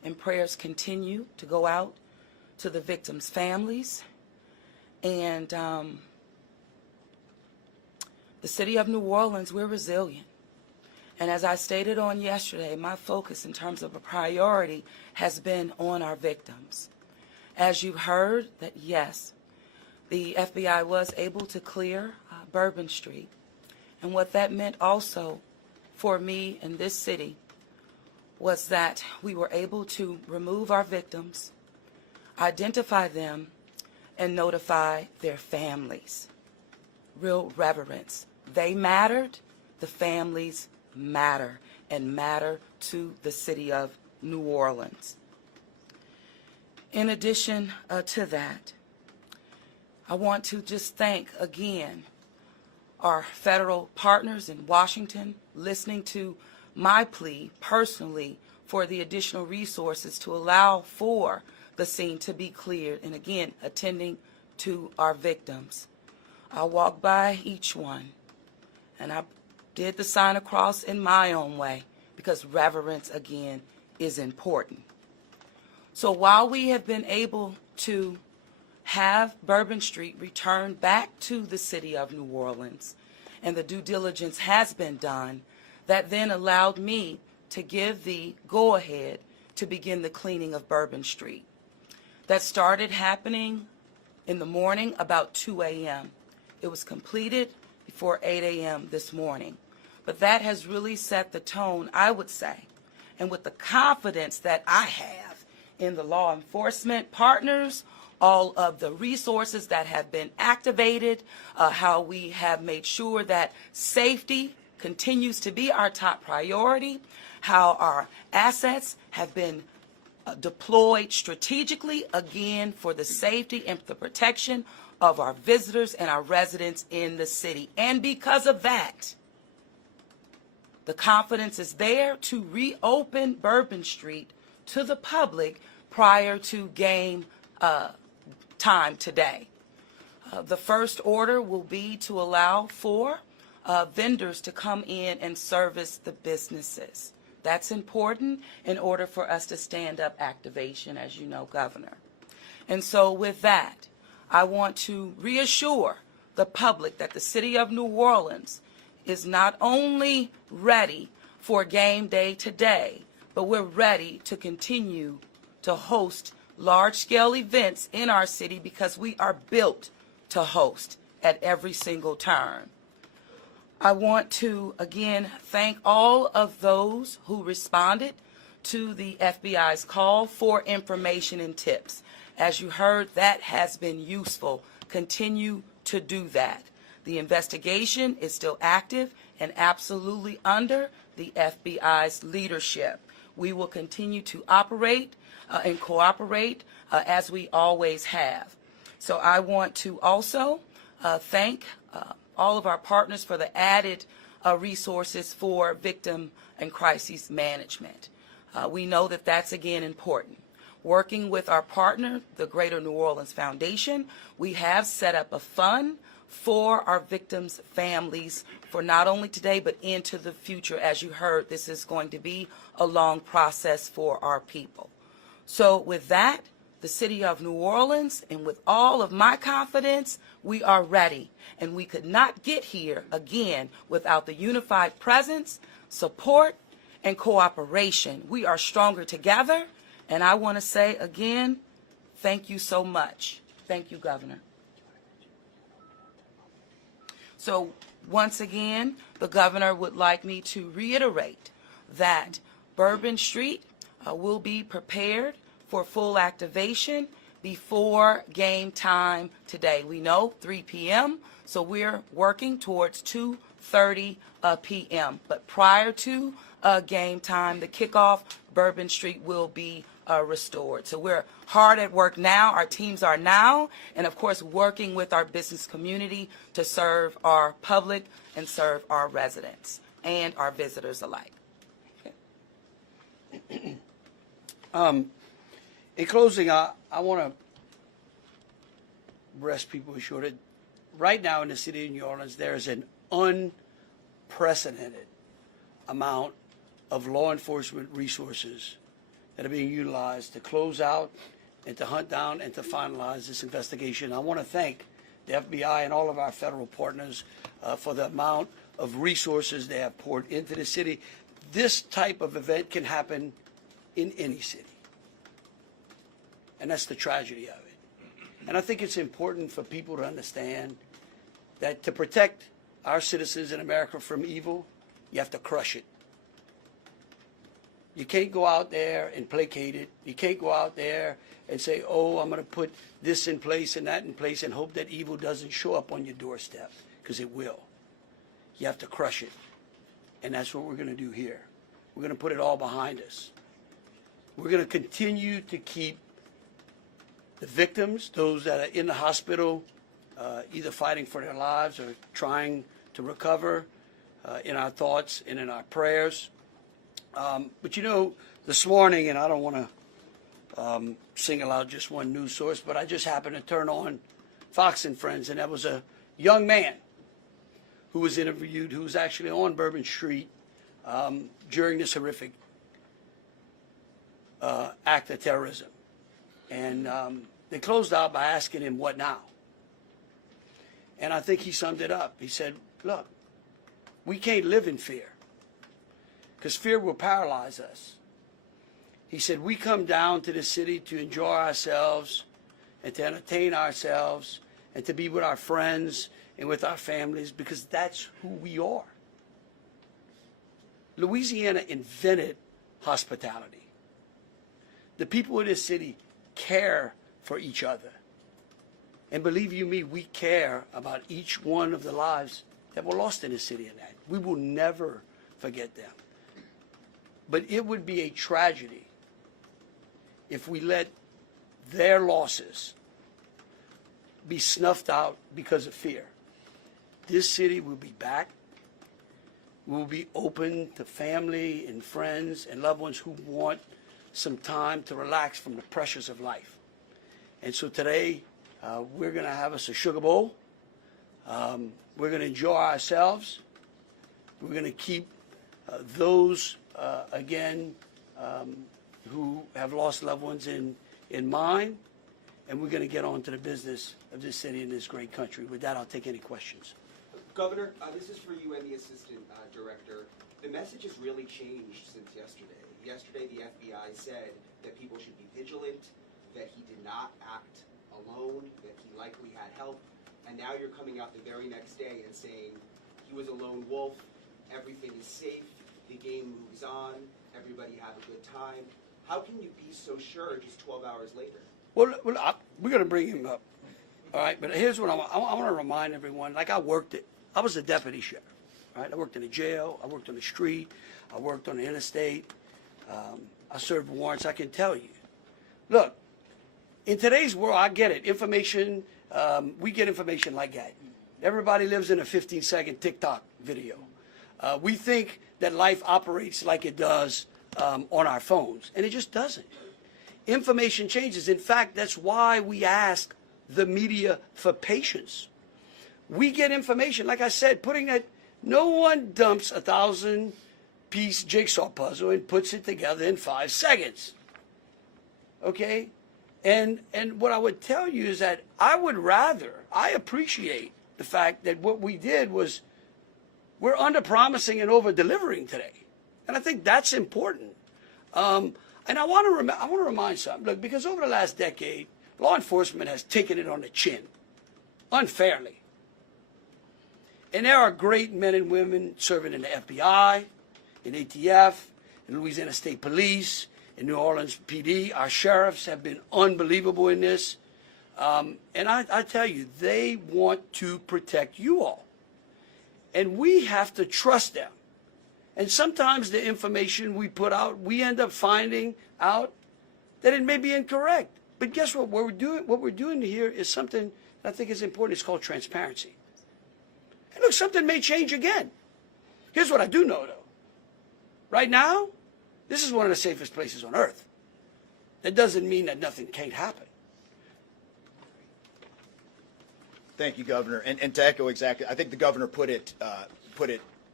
and prayers continue to go out to the victims' families. And the city of New Orleans, we're resilient. And as I stated on yesterday, my focus in terms of a priority has been on our victims. As you heard, that yes, the FBI was able to clear Bourbon Street. And what that meant also for me in this city was that we were able to remove our victims, identify them, and notify their families. Real reverence. They mattered, the families matter, and matter to the city of New Orleans. In addition to that, I want to just thank again our federal partners in Washington, listening to my plea personally for the additional resources to allow for the scene to be cleared, and again, attending to our victims. I walked by each one, and I did the sign of cross in my own way, because reverence, again, is important. So while we have been able to have Bourbon Street returned back to the city of New Orleans, and the due diligence has been done, that then allowed me to give the go-ahead to begin the cleaning of Bourbon Street. That started happening in the morning about 2 a.m. It was completed before 8 a.m. this morning. But that has really set the tone, I would say, and with the confidence that I have in the law enforcement partners, all of the resources that have been activated, how we have made sure that safety continues to be our top priority, how our assets have been deployed strategically, again, for the safety and the protection of our visitors and our residents in the city. And because of that, the confidence is there to reopen Bourbon Street to the public prior to game time today. The first order will be to allow for vendors to come in and service the businesses. That's important in order for us to stand up activation, as you know, Governor. And so with that, I want to reassure the public that the city of New Orleans is not only ready for game day today, but we're ready to continue to host large-scale events in our city because we are built to host at every single turn. I want to, again, thank all of those who responded to the FBI's call for information and tips. As you heard, that has been useful. Continue to do that. The investigation is still active and absolutely under the FBI's leadership. We will continue to operate and cooperate as we always have. So I want to also thank all of our partners for the added resources for victim and crisis management. We know that that's, again, important. Working with our partner, the Greater New Orleans Foundation, we have set up a fund for our victims' families for not only today but into the future. As you heard, this is going to be a long process for our people. So with that, the city of New Orleans, and with all of my confidence, we are ready. And we could not get here, again, without the unified presence, support, and cooperation. We are stronger together. And I want to say, again, thank you so much. Thank you, Governor. So once again, the governor would like me to reiterate that Bourbon Street will be prepared for full activation before game time today. We know 3 p.m., so we're working towards 2:30 p.m. But prior to game time, the kickoff, Bourbon Street will be restored. So we're hard at work now. Our teams are now, and of course, working with our business community to serve our public and serve our residents and our visitors alike. Okay. In closing, I want to rest people assured that right now in the city of New Orleans, there is an unprecedented amount of law enforcement resources that are being utilized to close out and to hunt down and to finalize this investigation. I want to thank the FBI and all of our federal partners for the amount of resources they have poured into the city. This type of event can happen in any city. And that's the tragedy of it. And I think it's important for people to understand that to protect our citizens in America from evil, you have to crush it. You can't go out there and placate it. You can't go out there and say, oh, I'm going to put this in place and that in place and hope that evil doesn't show up on your doorstep, because it will. You have to crush it. And that's what we're going to do here. We're going to put it all behind us. We're going to continue to keep the victims, those that are in the hospital, either fighting for their lives or trying to recover, in our thoughts and in our prayers. But you know, this morning, and I don't want to single out just one news source, but I just happened to turn on Fox and Friends, and there was a young man who was interviewed who was actually on Bourbon Street during this horrific act of terrorism. And they closed out by asking him, what now? And I think he summed it up. He said, look, we can't live in fear, because fear will paralyze us. He said, we come down to the city to enjoy ourselves and to entertain ourselves and to be with our friends and with our families, because that's who we are. Louisiana invented hospitality. The people of this city care for each other. And believe you me, we care about each one of the lives that were lost in this city and that. We will never forget them. But it would be a tragedy if we let their losses be snuffed out because of fear. This city will be back. We'll be open to family and friends and loved ones who want some time to relax from the pressures of life. And so today, we're going to have us a sugar bowl. We're going to enjoy ourselves. We're going to keep those, again, who have lost loved ones in mind. And we're going to get on to the business of this city and this great country. With that, I'll take any questions. Governor, this is for you and the Assistant Director. The message has really changed since yesterday. Yesterday, the FBI said that people should be vigilant, that he did not act alone, that he likely had help, and now you're coming out the very next day and saying he was a lone wolf, everything is safe, the game moves on, everybody have a good time. How can you be so sure just 12 hours later? Well, we're going to bring him up. All right, but here's what I want to remind everyone. Like I was a deputy sheriff. Right? I worked in a jail. I worked on the street. I worked on the interstate. I served warrants. I can tell you. Look, in today's world, I get it. Information, we get information like that. Everybody lives in a 15-second TikTok video. We think that life operates like it does on our phones, and it just doesn't. Information changes. In fact, that's why we ask the media for patience. We get information, like I said, putting that, no one dumps a 1,000-piece jigsaw puzzle and puts it together in 5 seconds. Okay? And what I would tell you is that I appreciate the fact that what we did was we're under-promising and over-delivering today. And I think that's important. And I want to remind something. Look, because over the last decade, law enforcement has taken it on the chin, unfairly. And there are great men and women serving in the FBI, in ATF, in Louisiana State Police, in New Orleans PD. Our sheriffs have been unbelievable in this. And I tell you, they want to protect you all. And we have to trust them. And sometimes the information we put out, we end up finding out that it may be incorrect. But guess what? What we're doing here is something that I think is important. It's called transparency. And look, something may change again. Here's what I do know, though. Right now, this is one of the safest places on earth. That doesn't mean that nothing can't happen. Thank you, Governor. And to echo exactly, I think the governor put it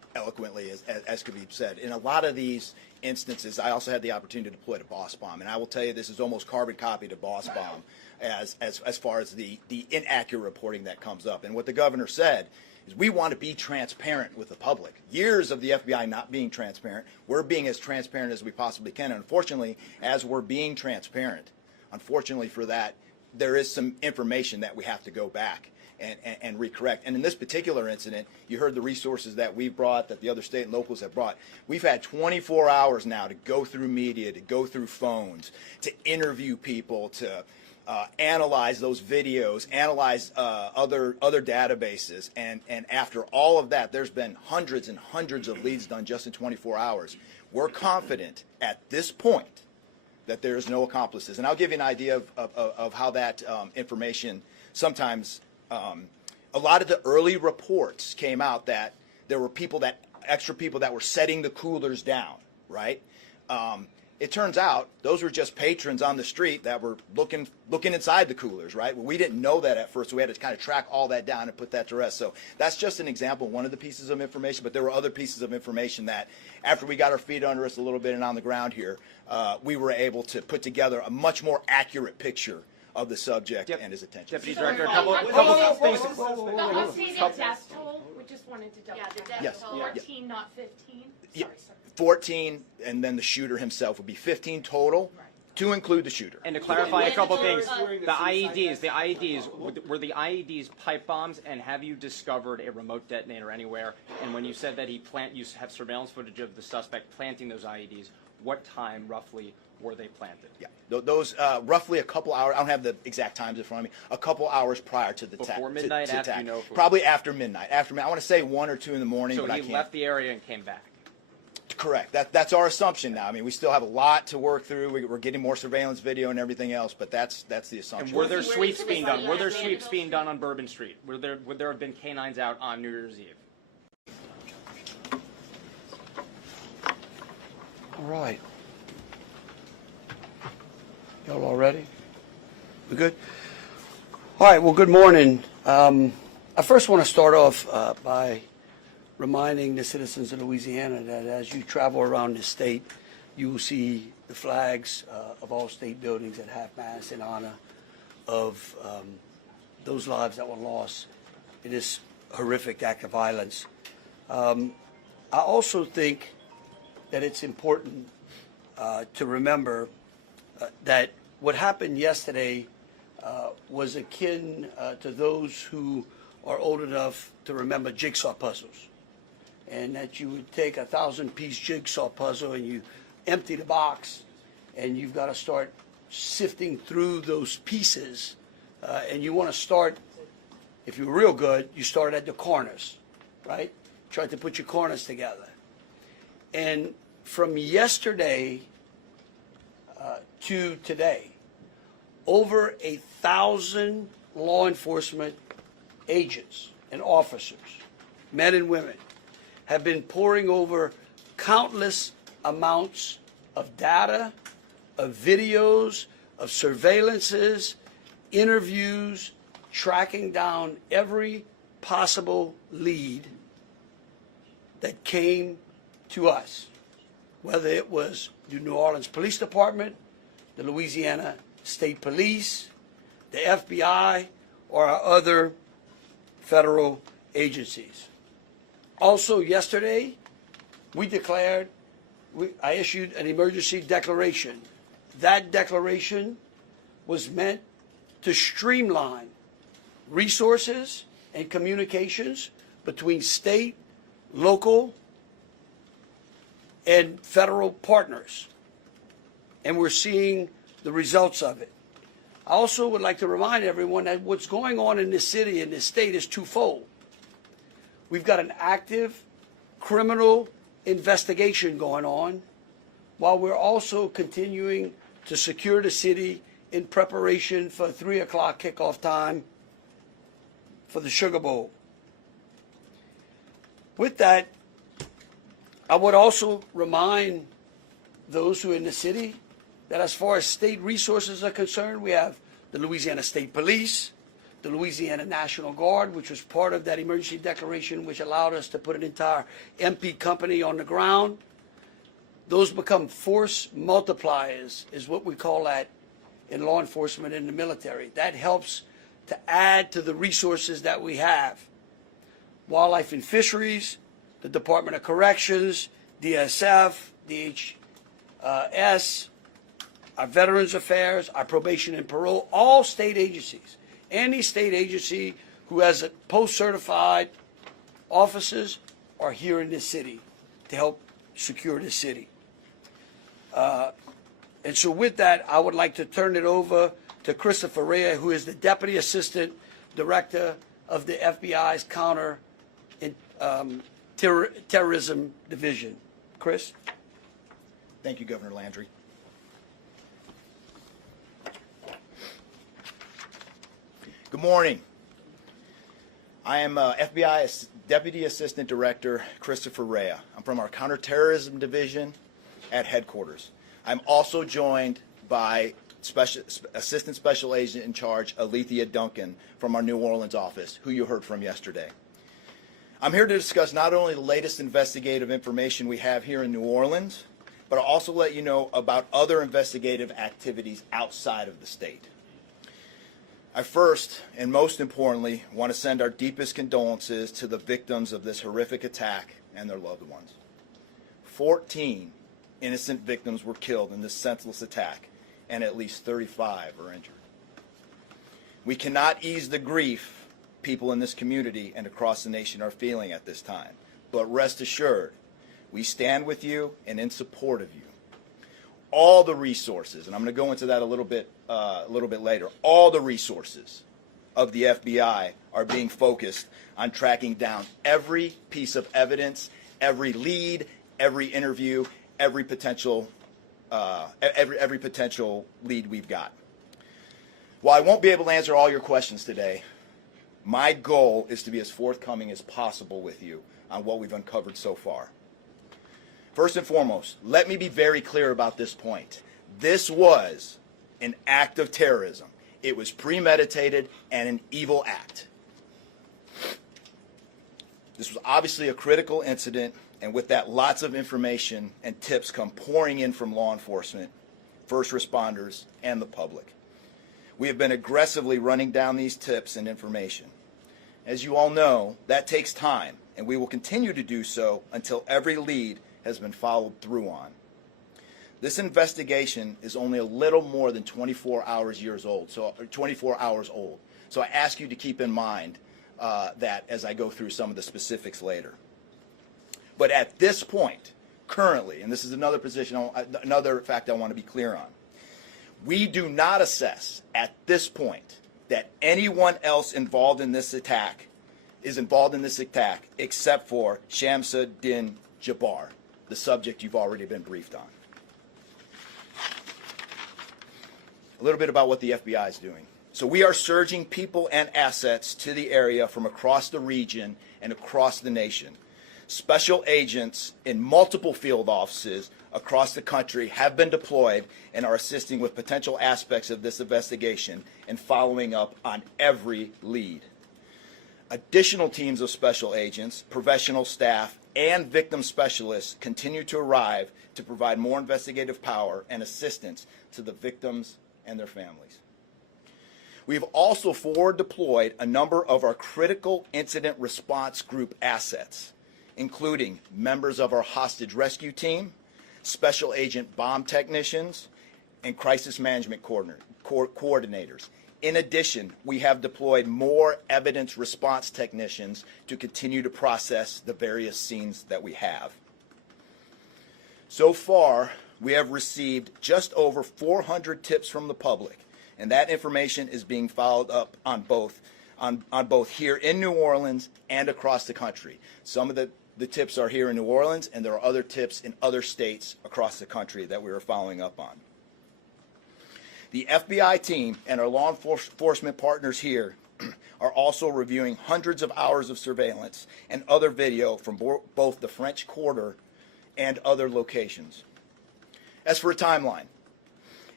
eloquently as could be said. In a lot of these instances, I also had the opportunity to deploy to Boss Bomb, and I will tell you this is almost carbon copy to Boss Bomb as far as the inaccurate reporting that comes up. And what the governor said is we want to be transparent with the public. Years of the FBI not being transparent, we're being as transparent as we possibly can. And unfortunately, as we're being transparent, unfortunately for that, there is some information that we have to go back and recorrect. And in this particular incident, you heard the resources that we brought, that the other state and locals have brought. We've had 24 hours now to go through media, to go through phones, to interview people, to analyze those videos, analyze other databases. And after all of that, there's been hundreds and hundreds of leads done just in 24 hours. We're confident at this point that there is no accomplices. And I'll give you an idea of how that information sometimes, a lot of the early reports came out that there were extra people that were setting the coolers down, right? It turns out those were just patrons on the street that were looking inside the coolers, right? Well, we didn't know that at first, so we had to kind of track all that down and put that to rest. So that's just an example, one of the pieces of information, but there were other pieces of information that after we got our feet under us a little bit and on the ground here, we were able to put together a much more accurate picture of the subject and his attention. Deputy Director, a couple of things. The updated death toll, we just wanted to double check. Yes. 14, not 15? Yeah. Sorry. 14, and then the shooter himself would be 15 total, to include the shooter. And to clarify a couple things, the IEDs, were the IEDs pipe bombs, and have you discovered a remote detonator anywhere? And when you said that you have surveillance footage of the suspect planting those IEDs, what time roughly were they planted? Yeah, those roughly a couple hours. I don't have the exact times in front of me. A couple hours prior to the attack. Before midnight, after you know? Probably after midnight. After midnight. I want to say 1 or 2 in the morning, so but I can't. he left the area and came back. Correct. That's our assumption now. I mean, we still have a lot to work through. We're getting more surveillance video and everything else, but that's the assumption. And were there sweeps being done? Were there sweeps being done on Bourbon Street? Would there have been canines out on New Year's Eve? All right. Y'all all ready? We good? All right, well, good morning. I first want to start off by reminding the citizens of Louisiana that as you travel around the state, you will see the flags of all state buildings at half-mast in honor of those lives that were lost in this horrific act of violence. I also think that it's important to remember that what happened yesterday was akin to those who are old enough to remember jigsaw puzzles. And that you would take a 1,000-piece jigsaw puzzle and you empty the box, and you've got to start sifting through those pieces. And you want to start, if you're real good, you start at the corners, right? Try to put your corners together. And from yesterday to today, over 1,000 law enforcement agents and officers, men and women, have been poring over countless amounts of data, of videos, of surveillances, interviews, tracking down every possible lead that came to us, whether it was the New Orleans Police Department, the Louisiana State Police, the FBI, or our other federal agencies. Also yesterday, I issued an emergency declaration. That declaration was meant to streamline resources and communications between state, local, and federal partners. And we're seeing the results of it. I also would like to remind everyone that what's going on in this city and this state is twofold. We've got an active criminal investigation going on, while we're also continuing to secure the city in preparation for 3 o'clock kickoff time for the Sugar Bowl. With that, I would also remind those who are in the city that as far as state resources are concerned, we have the Louisiana State Police, the Louisiana National Guard, which was part of that emergency declaration, which allowed us to put an entire MP company on the ground. Those become force multipliers, is what we call that in law enforcement and the military. That helps to add to the resources that we have. Wildlife and Fisheries, the Department of Corrections, DSF, DHS, our Veterans Affairs, our Probation and Parole, all state agencies. Any state agency who has a post-certified officers are here in this city to help secure the city. And so with that, I would like to turn it over to Christopher Rea, who is the Deputy Assistant Director of the FBI's Terrorism Division. Chris? Thank you, Governor Landry. Good morning. I am FBI Deputy Assistant Director Christopher Rea. I'm from our Counterterrorism Division at headquarters. I'm also joined by Assistant Special Agent in Charge Alethea Duncan from our New Orleans office, who you heard from yesterday. I'm here to discuss not only the latest investigative information we have here in New Orleans, but I'll also let you know about other investigative activities outside of the state. I first, and most importantly, want to send our deepest condolences to the victims of this horrific attack and their loved ones. 14 innocent victims were killed in this senseless attack, and at least 35 are injured. We cannot ease the grief people in this community and across the nation are feeling at this time, but rest assured, we stand with you and in support of you. All the resources, and I'm going to go into that a little bit later, all the resources of the FBI are being focused on tracking down every piece of evidence, every lead, every interview, every potential lead we've got. While I won't be able to answer all your questions today, my goal is to be as forthcoming as possible with you on what we've uncovered so far. First and foremost, let me be very clear about this point. This was an act of terrorism. It was premeditated and an evil act. This was obviously a critical incident, and with that, lots of information and tips come pouring in from law enforcement, first responders, and the public. We have been aggressively running down these tips and information. As you all know, that takes time, and we will continue to do so until every lead has been followed through on. This investigation is only a little more than 24 hours old. So I ask you to keep in mind that as I go through some of the specifics later. But at this point, currently, and this is another fact I want to be clear on, we do not assess at this point that anyone else involved in this attack except for Shamsa Din Jabbar, the subject you've already been briefed on. A little bit about what the FBI is doing. So we are surging people and assets to the area from across the region and across the nation. Special agents in multiple field offices across the country have been deployed and are assisting with potential aspects of this investigation and following up on every lead. Additional teams of special agents, professional staff, and victim specialists continue to arrive to provide more investigative power and assistance to the victims and their families. We have also forward deployed a number of our critical incident response group assets, including members of our hostage rescue team, special agent bomb technicians, and crisis management coordinators. In addition, we have deployed more evidence response technicians to continue to process the various scenes that we have. So far, we have received just over 400 tips from the public, and that information is being followed up on both here in New Orleans and across the country. Some of the tips are here in New Orleans, and there are other tips in other states across the country that we are following up on. The FBI team and our law enforcement partners here are also reviewing hundreds of hours of surveillance and other video from both the French Quarter and other locations. As for a timeline,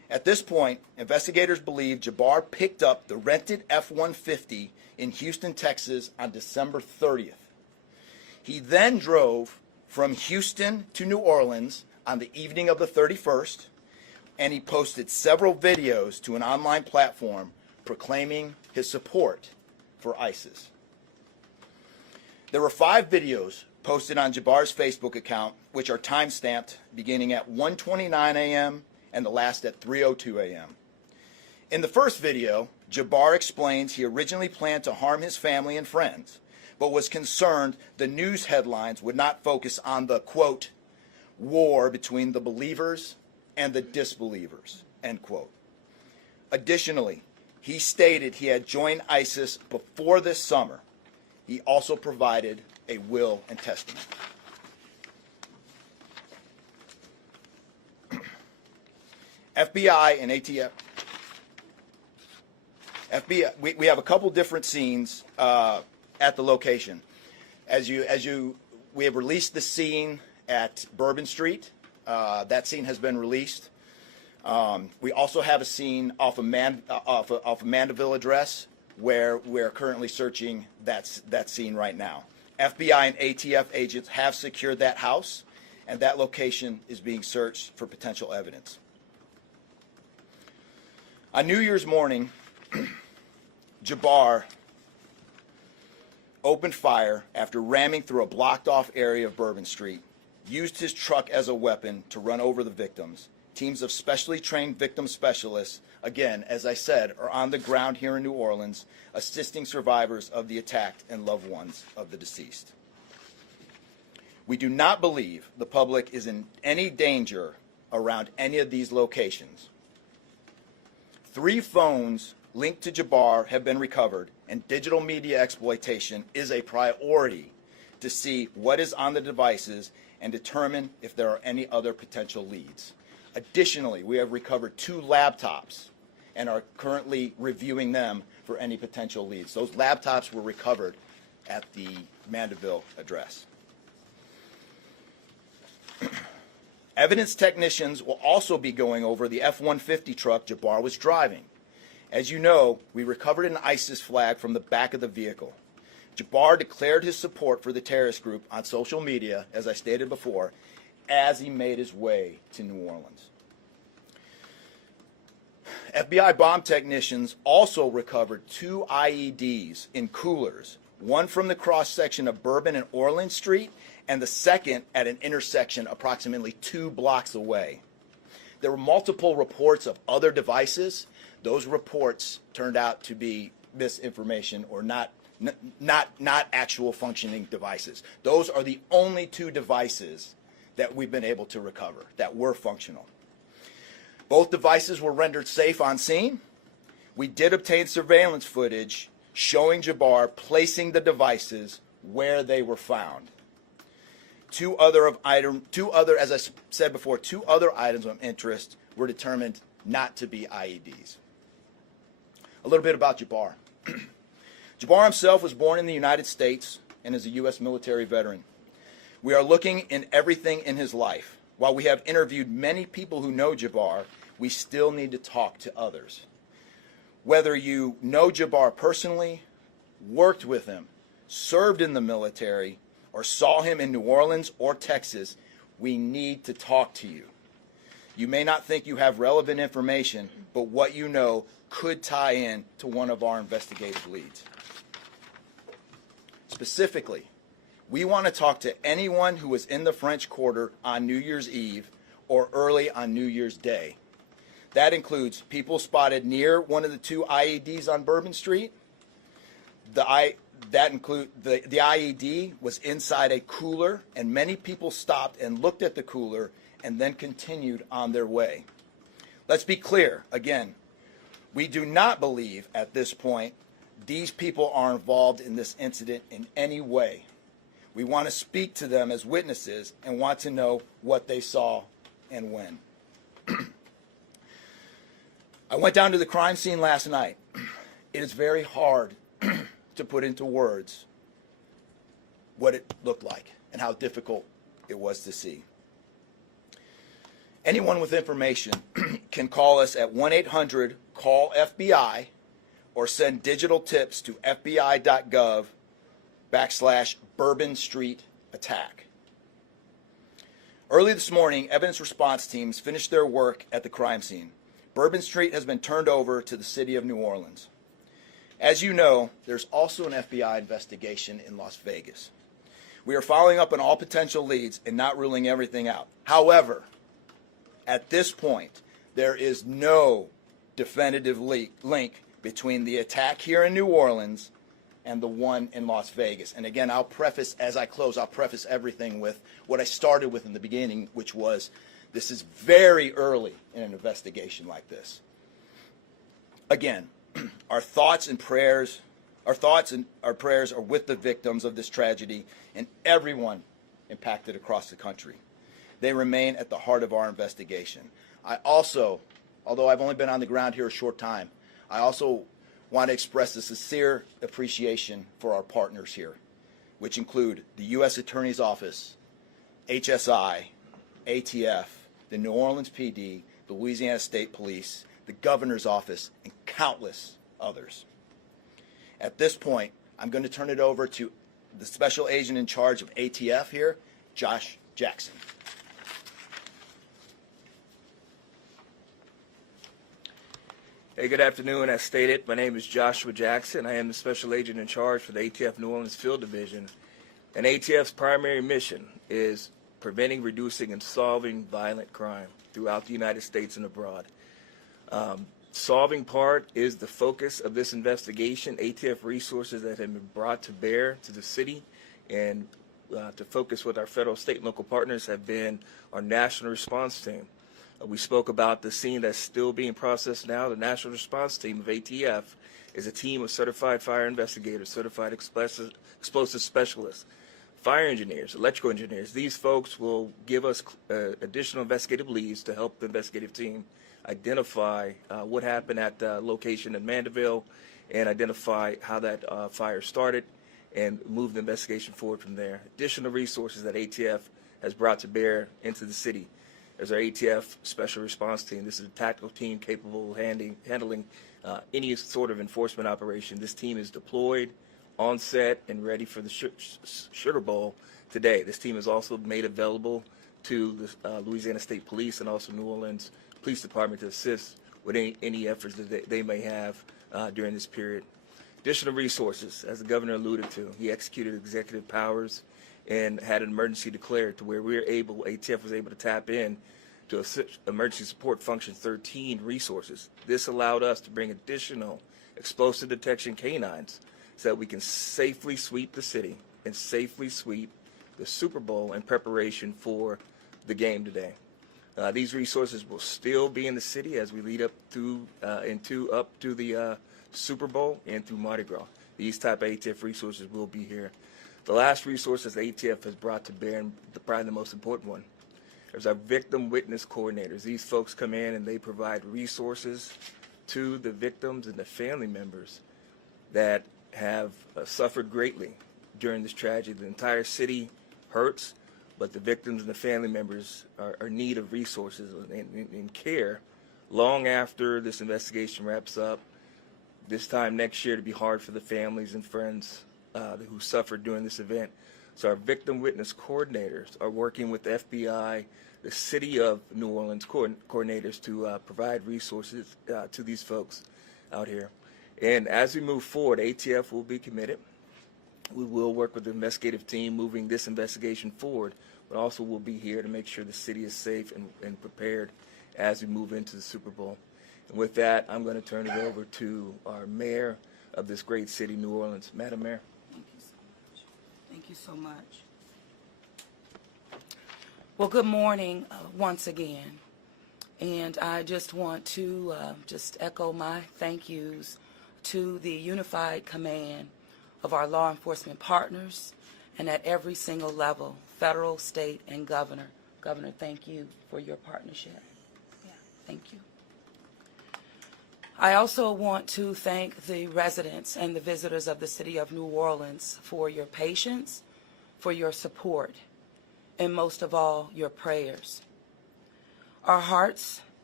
At this point, investigators believe Jabbar picked up the rented F-150 in Houston, Texas on December 30th. He then drove from Houston to New Orleans on the evening of the 31st, and he posted several videos to an online platform proclaiming his support for ISIS. There were 5 videos posted on Jabbar's Facebook account, which are time-stamped beginning at 1:29 a.m. and the last at 3:02 a.m. In the first video, Jabbar explains he originally planned to harm his family and friends, but was concerned the news headlines would not focus on the, quote, war between the believers and the disbelievers, end quote. Additionally, he stated he had joined ISIS before this summer. He also provided a will and testament. FBI and ATF. FBI. We have a couple different scenes at the location. We have released the scene at Bourbon Street. That scene has been released. We also have a scene off of Mandeville Address, where we're currently searching that scene right now. FBI and ATF agents have secured that house, and that location is being searched for potential evidence. On New Year's morning, Jabbar opened fire after ramming through a blocked-off area of Bourbon Street, used his truck as a weapon to run over the victims. Teams of specially trained victim specialists, again, as I said, are on the ground here in New Orleans, assisting survivors of the attack and loved ones of the deceased. We do not believe the public is in any danger around any of these locations. 3 phones linked to Jabbar have been recovered, and digital media exploitation is a priority to see what is on the devices and determine if there are any other potential leads. Additionally, we have recovered 2 laptops and are currently reviewing them for any potential leads. Those laptops were recovered at the Mandeville address. Evidence technicians will also be going over the F-150 truck Jabbar was driving. As you know, we recovered an ISIS flag from the back of the vehicle. Jabbar declared his support for the terrorist group on social media, as I stated before, as he made his way to New Orleans. FBI bomb technicians also recovered 2 IEDs in coolers, one from the cross-section of Bourbon and Orleans Street, and the second at an intersection approximately 2 blocks away. There were multiple reports of other devices. Those reports turned out to be misinformation or not actual functioning devices. Those are the only 2 devices that we've been able to recover that were functional. Both devices were rendered safe on scene. We did obtain surveillance footage showing Jabbar placing the devices where they were found. 2 other, as I said before, 2 other items of interest were determined not to be IEDs. A little bit about Jabbar. Jabbar himself was born in the United States and is a U.S. military veteran. We are looking in everything in his life. While we have interviewed many people who know Jabbar, we still need to talk to others. Whether you know Jabbar personally, worked with him, served in the military, or saw him in New Orleans or Texas, we need to talk to you. You may not think you have relevant information, but what you know could tie in to one of our investigative leads. Specifically, we want to talk to anyone who was in the French Quarter on New Year's Eve or early on New Year's Day. That includes people spotted near one of the 2 IEDs on Bourbon Street. The IED was inside a cooler, and many people stopped and looked at the cooler and then continued on their way. Let's be clear, again, we do not believe at this point these people are involved in this incident in any way. We want to speak to them as witnesses and want to know what they saw and when. I went down to the crime scene last night. It is very hard to put into words what it looked like and how difficult it was to see. Anyone with information can call us at 1-800-CALL-FBI or send digital tips to fbi.gov/Bourbon Street attack. Early this morning, evidence response teams finished their work at the crime scene. Bourbon Street has been turned over to the city of New Orleans. As you know, there's also an FBI investigation in Las Vegas. We are following up on all potential leads and not ruling everything out. However, at this point, there is no definitive link between the attack here in New Orleans and the one in Las Vegas. And again, I'll preface, as I close, I'll preface everything with what I started with in the beginning, which was this is very early in an investigation like this. Again, our thoughts and prayers are with the victims of this tragedy and everyone impacted across the country. They remain at the heart of our investigation. I also, although I've only been on the ground here a short time, I also want to express a sincere appreciation for our partners here, which include the U.S. Attorney's Office, HSI, ATF, the New Orleans PD, the Louisiana State Police, the Governor's Office, and countless others. At this point, I'm going to turn it over to the Special Agent in charge of ATF here, Josh Jackson. Hey, good afternoon. As stated, my name is Joshua Jackson. I am the Special Agent in charge for the ATF New Orleans Field Division. And ATF's primary mission is preventing, reducing, and solving violent crime throughout the United States and abroad. Solving part is the focus of this investigation. ATF resources that have been brought to bear to the city and to focus with our federal, state, and local partners have been our national response team. We spoke about the scene that's still being processed now. The national response team of ATF is a team of certified fire investigators, certified explosive specialists, fire engineers, electrical engineers. These folks will give us additional investigative leads to help the investigative team identify what happened at the location in Mandeville and identify how that fire started and move the investigation forward from there. Additional resources that ATF has brought to bear into the city. There's our ATF Special Response Team. This is a tactical team capable of handling any sort of enforcement operation. This team is deployed, on set, and ready for the Sugar Bowl today. This team is also made available to the Louisiana State Police and also New Orleans Police Department to assist with any efforts that they may have during this period. Additional resources, as the governor alluded to, he executed executive powers and had an emergency declared to where ATF was able to tap in to Emergency Support Function 13 resources. This allowed us to bring additional explosive detection canines so that we can safely sweep the city and safely sweep the Super Bowl in preparation for the game today. These resources will still be in the city as we lead up to the Super Bowl and through Mardi Gras. These type of ATF resources will be here. The last resources ATF has brought to bear, and probably the most important one, is our victim witness coordinators. These folks come in and they provide resources to the victims and the family members that have suffered greatly during this tragedy. The entire city hurts, but the victims and the family members are in need of resources and care long after this investigation wraps up. This time next year to be hard for the families and friends who suffered during this event. So our victim witness coordinators are working with the FBI, the City of New Orleans coordinators to provide resources to these folks out here. And as we move forward, ATF will be committed. We will work with the investigative team moving this investigation forward, but also we'll be here to make sure the city is safe and prepared as we move into the Super Bowl. And with that, I'm going to turn it over to our mayor of this great city, New Orleans. Madam Mayor. Thank you so much. Well, good morning once again. And I just want to just echo my thank yous to the unified command of our law enforcement partners and at every single level, federal, state, and governor. Governor, thank you for your partnership. Yeah, thank you. I also want to thank the residents and the visitors of the city of New Orleans for your patience, for your support, and most of all, your prayers. Our hearts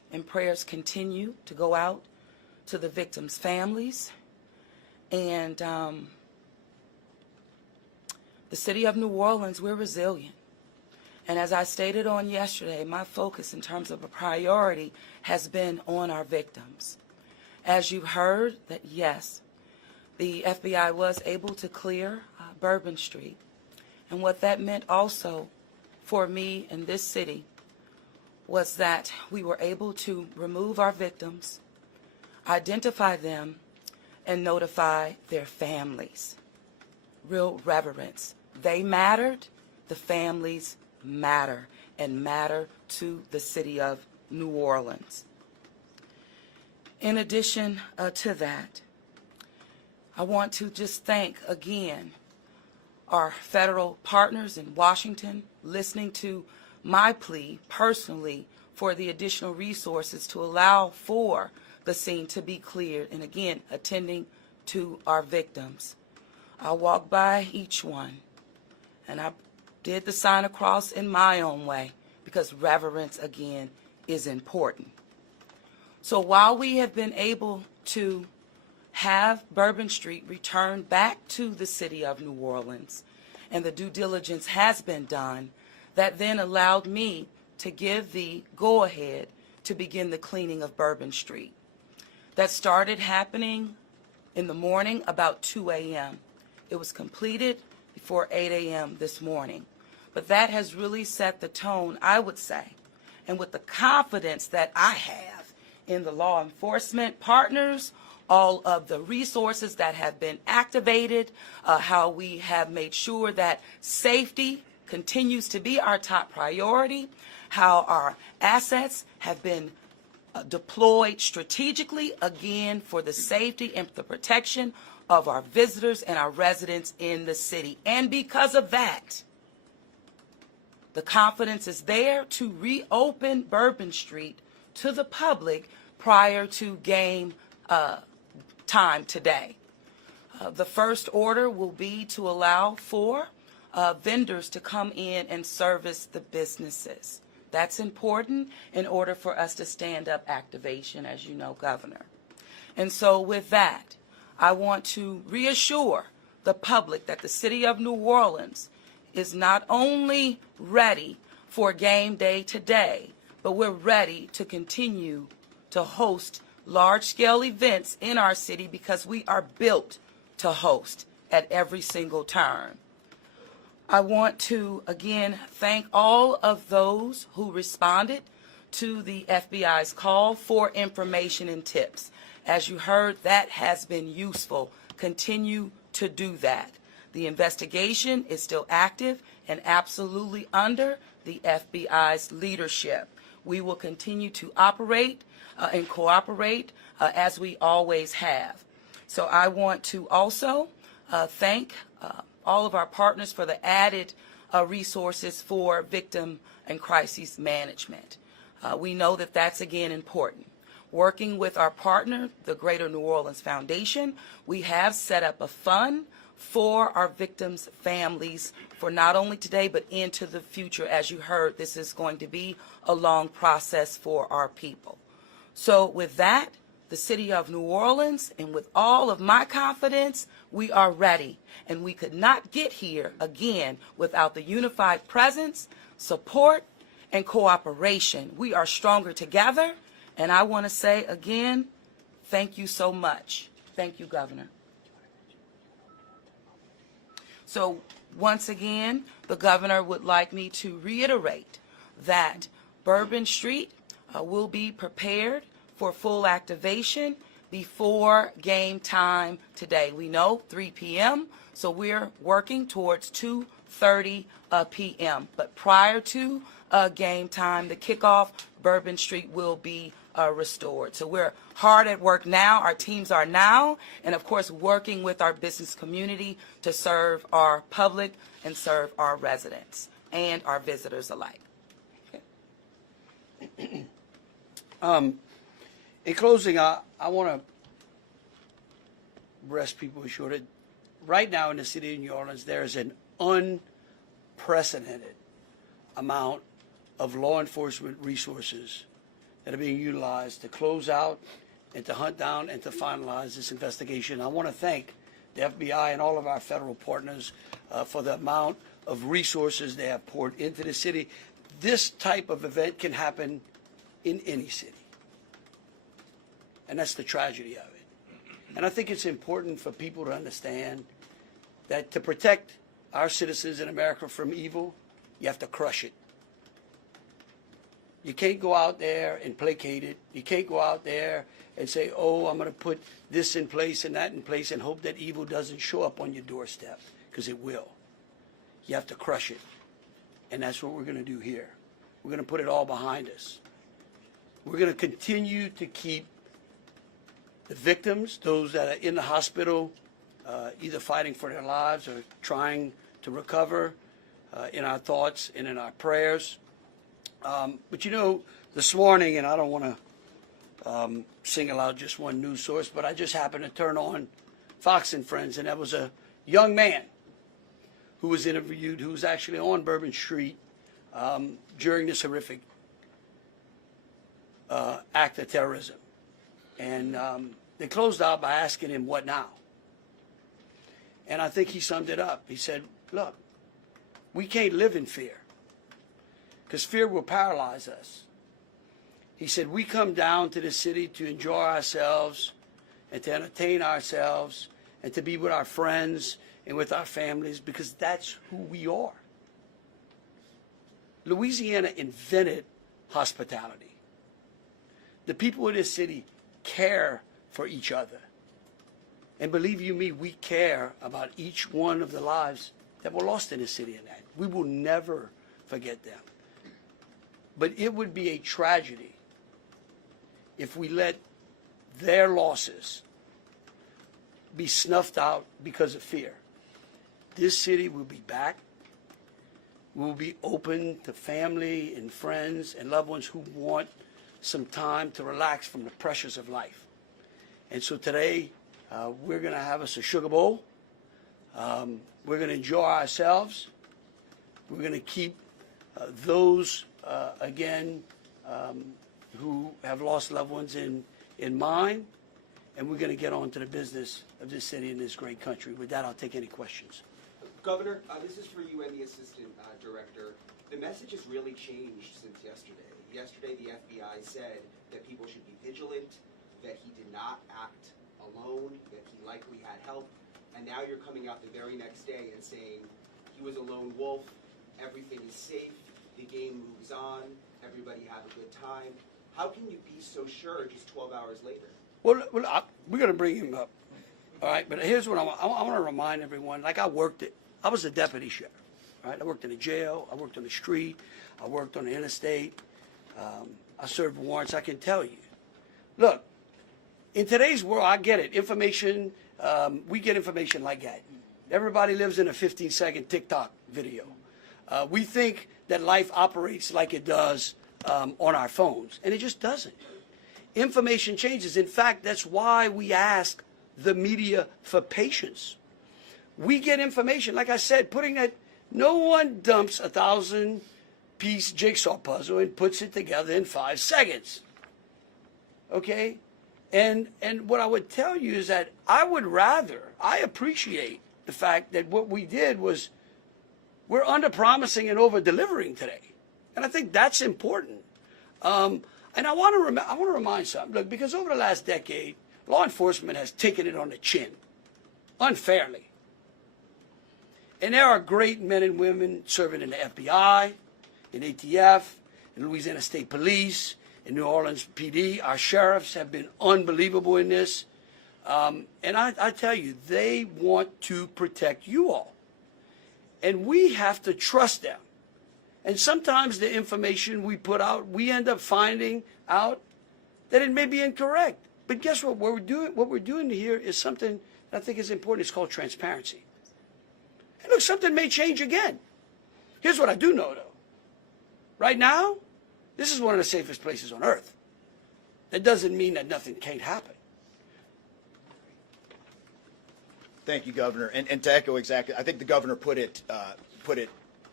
and prayers continue to go out to the victims' families. And the city of New Orleans, we're resilient. And as I stated on yesterday, my focus in terms of a priority has been on our victims. As you've heard, that yes, the FBI was able to clear Bourbon Street. And what that meant also for me in this city was that we were able to remove our victims, identify them, and notify their families. Real reverence. They mattered, the families matter, and matter to the city of New Orleans. In addition to that, I want to just thank again our federal partners in Washington, listening to my plea personally for the additional resources to allow for the scene to be cleared, and again, attending to our victims. I walked by each one, and I did the sign of cross in my own way, because reverence, again, is important. So while we have been able to have Bourbon Street returned back to the city of New Orleans, and the due diligence has been done, that then allowed me to give the go-ahead to begin the cleaning of Bourbon Street. That started happening in the morning about 2 a.m. It was completed before 8 a.m. this morning. But that has really set the tone, I would say, and with the confidence that I have in the law enforcement partners, all of the resources that have been activated, how we have made sure that safety continues to be our top priority, how our assets have been deployed strategically, again, for the safety and the protection of our visitors and our residents in the city. And because of that, the confidence is there to reopen Bourbon Street to the public prior to game time today. The first order will be to allow for vendors to come in and service the businesses. That's important in order for us to stand up activation, as you know, Governor. And so with that, I want to reassure the public that the city of New Orleans is not only ready for game day today, but we're ready to continue to host large-scale events in our city because we are built to host at every single turn. I want to, again, thank all of those who responded to the FBI's call for information and tips. As you heard, that has been useful. Continue to do that. The investigation is still active and absolutely under the FBI's leadership. We will continue to operate and cooperate as we always have. So I want to also thank all of our partners for the added resources for victim and crisis management. We know that that's, again, important. Working with our partner, the Greater New Orleans Foundation, we have set up a fund for our victims' families for not only today but into the future. As you heard, this is going to be a long process for our people. So with that, the city of New Orleans, and with all of my confidence, we are ready. And we could not get here, again, without the unified presence, support, and cooperation. We are stronger together. And I want to say again, thank you so much. Thank you, Governor. So once again, the governor would like me to reiterate that Bourbon Street will be prepared for full activation before game time today. We know 3 p.m., so we're working towards 2:30 p.m. But prior to game time, the kickoff, Bourbon Street will be restored. So we're hard at work now. Our teams are now, and of course, working with our business community to serve our public and serve our residents and our visitors alike. Okay. In closing, I want to rest people assured that right now in the city of New Orleans, there is an unprecedented amount of law enforcement resources that are being utilized to close out and to hunt down and to finalize this investigation. I want to thank the FBI and all of our federal partners for the amount of resources they have poured into the city. This type of event can happen in any city. And that's the tragedy of it. And I think it's important for people to understand that to protect our citizens in America from evil, you have to crush it. You can't go out there and placate it. You can't go out there and say, oh, I'm going to put this in place and that in place and hope that evil doesn't show up on your doorstep, because it will. You have to crush it. And that's what we're going to do here. We're going to put it all behind us. We're going to continue to keep the victims, those that are in the hospital, either fighting for their lives or trying to recover, in our thoughts and in our prayers. But you know, this morning, and I don't want to single out just one news source, but I just happened to turn on Fox and Friends, and there was a young man who was interviewed, who was actually on Bourbon Street during this horrific act of terrorism. And they closed out by asking him, what now? And I think he summed it up. He said, look, we can't live in fear, because fear will paralyze us. He said, we come down to the city to enjoy ourselves and to entertain ourselves and to be with our friends and with our families, because that's who we are. Louisiana invented hospitality. The people of this city care for each other. And believe you me, we care about each one of the lives that were lost in this city and that. We will never forget them. But it would be a tragedy if we let their losses be snuffed out because of fear. This city will be back. We will be open to family and friends and loved ones who want some time to relax from the pressures of life. And so today, we're going to have us a sugar bowl. We're going to enjoy ourselves. We're going to keep those, again, who have lost loved ones in mind. And we're going to get on to the business of this city and this great country. With that, I'll take any questions. Governor, this is for you and the Assistant Director. The message has really changed since yesterday. Yesterday, the FBI said that people should be vigilant, that he did not act alone, that he likely had help, and now you're coming out the very next day and saying he was a lone wolf, everything is safe, the game moves on, everybody have a good time. How can you be so sure just 12 hours later? Well, we're going to bring him up. All right, but here's what I want to remind everyone. Like I was a deputy sheriff. Right? I worked in a jail. I worked on the street. I worked on the interstate. I served warrants. I can tell you. Look, in today's world, I get it. Information, we get information like that. Everybody lives in a 15-second TikTok video. We think that life operates like it does on our phones, and it just doesn't. Information changes. In fact, that's why we ask the media for patience. We get information, like I said, no one dumps a 1,000-piece jigsaw puzzle and puts it together in 5 seconds. Okay? And what I would tell you is that I appreciate the fact that what we did was we're under-promising and over-delivering today. And I think that's important. And I want to remind something. Look, because over the last decade, law enforcement has taken it on the chin, unfairly. And there are great men and women serving in the FBI, in ATF, in Louisiana State Police, in New Orleans PD. Our sheriffs have been unbelievable in this. And I tell you, they want to protect you all. And we have to trust them. And sometimes the information we put out, we end up finding out that it may be incorrect. But guess what? What we're doing here is something that I think is important. It's called transparency. And look, something may change again. Here's what I do know, though. Right now, this is one of the safest places on earth. That doesn't mean that nothing can't happen. Thank you, Governor. And to echo exactly, I think the governor put it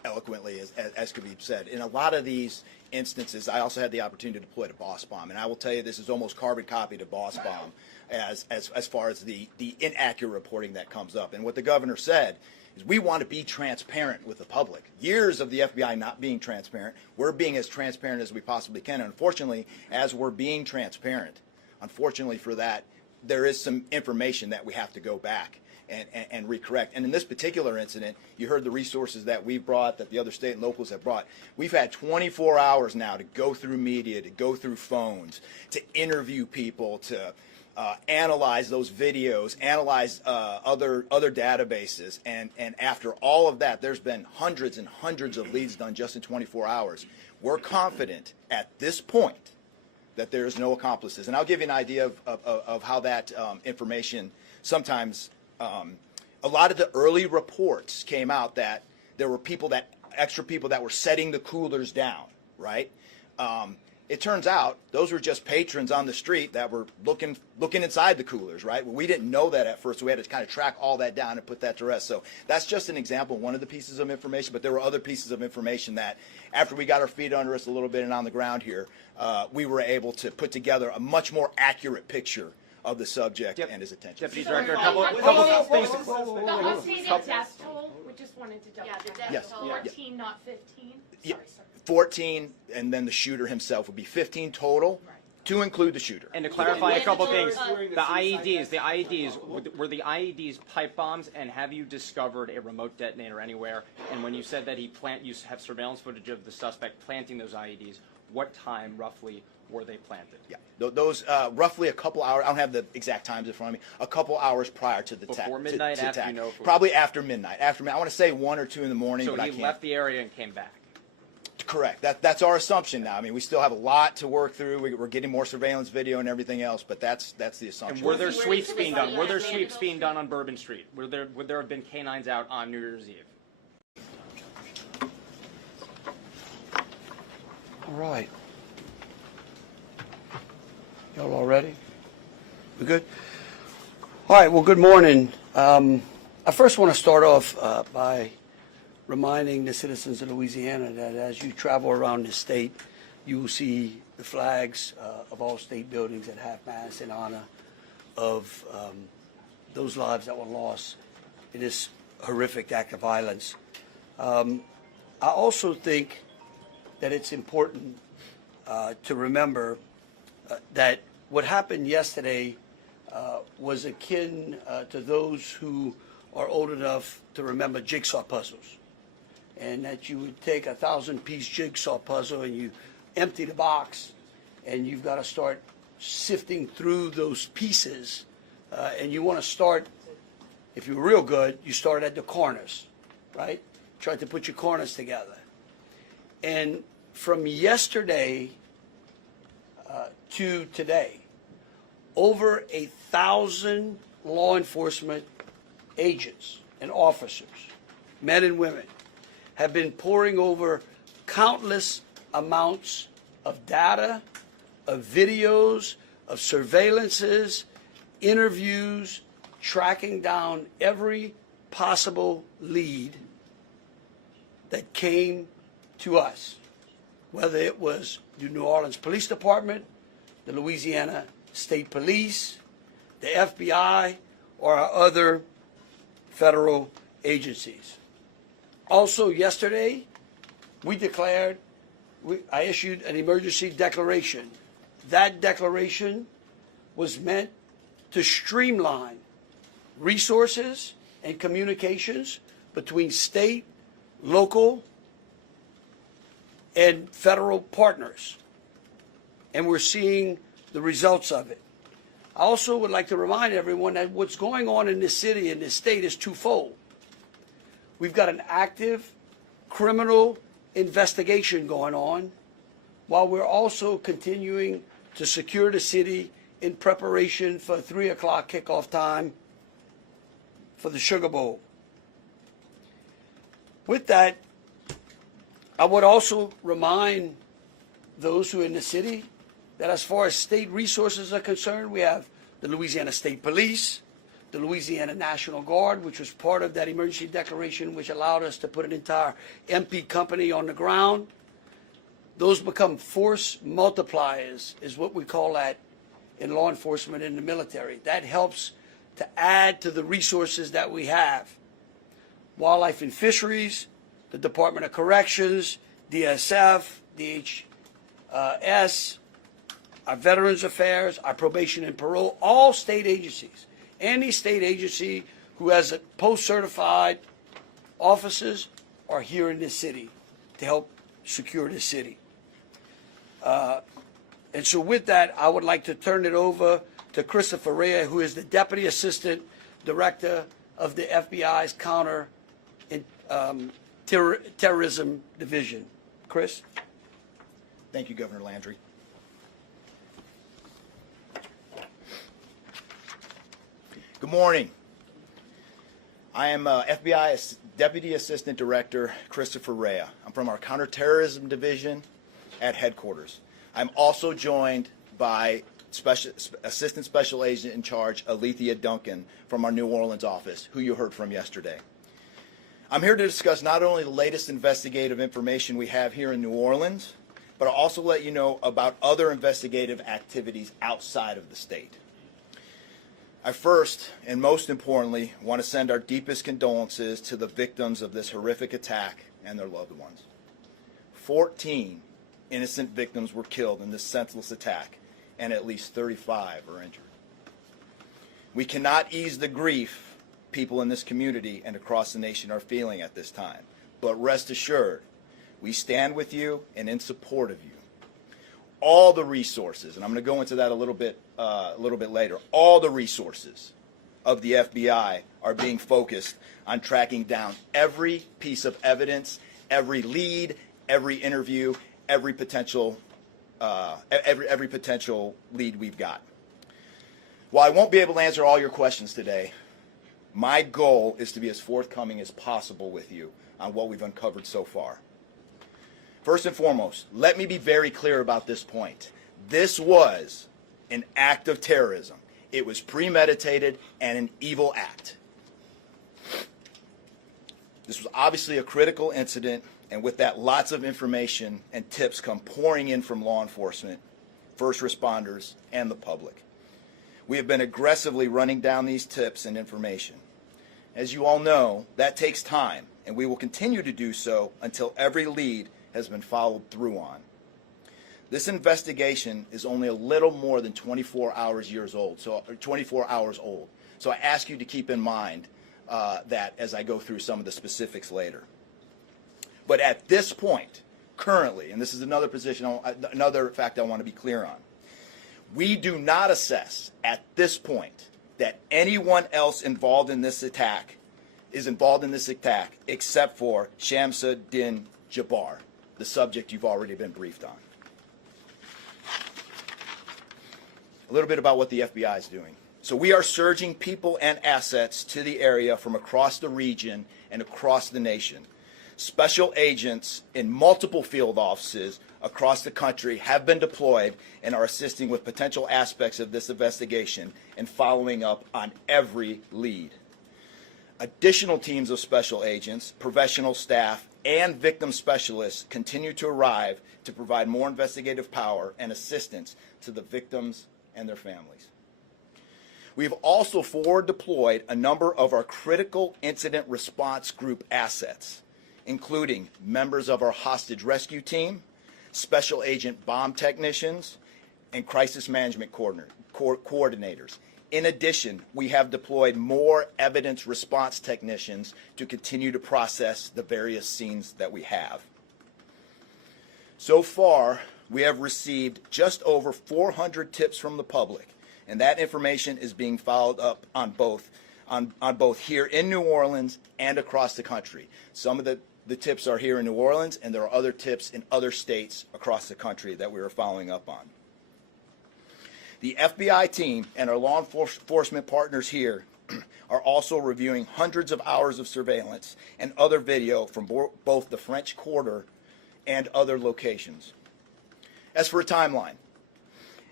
eloquently as could be said. In a lot of these instances, I also had the opportunity to deploy to Boss Bomb, and I will tell you this is almost carbon copy to Boss Bomb as far as the inaccurate reporting that comes up. And what the governor said is we want to be transparent with the public. Years of the FBI not being transparent, we're being as transparent as we possibly can. And unfortunately, as we're being transparent, unfortunately for that, there is some information that we have to go back and recorrect. And in this particular incident, you heard the resources that we've brought, that the other state and locals have brought. We've had 24 hours now to go through media, to go through phones, to interview people, to analyze those videos, analyze other databases, and after all of that, there's been hundreds and hundreds of leads done just in 24 hours. We're confident at this point that there's no accomplices. And I'll give you an idea of how that information sometimes, a lot of the early reports came out that there were extra people that were setting the coolers down, right? It turns out those were just patrons on the street that were looking inside the coolers, right? Well, we didn't know that at first, so we had to kind of track all that down and put that to rest. So that's just an example, one of the pieces of information, but there were other pieces of information that after we got our feet under us a little bit and on the ground here, we were able to put together a much more accurate picture of the subject and his attention. Deputy Director, a couple of things. The updated death toll, we just wanted to double check. Yes. 14, not 15. Yeah. Sorry, sir. 14, and then the shooter himself would be 15 total, to include the shooter. And to clarify a couple things, the IEDs, were the IEDs pipe bombs, and have you discovered a remote detonator anywhere? And when you said that you have surveillance footage of the suspect planting those IEDs, what time roughly were they planted? Yeah, those roughly a couple hours. I don't have the exact times in front of me. A couple hours prior to the Before midnight, after attack. you know? Probably after midnight. After midnight. I want to say 1 or 2 in the morning. So but he I can't. left the area and came back. Correct. That's our assumption now. I mean, we still have a lot to work through. We're getting more surveillance video and everything else, but that's the assumption. And were there sweeps being done? Were there sweeps being done on Bourbon Street? Would there have been canines out on New Year's Eve? All right. Y'all all ready? We good? All right, well, good morning. I first want to start off by reminding the citizens of Louisiana that as you travel around the state, you will see the flags of all state buildings at half-mast in honor of those lives that were lost in this horrific act of violence. I also think that it's important to remember that what happened yesterday was akin to those who are old enough to remember jigsaw puzzles, and that you would take a 1,000-piece jigsaw puzzle and you empty the box, and you've got to start sifting through those pieces, and you want to start, if you're real good, you start at the corners, right? Try to put your corners together. And from yesterday to today, over 1,000 law enforcement agents and officers, men and women, have been poring over countless amounts of data, of videos, of surveillances, interviews, tracking down every possible lead that came to us, whether it was the New Orleans Police Department, the Louisiana State Police, the FBI, or our other federal agencies. Also yesterday, I issued an emergency declaration. That declaration was meant to streamline resources and communications between state, local, and federal partners. And we're seeing the results of it. I also would like to remind everyone that what's going on in this city and this state is twofold. We've got an active criminal investigation going on, while we're also continuing to secure the city in preparation for 3 o'clock kickoff time for the Sugar Bowl. With that, I would also remind those who are in the city that as far as state resources are concerned, we have the Louisiana State Police, the the Louisiana National Guard, which was part of that emergency declaration, which allowed us to put an entire MP company on the ground. Those become force multipliers, is what we call that in law enforcement and the military. That helps to add to the resources that we have. Wildlife and Fisheries, the Department of Corrections, DSF, DHS, our Veterans Affairs, our Probation and Parole, all state agencies. Any state agency who has a post-certified officers are here in this city to help secure the city. And so with that, I would like to turn it over to Christopher Rea, who is the Deputy Assistant Director of the FBI's Counter Terrorism Division. Chris? Thank you, Governor Landry. Good morning. I am FBI Deputy Assistant Director Christopher Rea. I'm from our Counterterrorism Division at headquarters. I'm also joined by Assistant Special Agent in Charge Alethea Duncan from our New Orleans office, who you heard from yesterday. I'm here to discuss not only the latest investigative information we have here in New Orleans, but I'll also let you know about other investigative activities outside of the state. I first, and most importantly, want to send our deepest condolences to the victims of this horrific attack and their loved ones. 14 innocent victims were killed in this senseless attack, and at least 35 are injured. We cannot ease the grief people in this community and across the nation are feeling at this time, but rest assured, we stand with you and in support of you. All the resources, and I'm going to go into that a little bit later, all the resources of the FBI are being focused on tracking down every piece of evidence, every lead, every interview, every potential lead we've got. While I won't be able to answer all your questions today, my goal is to be as forthcoming as possible with you on what we've uncovered so far. First and foremost, let me be very clear about this point. This was an act of terrorism. It was premeditated and an evil act. This was obviously a critical incident, and with that, lots of information and tips come pouring in from law enforcement, first responders, and the public. We have been aggressively running down these tips and information. As you all know, that takes time, and we will continue to do so until every lead has been followed through on. This investigation is only a little more than 24 hours old. So I ask you to keep in mind that as I go through some of the specifics later. But at this point, currently, and this is another fact I want to be clear on, we do not assess at this point that anyone else involved in this attack except for Shamsa Din Jabbar, the subject you've already been briefed on. A little bit about what the FBI is doing. So we are surging people and assets to the area from across the region and across the nation. Special agents in multiple field offices across the country have been deployed and are assisting with potential aspects of this investigation and following up on every lead. Additional teams of special agents, professional staff, and victim specialists continue to arrive to provide more investigative power and assistance to the victims and their families. We have also forward deployed a number of our critical incident response group assets, including members of our hostage rescue team, special agent bomb technicians, and crisis management coordinators. In addition, we have deployed more evidence response technicians to continue to process the various scenes that we have. So far, we have received just over 400 tips from the public, and that information is being followed up on both here in New Orleans and across the country. Some of the tips are here in New Orleans, and there are other tips in other states across the country that we are following up on. The FBI team and our law enforcement partners here are also reviewing hundreds of hours of surveillance and other video from both the French Quarter and other locations. As for a timeline,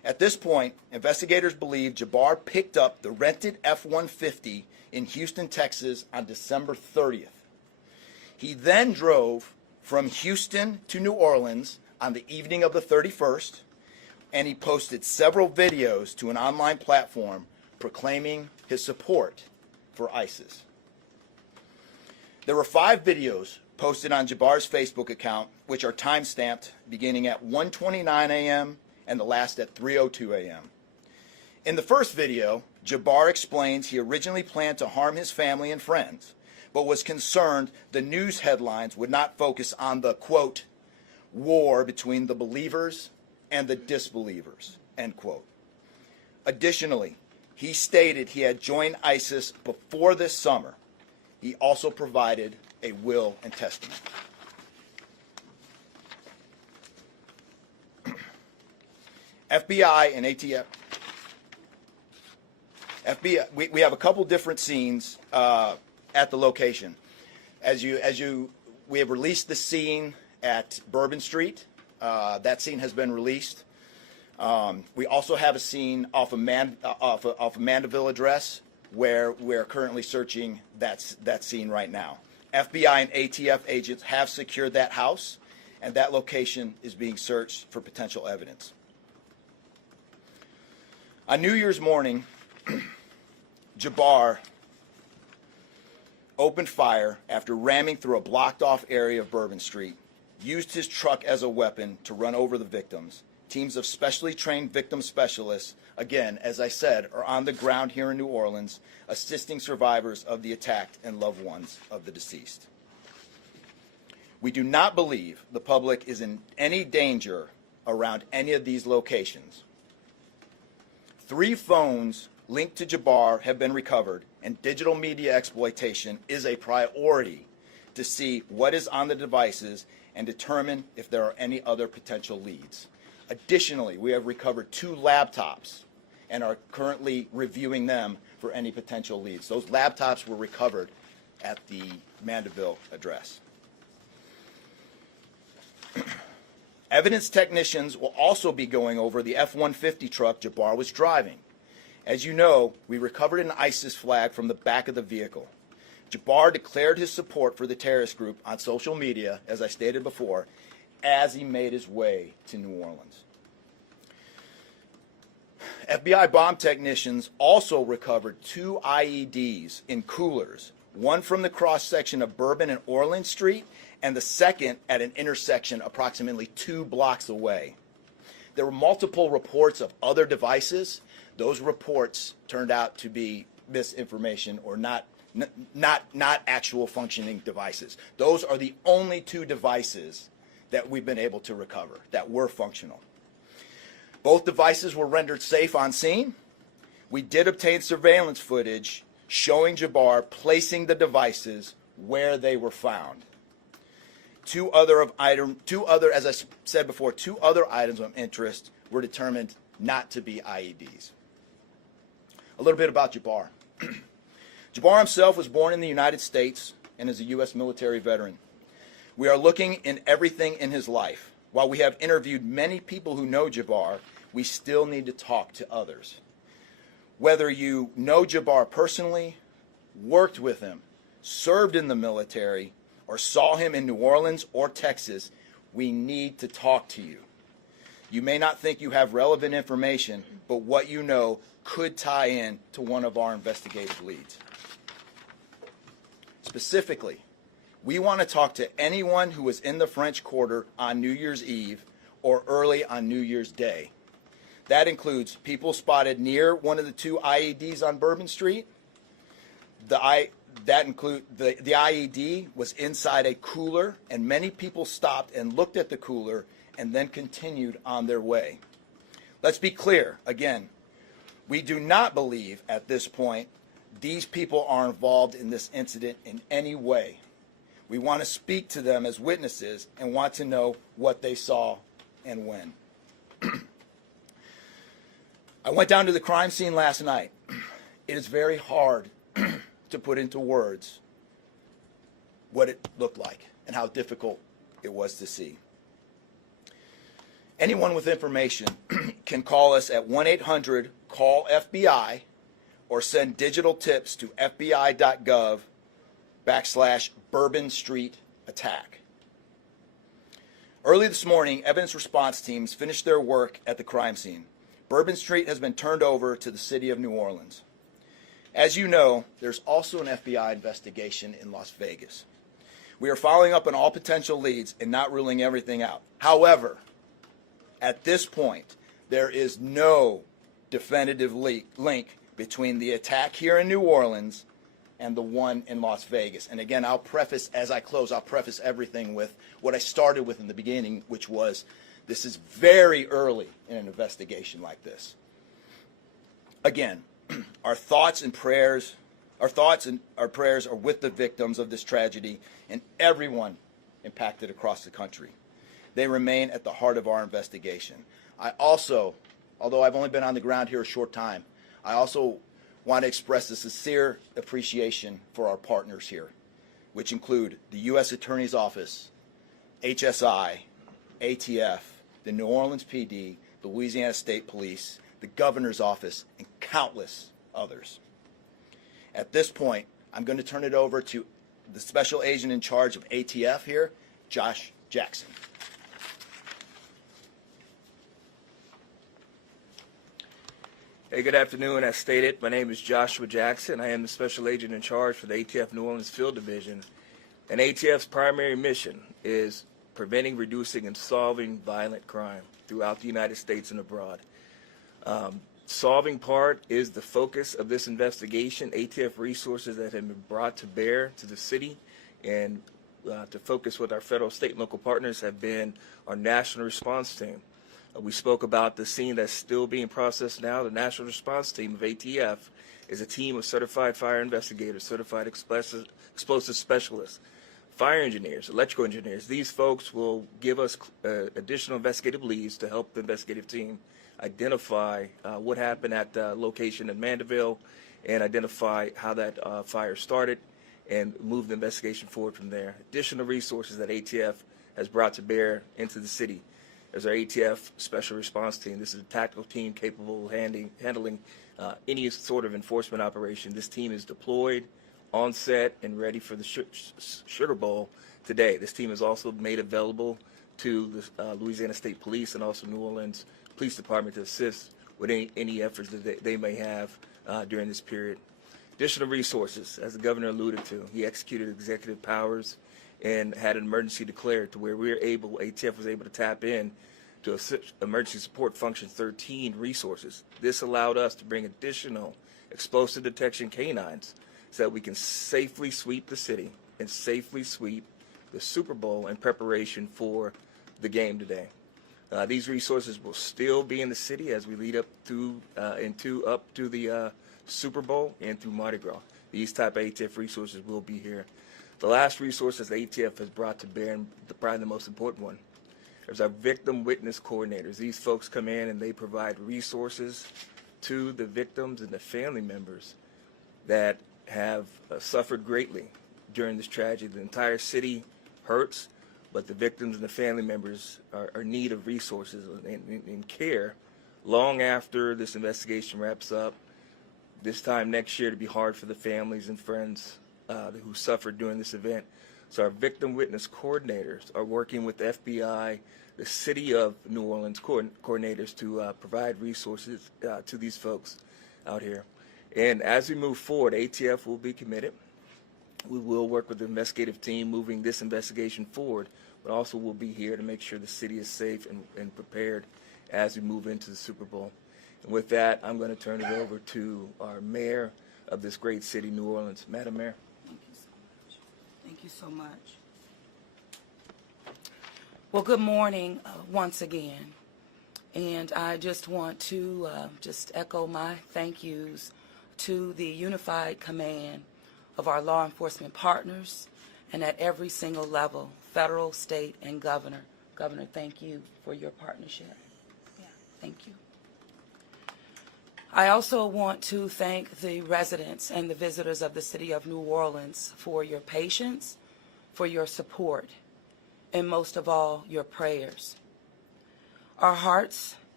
At this point, investigators believe Jabbar picked up the rented F-150 in Houston, Texas on December 30th. He then drove from Houston to New Orleans on the evening of the 31st, and he posted several videos to an online platform proclaiming his support for ISIS. There were 5 videos posted on Jabbar's Facebook account, which are time-stamped beginning at 1:29 a.m. and the last at 3:02 a.m. In the first video, Jabbar explains he originally planned to harm his family and friends, but was concerned the news headlines would not focus on the, quote, war between the believers and the disbelievers, end quote. Additionally, he stated he had joined ISIS before this summer. He also provided a will and testament. FBI and ATF. We have a couple different scenes at the location. We have released the scene at Bourbon Street. That scene has been released. We also have a scene off of Mandeville Address, where we're currently searching that scene right now. FBI and ATF agents have secured that house, and that location is being searched for potential evidence. On New Year's morning, Jabbar opened fire after ramming through a blocked-off area of Bourbon Street, used his truck as a weapon to run over the victims. Teams of specially trained victim specialists, again, as I said, are on the ground here in New Orleans, assisting survivors of the attack and loved ones of the deceased. We do not believe the public is in any danger around any of these locations. 3 phones linked to Jabbar have been recovered, and digital media exploitation is a priority to see what is on the devices and determine if there are any other potential leads. Additionally, we have recovered 2 laptops and are currently reviewing them for any potential leads. Those laptops were recovered at the Mandeville address. Evidence technicians will also be going over the F-150 truck Jabbar was driving. As you know, we recovered an ISIS flag from the back of the vehicle. Jabbar declared his support for the terrorist group on social media, as I stated before, as he made his way to New Orleans. FBI bomb technicians also recovered 2 IEDs in coolers, one from the cross-section of Bourbon and Orleans Street, and the second at an intersection approximately 2 blocks away. There were multiple reports of other devices. Those reports turned out to be misinformation or not actual functioning devices. Those are the only 2 devices that we've been able to recover that were functional. Both devices were rendered safe on scene. We did obtain surveillance footage showing Jabbar placing the devices where they were found. 2 other, as I said before, 2 other items of interest were determined not to be IEDs. A little bit about Jabbar. Jabbar himself was born in the United States and is a U.S. military veteran. We are looking in everything in his life. While we have interviewed many people who know Jabbar, we still need to talk to others. Whether you know Jabbar personally, worked with him, served in the military, or saw him in New Orleans or Texas, we need to talk to you. You may not think you have relevant information, but what you know could tie in to one of our investigative leads. Specifically, we want to talk to anyone who was in the French Quarter on New Year's Eve or early on New Year's Day. That includes people spotted near one of the 2 IEDs on Bourbon Street. The IED was inside a cooler, and many people stopped and looked at the cooler and then continued on their way. Let's be clear, again, we do not believe at this point these people are involved in this incident in any way. We want to speak to them as witnesses and want to know what they saw and when. I went down to the crime scene last night. It is very hard to put into words what it looked like and how difficult it was to see. Anyone with information, can call us at 1-800-CALL-FBI or send digital tips to fbi.gov/Bourbon Street attack. Early this morning, evidence response teams finished their work at the crime scene. Bourbon Street has been turned over to the city of New Orleans. As you know, there's also an FBI investigation in Las Vegas. We are following up on all potential leads and not ruling everything out. However, at this point, there is no definitive link between the attack here in New Orleans and the one in Las Vegas. And again, I'll preface, as I close, I'll preface everything with what I started with in the beginning, which was this is very early in an investigation like this. Again, our thoughts and prayers are with the victims of this tragedy and everyone impacted across the country. They remain at the heart of our investigation. I also, although I've only been on the ground here a short time, I also want to express a sincere appreciation for our partners here, which include the U.S. Attorney's Office, HSI, ATF, the New Orleans PD, the Louisiana State Police, the Governor's Office, and countless others. At this point, I'm going to turn it over to the Special Agent in charge of ATF here, Josh Jackson. Hey, good afternoon. As stated, my name is Joshua Jackson. I am the Special Agent in charge for the ATF New Orleans Field Division. And ATF's primary mission is preventing, reducing, and solving violent crime throughout the United States and abroad. Solving part is the focus of this investigation. ATF resources that have been brought to bear to the city and to focus with our federal, state, and local partners have been our national response team. We spoke about the scene that's still being processed now. The National Response Team of ATF is a team of certified fire investigators, certified explosive specialists, fire engineers, electrical engineers. These folks will give us additional investigative leads to help the investigative team identify what happened at the location in Mandeville and identify how that fire started and move the investigation forward from there. Additional resources that ATF has brought to bear into the city. There's our ATF Special Response Team. This is a tactical team capable of handling any sort of enforcement operation. This team is deployed, on set, and ready for the Sugar Bowl today. This team is also made available to the Louisiana State Police and also New Orleans Police Department to assist with any efforts that they may have during this period. Additional resources, as the governor alluded to, he executed executive powers and had an emergency declared to where ATF was able to tap in to Emergency Support Function 13 resources. This allowed us to bring additional explosive detection canines so that we can safely sweep the city and safely sweep the Super Bowl in preparation for the game today. These resources will still be in the city as we lead up to the Super Bowl and through Mardi Gras. These type of ATF resources will be here. The last resources the ATF has brought to bear, and probably the most important one, is our victim witness coordinators. These folks come in and they provide resources to the victims and the family members that have suffered greatly during this tragedy. The entire city hurts, but the victims and the family members are in need of resources and care long after this investigation wraps up. This time next year to be hard for the families and friends who suffered during this event. So our victim witness coordinators are working with the FBI, the City of New Orleans coordinators to provide resources to these folks out here. And as we move forward, ATF will be committed. We will work with the investigative team moving this investigation forward, but also we'll be here to make sure the city is safe and prepared as we move into the Super Bowl. And with that, I'm going to turn it over to our mayor of this great city, New Orleans. Madam Mayor. Thank you so much. Well, good morning once again. And I just want to just echo my thank yous to the unified command of our law enforcement partners and at every single level, federal, state, and governor. Governor, thank you for your partnership. Yeah, thank you. I also want to thank the residents and the visitors of the city of New Orleans for your patience, for your support, and most of all, your prayers. Our hearts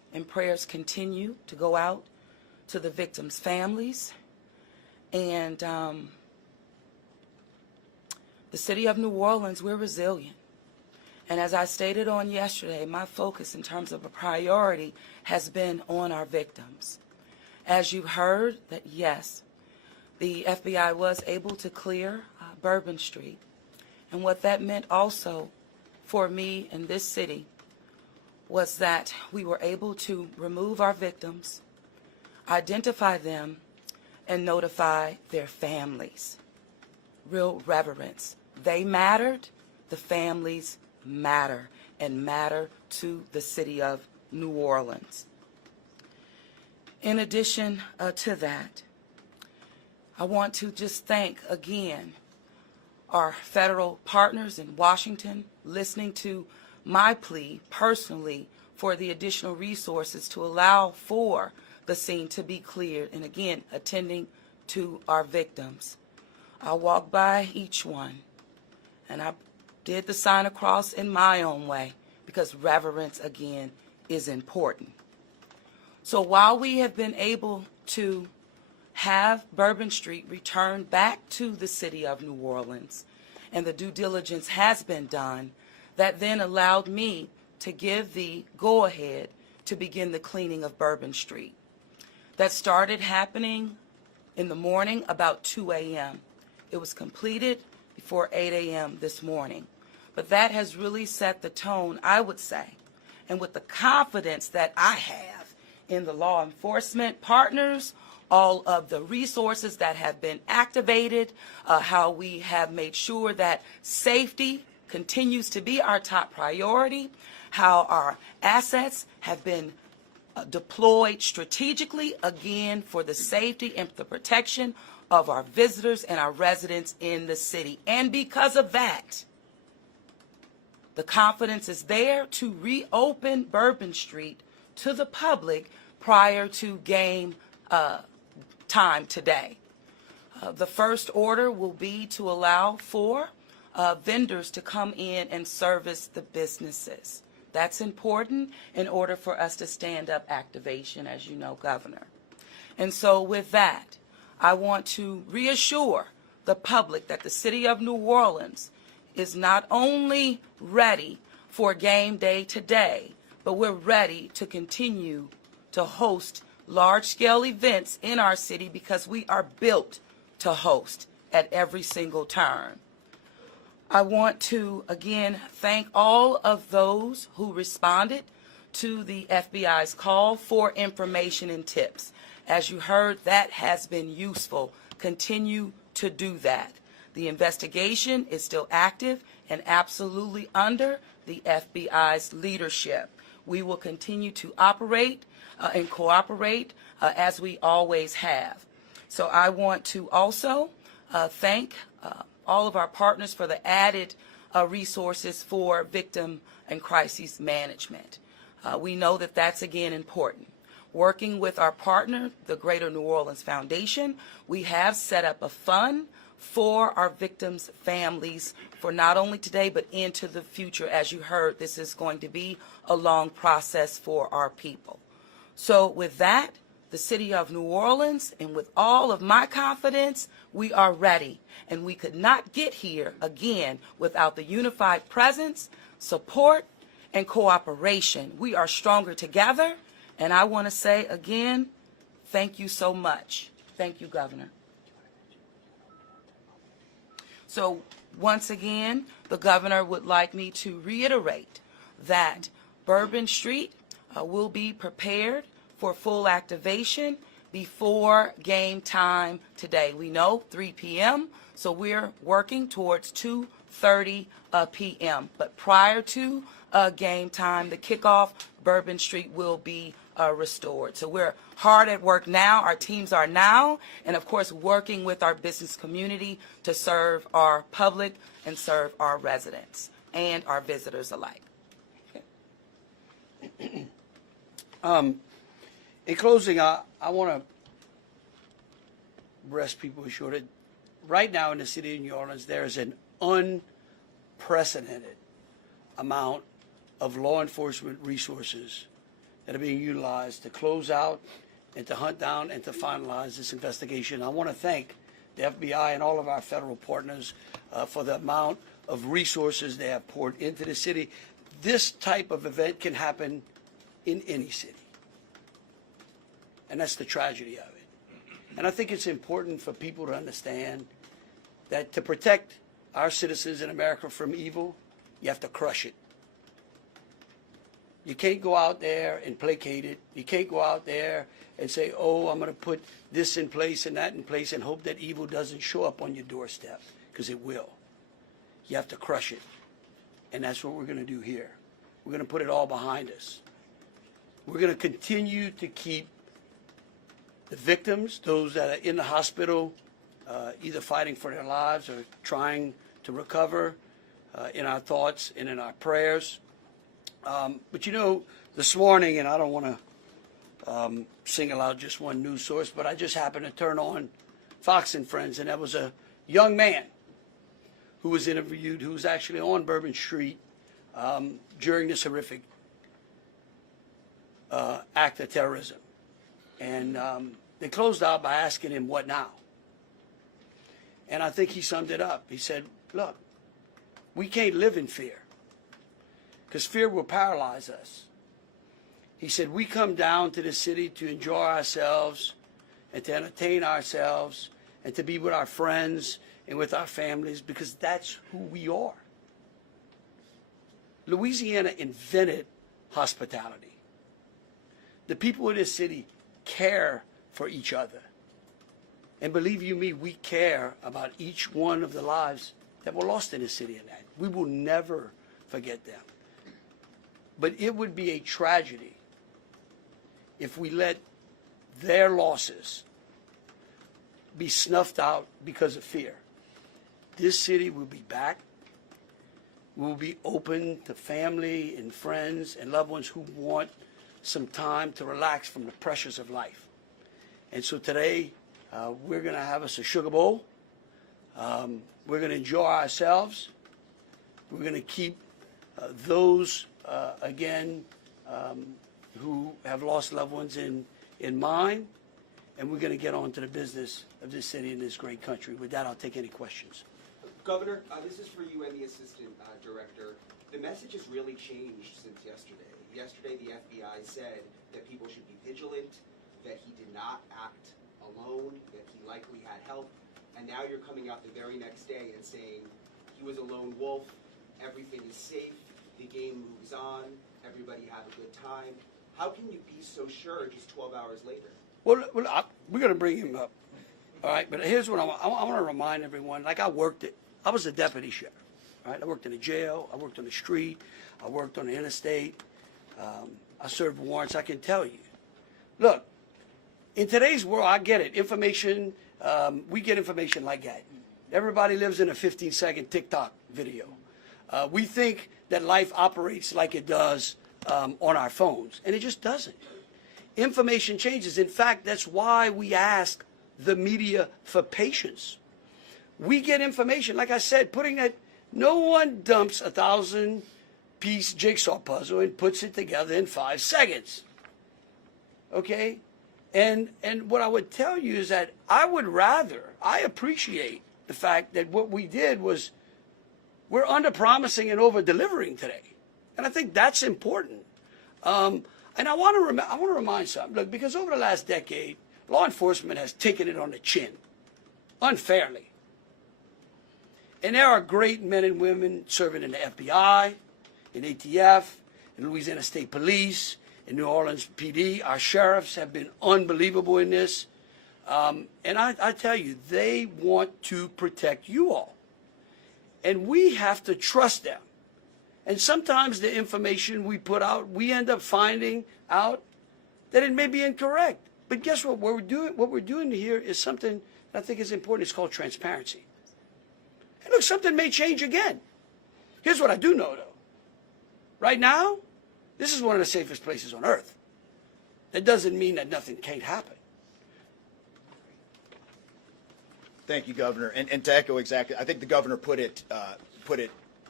and prayers continue to go out to the victims' families. And the city of New Orleans, we're resilient. And as I stated on yesterday, my focus in terms of a priority has been on our victims. As you heard, that yes, the FBI was able to clear Bourbon Street. And what that meant also for me in this city was that we were able to remove our victims, identify them, and notify their families. Real reverence. They mattered, the families matter, and matter to the city of New Orleans. In addition to that, I want to just thank again our federal partners in Washington, listening to my plea personally for the additional resources to allow for the scene to be cleared, and again, attending to our victims. I walked by each one, and I did the sign of cross in my own way, because reverence, again, is important. So while we have been able to have Bourbon Street returned back to the city of New Orleans, and the due diligence has been done, that then allowed me to give the go-ahead to begin the cleaning of Bourbon Street. That started happening in the morning about 2 a.m. It was completed before 8 a.m. this morning. But that has really set the tone, I would say, and with the confidence that I have in the law enforcement partners, all of the resources that have been activated, how we have made sure that safety continues to be our top priority, how our assets have been deployed strategically, again, for the safety and the protection of our visitors and our residents in the city. And because of that, the confidence is there to reopen Bourbon Street to the public prior to game time today. The first order will be to allow for vendors to come in and service the businesses. That's important in order for us to stand up activation, as you know, Governor. And so with that, I want to reassure the public that the city of New Orleans is not only ready for game day today, but we're ready to continue to host large-scale events in our city because we are built to host at every single turn. I want to, again, thank all of those who responded to the FBI's call for information and tips. As you heard, that has been useful. Continue to do that. The investigation is still active and absolutely under the FBI's leadership. We will continue to operate and cooperate as we always have. So I want to also thank all of our partners for the added resources for victim and crisis management. We know that that's, again, important. Working with our partner, the Greater New Orleans Foundation, we have set up a fund for our victims' families for not only today but into the future. As you heard, this is going to be a long process for our people. So with that, the city of New Orleans, and with all of my confidence, we are ready. And we could not get here, again, without the unified presence, support, and cooperation. We are stronger together. And I want to say, again, thank you so much. Thank you, Governor. So once again, the governor would like me to reiterate that Bourbon Street will be prepared for full activation before game time today. We know 3 p.m., so we're working towards 2:30 p.m. But prior to game time, the kickoff, Bourbon Street will be restored. So we're hard at work now. Our teams are now, and of course, working with our business community to serve our public and serve our residents and our visitors alike. Okay. In closing, I want to rest people assured that right now in the city of New Orleans, there is an unprecedented amount of law enforcement resources that are being utilized to close out and to hunt down and to finalize this investigation. I want to thank the FBI and all of our federal partners for the amount of resources they have poured into the city. This type of event can happen in any city. And that's the tragedy of it. And I think it's important for people to understand that to protect our citizens in America from evil, you have to crush it. You can't go out there and placate it. You can't go out there and say, oh, I'm going to put this in place and that in place and hope that evil doesn't show up on your doorstep, because it will. You have to crush it. And that's what we're going to do here. We're going to put it all behind us. We're going to continue to keep the victims, those that are in the hospital, either fighting for their lives or trying to recover, in our thoughts and in our prayers. But you know, this morning, and I don't want to single out just one news source, but I just happened to turn on Fox and Friends, and there was a young man who was interviewed who was actually on Bourbon Street during this horrific act of terrorism. And they closed out by asking him, what now? And I think he summed it up. He said, look, we can't live in fear, because fear will paralyze us. He said, we come down to the city to enjoy ourselves and to entertain ourselves and to be with our friends and with our families, because that's who we are. Louisiana invented hospitality. The people of this city care for each other. And believe you me, we care about each one of the lives that were lost in this city and that. We will never forget them. But it would be a tragedy if we let their losses be snuffed out because of fear. This city will be back. We will be open to family and friends and loved ones who want some time to relax from the pressures of life. And so today, we're going to have us a sugar bowl. We're going to enjoy ourselves. We're going to keep those, again, who have lost loved ones in mind. And we're going to get on to the business of this city and this great country. With that, I'll take any questions. Governor, this is for you and the Assistant Director. The message has really changed since yesterday. Yesterday, the FBI said that people should be vigilant, that he did not act alone, that he likely had help, and now you're coming out the very next day and saying he was a lone wolf, everything is safe, the game moves on, everybody have a good time. How can you be so sure just 12 hours later? Well, we're going to bring him up. All right, but here's what I want to remind everyone. Like, I was a deputy sheriff. All right, I worked in a jail, I worked on the street, I worked on the interstate, I served warrants. I can tell you. Look, in today's world, I get it. Information, we get information like that. Everybody lives in a 15-second TikTok video. We think that life operates like it does on our phones, and it just doesn't. Information changes. In fact, that's why we ask the media for patience. We get information, like I said, no one dumps a 1,000-piece jigsaw puzzle and puts it together in 5 seconds. Okay? And what I would tell you is that I appreciate the fact that what we did was we're under-promising and over-delivering today. And I think that's important. And I want to remind something. Look, because over the last decade, law enforcement has taken it on the chin, unfairly. And there are great men and women serving in the FBI, in ATF, in Louisiana State Police, in New Orleans PD. Our sheriffs have been unbelievable in this. And I tell you, they want to protect you all. And we have to trust them. And sometimes the information we put out, we end up finding out that it may be incorrect. But guess what? What we're doing here is something that I think is important. It's called transparency. And look, something may change again. Here's what I do know, though. Right now, this is one of the safest places on earth. That doesn't mean that nothing can't happen. Thank you, Governor. And to echo exactly, I think the governor put it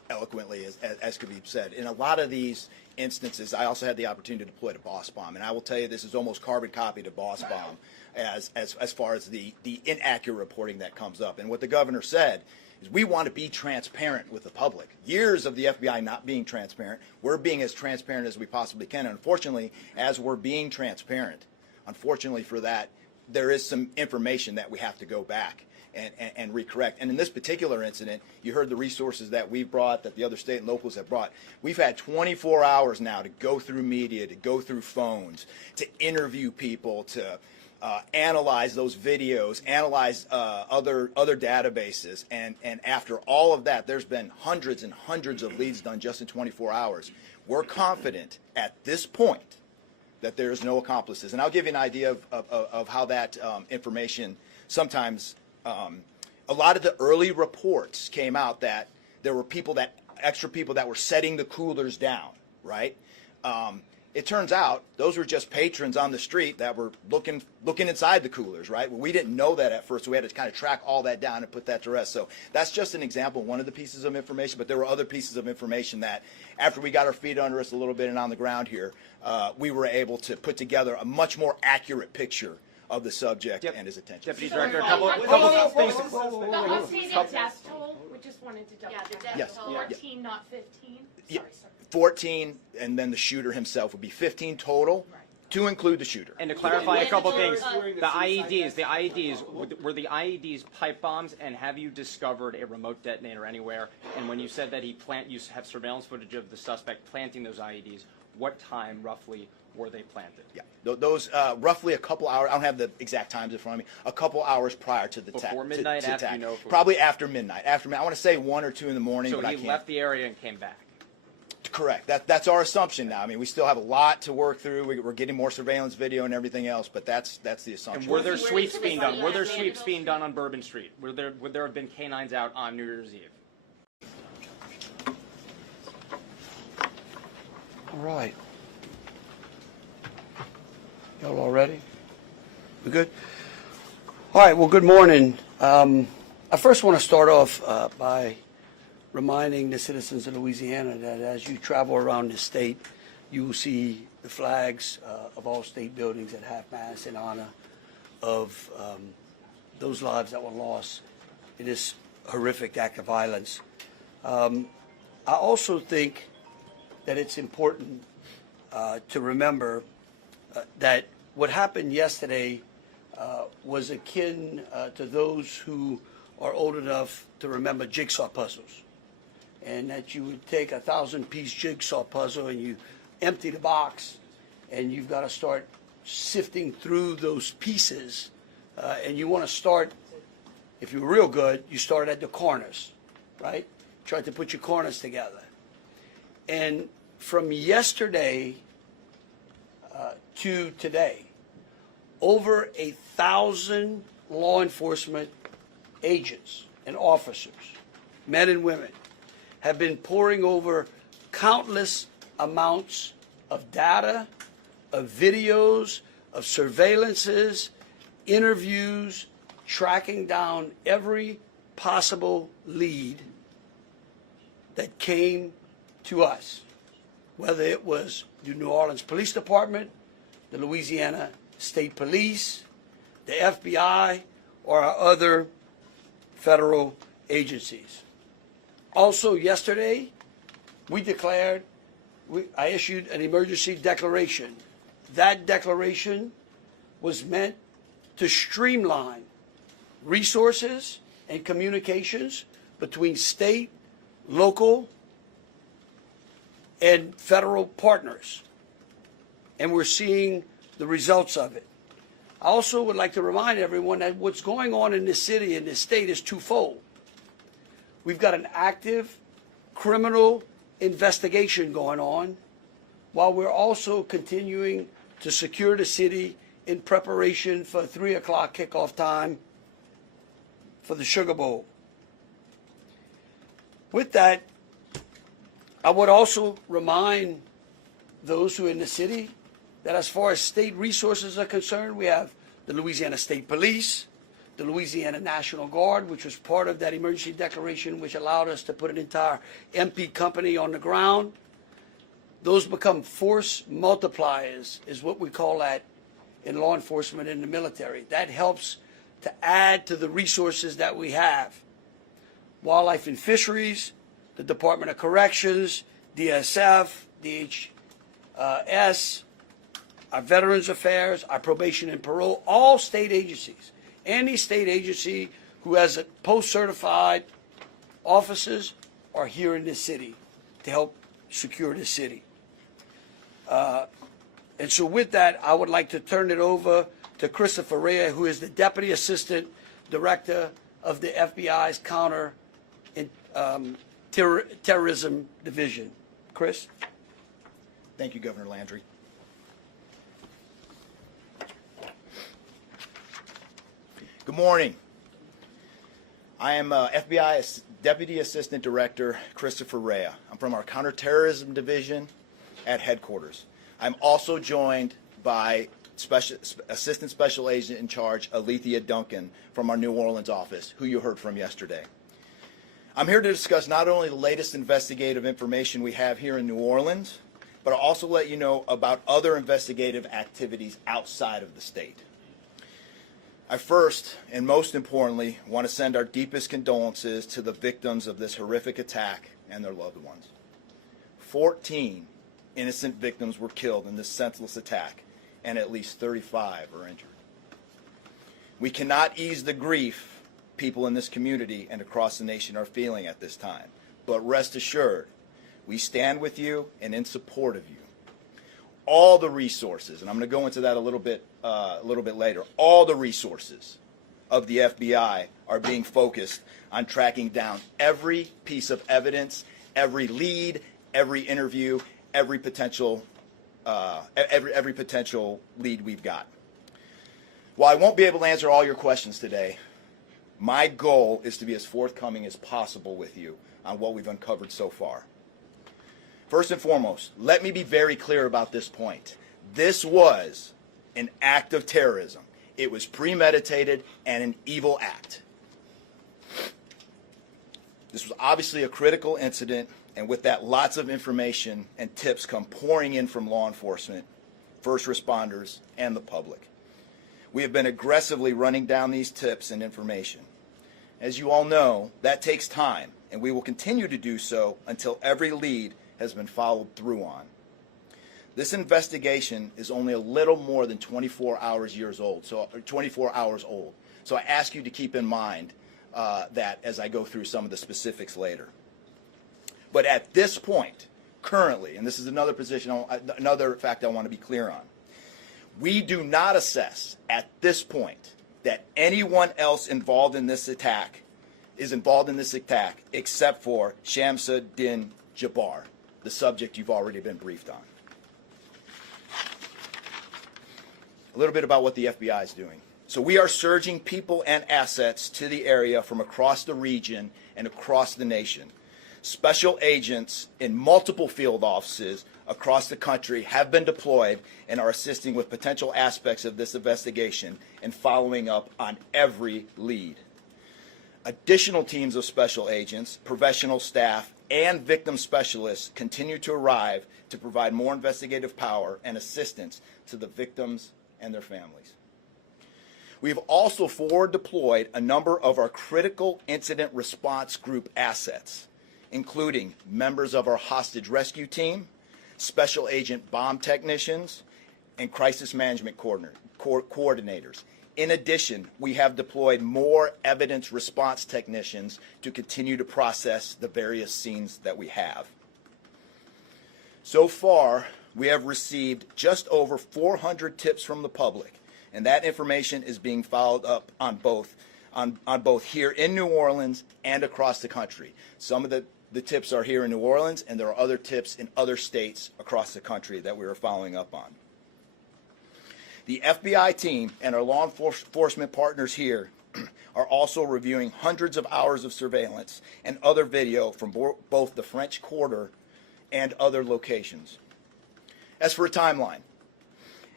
eloquently as could be said. In a lot of these instances, I also had the opportunity to deploy to Boss Bomb, and I will tell you this is almost carbon copy to Boss Bomb as far as the inaccurate reporting that comes up. And what the governor said is we want to be transparent with the public. Years of the FBI not being transparent, we're being as transparent as we possibly can. And unfortunately, as we're being transparent, unfortunately for that, there is some information that we have to go back and recorrect. And in this particular incident, you heard the resources that we've brought, that the other state and locals have brought. We've had 24 hours now to go through media, to go through phones, to interview people, to analyze those videos, analyze other databases, and after all of that, there's been hundreds and hundreds of leads done just in 24 hours. We're confident at this point that there is no accomplices. And I'll give you an idea of how that information sometimes, a lot of the early reports came out that there were extra people that were setting the coolers down, right? It turns out those were just patrons on the street that were looking inside the coolers, right? Well, we didn't know that at first, so we had to kind of track all that down and put that to rest. So that's just an example, one of the pieces of information, but there were other pieces of information that after we got our feet under us a little bit and on the ground here, we were able to put together a much more accurate picture of the subject and his attention. Deputy Director, a couple of things. The updated death toll, we just wanted to double check. Yes. 14, not 15. Yeah. Sorry, sir. 14, and then the shooter himself would be 15 total, to include the shooter. And to clarify a couple things, the IEDs, were the IEDs pipe bombs, and have you discovered a remote detonator anywhere? And when you said that you have surveillance footage of the suspect planting those IEDs, what time roughly were they planted? Yeah, those roughly a couple hours. I don't have the exact times in front of me. A couple hours prior to the attack. Before midnight, to after attack. you know? Probably after midnight. After midnight. I want to say 1 or 2 in the morning. So but he I can't. left the area and came back. Correct. That's our assumption now. I mean, we still have a lot to work through. We're getting more surveillance video and everything else, but that's the assumption. And were there sweeps being done? Were there sweeps being done on Bourbon Street? Would there have been canines out on New Year's Eve? All right. Y'all all ready? We good? All right, well, good morning. I first want to start off by reminding the citizens of Louisiana that as you travel around the state, you will see the flags of all state buildings at half-mast in honor of those lives that were lost in this horrific act of violence. I also think that it's important to remember that what happened yesterday was akin to those who are old enough to remember jigsaw puzzles. And that you would take a 1,000-piece jigsaw puzzle and you empty the box and you've got to start sifting through those pieces. And you want to start, if you're real good, you start at the corners, right? Try to put your corners together. And from yesterday to today, over 1,000 law enforcement agents and officers, men and women, have been poring over countless amounts of data, of videos, of surveillances, interviews, tracking down every possible lead that came to us, whether it was the New Orleans Police Department, the Louisiana State Police, the FBI, or our other federal agencies. Also yesterday, I issued an emergency declaration. That declaration was meant to streamline resources and communications between state, local, and federal partners. And we're seeing the results of it. I also would like to remind everyone that what's going on in this city and this state is twofold. We've got an active criminal investigation going on, while we're also continuing to secure the city in preparation for 3 o'clock kickoff time for the Sugar Bowl. With that, I would also remind those who are in the city that as far as state resources are concerned, we have the Louisiana State Police, the Louisiana National Guard, which was part of that emergency declaration, which allowed us to put an entire MP company on the ground. Those become force multipliers, is what we call that in law enforcement and the military. That helps to add to the resources that we have. Wildlife and Fisheries, the Department of Corrections, DSF, DHS, our Veterans Affairs, our Probation and Parole, all state agencies. Any state agency who has a post-certified officers are here in this city to help secure the city. And so with that, I would like to turn it over to Christopher Rea, who is the Deputy Assistant Director of the FBI's Counter Terrorism Division. Chris? Thank you, Governor Landry. Good morning. I am FBI Deputy Assistant Director Christopher Rea. I'm from our Counterterrorism Division at headquarters. I'm also joined by Assistant Special Agent in Charge Alethea Duncan from our New Orleans office, who you heard from yesterday. I'm here to discuss not only the latest investigative information we have here in New Orleans, but I'll also let you know about other investigative activities outside of the state. I first, and most importantly, want to send our deepest condolences to the victims of this horrific attack and their loved ones. 14 innocent victims were killed in this senseless attack, and at least 35 are injured. We cannot ease the grief people in this community and across the nation are feeling at this time, but rest assured, we stand with you and in support of you. All the resources, and I'm going to go into that a little bit later, all the resources of the FBI are being focused on tracking down every piece of evidence, every lead, every interview, every potential lead we've got. While I won't be able to answer all your questions today, my goal is to be as forthcoming as possible with you on what we've uncovered so far. First and foremost, let me be very clear about this point. This was an act of terrorism. It was premeditated and an evil act. This was obviously a critical incident, and with that, lots of information and tips come pouring in from law enforcement, first responders, and the public. We have been aggressively running down these tips and information. As you all know, that takes time, and we will continue to do so until every lead has been followed through on. This investigation is only a little more than 24 hours old. So I ask you to keep in mind that as I go through some of the specifics later. But at this point, currently, and this is another fact I want to be clear on, we do not assess at this point that anyone else involved in this attack except for Shamsa Din Jabbar, the subject you've already been briefed on. A little bit about what the FBI is doing. So we are surging people and assets to the area from across the region and across the nation. Special agents in multiple field offices across the country have been deployed and are assisting with potential aspects of this investigation and following up on every lead. Additional teams of special agents, professional staff, and victim specialists continue to arrive to provide more investigative power and assistance to the victims and their families. We've also forward deployed a number of our critical incident response group assets, including members of our hostage rescue team, special agent bomb technicians, and crisis management coordinators. In addition, we have deployed more evidence response technicians to continue to process the various scenes that we have. So far, we have received just over 400 tips from the public, and that information is being followed up on both here in New Orleans and across the country. Some of the tips are here in New Orleans, and there are other tips in other states across the country that we are following up on. The FBI team and our law enforcement partners here are also reviewing hundreds of hours of surveillance and other video from both the French Quarter and other locations. As for a timeline,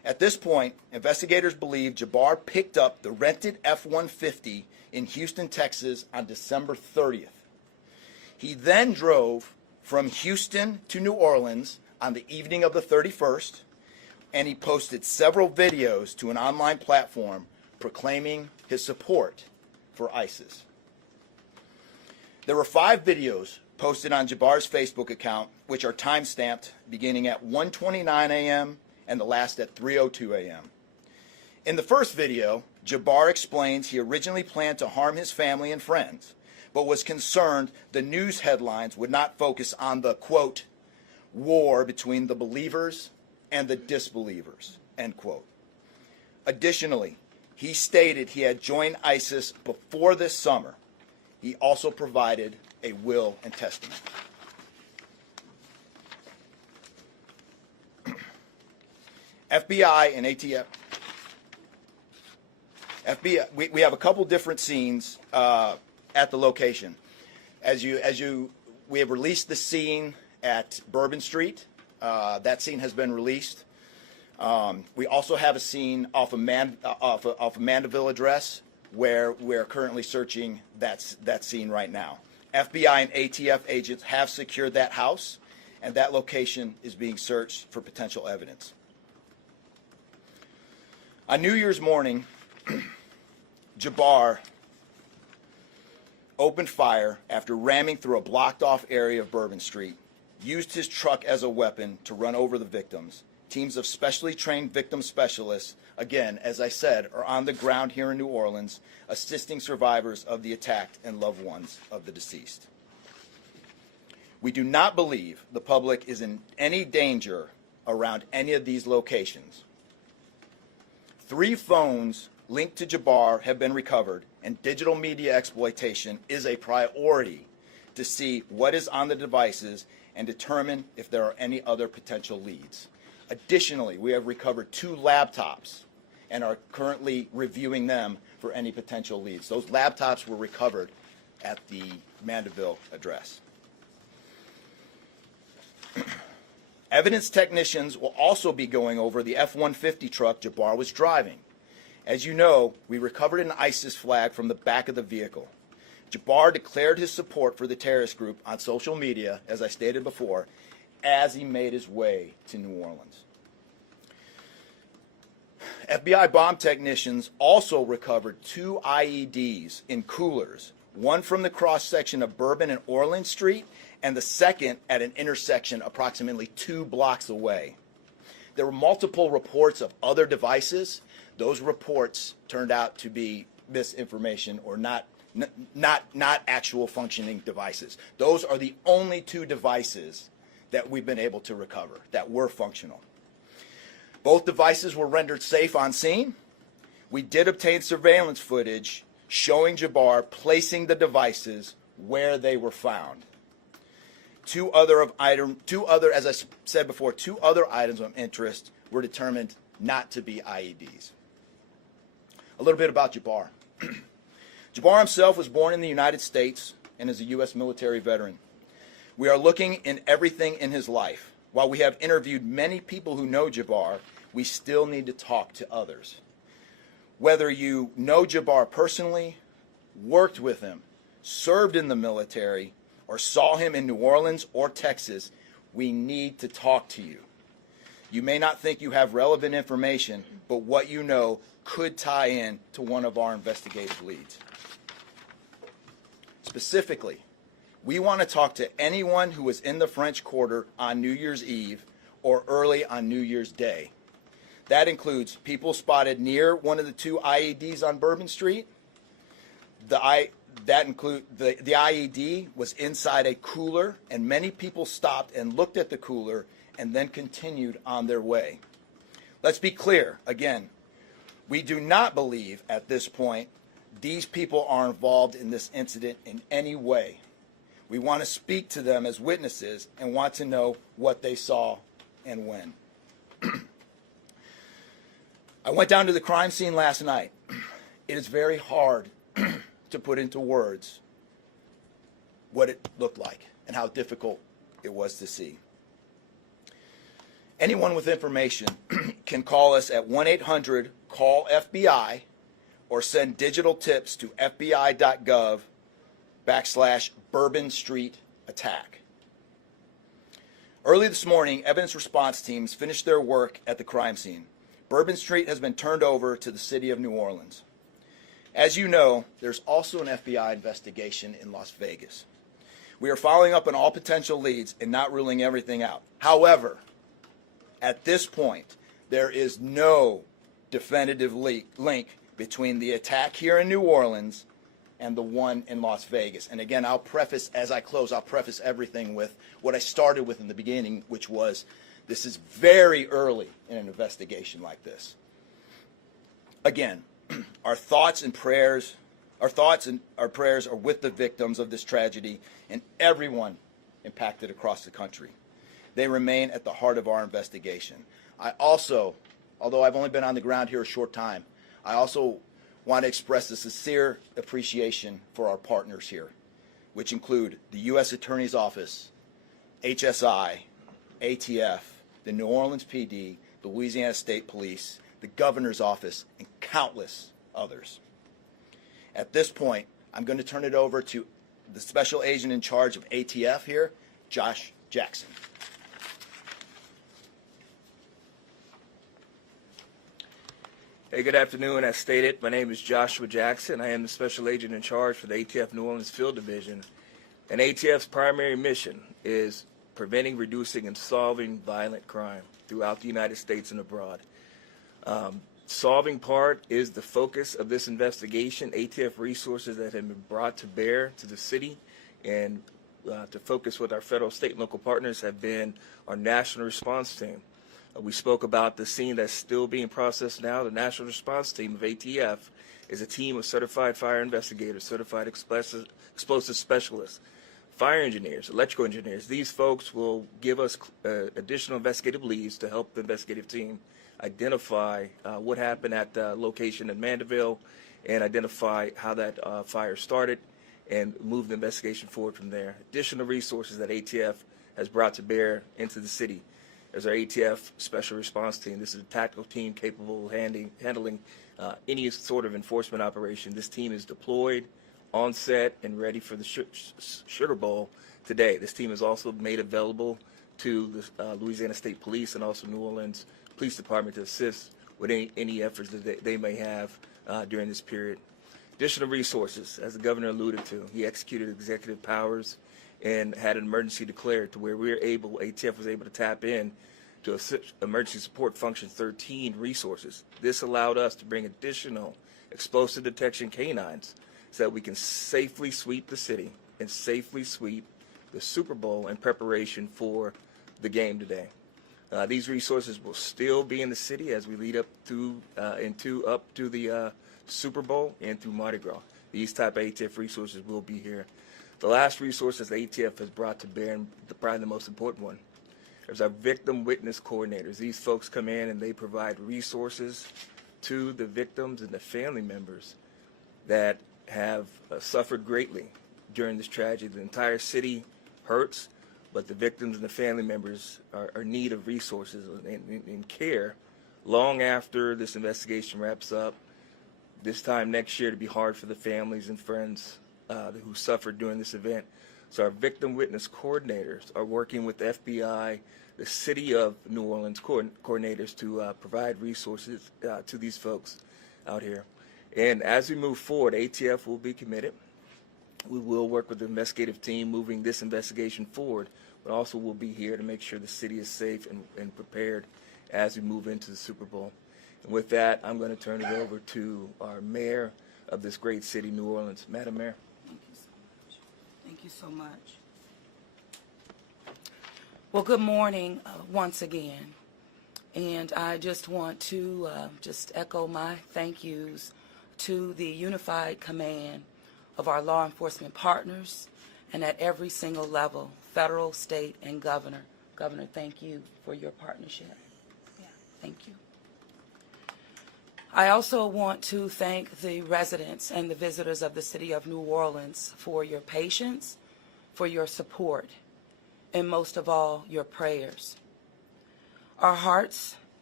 At this point, investigators believe Jabbar picked up the rented F-150 in Houston, Texas on December 30th. He then drove from Houston to New Orleans on the evening of the 31st, and he posted several videos to an online platform proclaiming his support for ISIS. There were 5 videos posted on Jabbar's Facebook account, which are time-stamped beginning at 1:29 a.m. and the last at 3:02 a.m. In the first video, Jabbar explains he originally planned to harm his family and friends, but was concerned the news headlines would not focus on the, quote, war between the believers and the disbelievers, end quote. Additionally, he stated he had joined ISIS before this summer. He also provided a will and testament. FBI and ATF. FBI. We have a couple different scenes at the location. We have released the scene at Bourbon Street. That scene has been released. We also have a scene off of Mandeville address where we're currently searching that scene right now. FBI and ATF agents have secured that house, and that location is being searched for potential evidence. On New Year's morning, Jabbar opened fire after ramming through a blocked-off area of Bourbon Street, used his truck as a weapon to run over the victims. Teams of specially trained victim specialists, again, as I said, are on the ground here in New Orleans, assisting survivors of the attack and loved ones of the deceased. We do not believe the public is in any danger around any of these locations. 3 phones linked to Jabbar have been recovered, and digital media exploitation is a priority to see what is on the devices and determine if there are any other potential leads. Additionally, we have recovered 2 laptops and are currently reviewing them for any potential leads. Those laptops were recovered at the Mandeville address. Evidence technicians will also be going over the F-150 truck Jabbar was driving. As you know, we recovered an ISIS flag from the back of the vehicle. Jabbar declared his support for the terrorist group on social media, as I stated before, as he made his way to New Orleans. FBI bomb technicians also recovered 2 IEDs in coolers, one from the cross-section of Bourbon and Orleans Street, and the second at an intersection approximately 2 blocks away. There were multiple reports of other devices. Those reports turned out to be misinformation or not actual functioning devices. Those are the only 2 devices that we've been able to recover that were functional. Both devices were rendered safe on scene. We did obtain surveillance footage showing Jabbar placing the devices where they were found. 2 other, as I said before, 2 other items of interest were determined not to be IEDs. A little bit about Jabbar. Jabbar himself was born in the United States and is a U.S. military veteran. We are looking in everything in his life. While we have interviewed many people who know Jabbar, we still need to talk to others. Whether you know Jabbar personally, worked with him, served in the military, or saw him in New Orleans or Texas, we need to talk to you. You may not think you have relevant information, but what you know could tie in to one of our investigative leads. Specifically, we want to talk to anyone who was in the French Quarter on New Year's Eve or early on New Year's Day. That includes people spotted near one of the 2 IEDs on Bourbon Street. The IED was inside a cooler, and many people stopped and looked at the cooler and then continued on their way. Let's be clear, again, we do not believe at this point these people are involved in this incident in any way. We want to speak to them as witnesses and want to know what they saw and when. I went down to the crime scene last night. It is very hard to put into words what it looked like and how difficult it was to see. Anyone with information can call us at 1-800-CALL-FBI or send digital tips to fbi.gov/Bourbon Street attack. Early this morning, evidence response teams finished their work at the crime scene. Bourbon Street has been turned over to the city of New Orleans. As you know, there's also an FBI investigation in Las Vegas. We are following up on all potential leads and not ruling everything out. However, at this point, there is no definitive link between the attack here in New Orleans and the one in Las Vegas. And again, I'll preface, as I close, I'll preface everything with what I started with in the beginning, which was this is very early in an investigation like this. Again, our thoughts and prayers are with the victims of this tragedy and everyone impacted across the country. They remain at the heart of our investigation. I also, although I've only been on the ground here a short time, I also want to express a sincere appreciation for our partners here, which include the U.S. Attorney's Office, HSI, ATF, the New Orleans PD, the Louisiana State Police, the Governor's Office, and countless others. At this point, I'm going to turn it over to the Special Agent in charge of ATF here, Josh Jackson. Hey, good afternoon. As stated, my name is Joshua Jackson. I am the Special Agent in charge for the ATF New Orleans Field Division. And ATF's primary mission is preventing, reducing, and solving violent crime throughout the United States and abroad. Solving part is the focus of this investigation. ATF resources that have been brought to bear to the city and to focus with our federal, state, and local partners have been our national response team. We spoke about the scene that's still being processed now. The National Response Team of ATF is a team of certified fire investigators, certified explosive specialists, fire engineers, electrical engineers. These folks will give us additional investigative leads to help the investigative team identify what happened at the location in Mandeville and identify how that fire started and move the investigation forward from there. Additional resources that ATF has brought to bear into the city. There's our ATF Special Response Team. This is a tactical team capable of handling any sort of enforcement operation. This team is deployed, on set, and ready for the Sugar Bowl today. This team is also made available to the Louisiana State Police and also New Orleans Police Department to assist with any efforts that they may have during this period. Additional resources, as the governor alluded to, he executed executive powers and had an emergency declared to where ATF was able to tap in to Emergency Support Function 13 resources. This allowed us to bring additional explosive detection canines so that we can safely sweep the city and safely sweep the Super Bowl in preparation for the game today. These resources will still be in the city as we lead up to the Super Bowl and through Mardi Gras. These type of ATF resources will be here. The last resources the ATF has brought to bear, and probably the most important one, is our victim witness coordinators. These folks come in and they provide resources to the victims and the family members that have suffered greatly during this tragedy. The entire city hurts, but the victims and the family members are in need of resources and care long after this investigation wraps up. This time next year to be hard for the families and friends who suffered during this event. So our victim witness coordinators are working with the FBI, the City of New Orleans coordinators to provide resources to these folks out here. And as we move forward, ATF will be committed. We will work with the investigative team moving this investigation forward, but also we'll be here to make sure the city is safe and prepared as we move into the Super Bowl. And with that, I'm going to turn it over to our mayor of this great city, New Orleans. Madam Mayor. Thank you so much. Well, good morning once again. And I just want to just echo my thank yous to the unified command of our law enforcement partners and at every single level, federal, state, and governor. Governor, thank you for your partnership. Yeah, thank you. I also want to thank the residents and the visitors of the city of New Orleans for your patience, for your support, and most of all, your prayers. Our hearts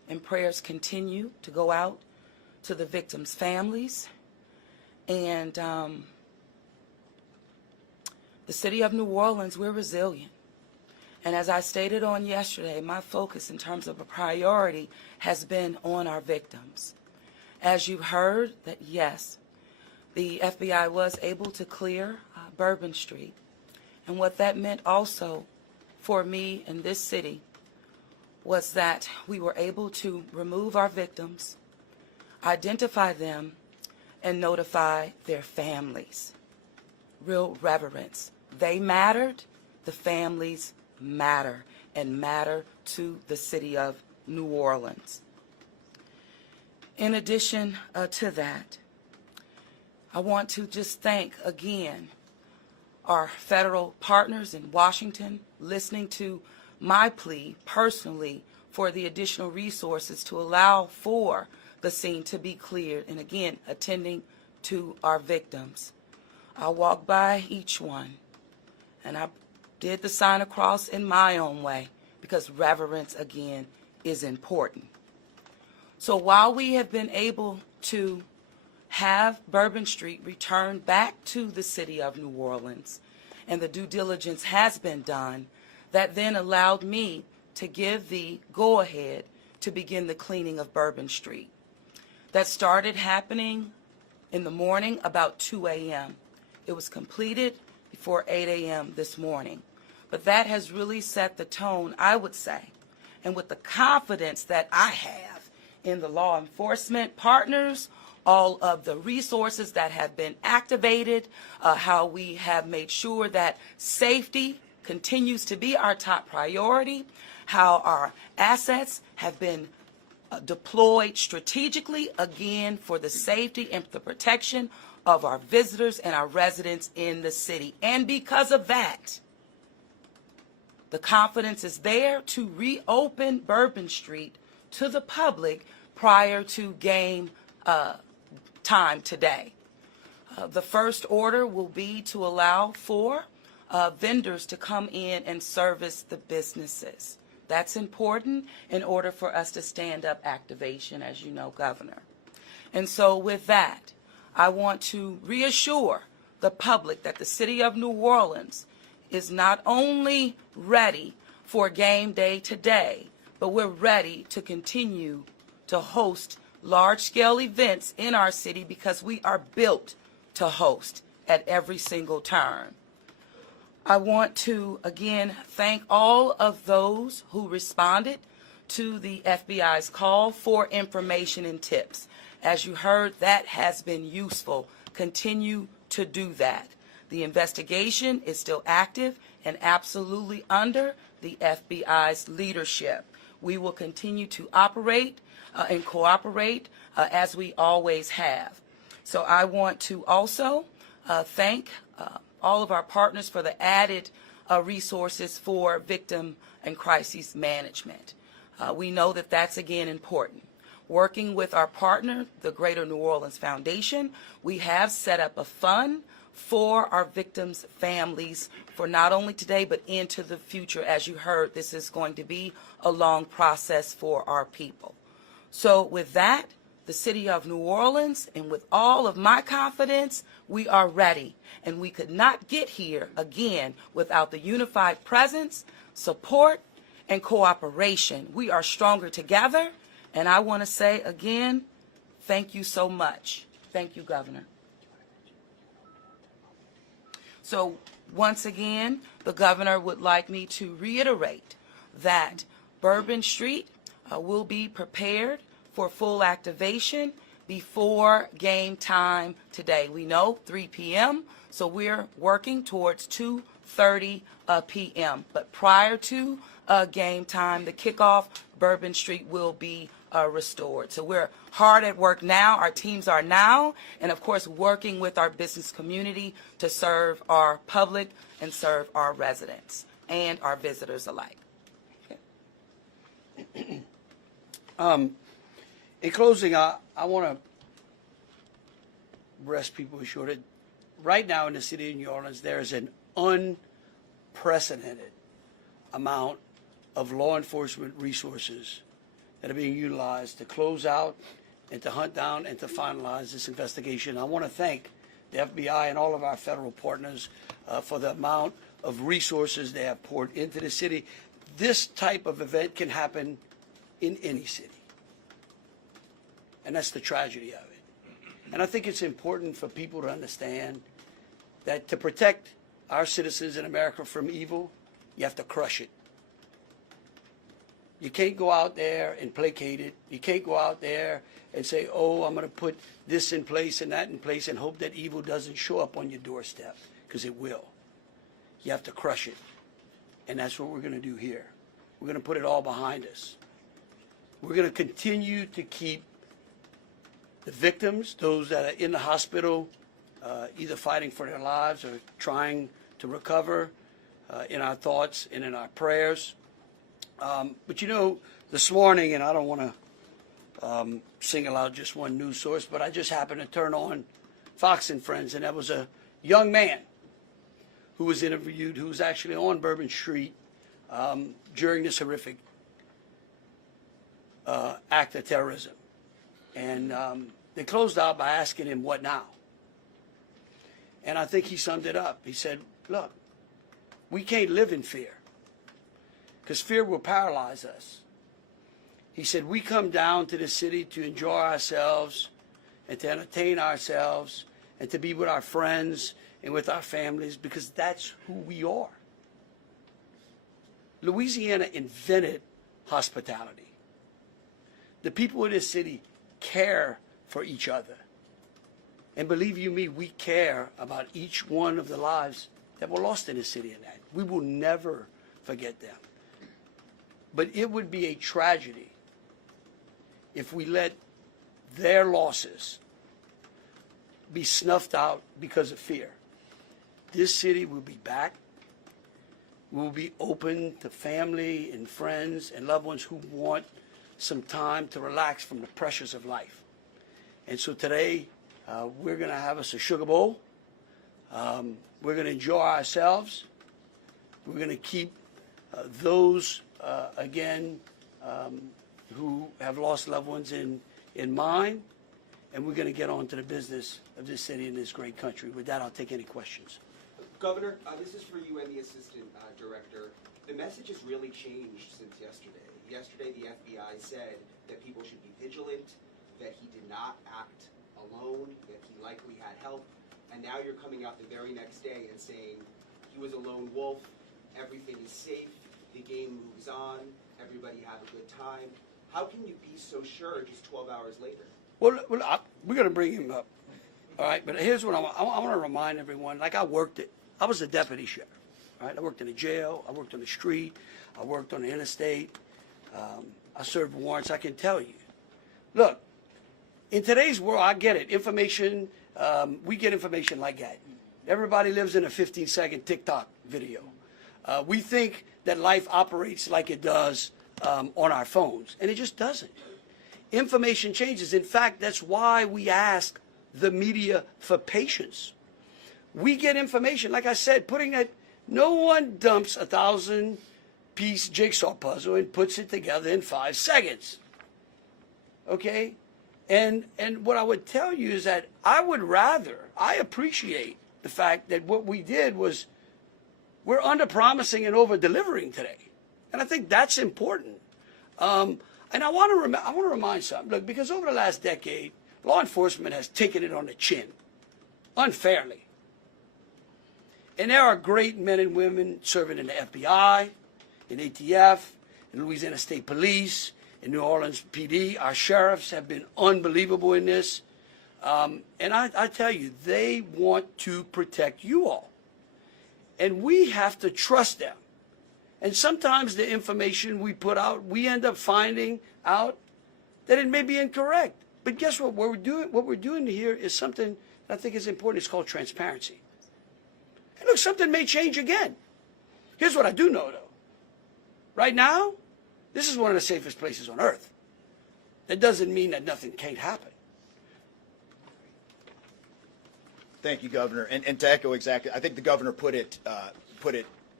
and prayers continue to go out to the victims' families. And the city of New Orleans, we're resilient. And as I stated on yesterday, my focus in terms of a priority has been on our victims. As you heard, that yes, the FBI was able to clear Bourbon Street. And what that meant also for me in this city was that we were able to remove our victims, identify them, and notify their families. Real reverence. They mattered, the families matter, and matter to the city of New Orleans. In addition to that, I want to just thank again our federal partners in Washington, listening to my plea personally for the additional resources to allow for the scene to be cleared, and again, attending to our victims. I walked by each one, and I did the sign of cross in my own way, because reverence, again, is important. So while we have been able to have Bourbon Street returned back to the city of New Orleans, and the due diligence has been done, that then allowed me to give the go-ahead to begin the cleaning of Bourbon Street. That started happening in the morning about 2 a.m. It was completed before 8 a.m. this morning. But that has really set the tone, I would say, and with the confidence that I have in the law enforcement partners, all of the resources that have been activated, how we have made sure that safety continues to be our top priority, how our assets have been deployed strategically, again, for the safety and the protection of our visitors and our residents in the city. And because of that, the confidence is there to reopen Bourbon Street to the public prior to game time today. The first order will be to allow for vendors to come in and service the businesses. That's important in order for us to stand up activation, as you know, Governor. And so with that, I want to reassure the public that the city of New Orleans is not only ready for game day today, but we're ready to continue to host large-scale events in our city because we are built to host at every single turn. I want to, again, thank all of those who responded to the FBI's call for information and tips. As you heard, that has been useful. Continue to do that. The investigation is still active and absolutely under the FBI's leadership. We will continue to operate and cooperate as we always have. So I want to also thank all of our partners for the added resources for victim and crisis management. We know that that's, again, important. Working with our partner, the Greater New Orleans Foundation, we have set up a fund for our victims' families for not only today but into the future. As you heard, this is going to be a long process for our people. So with that, the city of New Orleans, and with all of my confidence, we are ready. And we could not get here, again, without the unified presence, support, and cooperation. We are stronger together. And I want to say, again, thank you so much. Thank you, Governor. So once again, the governor would like me to reiterate that Bourbon Street will be prepared for full activation before game time today. We know 3 p.m., so we're working towards 2:30 p.m. But prior to game time, the kickoff, Bourbon Street will be restored. So we're hard at work now. Our teams are now, and of course, working with our business community to serve our public and serve our residents and our visitors alike. Okay. In closing, I want to rest people assured that right now in the city of New Orleans, there is an unprecedented amount of law enforcement resources that are being utilized to close out and to hunt down and to finalize this investigation. I want to thank the FBI and all of our federal partners for the amount of resources they have poured into the city. This type of event can happen in any city. And that's the tragedy of it. And I think it's important for people to understand that to protect our citizens in America from evil, you have to crush it. You can't go out there and placate it. You can't go out there and say, oh, I'm going to put this in place and that in place and hope that evil doesn't show up on your doorstep, because it will. You have to crush it. And that's what we're going to do here. We're going to put it all behind us. We're going to continue to keep the victims, those that are in the hospital, either fighting for their lives or trying to recover, in our thoughts and in our prayers. But you know, this morning, and I don't want to single out just one news source, but I just happened to turn on Fox and Friends, and there was a young man who was interviewed who was actually on Bourbon Street during this horrific act of terrorism. And they closed out by asking him, what now? And I think he summed it up. He said, look, we can't live in fear, because fear will paralyze us. He said, we come down to the city to enjoy ourselves and to entertain ourselves and to be with our friends and with our families, because that's who we are. Louisiana invented hospitality. The people of this city care for each other. And believe you me, we care about each one of the lives that were lost in this city and that. We will never forget them. But it would be a tragedy if we let their losses be snuffed out because of fear. This city will be back. We'll be open to family and friends and loved ones who want some time to relax from the pressures of life. And so today, we're going to have us a sugar bowl. We're going to enjoy ourselves. We're going to keep those, again, who have lost loved ones in mind. And we're going to get on to the business of this city and this great country. With that, I'll take any questions. Governor, this is for you and the Assistant Director. The message has really changed since yesterday. Yesterday, the FBI said that people should be vigilant, that he did not act alone, that he likely had help, and now you're coming out the very next day and saying he was a lone wolf, everything is safe, the game moves on, everybody have a good time. How can you be so sure just 12 hours later? Well, we're going to bring him up, all right? But here's what I want to remind everyone. Like I was a deputy sheriff, right? I worked in a jail. I worked on the street. I worked on the interstate. I served warrants. I can tell you. Look, in today's world, I get it. Information, we get information like that. Everybody lives in a 15-second TikTok video. We think that life operates like it does on our phones, and it just doesn't. Information changes. In fact, that's why we ask the media for patience. We get information, like I said, no one dumps a 1,000-piece jigsaw puzzle and puts it together in 5 seconds. Okay? And what I would tell you is that I appreciate the fact that what we did was we're under-promising and over-delivering today. And I think that's important. And I want to remind something. Look, because over the last decade, law enforcement has taken it on the chin, unfairly. And there are great men and women serving in the FBI, in ATF, in Louisiana State Police, in New Orleans PD. Our sheriffs have been unbelievable in this. And I tell you, they want to protect you all. And we have to trust them. And sometimes the information we put out, we end up finding out that it may be incorrect. But guess what? What we're doing here is something that I think is important. It's called transparency. And look, something may change again. Here's what I do know, though. Right now, this is one of the safest places on earth. That doesn't mean that nothing can't happen. Thank you, Governor. And to echo exactly, I think the governor put it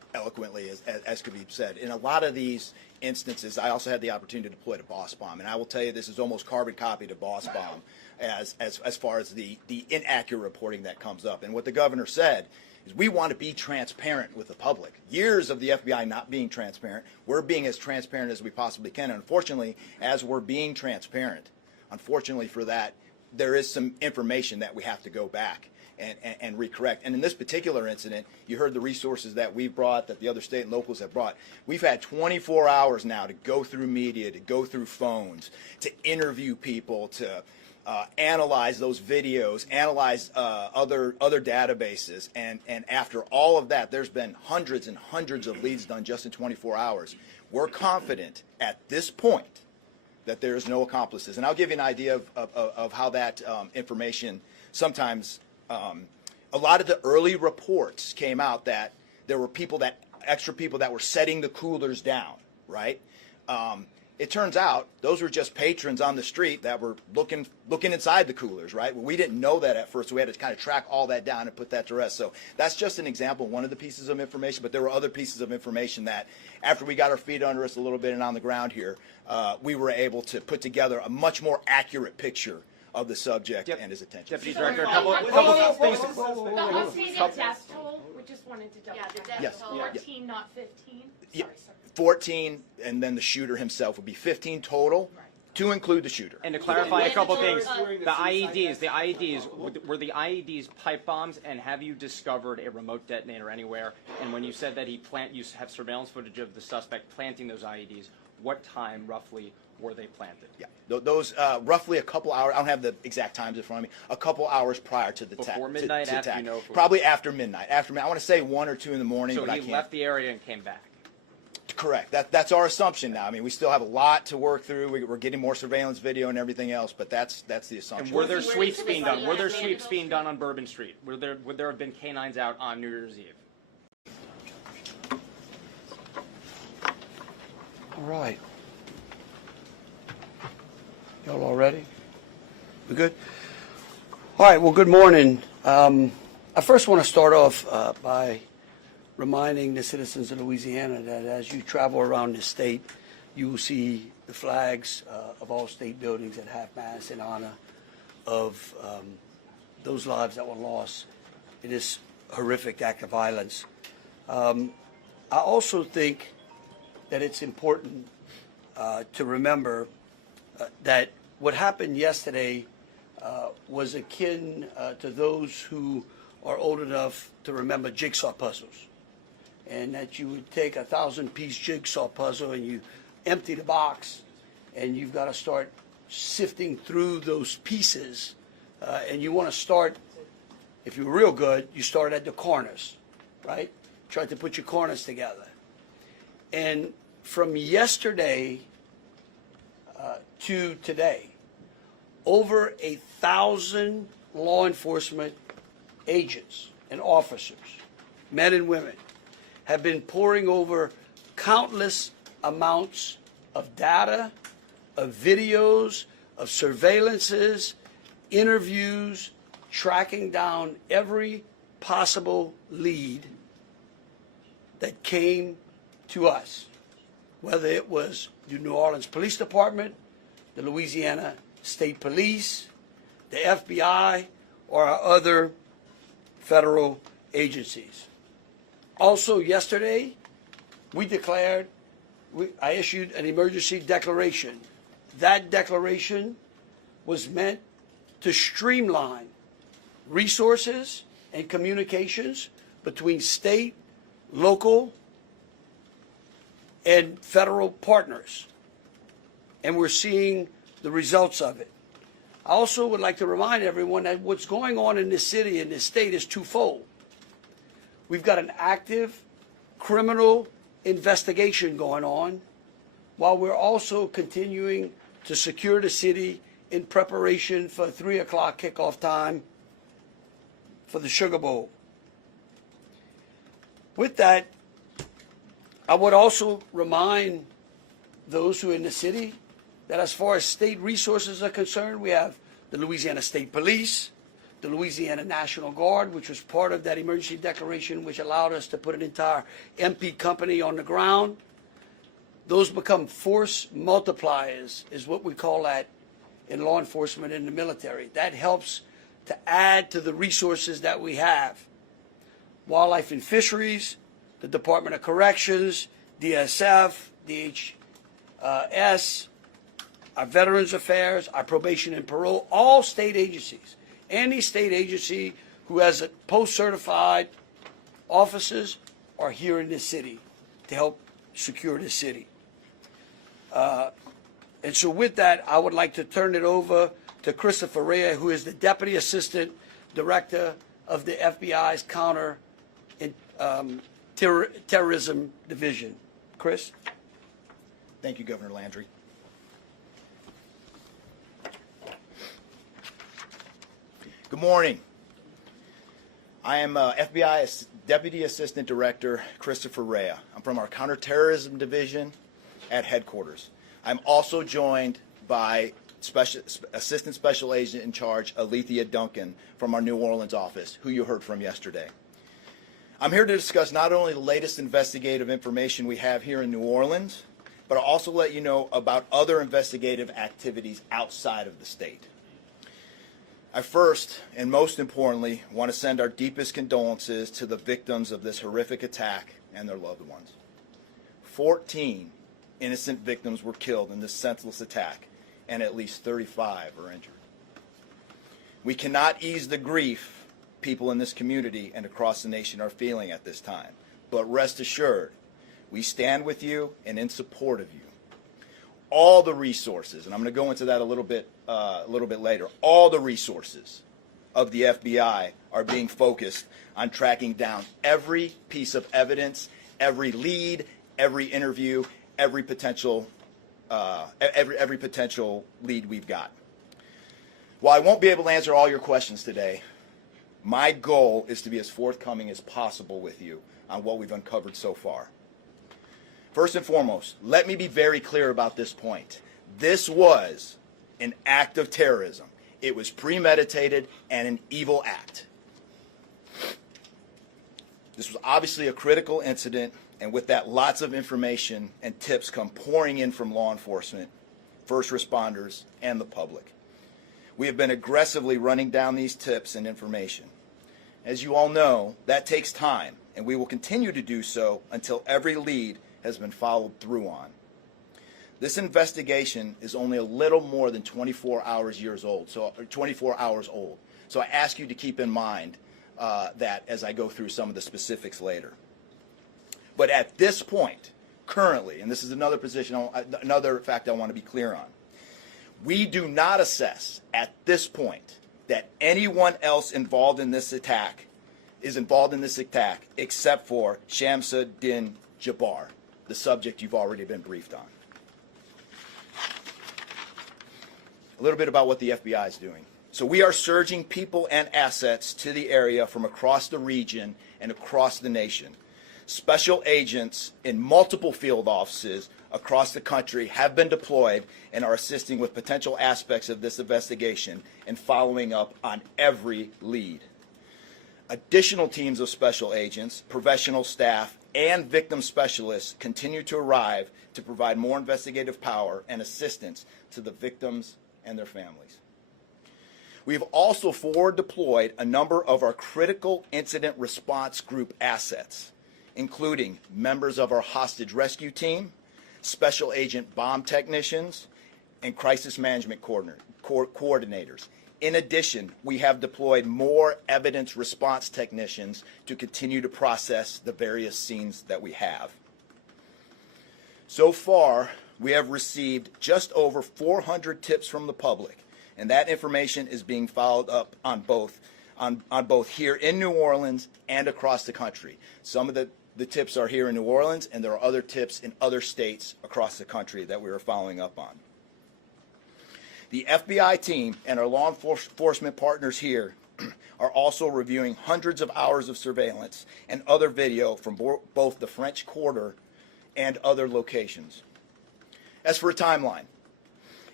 eloquently as could be said. In a lot of these instances, I also had the opportunity to deploy to Boss Bomb, and I will tell you this is almost carbon copy to Boss Bomb as far as the inaccurate reporting that comes up. And what the governor said is we want to be transparent with the public. Years of the FBI not being transparent, we're being as transparent as we possibly can. And unfortunately, as we're being transparent, unfortunately for that, there is some information that we have to go back and recorrect. And in this particular incident, you heard the resources that we brought, that the other state and locals have brought. We've had 24 hours now to go through media, to go through phones, to interview people, to analyze those videos, analyze other databases. And after all of that, there's been hundreds and hundreds of leads done just in 24 hours. We're confident at this point that there is no accomplices. And I'll give you an idea of how that information sometimes, a lot of the early reports came out that there were extra people that were setting the coolers down, right? It turns out those were just patrons on the street that were looking inside the coolers, right? Well, we didn't know that at first, so we had to kind of track all that down and put that to rest. So that's just an example, one of the pieces of information, but there were other pieces of information that after we got our feet under us a little bit and on the ground here, we were able to put together a much more accurate picture of the subject and his attention. Deputy Director, a couple things. The updated death toll, we just wanted to double check. Yes. 14, not 15. Yeah. Sorry. 14, and then the shooter himself would be 15 total, to include the shooter. And to clarify a couple things, the IEDs, were the IEDs pipe bombs, and have you discovered a remote detonator anywhere? And when you said that you have surveillance footage of the suspect planting those IEDs, what time roughly were they planted? Yeah, those roughly a couple hours. I don't have the exact times in front of me. A couple hours prior to the attack. Before midnight, after you know? Probably after midnight. After midnight. I want to say 1 or 2 in the morning, so but I can't. he left the area and came back. Correct. That's our assumption now. I mean, we still have a lot to work through. We're getting more surveillance video and everything else, but that's the assumption. And were there sweeps being done? Were there sweeps being done on Bourbon Street? Would there have been canines out on New Year's Eve? All right. Y'all all ready? We good? All right, well, good morning. I first want to start off by reminding the citizens of Louisiana that as you travel around the state, you will see the flags of all state buildings at half-mast in honor of those lives that were lost in this horrific act of violence. I also think that it's important to remember that what happened yesterday was akin to those who are old enough to remember jigsaw puzzles. And that you would take a 1,000-piece jigsaw puzzle and you empty the box, and you've got to start sifting through those pieces. And you want to start, if you're real good, you start at the corners, right? Try to put your corners together. And from yesterday to today, over 1,000 law enforcement agents and officers, men and women, have been poring over countless amounts of data, of videos, of surveillances, interviews, tracking down every possible lead that came to us, whether it was the New Orleans Police Department, the Louisiana State Police, the FBI, or our other federal agencies. Also yesterday, I issued an emergency declaration. That declaration was meant to streamline resources and communications between state, local, and federal partners. And we're seeing the results of it. I also would like to remind everyone that what's going on in this city and this state is twofold. We've got an active criminal investigation going on, while we're also continuing to secure the city in preparation for 3 o'clock kickoff time for the Sugar Bowl. With that, I would also remind those who are in the city that as far as state resources are concerned, we have the Louisiana State Police, the Louisiana National Guard, which was part of that emergency declaration, which allowed us to put an entire MP company on the ground. Those become force multipliers, is what we call that in law enforcement and the military. That helps to add to the resources that we have. Wildlife and Fisheries, the Department of Corrections, DSF, DHS, our Veterans Affairs, our Probation and Parole, all state agencies. Any state agency who has a post-certified officers are here in this city to help secure the city. And so with that, I would like to turn it over to Christopher Rea, who is the Deputy Assistant Director of the FBI's Terrorism Division. Chris? Thank you, Governor Landry. Good morning. I am FBI Deputy Assistant Director Christopher Rea. I'm from our Counterterrorism Division at headquarters. I'm also joined by Assistant Special Agent in Charge Alethea Duncan from our New Orleans office, who you heard from yesterday. I'm here to discuss not only the latest investigative information we have here in New Orleans, but I'll also let you know about other investigative activities outside of the state. I first, and most importantly, want to send our deepest condolences to the victims of this horrific attack and their loved ones. 14 innocent victims were killed in this senseless attack, and at least 35 are injured. We cannot ease the grief people in this community and across the nation are feeling at this time, but rest assured, we stand with you and in support of you. All the resources, and I'm going to go into that a little bit later, all the resources of the FBI are being focused on tracking down every piece of evidence, every lead, every interview, every potential lead we've got. While I won't be able to answer all your questions today, my goal is to be as forthcoming as possible with you on what we've uncovered so far. First and foremost, let me be very clear about this point. This was an act of terrorism. It was premeditated and an evil act. This was obviously a critical incident, and with that, lots of information and tips come pouring in from law enforcement, first responders, and the public. We have been aggressively running down these tips and information. As you all know, that takes time, and we will continue to do so until every lead has been followed through on. This investigation is only a little more than 24 hours old. So I ask you to keep in mind that as I go through some of the specifics later. But at this point, currently, and this is another fact I want to be clear on, we do not assess at this point that anyone else involved in this attack except for Shamsa Din Jabbar, the subject you've already been briefed on. A little bit about what the FBI is doing. So we are surging people and assets to the area from across the region and across the nation. Special agents in multiple field offices across the country have been deployed and are assisting with potential aspects of this investigation and following up on every lead. Additional teams of special agents, professional staff, and victim specialists continue to arrive to provide more investigative power and assistance to the victims and their families. We have also forward deployed a number of our critical incident response group assets, including members of our hostage rescue team, special agent bomb technicians, and crisis management coordinators. In addition, we have deployed more evidence response technicians to continue to process the various scenes that we have. So far, we have received just over 400 tips from the public, and that information is being followed up on both here in New Orleans and across the country. Some of the tips are here in New Orleans, and there are other tips in other states across the country that we are following up on. The FBI team and our law enforcement partners here are also reviewing hundreds of hours of surveillance and other video from both the French Quarter and other locations. As for a timeline,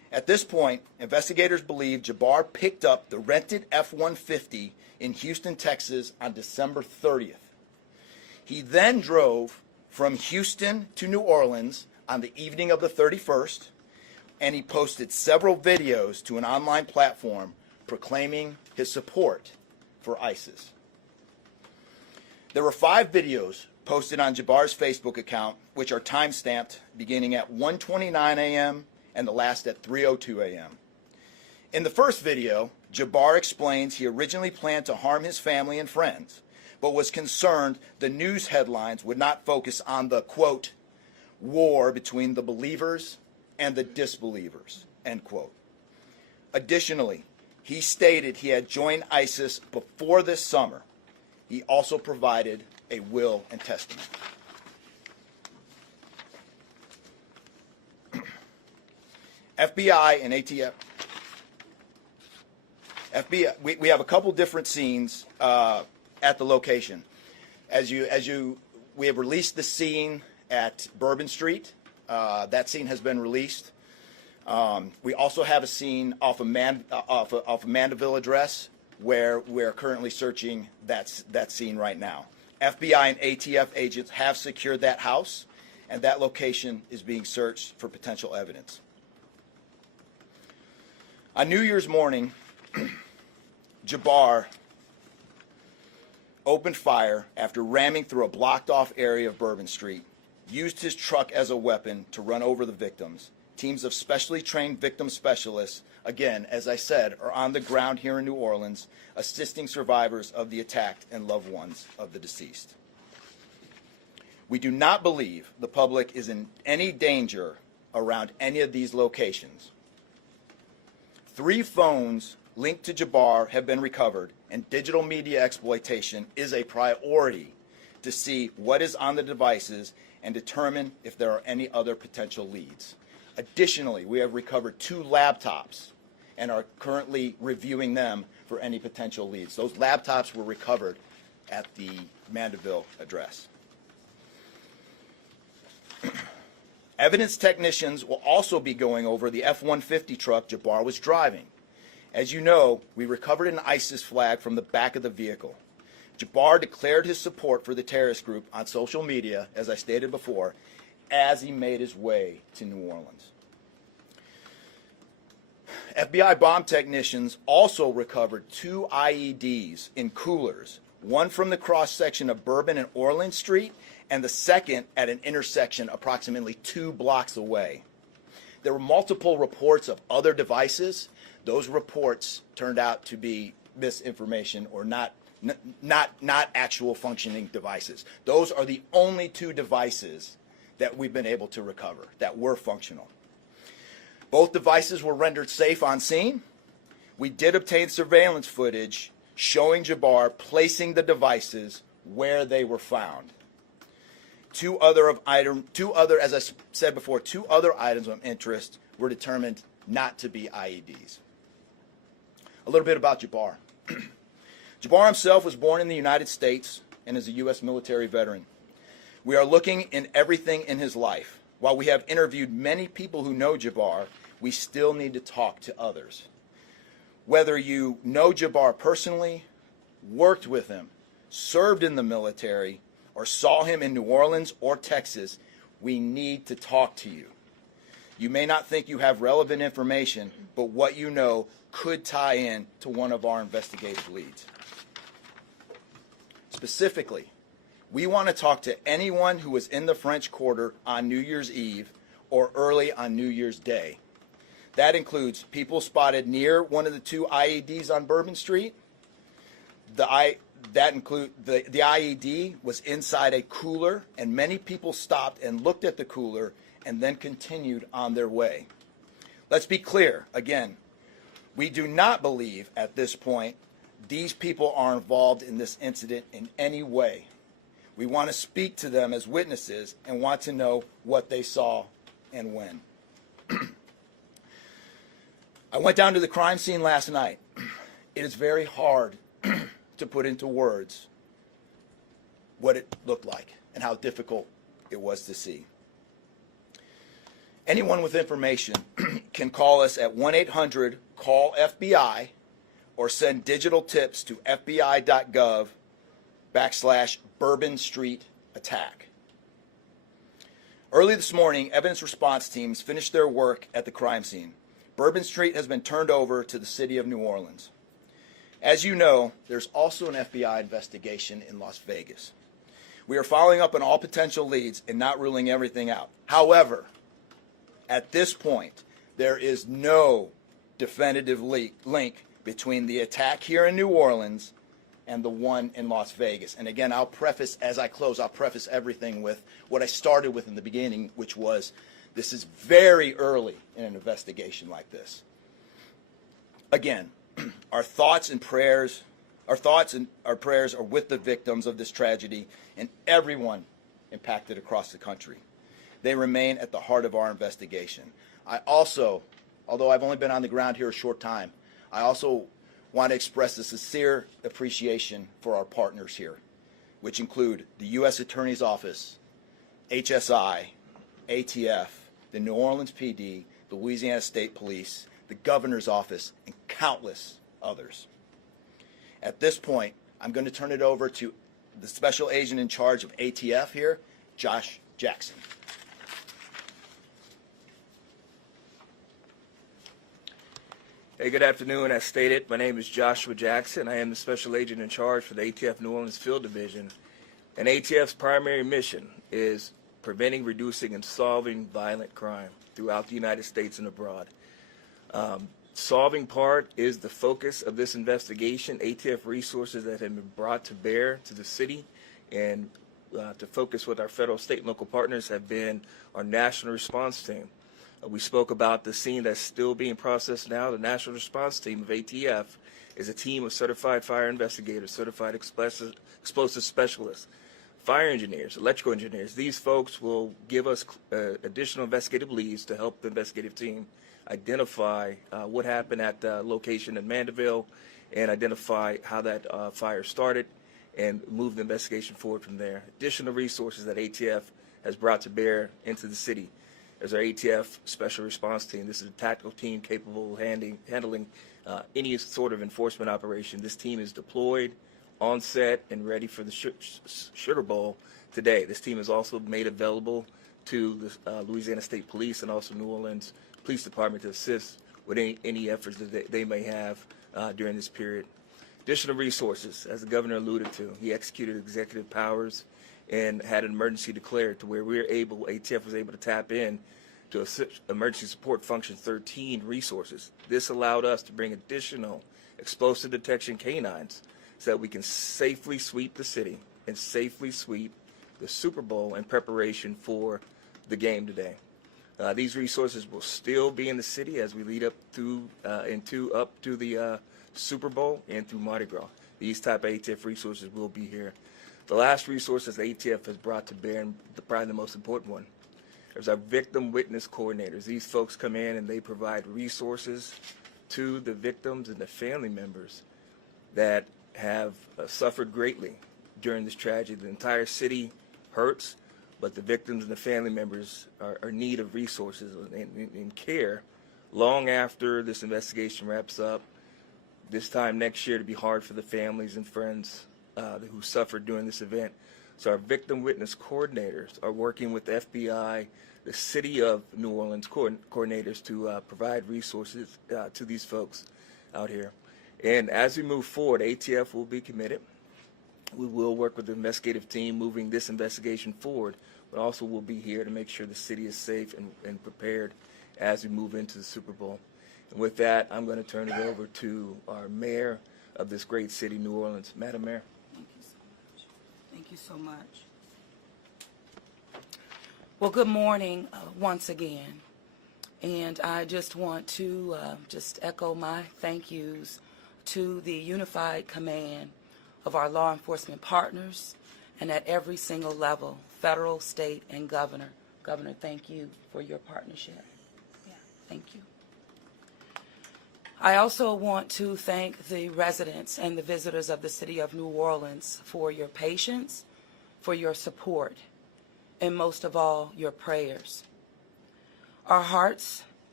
At this point, investigators believe Jabbar picked up the rented F-150 in Houston, Texas on December 30th. He then drove from Houston to New Orleans on the evening of the 31st, and he posted several videos to an online platform proclaiming his support for ISIS. There were 5 videos posted on Jabbar's Facebook account, which are time-stamped beginning at 1:29 a.m. and the last at 3:02 a.m. In the first video, Jabbar explains he originally planned to harm his family and friends, but was concerned the news headlines would not focus on the, quote, war between the believers and the disbelievers, end quote. Additionally, he stated he had joined ISIS before this summer. He also provided a will and testament. FBI and ATF. We have a couple different scenes at the location. We have released the scene at Bourbon Street. That scene has been released. We also have a scene off of Mandeville Address, where we're currently searching that scene right now. FBI and ATF agents have secured that house, and that location is being searched for potential evidence. On New Year's morning, Jabbar opened fire after ramming through a blocked-off area of Bourbon Street, used his truck as a weapon to run over the victims. Teams of specially trained victim specialists, again, as I said, are on the ground here in New Orleans, assisting survivors of the attack and loved ones of the deceased. We do not believe the public is in any danger around any of these locations. 3 phones linked to Jabbar have been recovered, and digital media exploitation is a priority to see what is on the devices and determine if there are any other potential leads. Additionally, we have recovered 2 laptops and are currently reviewing them for any potential leads. Those laptops were recovered at the Mandeville address. Evidence technicians will also be going over the F-150 truck Jabbar was driving. As you know, we recovered an ISIS flag from the back of the vehicle. Jabbar declared his support for the terrorist group on social media, as I stated before, as he made his way to New Orleans. FBI bomb technicians also recovered 2 IEDs in coolers, one from the cross-section of Bourbon and Orleans Street, and the second at an intersection approximately 2 blocks away. There were multiple reports of other devices. Those reports turned out to be misinformation or not actual functioning devices. Those are the only 2 devices that we've been able to recover that were functional. Both devices were rendered safe on scene. We did obtain surveillance footage showing Jabbar placing the devices where they were found. 2 other, as I said before, 2 other items of interest were determined not to be IEDs. A little bit about Jabbar. Jabbar himself was born in the United States and is a U.S. military veteran. We are looking in everything in his life. While we have interviewed many people who know Jabbar, we still need to talk to others. Whether you know Jabbar personally, worked with him, served in the military, or saw him in New Orleans or Texas, we need to talk to you. You may not think you have relevant information, but what you know could tie in to one of our investigative leads. Specifically, we want to talk to anyone who was in the French Quarter on New Year's Eve or early on New Year's Day. That includes people spotted near one of the 2 IEDs on Bourbon Street. The IED was inside a cooler, and many people stopped and looked at the cooler and then continued on their way. Let's be clear, again, we do not believe at this point these people are involved in this incident in any way. We want to speak to them as witnesses and want to know what they saw and when. I went down to the crime scene last night. It is very hard to put into words what it looked like and how difficult it was to see. Anyone with information can call us at 1-800-CALL-FBI or send digital tips to fbi.gov/Bourbon Street attack. Early this morning, evidence response teams finished their work at the crime scene. Bourbon Street has been turned over to the city of New Orleans. As you know, there's also an FBI investigation in Las Vegas. We are following up on all potential leads and not ruling everything out. However, at this point, there is no definitive link between the attack here in New Orleans and the one in Las Vegas. And again, I'll preface, as I close, I'll preface everything with what I started with in the beginning, which was this is very early in an investigation like this. Again, our thoughts and prayers are with the victims of this tragedy and everyone impacted across the country. They remain at the heart of our investigation. I also, although I've only been on the ground here a short time, I also want to express a sincere appreciation for our partners here, which include the U.S. Attorney's Office, HSI, ATF, the New Orleans PD, the Louisiana State Police, the Governor's Office, and countless others. At this point, I'm going to turn it over to the Special Agent in charge of ATF here, Josh Jackson. Hey, good afternoon. As stated, my name is Joshua Jackson. I am the Special Agent in charge for the ATF New Orleans Field Division. And ATF's primary mission is preventing, reducing, and solving violent crime throughout the United States and abroad. Solving part is the focus of this investigation. ATF resources that have been brought to bear to the city and to focus with our federal, state, and local partners have been our national response team. We spoke about the scene that's still being processed now. The national response team of ATF is a team of certified fire investigators, certified explosive specialists, fire engineers, electrical engineers. These folks will give us additional investigative leads to help the investigative team identify what happened at the location in Mandeville and identify how that fire started and move the investigation forward from there. Additional resources that ATF has brought to bear into the city. There's our ATF Special Response Team. This is a tactical team capable of handling any sort of enforcement operation. This team is deployed, on set, and ready for the Sugar Bowl today. This team is also made available to the Louisiana State Police and also New Orleans Police Department to assist with any efforts that they may have during this period. Additional resources, as the governor alluded to, he executed executive powers and had an emergency declared to where ATF was able to tap in to Emergency Support Function 13 resources. This allowed us to bring additional explosive detection canines so that we can safely sweep the city and safely sweep the Super Bowl in preparation for the game today. These resources will still be in the city as we lead up to the Super Bowl and through Mardi Gras. These type of ATF resources will be here. The last resources ATF has brought to bear, and probably the most important one, is our victim witness coordinators. These folks come in and they provide resources to the victims and the family members that have suffered greatly during this tragedy. The entire city hurts, but the victims and the family members are in need of resources and care long after this investigation wraps up. This time next year to be hard for the families and friends who suffered during this event. So our victim witness coordinators are working with the FBI, the City of New Orleans coordinators to provide resources to these folks out here. And as we move forward, ATF will be committed. We will work with the investigative team moving this investigation forward, but also we'll be here to make sure the city is safe and prepared as we move into the Super Bowl. And with that, I'm going to turn it over to our mayor of this great city, New Orleans. Madam Mayor. Thank you so much. Well, good morning once again. And I just want to just echo my thank yous to the unified command of our law enforcement partners and at every single level, federal, state, and governor. Governor, thank you for your partnership. Yeah, thank you. I also want to thank the residents and the visitors of the city of New Orleans for your patience, for your support, and most of all, your prayers. Our hearts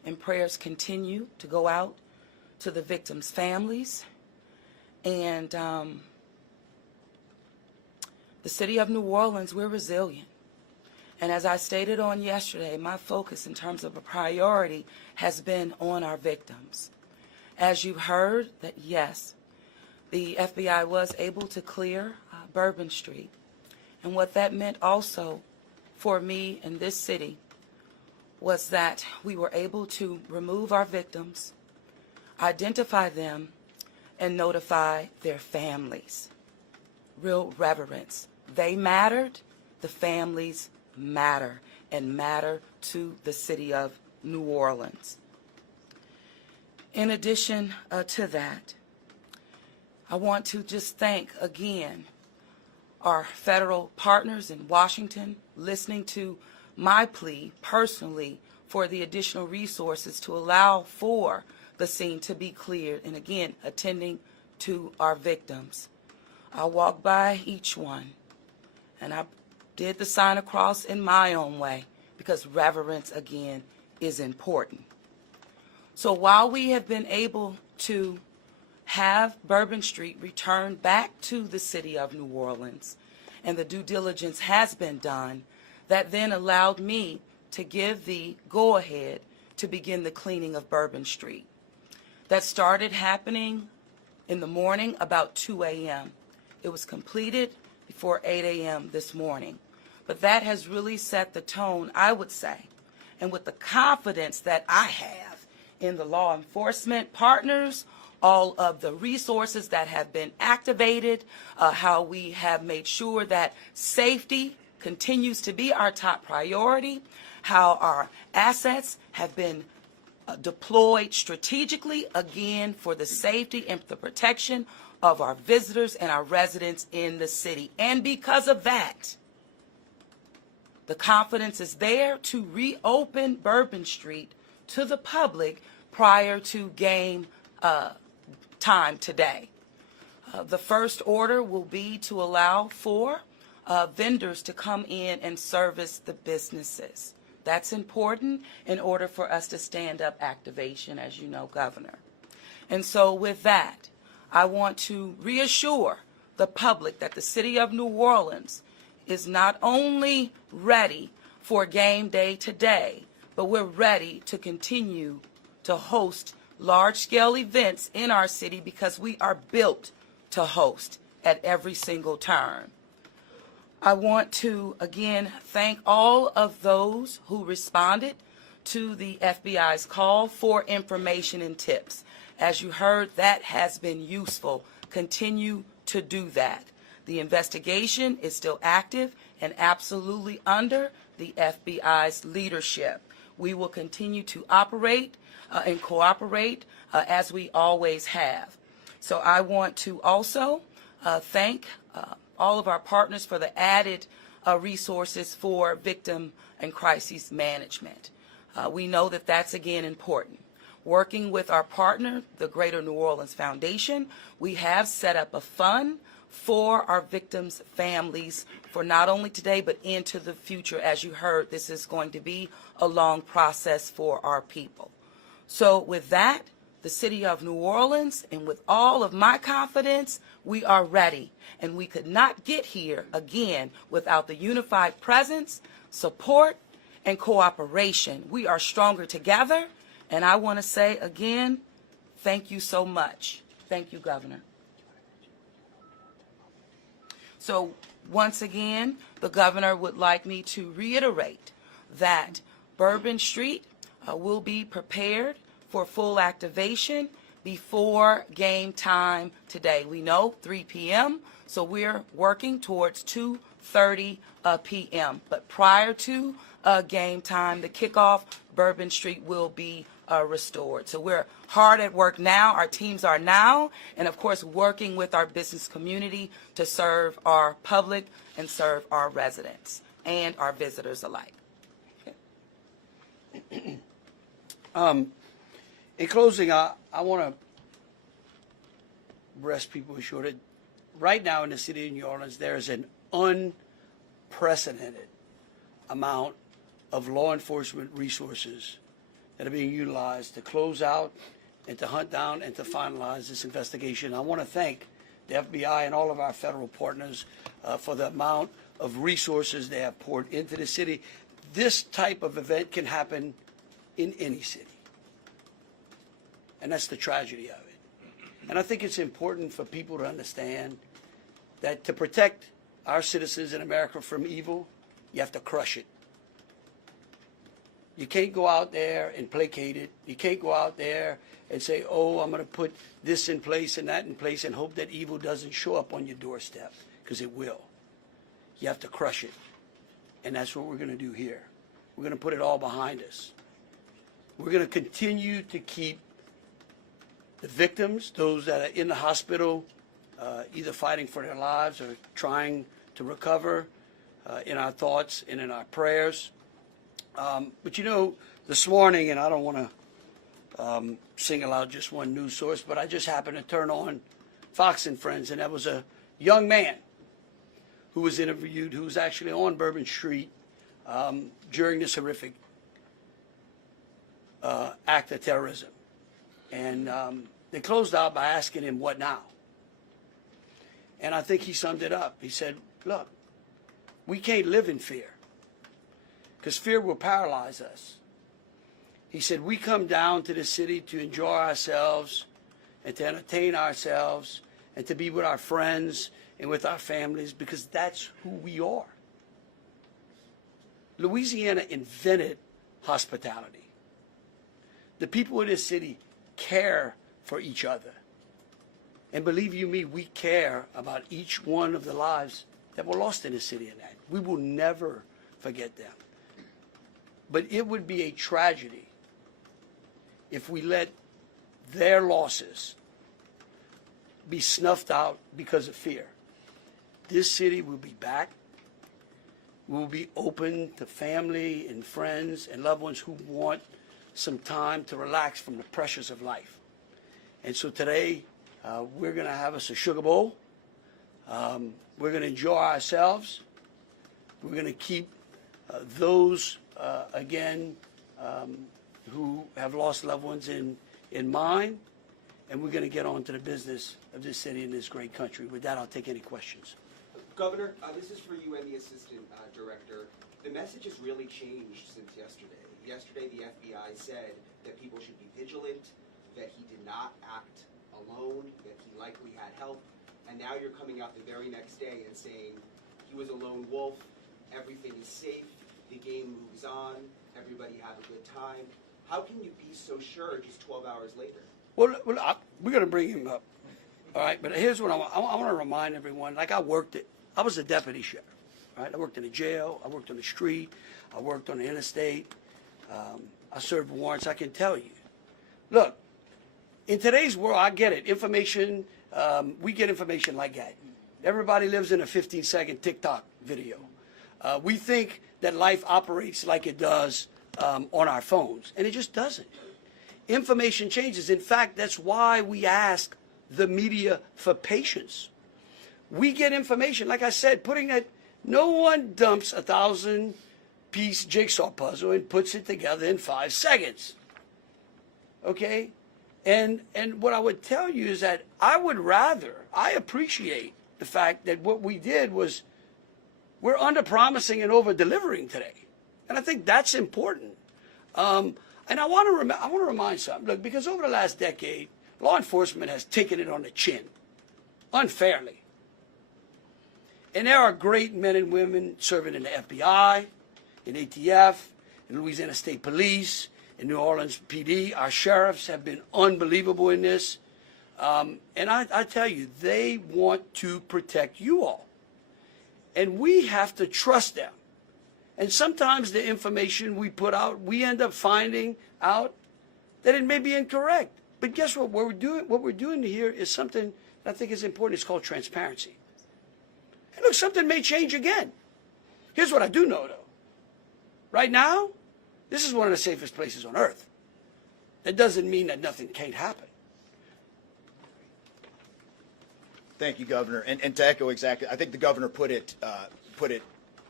and prayers continue to go out to the victims' families. And the city of New Orleans, we're resilient. And as I stated on yesterday, my focus in terms of a priority has been on our victims. As you've heard, that yes, the FBI was able to clear Bourbon Street. And what that meant also for me in this city was that we were able to remove our victims, identify them, and notify their families. Real reverence. They mattered, the families matter, and matter to the city of New Orleans. In addition to that, I want to just thank again our federal partners in Washington, listening to my plea personally for the additional resources to allow for the scene to be cleared, and again, attending to our victims. I walked by each one, and I did the sign of cross in my own way, because reverence, again, is important. So while we have been able to have Bourbon Street returned back to the city of New Orleans, and the due diligence has been done, that then allowed me to give the go-ahead to begin the cleaning of Bourbon Street. That started happening in the morning about 2 a.m. It was completed before 8 a.m. this morning. But that has really set the tone, I would say, and with the confidence that I have in the law enforcement partners, all of the resources that have been activated, how we have made sure that safety continues to be our top priority, how our assets have been deployed strategically, again, for the safety and the protection of our visitors and our residents in the city. And because of that, the confidence is there to reopen Bourbon Street to the public prior to game time today. The first order will be to allow for vendors to come in and service the businesses. That's important in order for us to stand up activation, as you know, Governor. And so with that, I want to reassure the public that the city of New Orleans is not only ready for game day today, but we're ready to continue to host large-scale events in our city because we are built to host at every single turn. I want to, again, thank all of those who responded to the FBI's call for information and tips. As you heard, that has been useful. Continue to do that. The investigation is still active and absolutely under the FBI's leadership. We will continue to operate and cooperate as we always have. So I want to also thank all of our partners for the added resources for victim and crisis management. We know that that's, again, important. Working with our partner, the Greater New Orleans Foundation, we have set up a fund for our victims' families for not only today but into the future. As you heard, this is going to be a long process for our people. So with that, the city of New Orleans, and with all of my confidence, we are ready. And we could not get here, again, without the unified presence, support, and cooperation. We are stronger together. And I want to say, again, thank you so much. Thank you, Governor. So once again, the governor would like me to reiterate that Bourbon Street will be prepared for full activation before game time today. We know 3 p.m., so we're working towards 2:30 p.m. But prior to game time, the kickoff, Bourbon Street will be restored. So we're hard at work now. Our teams are now, and of course, working with our business community to serve our public and serve our residents and our visitors alike. Okay. In closing, I want to rest people assured that right now in the city of New Orleans, there is an unprecedented amount of law enforcement resources that are being utilized to close out and to hunt down and to finalize this investigation. I want to thank the FBI and all of our federal partners for the amount of resources they have poured into the city. This type of event can happen in any city. And that's the tragedy of it. And I think it's important for people to understand that to protect our citizens in America from evil, you have to crush it. You can't go out there and placate it. You can't go out there and say, oh, I'm going to put this in place and that in place and hope that evil doesn't show up on your doorstep, because it will. You have to crush it. And that's what we're going to do here. We're going to put it all behind us. We're going to continue to keep the victims, those that are in the hospital, either fighting for their lives or trying to recover, in our thoughts and in our prayers. But you know, this morning, and I don't want to single out just one news source, but I just happened to turn on Fox and Friends, and there was a young man who was interviewed who was actually on Bourbon Street during this horrific act of terrorism. And they closed out by asking him, what now? And I think he summed it up. He said, look, we can't live in fear, because fear will paralyze us. He said, we come down to the city to enjoy ourselves and to entertain ourselves and to be with our friends and with our families, because that's who we are. Louisiana invented hospitality. The people of this city care for each other. And believe you me, we care about each one of the lives that were lost in this city and that. We will never forget them. But it would be a tragedy if we let their losses be snuffed out because of fear. This city will be back. We will be open to family and friends and loved ones who want some time to relax from the pressures of life. And so today, we're going to have us a sugar bowl. We're going to enjoy ourselves. We're going to keep those, again, who have lost loved ones in mind. And we're going to get on to the business of this city and this great country. With that, I'll take any questions. Governor, this is for you and the Assistant Director. The message has really changed since yesterday. Yesterday, the FBI said that people should be vigilant, that he did not act alone, that he likely had help, and now you're coming out the very next day and saying he was a lone wolf, everything is safe, the game moves on, everybody have a good time. How can you be so sure just 12 hours later? Well, we're going to bring him up. All right, but here's what I want to remind everyone. Like I was a deputy sheriff. Right? I worked in a jail. I worked on the street. I worked on the interstate. I served warrants. I can tell you. Look, in today's world, I get it. Information, we get information like that. Everybody lives in a 15-second TikTok video. We think that life operates like it does on our phones, and it just doesn't. Information changes. In fact, that's why we ask the media for patience. We get information, like I said, no one dumps 1,000-piece jigsaw puzzle and puts it together in 5 seconds. Okay? And what I would tell you is that I appreciate the fact that what we did was we're under-promising and over-delivering today. And I think that's important. And I want to remind something. Look, because over the last decade, law enforcement has taken it on the chin, unfairly. And there are great men and women serving in the FBI, in ATF, in Louisiana State Police, in New Orleans PD. Our sheriffs have been unbelievable in this. And I tell you, they want to protect you all. And we have to trust them. And sometimes the information we put out, we end up finding out that it may be incorrect. But guess what? What we're doing here is something that I think is important. It's called transparency. And look, something may change again. Here's what I do know, though. Right now, this is one of the safest places on earth. That doesn't mean that nothing can't happen. Thank you, Governor. And to echo exactly, I think the governor put it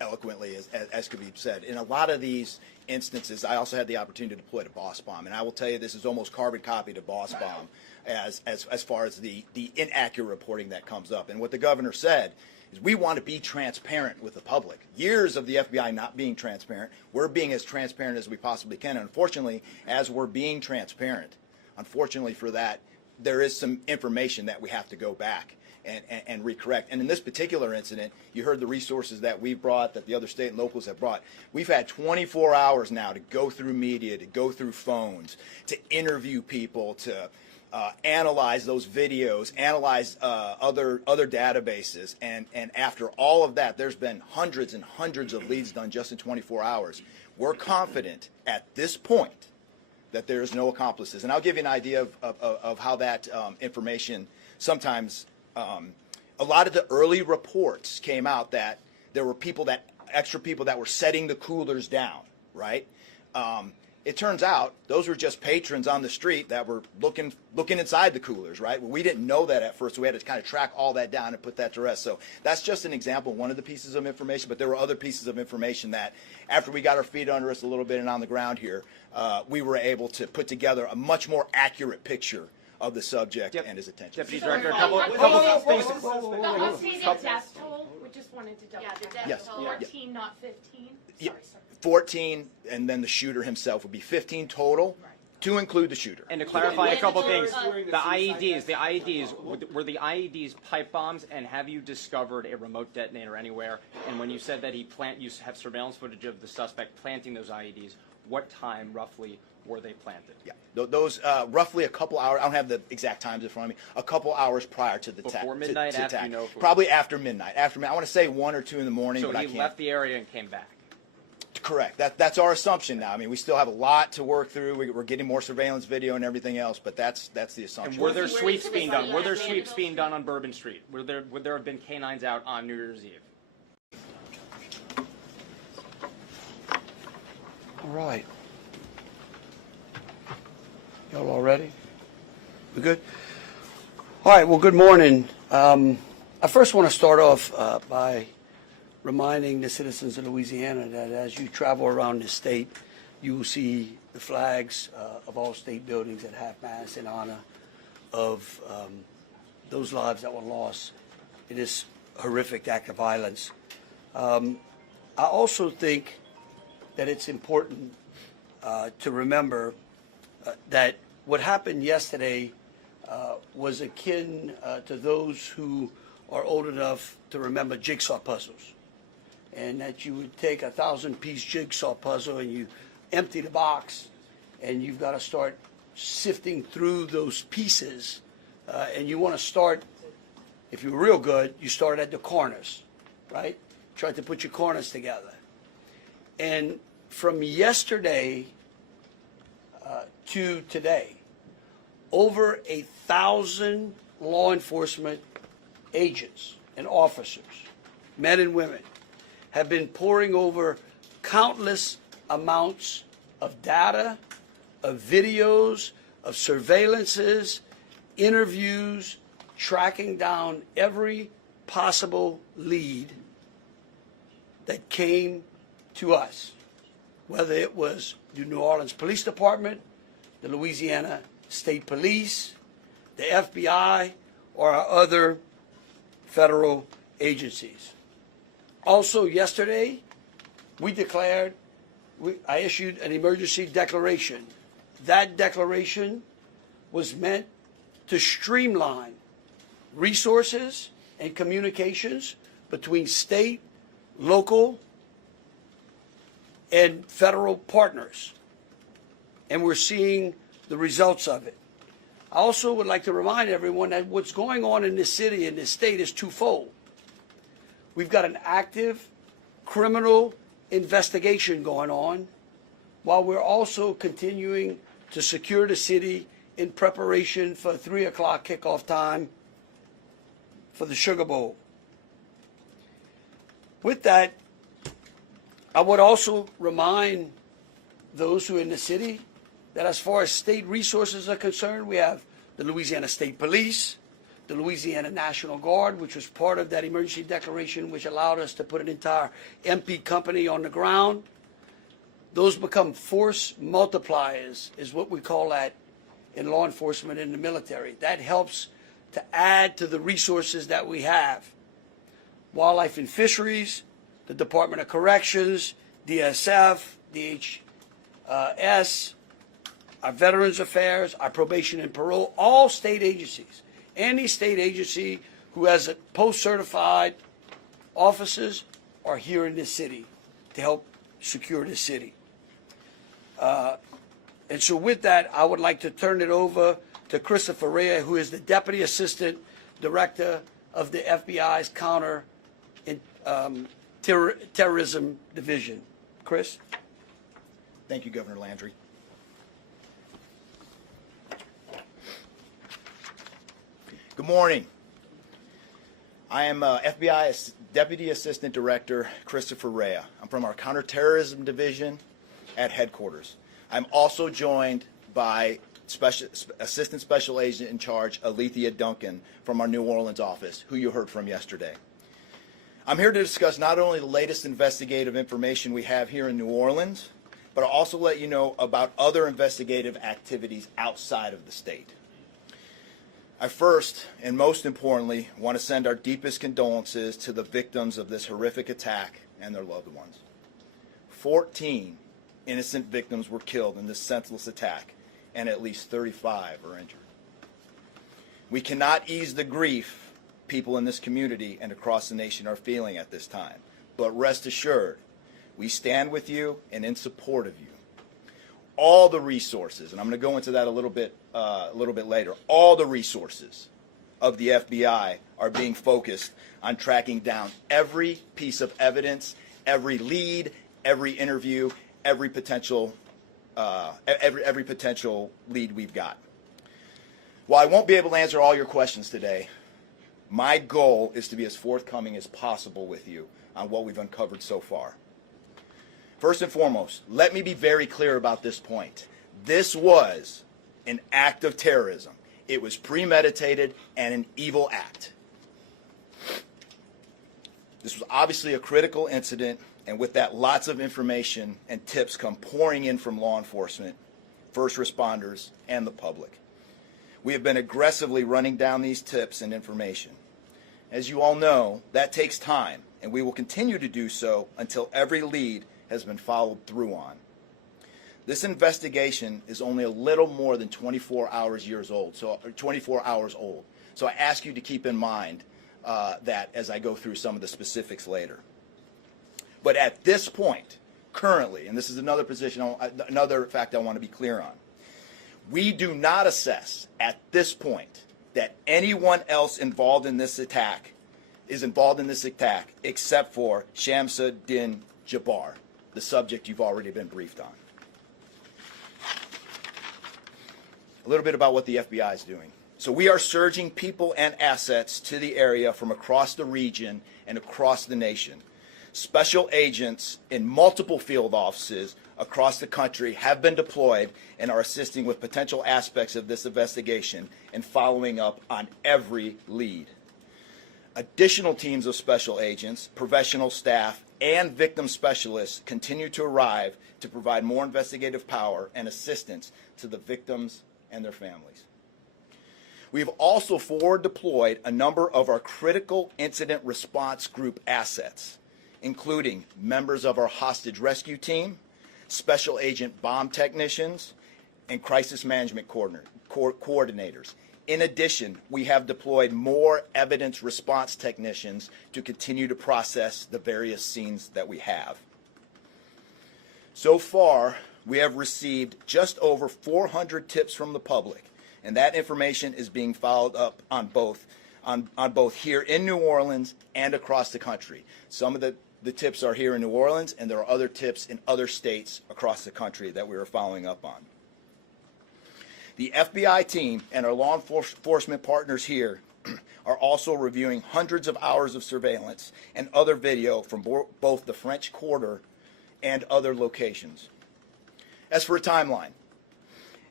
eloquently as could be said. In a lot of these instances, I also had the opportunity to deploy to Boss Bomb, and I will tell you this is almost carbon copy to Boss Bomb as far as the inaccurate reporting that comes up. And what the governor said is we want to be transparent with the public. Years of the FBI not being transparent, we're being as transparent as we possibly can. And unfortunately, as we're being transparent, unfortunately for that, there is some information that we have to go back and recorrect. And in this particular incident, you heard the resources that we brought, that the other state and locals have brought. We've had 24 hours now to go through media, to go through phones, to interview people, to analyze those videos, analyze other databases, and after all of that, there's been hundreds and hundreds of leads done just in 24 hours. We're confident at this point that there's no accomplices. And I'll give you an idea of how that information sometimes, a lot of the early reports came out that there were extra people that were setting the coolers down, right? It turns out those were just patrons on the street that were looking inside the coolers, right? Well, we didn't know that at first, so we had to kind of track all that down and put that to rest. So that's just an example, one of the pieces of information, but there were other pieces of information that after we got our feet under us a little bit and on the ground here, we were able to put together a much more accurate picture of the subject and his attention. Deputy Director, a couple of things. The updated death toll, we just wanted to double check. Yes. 14, not 15. Yeah. Sorry, sir. 14, and then the shooter himself would be 15 total, to include the shooter. And to clarify a couple things, the IEDs, were the IEDs pipe bombs, and have you discovered a remote detonator anywhere? And when you said that you have surveillance footage of the suspect planting those IEDs, what time roughly were they planted? Yeah, those roughly a couple hours. I don't have the exact times in front of me. A couple hours prior to the Before midnight, after you know? Probably after midnight. After midnight. I want to say 1 or 2 in the morning. So but he I can't. left the area and came back. Correct. That's our assumption now. I mean, we still have a lot to work through. We're getting more surveillance video and everything else, but that's the assumption. And were there sweeps being done? Were there sweeps being done on Bourbon Street? Would there have been canines out on New Year's Eve? All right. Y'all all ready? We good? All right, well, good morning. I first want to start off by reminding the citizens of Louisiana that as you travel around the state, you will see the flags of all state buildings at half-mast in honor of those lives that were lost in this horrific act of violence. I also think that it's important to remember that what happened yesterday was akin to those who are old enough to remember jigsaw puzzles, and that you would take a 1,000-piece jigsaw puzzle and you empty the box, and you've got to start sifting through those pieces, and you want to start, if you're real good, you start at the corners, right? Try to put your corners together. And from yesterday to today, over 1,000 law enforcement agents and officers, men and women, have been poring over countless amounts of data, of videos, of surveillances, interviews, tracking down every possible lead that came to us, whether it was the New Orleans Police Department, the Louisiana State Police, the FBI, or our other federal agencies. Also yesterday, I issued an emergency declaration. That declaration was meant to streamline resources and communications between state, local, and federal partners. And we're seeing the results of it. I also would like to remind everyone that what's going on in this city and this state is twofold. We've got an active criminal investigation going on, while we're also continuing to secure the city in preparation for 3 o'clock kickoff time for the Sugar Bowl. With that, I would also remind those who are in the city that as far as state resources are concerned, we have the Louisiana State Police, the Louisiana National Guard, which was part of that emergency declaration, which allowed us to put an entire MP company on the ground. Those become force multipliers, is what we call that in law enforcement and the military. That helps to add to the resources that we have. Wildlife and Fisheries, the Department of Corrections, DSF, DHS, our Veterans Affairs, our Probation and Parole, all state agencies. Any state agency who has a post-certified officers are here in this city to help secure the city. And so with that, I would like to turn it over to Christopher Rea, who is the Deputy Assistant Director of the FBI's Counter Terrorism Division. Chris? Thank you, Governor Landry. Good morning. I am FBI Deputy Assistant Director Christopher Rea. I'm from our Counterterrorism Division at headquarters. I'm also joined by Assistant Special Agent in Charge Alethea Duncan from our New Orleans office, who you heard from yesterday. I'm here to discuss not only the latest investigative information we have here in New Orleans, but I'll also let you know about other investigative activities outside of the state. I first, and most importantly, want to send our deepest condolences to the victims of this horrific attack and their loved ones. 14 innocent victims were killed in this senseless attack, and at least 35 are injured. We cannot ease the grief people in this community and across the nation are feeling at this time, but rest assured, we stand with you and in support of you. All the resources, and I'm going to go into that a little bit later, all the resources of the FBI are being focused on tracking down every piece of evidence, every lead, every interview, every potential lead we've got. While I won't be able to answer all your questions today, my goal is to be as forthcoming as possible with you on what we've uncovered so far. First and foremost, let me be very clear about this point. This was an act of terrorism. It was premeditated and an evil act. This was obviously a critical incident, and with that, lots of information and tips come pouring in from law enforcement, first responders, and the public. We have been aggressively running down these tips and information. As you all know, that takes time, and we will continue to do so until every lead has been followed through on. This investigation is only a little more than 24 hours old. So I ask you to keep in mind that as I go through some of the specifics later. But at this point, currently, and this is another fact I want to be clear on, we do not assess at this point that anyone else involved in this attack except for Shamsa Din Jabbar, the subject you've already been briefed on. A little bit about what the FBI is doing. So we are surging people and assets to the area from across the region and across the nation. Special agents in multiple field offices across the country have been deployed and are assisting with potential aspects of this investigation and following up on every lead. Additional teams of special agents, professional staff, and victim specialists continue to arrive to provide more investigative power and assistance to the victims and their families. We have also forward deployed a number of our critical incident response group assets, including members of our hostage rescue team, special agent bomb technicians, and crisis management coordinators. In addition, we have deployed more evidence response technicians to continue to process the various scenes that we have. So far, we have received just over 400 tips from the public, and that information is being followed up on both here in New Orleans and across the country. Some of the tips are here in New Orleans, and there are other tips in other states across the country that we are following up on. The FBI team and our law enforcement partners here are also reviewing hundreds of hours of surveillance and other video from both the French Quarter and other locations. As for a timeline,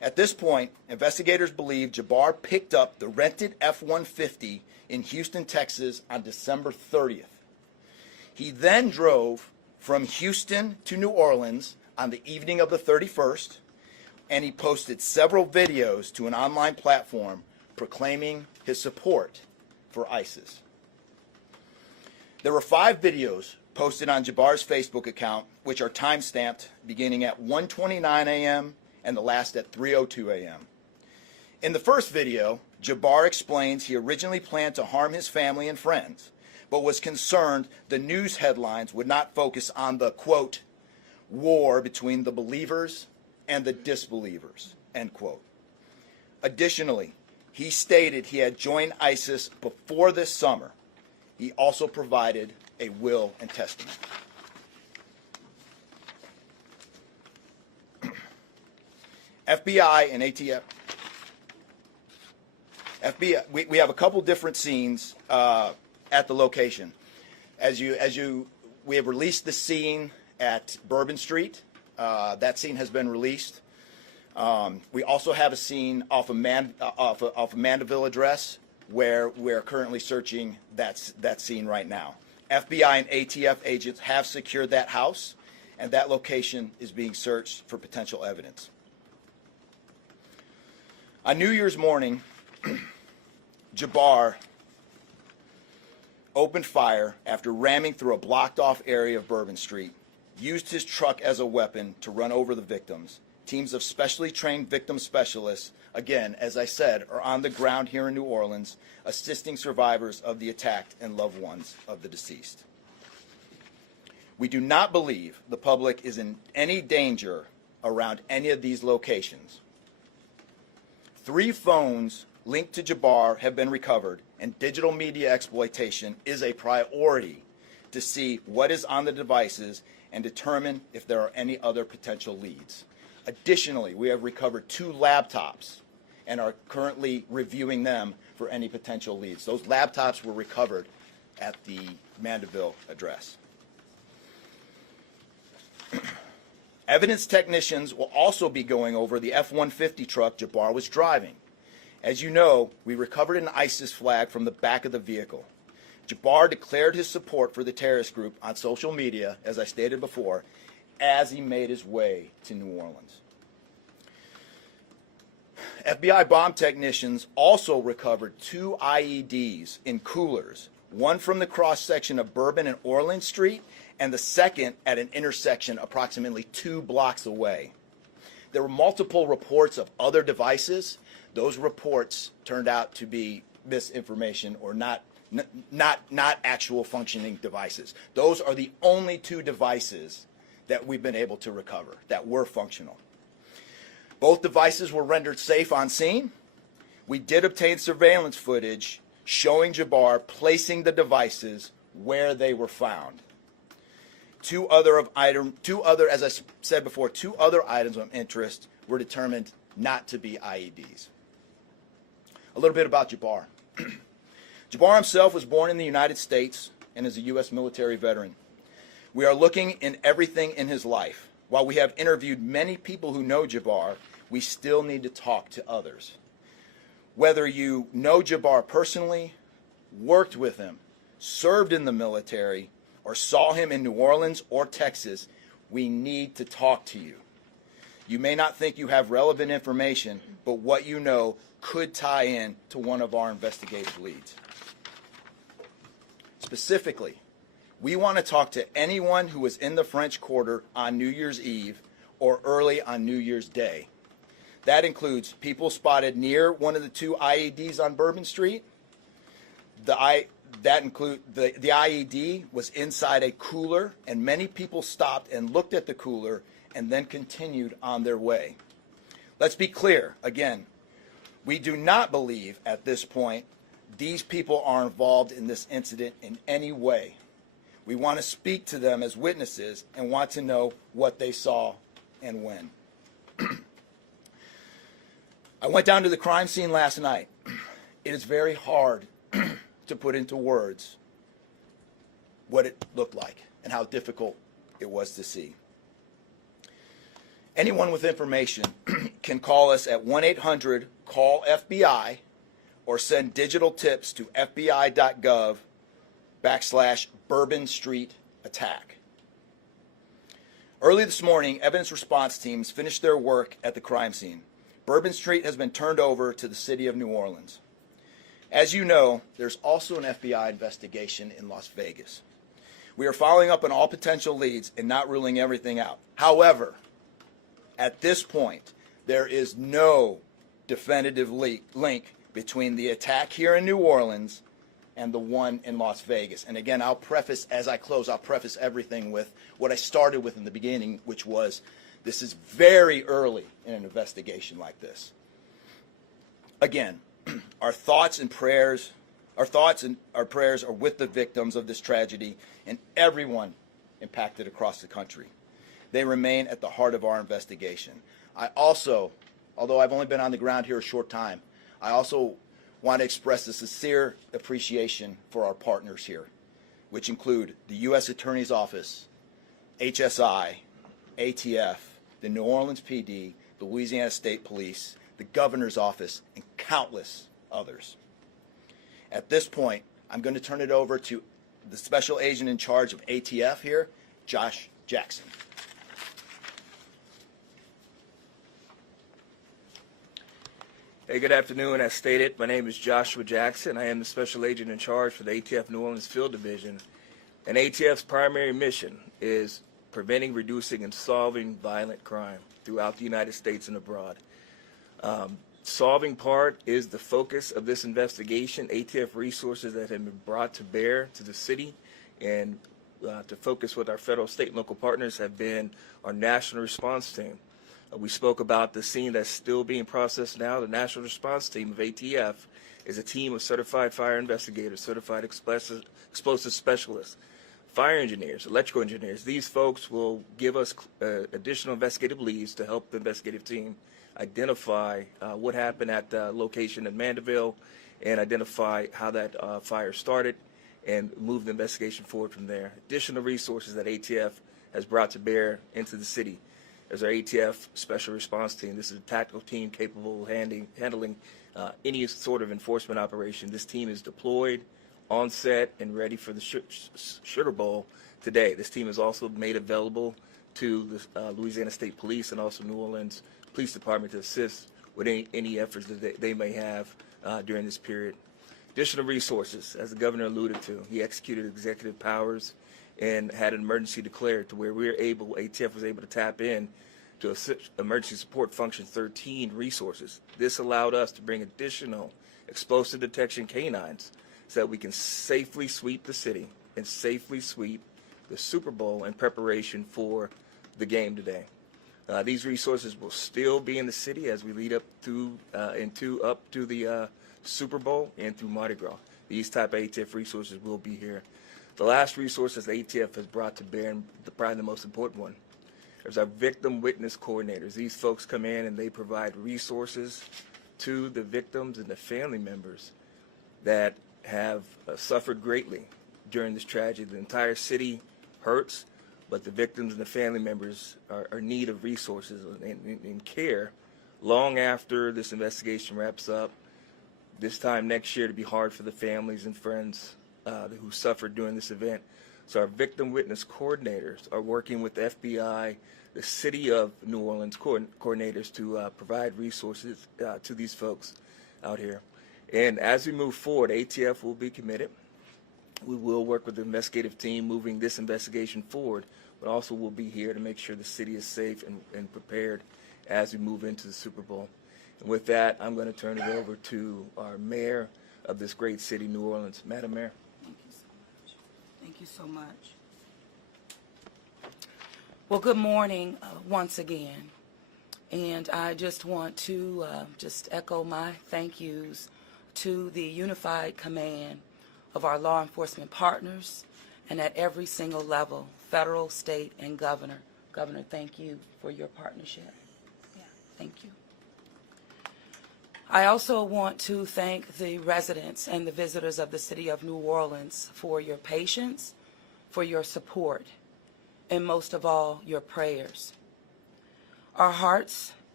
At this point, investigators believe Jabbar picked up the rented F-150 in Houston, Texas on December 30th. He then drove from Houston to New Orleans on the evening of the 31st, and he posted several videos to an online platform proclaiming his support for ISIS. There were 5 videos posted on Jabbar's Facebook account, which are time-stamped beginning at 1:29 a.m. and the last at 3:02 a.m. In the first video, Jabbar explains he originally planned to harm his family and friends, but was concerned the news headlines would not focus on the, quote, war between the believers and the disbelievers, end quote. Additionally, he stated he had joined ISIS before this summer. He also provided a will and testament. FBI and ATF. FBI, we have a couple different scenes at the location. We have released the scene at Bourbon Street. That scene has been released. We also have a scene off of Mandeville Address, where we're currently searching that scene right now. FBI and ATF agents have secured that house, and that location is being searched for potential evidence. On New Year's morning, Jabbar opened fire after ramming through a blocked-off area of Bourbon Street, used his truck as a weapon to run over the victims. Teams of specially trained victim specialists, again, as I said, are on the ground here in New Orleans, assisting survivors of the attack and loved ones of the deceased. We do not believe the public is in any danger around any of these locations. 3 phones linked to Jabbar have been recovered, and digital media exploitation is a priority to see what is on the devices and determine if there are any other potential leads. Additionally, we have recovered 2 laptops and are currently reviewing them for any potential leads. Those laptops were recovered at the Mandeville address. Evidence technicians will also be going over the F-150 truck Jabbar was driving. As you know, we recovered an ISIS flag from the back of the vehicle. Jabbar declared his support for the terrorist group on social media, as I stated before, as he made his way to New Orleans. FBI bomb technicians also recovered 2 IEDs in coolers, one from the cross-section of Bourbon and Orleans Street, and the second at an intersection approximately 2 blocks away. There were multiple reports of other devices. Those reports turned out to be misinformation or not actual functioning devices. Those are the only 2 devices that we've been able to recover that were functional. Both devices were rendered safe on scene. We did obtain surveillance footage showing Jabbar placing the devices where they were found. 2 other, as I said before, 2 other items of interest were determined not to be IEDs. A little bit about Jabbar. Jabbar himself was born in the United States and is a U.S. military veteran. We are looking in everything in his life. While we have interviewed many people who know Jabbar, we still need to talk to others. Whether you know Jabbar personally, worked with him, served in the military, or saw him in New Orleans or Texas, we need to talk to you. You may not think you have relevant information, but what you know could tie in to one of our investigative leads. Specifically, we want to talk to anyone who was in the French Quarter on New Year's Eve or early on New Year's Day. That includes people spotted near one of the 2 IEDs on Bourbon Street. The IED was inside a cooler, and many people stopped and looked at the cooler and then continued on their way. Let's be clear, again, we do not believe at this point these people are involved in this incident in any way. We want to speak to them as witnesses and want to know what they saw and when. I went down to the crime scene last night. It is very hard to put into words what it looked like and how difficult it was to see. Anyone with information, can call us at 1-800-CALL-FBI or send digital tips to fbi.gov/Bourbon Street attack. Early this morning, evidence response teams finished their work at the crime scene. Bourbon Street has been turned over to the city of New Orleans. As you know, there's also an FBI investigation in Las Vegas. We are following up on all potential leads and not ruling everything out. However, at this point, there is no definitive link between the attack here in New Orleans and the one in Las Vegas. And again, I'll preface, as I close, I'll preface everything with what I started with in the beginning, which was this is very early in an investigation like this. Again, our thoughts and prayers are with the victims of this tragedy and everyone impacted across the country. They remain at the heart of our investigation. I also, although I've only been on the ground here a short time, I also want to express a sincere appreciation for our partners here, which include the U.S. Attorney's Office, HSI, ATF, the New Orleans PD, the Louisiana State Police, the Governor's Office, and countless others. At this point, I'm going to turn it over to the Special Agent in charge of ATF here, Josh Jackson. Hey, good afternoon. As stated, my name is Joshua Jackson. I am the Special Agent in charge for the ATF New Orleans Field Division. And ATF's primary mission is preventing, reducing, and solving violent crime throughout the United States and abroad. Solving part is the focus of this investigation. ATF resources that have been brought to bear to the city and to focus with our federal, state, and local partners have been our national response team. We spoke about the scene that's still being processed now. The National Response Team of ATF is a team of certified fire investigators, certified explosive specialists, fire engineers, electrical engineers. These folks will give us additional investigative leads to help the investigative team identify what happened at the location in Mandeville and identify how that fire started and move the investigation forward from there. Additional resources that ATF has brought to bear into the city as our ATF Special Response Team. This is a tactical team capable of handling any sort of enforcement operation. This team is deployed, on set, and ready for the Sugar Bowl today. This team is also made available to the Louisiana State Police and also New Orleans Police Department to assist with any efforts that they may have during this period. Additional resources, as the governor alluded to, he executed executive powers and had an emergency declared to where ATF was able to tap in to Emergency Support Function 13 resources. This allowed us to bring additional explosive detection canines so that we can safely sweep the city and safely sweep the Super Bowl in preparation for the game today. These resources will still be in the city as we lead up to the Super Bowl and through Mardi Gras. These type of ATF resources will be here. The last resources the ATF has brought to bear, and probably the most important one, is our victim witness coordinators. These folks come in and they provide resources to the victims and the family members that have suffered greatly during this tragedy. The entire city hurts, but the victims and the family members are in need of resources and care long after this investigation wraps up. This time next year to be hard for the families and friends who suffered during this event. So our victim witness coordinators are working with the FBI, the City of New Orleans coordinators to provide resources to these folks out here. And as we move forward, ATF will be committed. We will work with the investigative team moving this investigation forward, but also we'll be here to make sure the city is safe and prepared as we move into the Super Bowl. And with that, I'm going to turn it over to our mayor of this great city, New Orleans. Madam Mayor. Thank you so much. Well, good morning once again. And I just want to just echo my thank yous to the unified command of our law enforcement partners and at every single level, federal, state, and governor. Governor, thank you for your partnership. Yeah, thank you. I also want to thank the residents and the visitors of the city of New Orleans for your patience, for your support, and most of all, your prayers. Our hearts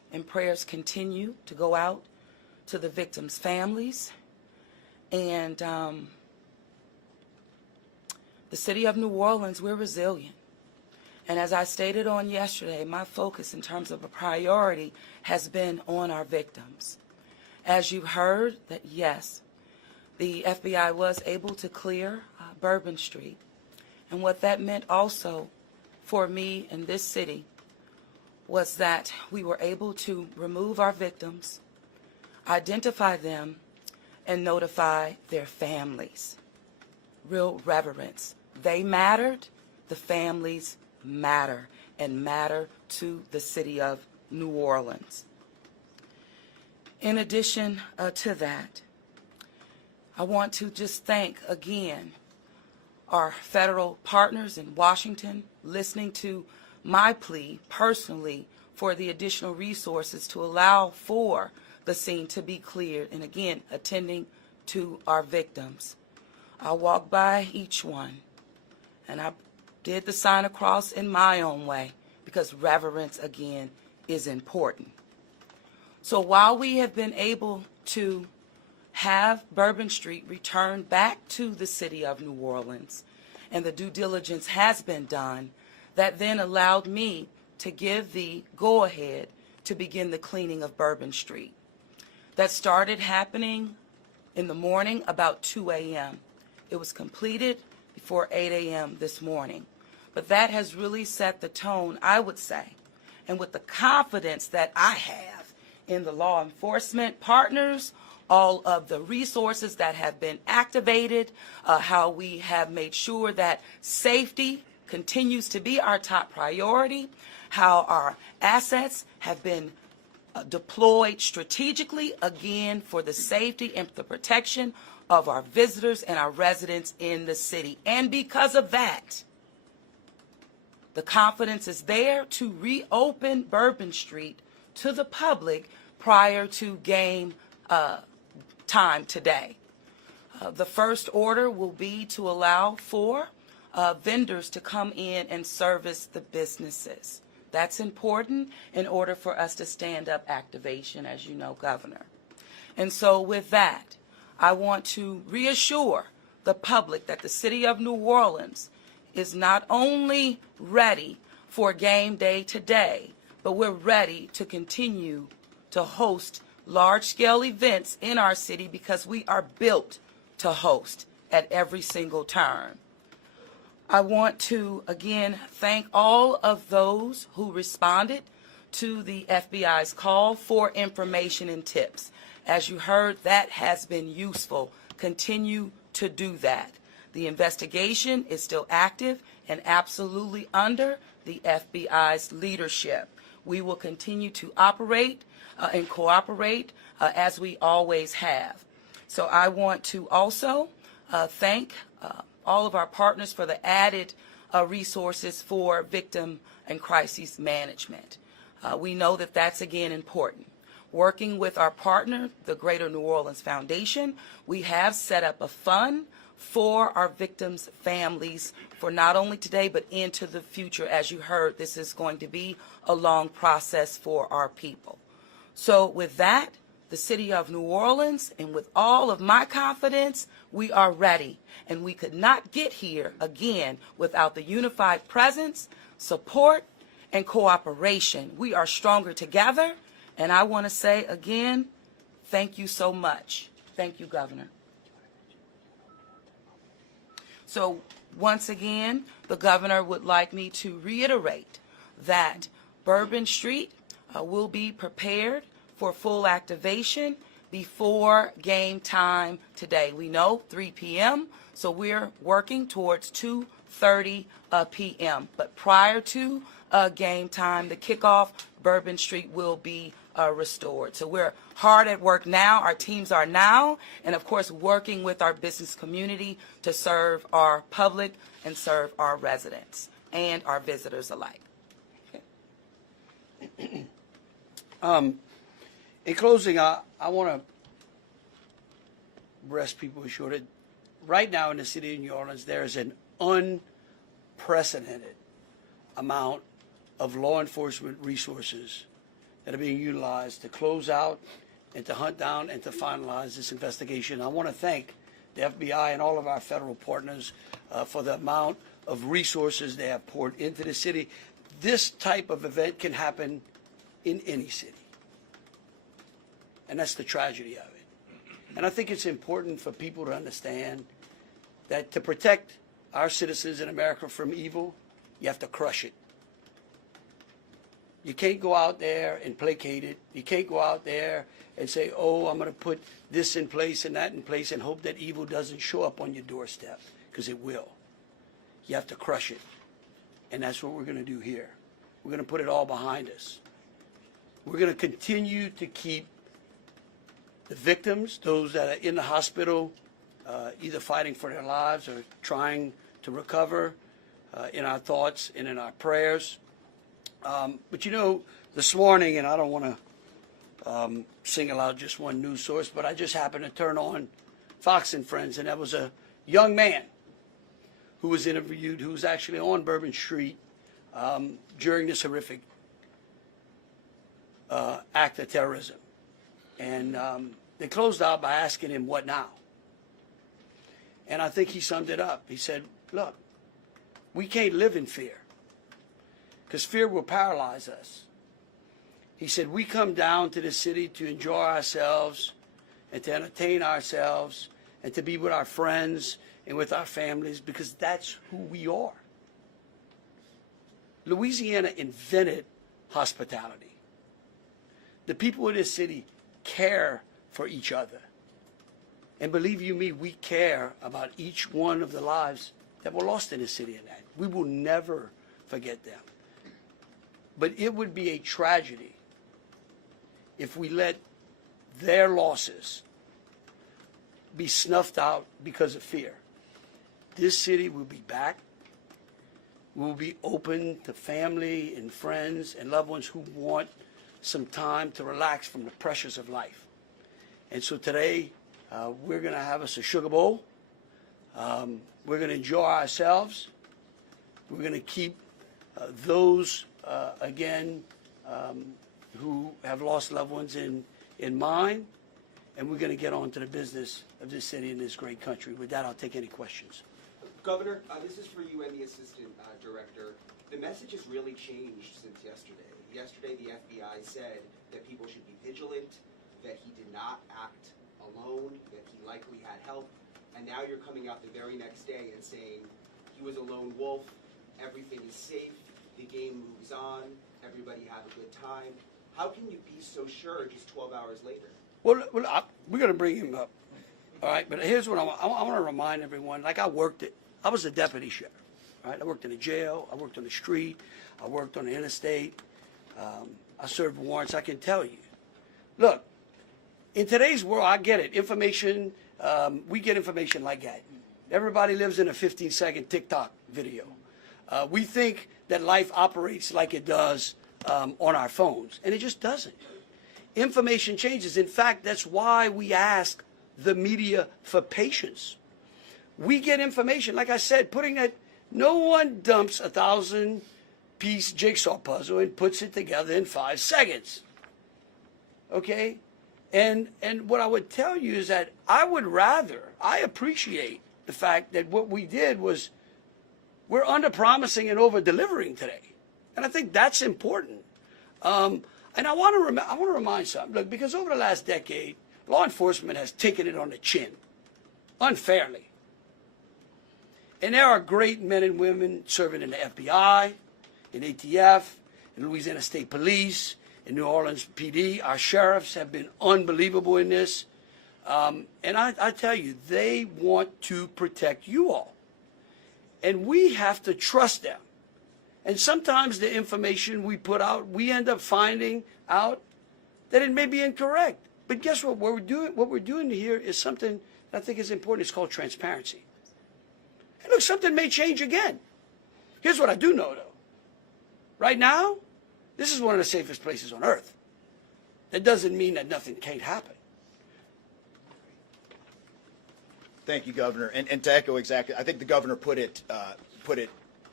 and prayers continue to go out to the victims' families. And the city of New Orleans, we're resilient. And as I stated on yesterday, my focus in terms of a priority has been on our victims. As you heard, that yes, the FBI was able to clear Bourbon Street. And what that meant also for me in this city was that we were able to remove our victims, identify them, and notify their families. Real reverence. They mattered, the families matter, and matter to the city of New Orleans. In addition to that, I want to just thank again our federal partners in Washington listening to my plea personally for the additional resources to allow for the scene to be cleared, and again, attending to our victims. I walked by each one, and I did the sign of cross in my own way, because reverence, again, is important. So while we have been able to have Bourbon Street returned back to the city of New Orleans, and the due diligence has been done, that then allowed me to give the go-ahead to begin the cleaning of Bourbon Street. That started happening in the morning about 2 a.m. It was completed before 8 a.m. this morning. But that has really set the tone, I would say, and with the confidence that I have in the law enforcement partners, all of the resources that have been activated, how we have made sure that safety continues to be our top priority, how our assets have been deployed strategically, again, for the safety and the protection of our visitors and our residents in the city. And because of that, the confidence is there to reopen Bourbon Street to the public prior to game time today. The first order will be to allow for vendors to come in and service the businesses. That's important in order for us to stand up activation, as you know, Governor. And so with that, I want to reassure the public that the city of New Orleans is not only ready for game day today, but we're ready to continue to host large-scale events in our city because we are built to host at every single turn. I want to, again, thank all of those who responded to the FBI's call for information and tips. As you heard, that has been useful. Continue to do that. The investigation is still active and absolutely under the FBI's leadership. We will continue to operate and cooperate as we always have. So I want to also thank all of our partners for the added resources for victim and crisis management. We know that that's, again, important. Working with our partner, the Greater New Orleans Foundation, we have set up a fund for our victims' families for not only today but into the future. As you heard, this is going to be a long process for our people. So with that, the city of New Orleans, and with all of my confidence, we are ready. And we could not get here, again, without the unified presence, support, and cooperation. We are stronger together. And I want to say, again, thank you so much. Thank you, Governor. So once again, the governor would like me to reiterate that Bourbon Street will be prepared for full activation before game time today. We know 3 p.m., so we're working towards 2:30 p.m. But prior to game time, the kickoff, Bourbon Street will be restored. So we're hard at work now. Our teams are now, and of course, working with our business community to serve our public and serve our residents and our visitors alike. Okay. In closing, I want to rest people assured that right now in the city of New Orleans, there is an unprecedented amount of law enforcement resources that are being utilized to close out and to hunt down and to finalize this investigation. I want to thank the FBI and all of our federal partners for the amount of resources they have poured into the city. This type of event can happen in any city. And that's the tragedy of it. And I think it's important for people to understand that to protect our citizens in America from evil, you have to crush it. You can't go out there and placate it. You can't go out there and say, oh, I'm going to put this in place and that in place and hope that evil doesn't show up on your doorstep, because it will. You have to crush it. And that's what we're going to do here. We're going to put it all behind us. We're going to continue to keep the victims, those that are in the hospital, either fighting for their lives or trying to recover, in our thoughts and in our prayers. But you know, this morning, and I don't want to single out just one news source, but I just happened to turn on Fox and Friends, and there was a young man who was interviewed who was actually on Bourbon Street during this horrific act of terrorism. And they closed out by asking him, what now? And I think he summed it up. He said, look, we can't live in fear, because fear will paralyze us. He said, we come down to the city to enjoy ourselves and to entertain ourselves and to be with our friends and with our families, because that's who we are. Louisiana invented hospitality. The people of this city care for each other. And believe you me, we care about each one of the lives that were lost in this city and that. We will never forget them. But it would be a tragedy if we let their losses be snuffed out because of fear. This city will be back. We'll be open to family and friends and loved ones who want some time to relax from the pressures of life. And so today, we're going to have us a sugar bowl. We're going to enjoy ourselves. We're going to keep those, again, who have lost loved ones in mind. And we're going to get on to the business of this city and this great country. With that, I'll take any questions. Governor, this is for you and the Assistant Director. The message has really changed since yesterday. Yesterday, the FBI said that people should be vigilant, that he did not act alone, that he likely had help, and now you're coming out the very next day and saying he was a lone wolf, everything is safe, the game moves on, everybody have a good time. How can you be so sure just 12 hours later? Well, we're going to bring him up. All right, but here's what I want to remind everyone. Like, I was a deputy sheriff. Right? I worked in a jail. I worked on the street. I worked on the interstate. I served warrants. I can tell you. Look, in today's world, I get it. Information, we get information like that. Everybody lives in a 15-second TikTok video. We think that life operates like it does on our phones, and it just doesn't. Information changes. In fact, that's why we ask the media for patience. We get information, like I said, no one dumps a 1,000-piece jigsaw puzzle and puts it together in 5 seconds. Okay? And what I would tell you is that I appreciate the fact that what we did was we're under-promising and over-delivering today. And I think that's important. And I want to remind something. Look, because over the last decade, law enforcement has taken it on the chin, unfairly. And there are great men and women serving in the FBI, in ATF, in Louisiana State Police, in New Orleans PD. Our sheriffs have been unbelievable in this. And I tell you, they want to protect you all. And we have to trust them. And sometimes the information we put out, we end up finding out that it may be incorrect. But guess what? What we're doing here is something that I think is important. It's called transparency. And look, something may change again. Here's what I do know, though. Right now, this is one of the safest places on earth. That doesn't mean that nothing can't happen. Thank you, Governor. And to echo exactly, I think the governor put it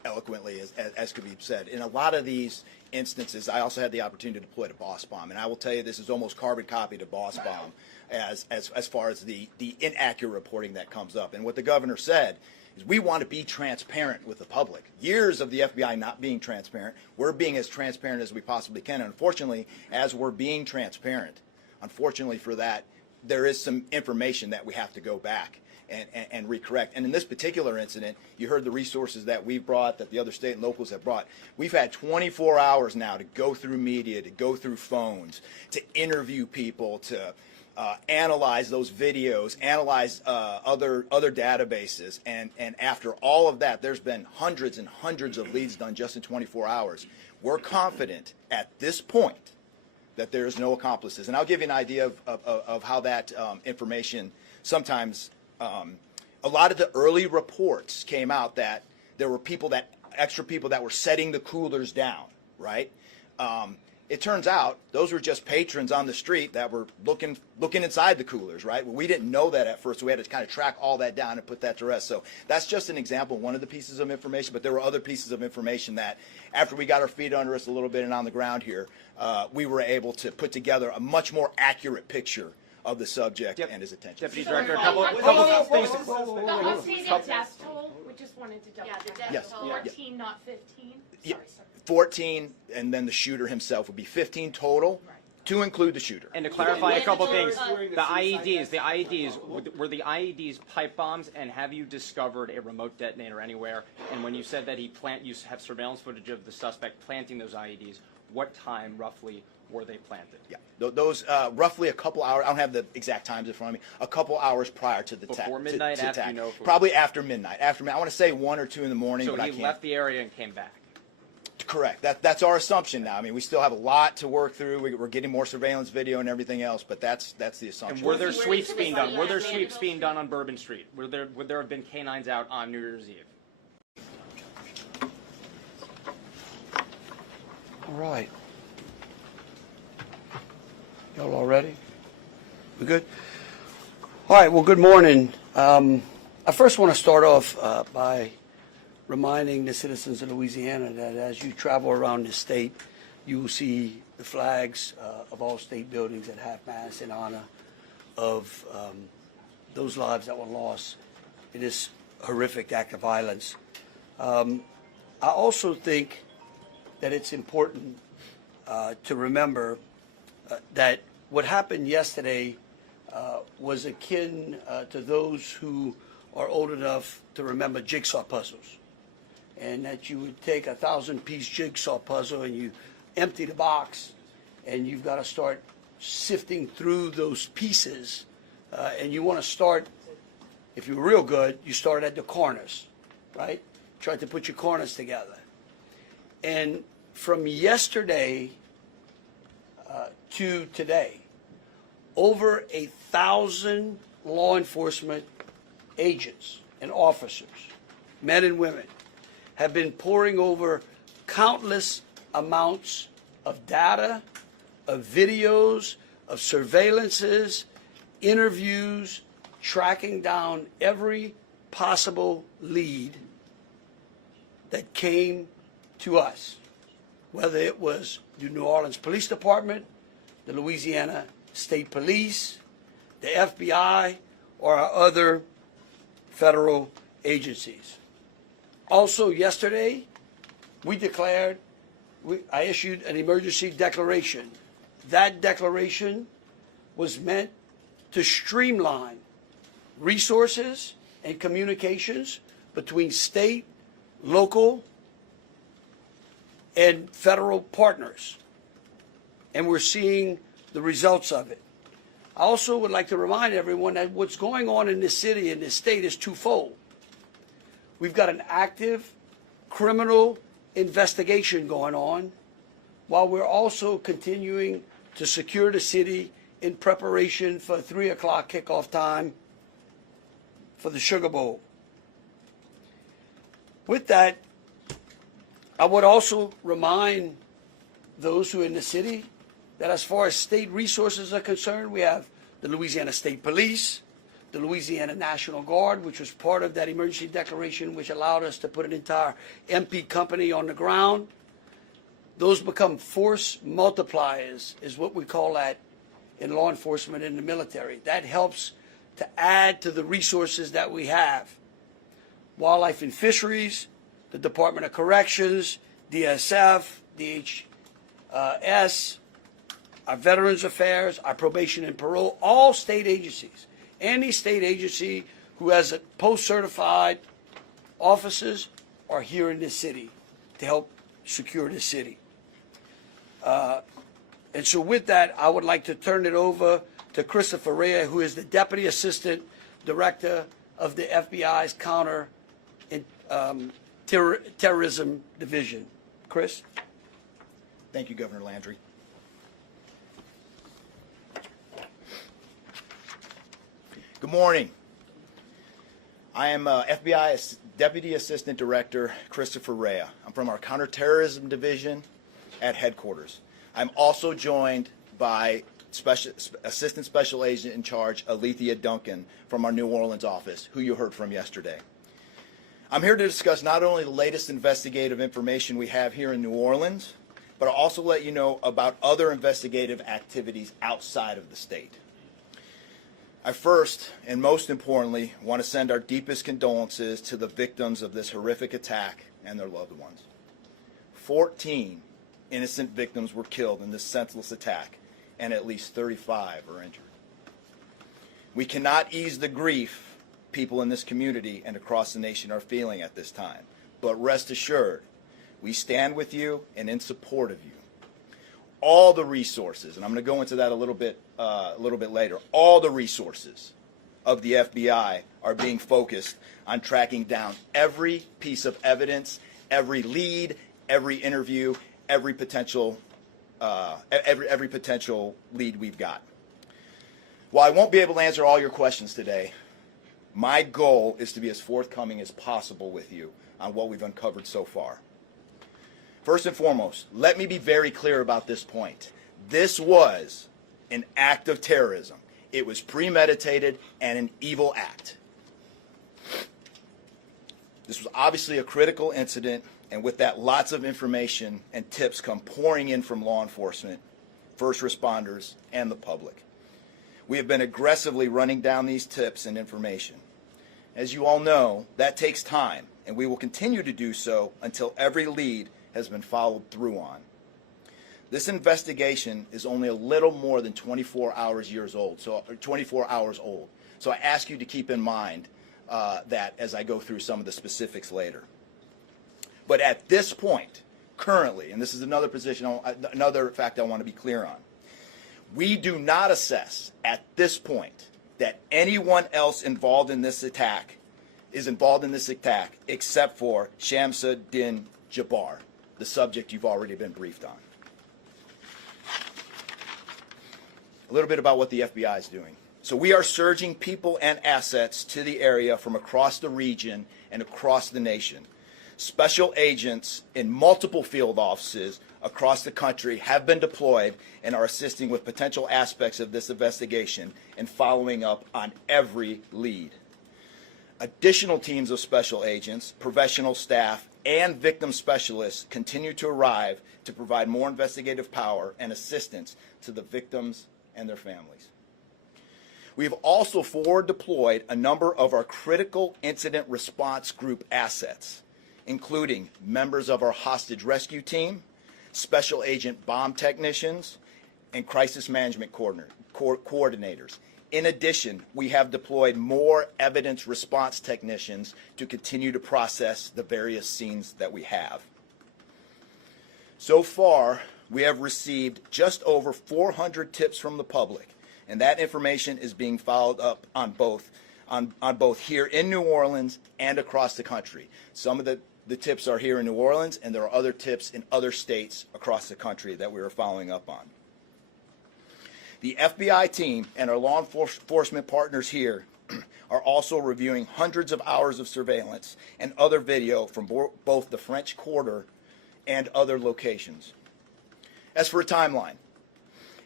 eloquently as could be said. In a lot of these instances, I also had the opportunity to deploy to Boss Bomb, and I will tell you this is almost carbon copy to Boss Bomb as far as the inaccurate reporting that comes up. And what the governor said is we want to be transparent with the public. Years of the FBI not being transparent, we're being as transparent as we possibly can. And unfortunately, as we're being transparent, unfortunately for that, there is some information that we have to go back and recorrect. And in this particular incident, you heard the resources that we brought, that the other state and locals have brought. We've had 24 hours now to go through media, to go through phones, to interview people, to analyze those videos, analyze other databases, and after all of that, there's been hundreds and hundreds of leads done just in 24 hours. We're confident at this point that there is no accomplices. And I'll give you an idea of how that information sometimes, a lot of the early reports came out that there were extra people that were setting the coolers down, right? It turns out those were just patrons on the street that were looking inside the coolers, right? Well, we didn't know that at first, so we had to kind of track all that down and put that to rest. So that's just an example, one of the pieces of information, but there were other pieces of information that after we got our feet under us a little bit and on the ground here, we were able to put together a much more accurate picture of the subject and his attention. Deputy Director, a couple of things. The updated death toll, we just wanted to double check. Yes. 14, not 15? Yeah. Sorry. 14, and then the shooter himself would be 15 total, to include the shooter. And to clarify a couple things, the IEDs, were the IEDs pipe bombs, and have you discovered a remote detonator anywhere? And when you said that you have surveillance footage of the suspect planting those IEDs, what time roughly were they planted? Yeah, those roughly a couple hours. I don't have the exact times in front of me. A couple hours prior to the attack. Before midnight, to after attack. you know? Probably after midnight. After midnight. I want to say 1 or 2 in the morning. So but he I can't. left the area and came back. Correct. That's our assumption now. I mean, we still have a lot to work through. We're getting more surveillance video and everything else, but that's the assumption. And were there sweeps being done? Were there sweeps being done on Bourbon Street? Would there have been canines out on New Year's Eve? All right. Y'all all ready? We good? All right, well, good morning. I first want to start off by reminding the citizens of Louisiana that as you travel around the state, you will see the flags of all state buildings at half-mast in honor of those lives that were lost in this horrific act of violence. I also think that it's important to remember that what happened yesterday was akin to those who are old enough to remember jigsaw puzzles. And that you would take a 1,000-piece jigsaw puzzle and you empty the box and you've got to start sifting through those pieces. And you want to start, if you're real good, you start at the corners, right? Try to put your corners together. And from yesterday to today, over 1,000 law enforcement agents and officers, men and women, have been poring over countless amounts of data, of videos, of surveillances, interviews, tracking down every possible lead that came to us, whether it was the New Orleans Police Department, the Louisiana State Police, the FBI, or our other federal agencies. Also yesterday, I issued an emergency declaration. That declaration was meant to streamline resources and communications between state, local, and federal partners. And we're seeing the results of it. I also would like to remind everyone that what's going on in this city and this state is twofold. We've got an active criminal investigation going on, while we're also continuing to secure the city in preparation for 3 o'clock kickoff time for the Sugar Bowl. With that, I would also remind those who are in the city that as far as state resources are concerned, we have the Louisiana State Police, the Louisiana National Guard, which was part of that emergency declaration, which allowed us to put an entire MP company on the ground. Those become force multipliers, is what we call that in law enforcement and the military. That helps to add to the resources that we have. Wildlife and Fisheries, the Department of Corrections, DSF, DHS, our Veterans Affairs, our Probation and Parole, all state agencies. Any state agency who has a post-certified officers are here in this city to help secure the city. And so with that, I would like to turn it over to Christopher Rea, who is the Deputy Assistant Director of the FBI's Counter Terrorism Division. Chris? Thank you, Governor Landry. Good morning. I am FBI Deputy Assistant Director Christopher Rea. I'm from our Counterterrorism Division at headquarters. I'm also joined by Assistant Special Agent in Charge Alethea Duncan from our New Orleans office, who you heard from yesterday. I'm here to discuss not only the latest investigative information we have here in New Orleans, but I'll also let you know about other investigative activities outside of the state. I first, and most importantly, want to send our deepest condolences to the victims of this horrific attack and their loved ones. 14 innocent victims were killed in this senseless attack, and at least 35 are injured. We cannot ease the grief people in this community and across the nation are feeling at this time, but rest assured, we stand with you and in support of you. All the resources, and I'm going to go into that a little bit later, all the resources of the FBI are being focused on tracking down every piece of evidence, every lead, every interview, every potential lead we've got. While I won't be able to answer all your questions today, my goal is to be as forthcoming as possible with you on what we've uncovered so far. First and foremost, let me be very clear about this point. This was an act of terrorism. It was premeditated and an evil act. This was obviously a critical incident, and with that, lots of information and tips come pouring in from law enforcement, first responders, and the public. We have been aggressively running down these tips and information. As you all know, that takes time, and we will continue to do so until every lead has been followed through on. This investigation is only a little more than 24 hours old. So I ask you to keep in mind that as I go through some of the specifics later. But at this point, currently, and this is another fact I want to be clear on, we do not assess at this point that anyone else involved in this attack except for Shamsa Din Jabbar, the subject you've already been briefed on. A little bit about what the FBI is doing. So we are surging people and assets to the area from across the region and across the nation. Special agents in multiple field offices across the country have been deployed and are assisting with potential aspects of this investigation and following up on every lead. Additional teams of special agents, professional staff, and victim specialists continue to arrive to provide more investigative power and assistance to the victims and their families. We have also forward deployed a number of our critical incident response group assets, including members of our hostage rescue team, special agent bomb technicians, and crisis management coordinators. In addition, we have deployed more evidence response technicians to continue to process the various scenes that we have. So far, we have received just over 400 tips from the public, and that information is being followed up on both here in New Orleans and across the country. Some of the tips are here in New Orleans, and there are other tips in other states across the country that we are following up on. The FBI team and our law enforcement partners here are also reviewing hundreds of hours of surveillance and other video from both the French Quarter and other locations. As for a timeline,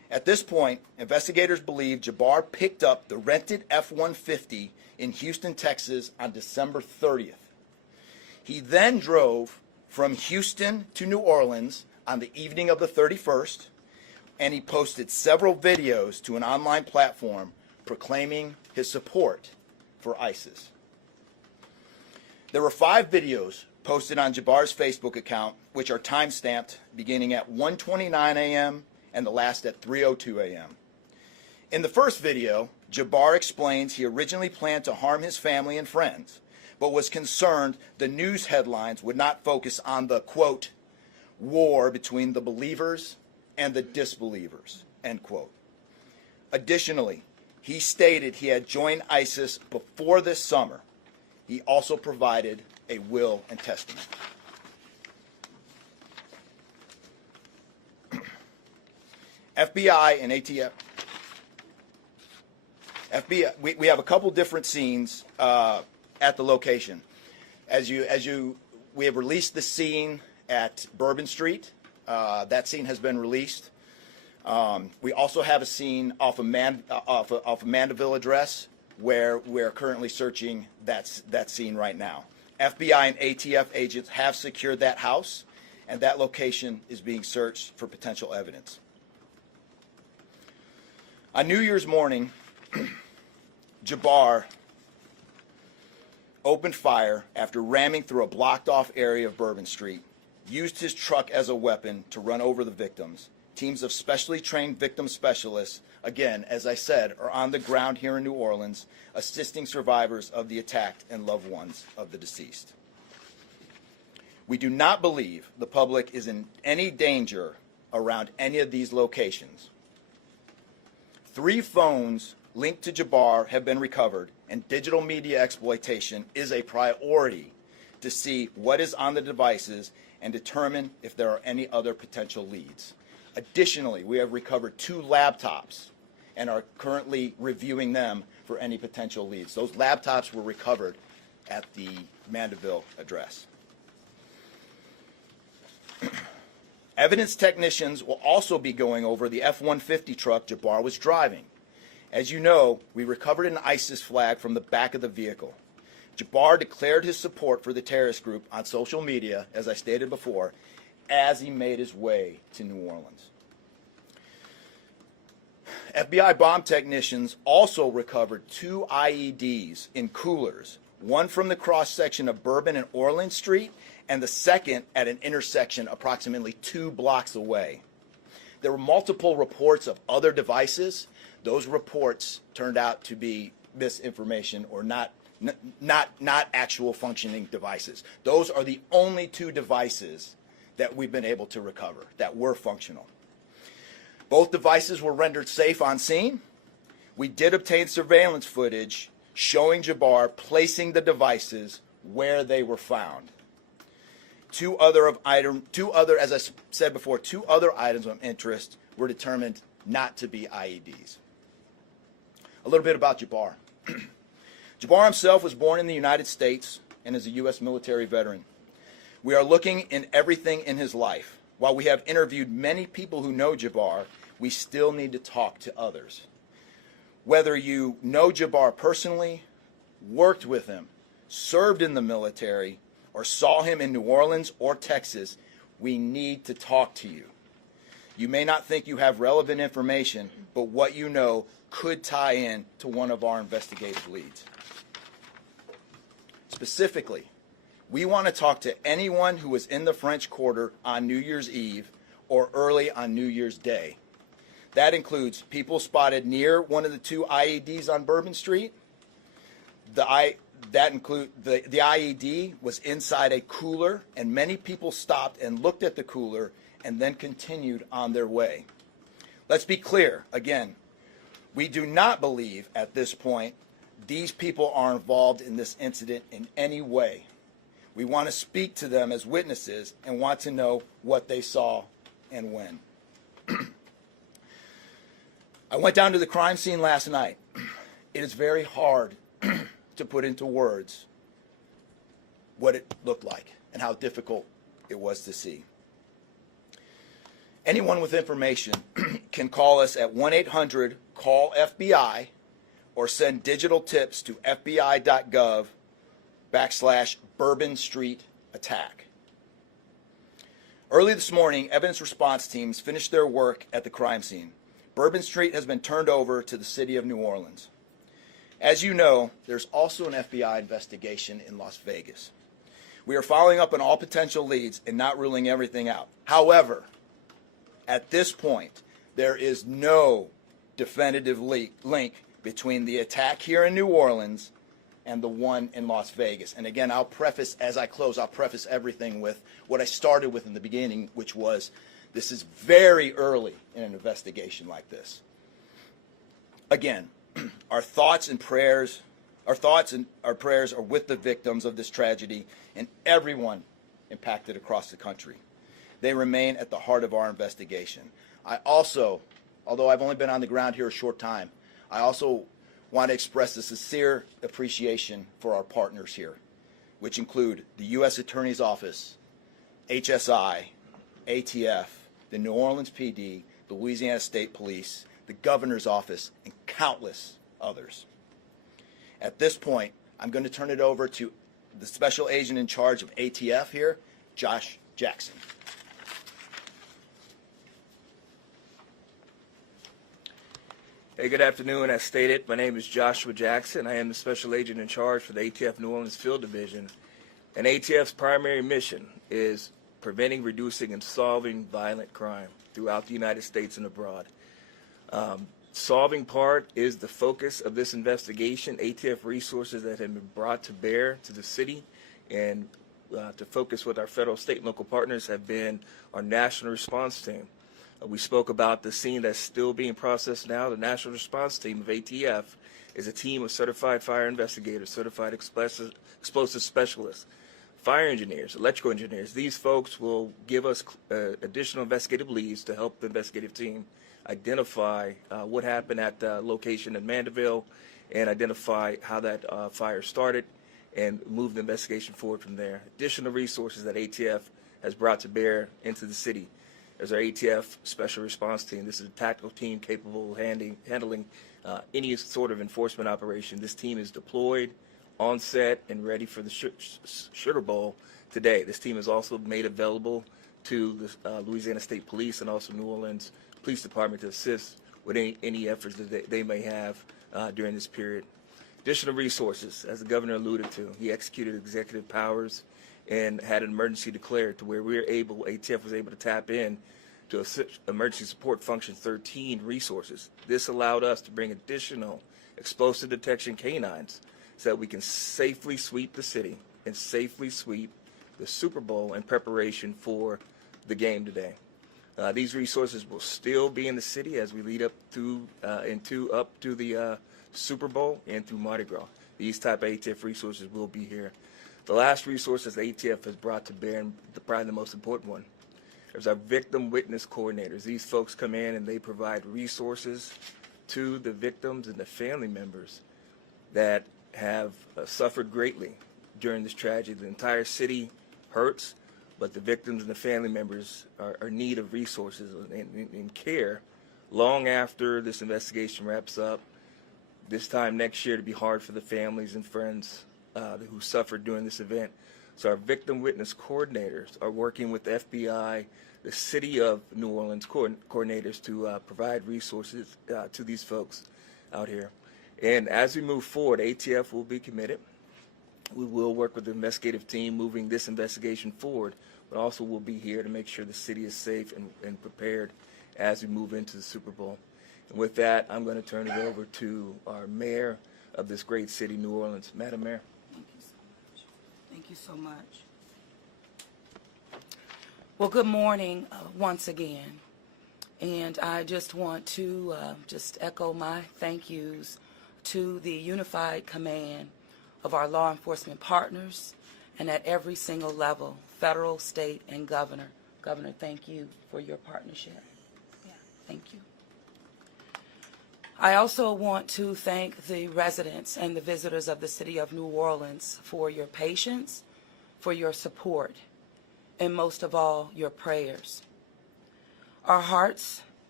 At this point, investigators believe Jabbar picked up the rented F-150 in Houston, Texas on December 30th. He then drove from Houston to New Orleans on the evening of the 31st, and he posted several videos to an online platform proclaiming his support for ISIS. There were 5 videos posted on Jabbar's Facebook account, which are time-stamped beginning at 1:29 a.m. and the last at 3:02 a.m. In the first video, Jabbar explains he originally planned to harm his family and friends, but was concerned the news headlines would not focus on the, quote, war between the believers and the disbelievers, end quote. Additionally, he stated he had joined ISIS before this summer. He also provided a will and testament. FBI and ATF. FBI. We have a couple different scenes at the location. We have released the scene at Bourbon Street. That scene has been released. We also have a scene off of Mandeville address where we're currently searching that scene right now. FBI and ATF agents have secured that house, and that location is being searched for potential evidence. On New Year's morning, Jabbar opened fire after ramming through a blocked-off area of Bourbon Street, used his truck as a weapon to run over the victims. Teams of specially trained victim specialists, again, as I said, are on the ground here in New Orleans, assisting survivors of the attack and loved ones of the deceased. We do not believe the public is in any danger around any of these locations. 3 phones linked to Jabbar have been recovered, and digital media exploitation is a priority to see what is on the devices and determine if there are any other potential leads. Additionally, we have recovered 2 laptops and are currently reviewing them for any potential leads. Those laptops were recovered at the Mandeville address. Evidence technicians will also be going over the F-150 truck Jabbar was driving. As you know, we recovered an ISIS flag from the back of the vehicle. Jabbar declared his support for the terrorist group on social media, as I stated before, as he made his way to New Orleans. FBI bomb technicians also recovered 2 IEDs in coolers, one from the cross-section of Bourbon and Orleans Street, and the second at an intersection approximately 2 blocks away. There were multiple reports of other devices. Those reports turned out to be misinformation or not actual functioning devices. Those are the only 2 devices that we've been able to recover that were functional. Both devices were rendered safe on scene. We did obtain surveillance footage showing Jabbar placing the devices where they were found. 2 other, as I said before, 2 other items of interest were determined not to be IEDs. A little bit about Jabbar. Jabbar himself was born in the United States and is a U.S. military veteran. We are looking in everything in his life. While we have interviewed many people who know Jabbar, we still need to talk to others. Whether you know Jabbar personally, worked with him, served in the military, or saw him in New Orleans or Texas, we need to talk to you. You may not think you have relevant information, but what you know could tie in to one of our investigative leads. Specifically, we want to talk to anyone who was in the French Quarter on New Year's Eve or early on New Year's Day. That includes people spotted near one of the 2 IEDs on Bourbon Street. The IED was inside a cooler, and many people stopped and looked at the cooler and then continued on their way. Let's be clear, again, we do not believe at this point these people are involved in this incident in any way. We want to speak to them as witnesses and want to know what they saw and when. I went down to the crime scene last night. It is very hard to put into words what it looked like and how difficult it was to see. Anyone with information can call us at 1-800-CALL-FBI or send digital tips to fbi.gov/Bourbon Street attack. Early this morning, evidence response teams finished their work at the crime scene. Bourbon Street has been turned over to the city of New Orleans. As you know, there's also an FBI investigation in Las Vegas. We are following up on all potential leads and not ruling everything out. However, at this point, there is no definitive link between the attack here in New Orleans and the one in Las Vegas. And again, I'll preface, as I close, I'll preface everything with what I started with in the beginning, which was this is very early in an investigation like this. Again, our thoughts and prayers are with the victims of this tragedy and everyone impacted across the country. They remain at the heart of our investigation. I also, although I've only been on the ground here a short time, I also want to express a sincere appreciation for our partners here, which include the U.S. Attorney's Office, HSI, ATF, the New Orleans PD, the Louisiana State Police, the Governor's Office, and countless others. At this point, I'm going to turn it over to the Special Agent in charge of ATF here, Josh Jackson. Hey, good afternoon. As stated, my name is Joshua Jackson. I am the Special Agent in charge for the ATF New Orleans Field Division. And ATF's primary mission is preventing, reducing, and solving violent crime throughout the United States and abroad. Solving part is the focus of this investigation. ATF resources that have been brought to bear to the city and to focus with our federal, state, and local partners have been our national response team. We spoke about the scene that's still being processed now. The National Response Team of ATF is a team of certified fire investigators, certified explosive specialists, fire engineers, electrical engineers. These folks will give us additional investigative leads to help the investigative team identify what happened at the location in Mandeville and identify how that fire started and move the investigation forward from there. Additional resources that ATF has brought to bear into the city. There's our ATF Special Response Team. This is a tactical team capable of handling any sort of enforcement operation. This team is deployed, on set, and ready for the Sugar Bowl today. This team is also made available to the Louisiana State Police and also New Orleans Police Department to assist with any efforts that they may have during this period. Additional resources, as the governor alluded to, he executed executive powers and had an emergency declared to where ATF was able to tap in to Emergency Support Function 13 resources. This allowed us to bring additional explosive detection canines so that we can safely sweep the city and safely sweep the Super Bowl in preparation for the game today. These resources will still be in the city as we lead up to the Super Bowl and through Mardi Gras. These type of ATF resources will be here. The last resources the ATF has brought to bear, and probably the most important one, is our victim witness coordinators. These folks come in and they provide resources to the victims and the family members that have suffered greatly during this tragedy. The entire city hurts, but the victims and the family members are in need of resources and care long after this investigation wraps up. This time next year to be hard for the families and friends who suffered during this event. So our victim witness coordinators are working with the FBI, the City of New Orleans coordinators to provide resources to these folks out here. And as we move forward, ATF will be committed. We will work with the investigative team moving this investigation forward, but also we'll be here to make sure the city is safe and prepared as we move into the Super Bowl. And with that, I'm going to turn it over to our mayor of this great city, New Orleans. Madam Mayor. Thank you so much. Well, good morning once again. And I just want to just echo my thank yous to the unified command of our law enforcement partners and at every single level, federal, state, and governor. Governor, thank you for your partnership. Yeah, thank you. I also want to thank the residents and the visitors of the city of New Orleans for your patience, for your support, and most of all, your prayers. Our hearts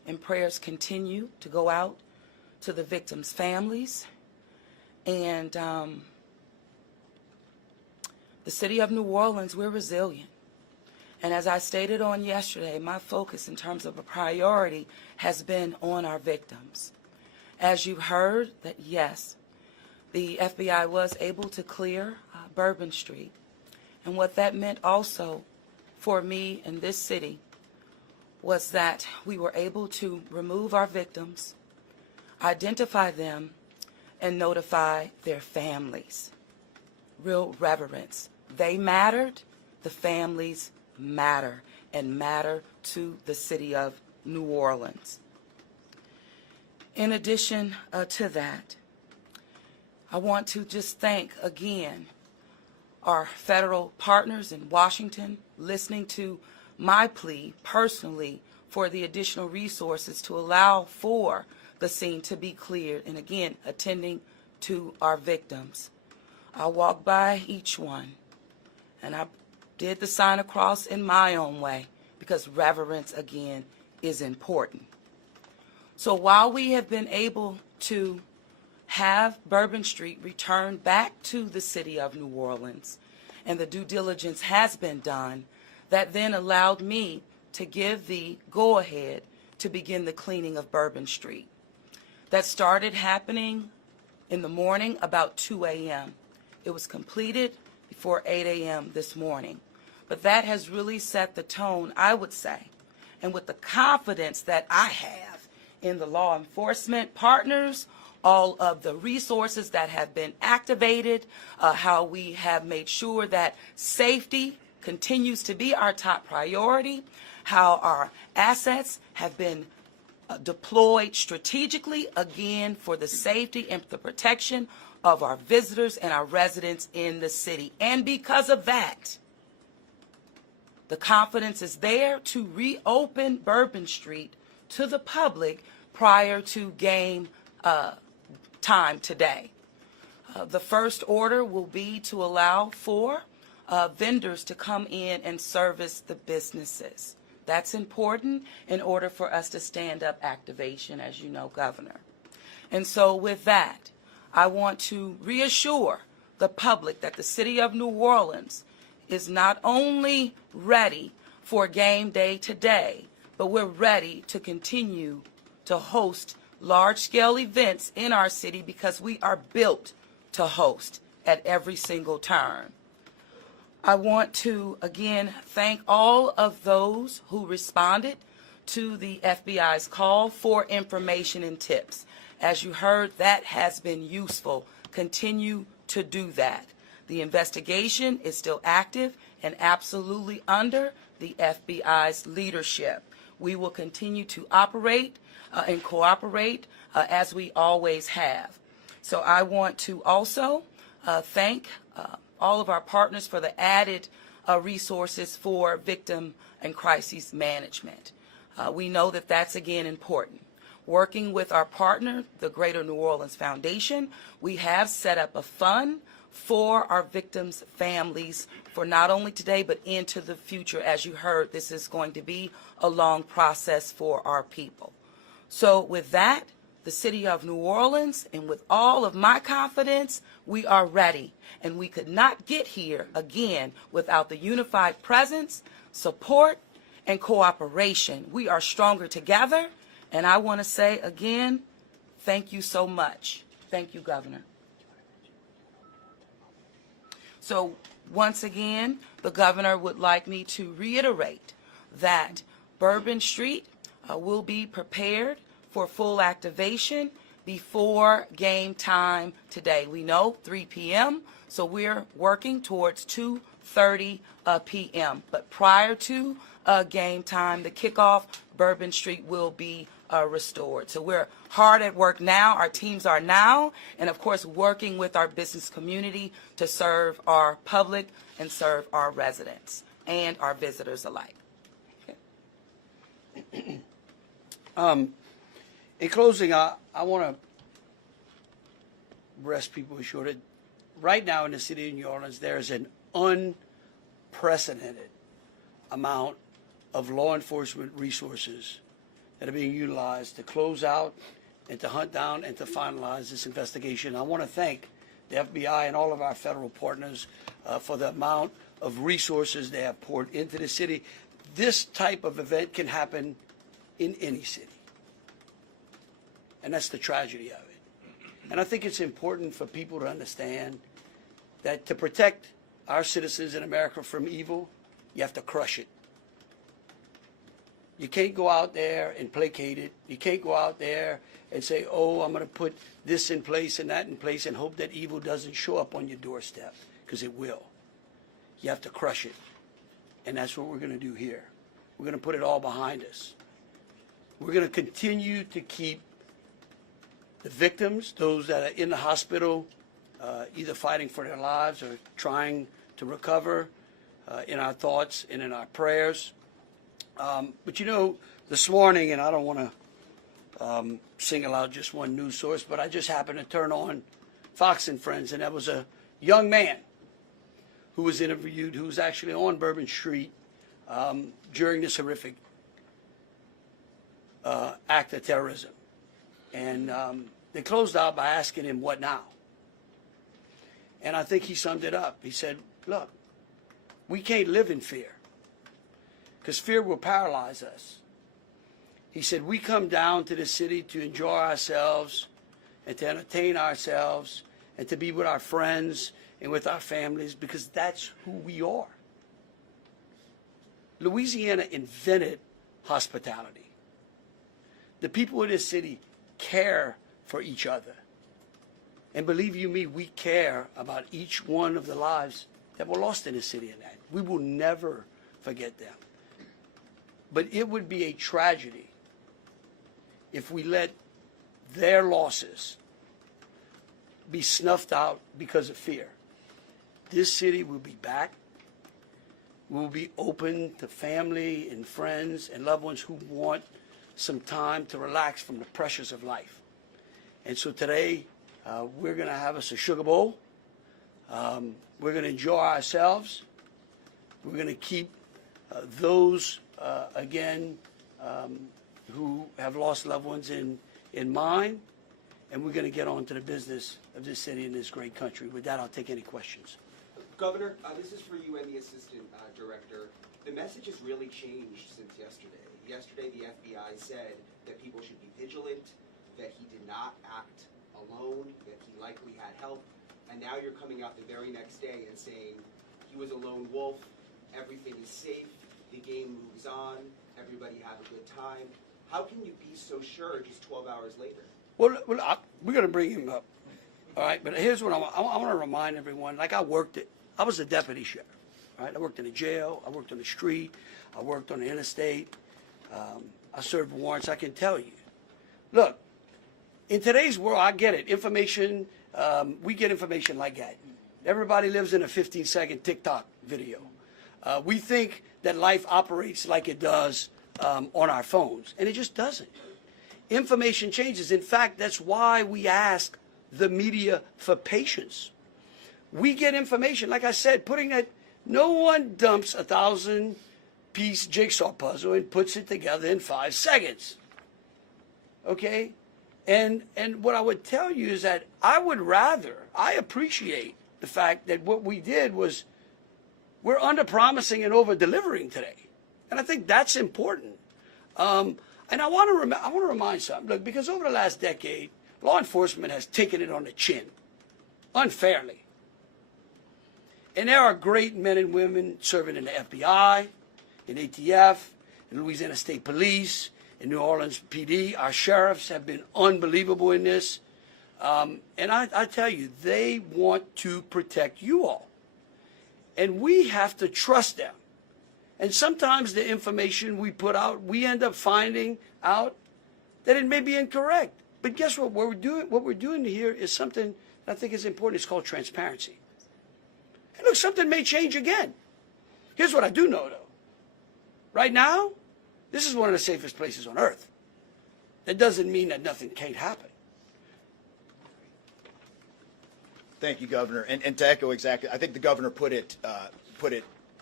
and prayers continue to go out to the victims' families. And the city of New Orleans, we're resilient. And as I stated on yesterday, my focus in terms of a priority has been on our victims. As you heard, that yes, the FBI was able to clear Bourbon Street. And what that meant also for me in this city was that we were able to remove our victims, identify them, and notify their families. Real reverence. They mattered, the families matter, and matter to the city of New Orleans. In addition to that, I want to just thank again our federal partners in Washington, listening to my plea personally for the additional resources to allow for the scene to be cleared, and again, attending to our victims. I walked by each one, and I did the sign of cross in my own way, because reverence, again, is important. So while we have been able to have Bourbon Street returned back to the city of New Orleans, and the due diligence has been done, that then allowed me to give the go-ahead to begin the cleaning of Bourbon Street. That started happening in the morning about 2 a.m. It was completed before 8 a.m. this morning. But that has really set the tone, I would say, and with the confidence that I have in the law enforcement partners, all of the resources that have been activated, how we have made sure that safety continues to be our top priority, how our assets have been deployed strategically, again, for the safety and the protection of our visitors and our residents in the city. And because of that, the confidence is there to reopen Bourbon Street to the public prior to game time today. The first order will be to allow for vendors to come in and service the businesses. That's important in order for us to stand up activation, as you know, Governor. And so with that, I want to reassure the public that the city of New Orleans is not only ready for game day today, but we're ready to continue to host large-scale events in our city because we are built to host at every single turn. I want to, again, thank all of those who responded to the FBI's call for information and tips. As you heard, that has been useful. Continue to do that. The investigation is still active and absolutely under the FBI's leadership. We will continue to operate and cooperate as we always have. So I want to also thank all of our partners for the added resources for victim and crisis management. We know that that's, again, important. Working with our partner, the Greater New Orleans Foundation, we have set up a fund for our victims' families for not only today but into the future. As you heard, this is going to be a long process for our people. So with that, the city of New Orleans, and with all of my confidence, we are ready. And we could not get here, again, without the unified presence, support, and cooperation. We are stronger together. And I want to say, again, thank you so much. Thank you, Governor. So once again, the governor would like me to reiterate that Bourbon Street will be prepared for full activation before game time today. We know 3 p.m., so we're working towards 2:30 p.m. But prior to game time, the kickoff, Bourbon Street will be restored. So we're hard at work now. Our teams are now, and of course, working with our business community to serve our public and serve our residents and our visitors alike. Okay. In closing, I want to rest people assured that right now in the city of New Orleans, there is an unprecedented amount of law enforcement resources that are being utilized to close out and to hunt down and to finalize this investigation. I want to thank the FBI and all of our federal partners for the amount of resources they have poured into the city. This type of event can happen in any city. And that's the tragedy of it. And I think it's important for people to understand that to protect our citizens in America from evil, you have to crush it. You can't go out there and placate it. You can't go out there and say, oh, I'm going to put this in place and that in place and hope that evil doesn't show up on your doorstep, because it will. You have to crush it. And that's what we're going to do here. We're going to put it all behind us. We're going to continue to keep the victims, those that are in the hospital, either fighting for their lives or trying to recover, in our thoughts and in our prayers. But you know, this morning, and I don't want to single out just one news source, but I just happened to turn on Fox and Friends, and there was a young man who was interviewed who was actually on Bourbon Street during this horrific act of terrorism. And they closed out by asking him, what now? And I think he summed it up. He said, look, we can't live in fear, because fear will paralyze us. He said, we come down to the city to enjoy ourselves and to entertain ourselves and to be with our friends and with our families, because that's who we are. Louisiana invented hospitality. The people of this city care for each other. And believe you me, we care about each one of the lives that were lost in this city and that. We will never forget them. But it would be a tragedy if we let their losses be snuffed out because of fear. This city will be back. We will be open to family and friends and loved ones who want some time to relax from the pressures of life. And so today, we're going to have us a sugar bowl. We're going to enjoy ourselves. We're going to keep those, again, who have lost loved ones in mind. And we're going to get on to the business of this city and this great country. With that, I'll take any questions. Governor, this is for you and the Assistant Director. The message has really changed since yesterday. Yesterday, the FBI said that people should be vigilant, that he did not act alone, that he likely had help, and now you're coming out the very next day and saying he was a lone wolf, everything is safe, the game moves on, everybody have a good time. How can you be so sure just 12 hours later? Well, we're going to bring him up, all right? But here's what I want to remind everyone. Like I was a deputy sheriff, right? I worked in a jail. I worked on the street. I worked on the interstate. I served warrants. I can tell you. Look, in today's world, I get it. Information, we get information like that. Everybody lives in a 15-second TikTok video. We think that life operates like it does on our phones, and it just doesn't. Information changes. In fact, that's why we ask the media for patience. We get information, like I said, no one dumps a 1,000-piece jigsaw puzzle and puts it together in 5 seconds. Okay? And what I would tell you is that I appreciate the fact that what we did was we're under-promising and over-delivering today. And I think that's important. And I want to remind something. Look, because over the last decade, law enforcement has taken it on the chin, unfairly. And there are great men and women serving in the FBI, in ATF, in Louisiana State Police, in New Orleans PD. Our sheriffs have been unbelievable in this. And I tell you, they want to protect you all. And we have to trust them. And sometimes the information we put out, we end up finding out that it may be incorrect. But guess what? What we're doing here is something that I think is important. It's called transparency. And look, something may change again. Here's what I do know, though. Right now, this is one of the safest places on earth. That doesn't mean that nothing can't happen. Thank you, Governor. And to echo exactly, I think the governor put it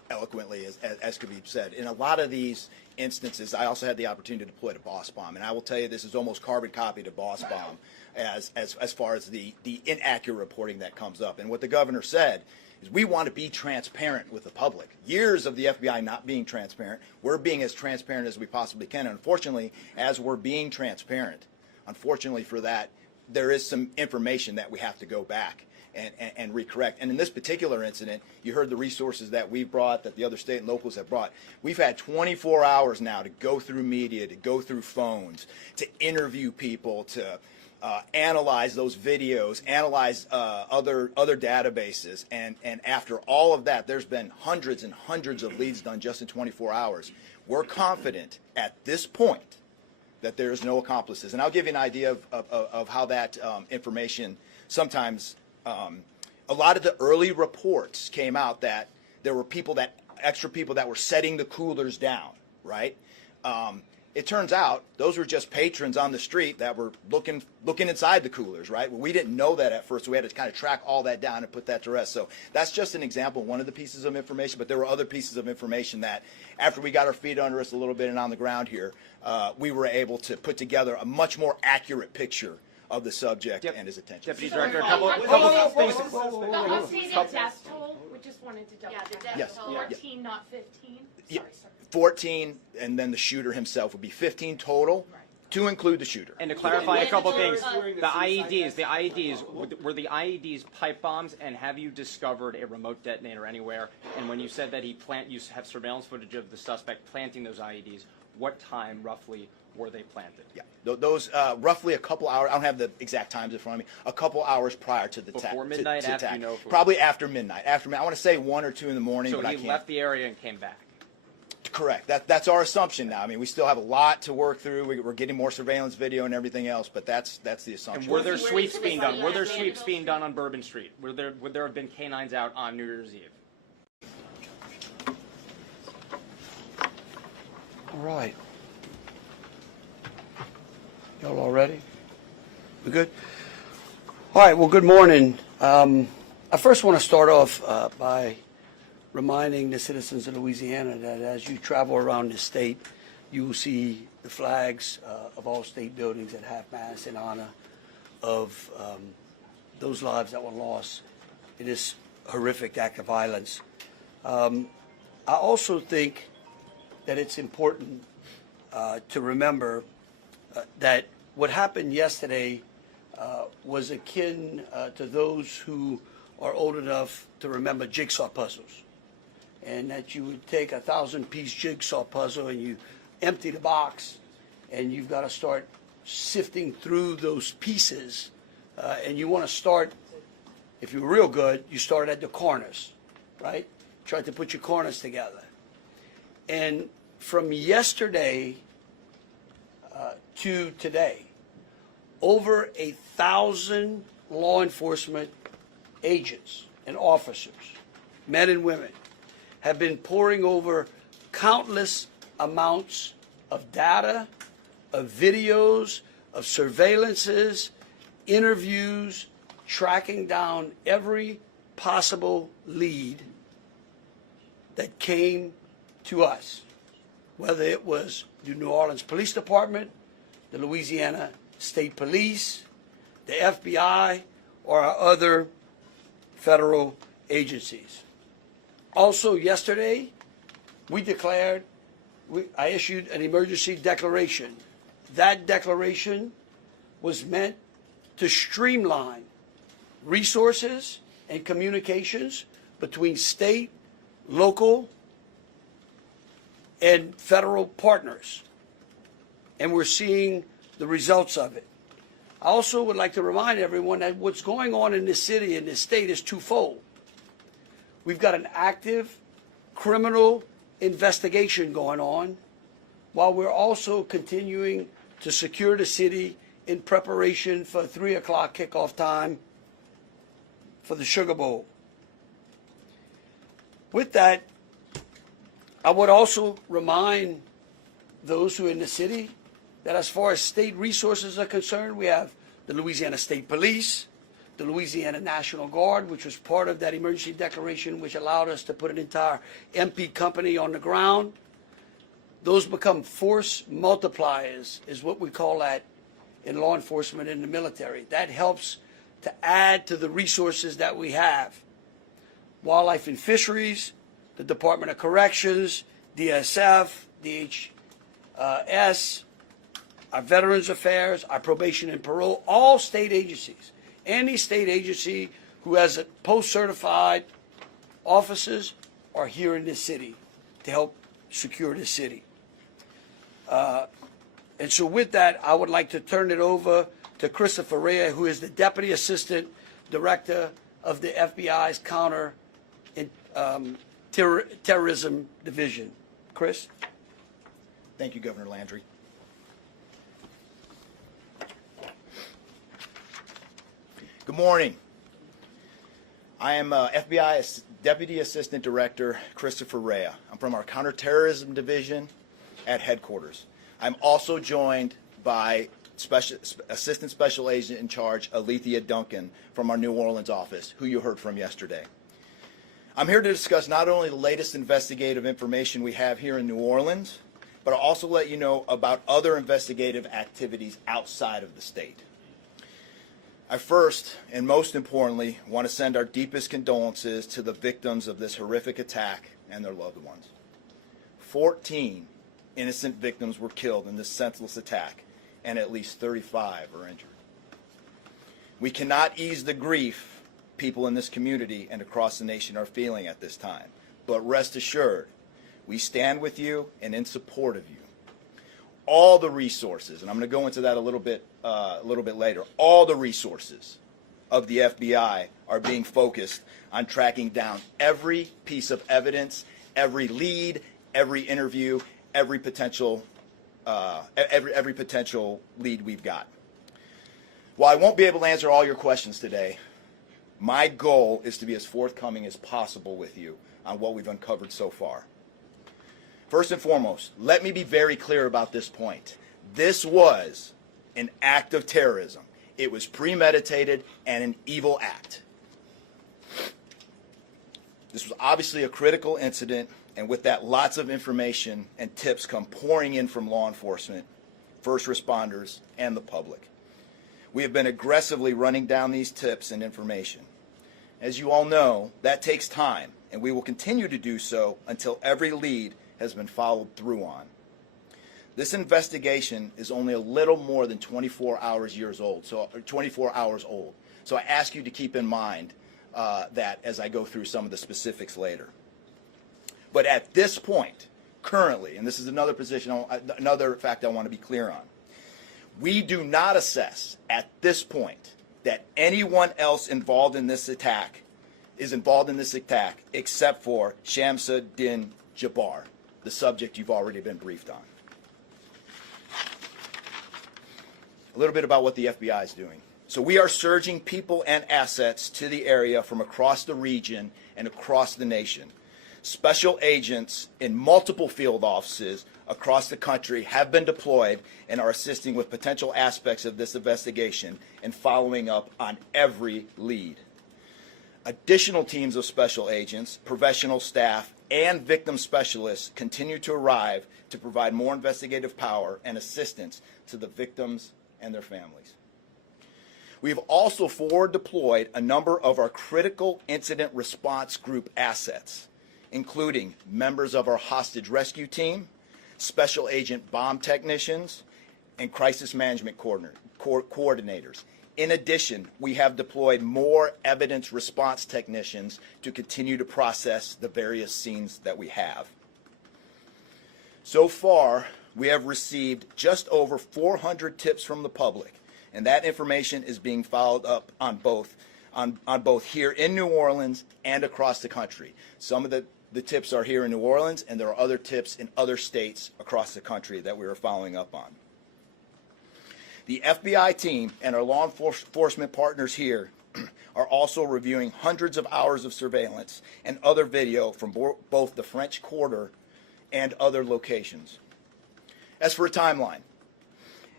eloquently as could be said. In a lot of these instances, I also had the opportunity to deploy to Boss Bomb, and I will tell you this is almost carbon copy to Boss Bomb as far as the inaccurate reporting that comes up. And what the governor said is we want to be transparent with the public. Years of the FBI not being transparent, we're being as transparent as we possibly can. And unfortunately, as we're being transparent, unfortunately for that, there is some information that we have to go back and recorrect. And in this particular incident, you heard the resources that we brought, that the other state and locals have brought. We've had 24 hours now to go through media, to go through phones, to interview people, to analyze those videos, analyze other databases. And after all of that, there's been hundreds and hundreds of leads done just in 24 hours. We're confident at this point that there is no accomplices. And I'll give you an idea of how that information sometimes, a lot of the early reports came out that there were extra people that were setting the coolers down, right? It turns out those were just patrons on the street that were looking inside the coolers, right? Well, we didn't know that at first, so we had to kind of track all that down and put that to rest. So that's just an example, one of the pieces of information, but there were other pieces of information that after we got our feet under us a little bit and on the ground here, we were able to put together a much more accurate picture of the subject and his attention. Deputy Director, a couple things. What's the death toll? We just wanted to double check. Yes. 14, not 15? Yeah. Sorry. 14, and then the shooter himself would be 15 total, to include the shooter. And to clarify a couple things, the IEDs, were the IEDs pipe bombs, and have you discovered a remote detonator anywhere? And when you said that you have surveillance footage of the suspect planting those IEDs, what time roughly were they planted? Yeah, those roughly a couple hours. I don't have the exact times in front of me. A couple hours prior to the attack. Before midnight, after you know? Probably after midnight. After midnight. I want to say 1 or 2 in the morning, so but I can't. he left the area and came back. Correct. That's our assumption now. I mean, we still have a lot to work through. We're getting more surveillance video and everything else, but that's the assumption. And were there sweeps being done? Were there sweeps being done on Bourbon Street? Would there have been canines out on New Year's Eve? All right. Y'all all ready? We good? All right, well, good morning. I first want to start off by reminding the citizens of Louisiana that as you travel around the state, you will see the flags of all state buildings at half-mast in honor of those lives that were lost in this horrific act of violence. I also think that it's important to remember that what happened yesterday was akin to those who are old enough to remember jigsaw puzzles. And that you would take a 1,000-piece jigsaw puzzle and you empty the box, and you've got to start sifting through those pieces. And you want to start, if you're real good, you start at the corners, right? Try to put your corners together. And from yesterday to today, over 1,000 law enforcement agents and officers, men and women, have been poring over countless amounts of data, of videos, of surveillances, interviews, tracking down every possible lead that came to us, whether it was the New Orleans Police Department, the Louisiana State Police, the FBI, or our other federal agencies. Also yesterday, I issued an emergency declaration. That declaration was meant to streamline resources and communications between state, local, and federal partners. And we're seeing the results of it. I also would like to remind everyone that what's going on in this city and this state is twofold. We've got an active criminal investigation going on, while we're also continuing to secure the city in preparation for 3 o'clock kickoff time for the Sugar Bowl. With that, I would also remind those who are in the city that as far as state resources are concerned, we have the Louisiana State Police, the Louisiana National Guard, which was part of that emergency declaration, which allowed us to put an entire MP company on the ground. Those become force multipliers, is what we call that in law enforcement and the military. That helps to add to the resources that we have. Wildlife and Fisheries, the Department of Corrections, DSF, DHS, our Veterans Affairs, our Probation and Parole, all state agencies. Any state agency who has a post-certified officers are here in this city to help secure the city. And so with that, I would like to turn it over to Christopher Rea, who is the Deputy Assistant Director of the FBI's Terrorism Division. Chris? Thank you, Governor Landry. Good morning. I am FBI Deputy Assistant Director Christopher Rea. I'm from our Counterterrorism Division at headquarters. I'm also joined by Assistant Special Agent in Charge Alethea Duncan from our New Orleans office, who you heard from yesterday. I'm here to discuss not only the latest investigative information we have here in New Orleans, but I'll also let you know about other investigative activities outside of the state. I first, and most importantly, want to send our deepest condolences to the victims of this horrific attack and their loved ones. 14 innocent victims were killed in this senseless attack, and at least 35 are injured. We cannot ease the grief people in this community and across the nation are feeling at this time, but rest assured, we stand with you and in support of you. All the resources, and I'm going to go into that a little bit later, all the resources of the FBI are being focused on tracking down every piece of evidence, every lead, every interview, every potential lead we've got. While I won't be able to answer all your questions today, my goal is to be as forthcoming as possible with you on what we've uncovered so far. First and foremost, let me be very clear about this point. This was an act of terrorism. It was premeditated and an evil act. This was obviously a critical incident, and with that, lots of information and tips come pouring in from law enforcement, first responders, and the public. We have been aggressively running down these tips and information. As you all know, that takes time, and we will continue to do so until every lead has been followed through on. This investigation is only a little more than 24 hours old. So I ask you to keep in mind that as I go through some of the specifics later. But at this point, currently, and this is another fact I want to be clear on, we do not assess at this point that anyone else involved in this attack except for Shamsa Din Jabbar, the subject you've already been briefed on. A little bit about what the FBI is doing. So we are surging people and assets to the area from across the region and across the nation. Special agents in multiple field offices across the country have been deployed and are assisting with potential aspects of this investigation and following up on every lead. Additional teams of special agents, professional staff, and victim specialists continue to arrive to provide more investigative power and assistance to the victims and their families. We have also forward deployed a number of our critical incident response group assets, including members of our hostage rescue team, special agent bomb technicians, and crisis management coordinators. In addition, we have deployed more evidence response technicians to continue to process the various scenes that we have. So far, we have received just over 400 tips from the public, and that information is being followed up on both here in New Orleans and across the country. Some of the tips are here in New Orleans, and there are other tips in other states across the country that we are following up on. The FBI team and our law enforcement partners here are also reviewing hundreds of hours of surveillance and other video from both the French Quarter and other locations. As for a timeline,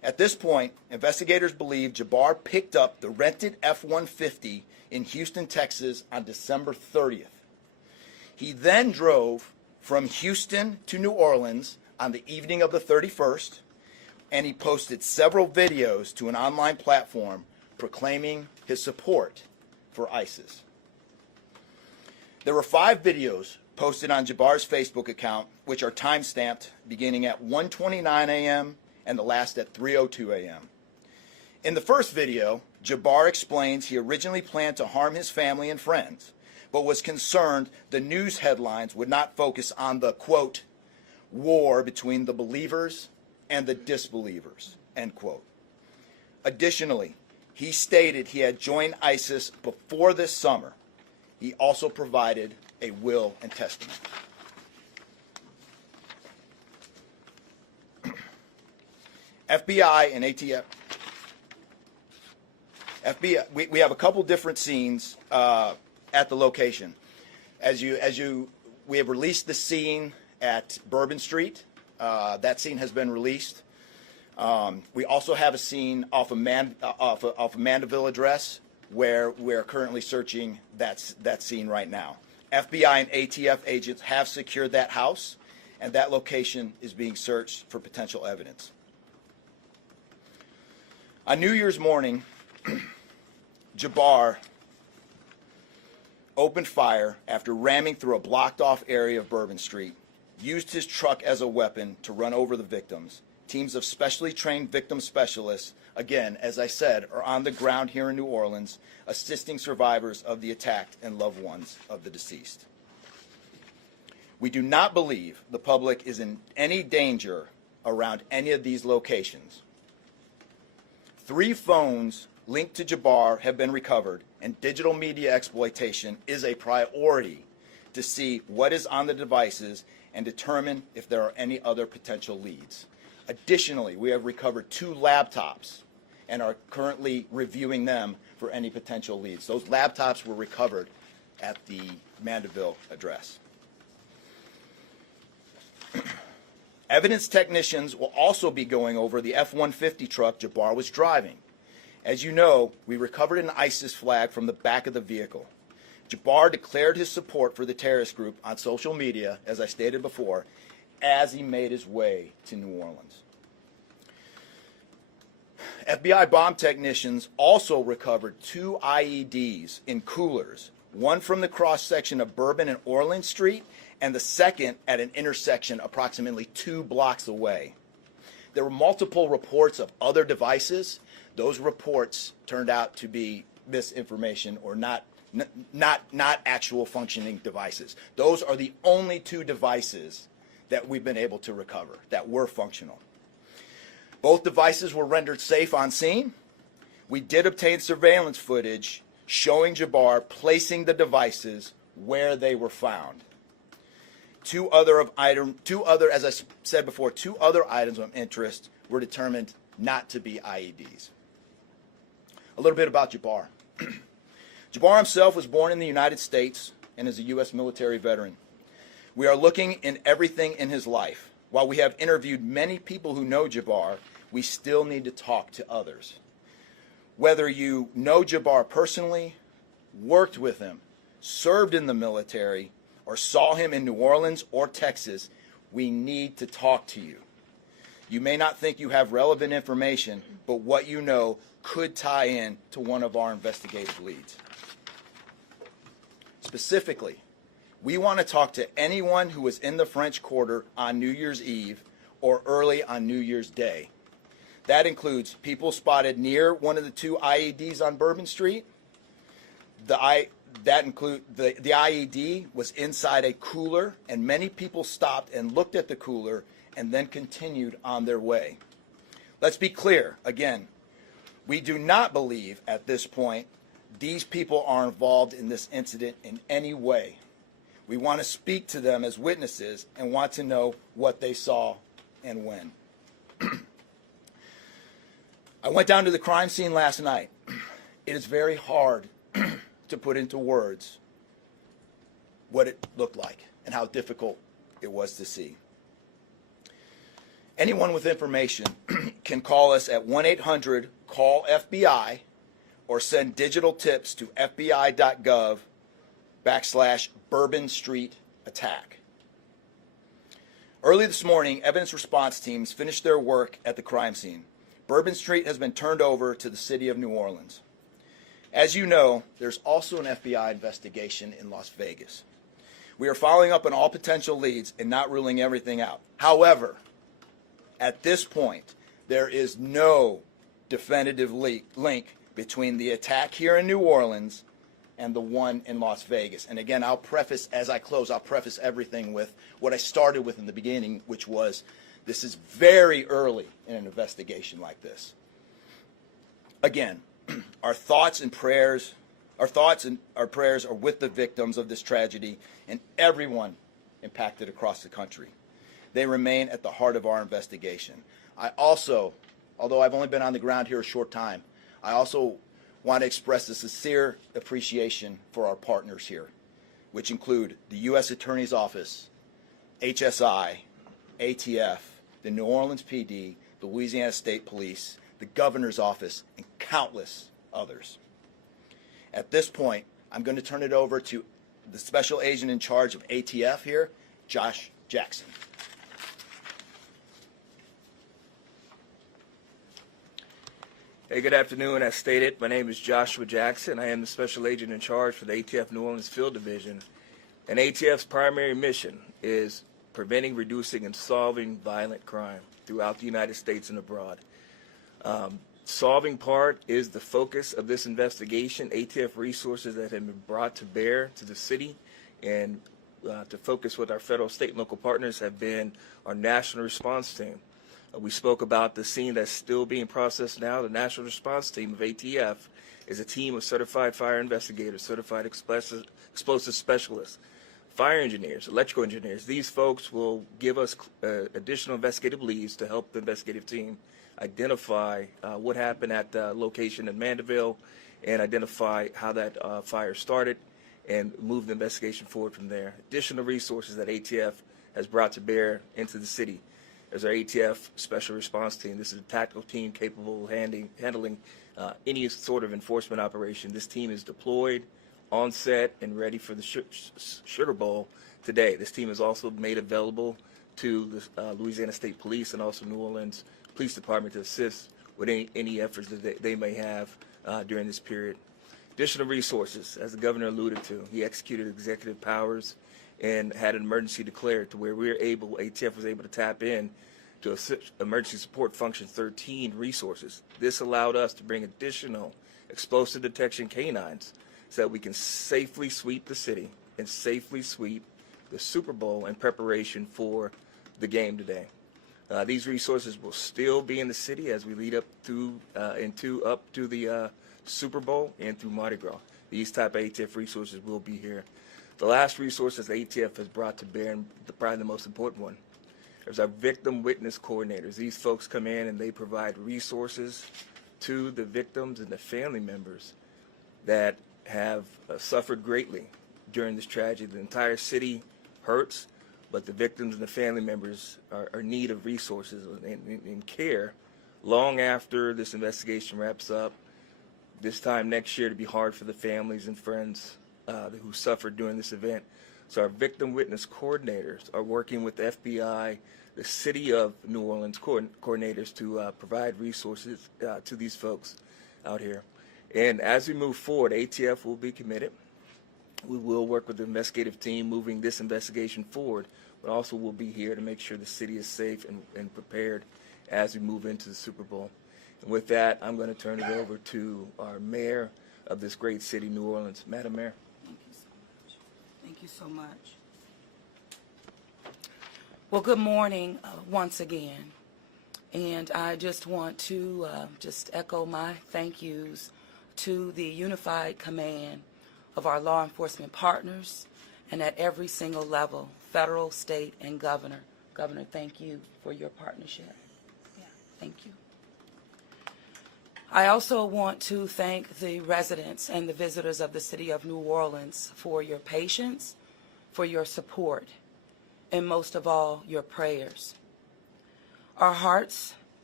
At this point, investigators believe Jabbar picked up the rented F-150 in Houston, Texas on December 30th. He then drove from Houston to New Orleans on the evening of the 31st, and he posted several videos to an online platform proclaiming his support for ISIS. There were 5 videos posted on Jabbar's Facebook account, which are time-stamped beginning at 1:29 a.m. and the last at 3:02 a.m. In the first video, Jabbar explains he originally planned to harm his family and friends, but was concerned the news headlines would not focus on the, quote, war between the believers and the disbelievers, end quote. Additionally, he stated he had joined ISIS before this summer. He also provided a will and testament. FBI and ATF. FBI. We have a couple different scenes at the location. We have released the scene at Bourbon Street. That scene has been released. We also have a scene off of Mandeville Address, where we're currently searching that scene right now. FBI and ATF agents have secured that house, and that location is being searched for potential evidence. On New Year's morning, Jabbar opened fire after ramming through a blocked-off area of Bourbon Street, used his truck as a weapon to run over the victims. Teams of specially trained victim specialists, again, as I said, are on the ground here in New Orleans, assisting survivors of the attack and loved ones of the deceased. We do not believe the public is in any danger around any of these locations. 3 phones linked to Jabbar have been recovered, and digital media exploitation is a priority to see what is on the devices and determine if there are any other potential leads. Additionally, we have recovered 2 laptops and are currently reviewing them for any potential leads. Those laptops were recovered at the Mandeville address. Evidence technicians will also be going over the F-150 truck Jabbar was driving. As you know, we recovered an ISIS flag from the back of the vehicle. Jabbar declared his support for the terrorist group on social media, as I stated before, as he made his way to New Orleans. FBI bomb technicians also recovered 2 IEDs in coolers, one from the cross-section of Bourbon and Orleans Street, and the second at an intersection approximately 2 blocks away. There were multiple reports of other devices. Those reports turned out to be misinformation or not actual functioning devices. Those are the only 2 devices that we've been able to recover that were functional. Both devices were rendered safe on scene. We did obtain surveillance footage showing Jabbar placing the devices where they were found. 2 other, as I said before, 2 other items of interest were determined not to be IEDs. A little bit about Jabbar. Jabbar himself was born in the United States and is a U.S. military veteran. We are looking in everything in his life. While we have interviewed many people who know Jabbar, we still need to talk to others. Whether you know Jabbar personally, worked with him, served in the military, or saw him in New Orleans or Texas, we need to talk to you. You may not think you have relevant information, but what you know could tie in to one of our investigative leads. Specifically, we want to talk to anyone who was in the French Quarter on New Year's Eve or early on New Year's Day. That includes people spotted near one of the 2 IEDs on Bourbon Street. The IED was inside a cooler, and many people stopped and looked at the cooler and then continued on their way. Let's be clear, again, we do not believe at this point these people are involved in this incident in any way. We want to speak to them as witnesses and want to know what they saw and when. I went down to the crime scene last night. It is very hard to put into words what it looked like and how difficult it was to see. Anyone with information can call us at 1-800-CALL-FBI or send digital tips to fbi.gov/Bourbon Street attack. Early this morning, evidence response teams finished their work at the crime scene. Bourbon Street has been turned over to the city of New Orleans. As you know, there's also an FBI investigation in Las Vegas. We are following up on all potential leads and not ruling everything out. However, at this point, there is no definitive link between the attack here in New Orleans and the one in Las Vegas. And again, I'll preface, as I close, I'll preface everything with what I started with in the beginning, which was this is very early in an investigation like this. Again, our thoughts and prayers are with the victims of this tragedy and everyone impacted across the country. They remain at the heart of our investigation. I also, although I've only been on the ground here a short time, I also want to express a sincere appreciation for our partners here, which include the U.S. Attorney's Office, HSI, ATF, the New Orleans PD, the Louisiana State Police, the Governor's Office, and countless others. At this point, I'm going to turn it over to the Special Agent in charge of ATF here, Josh Jackson. Hey, good afternoon. As stated, my name is Joshua Jackson. I am the Special Agent in charge for the ATF New Orleans Field Division. And ATF's primary mission is preventing, reducing, and solving violent crime throughout the United States and abroad. Solving part is the focus of this investigation. ATF resources that have been brought to bear to the city and to focus with our federal, state, and local partners have been our national response team. We spoke about the scene that's still being processed now. The national response team of ATF is a team of certified fire investigators, certified explosive specialists, fire engineers, electrical engineers. These folks will give us additional investigative leads to help the investigative team identify what happened at the location in Mandeville and identify how that fire started and move the investigation forward from there. Additional resources that ATF has brought to bear into the city. There's our ATF Special Response Team. This is a tactical team capable of handling any sort of enforcement operation. This team is deployed, on set, and ready for the Sugar Bowl today. This team is also made available to the Louisiana State Police and also New Orleans Police Department to assist with any efforts that they may have during this period. Additional resources, as the governor alluded to, he executed executive powers and had an emergency declared to where ATF was able to tap in to Emergency Support Function 13 resources. This allowed us to bring additional explosive detection canines so that we can safely sweep the city and safely sweep the Super Bowl in preparation for the game today. These resources will still be in the city as we lead up to the Super Bowl and through Mardi Gras. These type of ATF resources will be here. The last resources ATF has brought to bear, and probably the most important one, is our victim witness coordinators. These folks come in and they provide resources to the victims and the family members that have suffered greatly during this tragedy. The entire city hurts, but the victims and the family members are in need of resources and care long after this investigation wraps up. This time next year to be hard for the families and friends who suffered during this event. So our victim witness coordinators are working with the FBI, the City of New Orleans coordinators to provide resources to these folks out here. And as we move forward, ATF will be committed. We will work with the investigative team moving this investigation forward, but also we'll be here to make sure the city is safe and prepared as we move into the Super Bowl. And with that, I'm going to turn it over to our mayor of this great city, New Orleans. Madam Mayor. Thank you so much. Well, good morning once again. And I just want to just echo my thank yous to the unified command of our law enforcement partners and at every single level, federal, state, and governor. Governor, thank you for your partnership. Yeah, thank you. I also want to thank the residents and the visitors of the city of New Orleans for your patience, for your support, and most of all, your prayers. Our hearts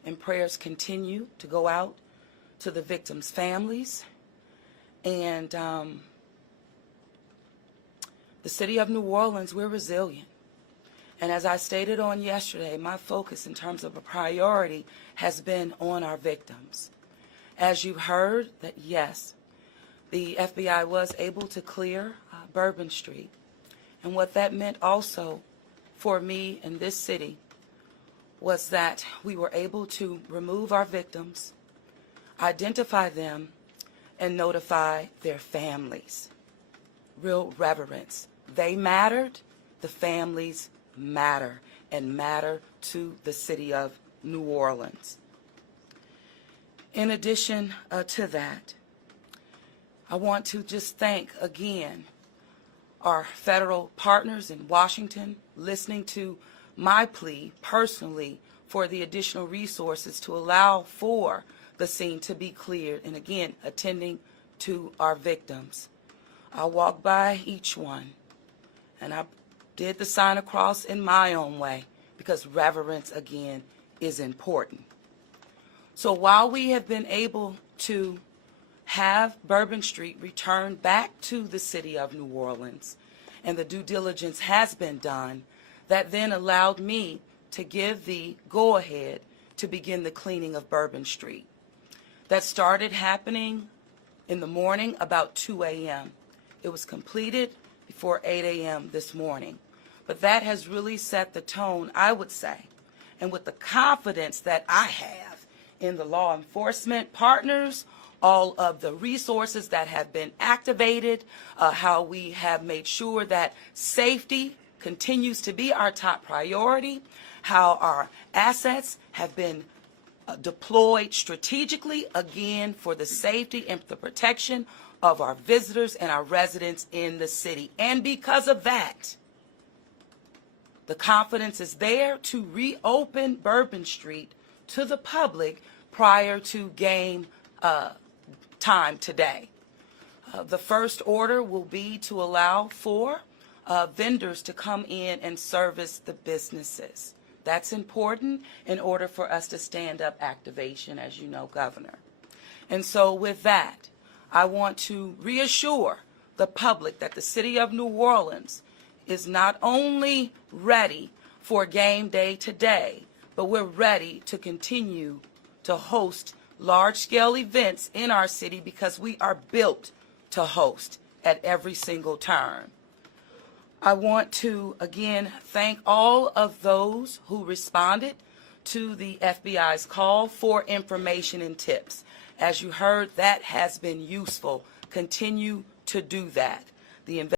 and prayers continue to go out to the victims' families. And the city of New Orleans, we're resilient. And as I stated on yesterday, my focus in terms of a priority has been on our victims. As you've heard, that yes, the FBI was able to clear Bourbon Street. And what that meant also for me in this city was that we were able to remove our victims, identify them, and notify their families. Real reverence. They mattered, the families matter, and matter to the city of New Orleans. In addition to that, I want to just thank again our federal partners in Washington, listening to my plea personally for the additional resources to allow for the scene to be cleared, and again, attending to our victims. I walked by each one, and I did the sign of cross in my own way, because reverence, again, is important. So while we have been able to have Bourbon Street returned back to the city of New Orleans, and the due diligence has been done, that then allowed me to give the go-ahead to begin the cleaning of Bourbon Street. That started happening in the morning about 2 a.m. It was completed before 8 a.m. this morning. But that has really set the tone, I would say, and with the confidence that I have in the law enforcement partners, all of the resources that have been activated, how we have made sure that safety continues to be our top priority, how our assets have been deployed strategically, again, for the safety and the protection of our visitors and our residents in the city. And because of that, the confidence is there to reopen Bourbon Street to the public prior to game time today. The first order will be to allow for vendors to come in and service the businesses. That's important in order for us to stand up activation, as you know, Governor. And so with that, I want to reassure the public that the city of New Orleans is not only ready for game day today, but we're ready to continue to host large-scale events in our city because we are built to host at every single turn. I want to, again, thank all of those who responded to the FBI's call for information and tips. As you heard, that has been useful. Continue to do that. The